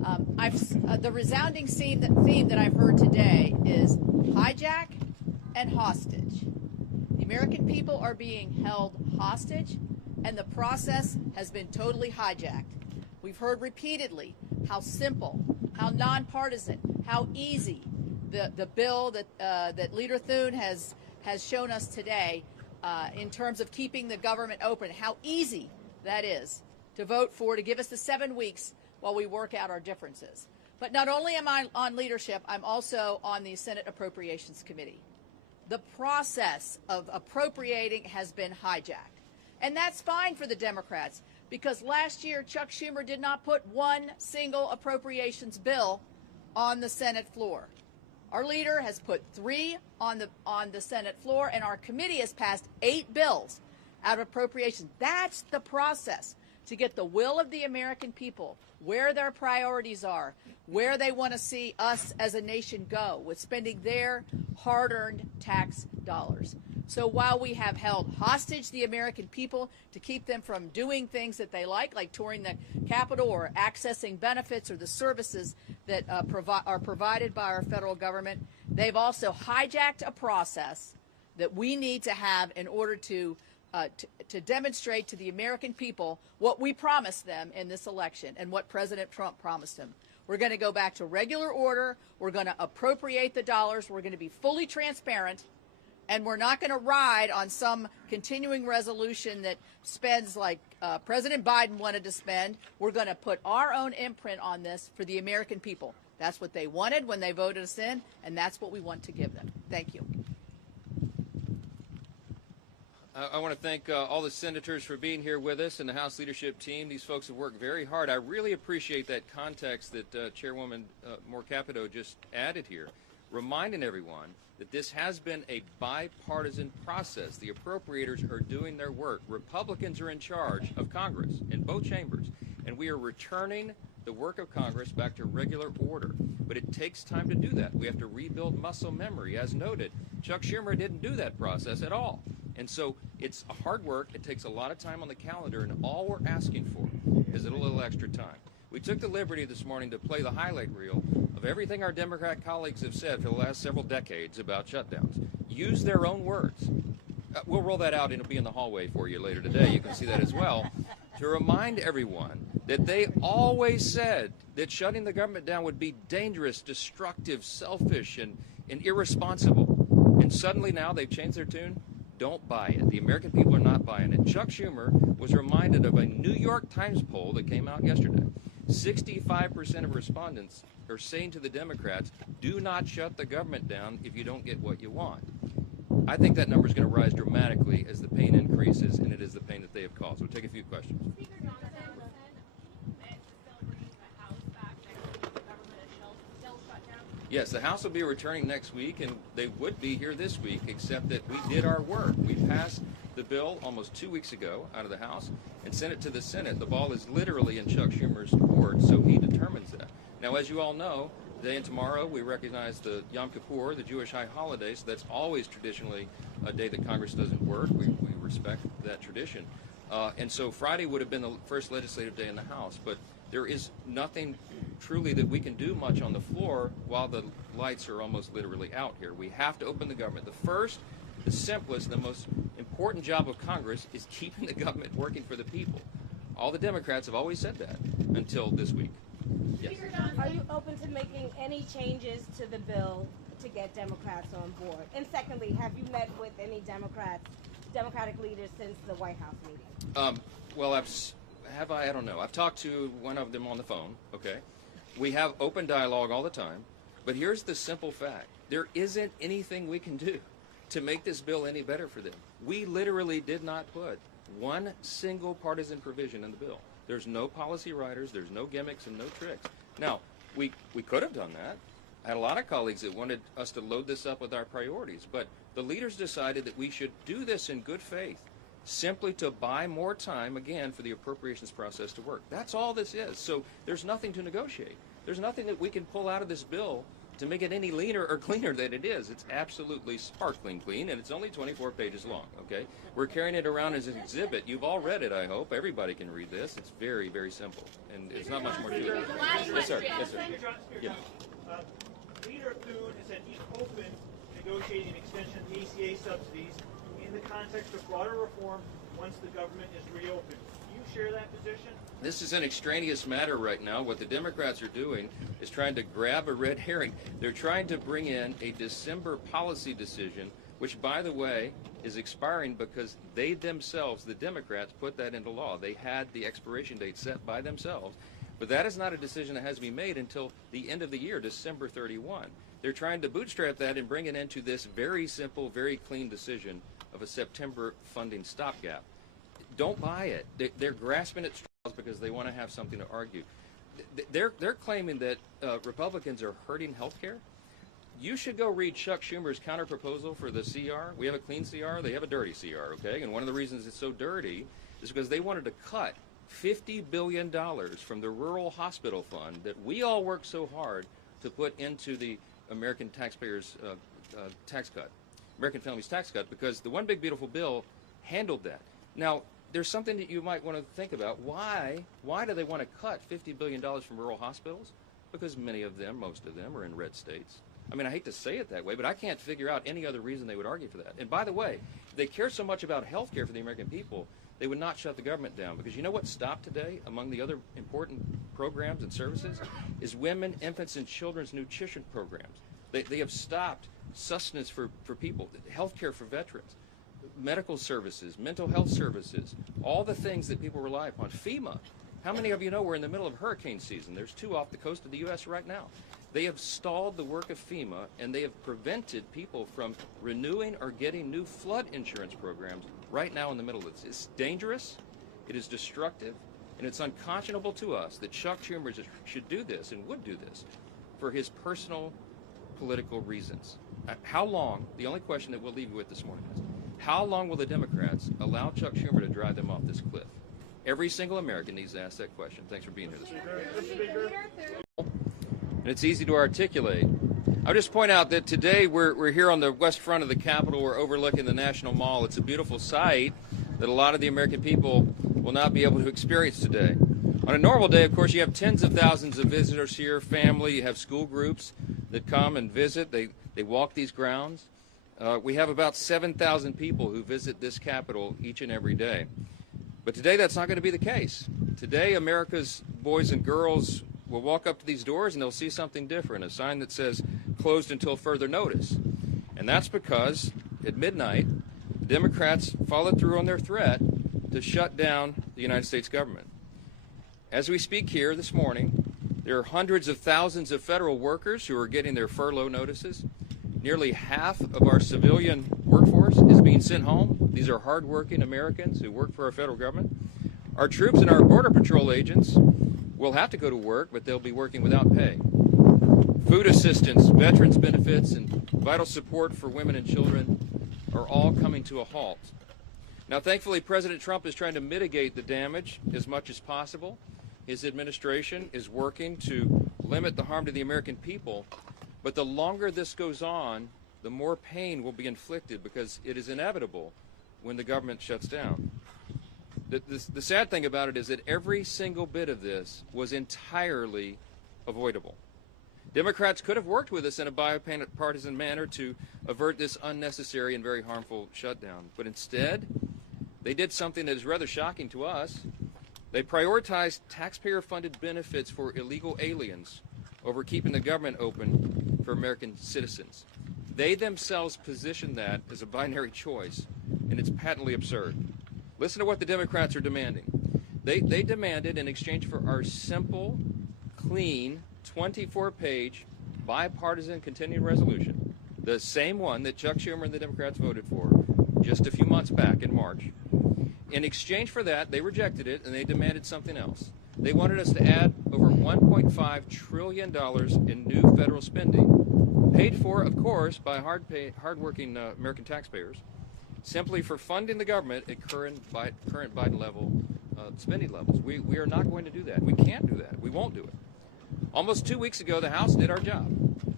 The resounding theme that I've heard today is hijack and hostage. The American people are being held hostage, and the process has been totally hijacked. We've heard repeatedly how simple, how nonpartisan, how easy the bill that Leader Thune has shown us today in terms of keeping the government open, how easy that is to vote for, to give us the 7 weeks while we work out our differences. But not only am I on leadership, I'm also on the Senate Appropriations Committee. The process of appropriating has been hijacked. And that's fine for the Democrats, because last year Chuck Schumer did not put one single appropriations bill on the Senate floor. Our leader has put 3 on the Senate floor, and our committee has passed 8 bills out of appropriations. That's the process to get the will of the American people, where their priorities are, where they want to see us as a nation go with spending their hard-earned tax dollars. So while we have held hostage the American people to keep them from doing things that they like touring the Capitol or accessing benefits or the services that are provided by our federal government, they've also hijacked a process that we need to have in order to demonstrate to the American people what we promised them in this election and what President Trump promised them. We're going to go back to regular order. We're going to appropriate the dollars. We're going to be fully transparent. And we're not going to ride on some continuing resolution that spends like President Biden wanted to spend. We're going to put our own imprint on this for the American people. That's what they wanted when they voted us in, and that's what we want to give them. Thank you. I want to thank all the senators for being here with us and the House leadership team. These folks have worked very hard. I really appreciate that context that Chairwoman Moore Capito just added here, reminding everyone that this has been a bipartisan process. The appropriators are doing their work. Republicans are in charge of Congress in both chambers, and we are returning the work of Congress back to regular order. But it takes time to do that. We have to rebuild muscle memory. As noted, Chuck Schumer didn't do that process at all. And so it's hard work. It takes a lot of time on the calendar, and all we're asking for is a little extra time. We took the liberty this morning to play the highlight reel of everything our Democrat colleagues have said for the last several decades about shutdowns. Use their own words. We'll roll that out, and it'll be in the hallway for you later today. You can see that as well. To remind everyone that they always said that shutting the government down would be dangerous, destructive, selfish, and irresponsible. And suddenly now they've changed their tune. Don't buy it. The American people are not buying it. Chuck Schumer was reminded of a New York Times poll that came out yesterday. 65% of respondents are saying to the Democrats, do not shut the government down if you don't get what you want. I think that number is going to rise dramatically as the pain increases, and it is the pain that they have caused. We'll take a few questions. Speaker Johnson meant to still bring the House back next week. The government is still shut down. Yes, the House will be returning next week, and they would be here this week, except that we did our work. We passed the bill almost 2 weeks ago out of the House and sent it to the Senate. The ball is literally in Chuck Schumer's court, so he determines that. Now, as you all know, today and tomorrow we recognize the Yom Kippur, the Jewish high holiday, so that's always traditionally a day that Congress doesn't work. We respect that tradition. And so Friday would have been the first legislative day in the House, but there is nothing truly that we can do much on the floor while the lights are almost literally out here. We have to open the government. The first, the simplest, the most important job of Congress is keeping the government working for the people. All the Democrats have always said that until this week. Yes. Are you open to making any changes to the bill to get Democrats on board? And secondly, have you met with any Democratic leaders since the White House meeting? Well, I don't know. I've talked to one of them on the phone, okay? We have open dialogue all the time, but here's the simple fact. There isn't anything we can do to make this bill any better for them. We literally did not put one single partisan provision in the bill. There's no policy writers, there's no gimmicks and no tricks. Now, we could have done that. I had a lot of colleagues that wanted us to load this up with our priorities, but the leaders decided that we should do this in good faith, simply to buy more time, again, for the appropriations process to work. That's all this is. So there's nothing to negotiate. There's nothing that we can pull out of this bill to make it any leaner or cleaner than it is. It's absolutely sparkling clean, and it's only 24 pages long, okay? We're carrying it around as an exhibit. You've all read it, I hope. Everybody can read this. It's very, very simple, and it's not much more to it. Yes, sir. Yes, sir. Yeah. Leader Thune has said he's open to negotiating an extension of the ACA subsidies in the context of broader reform once the government is reopened. Do you share that position? This is an extraneous matter right now. What the Democrats are doing is trying to grab a red herring. They're trying to bring in a December policy decision, which, by the way, is expiring because they themselves, the Democrats, put that into law. They had the expiration date set by themselves. But that is not a decision that has to be made until the end of the year, December 31. They're trying to bootstrap that and bring it into this very simple, very clean decision of a September funding stopgap. Don't buy it. They're grasping at straws because they want to have something to argue. They're claiming that Republicans are hurting health care. You should go read Chuck Schumer's counterproposal for the CR. We have a clean CR. They have a dirty CR, okay? And one of the reasons it's so dirty is because they wanted to cut $50 billion from the rural hospital fund that we all work so hard to put into the American taxpayers' tax cut, American families' tax cut, because the One Big Beautiful Bill handled that. Now, there's something that you might want to think about. Why do they want to cut $50 billion from rural hospitals? Because many of them, most of them, are in red states. I mean, I hate to say it that way, but I can't figure out any other reason they would argue for that. And by the way, if they care so much about health care for the American people, they would not shut the government down. Because you know what stopped today among the other important programs and services is women, infants, and children's nutrition programs. They have stopped sustenance for people, health care for veterans, medical services, mental health services, all the things that people rely upon. FEMA. How many of you know we're in the middle of hurricane season? There's 2 off the coast of the U.S. right now. They have stalled the work of FEMA, and they have prevented people from renewing or getting new flood insurance programs right now in the middle of this. It's dangerous, it is destructive, and it's unconscionable to us that Chuck Schumer should do this and would do this for his personal political reasons. How long, the only question that we'll leave you with this morning is, how long will the Democrats allow Chuck Schumer to drive them off this cliff? Every single American needs to ask that question. Thanks for being here this morning. And it's easy to articulate. I'll just point out that today we're here on the west front of the Capitol. We're overlooking the National Mall. It's a beautiful sight that a lot of the American people will not be able to experience today. On a normal day, of course, you have tens of thousands of visitors here, family, you have school groups that come and visit. They walk these grounds. We have about 7,000 people who visit this Capitol each and every day. But today that's not going to be the case. Today America's boys and girls will walk up to these doors and they'll see something different, a sign that says closed until further notice. And that's because at midnight, the Democrats followed through on their threat to shut down the United States government. As we speak here this morning, there are hundreds of thousands of federal workers who are getting their furlough notices. Nearly half of our civilian workforce is being sent home. These are hardworking Americans who work for our federal government. Our troops and our Border Patrol agents will have to go to work, but they'll be working without pay. Food assistance, veterans benefits, and vital support for women and children are all coming to a halt. Now, thankfully, President Trump is trying to mitigate the damage as much as possible. His administration is working to limit the harm to the American people. But the longer this goes on, the more pain will be inflicted because it is inevitable when the government shuts down. The sad thing about it is that every single bit of this was entirely avoidable. Democrats could have worked with us in a bipartisan manner to avert this unnecessary and very harmful shutdown. But instead, they did something that is rather shocking to us. They prioritized taxpayer-funded benefits for illegal aliens over keeping the government open for American citizens. They themselves positioned that as a binary choice, and it's patently absurd. Listen to what the Democrats are demanding. They demanded, in exchange for our simple, clean, 24-page, bipartisan continuing resolution, the same one that Chuck Schumer and the Democrats voted for just a few months back in March. In exchange for that, they rejected it, and they demanded something else. They wanted us to add over $1.5 trillion in new federal spending, paid for, of course, by hardworking American taxpayers, simply for funding the government at current Biden level spending levels. We are not going to do that. We can't do that. We won't do it. Almost 2 weeks ago, the House did our job.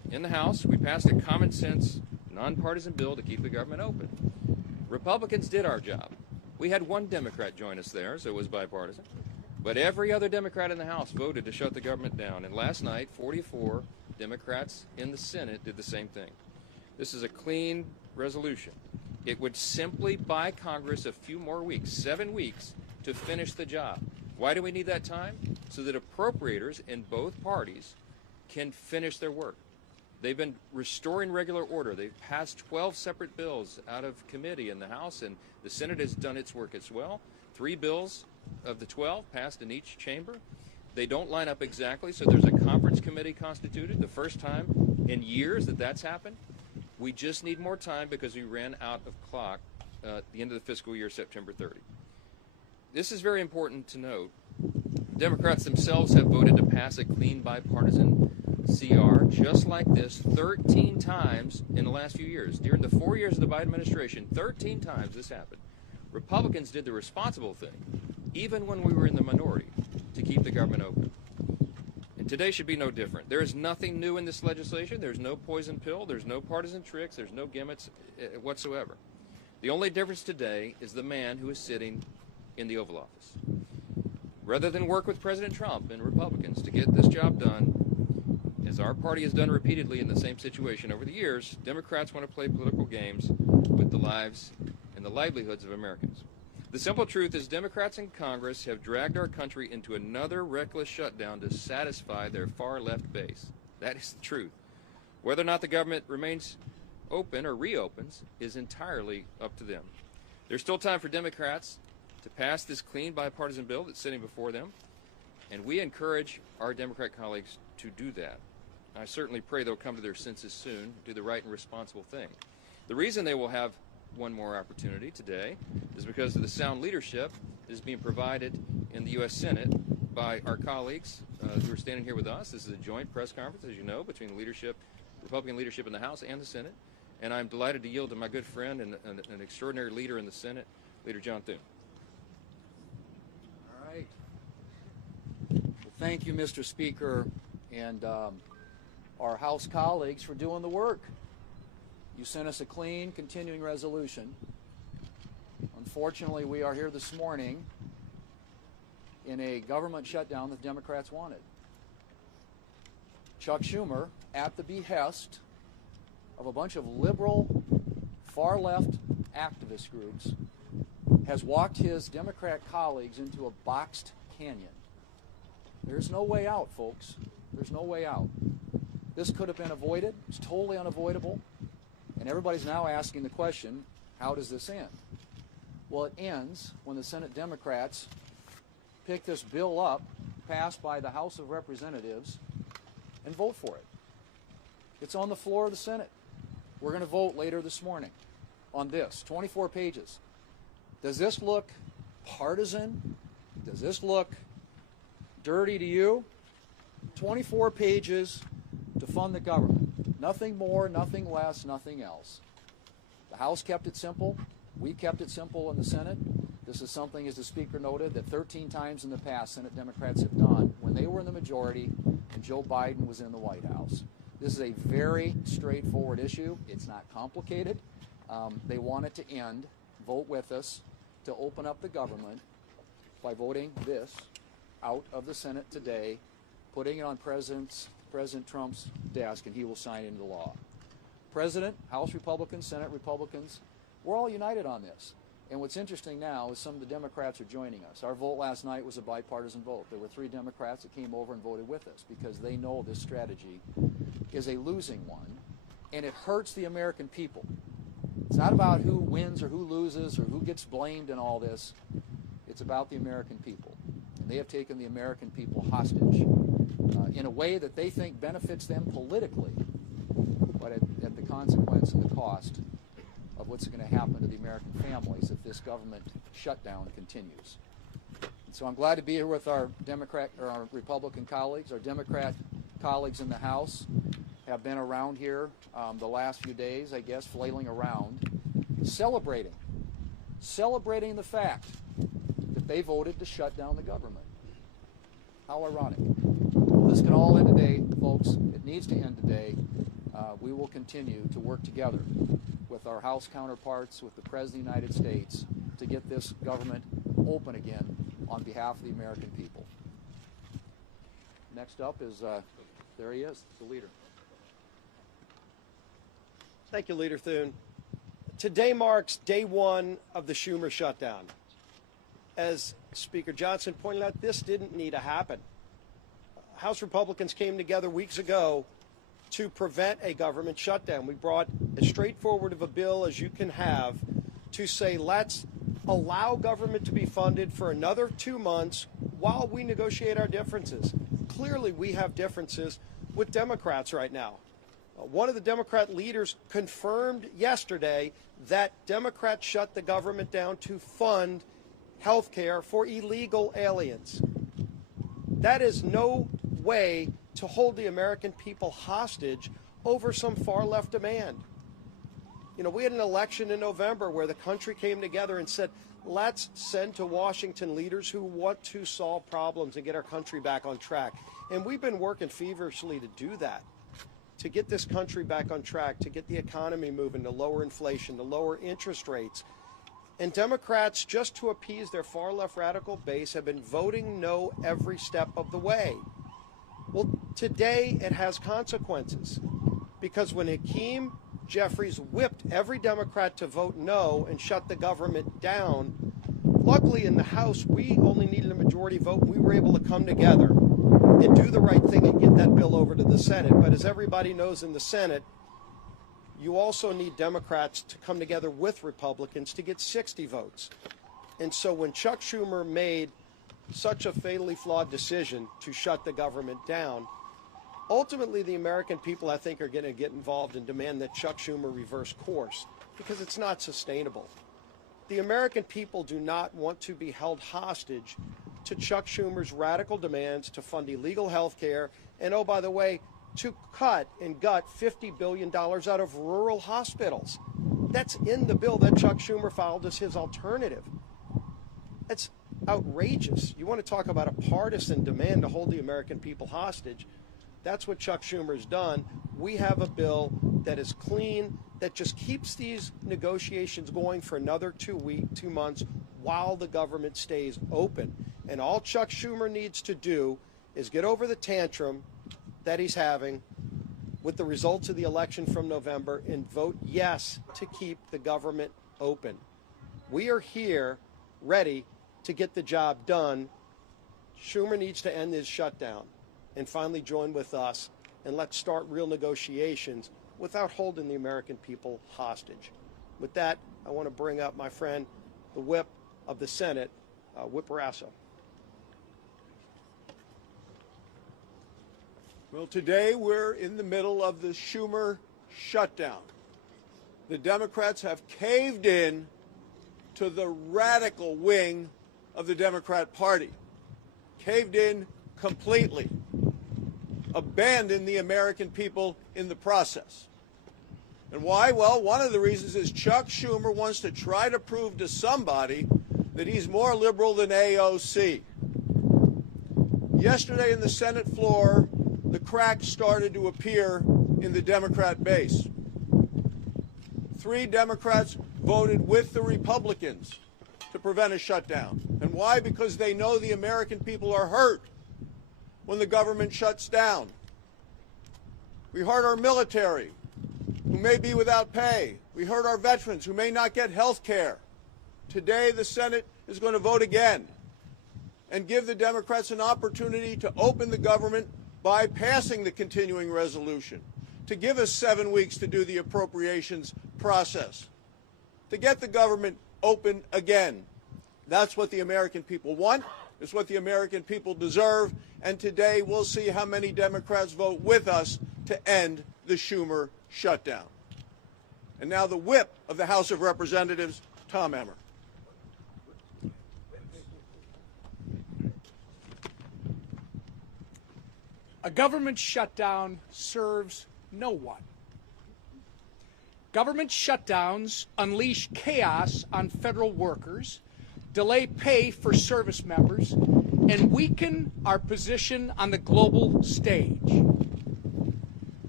In the House, we passed a common sense, nonpartisan bill to keep the government open. Republicans did our job. We had one Democrat join us there, so it was bipartisan. But every other Democrat in the House voted to shut the government down. And last night, 44 Democrats in the Senate did the same thing. This is a clean resolution. It would simply buy Congress a few more weeks, 7 weeks, to finish the job. Why do we need that time? So that appropriators in both parties can finish their work. They've been restoring regular order. They've passed 12 separate bills out of committee in the House, and the Senate has done its work as well. 3 bills of the 12 passed in each chamber. They don't line up exactly, so there's a conference committee constituted, the first time in years that that's happened. We just need more time because we ran out of clock at the end of the fiscal year, September 30. This is very important to note. Democrats themselves have voted to pass a clean bipartisan CR just like this 13 times in the last few years. During the 4 years of the Biden administration, 13 times this happened. Republicans did the responsible thing, even when we were in the minority, to keep the government open. And today should be no different. There is nothing new in this legislation. There's no poison pill. There's no partisan tricks. There's no gimmicks whatsoever. The only difference today is the man who is sitting in the Oval Office. Rather than work with President Trump and Republicans to get this job done, as our party has done repeatedly in the same situation over the years, Democrats want to play political games with the lives and the livelihoods of Americans. The simple truth is Democrats in Congress have dragged our country into another reckless shutdown to satisfy their far-left base. That is the truth. Whether or not the government remains open or reopens is entirely up to them. There's still time for Democrats to pass this clean bipartisan bill that's sitting before them, and we encourage our Democrat colleagues to do that. I certainly pray they'll come to their senses soon, do the right and responsible thing. The reason they will have one more opportunity today is because of the sound leadership that is being provided in the U.S. Senate by our colleagues who are standing here with us. This is a joint press conference, as you know, between the leadership, Republican leadership in the House and the Senate. And I'm delighted to yield to my good friend and an extraordinary leader in the Senate, Leader John Thune. All right. Well, thank you, Mr. Speaker, and our House colleagues for doing the work. You sent us a clean, continuing resolution. Unfortunately, we are here this morning in a government shutdown that Democrats wanted. Chuck Schumer, at the behest of a bunch of liberal, far-left activist groups, has walked his Democrat colleagues into a boxed canyon. There's no way out, folks. There's no way out. This could have been avoided. It's totally unavoidable. And everybody's now asking the question, how does this end? Well, it ends when the Senate Democrats pick this bill up, passed by the House of Representatives, and vote for it. It's on the floor of the Senate. We're going to vote later this morning on this, 24 pages. Does this look partisan? Does this look dirty to you? 24 pages to fund the government. Nothing more, nothing less, nothing else. The House kept it simple. We kept it simple in the Senate. This is something, as the Speaker noted, that 13 times in the past Senate Democrats have done when they were in the majority and Joe Biden was in the White House. This is a very straightforward issue. It's not complicated. They want it to end. Vote with us to open up the government by voting this out of the Senate today, putting it on President Trump's desk, and he will sign into law. President, House Republicans, Senate Republicans, we're all united on this. And what's interesting now is some of the Democrats are joining us. Our vote last night was a bipartisan vote. There were 3 Democrats that came over and voted with us because they know this strategy is a losing one, and it hurts the American people. It's not about who wins or who loses or who gets blamed in all this. It's about the American people. And they have taken the American people hostage in a way that they think benefits them politically, but at the consequence and the cost of what's going to happen to the American families if this government shutdown continues. And so I'm glad to be here with our Republican colleagues. Our Democrat colleagues in the House have been around here the last few days, I guess, flailing around, celebrating the fact that they voted to shut down the government. How ironic. Well, this can all end today, folks. It needs to end today. we will continue to work together with our House counterparts, with the President of the United States, to get this government open again on behalf of the American people. Next up is, there he is, the leader. Thank you, Leader Thune. Today marks day one of the Schumer shutdown. As Speaker Johnson pointed out, this didn't need to happen. House Republicans came together weeks ago to prevent a government shutdown. We brought as straightforward of a bill as you can have to say, let's allow government to be funded for another 2 months while we negotiate our differences. Clearly, we have differences with Democrats right now. One of the Democrat leaders confirmed yesterday that Democrats shut the government down to fund health care for illegal aliens. That is no way to hold the American people hostage over some far-left demand. You know, we had an election in November where the country came together and said, let's send to Washington leaders who want to solve problems and get our country back on track. And we've been working feverishly to do that, to get this country back on track, to get the economy moving, to lower inflation, to lower interest rates. And Democrats, just to appease their far-left radical base, have been voting no every step of the way. Well, today it has consequences, because when Hakeem Jeffries whipped every Democrat to vote no and shut the government down, luckily in the House we only needed a majority vote. We were able to come together and do the right thing and get that bill over to the Senate. But as everybody knows, in the Senate, you also need Democrats to come together with Republicans to get 60 votes. And so when Chuck Schumer made such a fatally flawed decision to shut the government down, ultimately the American people, I think, are going to get involved and demand that Chuck Schumer reverse course, because it's not sustainable. The American people do not want to be held hostage to Chuck Schumer's radical demands to fund illegal health care and, oh, by the way, to cut and gut $50 billion out of rural hospitals. That's in the bill that Chuck Schumer filed as his alternative. That's outrageous. You want to talk about a partisan demand to hold the American people hostage? That's what Chuck Schumer's done. We have a bill that is clean, that just keeps these negotiations going for another 2 months while the government stays open. And all Chuck Schumer needs to do is get over the tantrum that he's having with the results of the election from November and vote yes to keep the government open. We are here ready to get the job done. Schumer needs to end his shutdown and finally join with us, and let's start real negotiations without holding the American people hostage. With that, I want to bring up my friend, the whip of the Senate, Whip Barrasso. Well, today we're in the middle of the Schumer shutdown. The Democrats have caved in to the radical wing of the Democrat Party, caved in completely, abandoned the American people in the process. And why? Well, one of the reasons is Chuck Schumer wants to try to prove to somebody that he's more liberal than AOC. Yesterday in the Senate floor, the cracks started to appear in the Democrat base. 3 Democrats voted with the Republicans to prevent a shutdown. And why? Because they know the American people are hurt when the government shuts down. We hurt our military, who may be without pay. We hurt our veterans, who may not get health care. Today, the Senate is going to vote again and give the Democrats an opportunity to open the government by passing the continuing resolution, to give us 7 weeks to do the appropriations process, to get the government open again. That's what the American people want. It's what the American people deserve. And today we'll see how many Democrats vote with us to end the Schumer shutdown. And now the whip of the House of Representatives, Tom Emmer. A government shutdown serves no one. Government shutdowns unleash chaos on federal workers, delay pay for service members, and weaken our position on the global stage.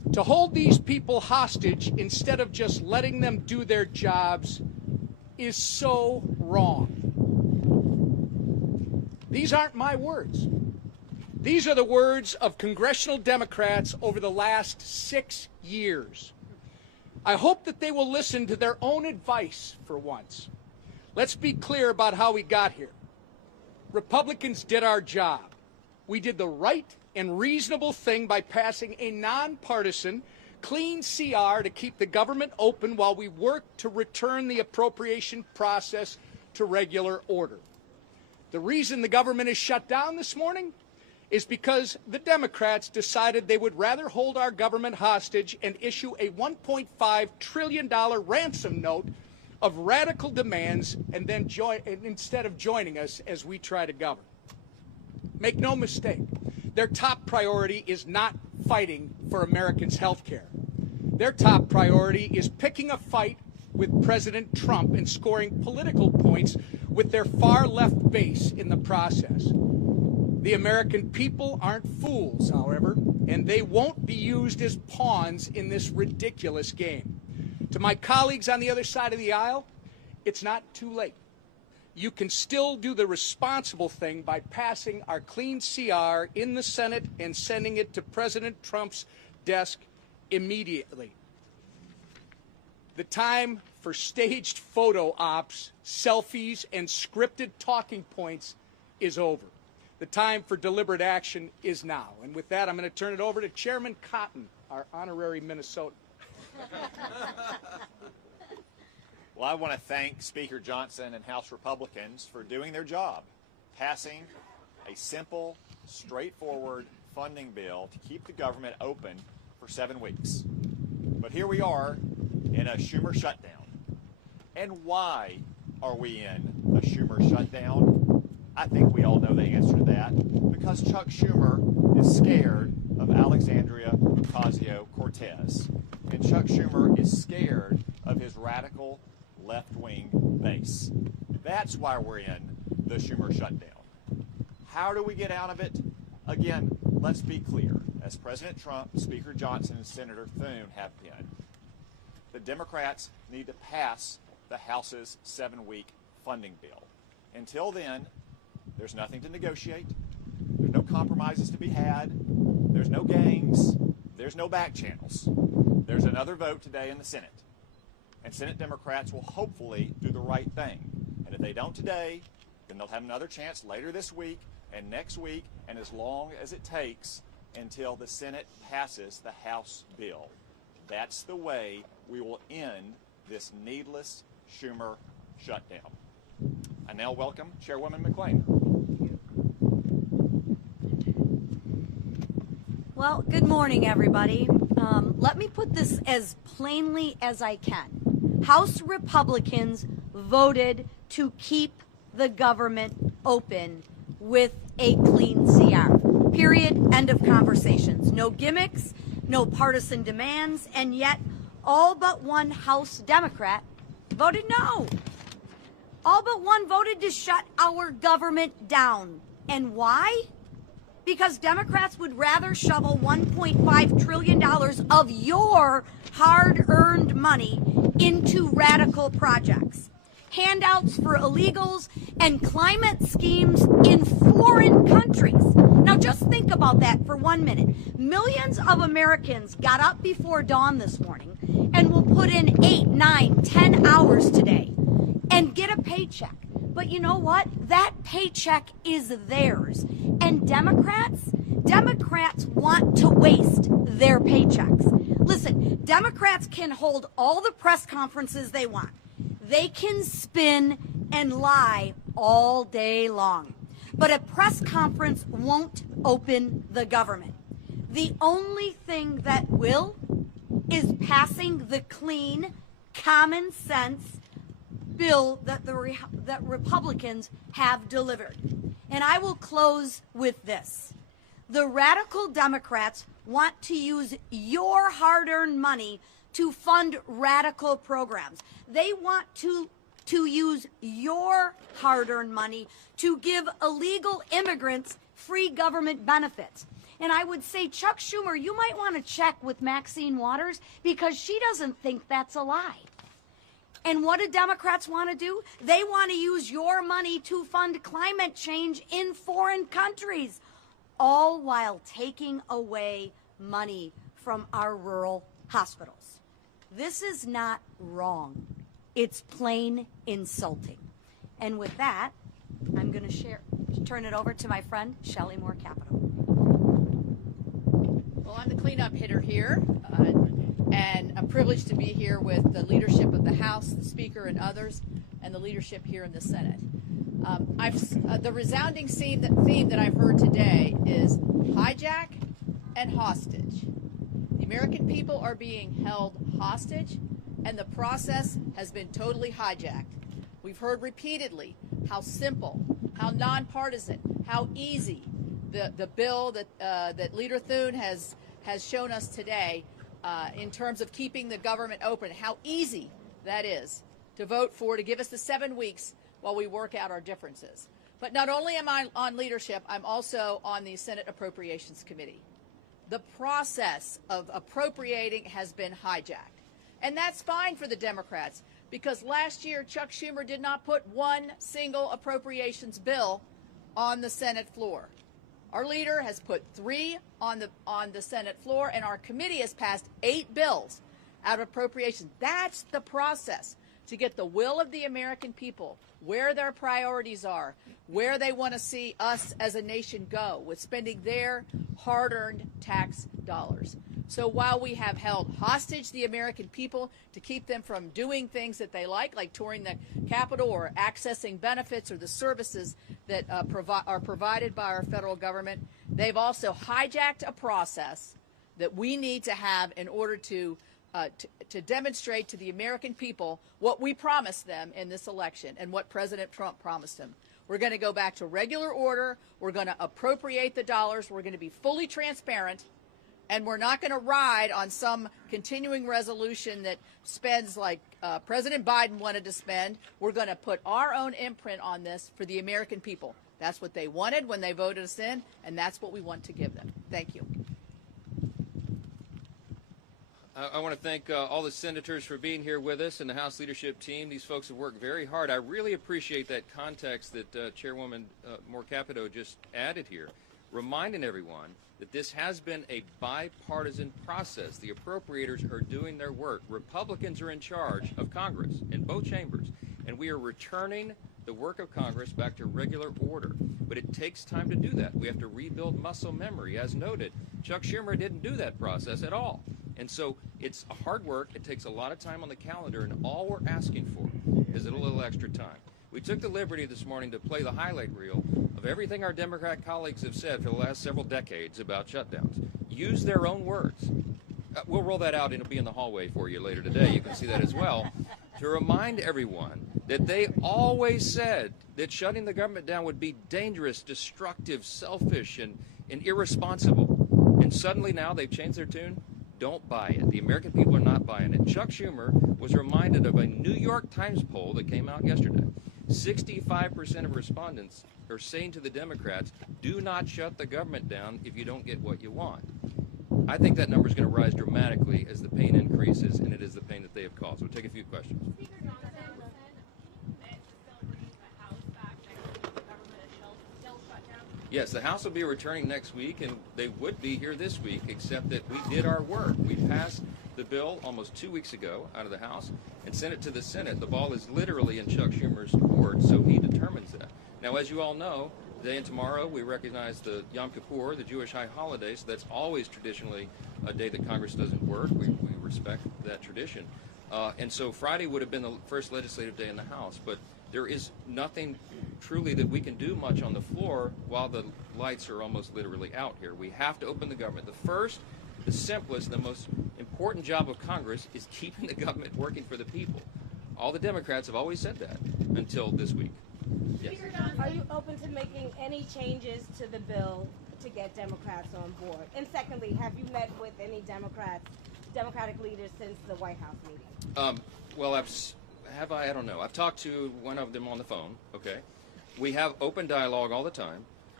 To hold these people hostage instead of just letting them do their jobs is so wrong. These aren't my words. These are the words of congressional Democrats over the last 6 years. I hope that they will listen to their own advice for once. Let's be clear about how we got here. Republicans did our job. We did the right and reasonable thing by passing a nonpartisan, clean CR to keep the government open while we work to return the appropriation process to regular order. The reason the government is shut down this morning is because the Democrats decided they would rather hold our government hostage and issue a $1.5 trillion ransom note of radical demands and then instead of joining us as we try to govern. Make no mistake, their top priority is not fighting for Americans' health care. Their top priority is picking a fight with President Trump and scoring political points with their far-left base in the process. The American people aren't fools, however, and they won't be used as pawns in this ridiculous game. To my colleagues on the other side of the aisle, it's not too late. You can still do the responsible thing by passing our clean CR in the Senate and sending it to President Trump's desk immediately. The time for staged photo ops, selfies, and scripted talking points is over. The time for deliberate action is now. And with that, I'm going to turn it over to Chairman Cotton, our honorary Minnesotan. Well, I want to thank Speaker Johnson and House Republicans for doing their job, passing a simple, straightforward funding bill to keep the government open for 7 weeks. But here we are in a Schumer shutdown. And why are we in a Schumer shutdown? I think we all know the answer to that. Because Chuck Schumer is scared of Alexandria Ocasio-Cortez. And Chuck Schumer is scared of his radical left-wing base. That's why we're in the Schumer shutdown. How do we get out of it? Again, let's be clear. As President Trump, Speaker Johnson, and Senator Thune have been, the Democrats need to pass the House's 7-week funding bill. Until then, there's nothing to negotiate. There's no compromises to be had. There's no games. There's no back channels. There's another vote today in the Senate. And Senate Democrats will hopefully do the right thing. And if they don't today, then they'll have another chance later this week and next week and as long as it takes until the Senate passes the House bill. That's the way we will end this needless Schumer shutdown. I now welcome Chairwoman McClain. Well, good morning, everybody. Let me put this as plainly as I can. House Republicans voted to keep the government open with a clean CR. Period. End of conversations. No gimmicks, no partisan demands, and yet all but one House Democrat voted no. All but one voted to shut our government down. And why? Because Democrats would rather shovel $1.5 trillion of your hard-earned money into radical projects, handouts for illegals, and climate schemes in foreign countries. Now just think about that for 1 minute. Millions of Americans got up before dawn this morning and will put in 8, 9, 10 hours today and get a paycheck. But you know what? That paycheck is theirs. And Democrats want to waste their paychecks. Listen, Democrats can hold all the press conferences they want. They can spin and lie all day long. But a press conference won't open the government. The only thing that will is passing the clean, common sense bill that that Republicans have delivered. And I will close with this. The radical Democrats want to use your hard-earned money to fund radical programs. They want to use your hard-earned money to give illegal immigrants free government benefits. And I would say, Chuck Schumer, you might want to check with Maxine Waters because she doesn't think that's a lie. And what do Democrats want to do? They want to use your money to fund climate change in foreign countries, all while taking away money from our rural hospitals. This is not wrong. It's plain insulting. And with that, I'm going to turn it over to my friend, Shelley Moore Capito. Well, I'm the cleanup hitter here, and a privilege to be here with the leadership of the House, the Speaker, and others, and the leadership here in the Senate. The resounding theme that I've heard today is hijack and hostage. The American people are being held hostage, and the process has been totally hijacked. We've heard repeatedly how simple, how nonpartisan, how easy the bill that Leader Thune has shown us today in terms of keeping the government open, how easy that is to vote for, to give us the 7 weeks while we work out our differences. But not only am I on leadership, I'm also on the Senate Appropriations Committee. The process of appropriating has been hijacked. And that's fine for the Democrats, because last year Chuck Schumer did not put one single appropriations bill on the Senate floor. Our leader has put 3 on the Senate floor, and our committee has passed 8 bills out of appropriations. That's the process to get the will of the American people, where their priorities are, where they want to see us as a nation go with spending their hard-earned tax dollars. So while we have held hostage the American people to keep them from doing things that they like touring the Capitol or accessing benefits or the services that are provided by our federal government, they've also hijacked a process that we need to have in order to demonstrate to the American people what we promised them in this election and what President Trump promised them. We're going to go back to regular order. We're going to appropriate the dollars. We're going to be fully transparent. And we're not going to ride on some continuing resolution that spends like President Biden wanted to spend. We're going to put our own imprint on this for the American people. That's what they wanted when they voted us in, and that's what we want to give them. Thank you. I want to thank all the senators for being here with us and the House leadership team. These folks have worked very hard. I really appreciate that context that Chairwoman Moore Capito just added here, reminding everyone that this has been a bipartisan process. The appropriators are doing their work. Republicans are in charge of Congress in both chambers, and we are returning the work of Congress back to regular order. But it takes time to do that. We have to rebuild muscle memory. As noted, Chuck Schumer didn't do that process at all. And so it's hard work. It takes a lot of time on the calendar, and all we're asking for is a little extra time. We took the liberty this morning to play the highlight reel of everything our Democrat colleagues have said for the last several decades about shutdowns. Use their own words. We'll roll that out, and it'll be in the hallway for you later today. You can see that as well. To remind everyone that they always said that shutting the government down would be dangerous, destructive, selfish, and irresponsible. And suddenly now they've changed their tune. Don't buy it. The American people are not buying it. Chuck Schumer was reminded of a New York Times poll that came out yesterday. 65% of respondents are saying to the Democrats, do not shut the government down if you don't get what you want. I think that number is going to rise dramatically as the pain increases, and it is the pain that they have caused. We'll take a few questions. Speaker Johnson meant to still bring the House back next week. The government is still shut down. Yes, the House will be returning next week, and they would be here this week, except that we did our work. We passed the bill almost 2 weeks ago out of the House and sent it to the Senate. The ball is literally in Chuck Schumer's court, so he determines that. Now, as you all know, today and tomorrow we recognize the Yom Kippur, the Jewish high holiday, so that's always traditionally a day that Congress doesn't work. We respect that tradition. And so Friday would have been the first legislative day in the House, but there is nothing truly that we can do much on the floor while the lights are almost literally out here. We have to open the government. The first, the simplest, the most important job of Congress is keeping the government working for the people. All the Democrats have always said that until this week. Yes. Are you open to making any changes to the bill to get Democrats on board? And secondly, have you met with any Democratic leaders since the White House meeting? Well, I don't know. I've talked to one of them on the phone, okay? We have open dialogue all the time,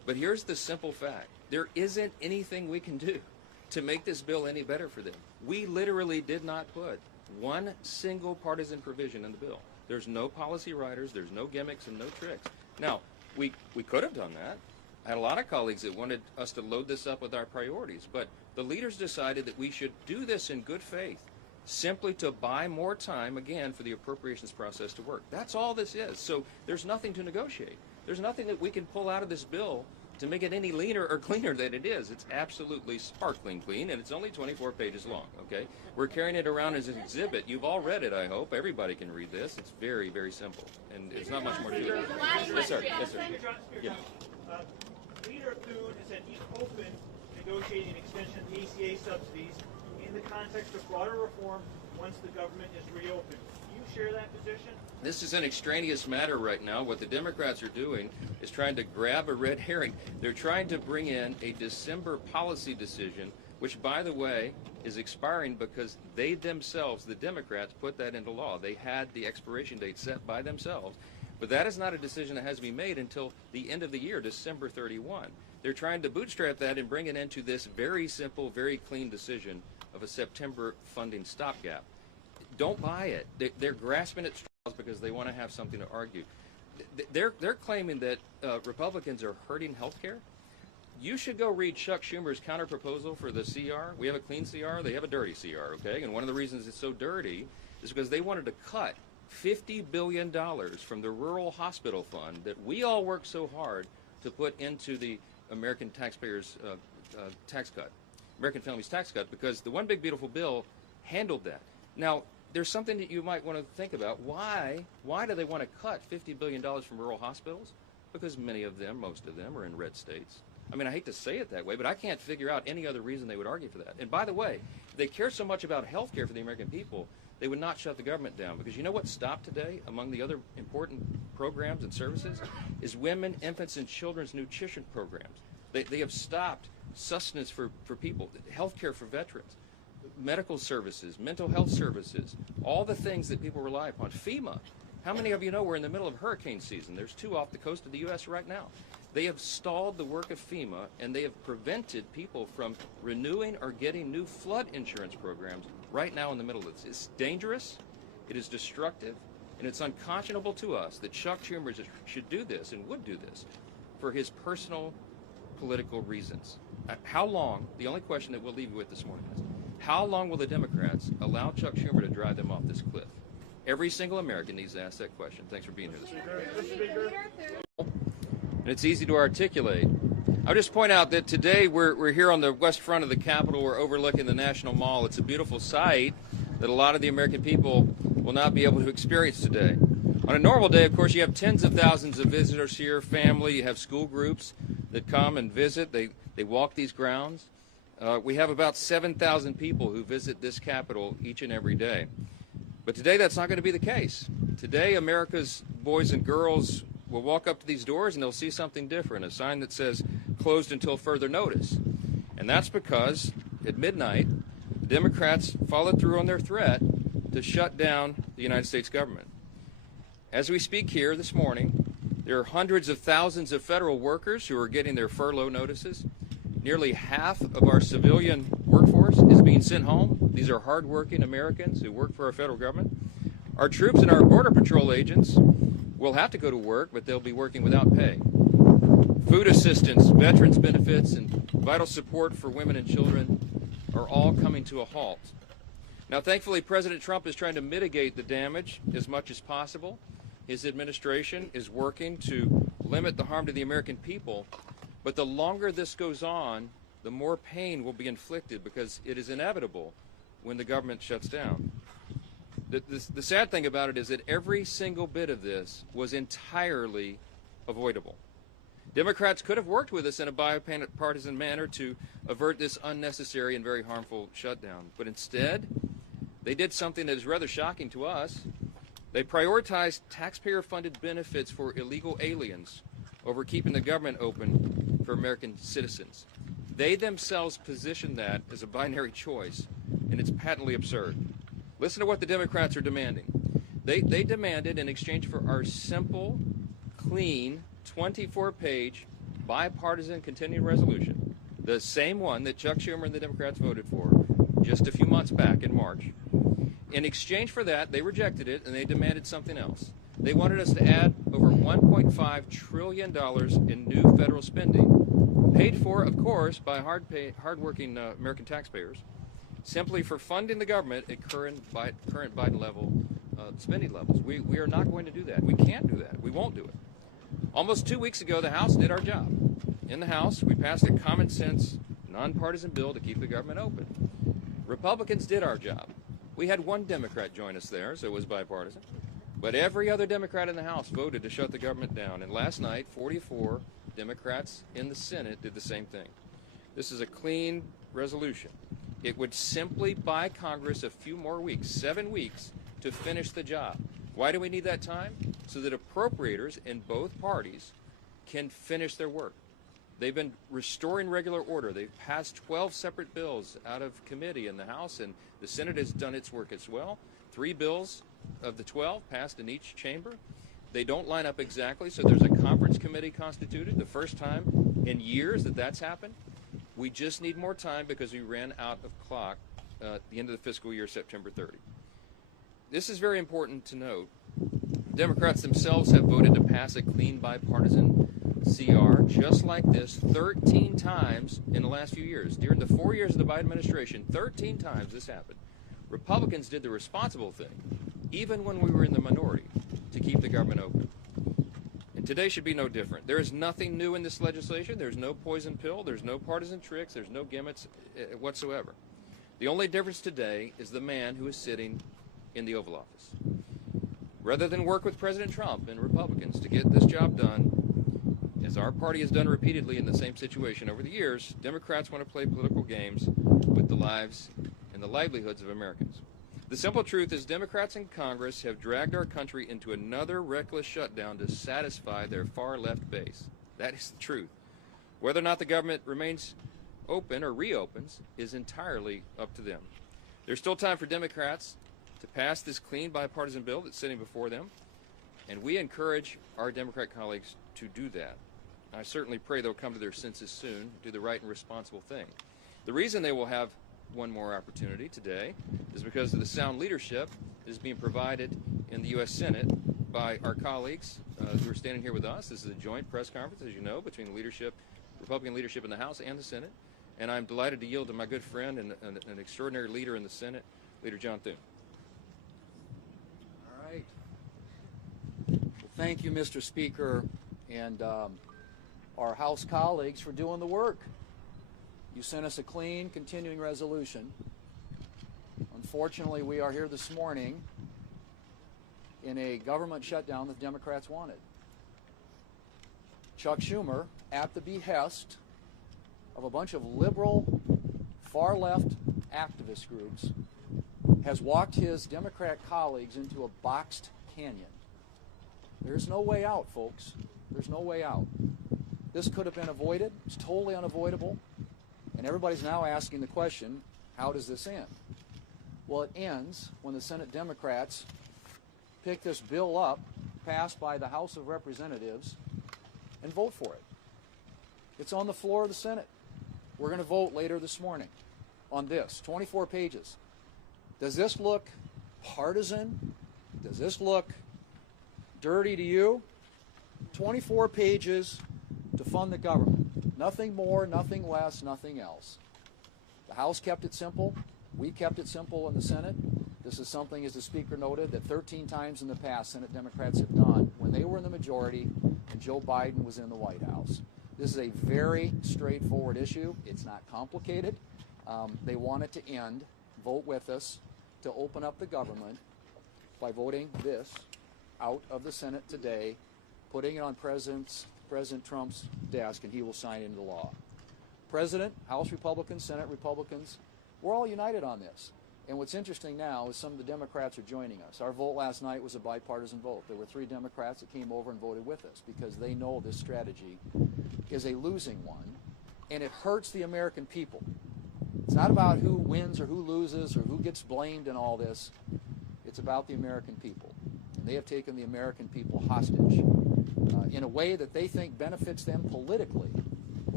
But here's the simple fact. There isn't anything we can do to make this bill any better for them. We literally did not put one single partisan provision in the bill. There's no policy writers, there's no gimmicks and no tricks. Now, we could have done that. I had a lot of colleagues that wanted us to load this up with our priorities, but the leaders decided that we should do this in good faith, simply to buy more time, again, for the appropriations process to work. That's all this is. So there's nothing to negotiate. There's nothing that we can pull out of this bill to make it any leaner or cleaner than it is. It's absolutely sparkling clean, and it's only 24 pages long, okay? We're carrying it around as an exhibit. You've all read it, I hope. Everybody can read this. It's very, very simple, and it's not much more to it. Yes, sir. Yes, sir. Yeah. Leader Thune has said he's open to negotiating an extension of the ACA subsidies in the context of broader reform once the government is reopened. Do you share that position? This is an extraneous matter right now. What the Democrats are doing is trying to grab a red herring. They're trying to bring in a December policy decision, which, by the way, is expiring because they themselves, the Democrats, put that into law. They had the expiration date set by themselves. But that is not a decision that has to be made until the end of the year, December 31. They're trying to bootstrap that and bring it into this very simple, very clean decision of a September funding stopgap. Don't buy it. They're grasping at straws because they want to have something to argue. They're claiming that Republicans are hurting health care. You should go read Chuck Schumer's counterproposal for the CR. We have a clean CR. They have a dirty CR, okay? And one of the reasons it's so dirty is because they wanted to cut $50 billion from the Rural Hospital Fund that we all work so hard to put into the American taxpayers' tax cut, American families' tax cut, because the One Big Beautiful Bill handled that. Now, there's something that you might want to think about. Why do they want to cut $50 billion from rural hospitals? Because many of them, most of them, are in red states. I mean, I hate to say it that way, but I can't figure out any other reason they would argue for that. And by the way, if they care so much about health care for the American people, they would not shut the government down. Because you know what stopped today among the other important programs and services is women, infants, and children's nutrition programs. They have stopped sustenance for people, health care for veterans, medical services, mental health services, all the things that people rely upon. FEMA. How many of you know we're in the middle of hurricane season? There's 2 off the coast of the U.S. right now. They have stalled the work of FEMA, and they have prevented people from renewing or getting new flood insurance programs right now in the middle of this. It's dangerous, it is destructive, and it's unconscionable to us that Chuck Schumer should do this and would do this for his personal political reasons. How long, the only question that we'll leave you with this morning is, how long will the Democrats allow Chuck Schumer to drive them off this cliff? Every single American needs to ask that question. Thanks for being here this morning. And it's easy to articulate. I'll just point out that today we're here on the west front of the Capitol. We're overlooking the National Mall. It's a beautiful sight that a lot of the American people will not be able to experience today. On a normal day, of course, you have tens of thousands of visitors here, family, you have school groups that come and visit. They walk these grounds. We have about 7,000 people who visit this Capitol each and every day. But today that's not going to be the case. Today America's boys and girls will walk up to these doors and they'll see something different, a sign that says closed until further notice. And that's because at midnight, the Democrats followed through on their threat to shut down the United States government. As we speak here this morning, there are hundreds of thousands of federal workers who are getting their furlough notices. Nearly half of our civilian workforce is being sent home. These are hardworking Americans who work for our federal government. Our troops and our Border Patrol agents will have to go to work, but they'll be working without pay. Food assistance, veterans benefits, and vital support for women and children are all coming to a halt. Now, thankfully, President Trump is trying to mitigate the damage as much as possible. His administration is working to limit the harm to the American people. But the longer this goes on, the more pain will be inflicted because it is inevitable when the government shuts down. The sad thing about it is that every single bit of this was entirely avoidable. Democrats could have worked with us in a bipartisan manner to avert this unnecessary and very harmful shutdown. But instead, they did something that is rather shocking to us. They prioritized taxpayer-funded benefits for illegal aliens over keeping the government open for American citizens. They themselves positioned that as a binary choice, and it's patently absurd. Listen to what the Democrats are demanding. They demanded, in exchange for our simple, clean, 24-page bipartisan continuing resolution, the same one that Chuck Schumer and the Democrats voted for just a few months back in March. In exchange for that, they rejected it and they demanded something else. They wanted us to add over $1.5 trillion in new federal spending, paid for, of course, by hardworking American taxpayers, simply for funding the government at current Biden level spending levels. We are not going to do that. We can't do that. We won't do it. Almost 2 weeks ago, the House did our job. In the House, we passed a common sense, nonpartisan bill to keep the government open. Republicans did our job. We had one Democrat join us there, so it was bipartisan. But every other Democrat in the House voted to shut the government down. And last night, 44 Democrats in the Senate did the same thing. This is a clean resolution. It would simply buy Congress a few more weeks, 7 weeks, to finish the job. Why do we need that time? So that appropriators in both parties can finish their work. They've been restoring regular order. They've passed 12 separate bills out of committee in the House, and the Senate has done its work as well. 3 bills of the 12 passed in each chamber. They don't line up exactly, so there's a conference committee constituted, the first time in years that that's happened. We just need more time because we ran out of clock at the end of the fiscal year, September 30. This is very important to note. Democrats themselves have voted to pass a clean bipartisan CR just like this 13 times in the last few years. During the 4 years of the Biden administration, 13 times this happened. Republicans did the responsible thing, even when we were in the minority, to keep the government open. And today should be no different. There is nothing new in this legislation. There's no poison pill. There's no partisan tricks. There's no gimmicks whatsoever. The only difference today is the man who is sitting in the Oval Office. Rather than work with President Trump and Republicans to get this job done, as our party has done repeatedly in the same situation over the years, Democrats want to play political games with the lives and the livelihoods of Americans. The simple truth is Democrats in Congress have dragged our country into another reckless shutdown to satisfy their far-left base. That is the truth. Whether or not the government remains open or reopens is entirely up to them. There's still time for Democrats to pass this clean bipartisan bill that's sitting before them, and we encourage our Democrat colleagues to do that. I certainly pray they'll come to their senses soon, do the right and responsible thing. The reason they will have one more opportunity today is because of the sound leadership that is being provided in the U.S. Senate by our colleagues who are standing here with us. This is a joint press conference, as you know, between the leadership, Republican leadership in the House and the Senate. And I'm delighted to yield to my good friend and an extraordinary leader in the Senate, Leader John Thune. All right. Well, thank you, Mr. Speaker, and our House colleagues for doing the work. You sent us a clean, continuing resolution. Unfortunately, we are here this morning in a government shutdown that the Democrats wanted. Chuck Schumer, at the behest of a bunch of liberal, far-left activist groups, has walked his Democrat colleagues into a boxed canyon. There's no way out, folks. There's no way out. This could have been avoided. It's totally unavoidable. And everybody's now asking the question, how does this end? Well, it ends when the Senate Democrats pick this bill up, passed by the House of Representatives, and vote for it. It's on the floor of the Senate. We're going to vote later this morning on this, 24 pages. Does this look partisan? Does this look dirty to you? 24 pages to fund the government. Nothing more, nothing less, nothing else. The House kept it simple. We kept it simple in the Senate. This is something, as the Speaker noted, that 13 times in the past Senate Democrats have done when they were in the majority and Joe Biden was in the White House. This is a very straightforward issue. It's not complicated. They want it to end. Vote with us to open up the government by voting this out of the Senate today, putting it on President Trump's desk, and he will sign it into law. President, House Republicans, Senate Republicans, we're all united on this. And what's interesting now is some of the Democrats are joining us. Our vote last night was a bipartisan vote. There were 3 Democrats that came over and voted with us because they know this strategy is a losing one, and it hurts the American people. It's not about who wins or who loses or who gets blamed in all this. It's about the American people. And they have taken the American people hostage in a way that they think benefits them politically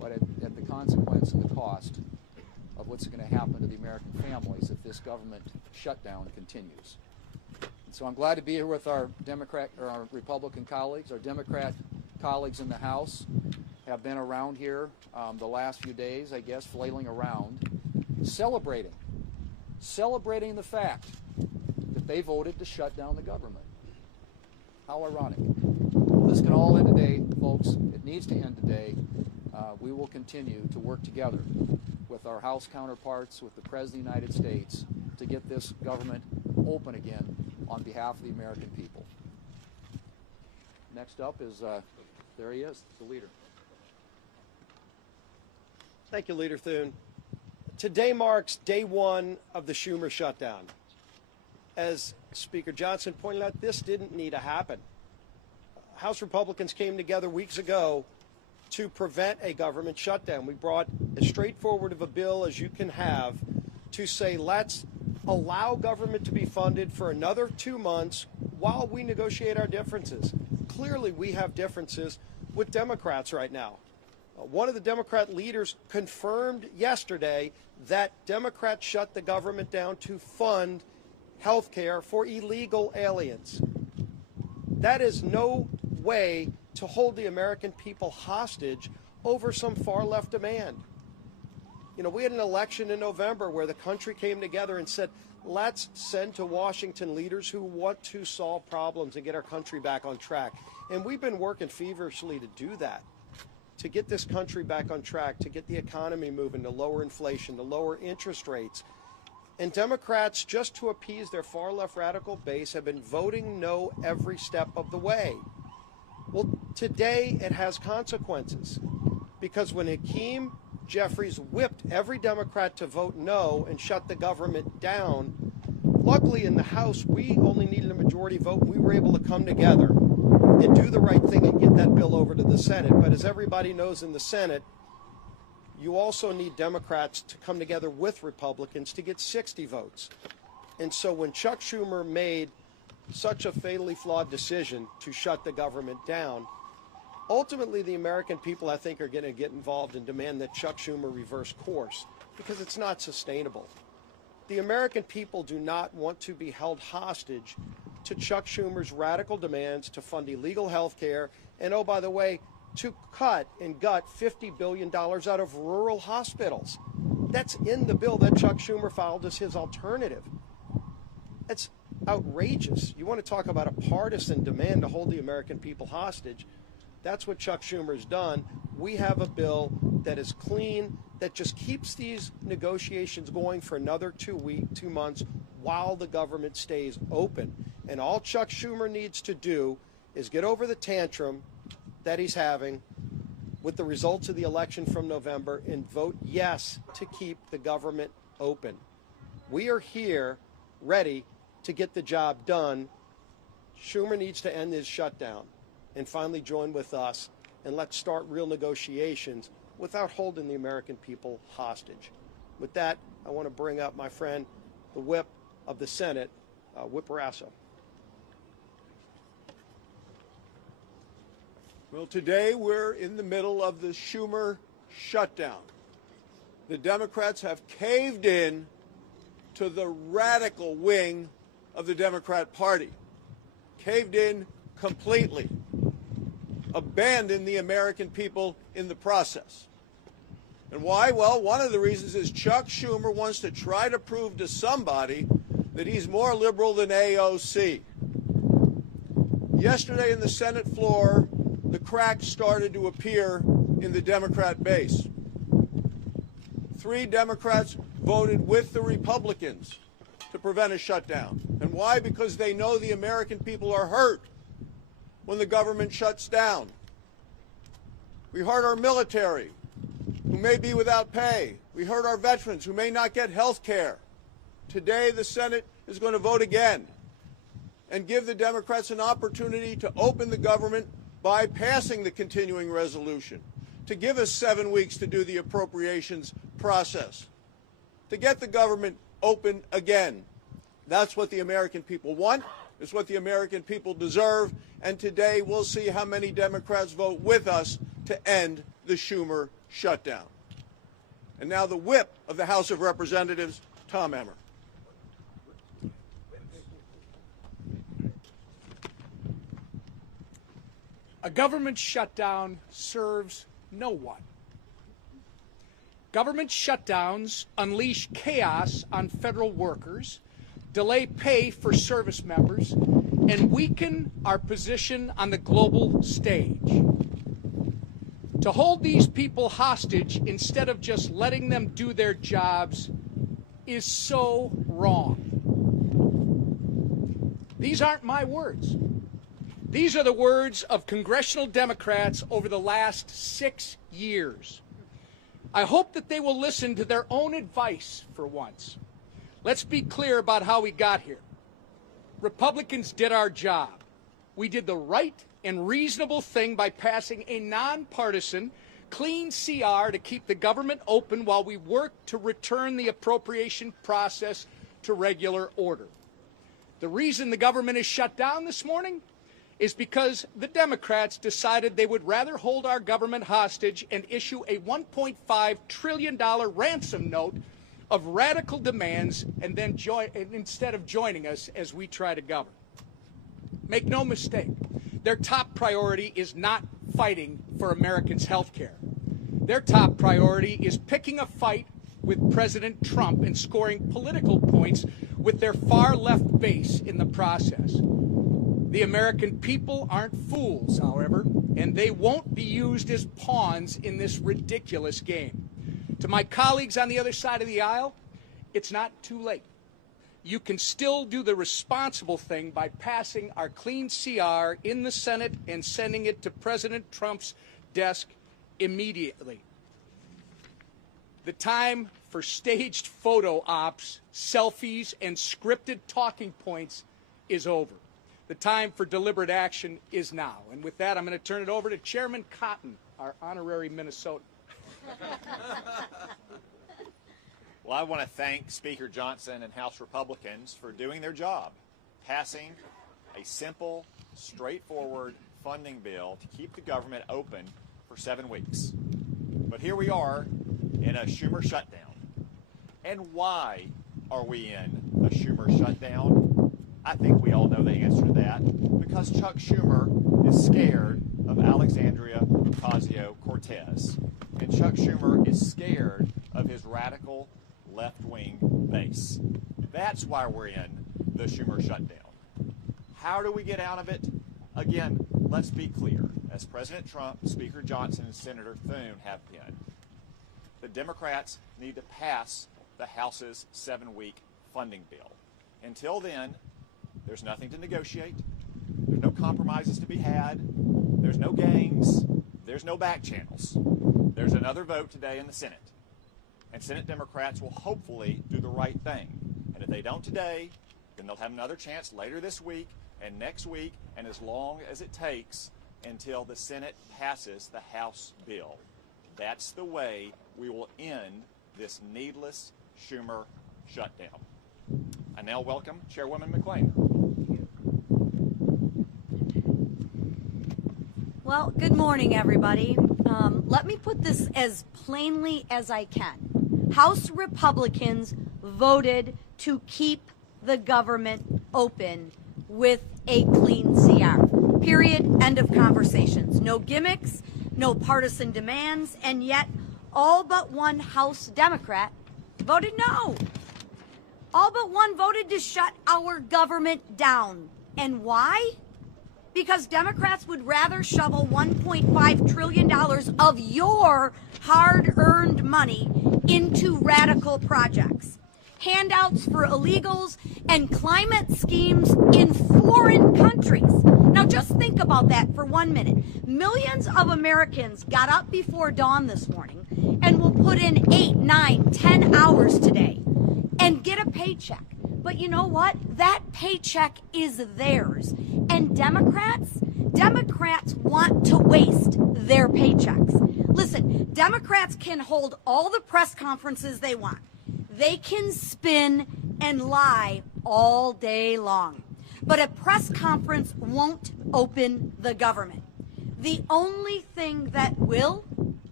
but at the consequence and the cost of what's going to happen to the American families if this government shutdown continues. And so I'm glad to be here with our Republican colleagues. Our Democrat colleagues in the House have been around here the last few days, I guess, flailing around, celebrating the fact that they voted to shut down the government. How ironic. This can all end today, folks. It needs to end today. We will continue to work together with our House counterparts, with the President of the United States, to get this government open again on behalf of the American people. Next up is, there he is, the leader. Thank you, Leader Thune. Today marks day one of the Schumer shutdown. As Speaker Johnson pointed out, this didn't need to happen. House Republicans came together weeks ago to prevent a government shutdown. We brought as straightforward of a bill as you can have to say, let's allow government to be funded for another 2 months while we negotiate our differences. Clearly, we have differences with Democrats right now. One of the Democrat leaders confirmed yesterday that Democrats shut the government down to fund health care for illegal aliens. That is no way to hold the American people hostage over some far-left demand. You know, we had an election in November where the country came together and said, let's send to Washington leaders who want to solve problems and get our country back on track. And we've been working feverishly to do that, to get this country back on track, to get the economy moving, to lower inflation, to lower interest rates. And Democrats, just to appease their far-left radical base, have been voting no every step of the way. Well, today it has consequences, because when Hakeem Jeffries whipped every Democrat to vote no and shut the government down, luckily in the House we only needed a majority vote. We were able to come together and do the right thing and get that bill over to the Senate. But as everybody knows, in the Senate, you also need Democrats to come together with Republicans to get 60 votes. And so when Chuck Schumer made such a fatally flawed decision to shut the government down, ultimately the American people, I think, are going to get involved and demand that Chuck Schumer reverse course, because it's not sustainable. The American people do not want to be held hostage to Chuck Schumer's radical demands to fund illegal health care and, oh, by the way, to cut and gut $50 billion out of rural hospitals. That's in the bill that Chuck Schumer filed as his alternative. That's outrageous. You want to talk about a partisan demand to hold the American people hostage? That's what Chuck Schumer's done. We have a bill that is clean, that just keeps these negotiations going for another 2 months while the government stays open. And all Chuck Schumer needs to do is get over the tantrum that he's having with the results of the election from November and vote yes to keep the government open. We are here ready to get the job done. Schumer needs to end his shutdown and finally join with us, and let's start real negotiations without holding the American people hostage. With that, I want to bring up my friend, the whip of the Senate, Whip Rasso. Well, today we're in the middle of the Schumer shutdown. The Democrats have caved in to the radical wing of the Democrat Party, caved in completely, abandoned the American people in the process. And why? Well, one of the reasons is Chuck Schumer wants to try to prove to somebody that he's more liberal than AOC. Yesterday in the Senate floor, the cracks started to appear in the Democrat base. 3 Democrats voted with the Republicans to prevent a shutdown. And why? Because they know the American people are hurt when the government shuts down. We hurt our military, who may be without pay. We hurt our veterans, who may not get health care. Today, the Senate is going to vote again and give the Democrats an opportunity to open the government by passing the continuing resolution, to give us 7 weeks to do the appropriations process, to get the government open again. That's what the American people want. It's what the American people deserve. And today we'll see how many Democrats vote with us to end the Schumer shutdown. And now the whip of the House of Representatives, Tom Emmer. A government shutdown serves no one. Government shutdowns unleash chaos on federal workers, delay pay for service members, and weaken our position on the global stage. To hold these people hostage instead of just letting them do their jobs is so wrong. These aren't my words. These are the words of congressional Democrats over the last 6 years. I hope that they will listen to their own advice for once. Let's be clear about how we got here. Republicans did our job. We did the right and reasonable thing by passing a nonpartisan, clean CR to keep the government open while we work to return the appropriation process to regular order. The reason the government is shut down this morning is because the Democrats decided they would rather hold our government hostage and issue a $1.5 trillion ransom note of radical demands and then instead of joining us as we try to govern. Make no mistake, their top priority is not fighting for Americans' health care. Their top priority is picking a fight with President Trump and scoring political points with their far-left base in the process. The American people aren't fools, however, and they won't be used as pawns in this ridiculous game. To my colleagues on the other side of the aisle, it's not too late. You can still do the responsible thing by passing our clean CR in the Senate and sending it to President Trump's desk immediately. The time for staged photo ops, selfies, and scripted talking points is over. The time for deliberate action is now. And with that, I'm going to turn it over to Chairman Cotton, our honorary Minnesotan. Well, I want to thank Speaker Johnson and House Republicans for doing their job, passing a simple, straightforward funding bill to keep the government open for 7 weeks. But here we are in a Schumer shutdown. And why are we in a Schumer shutdown? I think we all know the answer to that. Because Chuck Schumer is scared of Alexandria Ocasio-Cortez. And Chuck Schumer is scared of his radical left-wing base. That's why we're in the Schumer shutdown. How do we get out of it? Again, let's be clear. As President Trump, Speaker Johnson, and Senator Thune have been, the Democrats need to pass the House's 7-week funding bill. Until then, there's nothing to negotiate. There's no compromises to be had. There's no games. There's no back channels. There's another vote today in the Senate. And Senate Democrats will hopefully do the right thing. And if they don't today, then they'll have another chance later this week and next week and as long as it takes until the Senate passes the House bill. That's the way we will end this needless Schumer shutdown. I now welcome Chairwoman McClain. Well, good morning, everybody. Let me put this as plainly as I can. House Republicans voted to keep the government open with a clean CR. Period. End of conversations. No gimmicks, no partisan demands, and yet all but one House Democrat voted no. All but one voted to shut our government down. And why? Because Democrats would rather shovel $1.5 trillion of your hard-earned money into radical projects, handouts for illegals, and climate schemes in foreign countries. Now just think about that for 1 minute. Millions of Americans got up before dawn this morning and will put in 8, 9, 10 hours today and get a paycheck. But you know what? That paycheck is theirs. And Democrats want to waste their paychecks. Listen, Democrats can hold all the press conferences they want. They can spin and lie all day long. But a press conference won't open the government. The only thing that will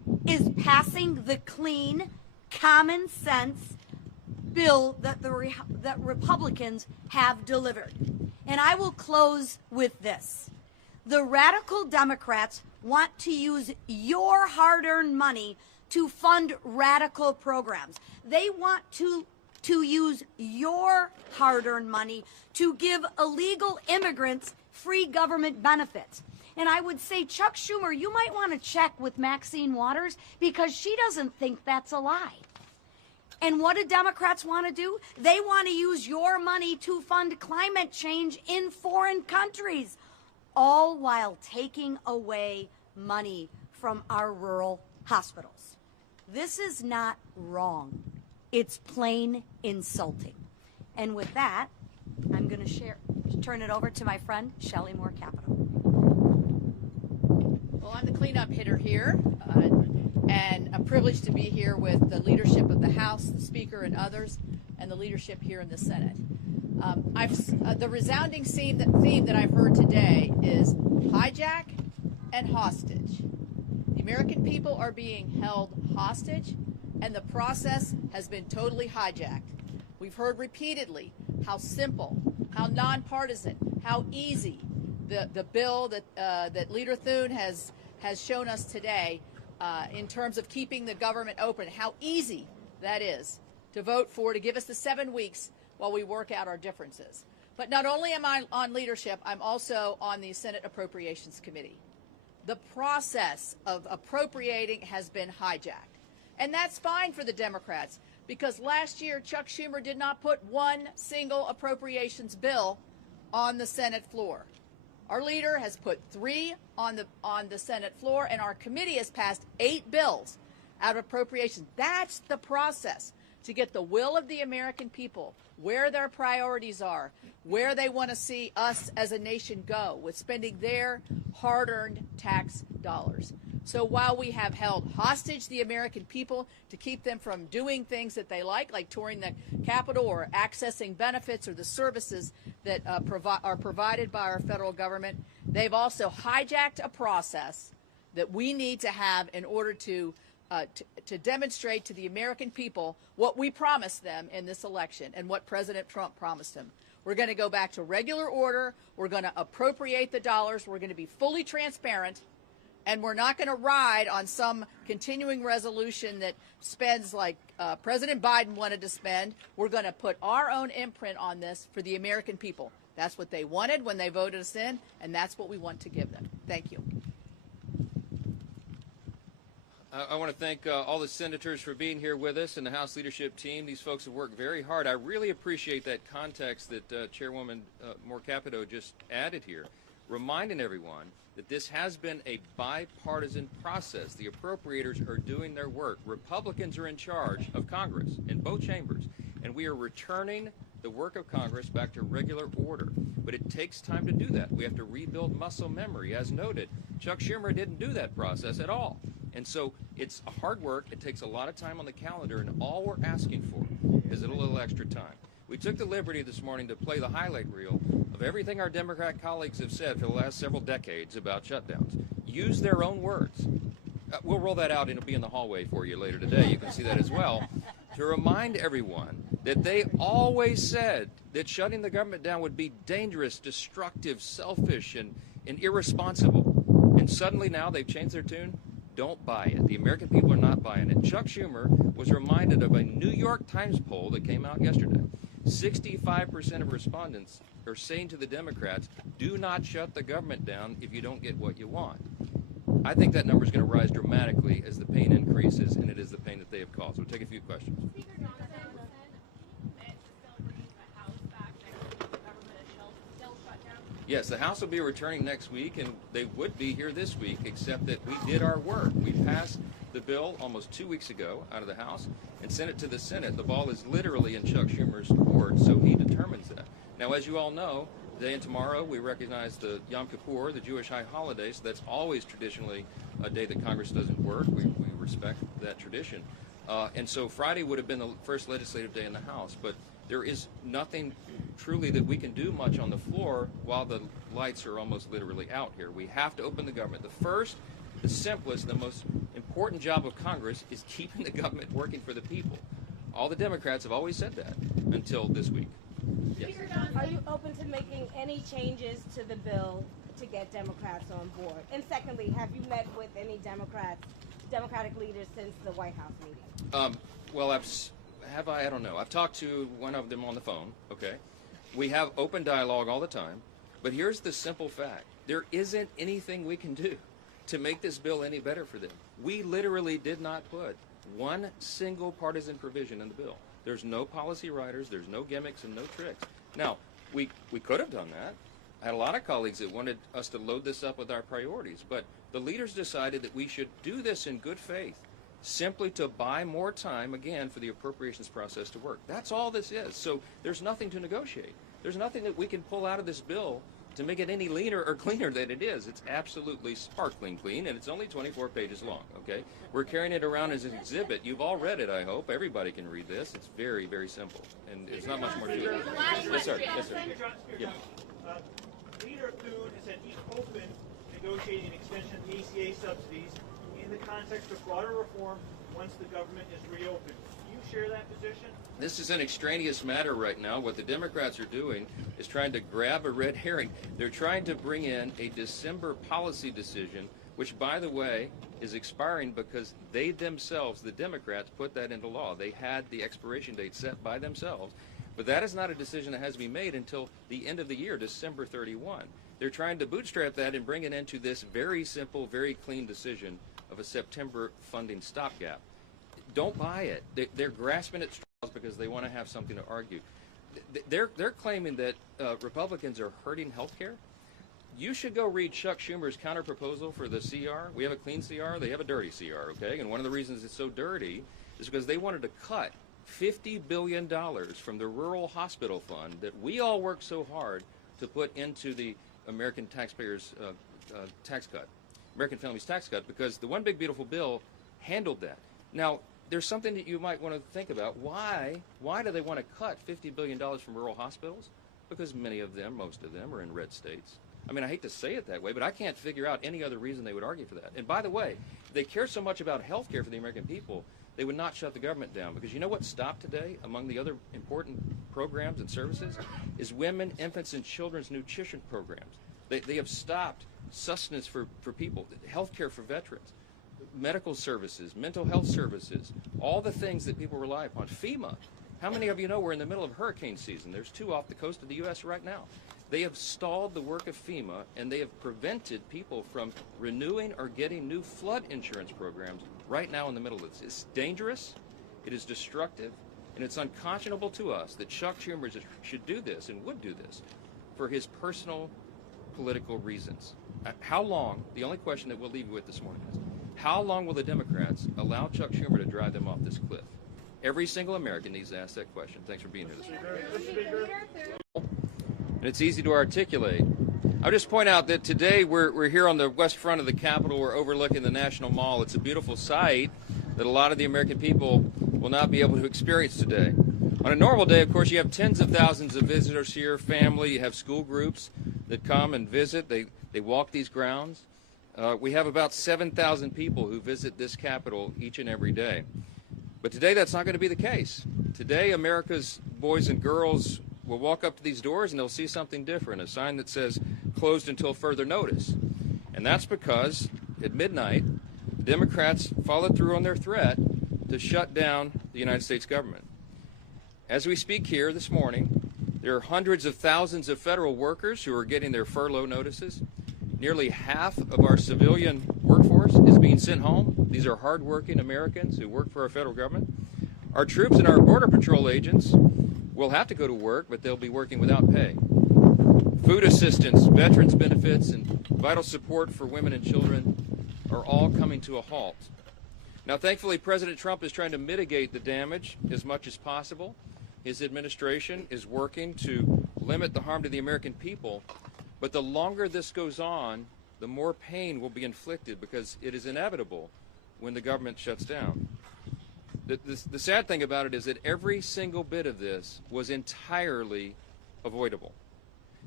is passing the clean, common sense bill that that Republicans have delivered. And I will close with this. The radical Democrats want to use your hard-earned money to fund radical programs. They want to use your hard-earned money to give illegal immigrants free government benefits. And I would say, Chuck Schumer, you might want to check with Maxine Waters because she doesn't think that's a lie. And what do Democrats want to do? They want to use your money to fund climate change in foreign countries, all while taking away money from our rural hospitals. This is not wrong. It's plain insulting. And with that, I'm going to turn it over to my friend, Shelley Moore Capito. Well, I'm the cleanup hitter here, and a privilege to be here with the leadership of the House, the Speaker, and others, and the leadership here in the Senate. The resounding theme that I've heard today is hijack and hostage. The American people are being held hostage, and the process has been totally hijacked. We've heard repeatedly how simple, how nonpartisan, how easy the bill that Leader Thune has shown us today in terms of keeping the government open, how easy that is to vote for, to give us the 7 weeks while we work out our differences. But not only am I on leadership, I'm also on the Senate Appropriations Committee. The process of appropriating has been hijacked. And that's fine for the Democrats, because last year Chuck Schumer did not put one single appropriations bill on the Senate floor. Our leader has put 3 on the Senate floor, and our committee has passed 8 bills out of appropriations. That's the process to get the will of the American people, where their priorities are, where they want to see us as a nation go with spending their hard-earned tax dollars. So while we have held hostage the American people to keep them from doing things that they like touring the Capitol or accessing benefits or the services that are provided by our federal government, they've also hijacked a process that we need to have in order to demonstrate to the American people what we promised them in this election and what President Trump promised them. We're going to go back to regular order. We're going to appropriate the dollars. We're going to be fully transparent. And we're not going to ride on some continuing resolution that spends like President Biden wanted to spend. We're going to put our own imprint on this for the American people. That's what they wanted when they voted us in, and that's what we want to give them. Thank you. I want to thank all the senators for being here with us and the House leadership team. These folks have worked very hard. I really appreciate that context that Chairwoman Moore Capito just added here, reminding everyone that this has been a bipartisan process. The appropriators are doing their work. Republicans are in charge of Congress in both chambers, and we are returning the work of Congress back to regular order. But it takes time to do that. We have to rebuild muscle memory. As noted, Chuck Schumer didn't do that process at all. And so it's hard work. It takes a lot of time on the calendar, and all we're asking for is a little extra time. We took the liberty this morning to play the highlight reel of everything our Democrat colleagues have said for the last several decades about shutdowns. Use their own words. We'll roll that out, and it'll be in the hallway for you later today. You can see that as well. To remind everyone that they always said that shutting the government down would be dangerous, destructive, selfish, and irresponsible. And suddenly now they've changed their tune. Don't buy it. The American people are not buying it. Chuck Schumer was reminded of a New York Times poll that came out yesterday. 65% of respondents are saying to the Democrats, do not shut the government down if you don't get what you want. I think that number is going to rise dramatically as the pain increases, and it is the pain that they have caused. We'll take a few questions. Speaker Johnson meant to still bring the House back next week. The government is still shut down. Yes, the House will be returning next week, and they would be here this week, except that we did our work. We passed the bill almost 2 weeks ago out of the House and sent it to the Senate. The ball is literally in Chuck Schumer's court, so he determines that. Now, as you all know, today and tomorrow we recognize the Yom Kippur, the Jewish high holiday, so that's always traditionally a day that Congress doesn't work. We respect that tradition. And so Friday would have been the first legislative day in the House, but there is nothing truly that we can do much on the floor while the lights are almost literally out here. We have to open the government. The first, the simplest, the most important important job of Congress is keeping the government working for the people. All the Democrats have always said that until this week. Yes. Are you open to making any changes to the bill to get Democrats on board? And secondly, have you met with any Democratic leaders since the White House meeting? Well, I don't know. I've talked to one of them on the phone, okay? We have open dialogue all the time, but here's the simple fact. There isn't anything we can do to make this bill any better for them. We literally did not put one single partisan provision in the bill. There's no policy writers, there's no gimmicks and no tricks. Now, we could have done that. I had a lot of colleagues that wanted us to load this up with our priorities, but the leaders decided that we should do this in good faith, simply to buy more time, again, for the appropriations process to work. That's all this is. So there's nothing to negotiate. There's nothing that we can pull out of this bill to make it any leaner or cleaner than it is. It's absolutely sparkling clean, and it's only 24 pages long, okay? We're carrying it around as an exhibit. You've all read it, I hope. Everybody can read this. It's very, very simple, and there's not much more to it. Yes, sir. Yes, sir. Yeah. Leader Thune has said he's open to negotiating an extension of the ACA subsidies in the context of broader reform once the government is reopened. Do you share that position? This is an extraneous matter right now. What the Democrats are doing is trying to grab a red herring. They're trying to bring in a December policy decision, which, by the way, is expiring because they themselves, the Democrats, put that into law. They had the expiration date set by themselves. But that is not a decision that has to be made until the end of the year, December 31. They're trying to bootstrap that and bring it into this very simple, very clean decision of a September funding stopgap. Don't buy it. They're grasping at straws because they want to have something to argue. They're claiming that Republicans are hurting health care. You should go read Chuck Schumer's counterproposal for the CR. We have a clean CR. They have a dirty CR, okay? And one of the reasons it's so dirty is because they wanted to cut $50 billion from the rural hospital fund that we all work so hard to put into the American taxpayers' tax cut, American families' tax cut, because the One Big Beautiful Bill handled that. Now, there's something that you might want to think about. Why do they want to cut $50 billion from rural hospitals? Because many of them, most of them, are in red states. I mean, I hate to say it that way, but I can't figure out any other reason they would argue for that. And by the way, if they care so much about health care for the American people, they would not shut the government down. Because you know what stopped today among the other important programs and services is women, infants, and children's nutrition programs. They have stopped sustenance for people, health care for veterans, medical services, mental health services, all the things that people rely upon. FEMA. How many of you know we're in the middle of hurricane season? There's 2 off the coast of the U.S. right now. They have stalled the work of FEMA, and they have prevented people from renewing or getting new flood insurance programs right now in the middle of this. It's dangerous, it is destructive, and it's unconscionable to us that Chuck Schumer should do this and would do this for his personal political reasons. How long, the only question that we'll leave you with this morning is, how long will the Democrats allow Chuck Schumer to drive them off this cliff? Every single American needs to ask that question. Thanks for being here this morning. And it's easy to articulate. I'll just point out that today we're here on the west front of the Capitol. We're overlooking the National Mall. It's a beautiful sight that a lot of the American people will not be able to experience today. On a normal day, of course, you have tens of thousands of visitors here, family, you have school groups that come and visit. They walk these grounds. We have about 7,000 people who visit this Capitol each and every day. But today that's not going to be the case. Today America's boys and girls will walk up to these doors and they'll see something different, a sign that says closed until further notice. And that's because at midnight, the Democrats followed through on their threat to shut down the United States government. As we speak here this morning, there are hundreds of thousands of federal workers who are getting their furlough notices. Nearly half of our civilian workforce is being sent home. These are hardworking Americans who work for our federal government. Our troops and our Border Patrol agents will have to go to work, but they'll be working without pay. Food assistance, veterans benefits, and vital support for women and children are all coming to a halt. Now, thankfully, President Trump is trying to mitigate the damage as much as possible. His administration is working to limit the harm to the American people. But the longer this goes on, the more pain will be inflicted because it is inevitable when the government shuts down. The sad thing about it is that every single bit of this was entirely avoidable.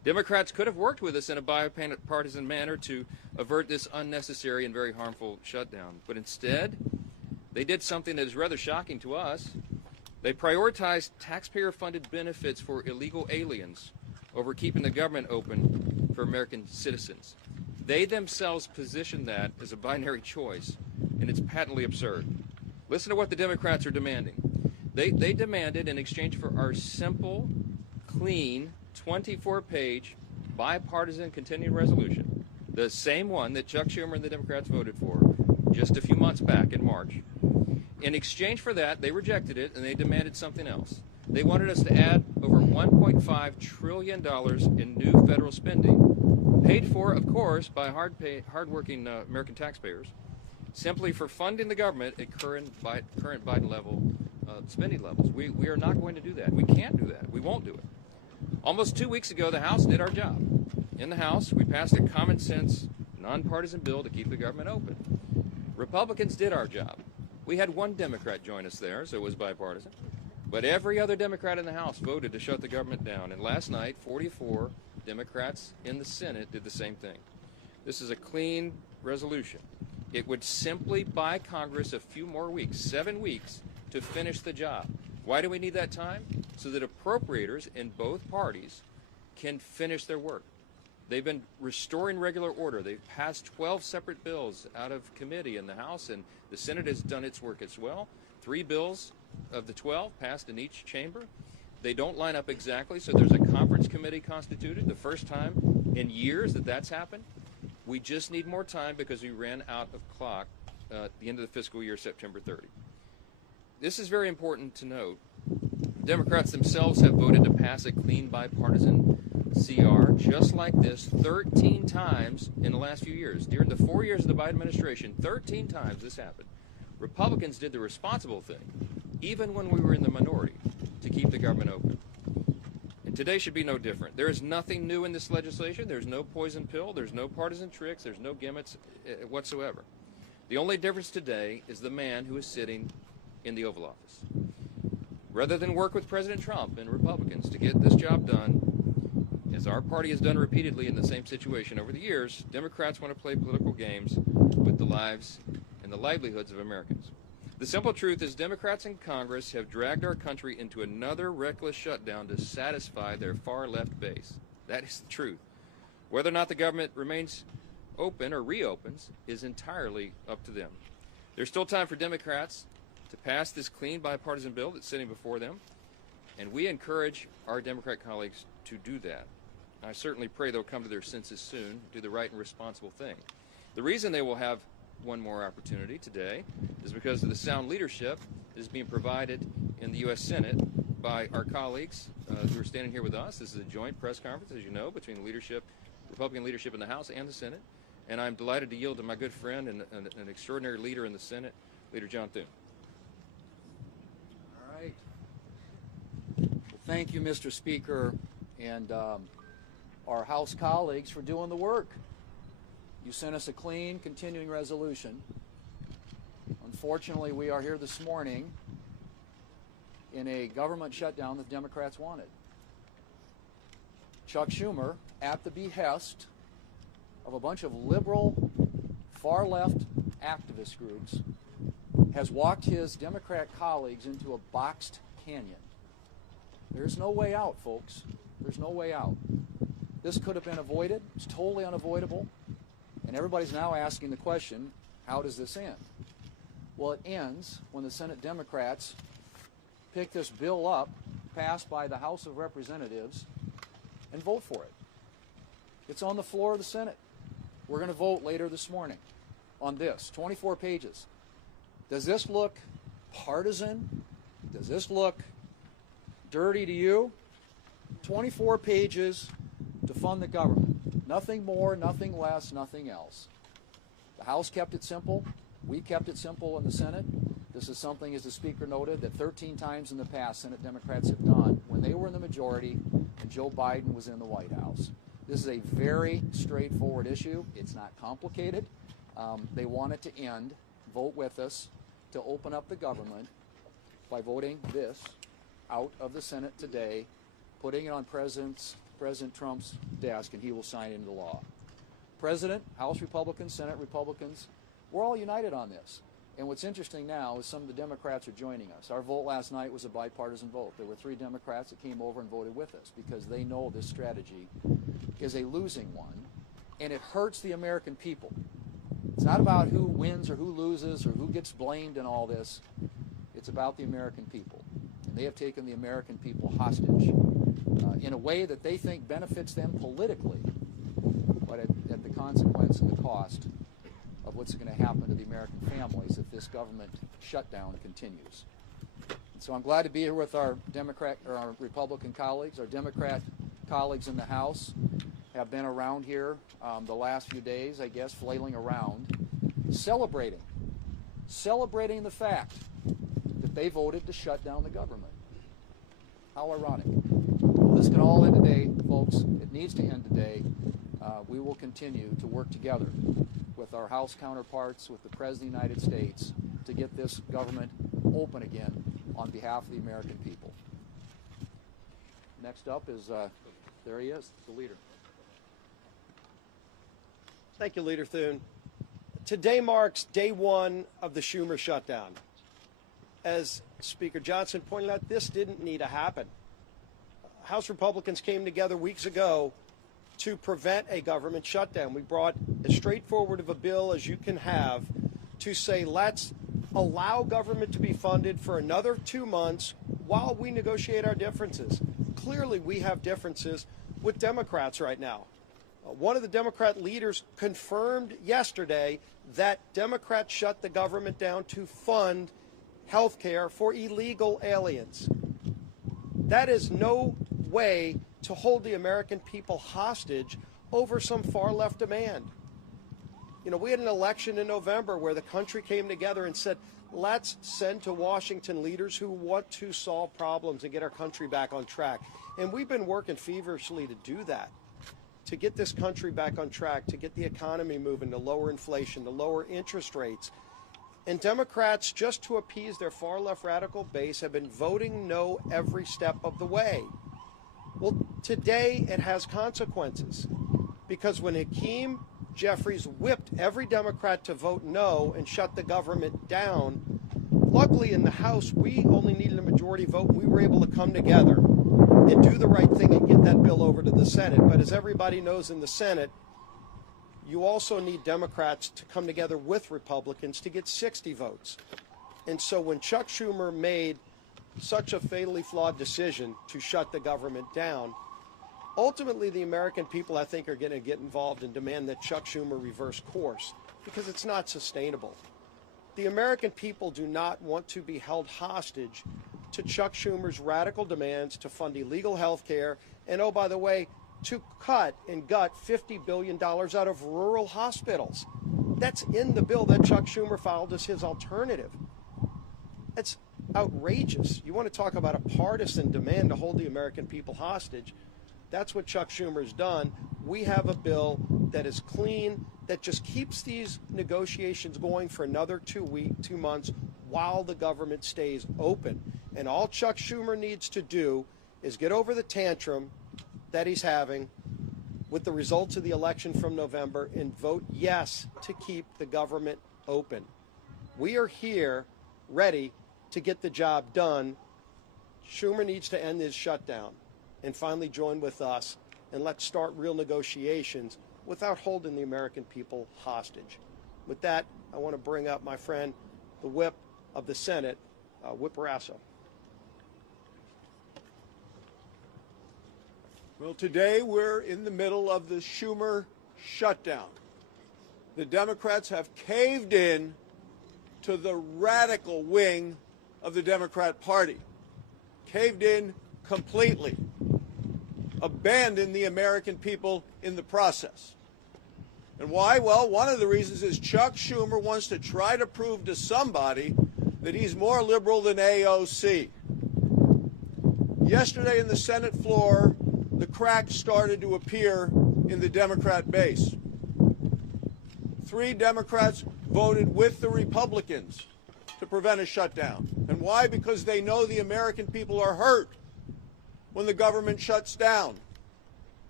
Democrats could have worked with us in a bipartisan manner to avert this unnecessary and very harmful shutdown. But instead, they did something that is rather shocking to us. They prioritized taxpayer-funded benefits for illegal aliens over keeping the government open for American citizens. They themselves positioned that as a binary choice, and it's patently absurd. Listen to what the Democrats are demanding. They demanded, in exchange for our simple, clean, 24-page bipartisan continuing resolution, the same one that Chuck Schumer and the Democrats voted for just a few months back in March. In exchange for that, they rejected it, and they demanded something else. They wanted us to add over $1.5 trillion in new federal spending, paid for, of course, by hardworking American taxpayers, simply for funding the government at current Biden level spending levels. We are not going to do that. We can't do that. We won't do it. Almost 2 weeks ago, the House did our job. In the House, we passed a common sense, nonpartisan bill to keep the government open. Republicans did our job. We had one Democrat join us there, so it was bipartisan. But every other Democrat in the House voted to shut the government down. And last night, 44 Democrats in the Senate did the same thing. This is a clean resolution. It would simply buy Congress a few more weeks, 7 weeks, to finish the job. Why do we need that time? So that appropriators in both parties can finish their work. They've been restoring regular order. They've passed 12 separate bills out of committee in the House, and the Senate has done its work as well. 3 bills of the 12 passed in each chamber. They don't line up exactly, so there's a conference committee constituted, the first time in years that that's happened. We just need more time because we ran out of clock at the end of the fiscal year, September 30. This is very important to note. Democrats themselves have voted to pass a clean bipartisan CR just like this 13 times in the last few years. During the 4 years of the Biden administration, 13 times this happened. Republicans did the responsible thing, even when we were in the minority, to keep the government open. And today should be no different. There is nothing new in this legislation. There's no poison pill. There's no partisan tricks. There's no gimmicks whatsoever. The only difference today is the man who is sitting in the Oval Office. Rather than work with President Trump and Republicans to get this job done, as our party has done repeatedly in the same situation over the years, Democrats want to play political games with the lives and the livelihoods of Americans. The simple truth is Democrats in Congress have dragged our country into another reckless shutdown to satisfy their far-left base. That is the truth. Whether or not the government remains open or reopens is entirely up to them. There's still time for Democrats to pass this clean bipartisan bill that's sitting before them, and we encourage our Democrat colleagues to do that. I certainly pray they'll come to their senses soon, do the right and responsible thing. The reason they will have one more opportunity today is because of the sound leadership that is being provided in the U.S. Senate by our colleagues who are standing here with us. This is a joint press conference, as you know, between the leadership, Republican leadership in the House and the Senate, and I'm delighted to yield to my good friend and an extraordinary leader in the Senate, Leader John Thune. Thank you, Mr. Speaker, and our House colleagues for doing the work. You sent us a clean, continuing resolution. Unfortunately, we are here this morning in a government shutdown that Democrats wanted. Chuck Schumer, at the behest of a bunch of liberal, far-left activist groups, has walked his Democrat colleagues into a boxed canyon. There's no way out, folks. There's no way out. This could have been avoided. It's totally unavoidable. And everybody's now asking the question, how does this end? Well, it ends when the Senate Democrats pick this bill up, passed by the House of Representatives, and vote for it. It's on the floor of the Senate. We're going to vote later this morning on this, 24 pages. Does this look partisan? Does this look dirty to you? 24 pages to fund the government. Nothing more, nothing less, nothing else. The House kept it simple. We kept it simple in the Senate. This is something, as the Speaker noted, that 13 times in the past Senate Democrats have done when they were in the majority and Joe Biden was in the White House. This is a very straightforward issue. It's not complicated. They want it to end. Vote with us to open up the government by voting this out of the Senate today, putting it on President President Trump's desk, and he will sign into law. President, House Republicans, Senate Republicans, we're all united on this. And what's interesting now is some of the Democrats are joining us. Our vote last night was a bipartisan vote. There were 3 Democrats that came over and voted with us because they know this strategy is a losing one, and it hurts the American people. It's not about who wins or who loses or who gets blamed in all this. It's about the American people. And they have taken the American people hostage in a way that they think benefits them politically, but at the consequence and the cost of what's going to happen to the American families if this government shutdown continues. And so I'm glad to be here with our Republican colleagues. Our Democrat colleagues in the House have been around here the last few days, I guess, flailing around, celebrating the fact that they voted to shut down the government. How ironic. Well, this can all end today, folks. It needs to end today. We will continue to work together with our House counterparts, with the President of the United States, to get this government open again on behalf of the American people. Next up is, there he is, the leader. Thank you, Leader Thune. Today marks day 1 of the Schumer shutdown. As Speaker Johnson pointed out, this didn't need to happen. House Republicans came together weeks ago to prevent a government shutdown. We brought as straightforward of a bill as you can have to say, let's allow government to be funded for another 2 months while we negotiate our differences. Clearly, we have differences with Democrats right now. One of the Democrat leaders confirmed yesterday that Democrats shut the government down to fund health care for illegal aliens. That is no way to hold the American people hostage over some far-left demand. You know, we had an election in November where the country came together and said, let's send to Washington leaders who want to solve problems and get our country back on track. And we've been working feverishly to do that, to get this country back on track, to get the economy moving, to lower inflation, to lower interest rates. And Democrats, just to appease their far-left radical base, have been voting no every step of the way. Well, today it has consequences, because when Hakeem Jeffries whipped every Democrat to vote no and shut the government down, luckily in the House we only needed a majority vote, and we were able to come together and do the right thing and get that bill over to the Senate. But as everybody knows, in the Senate, you also need Democrats to come together with Republicans to get 60 votes. And so when Chuck Schumer made such a fatally flawed decision to shut the government down, ultimately the American people, I think, are going to get involved and demand that Chuck Schumer reverse course, because it's not sustainable. The American people do not want to be held hostage to Chuck Schumer's radical demands to fund illegal health care and, oh, by the way, to cut and gut $50 billion out of rural hospitals. That's in the bill that Chuck Schumer filed as his alternative. That's outrageous. You want to talk about a partisan demand to hold the American people hostage? That's what Chuck Schumer's done. We have a bill that is clean, that just keeps these negotiations going for another 2 months while the government stays open. And all Chuck Schumer needs to do is get over the tantrum that he's having with the results of the election from November and vote yes to keep the government open. We are here ready to get the job done. Schumer needs to end his shutdown and finally join with us, and let's start real negotiations without holding the American people hostage. With that, I want to bring up my friend, the whip of the Senate, Whip Rasso. Well, today we're in the middle of the Schumer shutdown. The Democrats have caved in to the radical wing of the Democrat Party, caved in completely, abandoned the American people in the process. And why? Well, one of the reasons is Chuck Schumer wants to try to prove to somebody that he's more liberal than AOC. Yesterday in the Senate floor, the cracks started to appear in the Democrat base. 3 Democrats voted with the Republicans to prevent a shutdown. And why? Because they know the American people are hurt when the government shuts down.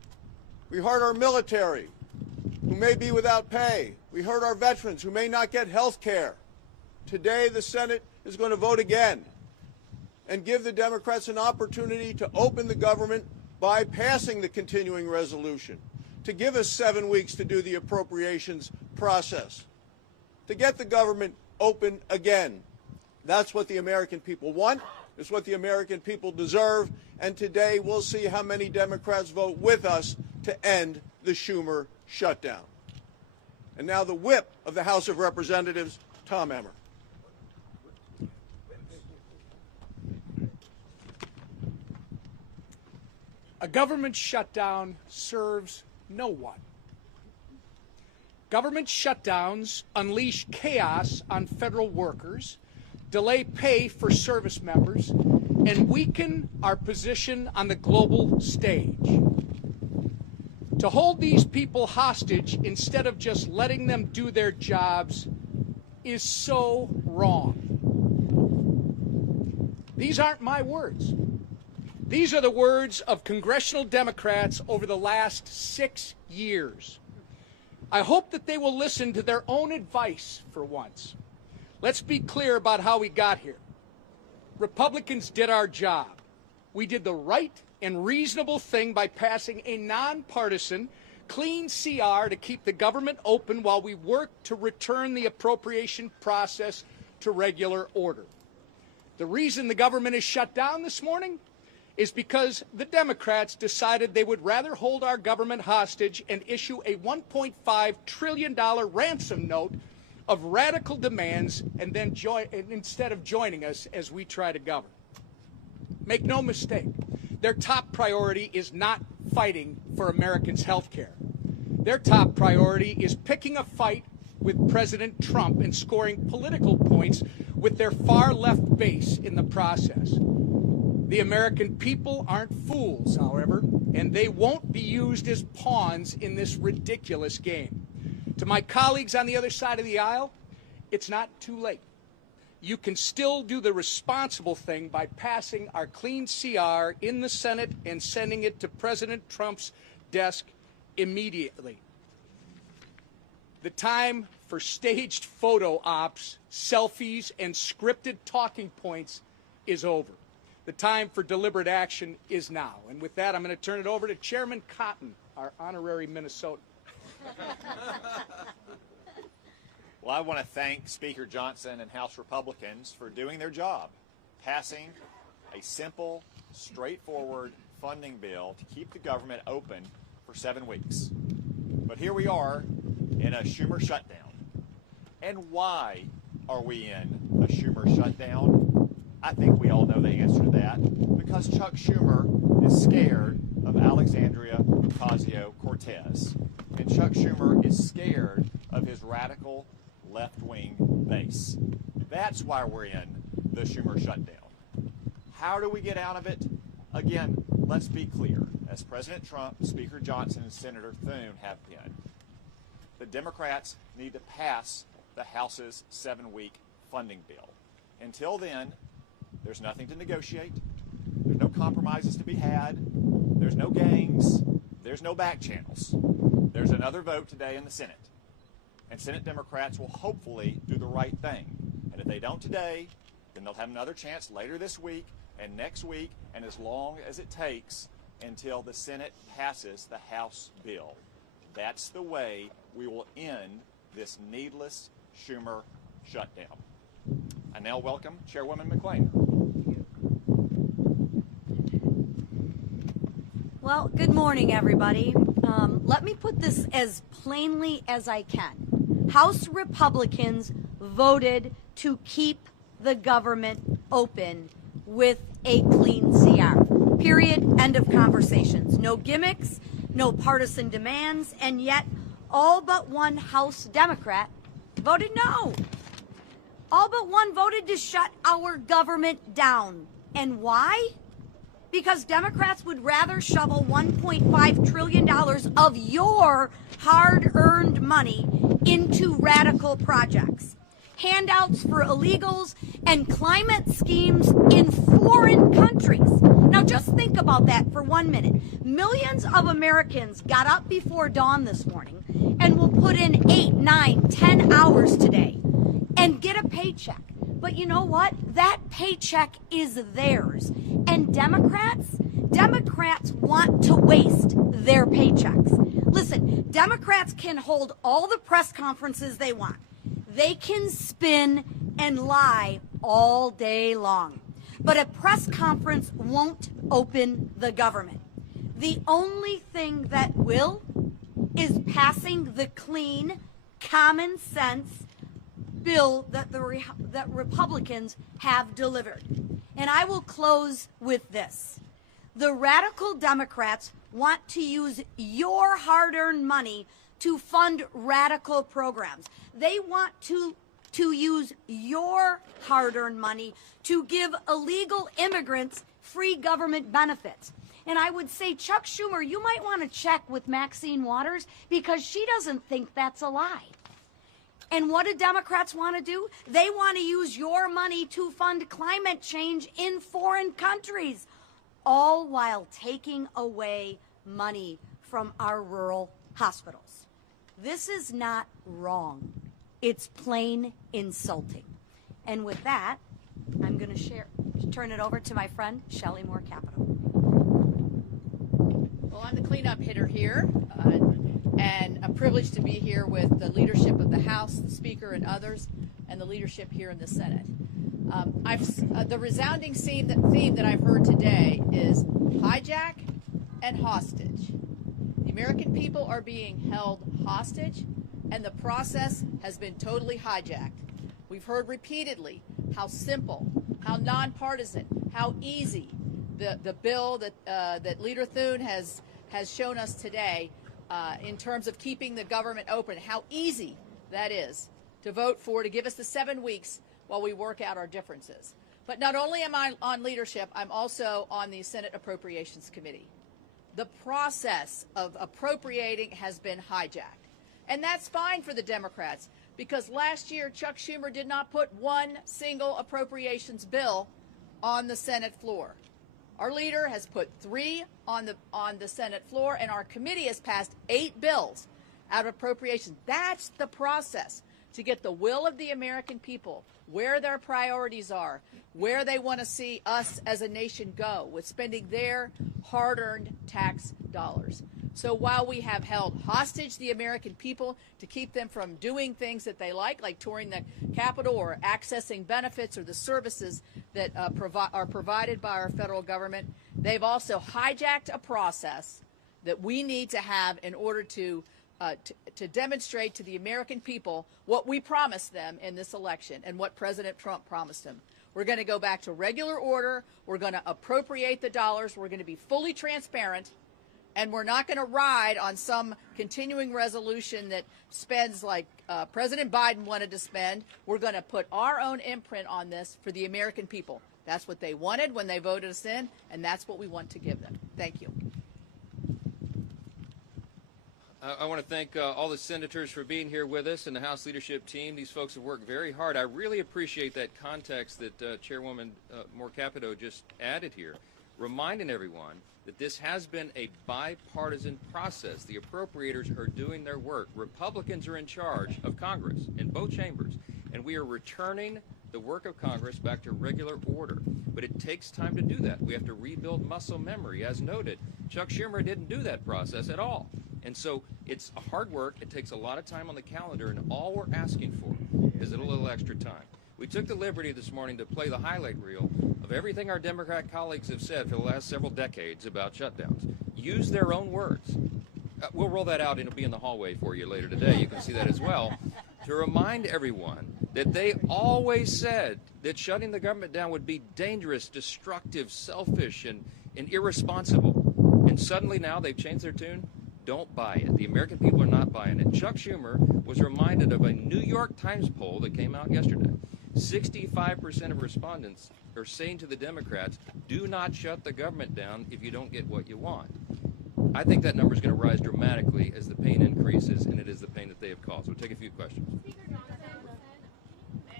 We hurt our military, who may be without pay. We hurt our veterans, who may not get health care. Today, the Senate is going to vote again and give the Democrats an opportunity to open the government by passing the continuing resolution, to give us 7 weeks to do the appropriations process, to get the government open again. That's what the American people want. It's what the American people deserve. And today we'll see how many Democrats vote with us to end the Schumer shutdown. And now the whip of the House of Representatives, Tom Emmer. A government shutdown serves no one. Government shutdowns unleash chaos on federal workers, delay pay for service members, and weaken our position on the global stage. To hold these people hostage instead of just letting them do their jobs is so wrong. These aren't my words. These are the words of congressional Democrats over the last 6 years. I hope that they will listen to their own advice for once. Let's be clear about how we got here. Republicans did our job. We did the right and reasonable thing by passing a nonpartisan, clean CR to keep the government open while we worked to return the appropriation process to regular order. The reason the government is shut down this morning is because the Democrats decided they would rather hold our government hostage and issue a $1.5 trillion ransom note of radical demands and then instead of joining us as we try to govern. Make no mistake, their top priority is not fighting for Americans' health care. Their top priority is picking a fight with President Trump and scoring political points with their far-left base in the process. The American people aren't fools, however, and they won't be used as pawns in this ridiculous game. To my colleagues on the other side of the aisle, it's not too late. You can still do the responsible thing by passing our clean CR in the Senate and sending it to President Trump's desk immediately. The time for staged photo ops, selfies, and scripted talking points is over. The time for deliberate action is now. And with that, I'm going to turn it over to Chairman Cotton, our honorary Minnesotan. Well, I want to thank Speaker Johnson and House Republicans for doing their job, passing a simple, straightforward funding bill to keep the government open for 7 weeks. But here we are in a Schumer shutdown. And why are we in a Schumer shutdown? I think we all know the answer to that. Because Chuck Schumer is scared of Alexandria Ocasio-Cortez. And Chuck Schumer is scared of his radical left-wing base. That's why we're in the Schumer shutdown. How do we get out of it? Again, let's be clear. As President Trump, Speaker Johnson, and Senator Thune have been, the Democrats need to pass the House's 7-week funding bill. Until then, there's nothing to negotiate. There's no compromises to be had. There's no games. There's no back channels. There's another vote today in the Senate. And Senate Democrats will hopefully do the right thing. And if they don't today, then they'll have another chance later this week and next week and as long as it takes until the Senate passes the House bill. That's the way we will end this needless Schumer shutdown. I now welcome Chairwoman McClain. Well, good morning, everybody. Let me put this as plainly as I can. House Republicans voted to keep the government open with a clean CR. Period. End of conversations. No gimmicks, no partisan demands, and yet all but one House Democrat voted no. All but one voted to shut our government down. And why? Because Democrats would rather shovel $1.5 trillion of your hard-earned money into radical projects. handouts for illegals, and climate schemes in foreign countries. Now just think about that for 1 minute. Millions of Americans got up before dawn this morning and will put in 8, 9, 10 hours today and get a paycheck. But you know what? That paycheck is theirs. And Democrats want to waste their paychecks. Listen, Democrats can hold all the press conferences they want. They can spin and lie all day long. But a press conference won't open the government. The only thing that will is passing the clean, common sense bill that that Republicans have delivered. And I will close with this. The radical Democrats want to use your hard-earned money to fund radical programs. They want to use your hard-earned money to give illegal immigrants free government benefits. And I would say, Chuck Schumer, you might want to check with Maxine Waters because she doesn't think that's a lie. And what do Democrats want to do? They want to use your money to fund climate change in foreign countries, all while taking away money from our rural hospitals. This is not wrong. It's plain insulting. And with that, I'm going to turn it over to my friend, Shelley Moore Capito. Well, I'm the cleanup hitter here, and a privilege to be here with the leadership of the House, the Speaker, and others, and the leadership here in the Senate. The resounding theme that I've heard today is hijack and hostage. The American people are being held hostage, and the process has been totally hijacked. We've heard repeatedly how simple, how nonpartisan, how easy the bill that Leader Thune has shown us today in terms of keeping the government open, how easy that is to vote for, to give us the 7 weeks while we work out our differences. But not only am I on leadership, I'm also on the Senate Appropriations Committee. The process of appropriating has been hijacked. And that's fine for the Democrats, because last year Chuck Schumer did not put one single appropriations bill on the Senate floor. Our leader has put 3 on the Senate floor, and our committee has passed 8 bills out of appropriations. That's the process to get the will of the American people, where their priorities are, where they want to see us as a nation go with spending their hard-earned tax dollars. So while we have held hostage the American people to keep them from doing things that they like touring the Capitol or accessing benefits or the services that are provided by our federal government, they've also hijacked a process that we need to have in order to demonstrate to the American people what we promised them in this election and what President Trump promised them. We're going to go back to regular order. We're going to appropriate the dollars. We're going to be fully transparent. And we're not going to ride on some continuing resolution that spends like President Biden wanted to spend. We're going to put our own imprint on this for the American people. That's what they wanted when they voted us in, and that's what we want to give them. Thank you. I want to thank all the senators for being here with us and the House leadership team. These folks have worked very hard. I really appreciate that context that Chairwoman Moore Capito just added here, reminding everyone that this has been a bipartisan process. The appropriators are doing their work. Republicans are in charge of Congress in both chambers, and we are returning the work of Congress back to regular order. But it takes time to do that. We have to rebuild muscle memory. As noted, Chuck Schumer didn't do that process at all. And so it's hard work. It takes a lot of time on the calendar, and all we're asking for is a little extra time. We took the liberty this morning to play the highlight reel of everything our Democrat colleagues have said for the last several decades about shutdowns. Use their own words. We'll roll that out, and it'll be in the hallway for you later today. You can see that as well. To remind everyone that they always said that shutting the government down would be dangerous, destructive, selfish, and irresponsible. And suddenly now they've changed their tune. Don't buy it. The American people are not buying it. Chuck Schumer was reminded of a New York Times poll that came out yesterday. 65% of respondents are saying to the Democrats, do not shut the government down if you don't get what you want. I think that number is going to rise dramatically as the pain increases, and it is the pain that they have caused. We'll take a few questions. Speaker Johnson,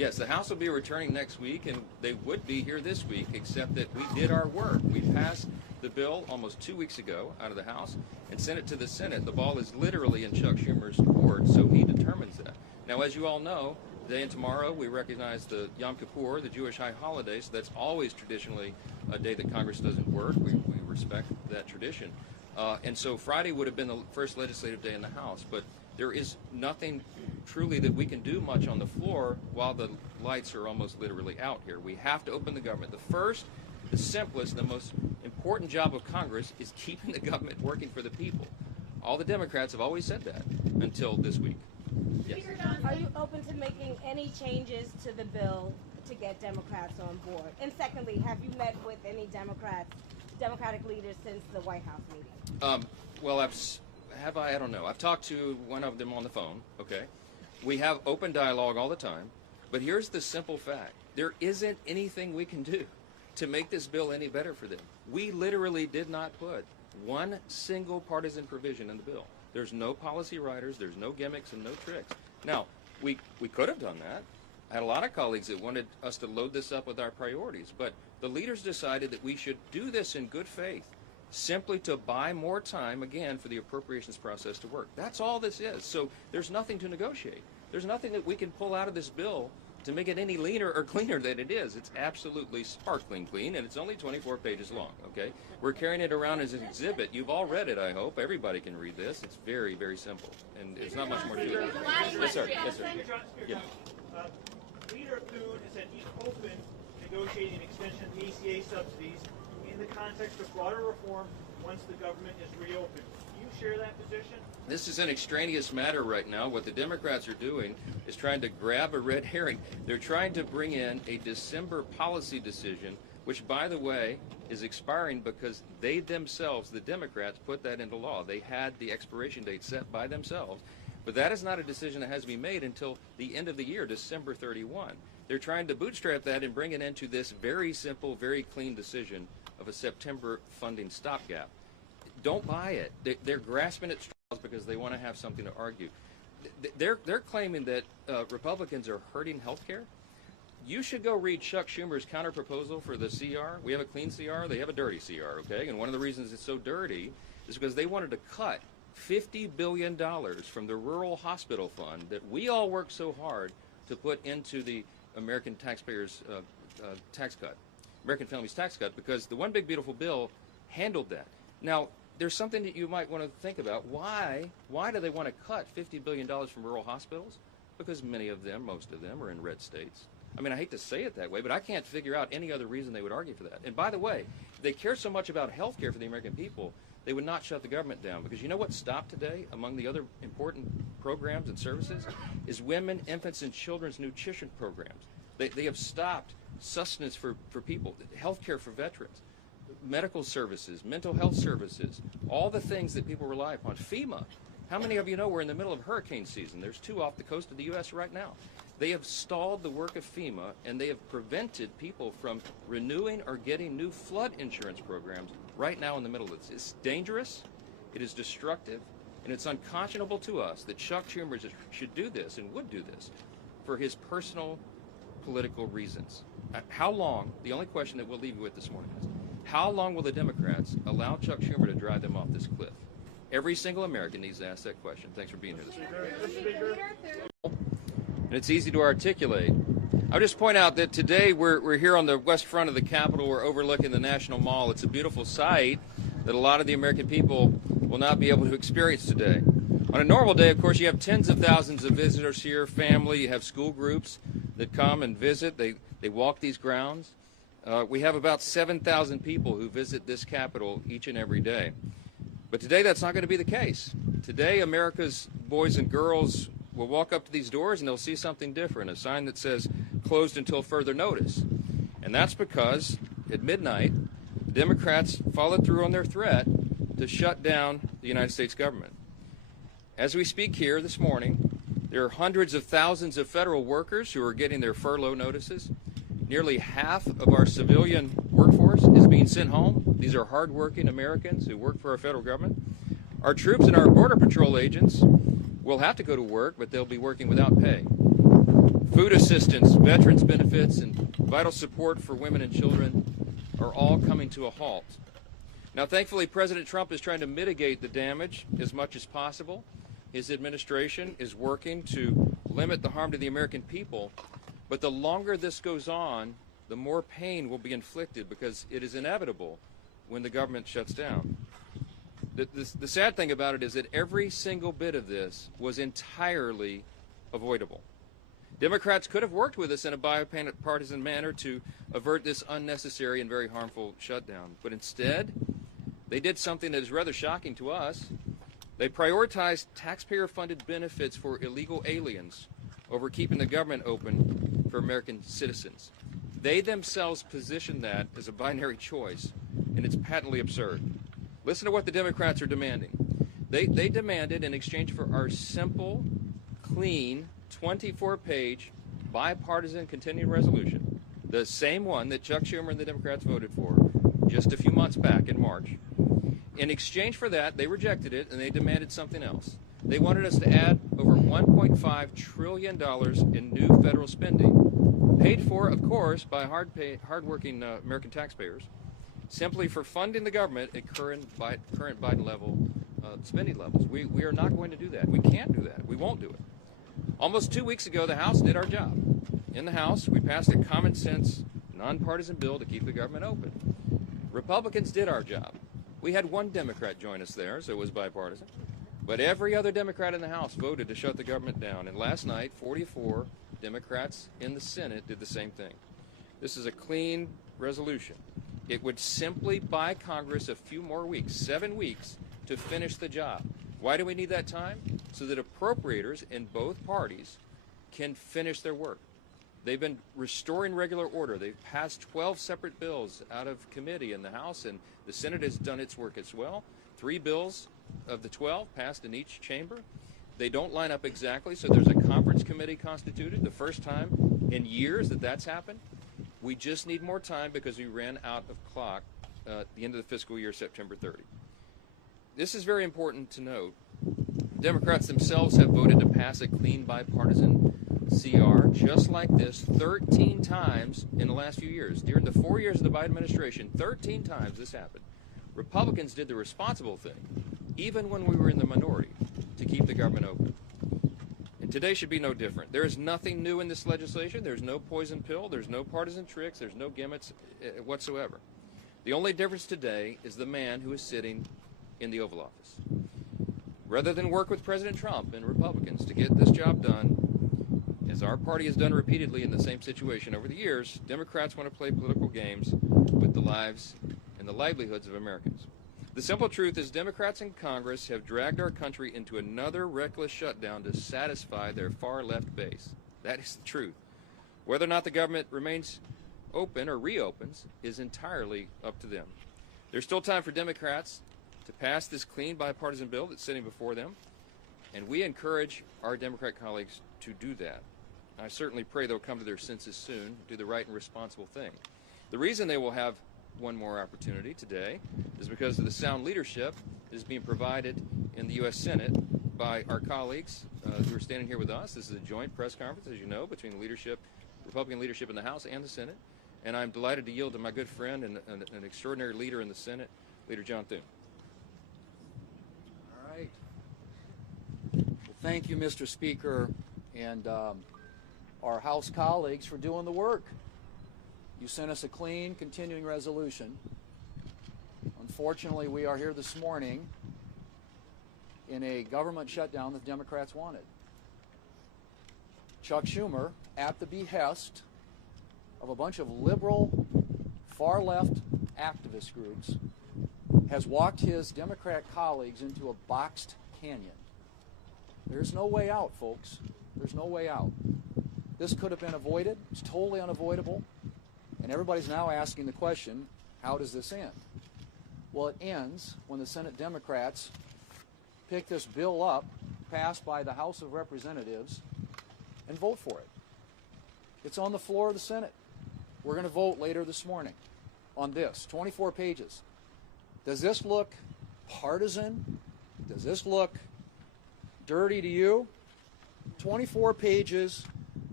Yes, the House will be returning next week, and they would be here this week, except that we did our work. We passed the bill almost 2 weeks ago out of the House and sent it to the Senate. The ball is literally in Chuck Schumer's court, so he determines that. Now, as you all know, today and tomorrow we recognize the Yom Kippur, the Jewish high holiday, so that's always traditionally a day that Congress doesn't work. We respect that tradition. And so Friday would have been the first legislative day in the House, but there is nothing truly that we can do much on the floor while the lights are almost literally out here. We have to open the government. The first, the simplest, the most important job of Congress is keeping the government working for the people. All the Democrats have always said that until this week. Yes. Are you open to making any changes to the bill to get Democrats on board? And secondly, have you met with any Democratic leaders since the White House meeting? Well, I don't know. I've talked to one of them on the phone, okay? We have open dialogue all the time, but here's the simple fact. There isn't anything we can do to make this bill any better for them. We literally did not put one single partisan provision in the bill. There's no policy writers, there's no gimmicks and no tricks. Now, we could have done that. I had a lot of colleagues that wanted us to load this up with our priorities, but the leaders decided that we should do this in good faith, simply to buy more time, again, for the appropriations process to work. That's all this is. So there's nothing to negotiate. There's nothing that we can pull out of this bill to make it any leaner or cleaner than it is. It's absolutely sparkling clean, and it's only 24 pages long, okay? We're carrying it around as an exhibit. You've all read it, I hope. Everybody can read this. It's very, very simple, and there's not much more to it. Yes, sir. Yes, sir. Yeah. Leader Thune has said he's open to negotiating an extension of the ACA subsidies in the context of broader reform once the government is reopened. Do you share that position? This is an extraneous matter right now. What the Democrats are doing is trying to grab a red herring. They're trying to bring in a December policy decision, which, by the way, is expiring because they themselves, the Democrats, put that into law. They had the expiration date set by themselves. But that is not a decision that has to be made until the end of the year, December 31. They're trying to bootstrap that and bring it into this very simple, very clean decision of a September funding stopgap. Don't buy it. They're grasping at straws because they want to have something to argue. They're claiming that Republicans are hurting health care. You should go read Chuck Schumer's counterproposal for the CR. We have a clean CR. They have a dirty CR, okay? And one of the reasons it's so dirty is because they wanted to cut $50 billion from the rural hospital fund that we all worked so hard to put into the American taxpayers' tax cut, American families' tax cut, because the One Big Beautiful Bill handled that. Now, there's something that you might want to think about. Why do they want to cut $50 billion from rural hospitals? Because many of them, most of them, are in red states. I mean, I hate to say it that way, but I can't figure out any other reason they would argue for that. And by the way, if they care so much about health care for the American people, they would not shut the government down. Because you know what stopped today among the other important programs and services is women, infants, and children's nutrition programs. They have stopped sustenance for people, health care for veterans, medical services, mental health services, all the things that people rely upon. FEMA. How many of you know we're in the middle of hurricane season? There's 2 off the coast of the U.S. right now. They have stalled the work of FEMA, and they have prevented people from renewing or getting new flood insurance programs right now in the middle of this. It's dangerous, it is destructive, and it's unconscionable to us that Chuck Schumer should do this and would do this for his personal political reasons. How long, the only question that we'll leave you with this morning is, how long will the Democrats allow Chuck Schumer to drive them off this cliff? Every single American needs to ask that question. Thanks for being here this morning. And it's easy to articulate. I'll just point out that today we're here on the west front of the Capitol. We're overlooking the National Mall. It's a beautiful sight that a lot of the American people will not be able to experience today. On a normal day, of course, you have tens of thousands of visitors here, family, you have school groups that come and visit. They walk these grounds. We have about 7,000 people who visit this Capitol each and every day. But today that's not going to be the case. Today America's boys and girls will walk up to these doors and they'll see something different, a sign that says closed until further notice. And that's because at midnight, the Democrats followed through on their threat to shut down the United States government. As we speak here this morning, there are hundreds of thousands of federal workers who are getting their furlough notices. Nearly half of our civilian workforce is being sent home. These are hardworking Americans who work for our federal government. Our troops and our Border Patrol agents will have to go to work, but they'll be working without pay. Food assistance, veterans benefits, and vital support for women and children are all coming to a halt. Now, thankfully, President Trump is trying to mitigate the damage as much as possible. His administration is working to limit the harm to the American people. But the longer this goes on, the more pain will be inflicted because it is inevitable when the government shuts down. The sad thing about it is that every single bit of this was entirely avoidable. Democrats could have worked with us in a bipartisan manner to avert this unnecessary and very harmful shutdown. But instead, they did something that is rather shocking to us. They prioritized taxpayer-funded benefits for illegal aliens over keeping the government open for American citizens. They themselves positioned that as a binary choice, and it's patently absurd. Listen to what the Democrats are demanding. They demanded, in exchange for our simple, clean, 24-page bipartisan continuing resolution, the same one that Chuck Schumer and the Democrats voted for just a few months back in March. In exchange for that, they rejected it, and they demanded something else. They wanted us to add over $1.5 trillion in new federal spending, paid for, of course, by hardworking American taxpayers, simply for funding the government at current Biden level spending levels. We are not going to do that. We can't do that. We won't do it. Almost 2 weeks ago, the House did our job. In the House, we passed a common sense, nonpartisan bill to keep the government open. Republicans did our job. We had one Democrat join us there, so it was bipartisan. But every other Democrat in the House voted to shut the government down. And last night, 44 Democrats in the Senate did the same thing. This is a clean resolution. It would simply buy Congress a few more weeks, 7 weeks, to finish the job. Why do we need that time? So that appropriators in both parties can finish their work. They've been restoring regular order. They've passed 12 separate bills out of committee in the House, and the Senate has done its work as well. 3 bills of the 12 passed in each chamber. They don't line up exactly, so there's a conference committee constituted, the first time in years that that's happened. We just need more time because we ran out of clock at the end of the fiscal year, September 30. This is very important to note. Democrats themselves have voted to pass a clean bipartisan CR just like this 13 times in the last few years. During the 4 years of the Biden administration, 13 times this happened. Republicans did the responsible thing, even when we were in the minority, to keep the government open. And today should be no different. There is nothing new in this legislation. There's no poison pill. There's no partisan tricks. There's no gimmicks whatsoever. The only difference today is the man who is sitting in the Oval Office. Rather than work with President Trump and Republicans to get this job done, as our party has done repeatedly in the same situation over the years, Democrats want to play political games with the lives and the livelihoods of Americans. The simple truth is Democrats in Congress have dragged our country into another reckless shutdown to satisfy their far-left base. That is the truth. Whether or not the government remains open or reopens is entirely up to them. There's still time for Democrats to pass this clean bipartisan bill that's sitting before them, and we encourage our Democrat colleagues to do that. I certainly pray they'll come to their senses soon, do the right and responsible thing. The reason they will have one more opportunity today is because of the sound leadership that is being provided in the U.S. Senate by our colleagues who are standing here with us. This is a joint press conference, as you know, between the leadership, Republican leadership in the House and the Senate. And I'm delighted to yield to my good friend and an extraordinary leader in the Senate, Leader John Thune. All right. Well, thank you, Mr. Speaker, and our House colleagues for doing the work. You sent us a clean, continuing resolution. Unfortunately, we are here this morning in a government shutdown that Democrats wanted. Chuck Schumer, at the behest of a bunch of liberal, far-left activist groups, has walked his Democrat colleagues into a boxed canyon. There's no way out, folks. There's no way out. This could have been avoided. It's totally unavoidable. And everybody's now asking the question, how does this end? Well, it ends when the Senate Democrats pick this bill up, passed by the House of Representatives, and vote for it. It's on the floor of the Senate. We're going to vote later this morning on this, 24 pages. Does this look partisan? Does this look dirty to you? 24 pages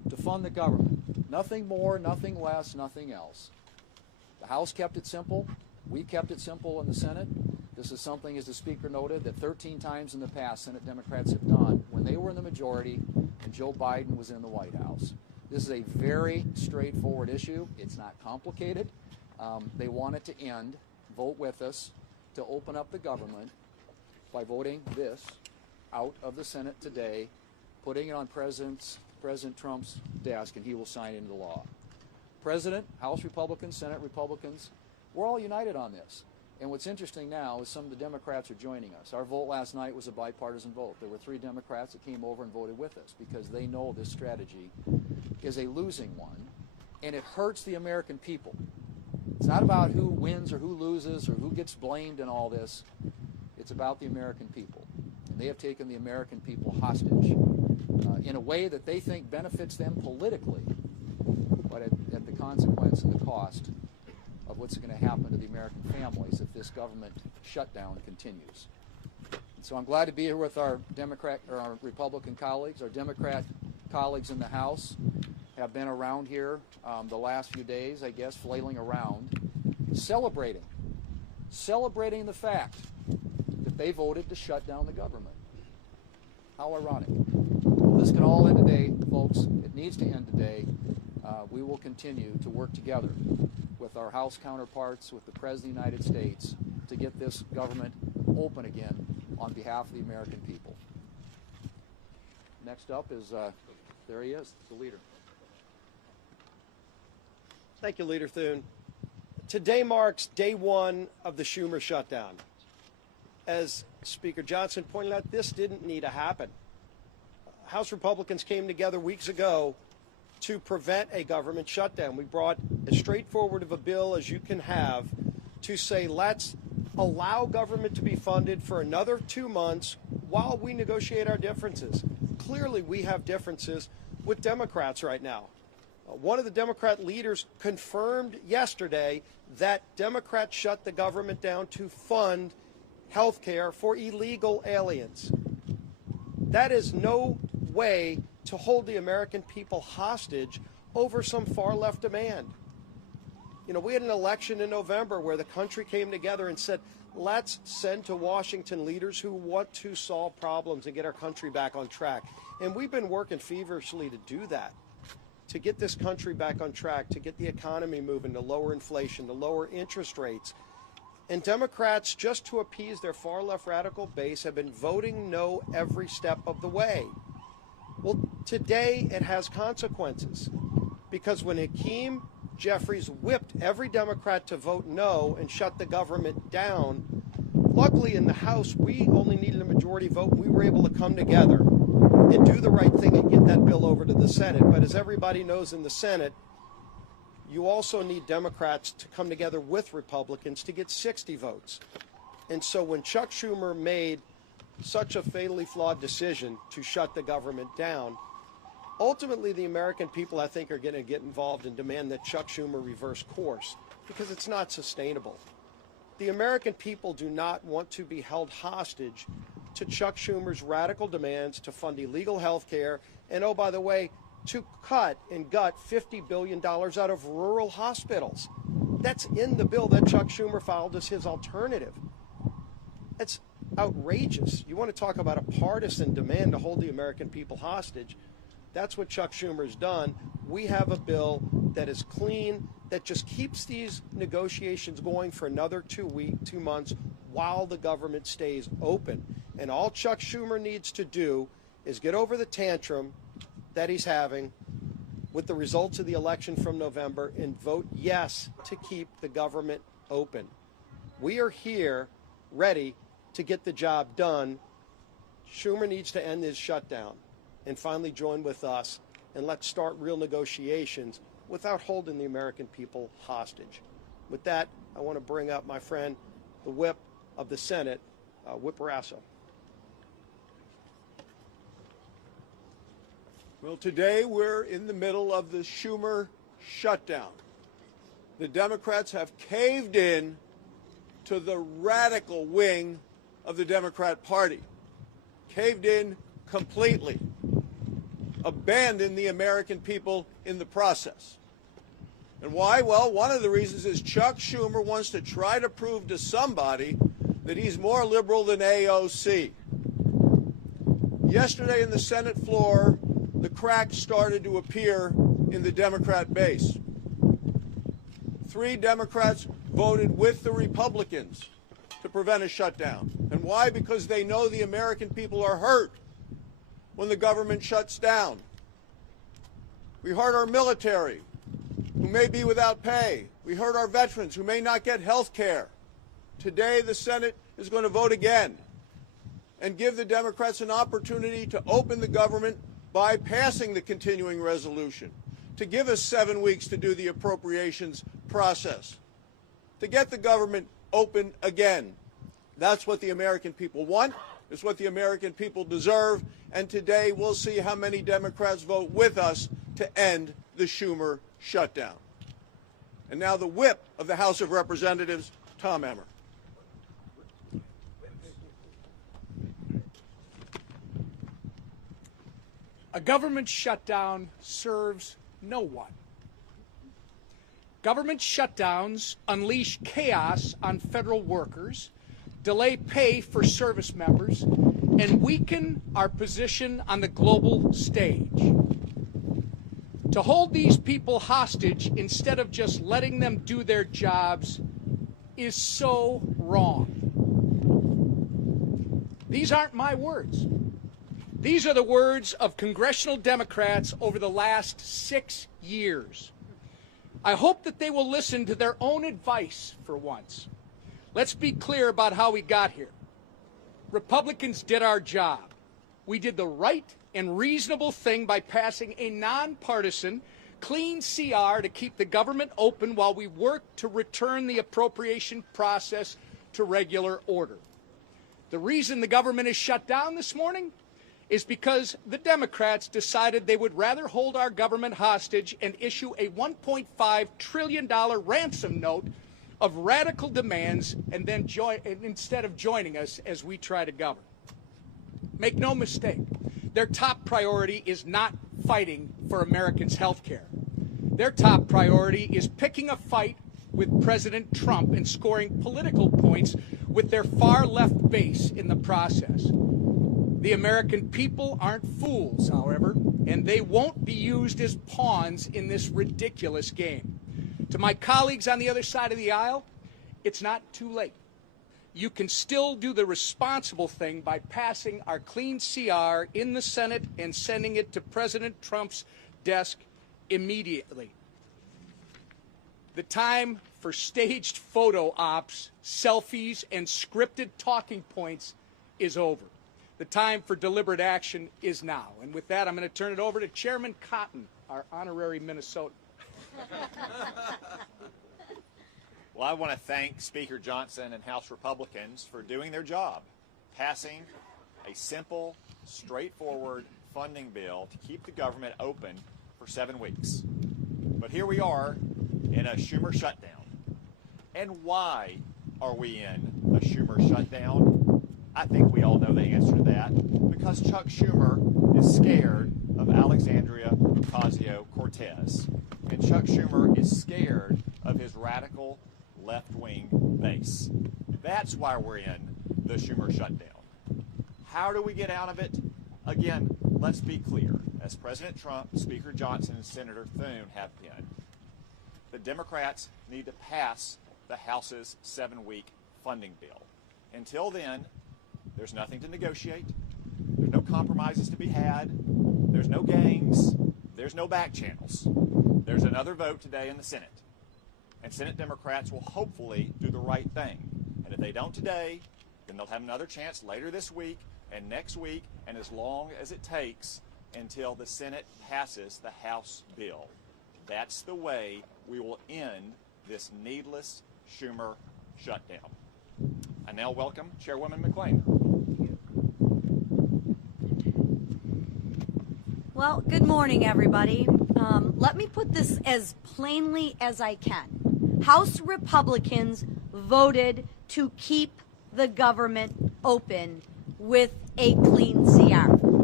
to fund the government. Nothing more, nothing less, nothing else. The House kept it simple. We kept it simple in the Senate. This is something, as the Speaker noted, that 13 times in the past Senate Democrats have done when they were in the majority and Joe Biden was in the White House. This is a very straightforward issue. It's not complicated. They want it to end. Vote with us to open up the government by voting this out of the Senate today, putting it on President Trump's desk, and he will sign into law. President, House Republicans, Senate Republicans, we're all united on this. And what's interesting now is some of the Democrats are joining us. Our vote last night was a bipartisan vote. There were 3 Democrats that came over and voted with us because they know this strategy is a losing one, and it hurts the American people. It's not about who wins or who loses or who gets blamed in all this. It's about the American people. And they have taken the American people hostage in a way that they think benefits them politically, but at the consequence and the cost of what's going to happen to the American families if this government shutdown continues. And so I'm glad to be here with our Republican colleagues. Our Democrat colleagues in the House have been around here the last few days, I guess, flailing around, celebrating the fact that they voted to shut down the government. How ironic. Well, this can all end today, folks. It needs to end today. We will continue to work together with our House counterparts, with the President of the United States, to get this government open again on behalf of the American people. Next up is, there he is, the leader. Thank you, Leader Thune. Today marks day 1 of the Schumer shutdown. As Speaker Johnson pointed out, this didn't need to happen. House Republicans came together weeks ago to prevent a government shutdown. We brought as straightforward of a bill as you can have to say, let's allow government to be funded for another 2 months while we negotiate our differences. Clearly, we have differences with Democrats right now. One of the Democrat leaders confirmed yesterday that Democrats shut the government down to fund health care for illegal aliens. That is no way to hold the American people hostage over some far-left demand. You know, we had an election in November where the country came together and said, let's send to Washington leaders who want to solve problems and get our country back on track. And we've been working feverishly to do that, to get this country back on track, to get the economy moving, to lower inflation, to lower interest rates. And Democrats, just to appease their far-left radical base, have been voting no every step of the way. Well, today it has consequences, because when Hakeem Jeffries whipped every Democrat to vote no and shut the government down, luckily in the House we only needed a majority vote. We were able to come together and do the right thing and get that bill over to the Senate. But as everybody knows in the Senate, you also need Democrats to come together with Republicans to get 60 votes. And so when Chuck Schumer made such a fatally flawed decision to shut the government down, ultimately the American people, I think, are going to get involved and demand that Chuck Schumer reverse course, because it's not sustainable. The American people do not want to be held hostage to Chuck Schumer's radical demands to fund illegal health care and, oh, by the way, to cut and gut $50 billion out of rural hospitals. That's in the bill that Chuck Schumer filed as his alternative. It's outrageous. You want to talk about a partisan demand to hold the American people hostage? That's what Chuck Schumer's done. We have a bill that is clean, that just keeps these negotiations going for another 2 months while the government stays open. And all Chuck Schumer needs to do is get over the tantrum that he's having with the results of the election from November and vote yes to keep the government open. We are here ready to get the job done. Schumer needs to end his shutdown and finally join with us, and let's start real negotiations without holding the American people hostage. With that, I want to bring up my friend, the whip of the Senate, Whip Barrasso. Well, today we're in the middle of the Schumer shutdown. The Democrats have caved in to the radical wing of the Democrat Party, caved in completely. abandon the American people in the process. And why? Well, one of the reasons is Chuck Schumer wants to try to prove to somebody that he's more liberal than AOC. Yesterday in the Senate floor, the cracks started to appear in the Democrat base. 3 Democrats voted with the Republicans to prevent a shutdown. And why? Because they know the American people are hurt when the government shuts down. We hurt our military, who may be without pay. We hurt our veterans, who may not get health care. Today, the Senate is going to vote again and give the Democrats an opportunity to open the government by passing the continuing resolution, to give us 7 weeks to do the appropriations process, to get the government open again. That's what the American people want. It's what the American people deserve. And today we'll see how many Democrats vote with us to end the Schumer shutdown. And now the whip of the House of Representatives, Tom Emmer. A government shutdown serves no one. Government shutdowns unleash chaos on federal workers, delay pay for service members, and weaken our position on the global stage. To hold these people hostage instead of just letting them do their jobs is so wrong. These aren't my words. These are the words of congressional Democrats over the last 6 years. I hope that they will listen to their own advice for once. Let's be clear about how we got here. Republicans did our job. We did the right and reasonable thing by passing a nonpartisan, clean CR to keep the government open while we work to return the appropriation process to regular order. The reason the government is shut down this morning is because the Democrats decided they would rather hold our government hostage and issue a $1.5 trillion ransom note of radical demands and then instead of joining us as we try to govern. Make no mistake, their top priority is not fighting for Americans' health care. Their top priority is picking a fight with President Trump and scoring political points with their far-left base in the process. The American people aren't fools, however, and they won't be used as pawns in this ridiculous game. To my colleagues on the other side of the aisle, it's not too late. You can still do the responsible thing by passing our clean CR in the Senate and sending it to President Trump's desk immediately. The time for staged photo ops, selfies, and scripted talking points is over. The time for deliberate action is now. And with that, I'm going to turn it over to Chairman Cotton, our honorary Minnesotan. Well, I want to thank Speaker Johnson and House Republicans for doing their job, passing a simple, straightforward funding bill to keep the government open for 7 weeks. But here we are in a Schumer shutdown. And why are we in a Schumer shutdown? I think we all know the answer to that. Because Chuck Schumer is scared of Alexandria Ocasio-Cortez. And Chuck Schumer is scared of his radical left-wing base. That's why we're in the Schumer shutdown. How do we get out of it? Again, let's be clear. As President Trump, Speaker Johnson, and Senator Thune have been, the Democrats need to pass the House's 7-week funding bill. Until then, there's nothing to negotiate. There's no compromises to be had. There's no games. There's no back channels. There's another vote today in the Senate. And Senate Democrats will hopefully do the right thing. And if they don't today, then they'll have another chance later this week and next week and as long as it takes until the Senate passes the House bill. That's the way we will end this needless Schumer shutdown. I now welcome Chairwoman McClain. Well, good morning, everybody. Let me put this as plainly as I can. House Republicans voted to keep the government open with a clean CR.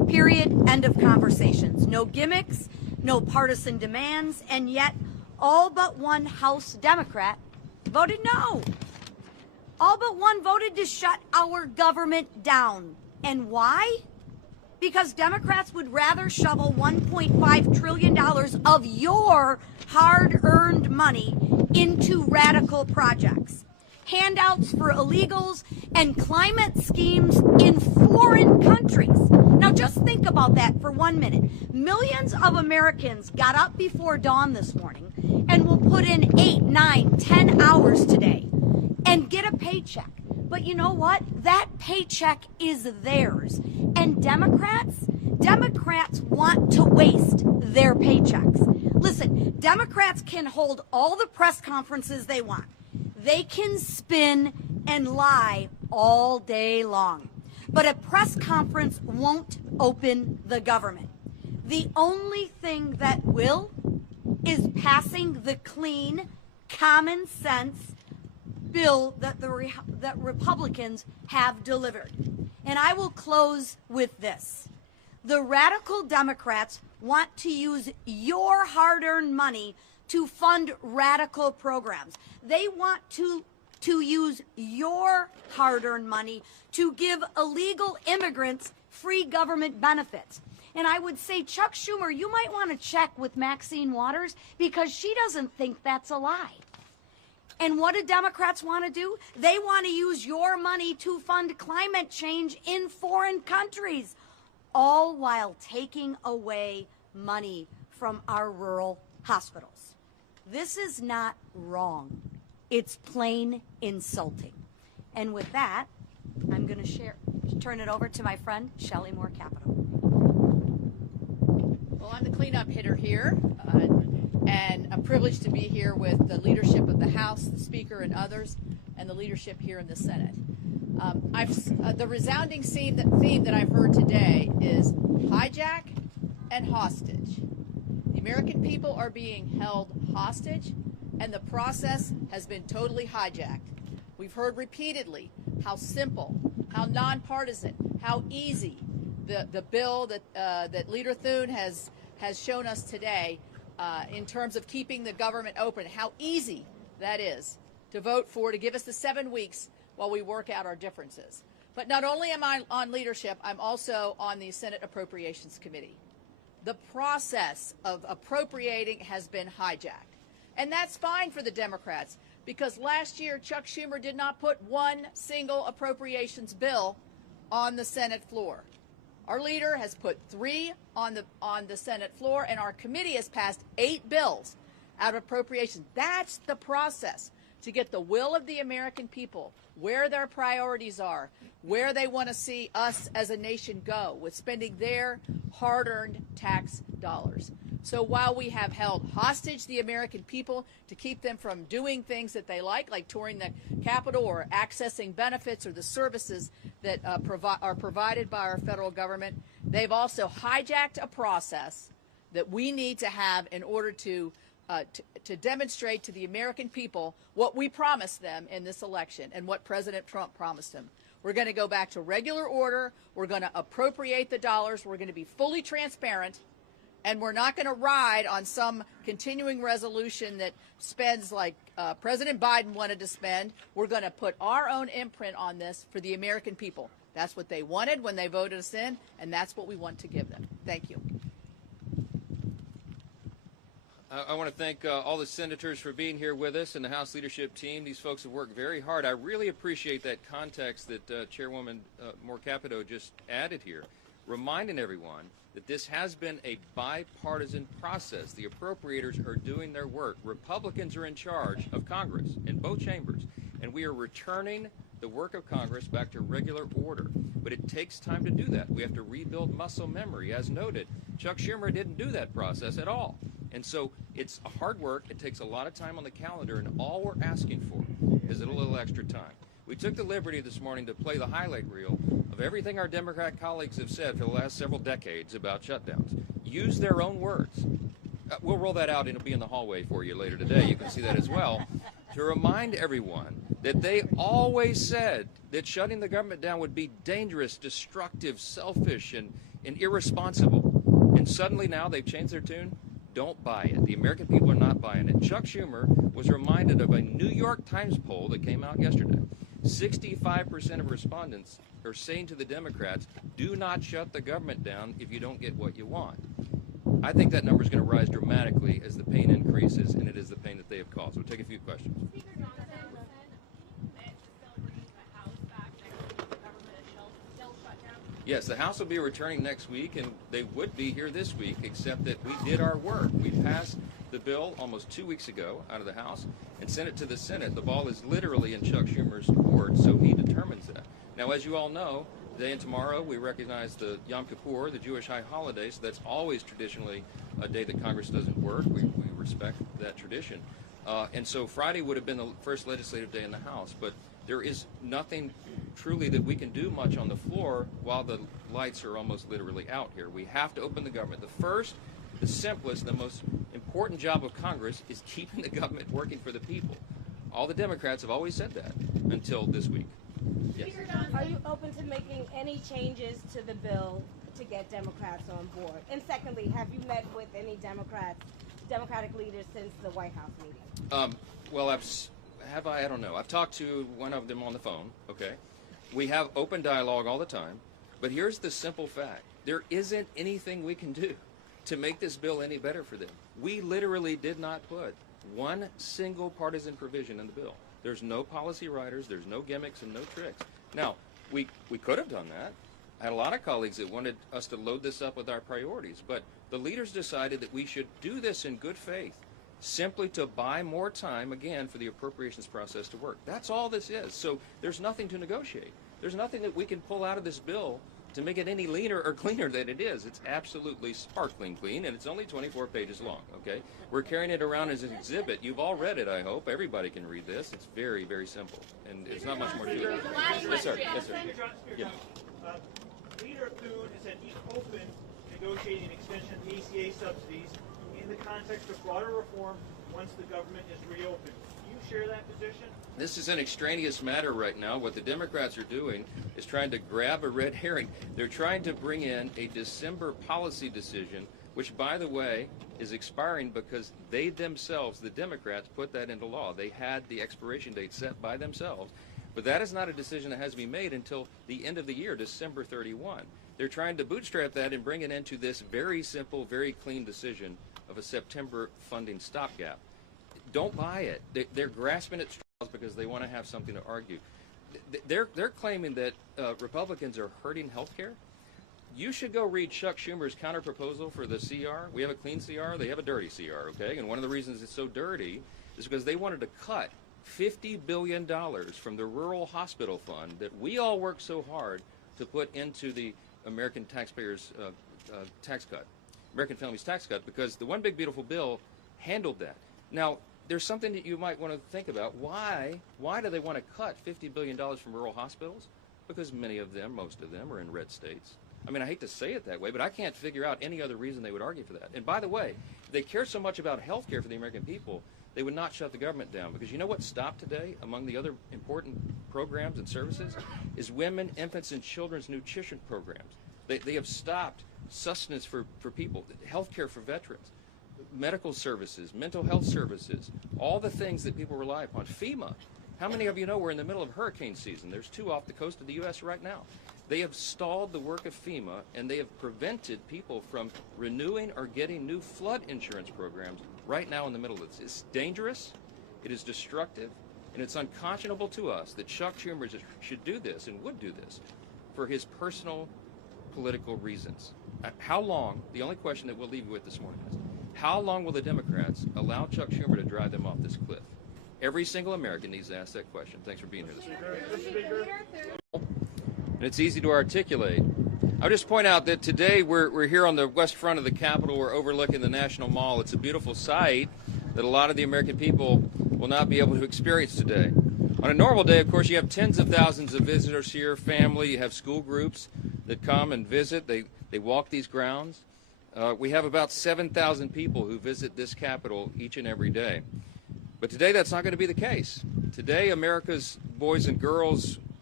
Period. End of conversations. No gimmicks, no partisan demands, and yet all but one House Democrat voted no. All but one voted to shut our government down. And why? Because Democrats would rather shovel $1.5 trillion of your hard-earned money into radical projects, handouts for illegals, and climate schemes in foreign countries. Now just think about that for 1 minute. Millions of Americans got up before dawn this morning and will put in 8, 9, 10 hours today and get a paycheck. But you know what? That paycheck is theirs. And Democrats want to waste their paychecks. Listen, Democrats can hold all the press conferences they want. They can spin and lie all day long. But a press conference won't open the government. The only thing that will is passing the clean, common sense bill that that Republicans have delivered. And I will close with this. The radical Democrats want to use your hard-earned money to fund radical programs. They want to use your hard-earned money to give illegal immigrants free government benefits. And I would say, Chuck Schumer, you might want to check with Maxine Waters because she doesn't think that's a lie. And what do Democrats want to do? They want to use your money to fund climate change in foreign countries, all while taking away money from our rural hospitals. This is not wrong. It's plain insulting. And with that, I'm going to turn it over to my friend, Shelley Moore Capito. Well, I'm the cleanup hitter here, and a privilege to be here with the leadership of the House, the Speaker, and others, and the leadership here in the Senate. The resounding theme that I've heard today is hijack and hostage. The American people are being held hostage, and the process has been totally hijacked. We've heard repeatedly how simple, how nonpartisan, how easy the bill that Leader Thune has shown us today in terms of keeping the government open, how easy that is to vote for, to give us the 7 weeks while we work out our differences. But not only am I on leadership, I'm also on the Senate Appropriations Committee. The process of appropriating has been hijacked. And that's fine for the Democrats, because last year Chuck Schumer did not put one single appropriations bill on the Senate floor. Our leader has put 3 on the Senate floor, and our committee has passed 8 bills out of appropriations. That's the process to get the will of the American people, where their priorities are, where they want to see us as a nation go with spending their hard-earned tax dollars. So while we have held hostage the American people to keep them from doing things that they like touring the Capitol or accessing benefits or the services that are provided by our federal government, they've also hijacked a process that we need to have in order to demonstrate to the American people what we promised them in this election and what President Trump promised them. We're going to go back to regular order. We're going to appropriate the dollars. We're going to be fully transparent. And we're not going to ride on some continuing resolution that spends like President Biden wanted to spend. We're going to put our own imprint on this for the American people. That's what they wanted when they voted us in, and that's what we want to give them. Thank you. I want to thank all the senators for being here with us and the House leadership team. These folks have worked very hard. I really appreciate that context that Chairwoman Moore Capito just added here, reminding everyone that this has been a bipartisan process. The appropriators are doing their work. Republicans are in charge of Congress in both chambers, and we are returning the work of Congress back to regular order. But it takes time to do that. We have to rebuild muscle memory. As noted, Chuck Schumer didn't do that process at all. And so it's hard work. It takes a lot of time on the calendar, and all we're asking for is a little extra time. We took the liberty this morning to play the highlight reel of everything our Democrat colleagues have said for the last several decades about shutdowns. Use their own words. We'll roll that out, and it'll be in the hallway for you later today. You can see that as well. To remind everyone that they always said that shutting the government down would be dangerous, destructive, selfish, and irresponsible. And suddenly now they've changed their tune. Don't buy it. The American people are not buying it. Chuck Schumer was reminded of a New York Times poll that came out yesterday. 65% of respondents are saying to the Democrats, do not shut the government down if you don't get what you want. I think that number is going to rise dramatically as the pain increases, and it is the pain that they have caused. We'll take a few questions. Speaker Johnson, commit to still bringing the House back next week if the government is still shut down? Yes, the House will be returning next week, and they would be here this week, except that we did our work. We passed the bill almost 2 weeks ago out of the House and sent it to the Senate. The ball is literally in Chuck Schumer's court, so he determines that. Now, as you all know, today and tomorrow we recognize the Yom Kippur, the Jewish high holiday, so that's always traditionally a day that Congress doesn't work. We respect that tradition. And so Friday would have been the first legislative day in the House, but there is nothing truly that we can do much on the floor while the lights are almost literally out here. We have to open the government. The first, the simplest, the most important job of Congress is keeping the government working for the people. All the Democrats have always said that until this week. Yes. Are you open to making any changes to the bill to get Democrats on board? And secondly, have you met with any Democratic leaders since the White House meeting? Well, I don't know. I've talked to one of them on the phone, okay? We have open dialogue all the time, but here's the simple fact. There isn't anything we can do to make this bill any better for them. We literally did not put one single partisan provision in the bill. There's no policy writers, there's no gimmicks and no tricks. Now, we could have done that. I had a lot of colleagues that wanted us to load this up with our priorities, but the leaders decided that we should do this in good faith, simply to buy more time, again, for the appropriations process to work. That's all this is. So there's nothing to negotiate. There's nothing that we can pull out of this bill to make it any leaner or cleaner than it is. It's absolutely sparkling clean, and it's only 24 pages long, okay? We're carrying it around as an exhibit. You've all read it, I hope. Everybody can read this. It's very, very simple, and it's not much more to it. Yes, sir. Yes, sir. Yeah. Leader Thune has said he's open to negotiating extension of the ACA subsidies in the context of broader reform once the government is reopened. Do you share that position? This is an extraneous matter right now. What the Democrats are doing is trying to grab a red herring. They're trying to bring in a December policy decision, which, by the way, is expiring because they themselves, the Democrats, put that into law. They had the expiration date set by themselves. But that is not a decision that has to be made until the end of the year, December 31. They're trying to bootstrap that and bring it into this very simple, very clean decision of a September funding stopgap. Don't buy it. They're grasping at straws because they want to have something to argue. They're claiming that Republicans are hurting health care. You should go read Chuck Schumer's counterproposal for the CR. We have a clean CR. They have a dirty CR, okay? And one of the reasons it's so dirty is because they wanted to cut $50 billion from the rural hospital fund that we all work so hard to put into the American taxpayers' tax cut, American families' tax cut, because the One Big Beautiful Bill handled that. Now, there's something that you might want to think about. Why do they want to cut $50 billion from rural hospitals? Because many of them, most of them, are in red states. I mean, I hate to say it that way, but I can't figure out any other reason they would argue for that. And by the way, if they care so much about health care for the American people, they would not shut the government down. Because you know what stopped today among the other important programs and services is women, infants, and children's nutrition programs. They have stopped sustenance for people, health care for veterans, medical services, mental health services, all the things that people rely upon. FEMA. How many of you know we're in the middle of hurricane season? There's 2 off the coast of the U.S. right now. They have stalled the work of FEMA, and they have prevented people from renewing or getting new flood insurance programs right now in the middle of this. It's dangerous, it is destructive, and it's unconscionable to us that Chuck Schumer should do this and would do this for his personal political reasons. How long, the only question that we'll leave you with this morning is, how long will the Democrats allow Chuck Schumer to drive them off this cliff? Every single American needs to ask that question. Thanks for being here this morning. And it's easy to articulate. I'll just point out that today we're here on the west front of the Capitol. We're overlooking the National Mall. It's a beautiful sight that a lot of the American people will not be able to experience today. On a normal day, of course, you have tens of thousands of visitors here, family, you have school groups that come and visit. They walk these grounds. We have about 7,000 people who visit this Capitol each and every day. But today that's not going to be the case. Today America's boys and girls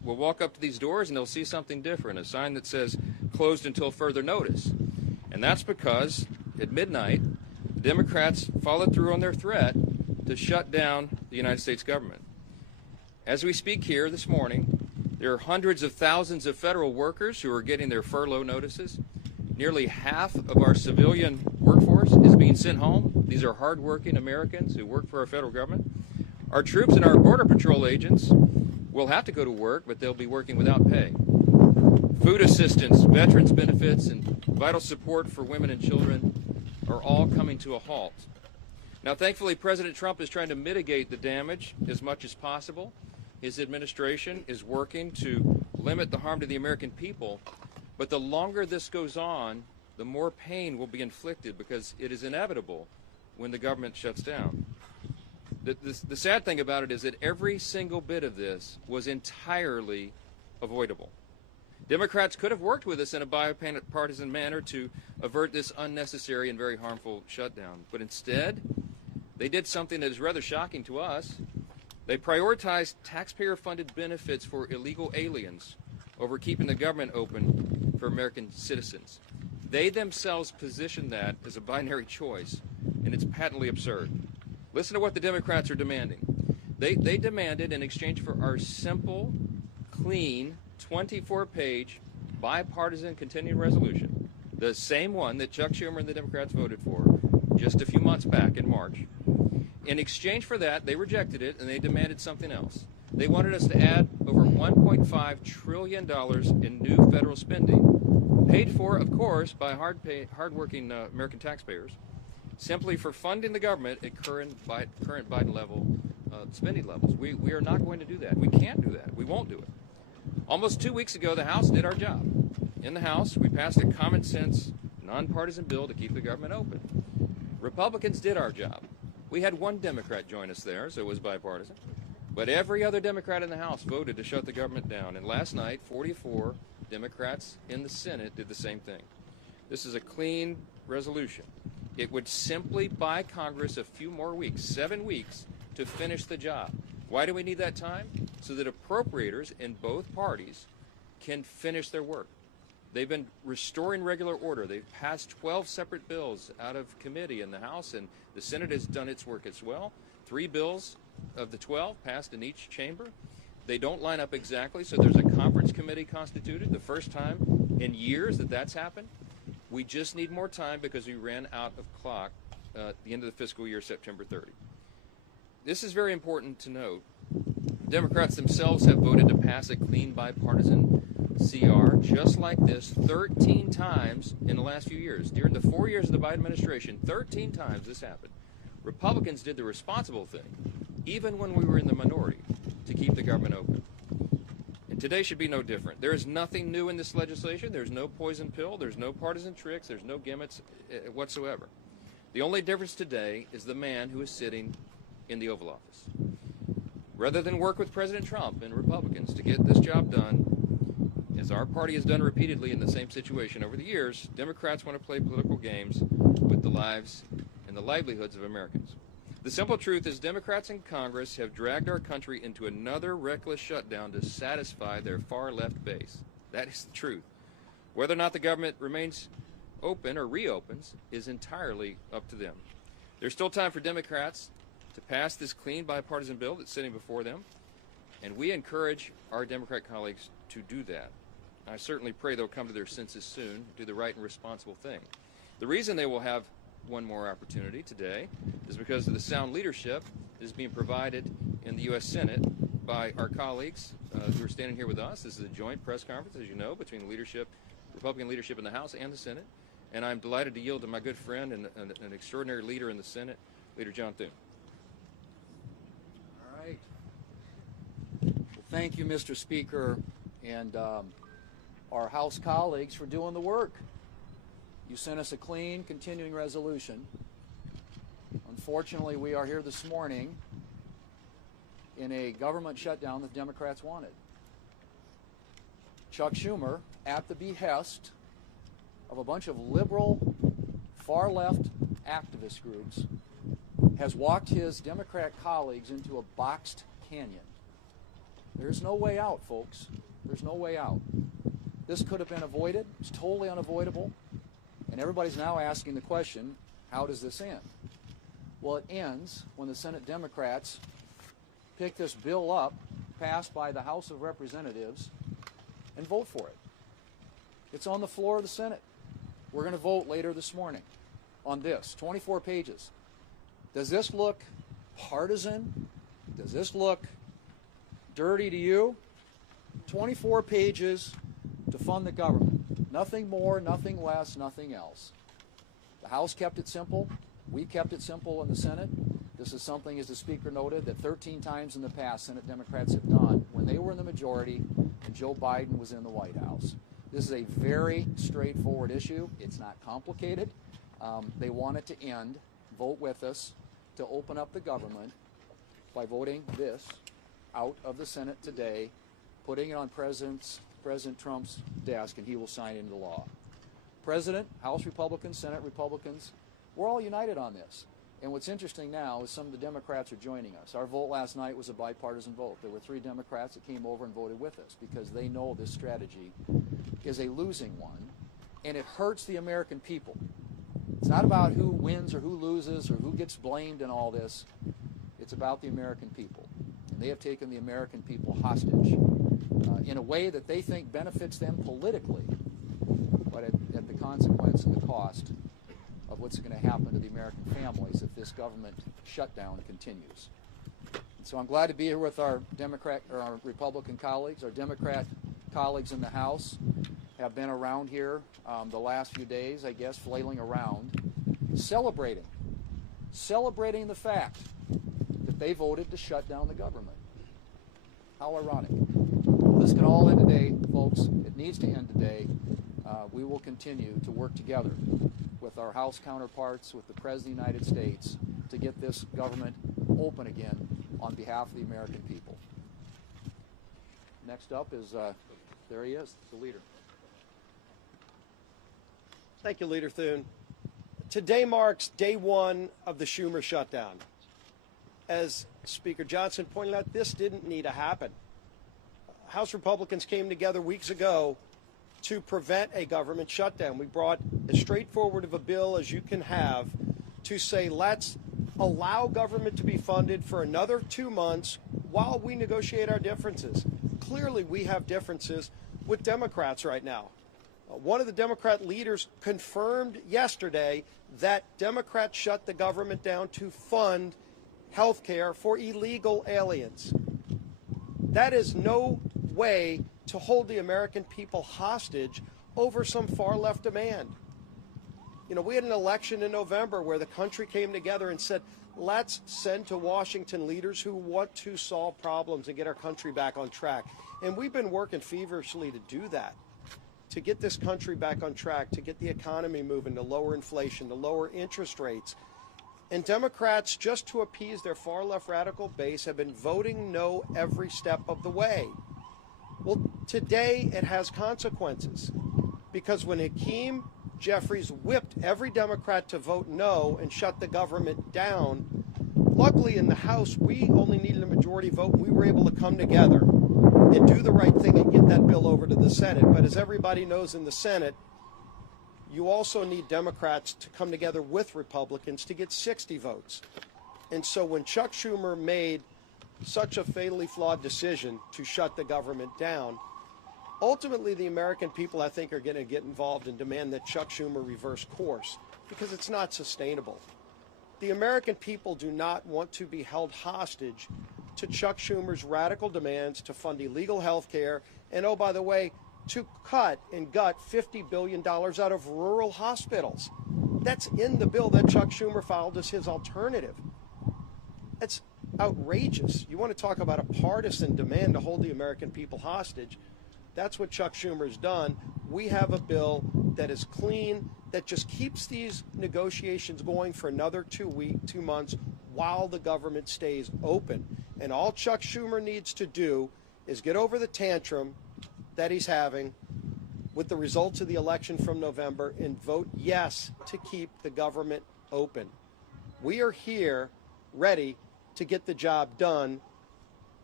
will walk up to these doors and they'll see something different, a sign that says closed until further notice. And that's because at midnight, the Democrats followed through on their threat to shut down the United States government. As we speak here this morning, there are hundreds of thousands of federal workers who are getting their furlough notices. Nearly half of our civilian workforce is being sent home. These are hardworking Americans who work for our federal government. Our troops and our Border Patrol agents will have to go to work, but they'll be working without pay. Food assistance, veterans benefits, and vital support for women and children are all coming to a halt. Now, thankfully, President Trump is trying to mitigate the damage as much as possible. His administration is working to limit the harm to the American people. But the longer this goes on, the more pain will be inflicted because it is inevitable when the government shuts down. The sad thing about it is that every single bit of this was entirely avoidable. Democrats could have worked with us in a bipartisan manner to avert this unnecessary and very harmful shutdown. But instead, they did something that is rather shocking to us. They prioritized taxpayer-funded benefits for illegal aliens over keeping the government open for American citizens. They themselves position that as a binary choice, and it's patently absurd. Listen to what the Democrats are demanding. They demanded, in exchange for our simple, clean, 24-page bipartisan continuing resolution, the same one that Chuck Schumer and the Democrats voted for just a few months back in March. In exchange for that, they rejected it, and they demanded something else. They wanted us to add over $1.5 trillion in new federal spending, paid for, of course, by hardworking American taxpayers, simply for funding the government at current Biden level spending levels. We are not going to do that. We can't do that. We won't do it. Almost 2 weeks ago, the House did our job. In the House, we passed a common sense, nonpartisan bill to keep the government open. Republicans did our job. We had one Democrat join us there, so it was bipartisan. But every other Democrat in the House voted to shut the government down. And last night, 44 Democrats in the Senate did the same thing. This is a clean resolution. It would simply buy Congress a few more weeks, 7 weeks, to finish the job. Why do we need that time? So that appropriators in both parties can finish their work. They've been restoring regular order. They've passed 12 separate bills out of committee in the House, and the Senate has done its work as well. 3 bills of the 12 passed in each chamber. They don't line up exactly, so there's a conference committee constituted, the first time in years that that's happened. We just need more time because we ran out of clock at the end of the fiscal year, September 30. This is very important to note. Democrats themselves have voted to pass a clean bipartisan CR just like this 13 times in the last few years. During the 4 years of the Biden administration, 13 times this happened. Republicans did the responsible thing, even when we were in the minority, to keep the government open. And today should be no different. There is nothing new in this legislation. There's no poison pill. There's no partisan tricks. There's no gimmicks whatsoever. The only difference today is the man who is sitting in the Oval Office. Rather than work with President Trump and Republicans to get this job done, as our party has done repeatedly in the same situation over the years, Democrats want to play political games with the lives and the livelihoods of Americans. The simple truth is Democrats in Congress have dragged our country into another reckless shutdown to satisfy their far-left base. That is the truth. Whether or not the government remains open or reopens is entirely up to them. There's still time for Democrats to pass this clean bipartisan bill that's sitting before them, and we encourage our Democrat colleagues to do that. I certainly pray they'll come to their senses soon, do the right and responsible thing. The reason they will have one more opportunity today is because of the sound leadership that is being provided in the U.S. Senate by our colleagues who are standing here with us. This is a joint press conference, as you know, between the leadership, Republican leadership in the House and the Senate. And I'm delighted to yield to my good friend and an extraordinary leader in the Senate, Leader John Thune. All right. Well, thank you, Mr. Speaker, and our House colleagues for doing the work. You sent us a clean, continuing resolution. Unfortunately, we are here this morning in a government shutdown that Democrats wanted. Chuck Schumer, at the behest of a bunch of liberal, far-left activist groups, has walked his Democrat colleagues into a boxed canyon. There's no way out, folks. There's no way out. This could have been avoided. It's totally unavoidable. And everybody's now asking the question, how does this end? Well, it ends when the Senate Democrats pick this bill up, passed by the House of Representatives, and vote for it. It's on the floor of the Senate. We're going to vote later this morning on this, 24 pages. Does this look partisan? Does this look dirty to you? 24 pages to fund the government. Nothing more, nothing less, nothing else. The House kept it simple. We kept it simple in the Senate. This is something, as the Speaker noted, that 13 times in the past Senate Democrats have done when they were in the majority and Joe Biden was in the White House. This is a very straightforward issue. It's not complicated. They want it to end. Vote with us to open up the government by voting this out of the Senate today, putting it on President Trump's desk, and he will sign it into law. President, House Republicans, Senate Republicans, we're all united on this. And what's interesting now is some of the Democrats are joining us. Our vote last night was a bipartisan vote. There were 3 Democrats that came over and voted with us because they know this strategy is a losing one, and it hurts the American people. It's not about who wins or who loses or who gets blamed in all this. It's about the American people. And they have taken the American people hostage in a way that they think benefits them politically, but at the consequence and the cost of what's going to happen to the American families if this government shutdown continues. And so I'm glad to be here with our Republican colleagues. Our Democrat colleagues in the House have been around here the last few days, I guess, flailing around, celebrating the fact that they voted to shut down the government. How ironic. This can all end today, folks. It needs to end today. We will continue to work together with our House counterparts, with the President of the United States, to get this government open again on behalf of the American people. Next up is, there he is, the leader. Thank you, Leader Thune. Today marks day 1 of the Schumer shutdown. As Speaker Johnson pointed out, this didn't need to happen. House Republicans came together weeks ago to prevent a government shutdown. We brought as straightforward of a bill as you can have to say, let's allow government to be funded for another 2 months while we negotiate our differences. Clearly, we have differences with Democrats right now. One of the Democrat leaders confirmed yesterday that Democrats shut the government down to fund health care for illegal aliens. That is no way to hold the American people hostage over some far-left demand. You know, we had an election in November where the country came together and said, let's send to Washington leaders who want to solve problems and get our country back on track. And we've been working feverishly to do that, to get this country back on track, to get the economy moving, to lower inflation, to lower interest rates. And Democrats, just to appease their far-left radical base, have been voting no every step of the way. Well, today it has consequences, because when Hakeem Jeffries whipped every Democrat to vote no and shut the government down, luckily in the House we only needed a majority vote. We were able to come together and do the right thing and get that bill over to the Senate. But as everybody knows, in the Senate, you also need Democrats to come together with Republicans to get 60 votes. And so when Chuck Schumer made such a fatally flawed decision to shut the government down, ultimately the American people, I think, are going to get involved and demand that Chuck Schumer reverse course, because it's not sustainable. The American people do not want to be held hostage to Chuck Schumer's radical demands to fund illegal health care and, oh, by the way, to cut and gut $50 billion out of rural hospitals. That's in the bill that Chuck Schumer filed as his alternative. That's outrageous. You want to talk about a partisan demand to hold the American people hostage? That's what Chuck Schumer's done. We have a bill that is clean, that just keeps these negotiations going for another 2 months while the government stays open. And all Chuck Schumer needs to do is get over the tantrum that he's having with the results of the election from November and vote yes to keep the government open. We are here ready to get the job done.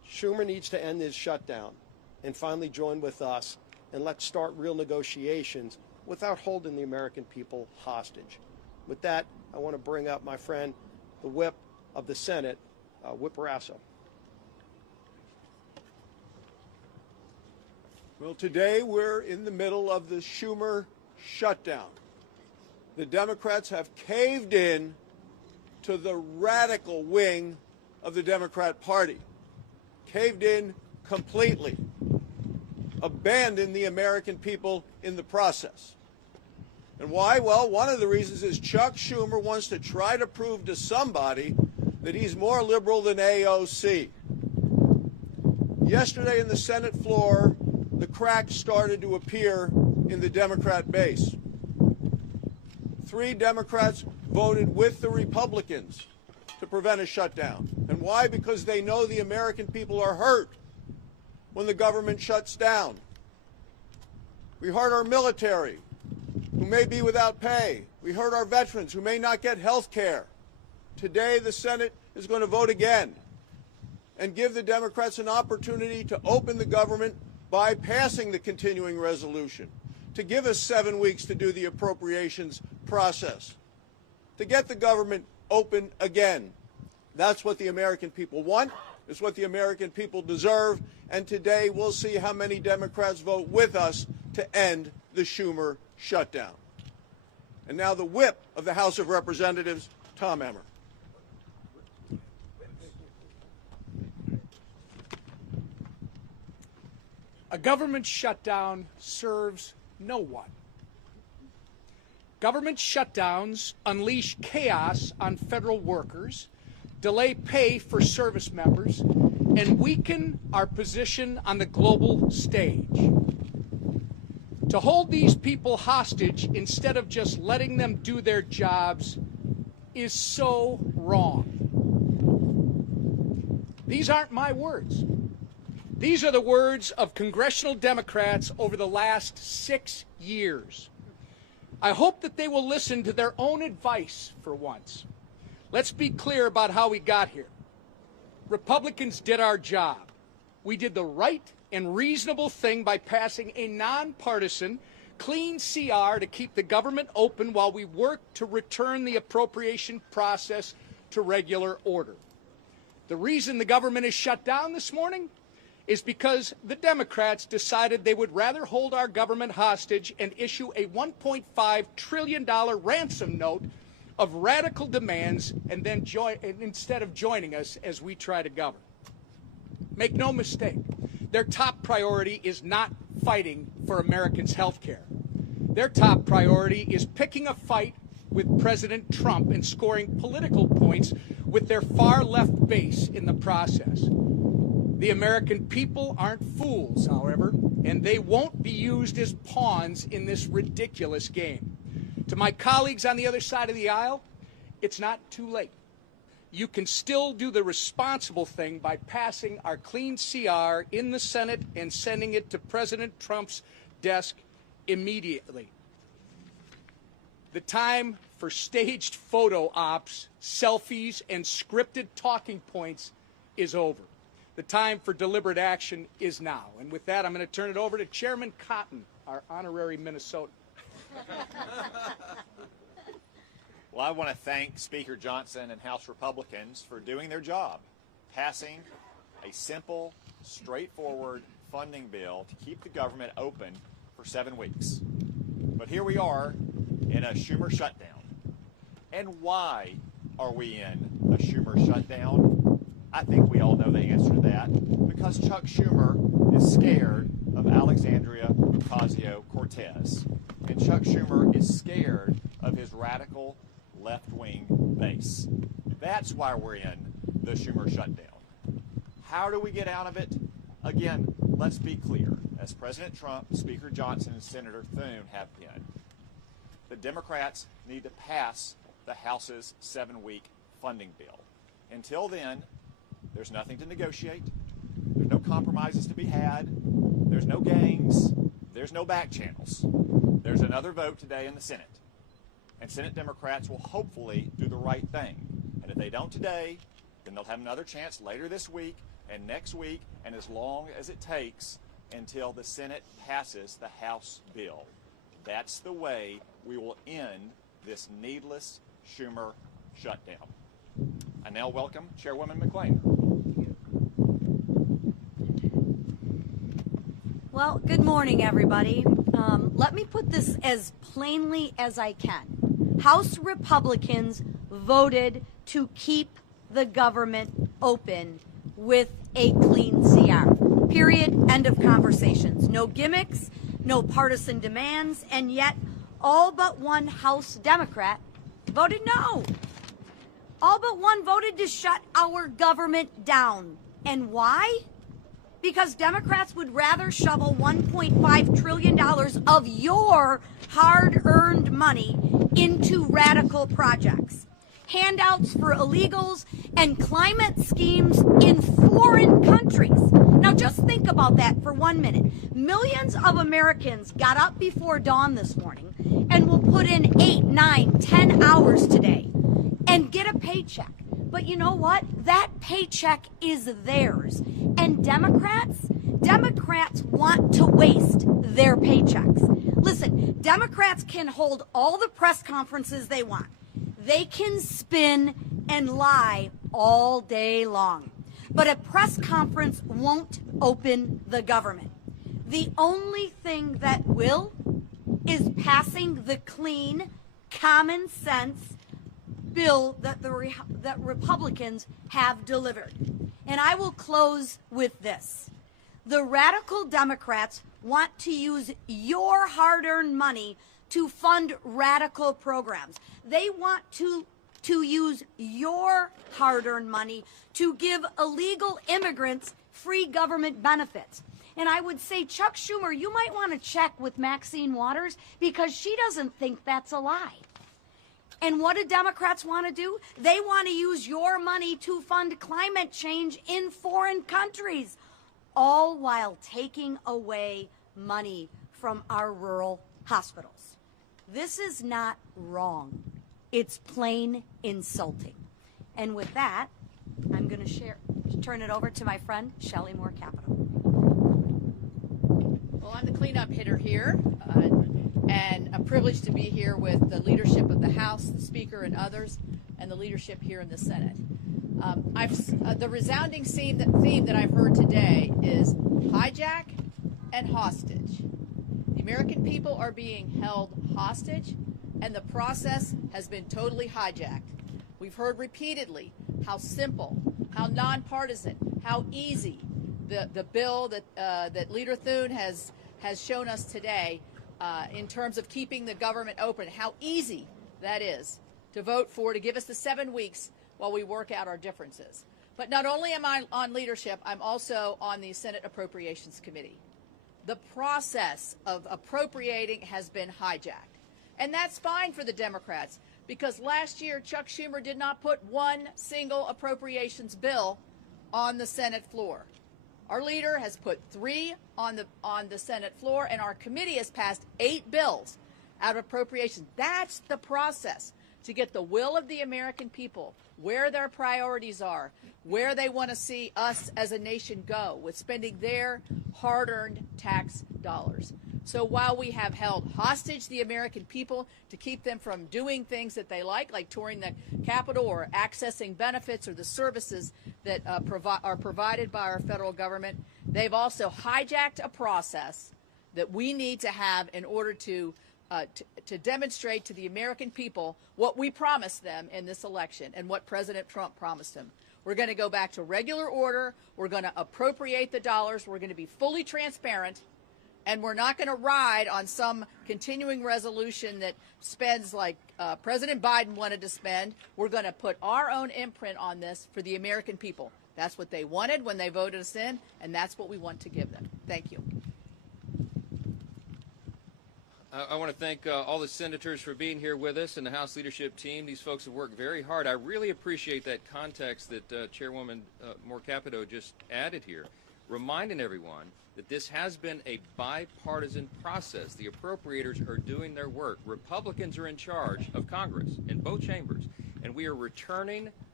Schumer needs to end his shutdown and finally join with us, and let's start real negotiations without holding the American people hostage. With that, I want to bring up my friend, the whip of the Senate, Whip Rasso. Well, today we're in the middle of the Schumer shutdown. The Democrats have caved in to the radical wing of the Democrat Party, caved in completely, abandoned the American people in the process. And why? Well, one of the reasons is Chuck Schumer wants to try to prove to somebody that he's more liberal than AOC. Yesterday in the Senate floor, the cracks started to appear in the Democrat base. 3 Democrats voted with the Republicans to prevent a shutdown. And why? Because they know the American people are hurt when the government shuts down. We hurt our military, who may be without pay. We hurt our veterans, who may not get health care. Today, the Senate is going to vote again and give the Democrats an opportunity to open the government by passing the continuing resolution, to give us 7 weeks to do the appropriations process, to get the government open again. That's what the American people want. It's what the American people deserve. And today we'll see how many Democrats vote with us to end the Schumer shutdown. And now the whip of the House of Representatives, Tom Emmer. A government shutdown serves no one. Government shutdowns unleash chaos on federal workers, delay pay for service members, and weaken our position on the global stage. To hold these people hostage instead of just letting them do their jobs is so wrong. These aren't my words. These are the words of congressional Democrats over the last 6 years. I hope that they will listen to their own advice for once. Let's be clear about how we got here. Republicans did our job. We did the right and reasonable thing by passing a nonpartisan, clean CR to keep the government open while we work to return the appropriation process to regular order. The reason the government is shut down this morning is because the Democrats decided they would rather hold our government hostage and issue a $1.5 trillion ransom note of radical demands and then instead of joining us as we try to govern. Make no mistake, their top priority is not fighting for Americans' health care. Their top priority is picking a fight with President Trump and scoring political points with their far-left base in the process. The American people aren't fools, however, and they won't be used as pawns in this ridiculous game. To my colleagues on the other side of the aisle, it's not too late. You can still do the responsible thing by passing our clean CR in the Senate and sending it to President Trump's desk immediately. The time for staged photo ops, selfies, and scripted talking points is over. The time for deliberate action is now. And with that, I'm going to turn it over to Chairman Cotton, our honorary Minnesotan. Well, I want to thank Speaker Johnson and House Republicans for doing their job, passing a simple, straightforward funding bill to keep the government open for 7 weeks. But here we are in a Schumer shutdown. And why are we in a Schumer shutdown? I think we all know the answer to that. Because Chuck Schumer is scared of Alexandria Ocasio-Cortez. And Chuck Schumer is scared of his radical left-wing base. That's why we're in the Schumer shutdown. How do we get out of it? Again, let's be clear. As President Trump, Speaker Johnson, and Senator Thune have been, the Democrats need to pass the House's 7-week funding bill. Until then, there's nothing to negotiate. There's no compromises to be had. There's no games. There's no back channels. There's another vote today in the Senate. And Senate Democrats will hopefully do the right thing. And if they don't today, then they'll have another chance later this week and next week, and as long as it takes until the Senate passes the House bill. That's the way we will end this needless Schumer shutdown. I now welcome Chairwoman McClain. Well, good morning, everybody. Let me put this as plainly as I can. House Republicans voted to keep the government open with a clean CR. Period. End of conversations. No gimmicks, no partisan demands, and yet all but one House Democrat voted no. All but one voted to shut our government down. And why? Because Democrats would rather shovel $1.5 trillion of your hard-earned money into radical projects, handouts for illegals, and climate schemes in foreign countries. Now just think about that for 1 minute. Millions of Americans got up before dawn this morning and will put in 8, 9, 10 hours today and get a paycheck. But you know what? That paycheck is theirs. And Democrats want to waste their paychecks. Listen, Democrats can hold all the press conferences they want. They can spin and lie all day long. But a press conference won't open the government. The only thing that will is passing the clean, common sense bill that that Republicans have delivered. And I will close with this. The radical Democrats want to use your hard-earned money to fund radical programs. They want to use your hard-earned money to give illegal immigrants free government benefits. And I would say, Chuck Schumer, you might want to check with Maxine Waters because she doesn't think that's a lie. And what do Democrats want to do? They want to use your money to fund climate change in foreign countries, all while taking away money from our rural hospitals. This is not wrong. It's plain insulting. And with that, I'm going to turn it over to my friend, Shelley Moore Capito. Well, I'm the cleanup hitter here, and a privilege to be here with the leadership of the House, the Speaker, and others, and the leadership here in the Senate. The resounding theme that I've heard today is hijack and hostage. The American people are being held hostage, and the process has been totally hijacked. We've heard repeatedly how simple, how nonpartisan, how easy the bill that Leader Thune has shown us today in terms of keeping the government open, how easy that is to vote for, to give us the 7 weeks while we work out our differences. But not only am I on leadership, I'm also on the Senate Appropriations Committee. The process of appropriating has been hijacked. And that's fine for the Democrats, because last year Chuck Schumer did not put one single appropriations bill on the Senate floor. Our leader has put 3 on the Senate floor, and our committee has passed 8 bills out of appropriations. That's the process to get the will of the American people, where their priorities are, where they want to see us as a nation go with spending their hard-earned tax dollars. So while we have held hostage the American people to keep them from doing things that they like touring the Capitol or accessing benefits or the services that are provided by our federal government, they've also hijacked a process that we need to have in order to demonstrate to the American people what we promised them in this election and what President Trump promised them. We're going to go back to regular order. We're going to appropriate the dollars. We're going to be fully transparent. And we're not going to ride on some continuing resolution that spends like President Biden wanted to spend. We're going to put our own imprint on this for the American people. That's what they wanted when they voted us in, and that's what we want to give them. Thank you. I want to thank all the senators for being here with us and the House leadership team. These folks have worked very hard. I really appreciate that context that Chairwoman Moore Capito just added here, reminding everyone that this has been a bipartisan process. The appropriators are doing their work. Republicans are in charge of Congress in both chambers, and we are returning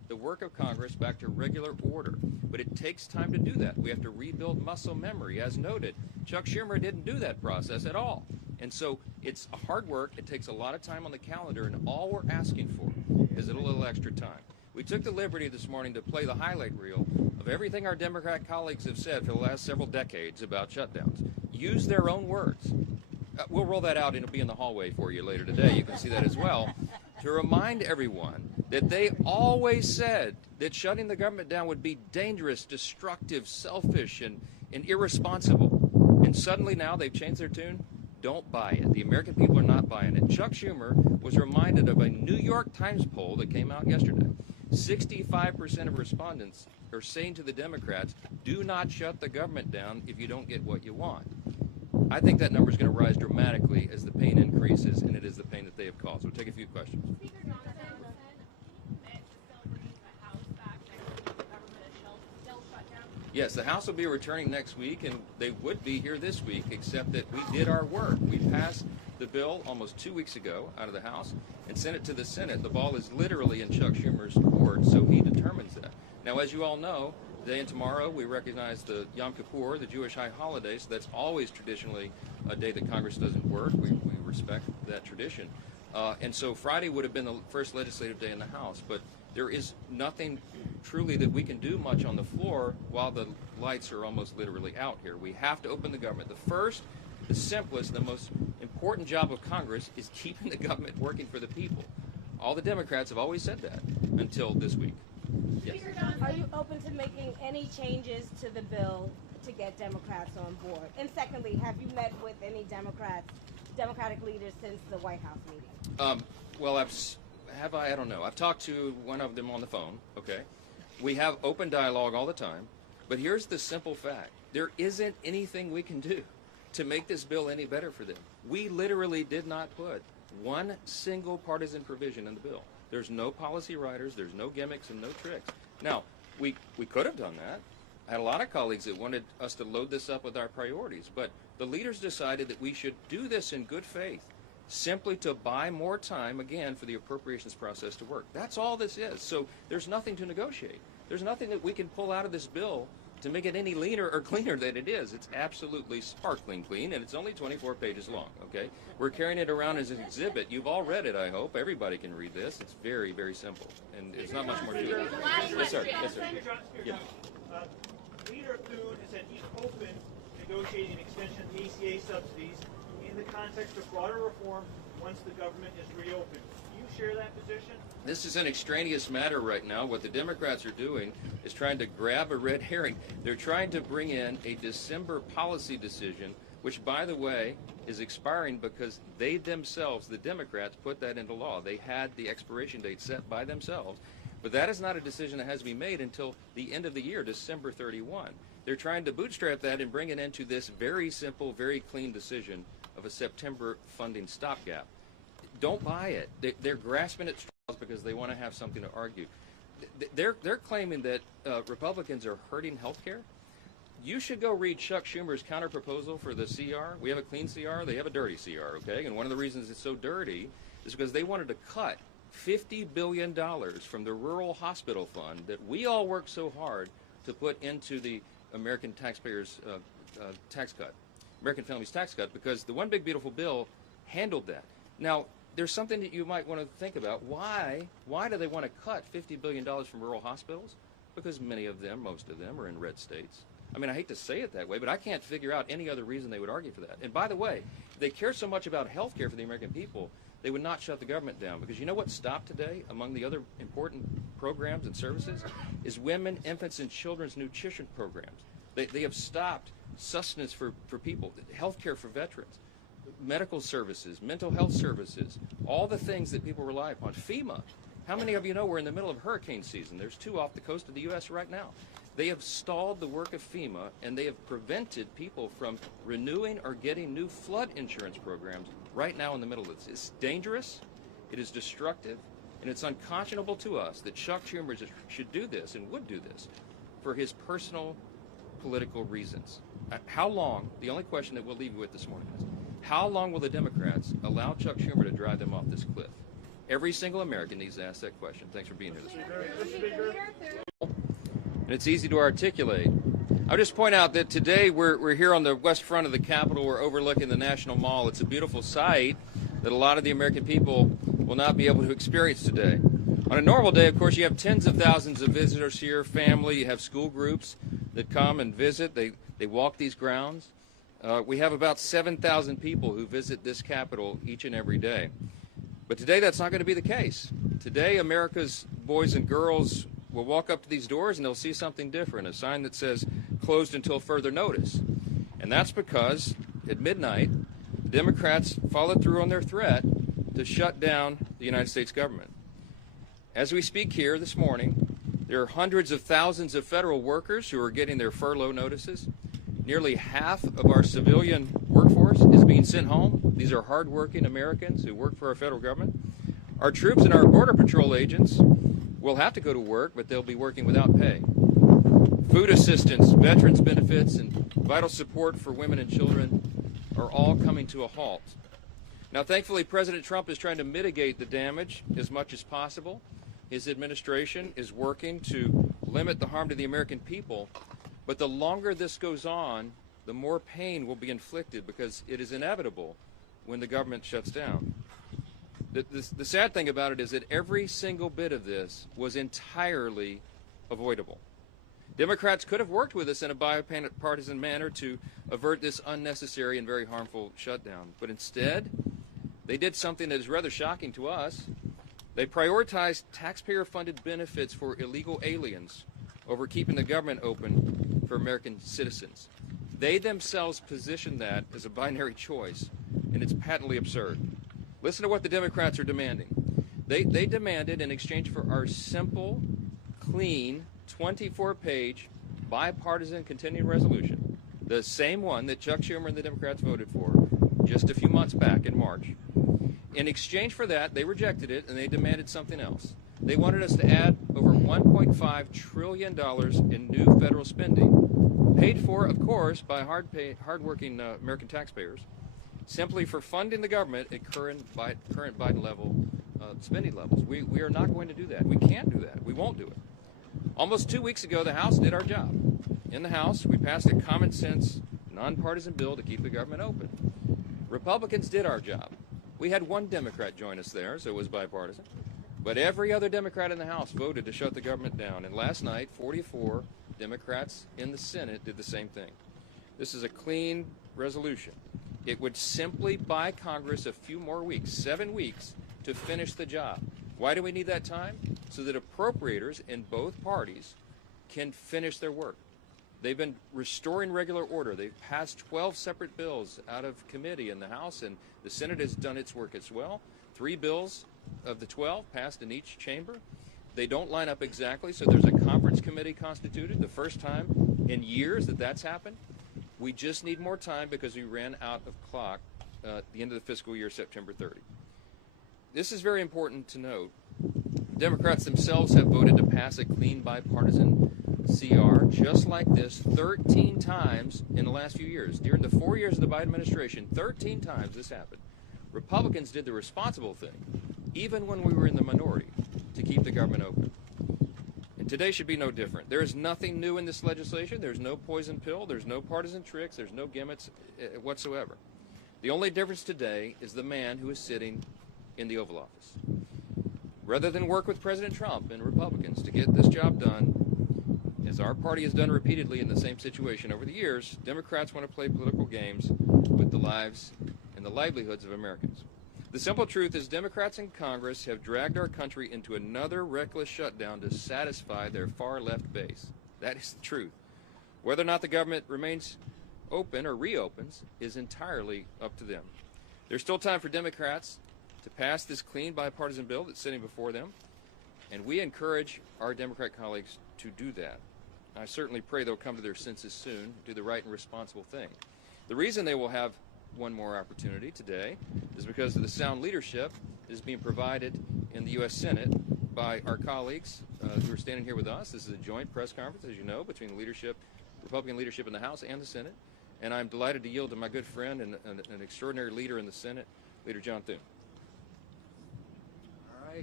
the work of Congress back to regular order. But it takes time to do that. We have to rebuild muscle memory. As noted, Chuck Schumer didn't do that process at all. And so it's hard work. It takes a lot of time on the calendar, and all we're asking for is a little extra time. We took the liberty this morning to play the highlight reel of everything our Democrat colleagues have said for the last several decades about shutdowns. Use their own words. We'll roll that out, and it'll be in the hallway for you later today. You can see that as well. To remind everyone that they always said that shutting the government down would be dangerous, destructive, selfish, and irresponsible. And suddenly now they've changed their tune. Don't buy it. The American people are not buying it. Chuck Schumer was reminded of a New York Times poll that came out yesterday. 65% of respondents are saying to the Democrats, do not shut the government down if you don't get what you want. I think that number is going to rise dramatically as the pain increases, and it is the pain that they have caused. We'll take a few questions. Speaker Johnson meant to still bring the House back next week. The government is still shut down. Yes, the House will be returning next week, and they would be here this week, except that we did our work. We passed the bill almost 2 weeks ago out of the House and sent it to the Senate. The ball is literally in Chuck Schumer's court, so he determines that. Now, as you all know, today and tomorrow we recognize the Yom Kippur, the Jewish high holiday, so that's always traditionally a day that Congress doesn't work. We respect that tradition. And so Friday would have been the first legislative day in the House, but there is nothing truly that we can do much on the floor while the lights are almost literally out here. We have to open the government. The first, the simplest, the most important job of Congress is keeping the government working for the people. All the Democrats have always said that until this week. Yes. Are you open to making any changes to the bill to get Democrats on board? And secondly, have you met with any Democratic leaders since the White House meeting? Well, I don't know. I've talked to one of them on the phone, okay? We have open dialogue all the time, but here's the simple fact. There isn't anything we can do to make this bill any better for them. We literally did not put one single partisan provision in the bill. There's no policy writers, there's no gimmicks and no tricks. Now, we could have done that. I had a lot of colleagues that wanted us to load this up with our priorities, but the leaders decided that we should do this in good faith, simply to buy more time, again, for the appropriations process to work. That's all this is. So there's nothing to negotiate. There's nothing that we can pull out of this bill to make it any leaner or cleaner than it is. It's absolutely sparkling clean, and it's only 24 pages long, okay? We're carrying it around as an exhibit. You've all read it, I hope. Everybody can read this. It's very, very simple, and there's not much more to it. Yes, sir. Yes, sir. Yeah. Leader Thune has said he's open to negotiating an extension of the ACA subsidies in the context of broader reform once the government is reopened. Do you share that position? This is an extraneous matter right now. What the Democrats are doing is trying to grab a red herring. They're trying to bring in a December policy decision, which, by the way, is expiring because they themselves, the Democrats, put that into law. They had the expiration date set by themselves. But that is not a decision that has to be made until the end of the year, December 31. They're trying to bootstrap that and bring it into this very simple, very clean decision of a September funding stopgap. Don't buy it. They're grasping at straws because they want to have something to argue. They're claiming that Republicans are hurting health care. You should go read Chuck Schumer's counterproposal for the CR. We have a clean CR. They have a dirty CR, okay? And one of the reasons it's so dirty is because they wanted to cut $50 billion from the rural hospital fund that we all work so hard to put into the American taxpayers' tax cut, American families' tax cut, because the One Big Beautiful Bill handled that. Now, there's something that you might want to think about. Why do they want to cut $50 billion from rural hospitals? Because many of them, most of them, are in red states. I mean, I hate to say it that way, but I can't figure out any other reason they would argue for that. And by the way, if they care so much about health care for the American people, they would not shut the government down. Because you know what stopped today among the other important programs and services is women, infants, and children's nutrition programs. They have stopped sustenance for people, health care for veterans, medical services, mental health services, all the things that people rely upon. FEMA. How many of you know we're in the middle of hurricane season? There's 2 off the coast of the U.S. right now. They have stalled the work of FEMA, and they have prevented people from renewing or getting new flood insurance programs right now in the middle of this. It's dangerous, it is destructive, and it's unconscionable to us that Chuck Schumer should do this and would do this for his personal political reasons. How long, the only question that we'll leave you with this morning is, how long will the Democrats allow Chuck Schumer to drive them off this cliff? Every single American needs to ask that question. Thanks for being here this morning. And it's easy to articulate. I'll just point out that today we're here on the west front of the Capitol. We're overlooking the National Mall. It's a beautiful sight that a lot of the American people will not be able to experience today. On a normal day, of course, you have tens of thousands of visitors here, family, you have school groups that come and visit. They walk these grounds. We have about 7,000 people who visit this Capitol each and every day. But today that's not going to be the case. Today America's boys and girls will walk up to these doors and they'll see something different, a sign that says closed until further notice. And that's because at midnight, the Democrats followed through on their threat to shut down the United States government. As we speak here this morning, there are hundreds of thousands of federal workers who are getting their furlough notices. Nearly half of our civilian workforce is being sent home. These are hardworking Americans who work for our federal government. Our troops and our Border Patrol agents will have to go to work, but they'll be working without pay. Food assistance, veterans benefits, and vital support for women and children are all coming to a halt. Now, thankfully, President Trump is trying to mitigate the damage as much as possible. His administration is working to limit the harm to the American people. But the longer this goes on, the more pain will be inflicted because it is inevitable when the government shuts down. The sad thing about it is that every single bit of this was entirely avoidable. Democrats could have worked with us in a bipartisan manner to avert this unnecessary and very harmful shutdown. But instead, they did something that is rather shocking to us. They prioritized taxpayer-funded benefits for illegal aliens over keeping the government open for American citizens. They themselves positioned that as a binary choice, and it's patently absurd. Listen to what the Democrats are demanding. They demanded, in exchange for our simple, clean, 24-page, bipartisan continuing resolution, the same one that Chuck Schumer and the Democrats voted for just a few months back in March. In exchange for that, they rejected it, and they demanded something else. They wanted us to add over $1.5 trillion in new federal spending, paid for, of course, by hardworking American taxpayers, simply for funding the government at current Biden level spending levels. We are not going to do that. We can't do that. We won't do it. Almost 2 weeks ago, the House did our job. In the House, we passed a common sense, nonpartisan bill to keep the government open. Republicans did our job. We had one Democrat join us there, so it was bipartisan. But every other Democrat in the House voted to shut the government down. And last night, 44 Democrats in the Senate did the same thing. This is a clean resolution. It would simply buy Congress a few more weeks, 7 weeks, to finish the job. Why do we need that time? So that appropriators in both parties can finish their work. They've been restoring regular order. They've passed 12 separate bills out of committee in the House, and the Senate has done its work as well. 3 bills of the 12 passed in each chamber. They don't line up exactly, so there's a conference committee constituted, the first time in years that that's happened. We just need more time because we ran out of clock at the end of the fiscal year, September 30. This is very important to note. Democrats themselves have voted to pass a clean bipartisan CR just like this 13 times in the last few years. During the 4 years of the Biden administration, 13 times this happened. Republicans did the responsible thing, even when we were in the minority, to keep the government open. And today should be no different. There is nothing new in this legislation. There's no poison pill. There's no partisan tricks. There's no gimmicks whatsoever. The only difference today is the man who is sitting in the Oval Office. Rather than work with President Trump and Republicans to get this job done, as our party has done repeatedly in the same situation over the years, Democrats want to play political games with the lives and the livelihoods of Americans. The simple truth is Democrats in Congress have dragged our country into another reckless shutdown to satisfy their far-left base. That is the truth. Whether or not the government remains open or reopens is entirely up to them. There's still time for Democrats to pass this clean bipartisan bill that's sitting before them, and we encourage our Democrat colleagues to do that. I certainly pray they'll come to their senses soon, do the right and responsible thing. The reason they will have one more opportunity today is because of the sound leadership that is being provided in the U.S. Senate by our colleagues who are standing here with us. This is a joint press conference, as you know, between the leadership, Republican leadership in the House and the Senate. And I'm delighted to yield to my good friend and an extraordinary leader in the Senate, Leader John Thune. All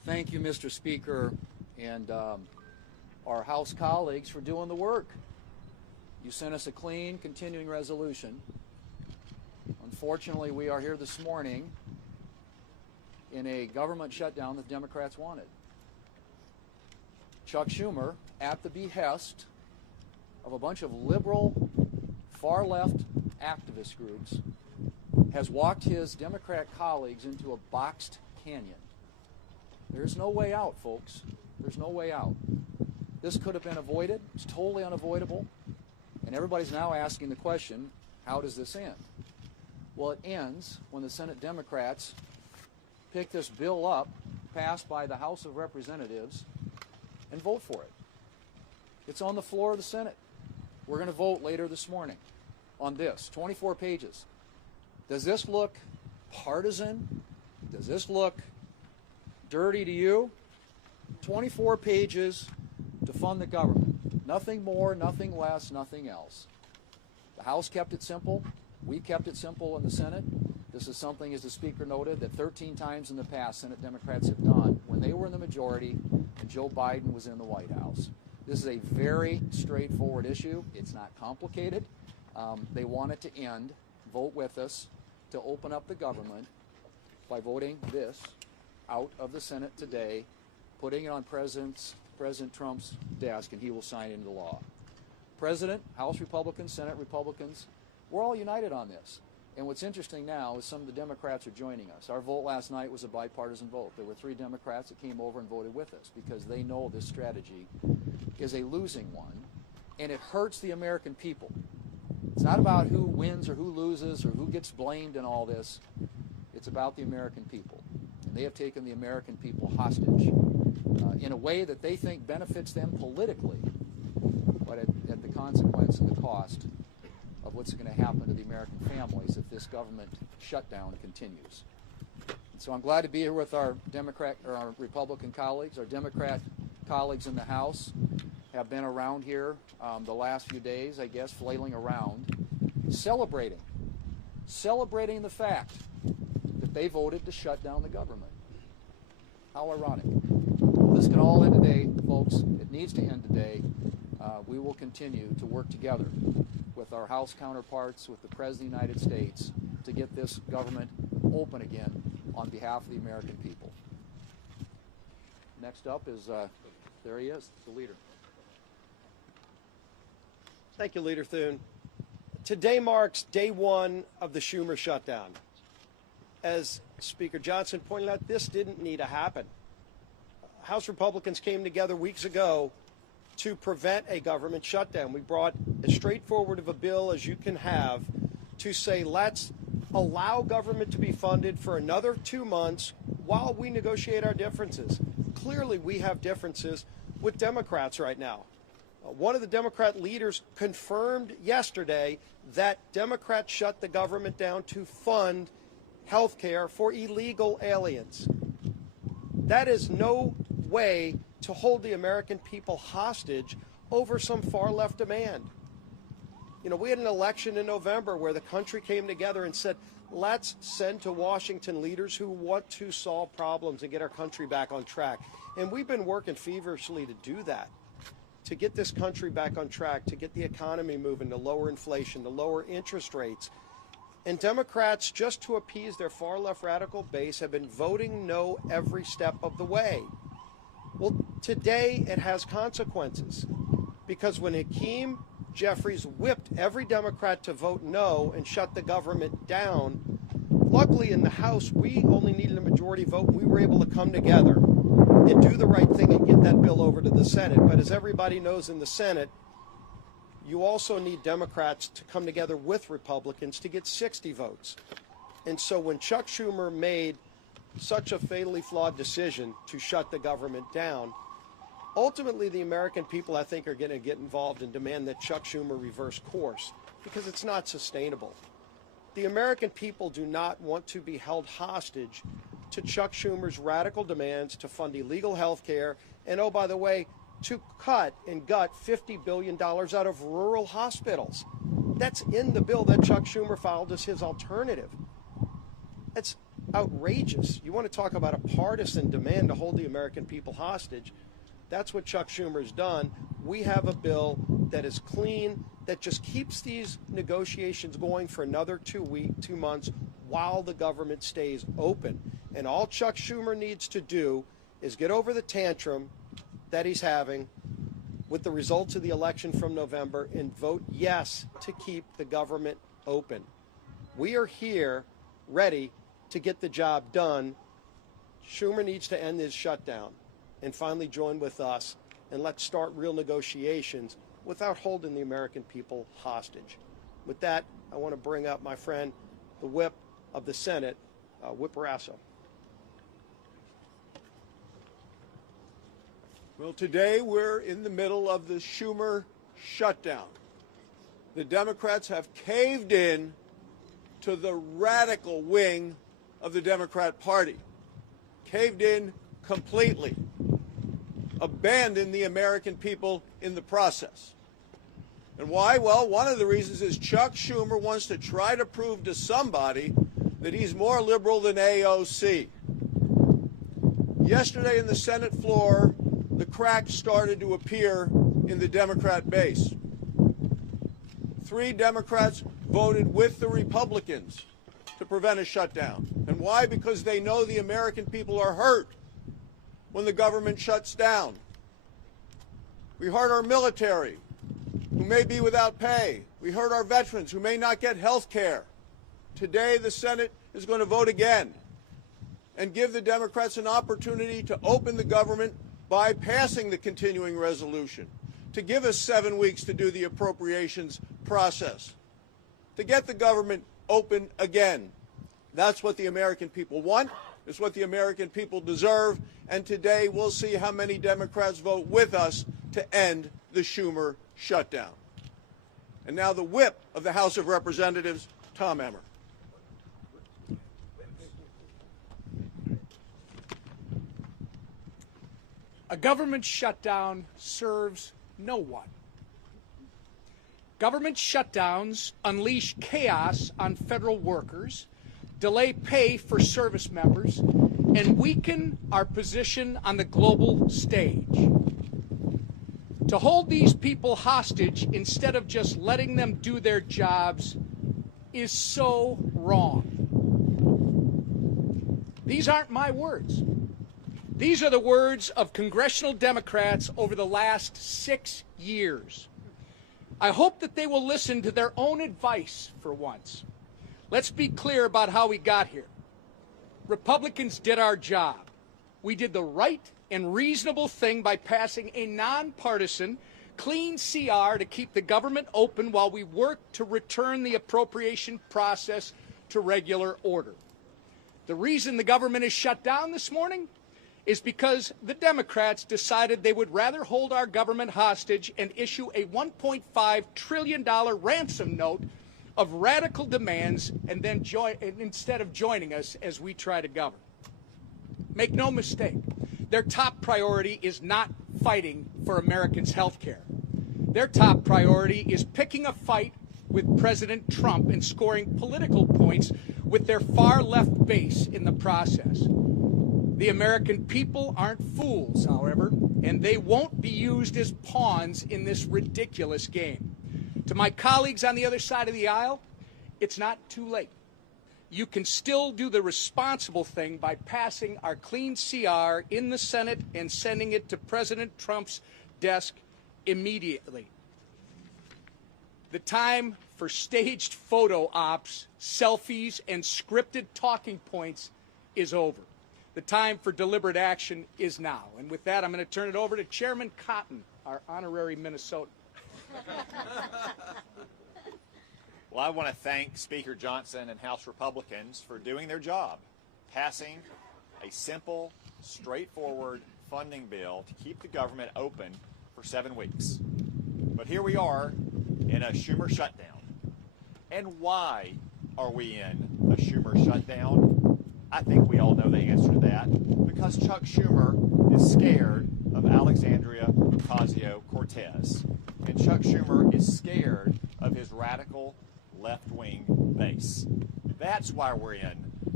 thank you, Mr. Speaker, and our House colleagues for doing the work. You sent us a clean, continuing resolution. Unfortunately, we are here this morning in a government shutdown that Democrats wanted. Chuck Schumer, at the behest of a bunch of liberal, far-left activist groups, has walked his Democrat colleagues into a boxed canyon. There's no way out, folks. There's no way out. This could have been avoided. It's totally unavoidable. And everybody's now asking the question, how does this end? Well, it ends when the Senate Democrats pick this bill up, passed by the House of Representatives, and vote for it. It's on the floor of the Senate. We're going to vote later this morning on this, 24 pages. Does this look partisan? Does this look dirty to you? 24 pages to fund the government. Nothing more, nothing less, nothing else. The House kept it simple. We kept it simple in the Senate. This is something, as the Speaker noted, that 13 times in the past Senate Democrats have done when they were in the majority and Joe Biden was in the White House. This is a very straightforward issue. It's not complicated. They want it to end. Vote with us to open up the government by voting this out of the Senate today, putting it on President Trump's desk, and he will sign into law. President, House Republicans, Senate Republicans, we're all united on this. And what's interesting now is some of the Democrats are joining us. Our vote last night was a bipartisan vote. There were 3 Democrats that came over and voted with us because they know this strategy is a losing one, and it hurts the American people. It's not about who wins or who loses or who gets blamed in all this. It's about the American people. And they have taken the American people hostage in a way that they think benefits them politically, but at the consequence and the cost of what's going to happen to the American families if this government shutdown continues. And so I'm glad to be here with our Republican colleagues. Our Democrat colleagues in the House have been around here the last few days, I guess, flailing around, celebrating the fact that they voted to shut down the government. How ironic. Well, this can all end today, folks. It needs to end today. We will continue to work together with our House counterparts, with the President of the United States, to get this government open again on behalf of the American people. Next up is, there he is, the leader. Thank you, Leader Thune. Today marks day 1 of the Schumer shutdown. As Speaker Johnson pointed out, this didn't need to happen. House Republicans came together weeks ago to prevent a government shutdown. We brought as straightforward of a bill as you can have to say, let's allow government to be funded for another 2 months while we negotiate our differences. Clearly, we have differences with Democrats right now. One of the Democrat leaders confirmed yesterday that Democrats shut the government down to fund health care for illegal aliens. That is no way to hold the American people hostage over some far-left demand. You know, we had an election in November where the country came together and said, let's send to Washington leaders who want to solve problems and get our country back on track. And we've been working feverishly to do that, to get this country back on track, to get the economy moving, to lower inflation, to lower interest rates. And Democrats, just to appease their far-left radical base, have been voting no every step of the way. Well, today it has consequences, because when Hakeem Jeffries whipped every Democrat to vote no and shut the government down, luckily in the House we only needed a majority vote. We were able to come together and do the right thing and get that bill over to the Senate. But as everybody knows, in the Senate, you also need Democrats to come together with Republicans to get 60 votes. And so when Chuck Schumer made such a fatally flawed decision to shut the government down, ultimately the American people, I think, are going to get involved and demand that Chuck Schumer reverse course, because it's not sustainable. The American people do not want to be held hostage to Chuck Schumer's radical demands to fund illegal health care and, oh, by the way, to cut and gut $50 billion out of rural hospitals. That's in the bill that Chuck Schumer filed as his alternative. outrageous. You want to talk about a partisan demand to hold the American people hostage? That's what Chuck Schumer's done. We have a bill that is clean, that just keeps these negotiations going for another 2 months while the government stays open. And all Chuck Schumer needs to do is get over the tantrum that he's having with the results of the election from November and vote yes to keep the government open. We are here ready to get the job done. Schumer needs to end his shutdown and finally join with us, and let's start real negotiations without holding the American people hostage. With that, I want to bring up my friend, the whip of the Senate, Whip Rasso. Well, today we're in the middle of the Schumer shutdown. The Democrats have caved in to the radical wing of the Democrat Party, caved in completely, abandoned the American people in the process. And why? Well, one of the reasons is Chuck Schumer wants to try to prove to somebody that he's more liberal than AOC. Yesterday in the Senate floor, the cracks started to appear in the Democrat base. 3 Democrats voted with the Republicans to prevent a shutdown. And why? Because they know the American people are hurt when the government shuts down. We hurt our military, who may be without pay. We hurt our veterans, who may not get health care. Today, the Senate is going to vote again and give the Democrats an opportunity to open the government by passing the continuing resolution, to give us 7 weeks to do the appropriations process, to get the government open again. That's what the American people want. It's what the American people deserve. And today we'll see how many Democrats vote with us to end the Schumer shutdown. And now the whip of the House of Representatives, Tom Emmer. A government shutdown serves no one. Government shutdowns unleash chaos on federal workers, delay pay for service members, and weaken our position on the global stage. To hold these people hostage instead of just letting them do their jobs is so wrong. These aren't my words. These are the words of congressional Democrats over the last 6 years. I hope that they will listen to their own advice for once. Let's be clear about how we got here. Republicans did our job. We did the right and reasonable thing by passing a nonpartisan, clean CR to keep the government open while we work to return the appropriation process to regular order. The reason the government is shut down this morning is because the Democrats decided they would rather hold our government hostage and issue a $1.5 trillion ransom note of radical demands and then instead of joining us as we try to govern. Make no mistake, their top priority is not fighting for Americans' health care. Their top priority is picking a fight with President Trump and scoring political points with their far-left base in the process. The American people aren't fools, however, and they won't be used as pawns in this ridiculous game. To my colleagues on the other side of the aisle, it's not too late. You can still do the responsible thing by passing our clean CR in the Senate and sending it to President Trump's desk immediately. The time for staged photo ops, selfies, and scripted talking points is over. The time for deliberate action is now. And with that, I'm going to turn it over to Chairman Cotton, our honorary Minnesotan. Well, I want to thank Speaker Johnson and House Republicans for doing their job, passing a simple, straightforward funding bill to keep the government open for 7 weeks. But here we are in a Schumer shutdown. And why are we in a Schumer shutdown? I think we all know the answer to that. Because Chuck Schumer is scared of Alexandria Ocasio-Cortez. And Chuck Schumer is scared of his radical left-wing base. That's why we're in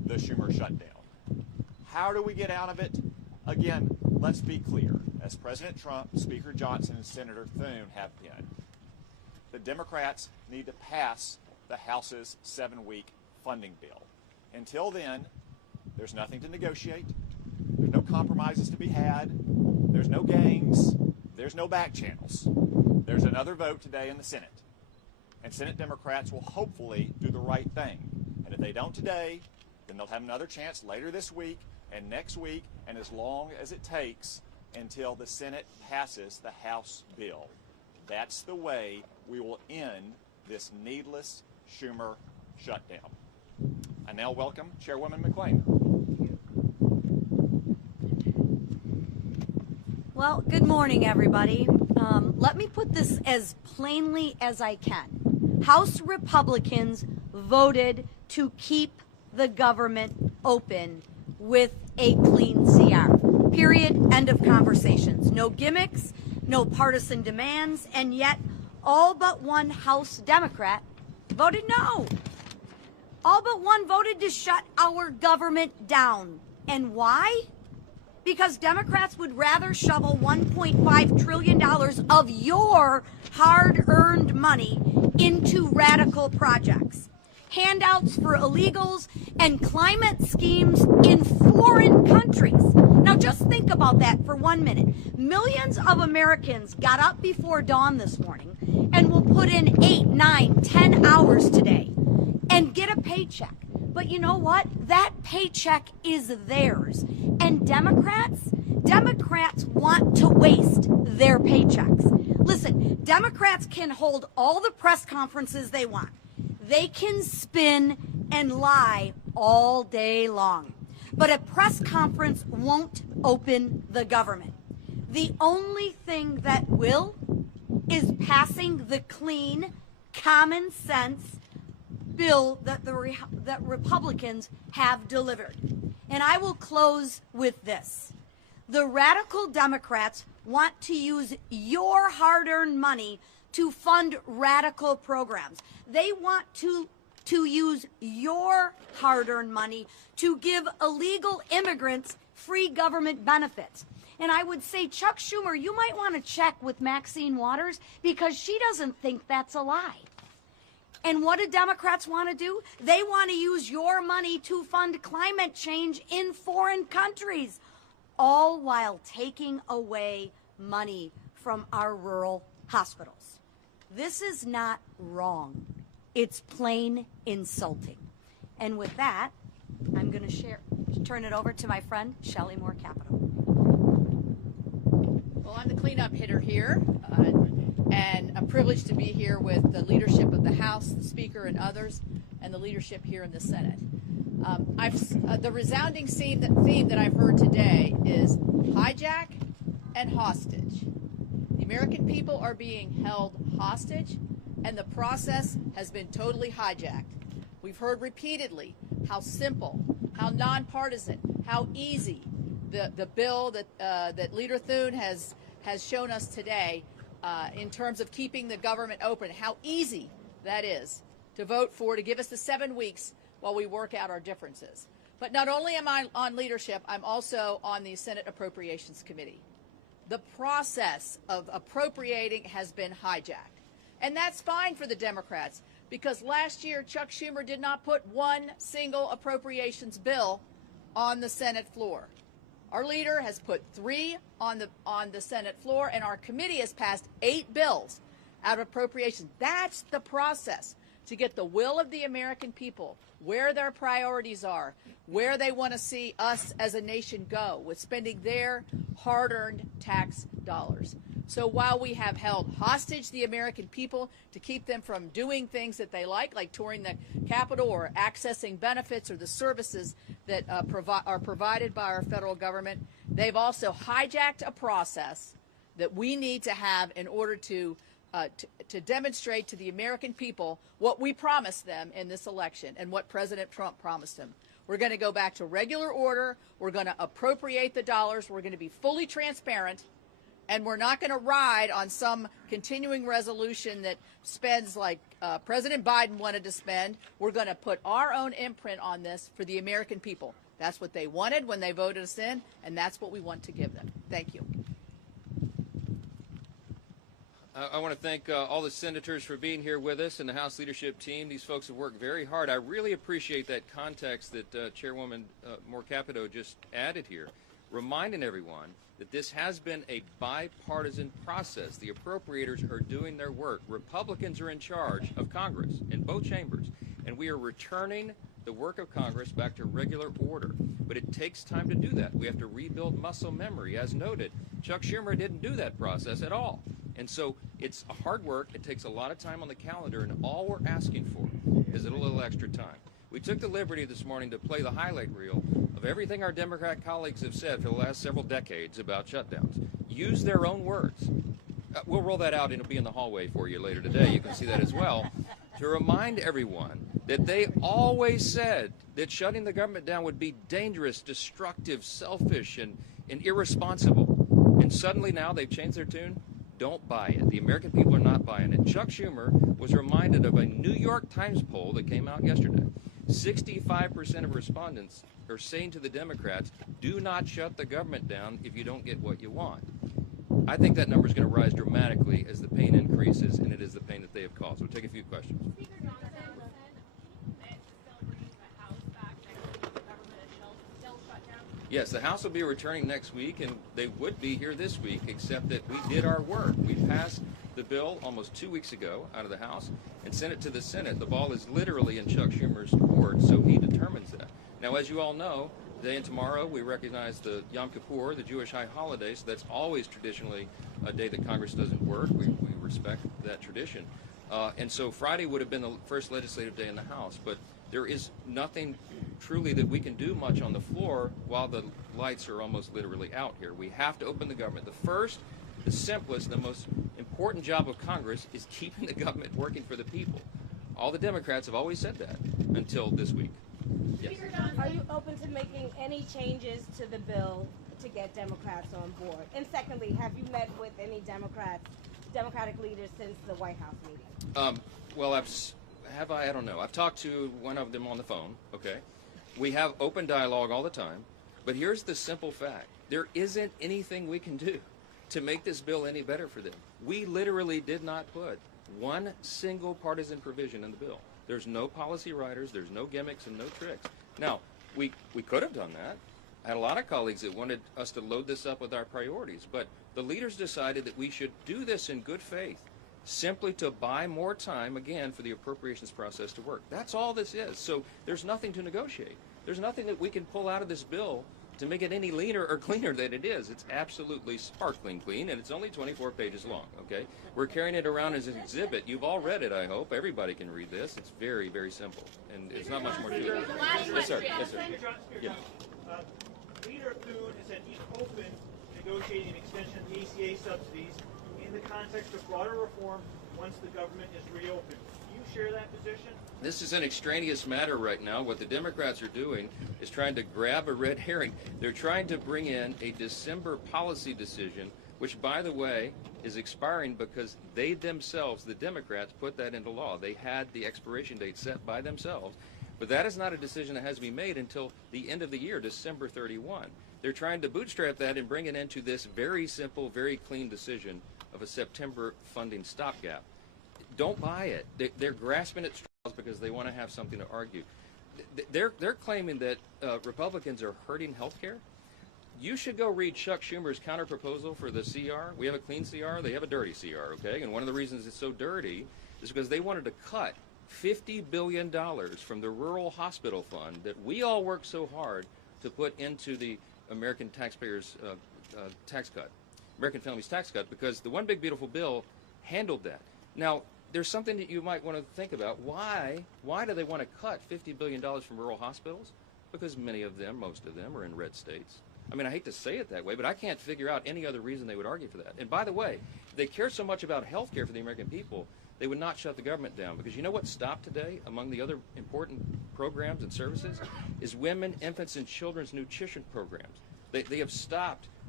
the Schumer shutdown. How do we get out of it? Again, let's be clear. As President Trump, Speaker Johnson, and Senator Thune have been, the Democrats need to pass the House's 7-week funding bill. Until then, there's nothing to negotiate. There's no compromises to be had. There's no games. There's no back channels. There's another vote today in the Senate. And Senate Democrats will hopefully do the right thing. And if they don't today, then they'll have another chance later this week and next week, and as long as it takes until the Senate passes the House bill. That's the way we will end this needless Schumer shutdown. I now welcome Chairwoman McClain. Well, good morning, everybody. Let me put this as plainly as I can. House Republicans voted to keep the government open with a clean CR. Period. End of conversations. No gimmicks, no partisan demands, and yet all but one House Democrat voted no. All but one voted to shut our government down. And why? Because Democrats would rather shovel $1.5 trillion of your hard-earned money into radical projects, handouts for illegals, and climate schemes in foreign countries. Now just think about that for 1 minute. Millions of Americans got up before dawn this morning and will put in 8, 9, 10 hours today and get a paycheck. But you know what? That paycheck is theirs. And Democrats want to waste their paychecks. Listen, Democrats can hold all the press conferences they want. They can spin and lie all day long. But a press conference won't open the government. The only thing that will is passing the clean, common sense bill that that Republicans have delivered. And I will close with this. The radical Democrats want to use your hard-earned money to fund radical programs. They want to use your hard-earned money to give illegal immigrants free government benefits. And I would say, Chuck Schumer, you might want to check with Maxine Waters because she doesn't think that's a lie. And what do Democrats want to do? They want to use your money to fund climate change in foreign countries, all while taking away money from our rural hospitals. This is not wrong. It's plain insulting. And with that, I'm going to turn it over to my friend, Shelley Moore Capito. Well, I'm the cleanup hitter here, and a privilege to be here with the leadership of the House, the Speaker, and others, and the leadership here in the Senate. The resounding theme that I've heard today is hijack and hostage. The American people are being held hostage, and the process has been totally hijacked. We've heard repeatedly how simple, how nonpartisan, how easy the bill that Leader Thune has shown us today in terms of keeping the government open, how easy that is to vote for, to give us the 7 weeks while we work out our differences. But not only am I on leadership, I'm also on the Senate Appropriations Committee. The process of appropriating has been hijacked. And that's fine for the Democrats, because last year Chuck Schumer did not put one single appropriations bill on the Senate floor. Our leader has put 3 on the Senate floor, and our committee has passed 8 bills out of appropriations. That's the process to get the will of the American people, where their priorities are, where they want to see us as a nation go with spending their hard-earned tax dollars. So while we have held hostage the American people to keep them from doing things that they like touring the Capitol or accessing benefits or the services that are provided by our federal government, they've also hijacked a process that we need to have in order to demonstrate to the American people what we promised them in this election and what President Trump promised them. We're going to go back to regular order. We're going to appropriate the dollars. We're going to be fully transparent. And we're not going to ride on some continuing resolution that spends like President Biden wanted to spend. We're going to put our own imprint on this for the American people. That's what they wanted when they voted us in, and that's what we want to give them. Thank you. I want to thank all the senators for being here with us and the House leadership team. These folks have worked very hard. I really appreciate that context that Chairwoman Moore Capito just added here, reminding everyone that this has been a bipartisan process. The appropriators are doing their work. Republicans are in charge of Congress in both chambers, and we are returning the work of Congress back to regular order. But it takes time to do that. We have to rebuild muscle memory. As noted, Chuck Schumer didn't do that process at all. And so it's hard work. It takes a lot of time on the calendar, and all we're asking for is a little extra time. We took the liberty this morning to play the highlight reel of everything our Democrat colleagues have said for the last several decades about shutdowns. Use their own words. We'll roll that out, and it'll be in the hallway for you later today. You can see that as well. To remind everyone that they always said that shutting the government down would be dangerous, destructive, selfish, and irresponsible. And suddenly now they've changed their tune. Don't buy it. The American people are not buying it. Chuck Schumer was reminded of a New York Times poll that came out yesterday. 65% of respondents are saying to the Democrats, do not shut the government down if you don't get what you want. I think that number is going to rise dramatically as the pain increases, and it is the pain that they have caused. We'll take a few questions. Speaker Johnson, meant to still bring the House back next week. The government is still shut down. Yes, the House will be returning next week, and they would be here this week, except that we did our work. We passed the bill almost 2 weeks ago out of the House and sent it to the Senate. The ball is literally in Chuck Schumer's court, so he determines that. Now, as you all know, today and tomorrow we recognize the Yom Kippur, the Jewish high holiday, so that's always traditionally a day that Congress doesn't work. We respect that tradition. And so Friday would have been the first legislative day in the House, but there is nothing truly that we can do much on the floor while the lights are almost literally out here. We have to open the government. The first, the simplest, the most important job of Congress is keeping the government working for the people. All the Democrats have always said that until this week. Yes. Are you open to making any changes to the bill to get Democrats on board? And secondly, have you met with any Democratic leaders since the White House meeting? Well, I don't know. I've talked to one of them on the phone, okay? We have open dialogue all the time, but here's the simple fact. There isn't anything we can do to make this bill any better for them. We literally did not put one single partisan provision in the bill. There's no policy writers, there's no gimmicks and no tricks. Now, we could have done that. I had a lot of colleagues that wanted us to load this up with our priorities, but the leaders decided that we should do this in good faith, simply to buy more time, again, for the appropriations process to work. That's all this is. So there's nothing to negotiate. There's nothing that we can pull out of this bill to make it any leaner or cleaner than it is. It's absolutely sparkling clean, and it's only 24 pages long, okay? We're carrying it around as an exhibit. You've all read it, I hope. Everybody can read this. It's very, very simple, and it's not much more to it. Yes, sir. Yes, sir. Yeah. Leader Thune has said he's open to negotiating an extension of the ACA subsidies in the context of broader reform once the government is reopened. Do you share that position? This is an extraneous matter right now. What the Democrats are doing is trying to grab a red herring. They're trying to bring in a December policy decision, which, by the way, is expiring because they themselves, the Democrats, put that into law. They had the expiration date set by themselves. But that is not a decision that has to be made until the end of the year, December 31. They're trying to bootstrap that and bring it into this very simple, very clean decision of a September funding stopgap. Don't buy it. They're grasping at straws because they want to have something to argue. They're claiming that Republicans are hurting health care. You should go read Chuck Schumer's counterproposal for the CR. We have a clean CR. They have a dirty CR, okay? And one of the reasons it's so dirty is because they wanted to cut $50 billion from the rural hospital fund that we all worked so hard to put into the American taxpayers' tax cut, American families' tax cut, because the One Big Beautiful Bill handled that. Now, there's something that you might want to think about. Why do they want to cut $50 billion from rural hospitals? Because many of them, most of them, are in red states. I mean, I hate to say it that way, but I can't figure out any other reason they would argue for that. And by the way, if they care so much about health care for the American people, they would not shut the government down. Because you know what stopped today, among the other important programs and services, is women, infants, and children's nutrition programs. They have stopped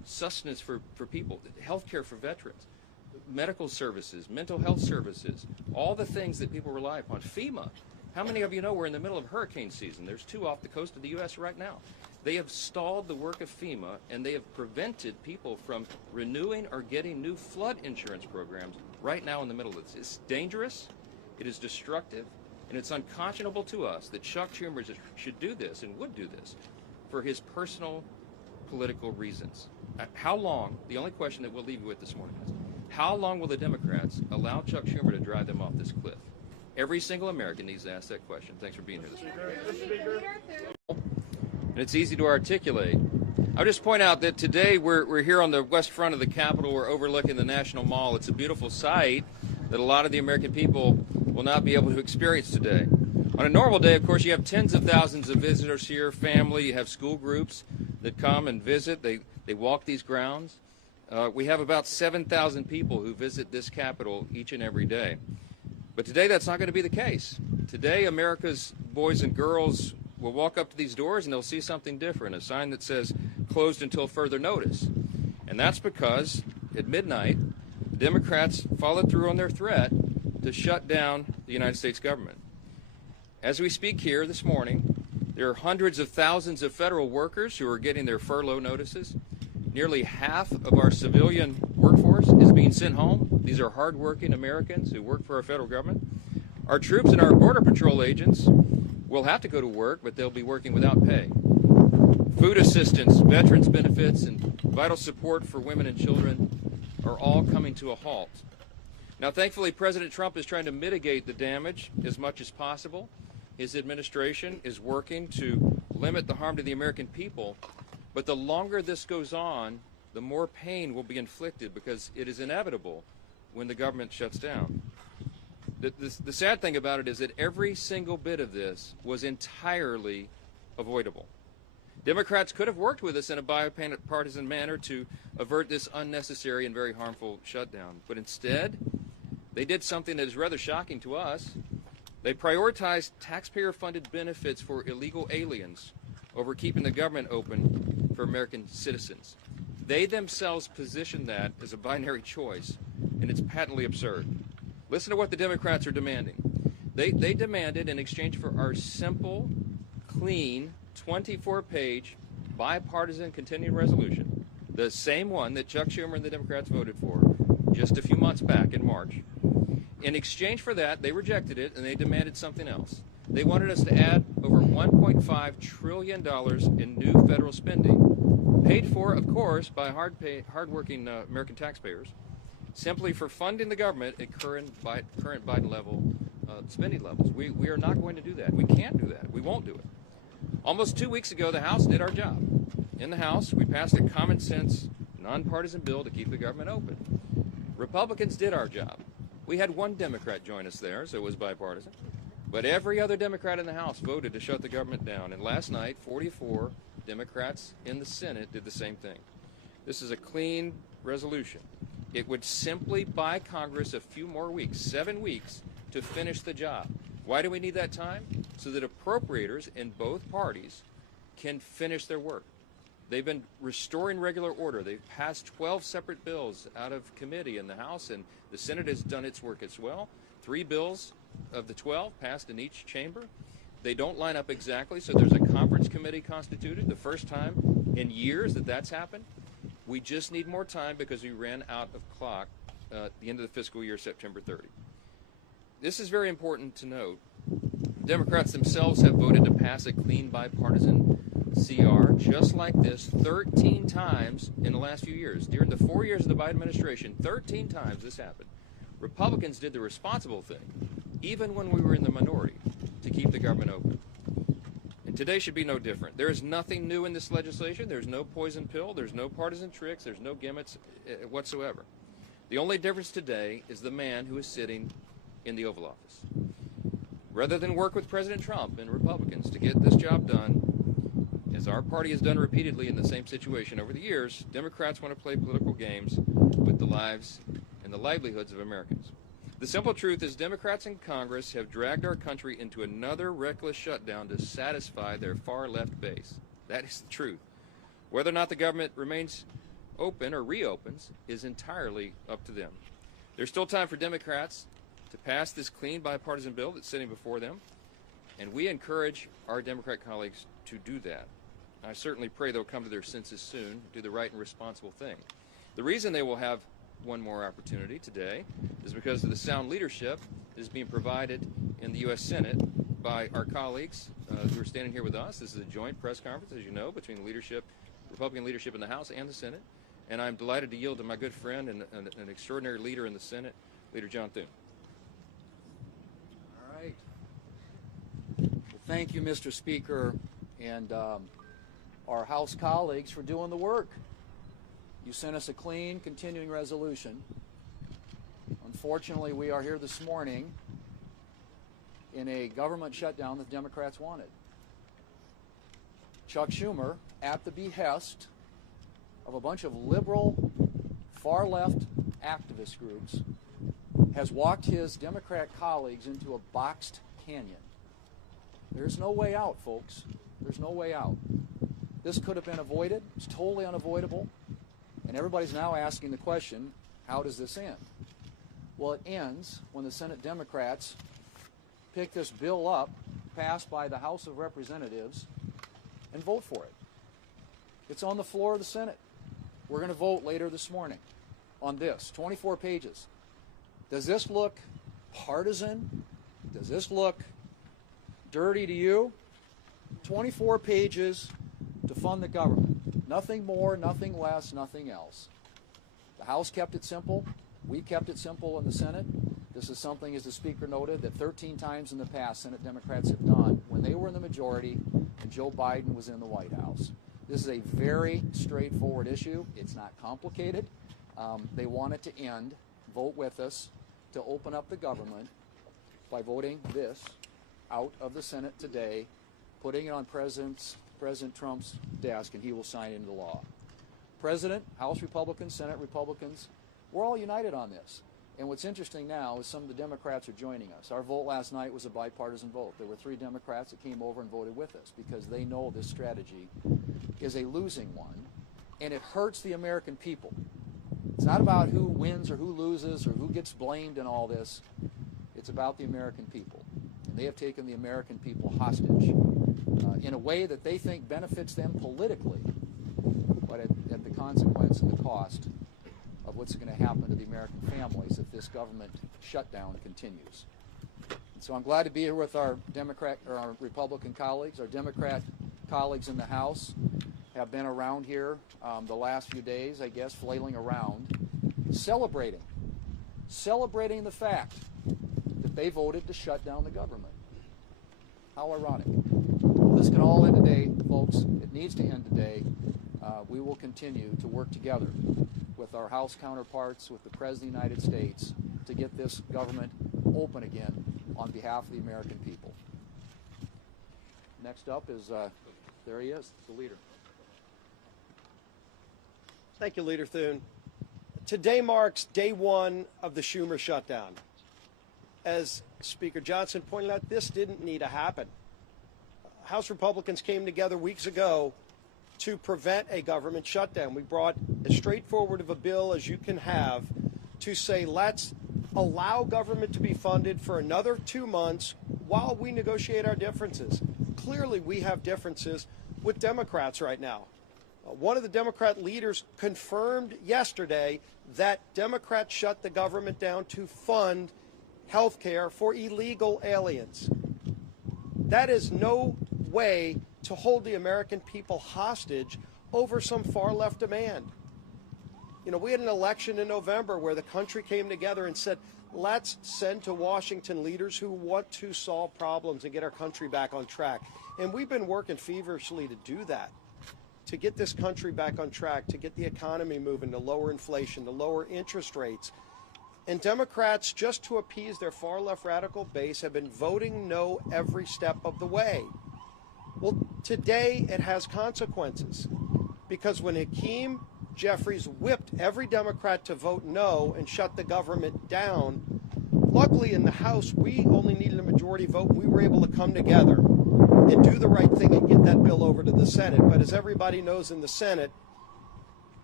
sustenance for people, health care for veterans, medical services, mental health services, all the things that people rely upon. FEMA. How many of you know we're in the middle of hurricane season? There's 2 off the coast of the U.S. right now. They have stalled the work of FEMA, and they have prevented people from renewing or getting new flood insurance programs right now in the middle of this. It's dangerous, it is destructive, and it's unconscionable to us that Chuck Schumer should do this and would do this for his personal political reasons. How long, the only question that we'll leave you with this morning is, how long will the Democrats allow Chuck Schumer to drive them off this cliff? Every single American needs to ask that question. Thanks for being here this morning. And it's easy to articulate. I'll just point out that today we're here on the west front of the Capitol. We're overlooking the National Mall. It's a beautiful sight that a lot of the American people will not be able to experience today. On a normal day, of course, you have tens of thousands of visitors here, family, you have school groups that come and visit. They walk these grounds. We have about 7,000 people who visit this Capitol each and every day. But today that's not going to be the case. Today America's boys and girls will walk up to these doors and they'll see something different, a sign that says closed until further notice. And that's because at midnight, the Democrats followed through on their threat to shut down the United States government. As we speak here this morning, there are hundreds of thousands of federal workers who are getting their furlough notices. Nearly half of our civilian workforce is being sent home. These are hardworking Americans who work for our federal government. Our troops and our Border Patrol agents will have to go to work, but they'll be working without pay. Food assistance, veterans benefits, and vital support for women and children are all coming to a halt. Now, thankfully, President Trump is trying to mitigate the damage as much as possible. His administration is working to limit the harm to the American people. But the longer this goes on, the more pain will be inflicted because it is inevitable when the government shuts down. The sad thing about it is that every single bit of this was entirely avoidable. Democrats could have worked with us in a bipartisan manner to avert this unnecessary and very harmful shutdown. But instead, they did something that is rather shocking to us. They prioritized taxpayer-funded benefits for illegal aliens over keeping the government open for American citizens. They themselves position that as a binary choice, and it's patently absurd. Listen to what the Democrats are demanding. They demanded, in exchange for our simple, clean, 24-page, bipartisan continuing resolution, the same one that Chuck Schumer and the Democrats voted for just a few months back in March. In exchange for that, they rejected it, and they demanded something else. They wanted us to add over $1.5 trillion in new federal spending, paid for, of course, by hardworking American taxpayers, simply for funding the government at current Biden level spending levels. We are not going to do that. We can't do that. We won't do it. Almost 2 weeks ago, the House did our job. In the House, we passed a common sense, nonpartisan bill to keep the government open. Republicans did our job. We had one Democrat join us there, so it was bipartisan. But every other Democrat in the House voted to shut the government down. And last night, 44 Democrats in the Senate did the same thing. This is a clean resolution. It would simply buy Congress a few more weeks, 7 weeks, to finish the job. Why do we need that time? So that appropriators in both parties can finish their work. They've been restoring regular order. They've passed 12 separate bills out of committee in the House, and the Senate has done its work as well. 3 bills of the 12 passed in each chamber. They don't line up exactly, so there's a conference committee constituted, the first time in years that that's happened. We just need more time because we ran out of clock at the end of the fiscal year, September 30. This is very important to note. Democrats themselves have voted to pass a clean bipartisan CR just like this 13 times in the last few years. During the 4 years of the Biden administration, 13 times this happened. Republicans did the responsible thing, even when we were in the minority, to keep the government open. And today should be no different. There is nothing new in this legislation. There's no poison pill. There's no partisan tricks. There's no gimmicks whatsoever. The only difference today is the man who is sitting in the Oval Office. Rather than work with President Trump and Republicans to get this job done, as our party has done repeatedly in the same situation over the years, Democrats want to play political games with the lives and the livelihoods of Americans. The simple truth is Democrats in Congress have dragged our country into another reckless shutdown to satisfy their far-left base. That is the truth. Whether or not the government remains open or reopens is entirely up to them. There's still time for Democrats to pass this clean bipartisan bill that's sitting before them, and we encourage our Democrat colleagues to do that. I certainly pray they'll come to their senses soon, do the right and responsible thing. The reason they will have one more opportunity today is because of the sound leadership that is being provided in the U.S. Senate by our colleagues who are standing here with us. This is a joint press conference, as you know, between the leadership, Republican leadership in the House and the Senate. And I'm delighted to yield to my good friend and an extraordinary leader in the Senate, Leader John Thune. All right. Well, thank you, Mr. Speaker, and our House colleagues for doing the work. You sent us a clean, continuing resolution. Unfortunately, we are here this morning in a government shutdown that Democrats wanted. Chuck Schumer, at the behest of a bunch of liberal, far-left activist groups, has walked his Democrat colleagues into a boxed canyon. There's no way out, folks. There's no way out. This could have been avoided. It's totally unavoidable. And everybody's now asking the question, how does this end? Well, it ends when the Senate Democrats pick this bill up, passed by the House of Representatives, and vote for it. It's on the floor of the Senate. We're going to vote later this morning on this, 24 pages. Does this look partisan? Does this look dirty to you? 24 pages to fund the government. Nothing more, nothing less, nothing else. The House kept it simple. We kept it simple in the Senate. This is something, as the Speaker noted, that 13 times in the past Senate Democrats have done when they were in the majority and Joe Biden was in the White House. This is a very straightforward issue. It's not complicated. They want it to end. Vote with us to open up the government by voting this out of the Senate today, putting it on President Trump's desk, and he will sign into law. President, House Republicans, Senate Republicans, we're all united on this. And what's interesting now is some of the Democrats are joining us. Our vote last night was a bipartisan vote. There were 3 Democrats that came over and voted with us because they know this strategy is a losing one, and it hurts the American people. It's not about who wins or who loses or who gets blamed in all this. It's about the American people. And they have taken the American people hostage in a way that they think benefits them politically, but at the consequence and the cost of what's going to happen to the American families if this government shutdown continues. And so I'm glad to be here with our Republican colleagues. Our Democrat colleagues in the House have been around here the last few days, I guess, flailing around, celebrating the fact that they voted to shut down the government. How ironic. Well, this can all end today, folks. It needs to end today. We will continue to work together with our House counterparts, with the President of the United States, to get this government open again on behalf of the American people. Next up is, there he is, the leader. Thank you, Leader Thune. Today marks day 1 of the Schumer shutdown. As Speaker Johnson pointed out, this didn't need to happen. House Republicans came together weeks ago to prevent a government shutdown. We brought as straightforward of a bill as you can have to say, let's allow government to be funded for another 2 months while we negotiate our differences. Clearly, we have differences with Democrats right now. One of the Democrat leaders confirmed yesterday that Democrats shut the government down to fund health care for illegal aliens. That is no way to hold the American people hostage over some far-left demand. You know, we had an election in November where the country came together and said, let's send to Washington leaders who want to solve problems and get our country back on track. And we've been working feverishly to do that, to get this country back on track, to get the economy moving, to lower inflation, to lower interest rates. And Democrats, just to appease their far-left radical base, have been voting no every step of the way. Well, today it has consequences, because when Hakeem Jeffries whipped every Democrat to vote no and shut the government down, luckily in the House we only needed a majority vote. We were able to come together and do the right thing and get that bill over to the Senate. But as everybody knows in the Senate,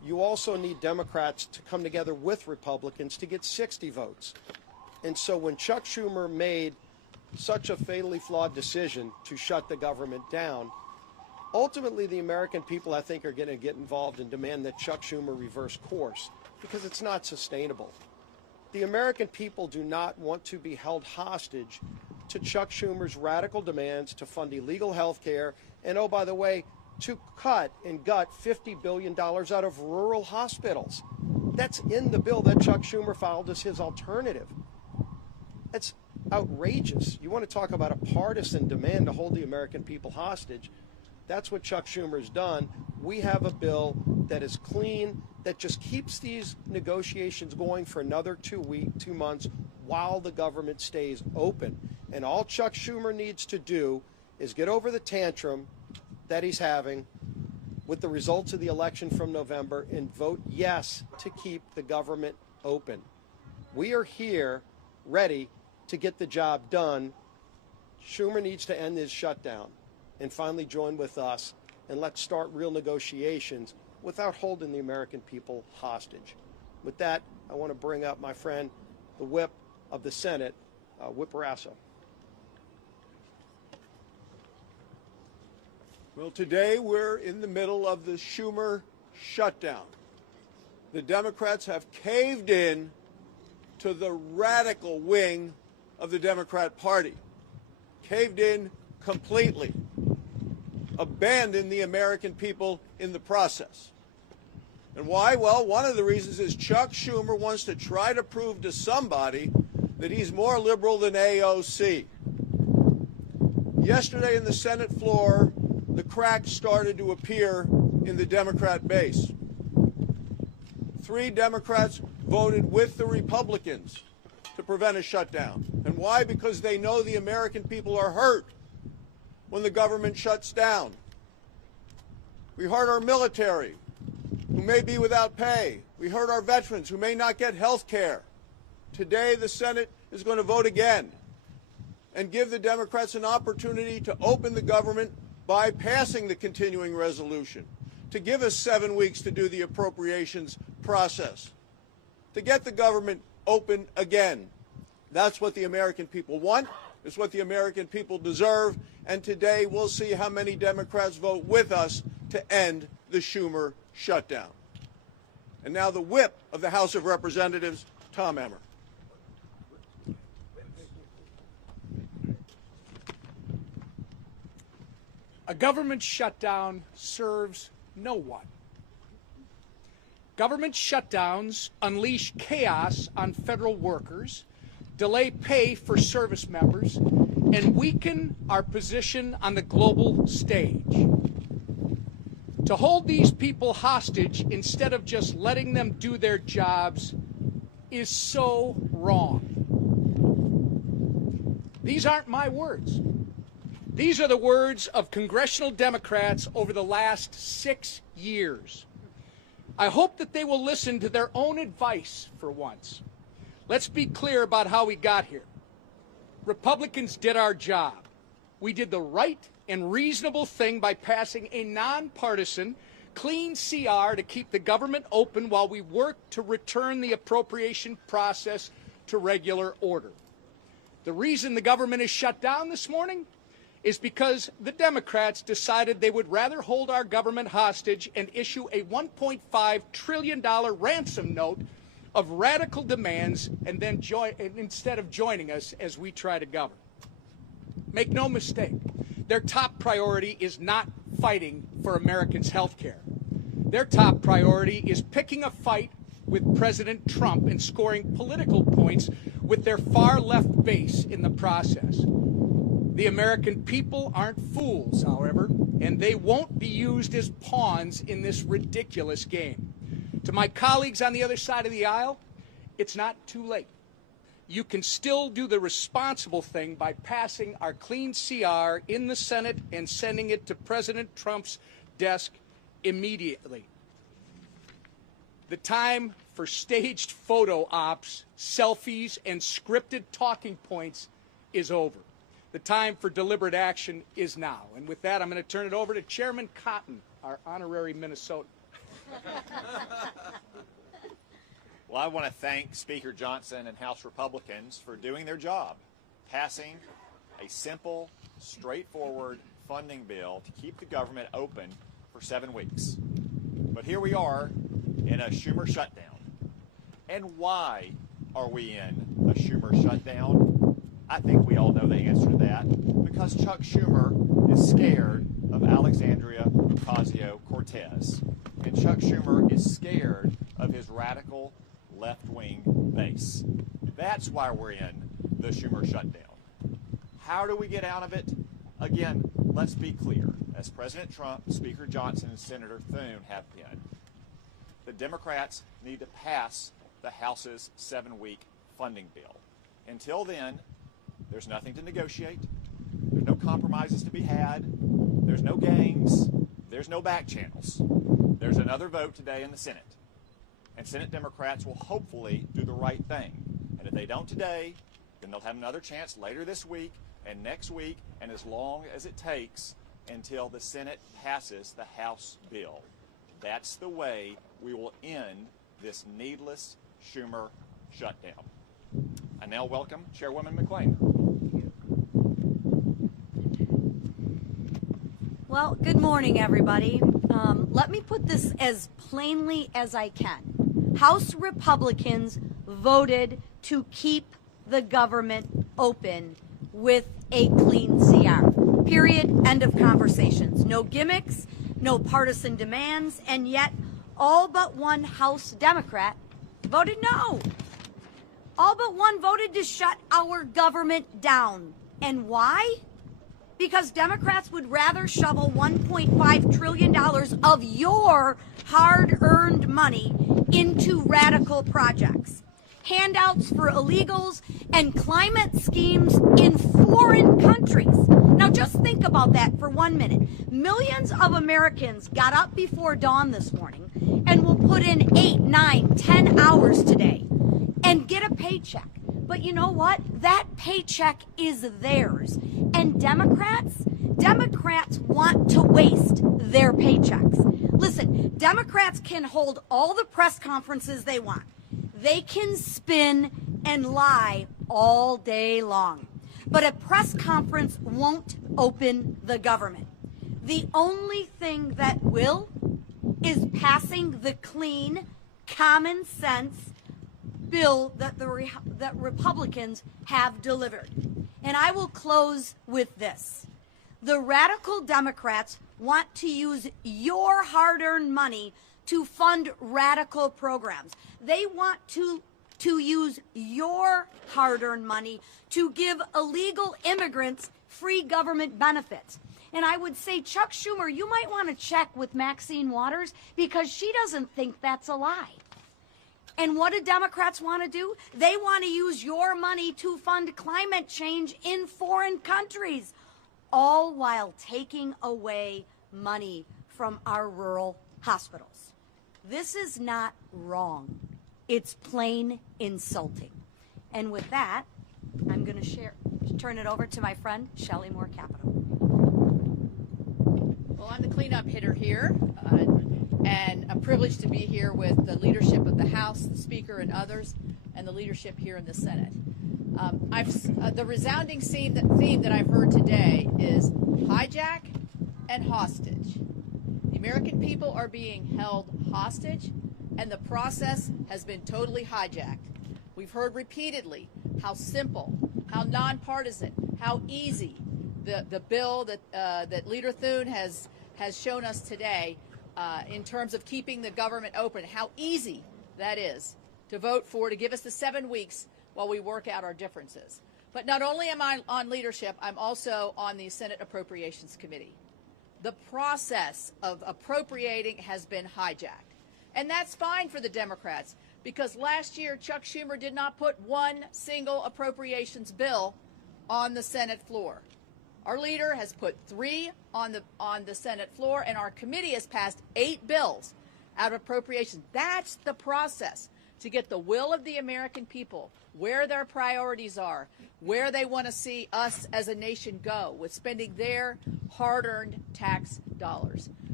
you also need Democrats to come together with Republicans to get 60 votes. And so when Chuck Schumer made such a fatally flawed decision to shut the government down, ultimately the American people, I think, are going to get involved and demand that Chuck Schumer reverse course, because it's not sustainable. The American people do not want to be held hostage to Chuck Schumer's radical demands to fund illegal health care and, oh, by the way, to cut and gut $50 billion out of rural hospitals. That's in the bill that Chuck Schumer filed as his alternative. That's outrageous. You want to talk about a partisan demand to hold the American people hostage? That's what Chuck Schumer's done. We have a bill that is clean, that just keeps these negotiations going for another 2 months while the government stays open. And all Chuck Schumer needs to do is get over the tantrum that he's having with the results of the election from November and vote yes to keep the government open. We are here ready to get the job done. Schumer needs to end his shutdown and finally join with us, and let's start real negotiations without holding the American people hostage. With that, I want to bring up my friend, the whip of the Senate, Whip Barrasso. Well, today we're in the middle of the Schumer shutdown. The Democrats have caved in to the radical wing of the Democrat Party, caved in completely, abandoned the American people in the process. And why? Well, one of the reasons is Chuck Schumer wants to try to prove to somebody that he's more liberal than AOC. Yesterday in the Senate floor, the cracks started to appear in the Democrat base. 3 Democrats voted with the Republicans to prevent a shutdown. And why? Because they know the American people are hurt when the government shuts down. We hurt our military, who may be without pay. We hurt our veterans, who may not get health care. Today, the Senate is going to vote again and give the Democrats an opportunity to open the government by passing the continuing resolution, to give us 7 weeks to do the appropriations process, to get the government open again. That's what the American people want. It's what the American people deserve. And today we'll see how many Democrats vote with us to end the Schumer shutdown. And now the whip of the House of Representatives, Tom Emmer. A government shutdown serves no one. Government shutdowns unleash chaos on federal workers, delay pay for service members, and weaken our position on the global stage. To hold these people hostage instead of just letting them do their jobs is so wrong. These aren't my words. These are the words of congressional Democrats over the last 6 years. I hope that they will listen to their own advice for once. Let's be clear about how we got here. Republicans did our job. We did the right and reasonable thing by passing a nonpartisan, clean CR to keep the government open while we work to return the appropriation process to regular order. The reason the government is shut down this morning is because the Democrats decided they would rather hold our government hostage and issue a $1.5 trillion ransom note of radical demands and then instead of joining us as we try to govern. Make no mistake, their top priority is not fighting for Americans' health care. Their top priority is picking a fight with President Trump and scoring political points with their far-left base in the process. The American people aren't fools, however, and they won't be used as pawns in this ridiculous game. To my colleagues on the other side of the aisle, it's not too late. You can still do the responsible thing by passing our clean CR in the Senate and sending it to President Trump's desk immediately. The time for staged photo ops, selfies, and scripted talking points is over. The time for deliberate action is now. And with that, I'm going to turn it over to Chairman Cotton, our honorary Minnesotan. Well, I want to thank Speaker Johnson and House Republicans for doing their job, passing a simple, straightforward funding bill to keep the government open for 7 weeks. But here we are in a Schumer shutdown. And why are we in a Schumer shutdown? I think we all know the answer to that. Because Chuck Schumer is scared of Alexandria Ocasio-Cortez. And Chuck Schumer is scared of his radical left-wing base. That's why we're in the Schumer shutdown. How do we get out of it? Again, let's be clear. As President Trump, Speaker Johnson, and Senator Thune have been, the Democrats need to pass the House's 7-week funding bill. Until then, there's nothing to negotiate. There's no compromises to be had. There's no games. There's no back channels. There's another vote today in the Senate. And Senate Democrats will hopefully do the right thing. And if they don't today, then they'll have another chance later this week and next week and as long as it takes until the Senate passes the House bill. That's the way we will end this needless Schumer shutdown. I now welcome Chairwoman McClain. Well, good morning, everybody. Let me put this as plainly as I can. House Republicans voted to keep the government open with a clean CR. Period. End of conversations. No gimmicks, no partisan demands, and yet all but one House Democrat voted no. All but one voted to shut our government down. And why? Because Democrats would rather shovel $1.5 trillion of your hard-earned money into radical projects, handouts for illegals, and climate schemes in foreign countries. Now just think about that for 1 minute. Millions of Americans got up before dawn this morning and will put in 8, 9, 10 hours today and get a paycheck. But you know what? That paycheck is theirs. And Democrats want to waste their paychecks. Listen, Democrats can hold all the press conferences they want. They can spin and lie all day long. But a press conference won't open the government. The only thing that will is passing the clean, common sense bill that that Republicans have delivered. And I will close with this. The radical Democrats want to use your hard-earned money to fund radical programs. They want to use your hard-earned money to give illegal immigrants free government benefits. And I would say, Chuck Schumer, you might want to check with Maxine Waters because she doesn't think that's a lie. And what do Democrats want to do? They want to use your money to fund climate change in foreign countries, all while taking away money from our rural hospitals. This is not wrong. It's plain insulting. And with that, I'm going to turn it over to my friend, Shelley Moore Capito. Well, I'm the cleanup hitter here, and a privilege to be here with the leadership of the House, the Speaker, and others, and the leadership here in the Senate. The resounding theme that I've heard today is hijack and hostage. The American people are being held hostage, and the process has been totally hijacked. We've heard repeatedly how simple, how nonpartisan, how easy the bill that Leader Thune has shown us today in terms of keeping the government open, how easy that is to vote for, to give us the 7 weeks while we work out our differences. But not only am I on leadership, I'm also on the Senate Appropriations Committee. The process of appropriating has been hijacked. And that's fine for the Democrats, because last year Chuck Schumer did not put one single appropriations bill on the Senate floor. Our leader has put 3 on the Senate floor, and our committee has passed 8 bills out of appropriations. That's the process to get the will of the American people, where their priorities are, where they want to see us as a nation go with spending their hard-earned tax dollars.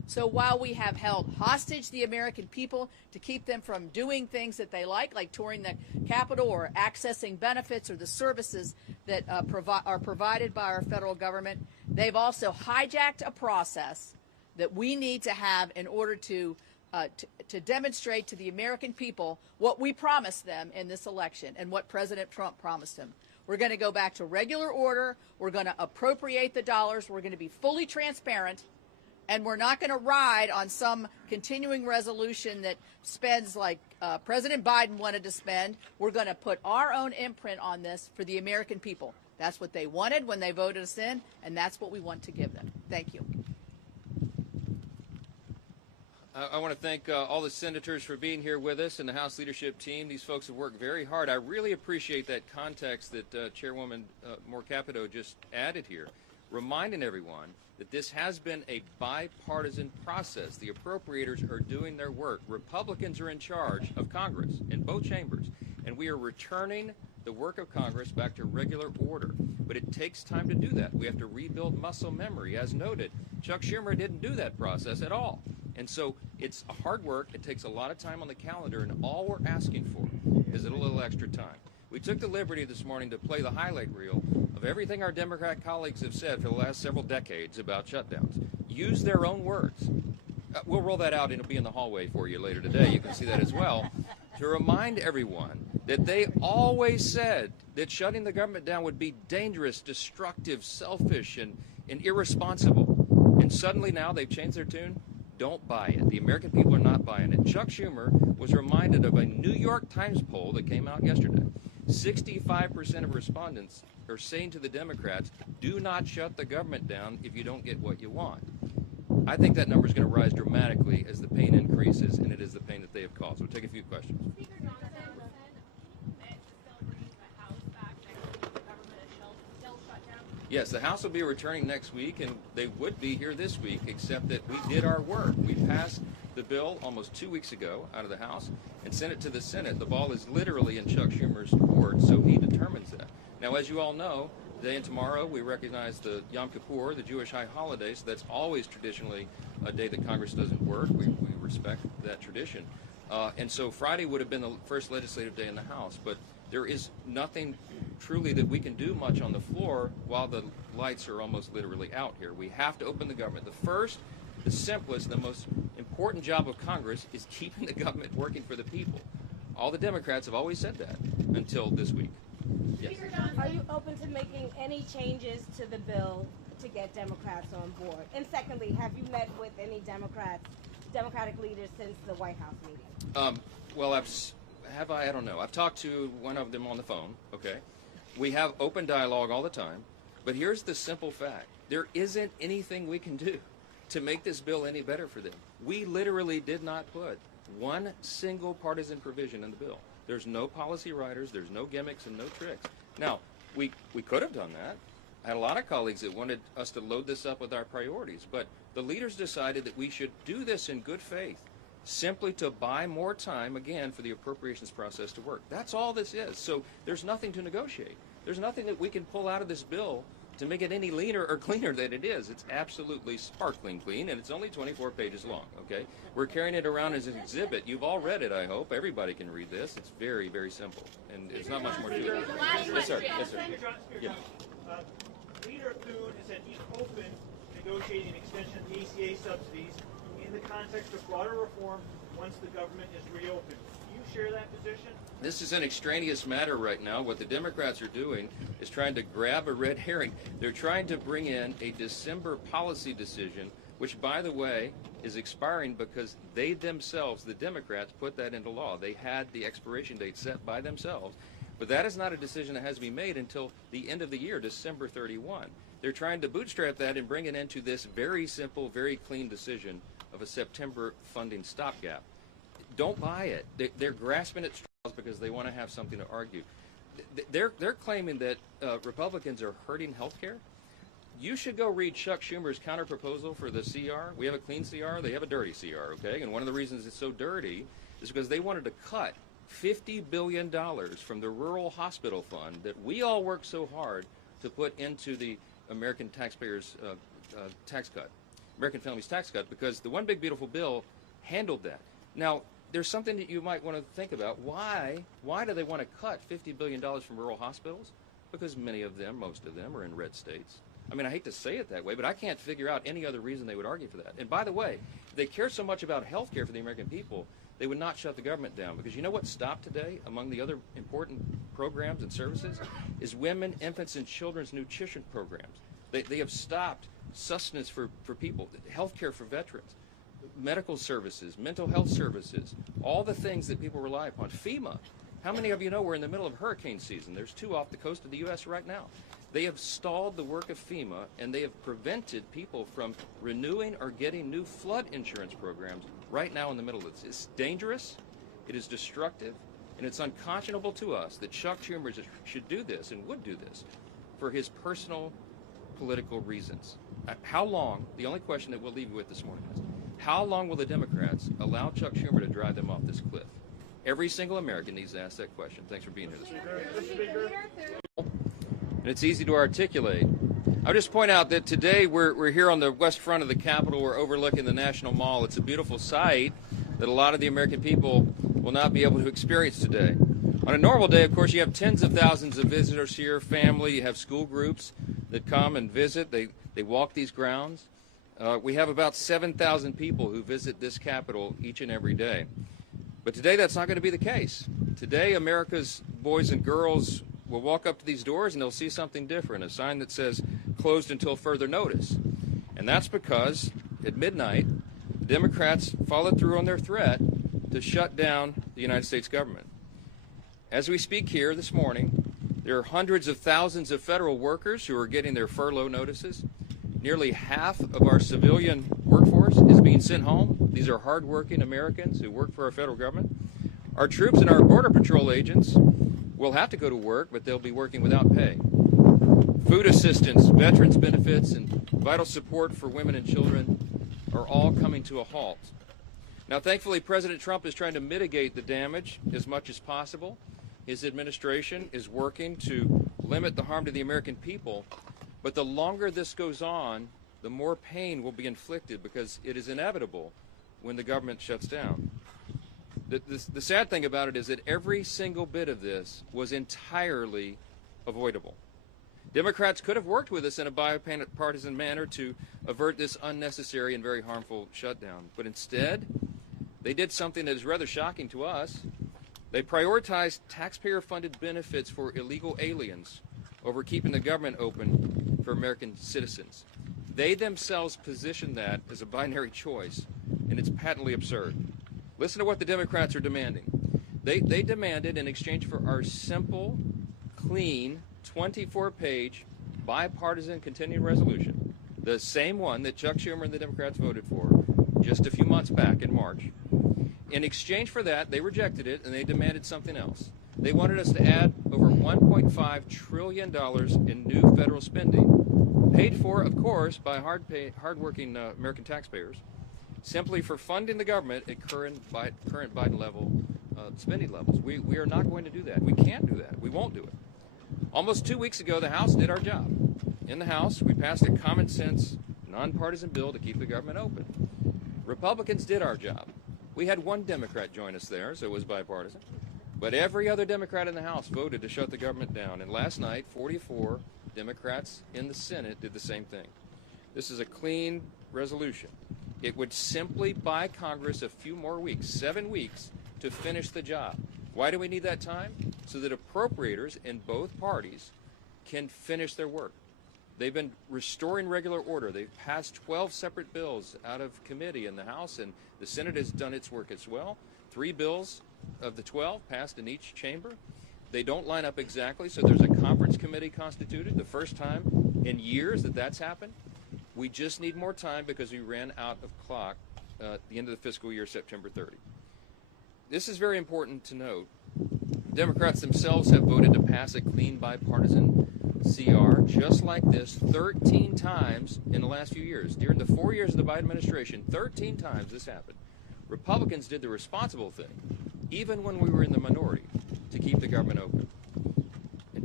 So while we have held hostage the American people to keep them from doing things that they like touring the Capitol or accessing benefits or the services that are provided by our federal government, they've also hijacked a process that we need to have in order to demonstrate to the American people what we promised them in this election and what President Trump promised them. We're going to go back to regular order. We're going to appropriate the dollars. We're going to be fully transparent. And we're not going to ride on some continuing resolution that spends like President Biden wanted to spend. We're going to put our own imprint on this for the American people. That's what they wanted when they voted us in, and that's what we want to give them. Thank you. I want to thank all the senators for being here with us and the House leadership team. These folks have worked very hard. I really appreciate that context that Chairwoman Moore Capito just added here, reminding everyone that this has been a bipartisan process. The appropriators are doing their work. Republicans are in charge of Congress in both chambers, and we are returning the work of Congress back to regular order. But it takes time to do that. We have to rebuild muscle memory. As noted, Chuck Schumer didn't do that process at all. And so it's hard work. It takes a lot of time on the calendar, and all we're asking for is a little extra time. We took the liberty this morning to play the highlight reel of everything our Democrat colleagues have said for the last several decades about shutdowns. Use their own words. We'll roll that out, and it'll be in the hallway for you later today. You can see that as well. To remind everyone that they always said that shutting the government down would be dangerous, destructive, selfish, and irresponsible. And suddenly now they've changed their tune. Don't buy it. The American people are not buying it. Chuck Schumer was reminded of a New York Times poll that came out yesterday. 65% of respondents are saying to the Democrats, do not shut the government down if you don't get what you want. I think that number is going to rise dramatically as the pain increases, and it is the pain that they have caused. We'll take a few questions. Speaker Johnson meant to still bring the House back next week. The government is still shut down. Yes, the House will be returning next week, and they would be here this week, except that we did our work. We passed the bill almost 2 weeks ago out of the House and sent it to the Senate. The ball is literally in Chuck Schumer's court, so he determines that. Now, as you all know, today and tomorrow we recognize the Yom Kippur, the Jewish high holiday, so that's always traditionally a day that Congress doesn't work. We respect that tradition. And so Friday would have been the first legislative day in the House, but there is nothing truly that we can do much on the floor while the lights are almost literally out here. We have to open the government. The first, the simplest, the most important job of Congress is keeping the government working for the people. All the Democrats have always said that until this week. Yes. Are you open to making any changes to the bill to get Democrats on board? And secondly, have you met with any Democratic leaders since the White House meeting? Well, I don't know. I've talked to one of them on the phone, okay? We have open dialogue all the time, but here's the simple fact. There isn't anything we can do to make this bill any better for them. We literally did not put one single partisan provision in the bill. There's no policy writers, there's no gimmicks and no tricks. Now, we could have done that. I had a lot of colleagues that wanted us to load this up with our priorities, but the leaders decided that we should do this in good faith, simply to buy more time, again, for the appropriations process to work. That's all this is. So there's nothing to negotiate. There's nothing that we can pull out of this bill to make it any leaner or cleaner than it is. It's absolutely sparkling clean, and it's only 24 pages long, okay? We're carrying it around as an exhibit. You've all read it, I hope. Everybody can read this. It's very, very simple, and there's not much more to it. Yes, sir. Yes, sir. Yeah. Leader Thune has said he's open to negotiating extension of the ACA subsidies in the context of broader reform once the government is reopened. Do you share that position? This is an extraneous matter right now. What the Democrats are doing is trying to grab a red herring. They're trying to bring in a December policy decision, which, by the way, is expiring because they themselves, the Democrats, put that into law. They had the expiration date set by themselves. But that is not a decision that has to be made until the end of the year, December 31. They're trying to bootstrap that and bring it into this very simple, very clean decision of a September funding stopgap. Don't buy it. They're grasping at straws because they want to have something to argue. They're claiming that Republicans are hurting health care. You should go read Chuck Schumer's counterproposal for the CR. We have a clean CR. They have a dirty CR, okay? And one of the reasons it's so dirty is because they wanted to cut $50 billion from the rural hospital fund that we all work so hard to put into the American taxpayers' tax cut. American Families Tax Cut, because the One Big Beautiful Bill handled that. Now, there's something that you might want to think about. Why do they want to cut $50 billion from rural hospitals? Because many of them, most of them, are in red states. I mean, I hate to say it that way, but I can't figure out any other reason they would argue for that. And by the way, if they care so much about health care for the American people, they would not shut the government down. Because you know what stopped today, among the other important programs and services, is women, infants, and children's nutrition programs. They have stopped sustenance for people, health care for veterans, medical services, mental health services, all the things that people rely upon. FEMA. How many of you know we're in the middle of hurricane season? There's 2 off the coast of the U.S. right now. They have stalled the work of FEMA, and they have prevented people from renewing or getting new flood insurance programs right now in the middle of this. It's dangerous, it is destructive, and it's unconscionable to us that Chuck Schumer should do this and would do this for his personal political reasons. How long, the only question that we'll leave you with this morning is, how long will the Democrats allow Chuck Schumer to drive them off this cliff? Every single American needs to ask that question. Thanks for being here this morning. And it's easy to articulate. I'll just point out that today we're here on the west front of the Capitol. We're overlooking the National Mall. It's a beautiful sight that a lot of the American people will not be able to experience today. On a normal day, of course, you have tens of thousands of visitors here, family, you have school groups that come and visit. They walk these grounds. We have about 7,000 people who visit this Capitol each and every day. But today that's not going to be the case. Today America's boys and girls will walk up to these doors and they'll see something different, a sign that says closed until further notice. And that's because at midnight, Democrats followed through on their threat to shut down the United States government. As we speak here this morning, there are hundreds of thousands of federal workers who are getting their furlough notices. Nearly half of our civilian workforce is being sent home. These are hardworking Americans who work for our federal government. Our troops and our Border Patrol agents will have to go to work, but they'll be working without pay. Food assistance, veterans benefits, and vital support for women and children are all coming to a halt. Now, thankfully, President Trump is trying to mitigate the damage as much as possible. His administration is working to limit the harm to the American people. But the longer this goes on, the more pain will be inflicted because it is inevitable when the government shuts down. The sad thing about it is that every single bit of this was entirely avoidable. Democrats could have worked with us in a bipartisan manner to avert this unnecessary and very harmful shutdown. But instead, they did something that is rather shocking to us. They prioritized taxpayer-funded benefits for illegal aliens over keeping the government open for American citizens. They themselves position that as a binary choice, and it's patently absurd. Listen to what the Democrats are demanding. They demanded, in exchange for our simple, clean, 24-page, bipartisan continuing resolution, the same one that Chuck Schumer and the Democrats voted for just a few months back in March. In exchange for that, they rejected it, and they demanded something else. They wanted us to add over $1.5 trillion in new federal spending, paid for, of course, by hardworking American taxpayers, simply for funding the government at current Biden level spending levels. We are not going to do that. We can't do that. We won't do it. Almost 2 weeks ago, the House did our job. In the House, we passed a common sense, nonpartisan bill to keep the government open. Republicans did our job. We had one Democrat join us there, so it was bipartisan. But every other Democrat in the House voted to shut the government down. And last night, 44 Democrats in the Senate did the same thing. This is a clean resolution. It would simply buy Congress a few more weeks, 7 weeks, to finish the job. Why do we need that time? So that appropriators in both parties can finish their work. They've been restoring regular order. They've passed 12 separate bills out of committee in the House, and the Senate has done its work as well. 3 bills of the 12 passed in each chamber. They don't line up exactly, so there's a conference committee constituted, the first time in years that that's happened. We just need more time because we ran out of clock at the end of the fiscal year, September 30. This is very important to note. Democrats themselves have voted to pass a clean bipartisan CR just like this 13 times in the last few years. During the 4 years of the Biden administration, 13 times this happened. Republicans did the responsible thing, even when we were in the minority, to keep the government open. And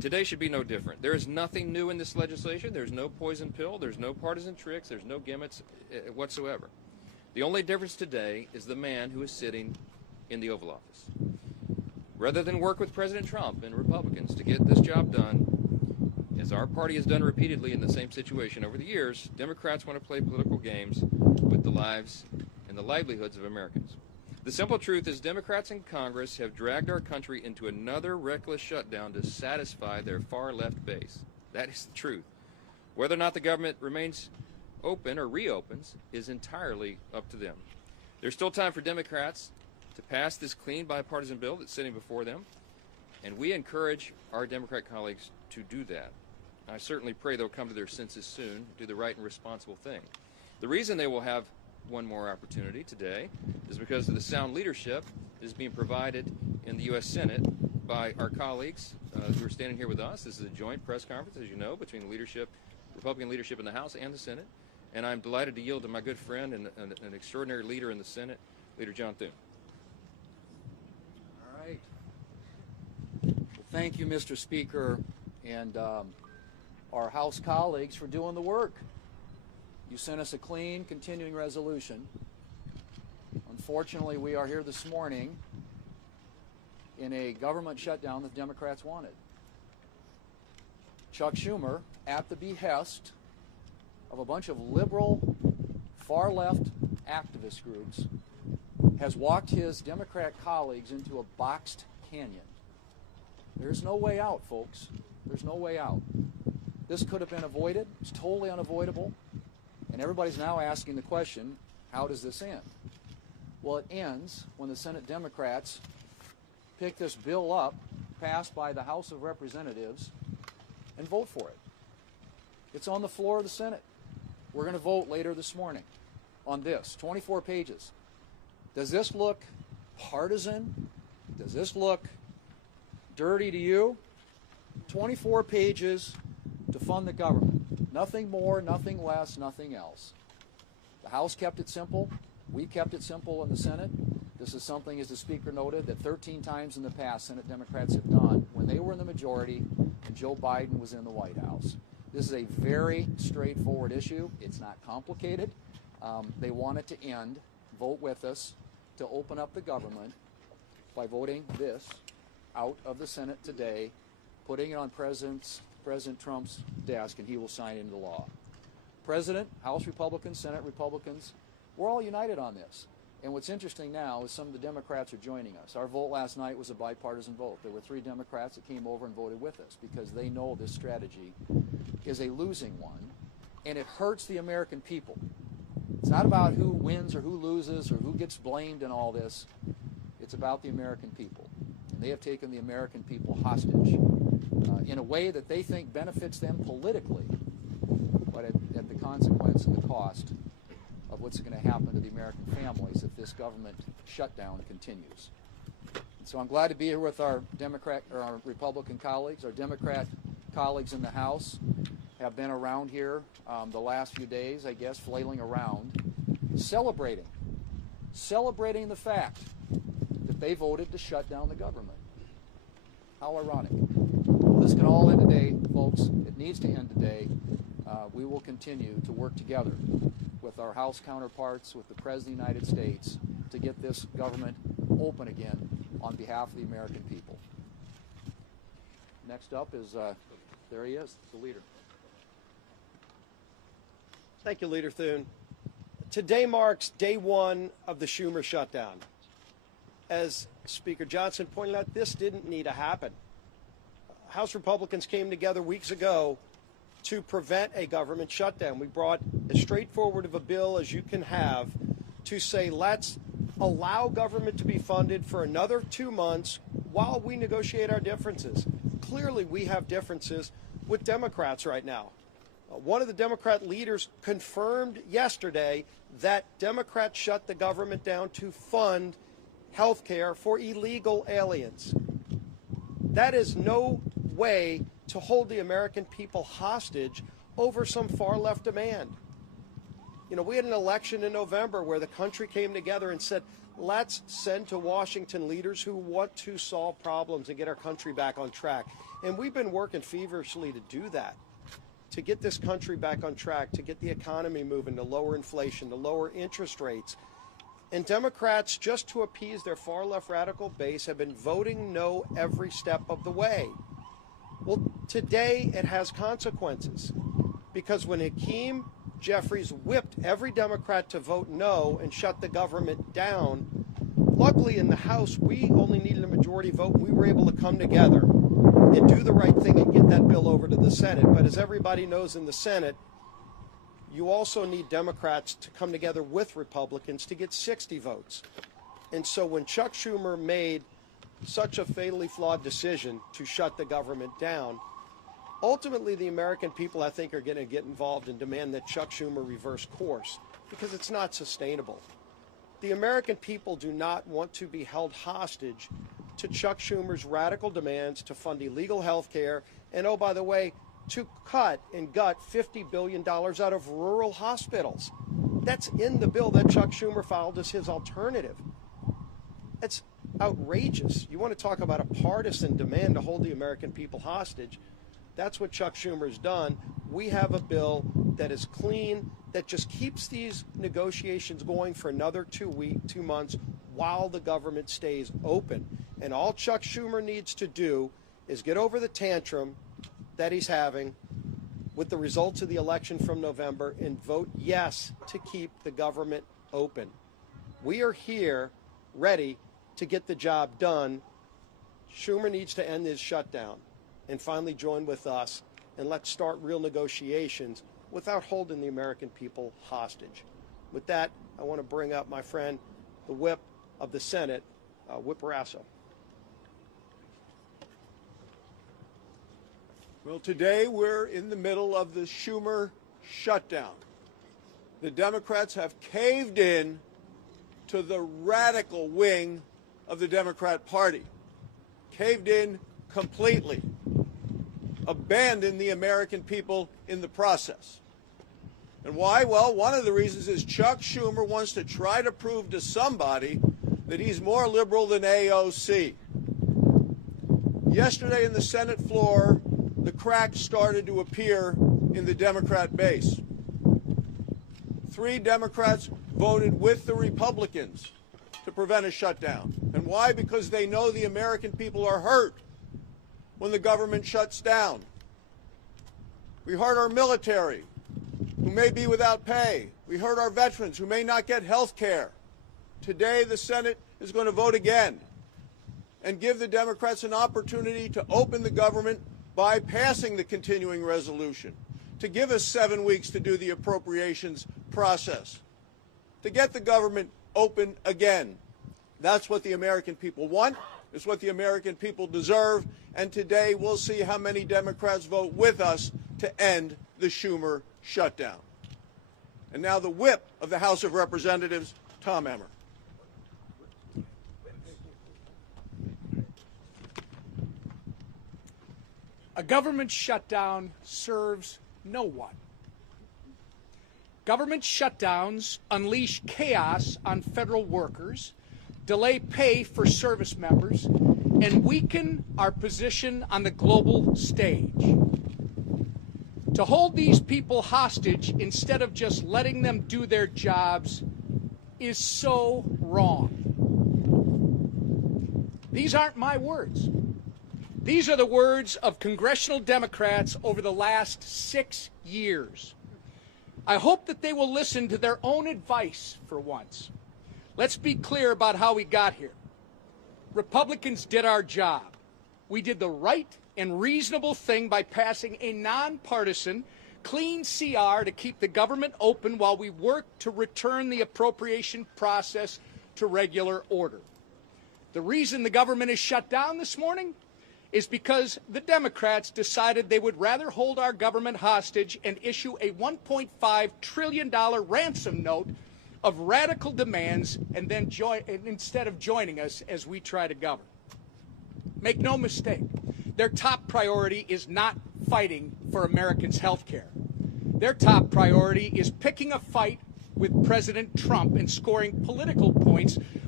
Today should be no different. There is nothing new in this legislation. There's no poison pill. There's no partisan tricks. There's no gimmicks whatsoever. The only difference today is the man who is sitting in the Oval Office. Rather than work with President Trump and Republicans to get this job done, as our party has done repeatedly in the same situation over the years, Democrats want to play political games with the lives and the livelihoods of Americans. The simple truth is Democrats in Congress have dragged our country into another reckless shutdown to satisfy their far-left base. That is the truth. Whether or not the government remains open or reopens is entirely up to them. There's still time for Democrats to pass this clean bipartisan bill that's sitting before them, and we encourage our Democrat colleagues to do that. I certainly pray they'll come to their senses soon, do the right and responsible thing. The reason they will have one more opportunity today is because of the sound leadership that is being provided in the U.S. Senate by our colleagues who are standing here with us. This is a joint press conference, as you know, between the leadership, Republican leadership in the House and the Senate. And I'm delighted to yield to my good friend and an extraordinary leader in the Senate, Leader John Thune. All right. Well, thank you, Mr. Speaker, and our House colleagues for doing the work. You sent us a clean, continuing resolution. Unfortunately, we are here this morning in a government shutdown that the Democrats wanted. Chuck Schumer, at the behest of a bunch of liberal, far-left activist groups, has walked his Democrat colleagues into a boxed canyon. There's no way out, folks. There's no way out. This could have been avoided. It's totally unavoidable. And everybody's now asking the question, how does this end? Well, it ends when the Senate Democrats pick this bill up, passed by the House of Representatives, and vote for it. It's on the floor of the Senate. We're going to vote later this morning on this, 24 pages. Does this look partisan? Does this look dirty to you? 24 pages to fund the government. Nothing more, nothing less, nothing else. The House kept it simple. We kept it simple in the Senate. This is something, as the Speaker noted, that 13 times in the past Senate Democrats have done when they were in the majority and Joe Biden was in the White House. This is a very straightforward issue. It's not complicated. They want it to end. Vote with us to open up the government by voting this out of the Senate today, putting it on President Trump's desk, and he will sign it into law. President, House Republicans, Senate Republicans, we're all united on this. And what's interesting now is some of the Democrats are joining us. Our vote last night was a bipartisan vote. There were 3 Democrats that came over and voted with us because they know this strategy is a losing one, and it hurts the American people. It's not about who wins or who loses or who gets blamed in all this. It's about the American people. And they have taken the American people hostage in a way that they think benefits them politically, but at the consequence and the cost of what's going to happen to the American families if this government shutdown continues. And so I'm glad to be here with our Republican colleagues. Our Democrat colleagues in the House have been around here the last few days, I guess, flailing around, celebrating the fact that they voted to shut down the government. How ironic. Well, this can all end today, folks. It needs to end today. We will continue to work together with our House counterparts, with the President of the United States, to get this government open again on behalf of the American people. Next up is, there he is, the leader. Thank you, Leader Thune. Today marks day 1 of the Schumer shutdown. As Speaker Johnson pointed out, this didn't need to happen. House Republicans came together weeks ago to prevent a government shutdown. We brought as straightforward of a bill as you can have to say, let's allow government to be funded for another 2 months while we negotiate our differences. Clearly, we have differences with Democrats right now. One of the Democrat leaders confirmed yesterday that Democrats shut the government down to fund health care for illegal aliens. That is no way to hold the American people hostage over some far-left demand. You know, we had an election in November where the country came together and said, let's send to Washington leaders who want to solve problems and get our country back on track. And we've been working feverishly to do that, to get this country back on track, to get the economy moving, to lower inflation, to lower interest rates. And Democrats, just to appease their far-left radical base, have been voting no every step of the way. Well, today it has consequences, because when Hakeem Jeffries whipped every Democrat to vote no and shut the government down, luckily in the House we only needed a majority vote. We were able to come together and do the right thing and get that bill over to the Senate. But as everybody knows, in the Senate, you also need Democrats to come together with Republicans to get 60 votes. And so when Chuck Schumer made such a fatally flawed decision to shut the government down, ultimately the American people, I think, are going to get involved and demand that Chuck Schumer reverse course, because it's not sustainable. The American people do not want to be held hostage to Chuck Schumer's radical demands to fund illegal health care and, oh, by the way, to cut and gut $50 billion out of rural hospitals. That's in the bill that Chuck Schumer filed as his alternative. That's outrageous. You want to talk about a partisan demand to hold the American people hostage? That's what Chuck Schumer's done. We have a bill that is clean, that just keeps these negotiations going for another 2 months while the government stays open. And all Chuck Schumer needs to do is get over the tantrum that he's having with the results of the election from November and vote yes to keep the government open. We are here ready to get the job done. Schumer needs to end his shutdown and finally join with us, and let's start real negotiations without holding the American people hostage. With that, I want to bring up my friend, the whip of the Senate, Whip Rasso. Well, today we're in the middle of the Schumer shutdown. The Democrats have caved in to the radical wing of the Democrat Party, caved in completely, abandoned the American people in the process. And why? Well, one of the reasons is Chuck Schumer wants to try to prove to somebody that he's more liberal than AOC. Yesterday in the Senate floor, the cracks started to appear in the Democrat base. 3 Democrats voted with the Republicans to prevent a shutdown. And why? Because they know the American people are hurt when the government shuts down. We hurt our military, who may be without pay. We hurt our veterans, who may not get health care. Today, the Senate is going to vote again and give the Democrats an opportunity to open the government by passing the continuing resolution, to give us 7 weeks to do the appropriations process, to get the government open again. That's what the American people want. It's what the American people deserve. And today we'll see how many Democrats vote with us to end the Schumer shutdown. And now the whip of the House of Representatives, Tom Emmer. A government shutdown serves no one. Government shutdowns unleash chaos on federal workers, delay pay for service members, and weaken our position on the global stage. To hold these people hostage instead of just letting them do their jobs is so wrong. These aren't my words. These are the words of congressional Democrats over the last 6 years. I hope that they will listen to their own advice for once. Let's be clear about how we got here. Republicans did our job. We did the right and reasonable thing by passing a nonpartisan, clean CR to keep the government open while we work to return the appropriation process to regular order. The reason the government is shut down this morning is because the Democrats decided they would rather hold our government hostage and issue a $1.5 trillion ransom note of radical demands and then instead of joining us as we try to govern. Make no mistake, their top priority is not fighting for Americans' health care. Their top priority is picking a fight with President Trump and scoring political points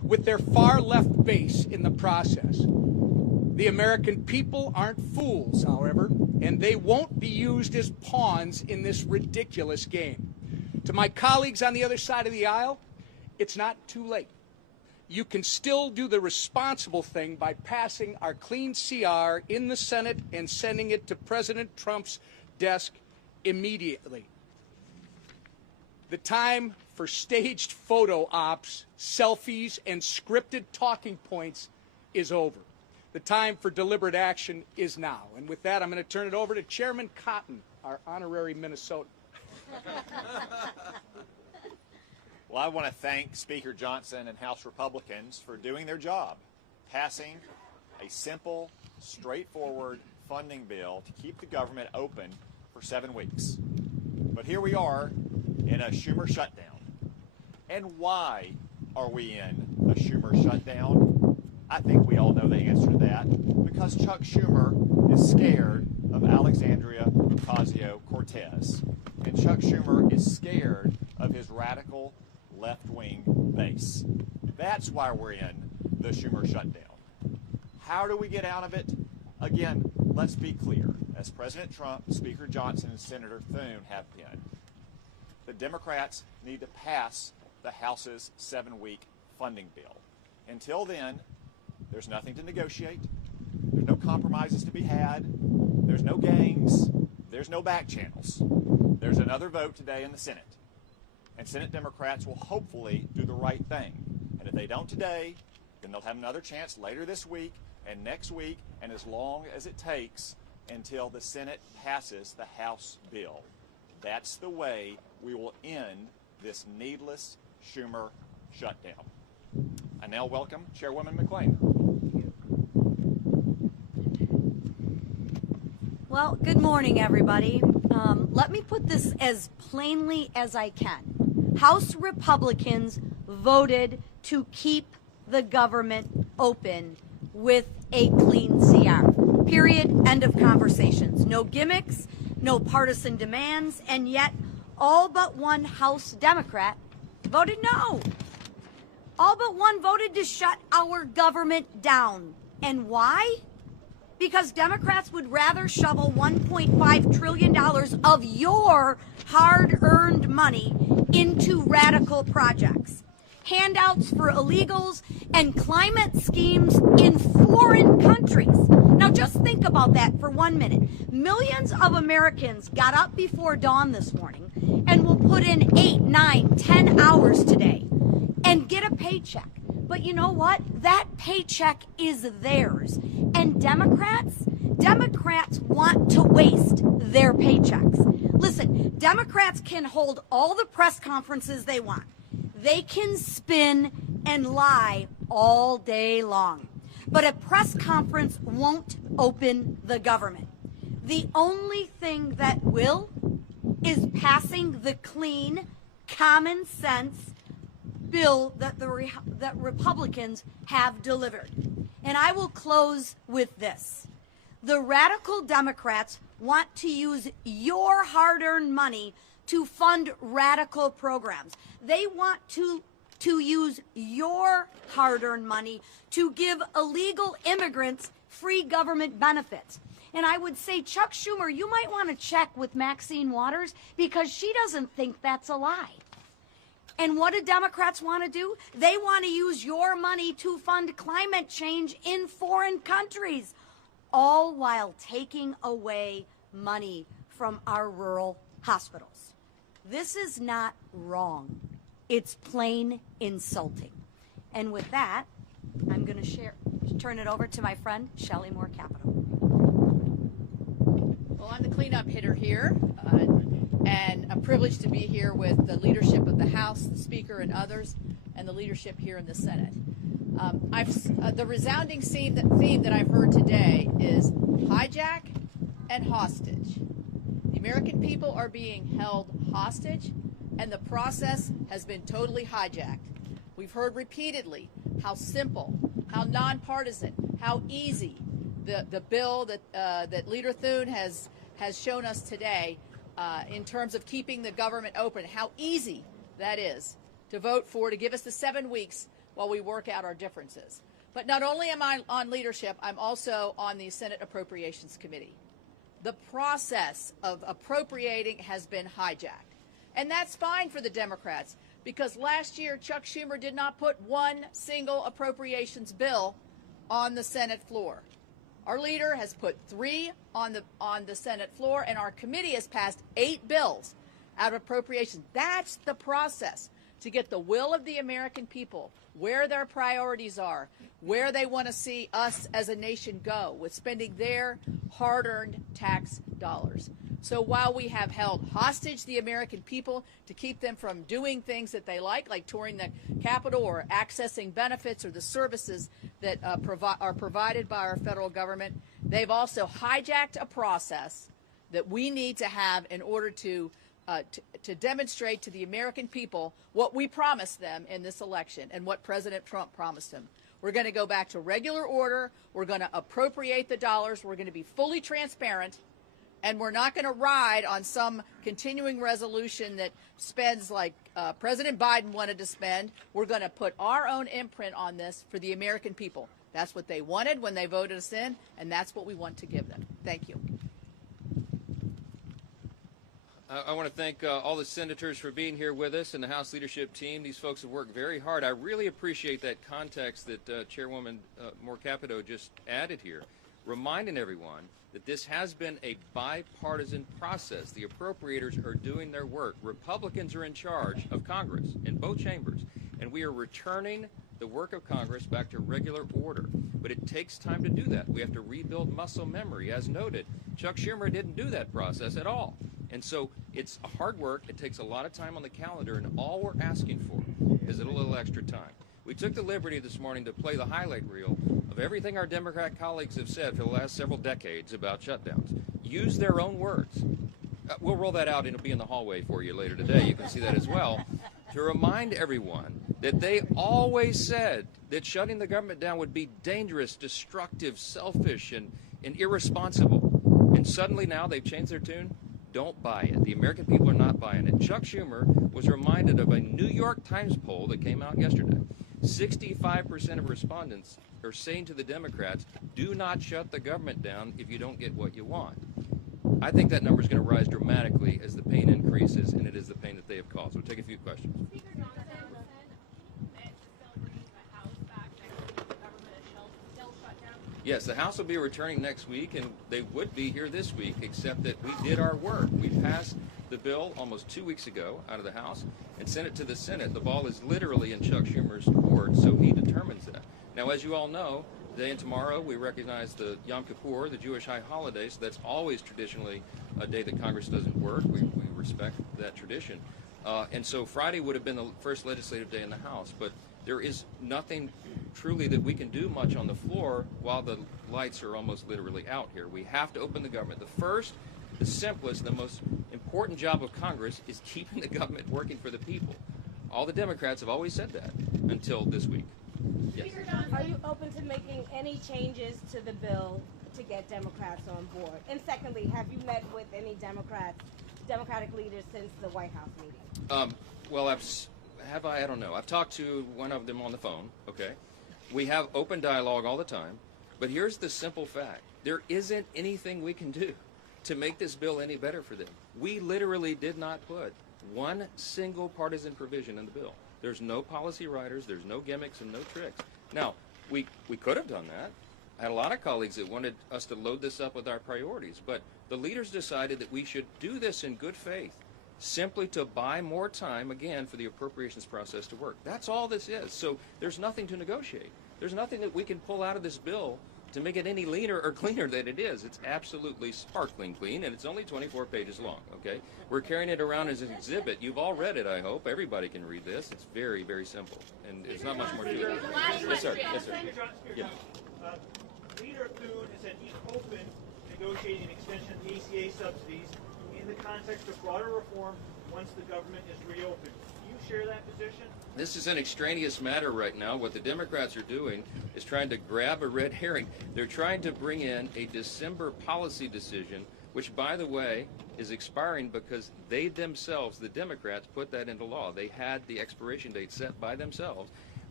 with their far left base in the process. The American people aren't fools, however, and they won't be used as pawns in this ridiculous game. To my colleagues on the other side of the aisle, it's not too late. You can still do the responsible thing by passing our clean CR in the Senate and sending it to President Trump's desk immediately. The time for staged photo ops, selfies, and scripted talking points is over. The time for deliberate action is now. And with that, I'm going to turn it over to Chairman Cotton, our honorary Minnesotan. Well, I want to thank Speaker Johnson and House Republicans for doing their job, passing a simple, straightforward funding bill to keep the government open for 7 weeks. But here we are in a Schumer shutdown. And why are we in a Schumer shutdown? I think we all know the answer to that. Because Chuck Schumer is scared of Alexandria Ocasio-Cortez. And Chuck Schumer is scared of his radical left-wing base. That's why we're in the Schumer shutdown. How do we get out of it? Again, let's be clear. As President Trump, Speaker Johnson, and Senator Thune have been, the Democrats need to pass the House's 7-week funding bill. Until then, there's nothing to negotiate. There's no compromises to be had. There's no games. There's no back channels. There's another vote today in the Senate. And Senate Democrats will hopefully do the right thing. And if they don't today, then they'll have another chance later this week and next week, and as long as it takes until the Senate passes the House bill. That's the way we will end this needless Schumer shutdown. I now welcome Chairwoman McClain. Well, good morning, everybody. Let me put this as plainly as I can. House Republicans voted to keep the government open with a clean CR. Period. End of conversations. No gimmicks, no partisan demands, and yet all but one House Democrat voted no. All but one voted to shut our government down. And why? Because Democrats would rather shovel $1.5 trillion of your hard-earned money into radical projects, handouts for illegals, and climate schemes in foreign countries. Now just think about that for 1 minute. Millions of Americans got up before dawn this morning and will put in 8, 9, 10 hours today and get a paycheck. But you know what? That paycheck is theirs. And Democrats want to waste their paychecks. Listen, Democrats can hold all the press conferences they want. They can spin and lie all day long. But a press conference won't open the government. The only thing that will is passing the clean, common sense bill that that Republicans have delivered. And I will close with this. The radical Democrats want to use your hard-earned money to fund radical programs. They want to use your hard-earned money to give illegal immigrants free government benefits. And I would say, Chuck Schumer, you might want to check with Maxine Waters because she doesn't think that's a lie. And what do Democrats want to do? They want to use your money to fund climate change in foreign countries, all while taking away money from our rural hospitals. This is not wrong. It's plain insulting. And with that, I'm going to turn it over to my friend, Shelley Moore Capito. Well, I'm the cleanup hitter here, and a privilege to be here with the leadership of the House, the Speaker, and others, and the leadership here in the Senate. The resounding theme that I've heard today is hijack and hostage. The American people are being held hostage, and the process has been totally hijacked. We've heard repeatedly how simple, how nonpartisan, how easy the bill that Leader Thune has shown us today in terms of keeping the government open, how easy that is to vote for, to give us the 7 weeks while we work out our differences. But not only am I on leadership, I'm also on the Senate Appropriations Committee. The process of appropriating has been hijacked. And that's fine for the Democrats, because last year Chuck Schumer did not put one single appropriations bill on the Senate floor. Our leader has put 3 on the Senate floor, and our committee has passed 8 bills out of appropriations. That's the process to get the will of the American people, where their priorities are, where they want to see us as a nation go with spending their hard-earned tax dollars. So while we have held hostage the American people to keep them from doing things that they like touring the Capitol or accessing benefits or the services that are provided by our federal government, they've also hijacked a process that we need to have in order to demonstrate to the American people what we promised them in this election and what President Trump promised them. We're going to go back to regular order. We're going to appropriate the dollars. We're going to be fully transparent. And we're not going to ride on some continuing resolution that spends like President Biden wanted to spend. We're going to put our own imprint on this for the American people. That's what they wanted when they voted us in, and that's what we want to give them. Thank you. I want to thank all the senators for being here with us and the House leadership team. These folks have worked very hard. I really appreciate that context that Chairwoman Moore Capito just added here, reminding everyone that this has been a bipartisan process. The appropriators are doing their work. Republicans are in charge of Congress in both chambers, and we are returning the work of Congress back to regular order. But it takes time to do that. We have to rebuild muscle memory. As noted, Chuck Schumer didn't do that process at all. And so it's hard work. It takes a lot of time on the calendar, and all we're asking for is a little extra time. We took the liberty this morning to play the highlight reel of everything our Democrat colleagues have said for the last several decades about shutdowns. Use their own words. We'll roll that out, and it'll be in the hallway for you later today. You can see that as well. To remind everyone that they always said that shutting the government down would be dangerous, destructive, selfish, and irresponsible. And suddenly now they've changed their tune. Don't buy it. The American people are not buying it. Chuck Schumer was reminded of a New York Times poll that came out yesterday. 65% of respondents are saying to the Democrats, do not shut the government down if you don't get what you want. I think that number is going to rise dramatically as the pain increases, and it is the pain that they have caused. We'll take a few questions. Speaker Johnson meant to still bring the House back next week. The government is still shut down. Yes, the House will be returning next week, and they would be here this week, except that we did our work. We passed the bill almost 2 weeks ago out of the House and sent it to the Senate. The ball is literally in Chuck Schumer's court, so he determines that. Now, as you all know, today and tomorrow we recognize the Yom Kippur, the Jewish high holiday, so that's always traditionally a day that Congress doesn't work. We respect that tradition. And so Friday would have been the first legislative day in the House, but there is nothing truly that we can do much on the floor while the lights are almost literally out here. We have to open the government. The first, the simplest, the most important job of Congress is keeping the government working for the people. All the Democrats have always said that until this week. Yes. Are you open to making any changes to the bill to get Democrats on board? And secondly, have you met with any Democratic leaders since the White House meeting? Well, I don't know. I've talked to one of them on the phone, okay? We have open dialogue all the time, but here's the simple fact. There isn't anything we can do to make this bill any better for them. We literally did not put one single partisan provision in the bill. There's no policy writers, there's no gimmicks and no tricks. Now, we could have done that. I had a lot of colleagues that wanted us to load this up with our priorities, but the leaders decided that we should do this in good faith, simply to buy more time, again, for the appropriations process to work. That's all this is. So there's nothing to negotiate. There's nothing that we can pull out of this bill to make it any leaner or cleaner than it is. It's absolutely sparkling clean, and it's only 24 pages long, okay? We're carrying it around as an exhibit. You've all read it, I hope. Everybody can read this. It's very, very simple, and there's not much more to it. Yes, sir. Yes, sir. Yeah. Leader Thune has said he's open to negotiating an extension of the ACA subsidies in the context of broader reform once the government is reopened. Do you share that position? This is an extraneous matter right now. What the Democrats are doing is trying to grab a red herring. They're trying to bring in a December policy decision, which, by the way, is expiring because they themselves, the Democrats, put that into law. They had the expiration date set by themselves.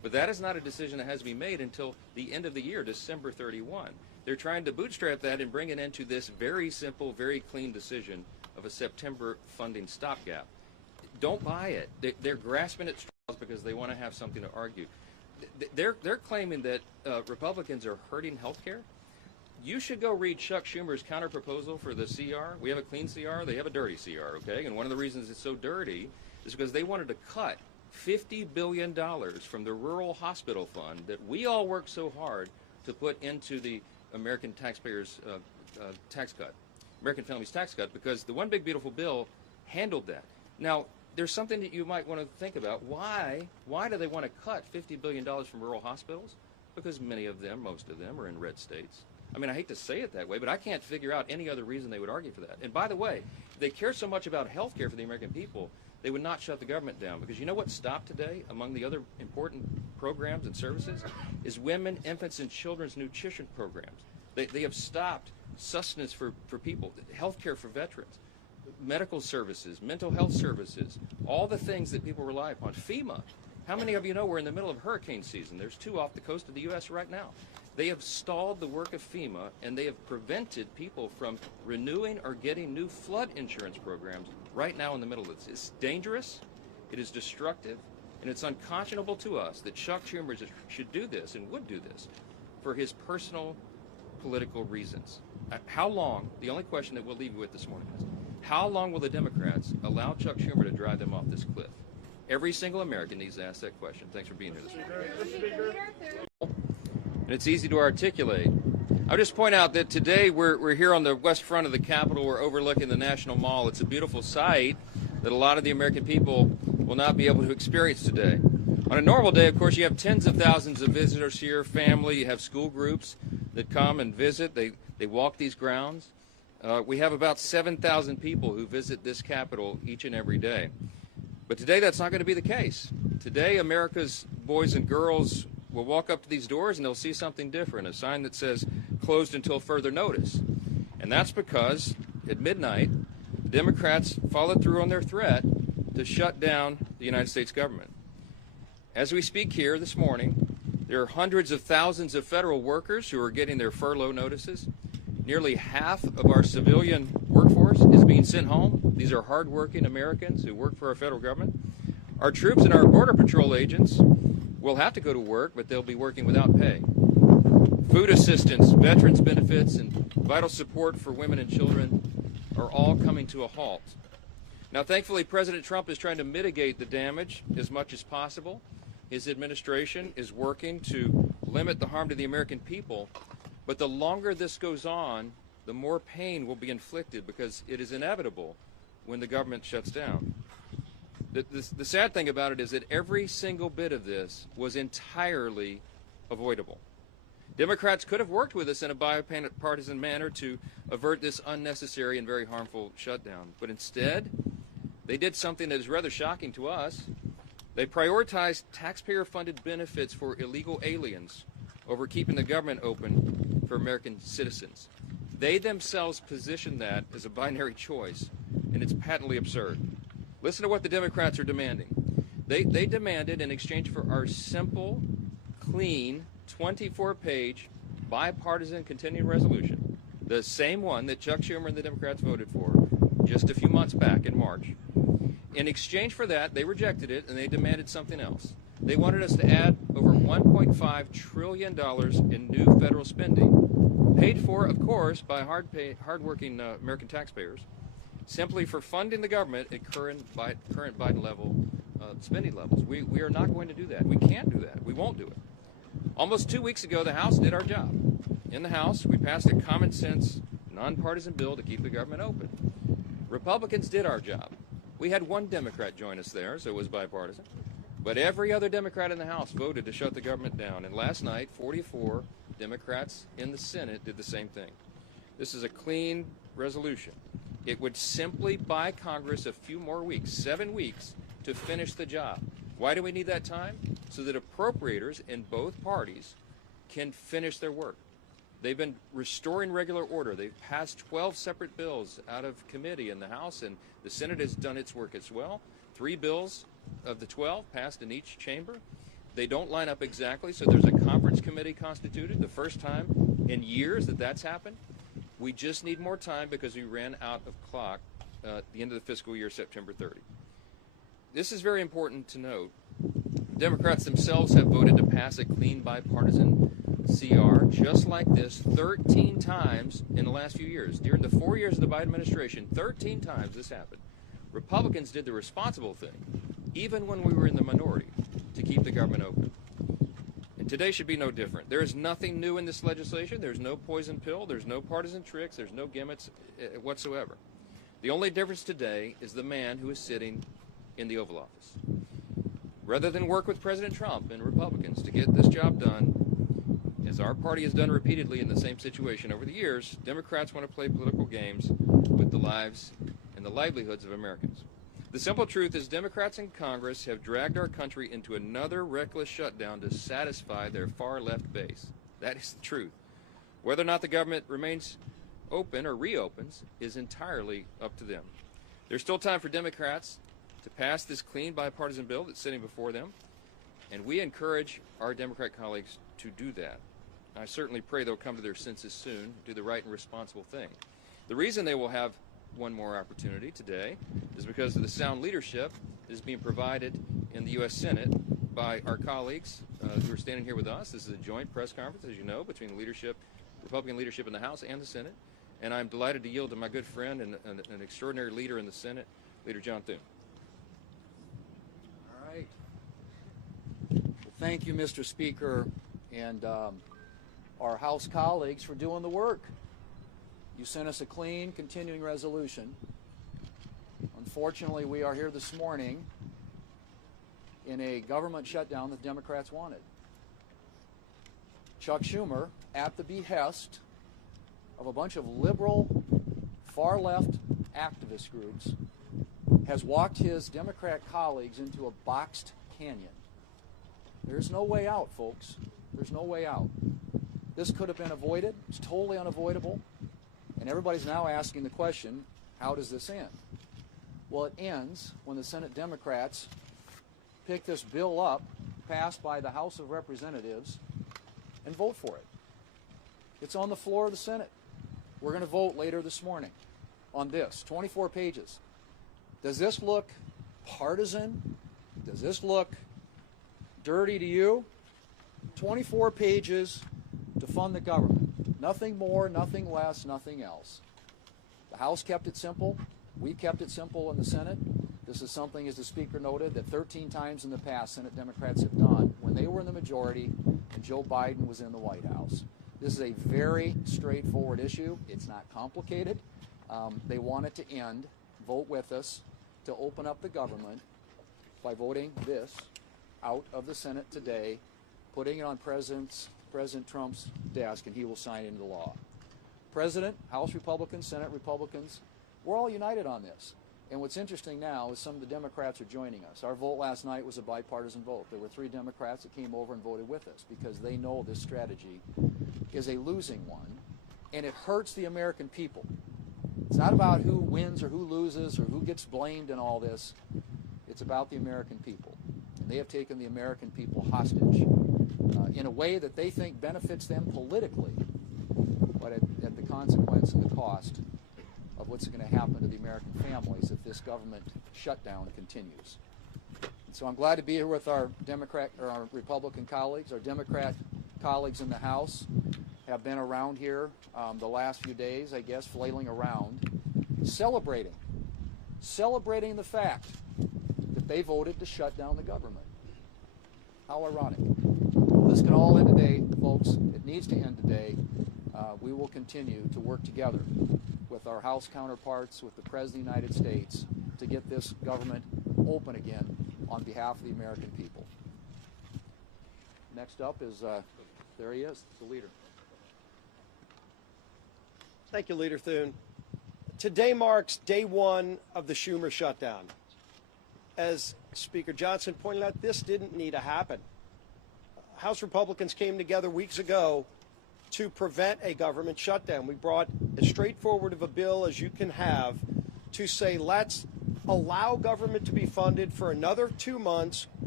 But that is not a decision that has to be made until the end of the year, December 31. They're trying to bootstrap that and bring it into this very simple, very clean decision of a September funding stopgap. Don't buy it. They're grasping at straws because they want to have something to argue. They're claiming that Republicans are hurting health care. You should go read Chuck Schumer's counterproposal for the CR. We have a clean CR. They have a dirty CR, okay? And one of the reasons it's so dirty is because they wanted to cut $50 billion from the rural hospital fund that we all work so hard to put into the American taxpayers' tax cut, American families' tax cut, because the One Big Beautiful Bill handled that. Now, there's something that you might want to think about. Why do they want to cut $50 billion from rural hospitals? Because many of them, most of them, are in red states. I mean, I hate to say it that way, but I can't figure out any other reason they would argue for that. And by the way, if they care so much about health care for the American people, they would not shut the government down. Because you know what stopped today among the other important programs and services is women, infants, and children's nutrition programs. They have stopped sustenance for people, health care for veterans, medical services, mental health services, all the things that people rely upon. FEMA. How many of you know we're in the middle of hurricane season? There's 2 off the coast of the U.S. right now. They have stalled the work of FEMA, and they have prevented people from renewing or getting new flood insurance programs right now in the middle of this. It's dangerous, it is destructive, and it's unconscionable to us that Chuck Schumer should do this and would do this for his personal political reasons. How long, the only question that we'll leave you with this morning is, how long will the Democrats allow Chuck Schumer to drive them off this cliff? Every single American needs to ask that question. Thanks for being here this morning. And it's easy to articulate. I'll just point out that today we're here on the west front of the Capitol. We're overlooking the National Mall. It's a beautiful sight that a lot of the American people will not be able to experience today. On a normal day, of course, you have tens of thousands of visitors here, family, you have school groups that come and visit. They walk these grounds. We have about 7,000 people who visit this Capitol each and every day. But today that's not going to be the case. Today America's boys and girls will walk up to these doors and they'll see something different, a sign that says closed until further notice. And that's because at midnight, the Democrats followed through on their threat to shut down the United States government. As we speak here this morning, there are hundreds of thousands of federal workers who are getting their furlough notices. Nearly half of our civilian workforce is being sent home. These are hardworking Americans who work for our federal government. Our troops and our Border Patrol agents will have to go to work, but they'll be working without pay. Food assistance, veterans benefits, and vital support for women and children are all coming to a halt. Now, thankfully, President Trump is trying to mitigate the damage as much as possible. His administration is working to limit the harm to the American people. But the longer this goes on, the more pain will be inflicted because it is inevitable when the government shuts down. The sad thing about it is that every single bit of this was entirely avoidable. Democrats could have worked with us in a bipartisan manner to avert this unnecessary and very harmful shutdown. But instead, they did something that is rather shocking to us. They prioritized taxpayer-funded benefits for illegal aliens over keeping the government open for American citizens. They themselves positioned that as a binary choice, and it's patently absurd. Listen to what the Democrats are demanding. They demanded, in exchange for our simple, clean, 24-page, bipartisan continuing resolution, the same one that Chuck Schumer and the Democrats voted for just a few months back in March. In exchange for that, they rejected it, and they demanded something else. They wanted us to add over $1.5 trillion in new federal spending, paid for, of course, by hardworking American taxpayers, simply for funding the government at current Biden level spending levels. We are not going to do that. We can't do that. We won't do it. Almost 2 weeks ago, the House did our job. In the House, we passed a common sense, nonpartisan bill to keep the government open. Republicans did our job. We had one Democrat join us there, so it was bipartisan. But every other Democrat in the House voted to shut the government down. And last night, 44 Democrats in the Senate did the same thing. This is a clean resolution. It would simply buy Congress a few more weeks, 7 weeks, to finish the job. Why do we need that time? So that appropriators in both parties can finish their work. They've been restoring regular order. They've passed 12 separate bills out of committee in the House, and the Senate has done its work as well. 3 bills of the 12 passed in each chamber. They don't line up exactly, so there's a conference committee constituted, the first time in years that that's happened. We just need more time because we ran out of clock at the end of the fiscal year, September 30. This is very important to note. Democrats themselves have voted to pass a clean bipartisan CR just like this 13 times in the last few years. During the 4 years of the Biden administration, 13 times this happened. Republicans did the responsible thing, even when we were in the minority, to keep the government open. And today should be no different. There is nothing new in this legislation. There's no poison pill. There's no partisan tricks. There's no gimmicks whatsoever. The only difference today is the man who is sitting in the Oval Office. Rather than work with President Trump and Republicans to get this job done, as our party has done repeatedly in the same situation over the years, Democrats want to play political games with the lives and the livelihoods of Americans. The simple truth is Democrats in Congress have dragged our country into another reckless shutdown to satisfy their far-left base. That is the truth. Whether or not the government remains open or reopens is entirely up to them. There's still time for Democrats to pass this clean bipartisan bill that's sitting before them, and we encourage our Democrat colleagues to do that. I certainly pray they'll come to their senses soon, do the right and responsible thing. The reason they will have one more opportunity today is because of the sound leadership that is being provided in the U.S. Senate by our colleagues who are standing here with us. This is a joint press conference, as you know, between the leadership, Republican leadership in the House and the Senate. And I'm delighted to yield to my good friend and an extraordinary leader in the Senate, Leader John Thune. All right. Well, thank you, Mr. Speaker, and our House colleagues for doing the work. You sent us a clean, continuing resolution. Unfortunately, we are here this morning in a government shutdown that Democrats wanted. Chuck Schumer, at the behest of a bunch of liberal, far-left activist groups, has walked his Democrat colleagues into a boxed canyon. There's no way out, folks. There's no way out. This could have been avoided. It's totally unavoidable. And everybody's now asking the question, how does this end? Well, it ends when the Senate Democrats pick this bill up, passed by the House of Representatives, and vote for it. It's on the floor of the Senate. We're going to vote later this morning on this, 24 pages. Does this look partisan? Does this look dirty to you? 24 pages to fund the government. Nothing more, nothing less, nothing else. The House kept it simple. We kept it simple in the Senate. This is something, as the Speaker noted, that 13 times in the past Senate Democrats have done when they were in the majority and Joe Biden was in the White House. This is a very straightforward issue. It's not complicated. They want it to end. Vote with us to open up the government by voting this out of the Senate today, putting it on President Trump's desk, and he will sign into law. President, House Republicans, Senate Republicans, we're all united on this. And what's interesting now is some of the Democrats are joining us. Our vote last night was a bipartisan vote. There were 3 Democrats that came over and voted with us because they know this strategy is a losing one, and it hurts the American people. It's not about who wins or who loses or who gets blamed in all this. It's about the American people. And they have taken the American people hostage in a way that they think benefits them politically, but at the consequence and the cost of what's going to happen to the American families if this government shutdown continues. And so I'm glad to be here with our Republican colleagues. Our Democrat colleagues in the House have been around here the last few days, I guess, flailing around, celebrating the fact that they voted to shut down the government. How ironic. Well, this can all end today, folks. It needs to end today. We will continue to work together with our House counterparts, with the President of the United States, to get this government open again on behalf of the American people. Next up is, there he is, the leader. Thank you, Leader Thune. Today marks day 1 of the Schumer shutdown. As Speaker Johnson pointed out, this didn't need to happen. House Republicans came together weeks ago to prevent a government shutdown. We brought as straightforward of a bill as you can have to say, let's allow government to be funded for another 2 months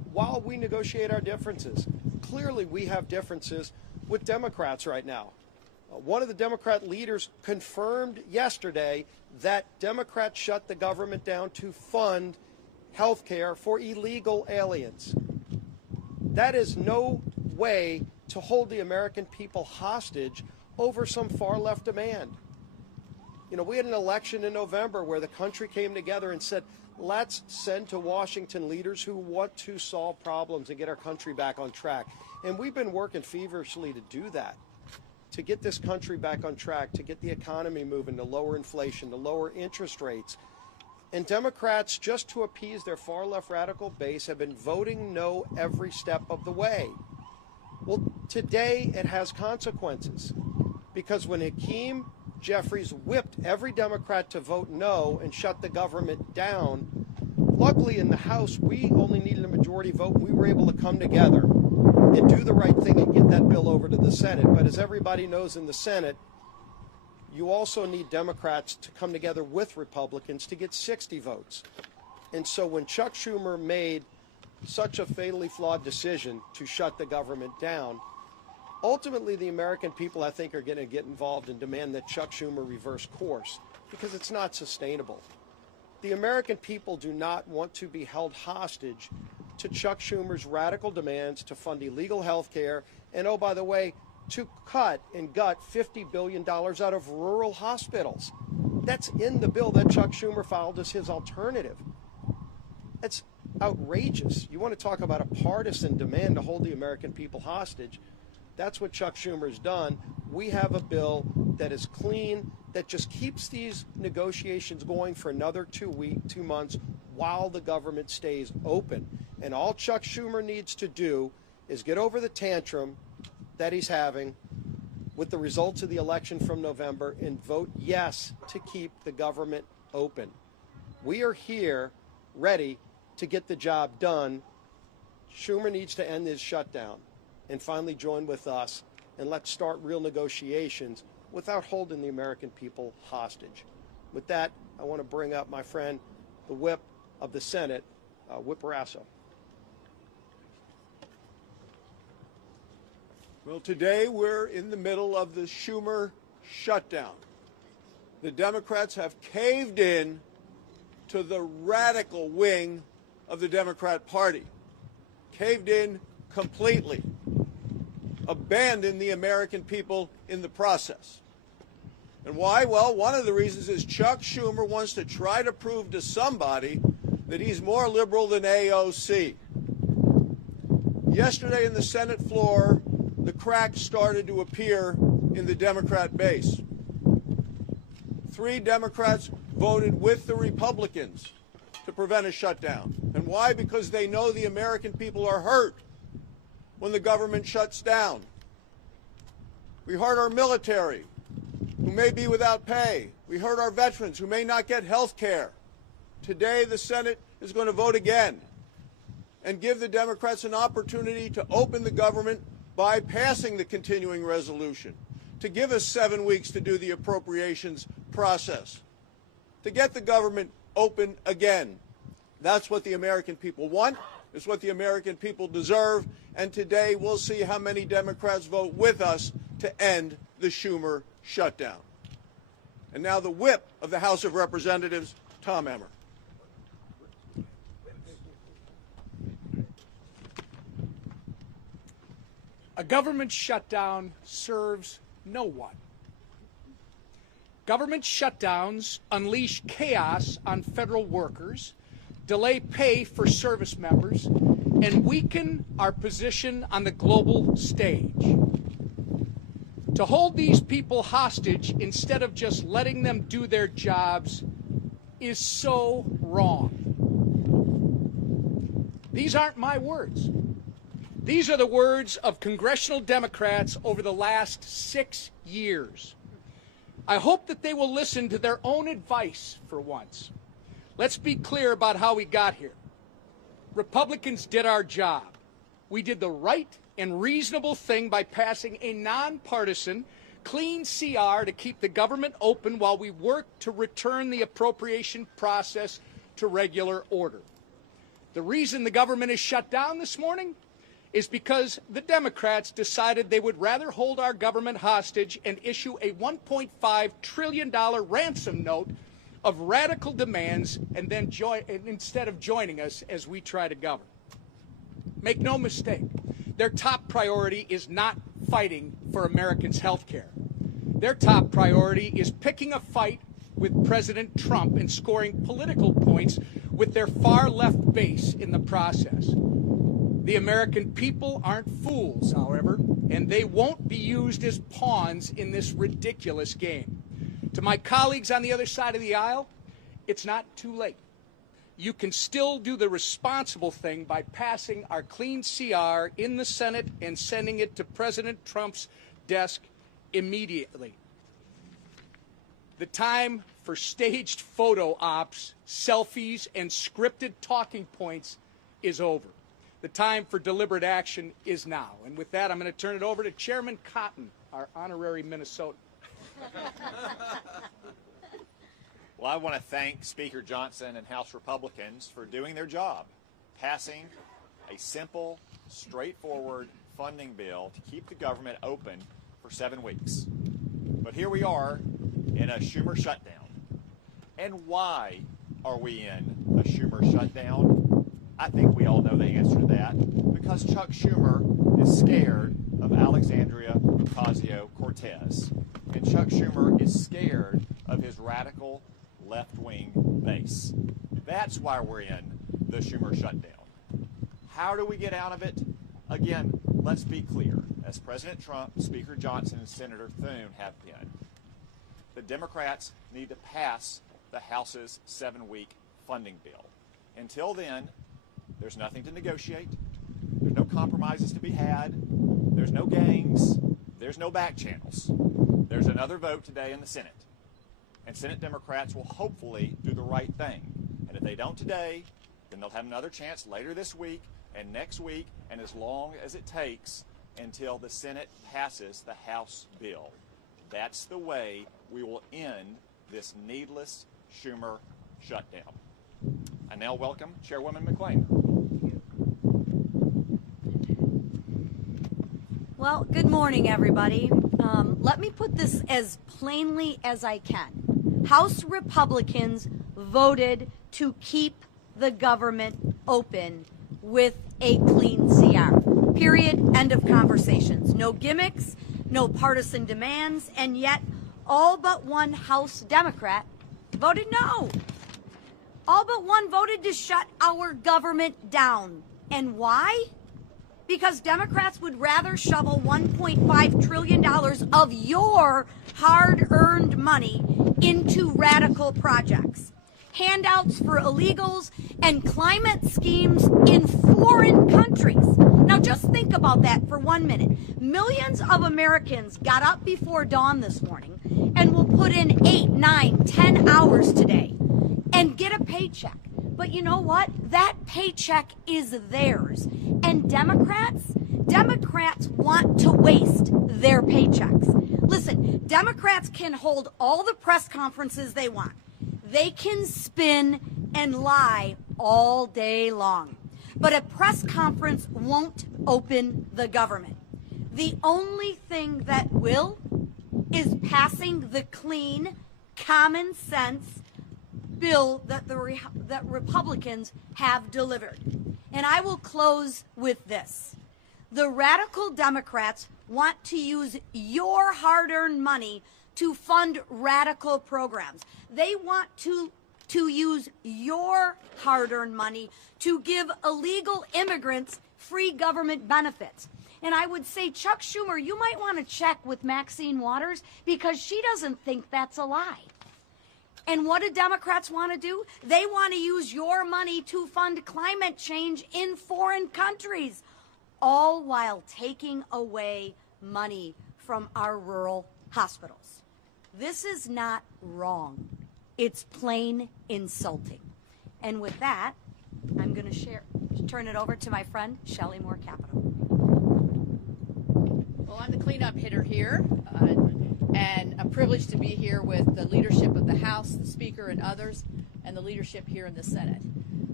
while we negotiate our differences. Clearly, we have differences with Democrats right now. One of the Democrat leaders confirmed yesterday that Democrats shut the government down to fund health care for illegal aliens. That is no way to hold the American people hostage over some far-left demand. You know, we had an election in November where the country came together and said, let's send to Washington leaders who want to solve problems and get our country back on track. And we've been working feverishly to do that, to get this country back on track, to get the economy moving, to lower inflation, to lower interest rates. And Democrats, just to appease their far-left radical base, have been voting no every step of the way. Well, today it has consequences, because when Hakeem Jeffries whipped every Democrat to vote no and shut the government down, luckily in the House we only needed a majority vote. We were able to come together and do the right thing and get that bill over to the Senate. But as everybody knows, in the Senate, you also need Democrats to come together with Republicans to get 60 votes. And so when Chuck Schumer made such a fatally flawed decision to shut the government down, ultimately the American people, I think, are going to get involved and demand that Chuck Schumer reverse course, because it's not sustainable. The American people do not want to be held hostage to Chuck Schumer's radical demands to fund illegal health care and, oh, by the way, to cut and gut $50 billion out of rural hospitals. That's in the bill that Chuck Schumer filed as his alternative. That's outrageous. You want to talk about a partisan demand to hold the American people hostage? That's what Chuck Schumer's done. We have a bill that is clean, that just keeps these negotiations going for another 2 months while the government stays open. And all Chuck Schumer needs to do is get over the tantrum that he's having with the results of the election from November and vote yes to keep the government open. We are here ready to get the job done. Schumer needs to end his shutdown and finally join with us, and let's start real negotiations without holding the American people hostage. With that, I want to bring up my friend, the whip of the Senate, Whip Barrasso. Well, today we're in the middle of the Schumer shutdown. The Democrats have caved in to the radical wing of the Democrat Party, caved in completely, abandoned the American people in the process. And why? Well, one of the reasons is Chuck Schumer wants to try to prove to somebody that he's more liberal than AOC. Yesterday in the Senate floor, the cracks started to appear in the Democrat base. 3 Democrats voted with the Republicans to prevent a shutdown. And why? Because they know the American people are hurt when the government shuts down. We hurt our military, who may be without pay. We hurt our veterans, who may not get health care. Today, the Senate is going to vote again and give the Democrats an opportunity to open the government by passing the continuing resolution, to give us 7 weeks to do the appropriations process, to get the government open again. That's what the American people want. It's what the American people deserve. And today we'll see how many Democrats vote with us to end the Schumer shutdown. And now the whip of the House of Representatives, Tom Emmer. A government shutdown serves no one. Government shutdowns unleash chaos on federal workers, delay pay for service members, and weaken our position on the global stage. To hold these people hostage instead of just letting them do their jobs is so wrong. These aren't my words. These are the words of congressional Democrats over the last 6 years. I hope that they will listen to their own advice for once. Let's be clear about how we got here. Republicans did our job. We did the right and reasonable thing by passing a nonpartisan, clean CR to keep the government open while we worked to return the appropriation process to regular order. The reason the government is shut down this morning is because the Democrats decided they would rather hold our government hostage and issue a $1.5 trillion ransom note of radical demands and then instead of joining us as we try to govern. Make no mistake, their top priority is not fighting for Americans' health care. Their top priority is picking a fight with President Trump and scoring political points with their far-left base in the process. The American people aren't fools, however, and they won't be used as pawns in this ridiculous game. To my colleagues on the other side of the aisle, it's not too late. You can still do the responsible thing by passing our clean CR in the Senate and sending it to President Trump's desk immediately. The time for staged photo ops, selfies, and scripted talking points is over. The time for deliberate action is now. And with that, I'm going to turn it over to Chairman Cotton, our honorary Minnesotan. Well, I want to thank Speaker Johnson and House Republicans for doing their job, passing a simple, straightforward funding bill to keep the government open for 7 weeks. But here we are in a Schumer shutdown. And why are we in a Schumer shutdown? I think we all know the answer to that. Because Chuck Schumer is scared of Alexandria Ocasio-Cortez. And Chuck Schumer is scared of his radical left-wing base. That's why we're in the Schumer shutdown. How do we get out of it? Again, let's be clear. As President Trump, Speaker Johnson, and Senator Thune have been, the Democrats need to pass the House's 7-week funding bill. Until then, there's nothing to negotiate. There's no compromises to be had. There's no gangs. There's no back channels. There's another vote today in the Senate. And Senate Democrats will hopefully do the right thing. And if they don't today, then they'll have another chance later this week and next week and as long as it takes until the Senate passes the House bill. That's the way we will end this needless Schumer shutdown. I now welcome Chairwoman McClain. Well, good morning, everybody. Let me put this as plainly as I can. House Republicans voted to keep the government open with a clean CR. Period. End of conversations. No gimmicks, no partisan demands, and yet all but one House Democrat voted no. All but one voted to shut our government down. And why? Because Democrats would rather shovel $1.5 trillion of your hard-earned money into radical projects, handouts for illegals, and climate schemes in foreign countries. Now just think about that for 1 minute. Millions of Americans got up before dawn this morning and will put in 8, 9, 10 hours today and get a paycheck. But you know what? That paycheck is theirs. And Democrats want to waste their paychecks. Listen, Democrats can hold all the press conferences they want. They can spin and lie all day long. But a press conference won't open the government. The only thing that will is passing the clean, common sense bill that that Republicans have delivered. And I will close with this. The radical Democrats want to use your hard-earned money to fund radical programs. They want to use your hard-earned money to give illegal immigrants free government benefits. And I would say, Chuck Schumer, you might want to check with Maxine Waters because she doesn't think that's a lie. And what do Democrats want to do? They want to use your money to fund climate change in foreign countries, all while taking away money from our rural hospitals. This is not wrong. It's plain insulting. And with that, I'm going to turn it over to my friend, Shelley Moore Capito. Well, I'm the cleanup hitter here, and a privilege to be here with the leadership of the House, the Speaker, and others, and the leadership here in the Senate.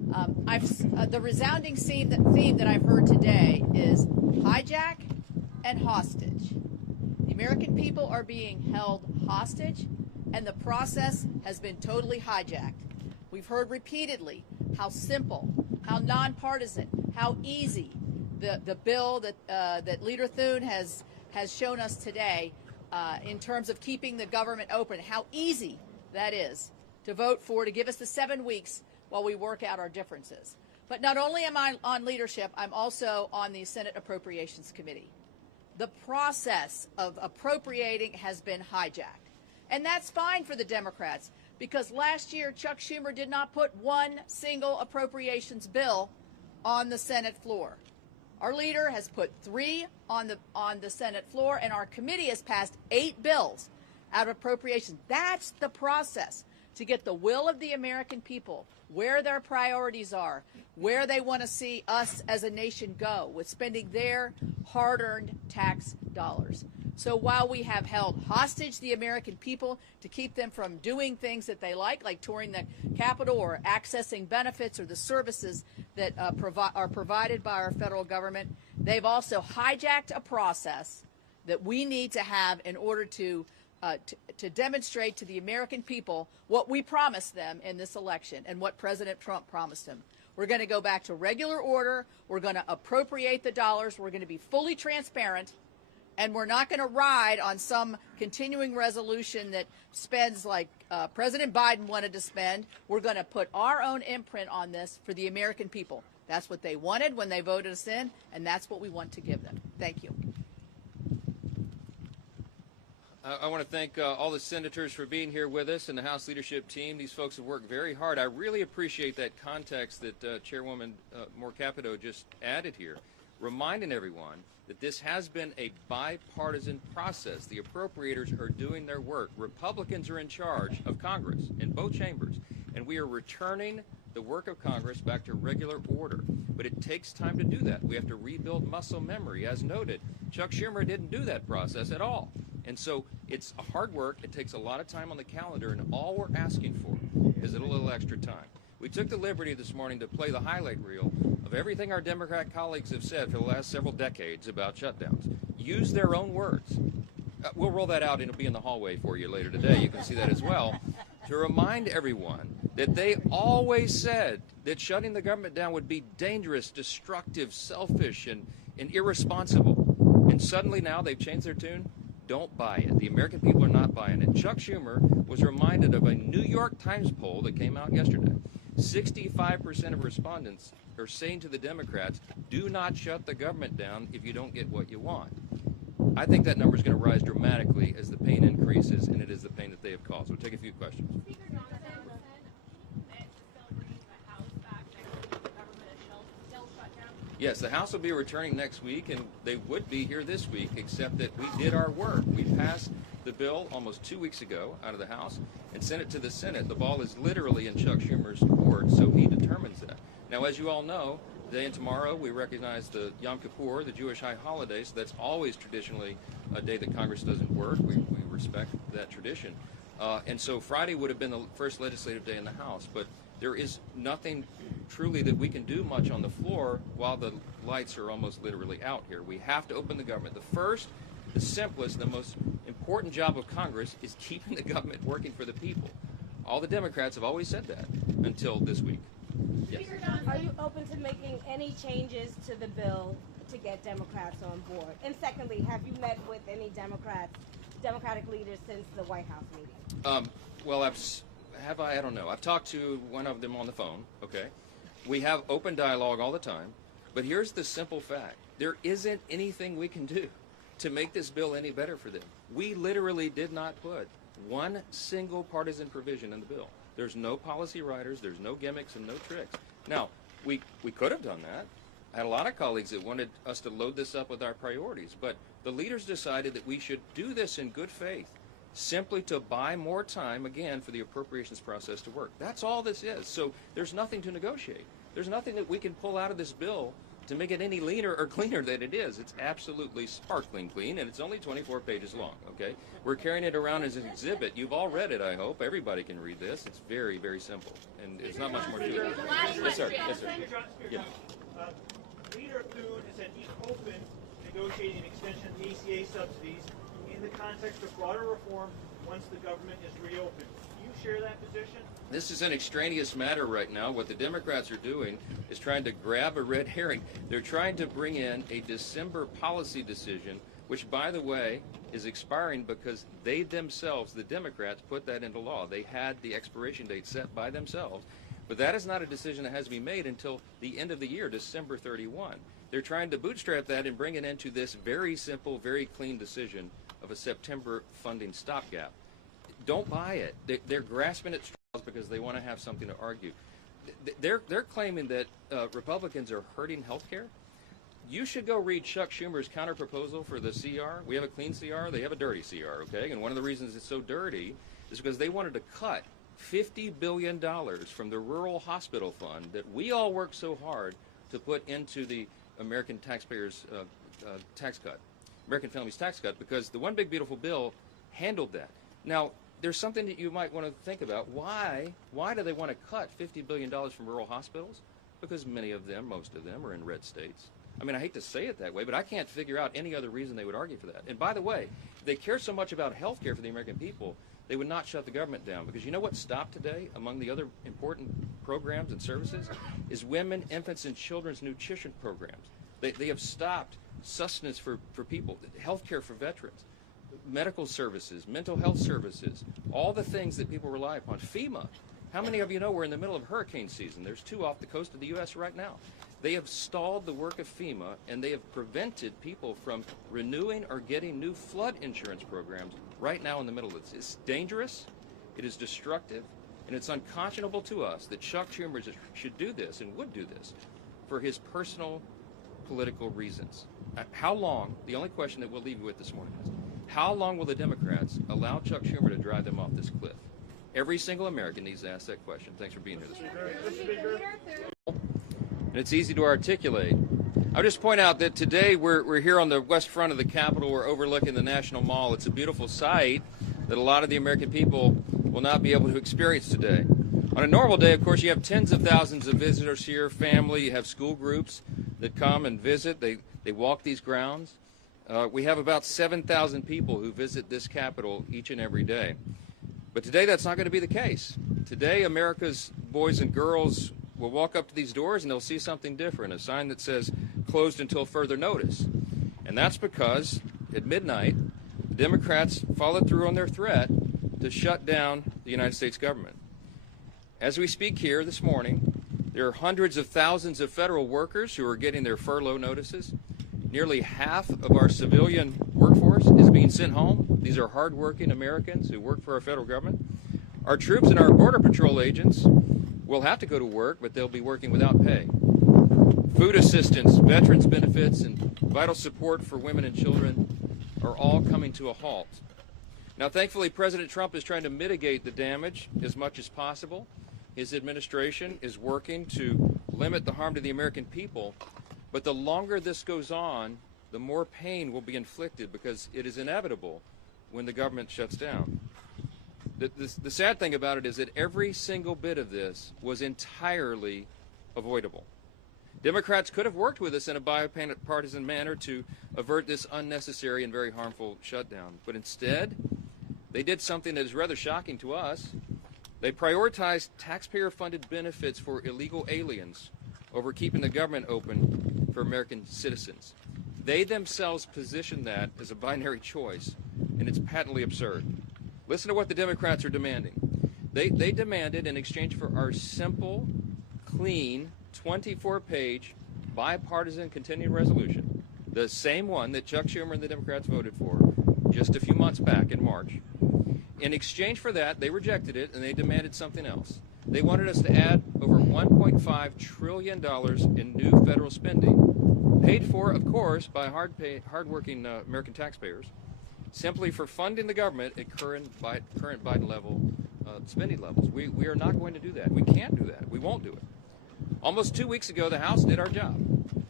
The resounding theme that I've heard today is hijack and hostage. The American people are being held hostage, and the process has been totally hijacked. We've heard repeatedly how simple, how nonpartisan, how easy the bill that Leader Thune has shown us today in terms of keeping the government open, how easy that is to vote for, to give us the 7 weeks while we work out our differences. But not only am I on leadership, I'm also on the Senate Appropriations Committee. The process of appropriating has been hijacked. And that's fine for the Democrats, because last year Chuck Schumer did not put one single appropriations bill on the Senate floor. Our leader has put 3 on the Senate floor, and our committee has passed 8 bills out of appropriations. That's the process to get the will of the American people, where their priorities are, where they want to see us as a nation go with spending their hard-earned tax dollars. So while we have held hostage the American people to keep them from doing things that they like touring the Capitol or accessing benefits or the services that are provided by our federal government, they've also hijacked a process that we need to have in order to demonstrate to the American people what we promised them in this election and what President Trump promised them. We're going to go back to regular order. We're going to appropriate the dollars. We're going to be fully transparent. And we're not going to ride on some continuing resolution that spends like President Biden wanted to spend. We're going to put our own imprint on this for the American people. That's what they wanted when they voted us in, and that's what we want to give them. Thank you. I want to thank all the senators for being here with us and the House leadership team. These folks have worked very hard. I really appreciate that context that Chairwoman Moore Capito just added here, reminding everyone that this has been a bipartisan process. The appropriators are doing their work. Republicans are in charge of Congress in both chambers, and we are returning the work of Congress back to regular order. But it takes time to do that. We have to rebuild muscle memory. As noted, Chuck Schumer didn't do that process at all. And so it's hard work. It takes a lot of time on the calendar, and all we're asking for is a little extra time. We took the liberty this morning to play the highlight reel of everything our Democrat colleagues have said for the last several decades about shutdowns. Use their own words. We'll roll that out, and it'll be in the hallway for you later today. You can see that as well. To remind everyone that they always said that shutting the government down would be dangerous, destructive, selfish, and irresponsible. And suddenly now they've changed their tune. Don't buy it. The American people are not buying it. Chuck Schumer was reminded of a New York Times poll that came out yesterday. 65% of respondents are saying to the Democrats, do not shut the government down if you don't get what you want. I think that number is going to rise dramatically as the pain increases, and it is the pain that they have caused. We'll take a few questions. Speaker Johnson meant to still bring the House back next week. The government is still shut down. Yes, the House will be returning next week, and they would be here this week, except that we did our work. We passed the bill almost 2 weeks ago out of the House and sent it to the Senate. The ball is literally in Chuck Schumer's court, so he determines that. Now, as you all know, today and tomorrow we recognize the Yom Kippur, the Jewish high holiday, so that's always traditionally a day that Congress doesn't work. We respect that tradition. And so Friday would have been the first legislative day in the House, but there is nothing truly that we can do much on the floor while the lights are almost literally out here. We have to open the government. The first, the simplest, the most important job of Congress is keeping the government working for the people. All the Democrats have always said that until this week. Yes. Are you open to making any changes to the bill to get Democrats on board? And secondly, have you met with any Democratic leaders since the White House meeting? Well, I don't know. I've talked to one of them on the phone, okay? We have open dialogue all the time, but here's the simple fact. There isn't anything we can do to make this bill any better for them. We literally did not put one single partisan provision in the bill. There's no policy writers, there's no gimmicks and no tricks. Now, we could have done that. I had a lot of colleagues that wanted us to load this up with our priorities, but the leaders decided that we should do this in good faith, simply to buy more time, again, for the appropriations process to work. That's all this is. So there's nothing to negotiate. There's nothing that we can pull out of this bill to make it any leaner or cleaner than it is. It's absolutely sparkling clean, and it's only 24 pages long, okay? We're carrying it around as an exhibit. You've all read it, I hope. Everybody can read this. It's very, very simple, and it's not much more to it. Yes, sir. Yes, sir. Yeah. Leader Thune has said he's open to negotiating an extension of the ACA subsidies in the context of broader reform once the government is reopened. Do you share that position? This is an extraneous matter right now. What the Democrats are doing is trying to grab a red herring. They're trying to bring in a December policy decision, which, by the way, is expiring because they themselves, the Democrats, put that into law. They had the expiration date set by themselves. But that is not a decision that has to be made until the end of the year, December 31. They're trying to bootstrap that and bring it into this very simple, very clean decision of a September funding stopgap. Don't buy it. They're grasping at straws because they want to have something to argue. They're claiming that Republicans are hurting health care. You should go read Chuck Schumer's counterproposal for the CR. We have a clean CR. They have a dirty CR, okay? And one of the reasons it's so dirty is because they wanted to cut $50 billion from the rural hospital fund that we all work so hard to put into the American taxpayers' tax cut, American families' tax cut, because the One Big Beautiful Bill handled that. Now, there's something that you might want to think about. Why do they want to cut $50 billion from rural hospitals? Because many of them, most of them, are in red states. I mean, I hate to say it that way, but I can't figure out any other reason they would argue for that. And by the way, if they care so much about health care for the American people, they would not shut the government down. Because you know what stopped today among the other important programs and services is women, infants, and children's nutrition programs. They have stopped sustenance for people, health care for veterans, medical services, mental health services, all the things that people rely upon. FEMA. How many of you know we're in the middle of hurricane season? There's 2 off the coast of the U.S. right now. They have stalled the work of FEMA, and they have prevented people from renewing or getting new flood insurance programs right now in the middle of this. It's dangerous, it is destructive, and it's unconscionable to us that Chuck Schumer should do this and would do this for his personal political reasons. How long, the only question that we'll leave you with this morning is, how long will the Democrats allow Chuck Schumer to drive them off this cliff? Every single American needs to ask that question. Thanks for being here this morning. And it's easy to articulate. I'll just point out that today we're here on the west front of the Capitol. We're overlooking the National Mall. It's a beautiful sight that a lot of the American people will not be able to experience today. On a normal day, of course, you have tens of thousands of visitors here, family, you have school groups that come and visit. They walk these grounds. We have about 7,000 people who visit this Capitol each and every day. But today that's not going to be the case. Today America's boys and girls will walk up to these doors and they'll see something different, a sign that says closed until further notice. And that's because at midnight, the Democrats followed through on their threat to shut down the United States government. As we speak here this morning, there are hundreds of thousands of federal workers who are getting their furlough notices. Nearly half of our civilian workforce is being sent home. These are hardworking Americans who work for our federal government. Our troops and our Border Patrol agents will have to go to work, but they'll be working without pay. Food assistance, veterans benefits, and vital support for women and children are all coming to a halt. Now, thankfully, President Trump is trying to mitigate the damage as much as possible. His administration is working to limit the harm to the American people. But the longer this goes on, the more pain will be inflicted because it is inevitable when the government shuts down. The sad thing about it is that every single bit of this was entirely avoidable. Democrats could have worked with us in a bipartisan manner to avert this unnecessary and very harmful shutdown. But instead, they did something that is rather shocking to us. They prioritized taxpayer-funded benefits for illegal aliens over keeping the government open for American citizens. They themselves positioned that as a binary choice, and it's patently absurd. Listen to what the Democrats are demanding. They demanded, in exchange for our simple, clean, 24-page, bipartisan continuing resolution, the same one that Chuck Schumer and the Democrats voted for just a few months back in March. In exchange for that, they rejected it, and they demanded something else. They wanted us to add over $1.5 trillion in new federal spending, paid for, of course, by hardworking American taxpayers, simply for funding the government at current Biden level spending levels. We are not going to do that. We can't do that. We won't do it. Almost 2 weeks ago, the House did our job.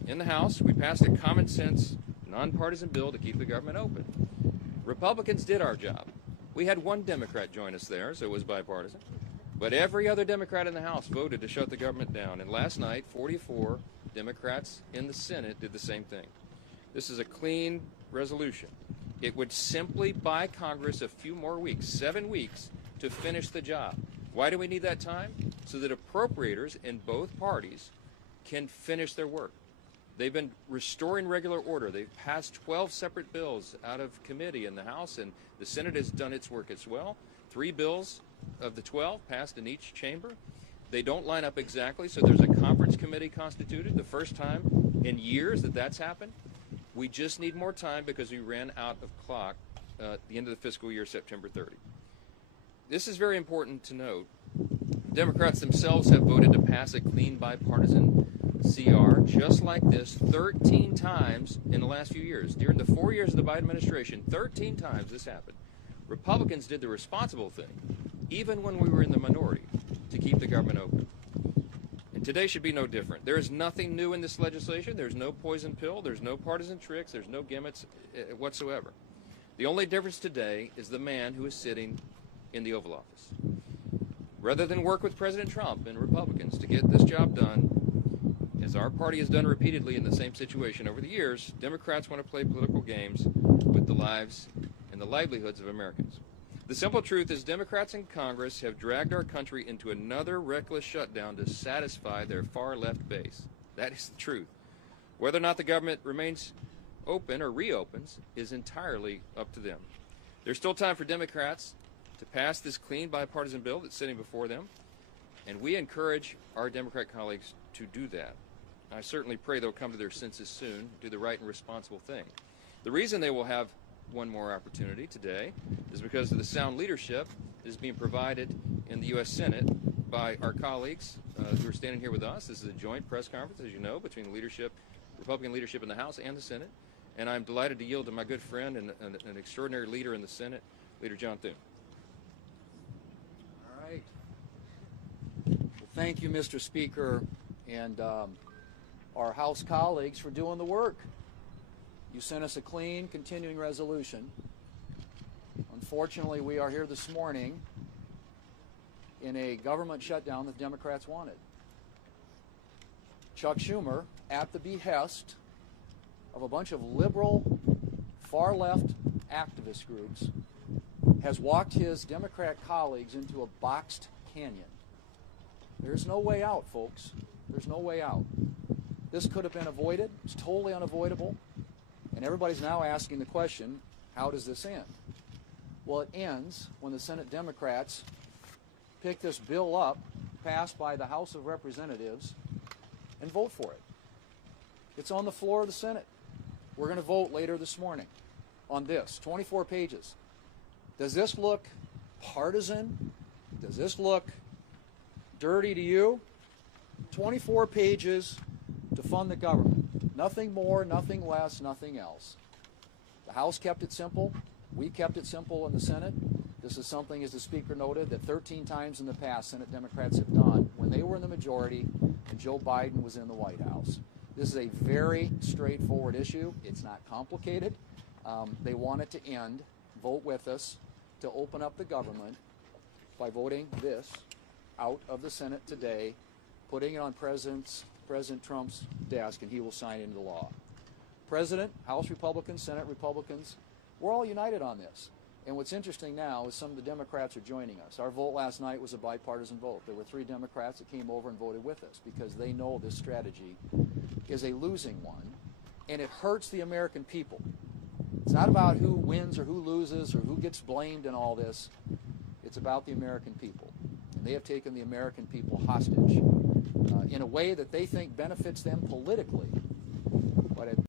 In the House, we passed a common sense, nonpartisan bill to keep the government open. Republicans did our job. We had one Democrat join us there, so it was bipartisan. But every other Democrat in the House voted to shut the government down. And last night, 44 Democrats in the Senate did the same thing. This is a clean resolution. It would simply buy Congress a few more weeks, 7 weeks, to finish the job. Why do we need that time? So that appropriators in both parties can finish their work. They've been restoring regular order. They've passed 12 separate bills out of committee in the House, and the Senate has done its work as well. 3 bills of the 12 passed in each chamber. They don't line up exactly, so there's a conference committee constituted, the first time in years that that's happened. We just need more time because we ran out of clock at the end of the fiscal year, September 30. This is very important to note. Democrats themselves have voted to pass a clean bipartisan CR just like this 13 times in the last few years. During the 4 years of the Biden administration, 13 times this happened. Republicans did the responsible thing, even when we were in the minority, to keep the government open. And today should be no different. There is nothing new in this legislation. There's no poison pill. There's no partisan tricks. There's no gimmicks whatsoever. The only difference today is the man who is sitting in the Oval Office. Rather than work with President Trump and Republicans to get this job done, as our party has done repeatedly in the same situation over the years, Democrats want to play political games with the lives and the livelihoods of Americans. The simple truth is Democrats in Congress have dragged our country into another reckless shutdown to satisfy their far-left base. That is the truth. Whether or not the government remains open or reopens is entirely up to them. There's still time for Democrats to pass this clean bipartisan bill that's sitting before them, and we encourage our Democrat colleagues to do that. I certainly pray they'll come to their senses soon, do the right and responsible thing. The reason they will have one more opportunity today is because of the sound leadership that is being provided in the U.S. Senate by our colleagues who are standing here with us. This is a joint press conference, as you know, between the leadership, Republican leadership in the House and the Senate. And I'm delighted to yield to my good friend and an extraordinary leader in the Senate, Leader John Thune. All right. Well, thank you, Mr. Speaker, and our House colleagues for doing the work. You sent us a clean, continuing resolution. Unfortunately, we are here this morning in a government shutdown that Democrats wanted. Chuck Schumer, at the behest of a bunch of liberal, far-left activist groups, has walked his Democrat colleagues into a boxed canyon. There's no way out, folks. There's no way out. This could have been avoided. It's totally unavoidable. And everybody's now asking the question, how does this end? Well, it ends when the Senate Democrats pick this bill up, passed by the House of Representatives, and vote for it. It's on the floor of the Senate. We're going to vote later this morning on this, 24 pages. Does this look partisan? Does this look dirty to you? 24 pages to fund the government. Nothing more, nothing less, nothing else. The House kept it simple. We kept it simple in the Senate. This is something, as the Speaker noted, that 13 times in the past Senate Democrats have done when they were in the majority and Joe Biden was in the White House. This is a very straightforward issue. It's not complicated. They want it to end. Vote with us to open up the government by voting this out of the Senate today, putting it on President Trump's desk, and he will sign into law. President, House Republicans, Senate Republicans, we're all united on this. And what's interesting now is some of the Democrats are joining us. Our vote last night was a bipartisan vote. There were 3 Democrats that came over and voted with us because they know this strategy is a losing one, and it hurts the American people. It's not about who wins or who loses or who gets blamed in all this. It's about the American people. And they have taken the American people hostage in a way that they think benefits them politically. But